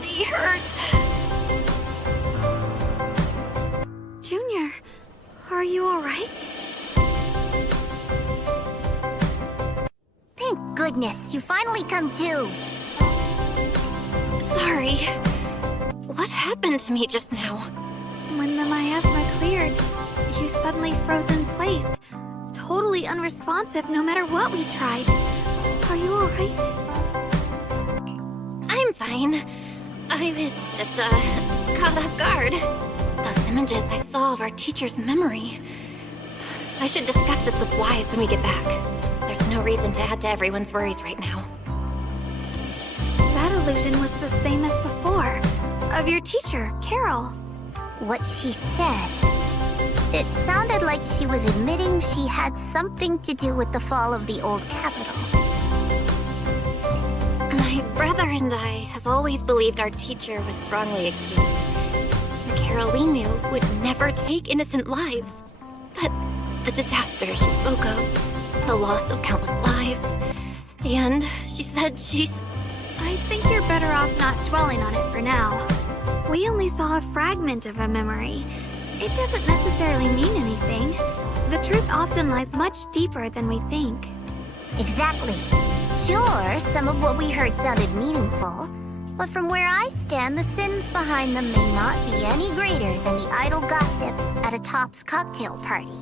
they hurt. Junior, are you alright? Thank goodness, you finally come to. Sorry. What happened to me just now? When the miasma cleared, you suddenly froze in place. Totally unresponsive no matter what we tried. Are you alright? I'm fine. I was just, caught off guard. Those images I saw of our teacher's memory. I should discuss this with Wise when we get back. There's no reason to add to everyone's worries right now. That illusion was the same as before. Of your teacher, Carol. What she said. It sounded like she was admitting she had something to do with the fall of the old capital. My brother and I have always believed our teacher was wrongly accused. The Carol we knew would never take innocent lives. But the disaster she spoke of, the loss of countless lives, and she said she's... I think you're better off not dwelling on it for now. We only saw a fragment of a memory. It doesn't necessarily mean anything. The truth often lies much deeper than we think. Exactly. Sure, some of what we heard sounded meaningful, But from where I stand, the sins behind them may not be any greater than the idle gossip at a Top's cocktail party.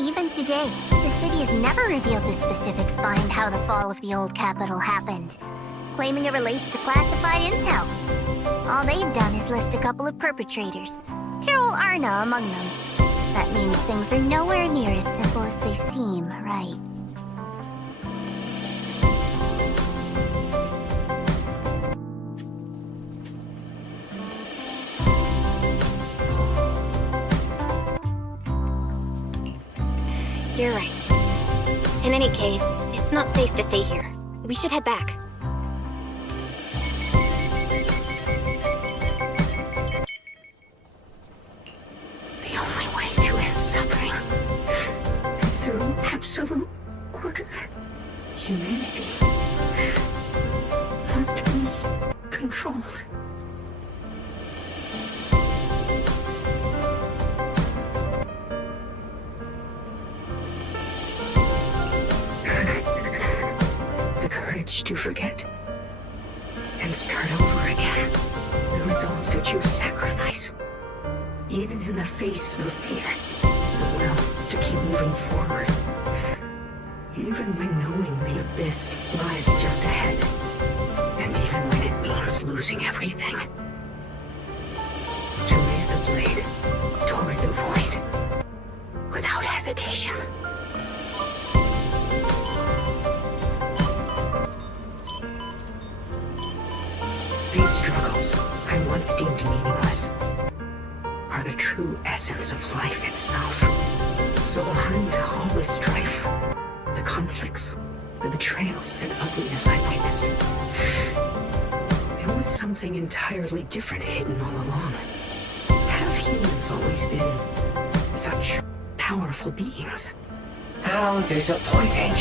Even today, the city has never revealed the specifics behind how the fall of the old capital happened, claiming it relates to classified intel. All they've done is list a couple of perpetrators, Carol Arna among them. That means things are nowhere near as simple as they seem, right? You're right. In any case, it's not safe to stay here. We should head back. The only way to end suffering is through absolute order. Humanity must be controlled. To forget and start over again. The resolve to choose sacrifice, even in the face of fear. The will to keep moving forward, even when knowing the abyss lies just ahead, and even when it means losing everything. To raise the blade toward the void without hesitation. These struggles I once deemed meaningless are the true essence of life itself. So behind all the strife, the conflicts, the betrayals and ugliness I witnessed, there was something entirely different hidden all along. Have humans always been such powerful beings? How disappointing.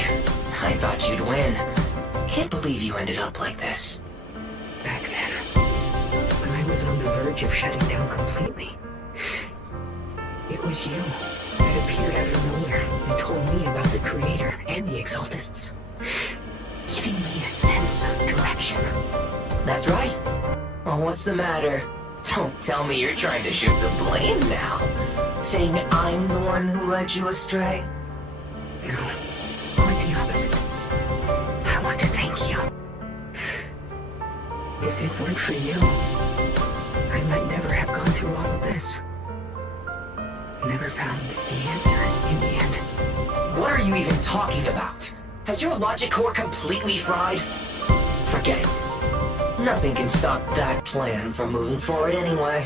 I thought you'd win. Can't believe you ended up like this. Back then, when I was on the verge of shutting down completely, it was you that appeared out of nowhere and told me about the Creator and the Exaltists, giving me a sense of direction. That's right. Well, what's the matter? Don't tell me you're trying to shift the blame now. Saying I'm the one who led you astray? No, quite the opposite. I want to thank you. If it weren't for you, I might never have gone through all of this. Never found the answer in the end. What are you even talking about? Has your logic core completely fried? Forget it. Nothing can stop that plan from moving forward anyway.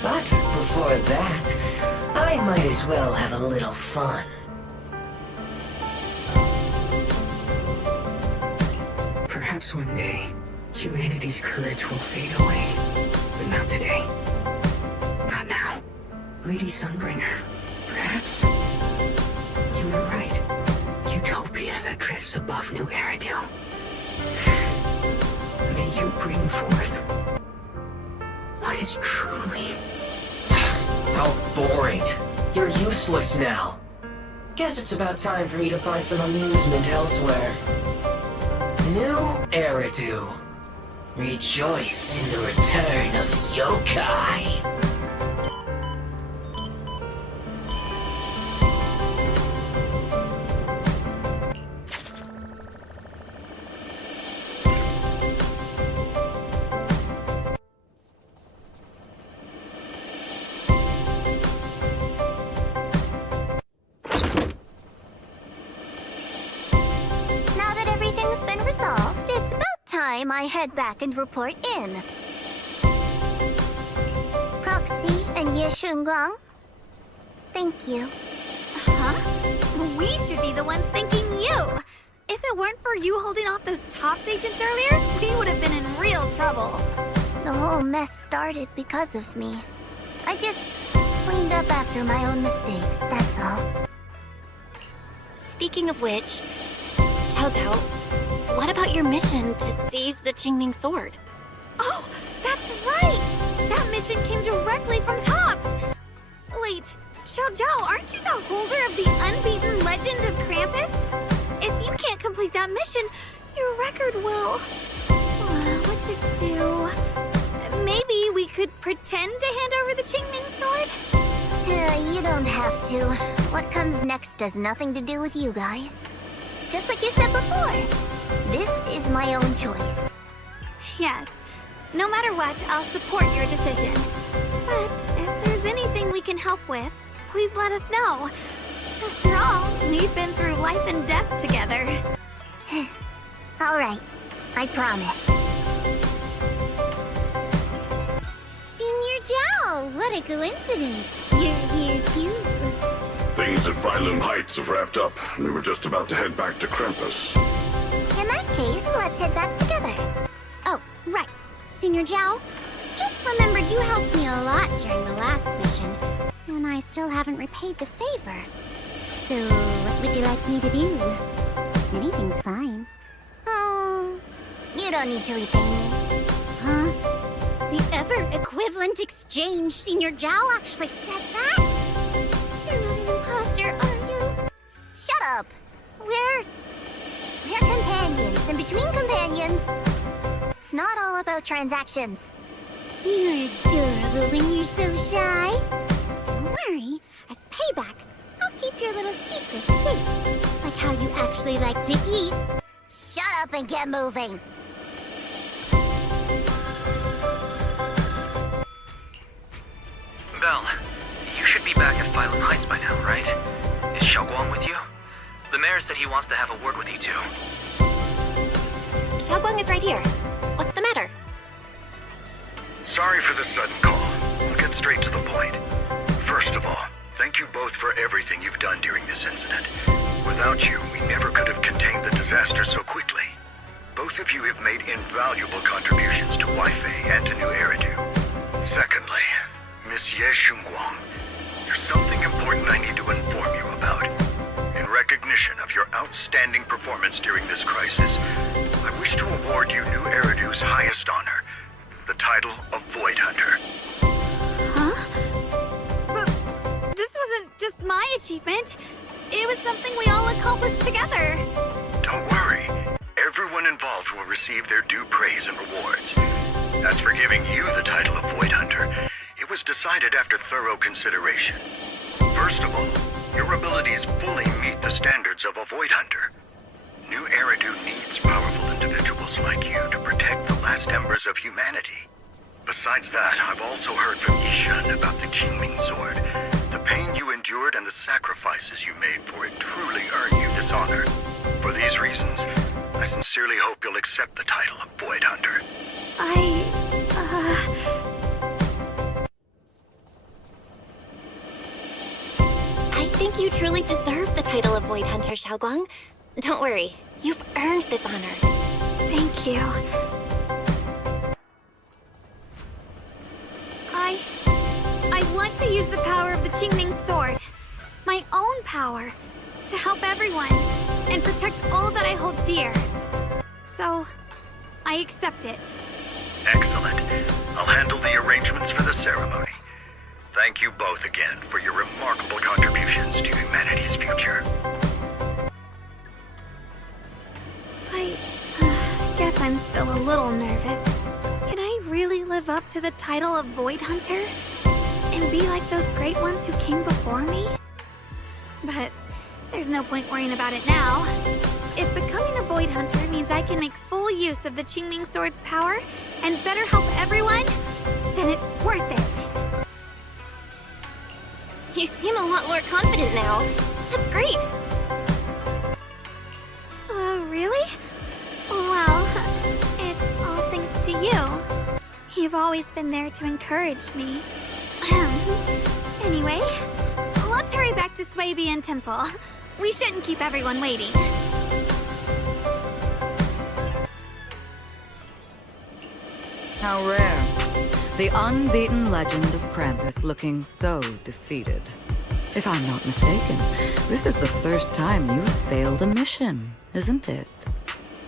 But before that, I might as well have a little fun. Perhaps one day, humanity's courage will fade away. But not today. Not now. Lady Sunbringer, perhaps you were right. Utopia that drifts above New Eridu. May you bring forth what is truly... How boring. You're useless now. Guess it's about time for me to find some amusement elsewhere. New Eridu. Rejoice in the return of yokai. Now that everything's been resolved, it's about time I head back and report in. Proxy and Ye Shun guang, thank you. Huh? We should be the ones thanking you. If it weren't for you holding off those Tops agents earlier, we would have been in real trouble. The whole mess started because of me. I just cleaned up after my own mistakes, that's all. Speaking of which, Xiao Zhao, what about your mission to seize the Qingming sword? Oh, that's right! That mission came directly from Tops! Wait, Xiao Zhao, aren't you the holder of the unbeaten legend of Krampus? If you can't complete that mission, your record will... What to do? Maybe we could pretend to hand over the Qingming sword? You don't have to. What comes next has nothing to do with you guys. Just like you said before, this is my own choice. Yes. No matter what, I'll support your decision. But if there's anything we can help with, please let us know. After all, we've been through life and death together. All right, I promise. Senior Zhao, what a coincidence. You're here too. Things at Phylum Heights have wrapped up. We were just about to head back to Krampus. In that case, let's head back together. Oh, right. Senior Zhao, just remembered you helped me a lot during the last mission, and I still haven't repaid the favor. So, what would you like me to do? Anything's fine. Oh, you don't need to repay me. Huh? The ever-equivalent exchange, Senior Zhao actually said that? You're not an imposter, are you? Shut up! We're companions, and between companions, it's not all about transactions. You're adorable when you're so shy. Don't worry, as payback, I'll keep your little secrets safe. Like how you actually like to eat. Shut up and get moving. Belle, you should be back at Phylum Heights by now, right? Is Xiaoguang with you? The mayor said he wants to have a word with you two. Xiaoguang is right here. What's the matter? Sorry for the sudden call. I'll get straight to the point. First of all, thank you both for everything you've done during this incident. Without you, we never could have contained the disaster so quickly. Both of you have made invaluable contributions to Weifei and to New Eridu. Secondly, Miss Ye Shun, there's something important I need to inform you about. In recognition of your outstanding performance during this crisis, I wish to award you New Eridu's highest honor, the title of Void Hunter. Huh? But this wasn't just my achievement. It was something we all accomplished together. Don't worry. Everyone involved will receive their due praise and rewards. As for giving you the title of Void Hunter, it was decided after thorough consideration. First of all, your abilities fully meet the standards of a Void Hunter. New Eridu needs powerful individuals like you to protect the last embers of humanity. Besides that, I've also heard from Ye Shun about the Qingming sword. The pain you endured and the sacrifices you made for it truly earn you this honor. For these reasons, I sincerely hope you'll accept the title of Void Hunter. I think you truly deserve the title of Void Hunter, Xiaoguang. Don't worry, you've earned this honor. Thank you. I want to use the power of the Qingming sword, my own power, to help everyone and protect all that I hold dear. So, I accept it. Excellent. I'll handle the arrangements for the ceremony. Thank you both again for your remarkable contributions to humanity's future. I guess I'm still a little nervous. Can I really live up to the title of Void Hunter? And be like those great ones who came before me? But there's no point worrying about it now. If becoming a Void Hunter means I can make full use of the Qingming sword's power and better help everyone, then it's worth it. You seem a lot more confident now. That's great. Really? Well, it's all thanks to you. You've always been there to encourage me. Anyway, let's hurry back to Swabian Temple. We shouldn't keep everyone waiting. How rare. The unbeaten legend of Krampus looking so defeated. If I'm not mistaken, this is the first time you've failed a mission, isn't it?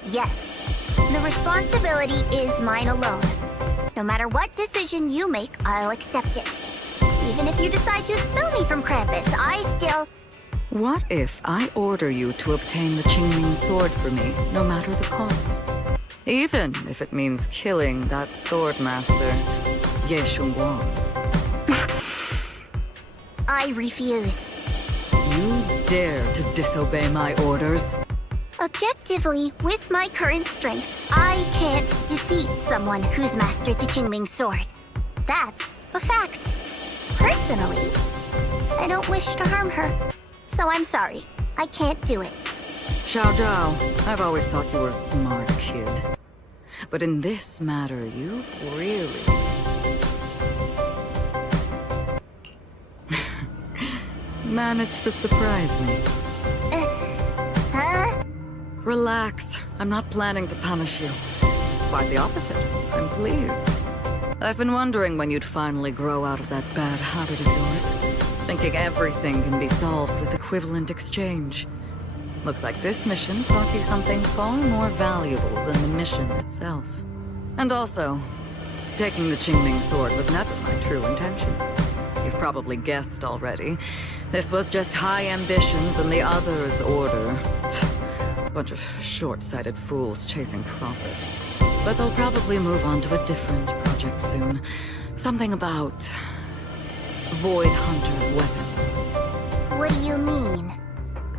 Yes. The responsibility is mine alone. No matter what decision you make, I'll accept it. Even if you decide to expel me from Krampus, I still... What if I order you to obtain the Qingming sword for me, no matter the cost? Even if it means killing that sword master, Ye Shun. I refuse. You dare to disobey my orders? Objectively, with my current strength, I can't defeat someone who's mastered the Qingming sword. That's a fact. Personally, I don't wish to harm her. So I'm sorry. I can't do it. Xiao Zhao, I've always thought you were a smart kid. But in this matter, you really... managed to surprise me. Huh? Relax. I'm not planning to punish you. Quite the opposite. I'm pleased. I've been wondering when you'd finally grow out of that bad habit of yours. Thinking everything can be solved with equivalent exchange. Looks like this mission taught you something far more valuable than the mission itself. And also, taking the Qingming sword was never my true intention. You've probably guessed already. This was just high ambitions and the others' order. Bunch of short-sighted fools chasing profit. But they'll probably move on to a different project soon. Something about... Void Hunter's weapons. What do you mean?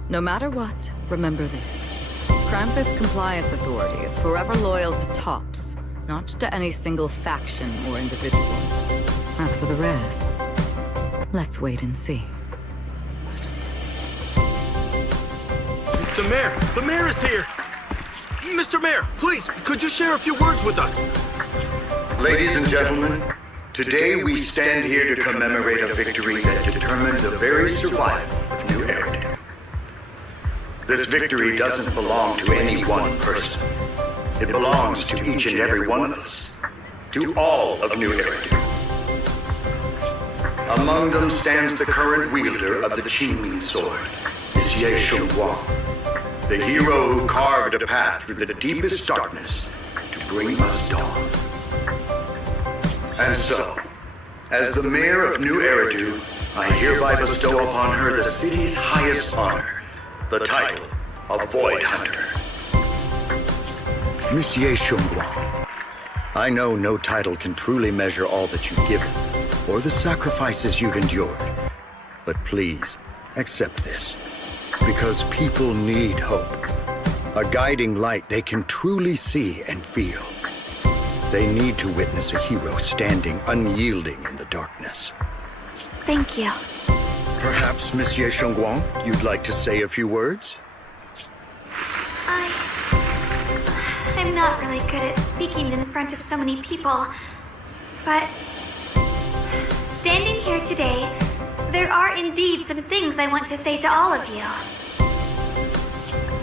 No matter what, remember this. Krampus Compliance Authority is forever loyal to TOPS, not to any single faction or individual. As for the rest, let's wait and see. It's the mayor! The mayor is here! Mr. Mayor, please, could you share a few words with us? Ladies and gentlemen, today we stand here to commemorate a victory that determined the very survival of New Eridu. This victory doesn't belong to any one person. It belongs to each and every one of us. To all of New Eridu. Among them stands the current wielder of the Qingming sword, Ye Shun, the hero who carved a path through the deepest darkness to bring us dawn. And so, as the mayor of New Eridu, I hereby bestow upon her the city's highest honor, the title of Void Hunter. Miss Ye Shun, I know no title can truly measure all that you've given, or the sacrifices you've endured. But please, accept this. Because people need hope. A guiding light they can truly see and feel. They need to witness a hero standing unyielding in the darkness. Thank you. Perhaps, Miss Ye Shun, you'd like to say a few words? I'm not really good at speaking in front of so many people, but standing here today, there are indeed some things I want to say to all of you.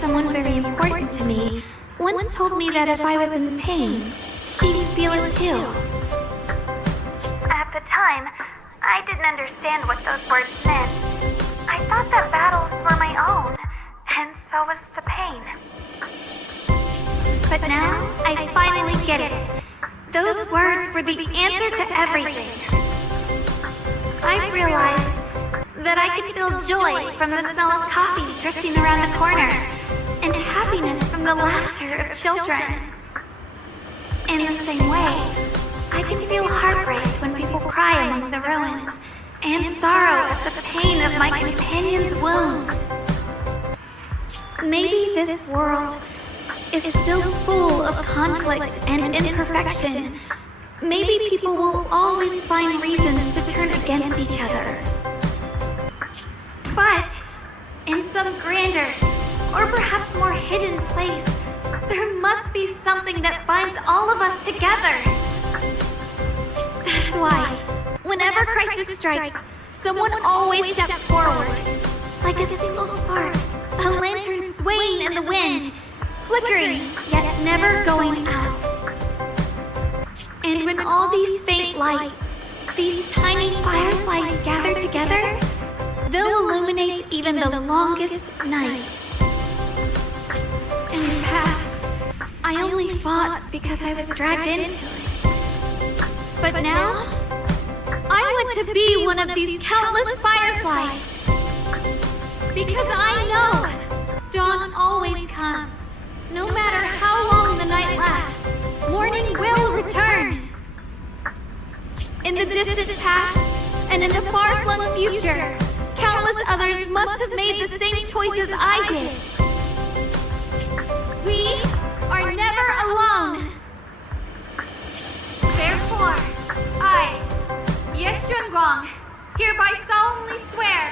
Someone very important to me once told me that if I was in pain, she'd feel it too. At the time, I didn't understand what those words meant. I thought that battles were my own, and so was the pain. But now, I finally get it. Those words were the answer to everything. I've realized that I can feel joy from the smell of coffee drifting around the corner, and happiness from the laughter of children. In the same way, I can feel heartbreak when people cry among the ruins, and sorrow at the pain of my companion's wounds. Maybe this world is still full of conflict and imperfection. Maybe people will always find reasons to turn against each other. But in some grander, or perhaps more hidden place, there must be something that binds all of us together. That's why, whenever crisis strikes, someone always steps forward. Like a single spark, a lantern swaying in the wind, flickering, yet never going out. And when all these faint lights, these tiny fireflies gather together, they'll illuminate even the longest night. In the past, I only fought because I was dragged into it. But now, I want to be one of these countless fireflies. Because I know dawn always comes, no matter how long the night lasts. distant past, and in the far-flung future, countless others must have made the same choices I did. We are never alone. Therefore, I, Ye Shun Guang, hereby solemnly swear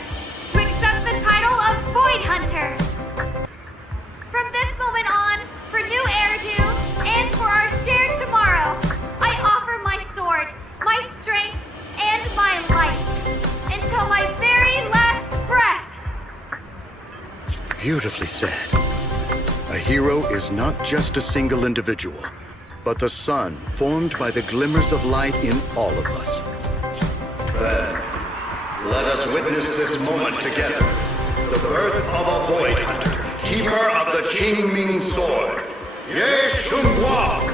to accept the title of Void Hunter. From this moment on, for new Erdu, and for our shared tomorrow, I offer my sword, my strength, and my life, until my very last breath. Beautifully said. A hero is not just a single individual, but the sun formed by the glimmers of light in all of us. Then, let us witness this moment together. The birth of a Void Hunter, keeper of the Qingming Sword, Ye Shun Guang.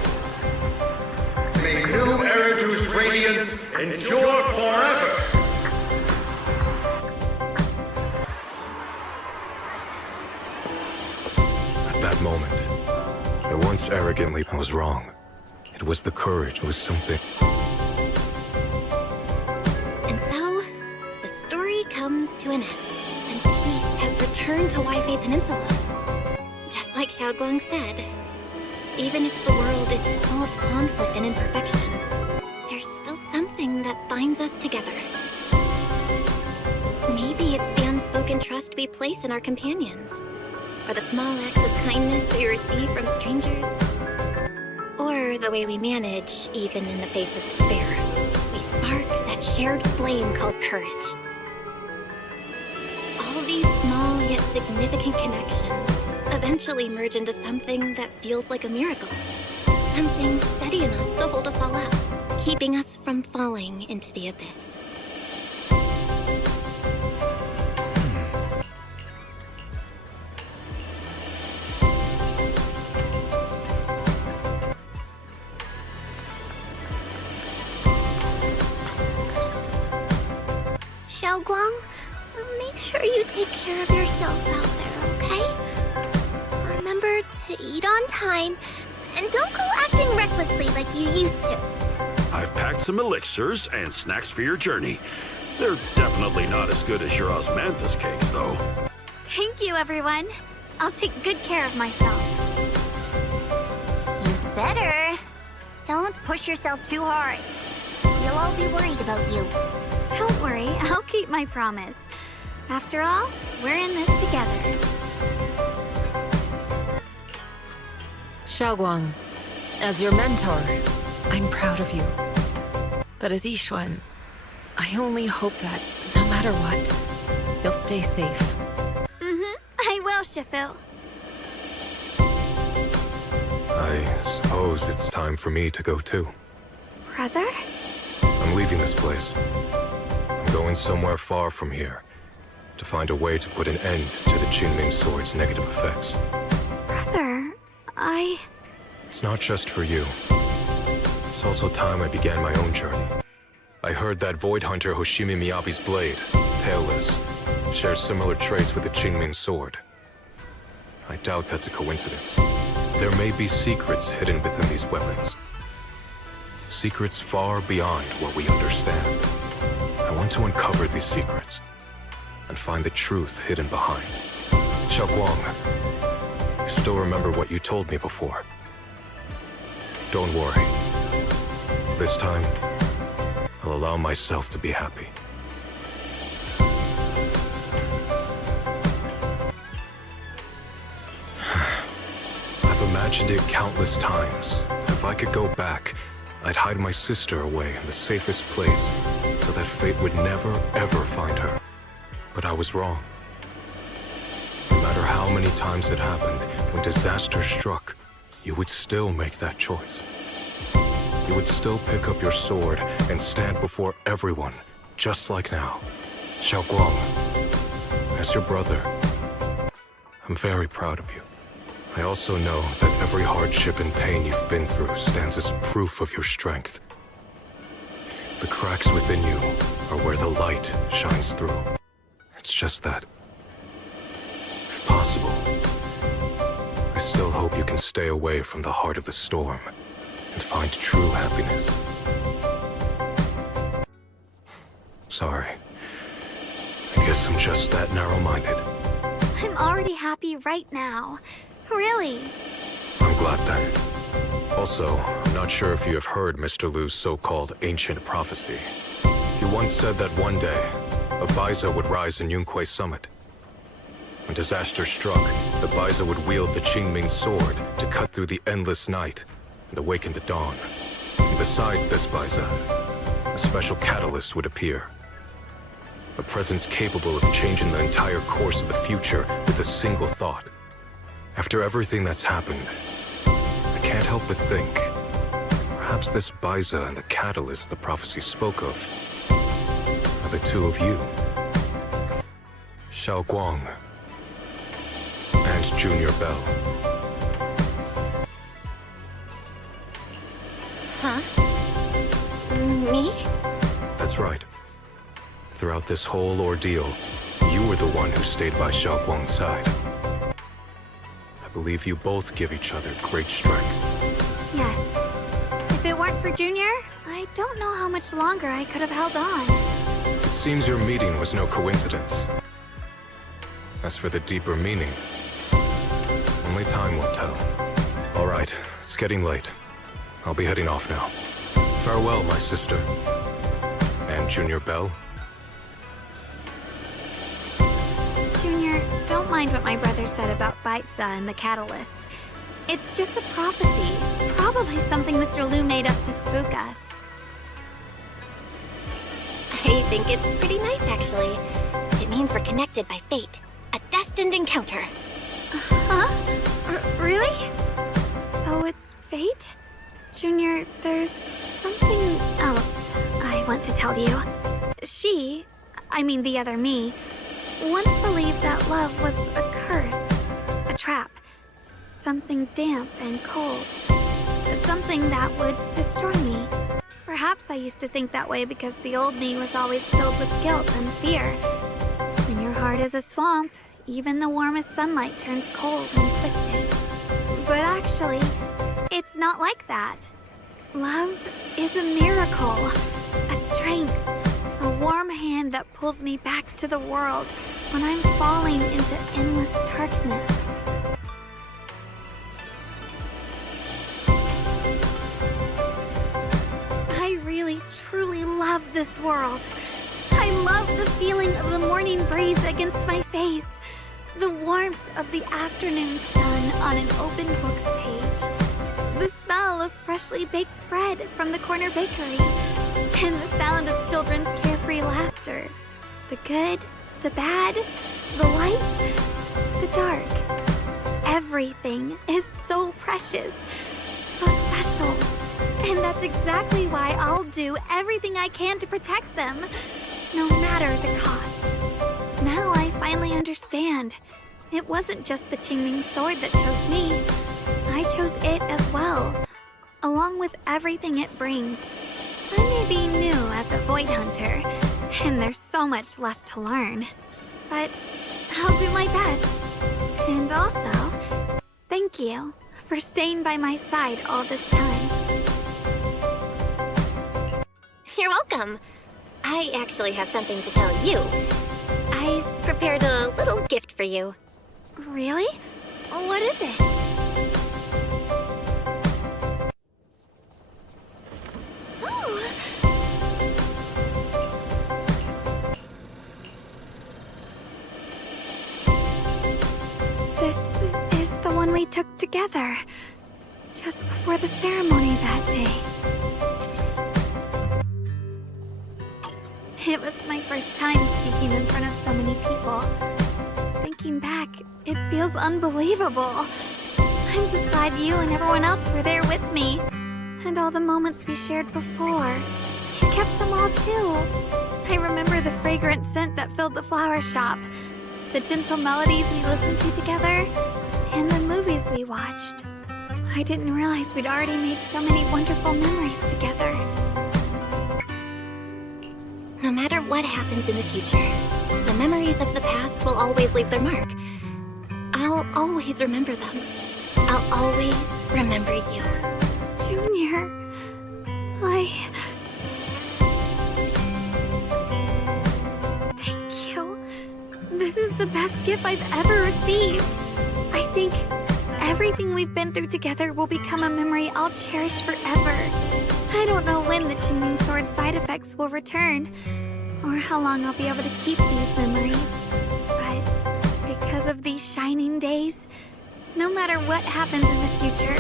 May new Eridu's radiance endure forever. At that moment, I once arrogantly was wrong. It was the courage, it was something. And so, the story comes to an end, and peace has returned to Waifei Peninsula. Just like Xiao Guang said, even if the world is full of conflict and imperfection, there's still something that binds us together. Maybe it's the unspoken trust we place in our companions, or the small acts of kindness we receive from strangers, or the way we manage, even in the face of despair. We spark that shared flame called courage. All these small yet significant connections eventually merge into something that feels like a miracle. Something steady enough to hold us all up, keeping us from falling into the abyss. Xiao Guang, make sure you take care of yourself out there, okay? Remember to eat on time, and don't go acting recklessly like you used to. I've packed some elixirs and snacks for your journey. They're definitely not as good as your osmanthus cakes, though. Thank you, everyone. I'll take good care of myself. You better. Don't push yourself too hard. We'll all be worried about you. Don't worry, I'll keep my promise. After all, we're in this together. Xiao Guang, as your mentor, I'm proud of you. But as Ye Shun, I only hope that, no matter what, you'll stay safe. I will, Shifu. I suppose it's time for me to go too. Brother? I'm leaving this place. I'm going somewhere far from here to find a way to put an end to the Qingming Sword's negative effects. Brother, It's not just for you. It's also time I began my own journey. I heard that Void Hunter Hoshimi Miyabi's blade, tailless, shares similar traits with the Qingming Sword. I doubt that's a coincidence. There may be secrets hidden within these weapons. Secrets far beyond what we understand. I want to uncover these secrets and find the truth hidden behind. Xiao Guang, I still remember what you told me before. Don't worry. This time, I'll allow myself to be happy. I've imagined it countless times. If I could go back, I'd hide my sister away in the safest place so that fate would never, ever find her. But I was wrong. No matter how many times it happened, when disaster struck, you would still make that choice. You would still pick up your sword and stand before everyone, just like now. Xiao Guang, as your brother, I'm very proud of you. I also know that every hardship and pain you've been through stands as proof of your strength. The cracks within you are where the light shines through. It's just that, if possible, I still hope you can stay away from the heart of the storm and find true happiness. Sorry. I guess I'm just that narrow-minded. I'm already happy right now. Really. I'm glad then. Also, I'm not sure if you have heard Mr. Lu's so-called ancient prophecy. He once said that one day, a Baiza would rise in Yunque's summit. When disaster struck, the Baiza would wield the Qingming sword to cut through the endless night and awaken the dawn. And besides this Baiza, a special catalyst would appear. A presence capable of changing the entire course of the future with a single thought. After everything that's happened, I can't help but think, perhaps this Baiza and the catalyst the prophecy spoke of are the two of you. Xiao Guang and Junior Bell. Huh? Me? That's right. Throughout this whole ordeal, you were the one who stayed by Xiao Guang's side. I believe you both give each other great strength. Yes. If it weren't for Junior, I don't know how much longer I could have held on. It seems your meeting was no coincidence. As for the deeper meaning, only time will tell. All right, it's getting late. I'll be heading off now. Farewell, my sister. And Junior Bell. Junior, don't mind what my brother said about Baiza and the catalyst. It's just a prophecy. Probably something Mr. Lu made up to spook us. I think it's pretty nice, actually. It means we're connected by fate. A destined encounter. Huh? Really? So it's fate? Junior, there's something else I want to tell you. I mean the other me, once believed that love was a curse, a trap, something damp and cold, something that would destroy me. Perhaps I used to think that way because the old me was always filled with guilt and fear. When your heart is a swamp, even the warmest sunlight turns cold and twisted. But actually, it's not like that. Love is a miracle, a strength, a warm hand that pulls me back to the world when I'm falling into endless darkness. I really, truly love this world. I love the feeling of the morning breeze against my face, the warmth of the afternoon sun on an open book's page, the smell of freshly baked bread from the corner bakery, and the sound of children's carefree laughter. The good, the bad, the light, the dark. Everything is so precious, so special. And that's exactly why I'll do everything I can to protect them, no matter the cost. Now I finally understand. It wasn't just the Qingming sword that chose me. I chose it as well, along with everything it brings. I may be new as a Void Hunter, and there's so much left to learn. But I'll do my best. And also, thank you for staying by my side all this time. You're welcome. I actually have something to tell you. I've prepared a little gift for you. Really? What is it? This is the one we took together, just before the ceremony that day. It was my first time speaking in front of so many people. Thinking back, it feels unbelievable. I'm just glad you and everyone else were there with me. And all the moments we shared before. You kept them all too. I remember the fragrant scent that filled the flower shop, the gentle melodies we listened to together, and the movies we watched. I didn't realize we'd already made so many wonderful memories together. No matter what happens in the future, the memories of the past will always leave their mark. I'll always remember them. I'll always remember you. Junior, best gift I've ever received. I think everything we've been through together will become a memory I'll cherish forever. I don't know when the Qingming Sword side effects will return, or how long I'll be able to keep these memories. But because of these shining days, no matter what happens in the future,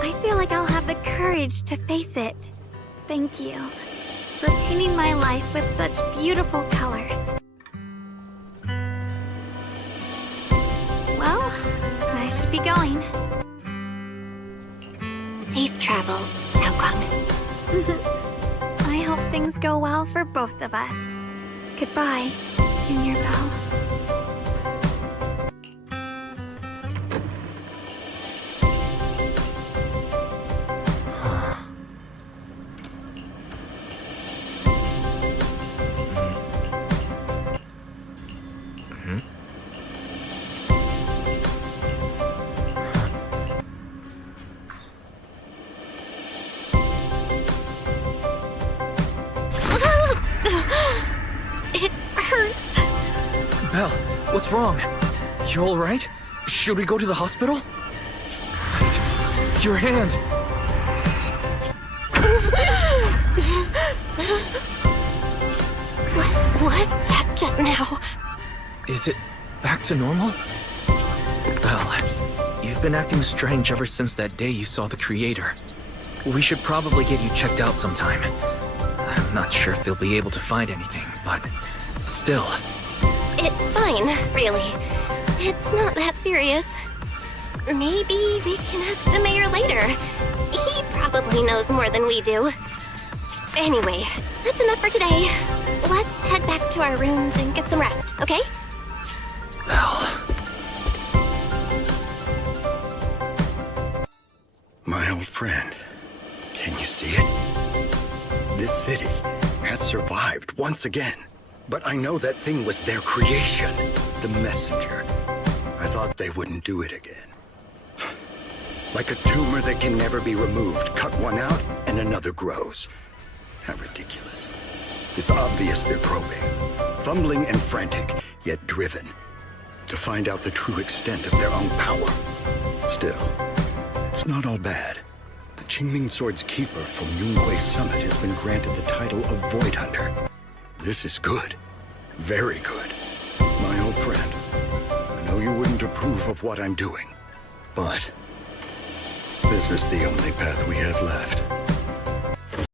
I feel like I'll have the courage to face it. Thank you for painting my life with such beautiful colors. Well, I should be going. Safe travels, Xiaoguang. I hope things go well for both of us. Goodbye, Junior Belle. It hurts. Belle, what's wrong? You all right? Should we go to the hospital? Right. Your hand. What was that just now? Is it back to normal? Belle, you've been acting strange ever since that day you saw the Creator. We should probably get you checked out sometime. I'm not sure if they'll be able to find anything, but still. It's fine, really. It's not that serious. Maybe we can ask the mayor later. He probably knows more than we do. Anyway, that's enough for today. Let's head back to our rooms and get some rest, okay? Belle. My old friend, can you see it? This city has survived once again. But I know that thing was their creation, the messenger. I thought they wouldn't do it again. Like a tumor that can never be removed. Cut one out and another grows. How ridiculous. It's obvious they're probing. Fumbling and frantic, yet driven. To find out the true extent of their own power. Still, it's not all bad. The Qingming Sword's keeper from Yunhui Summit has been granted the title of Void Hunter. This is good. Very good. My old friend, I know you wouldn't approve of what I'm doing, but this is the only path we have left.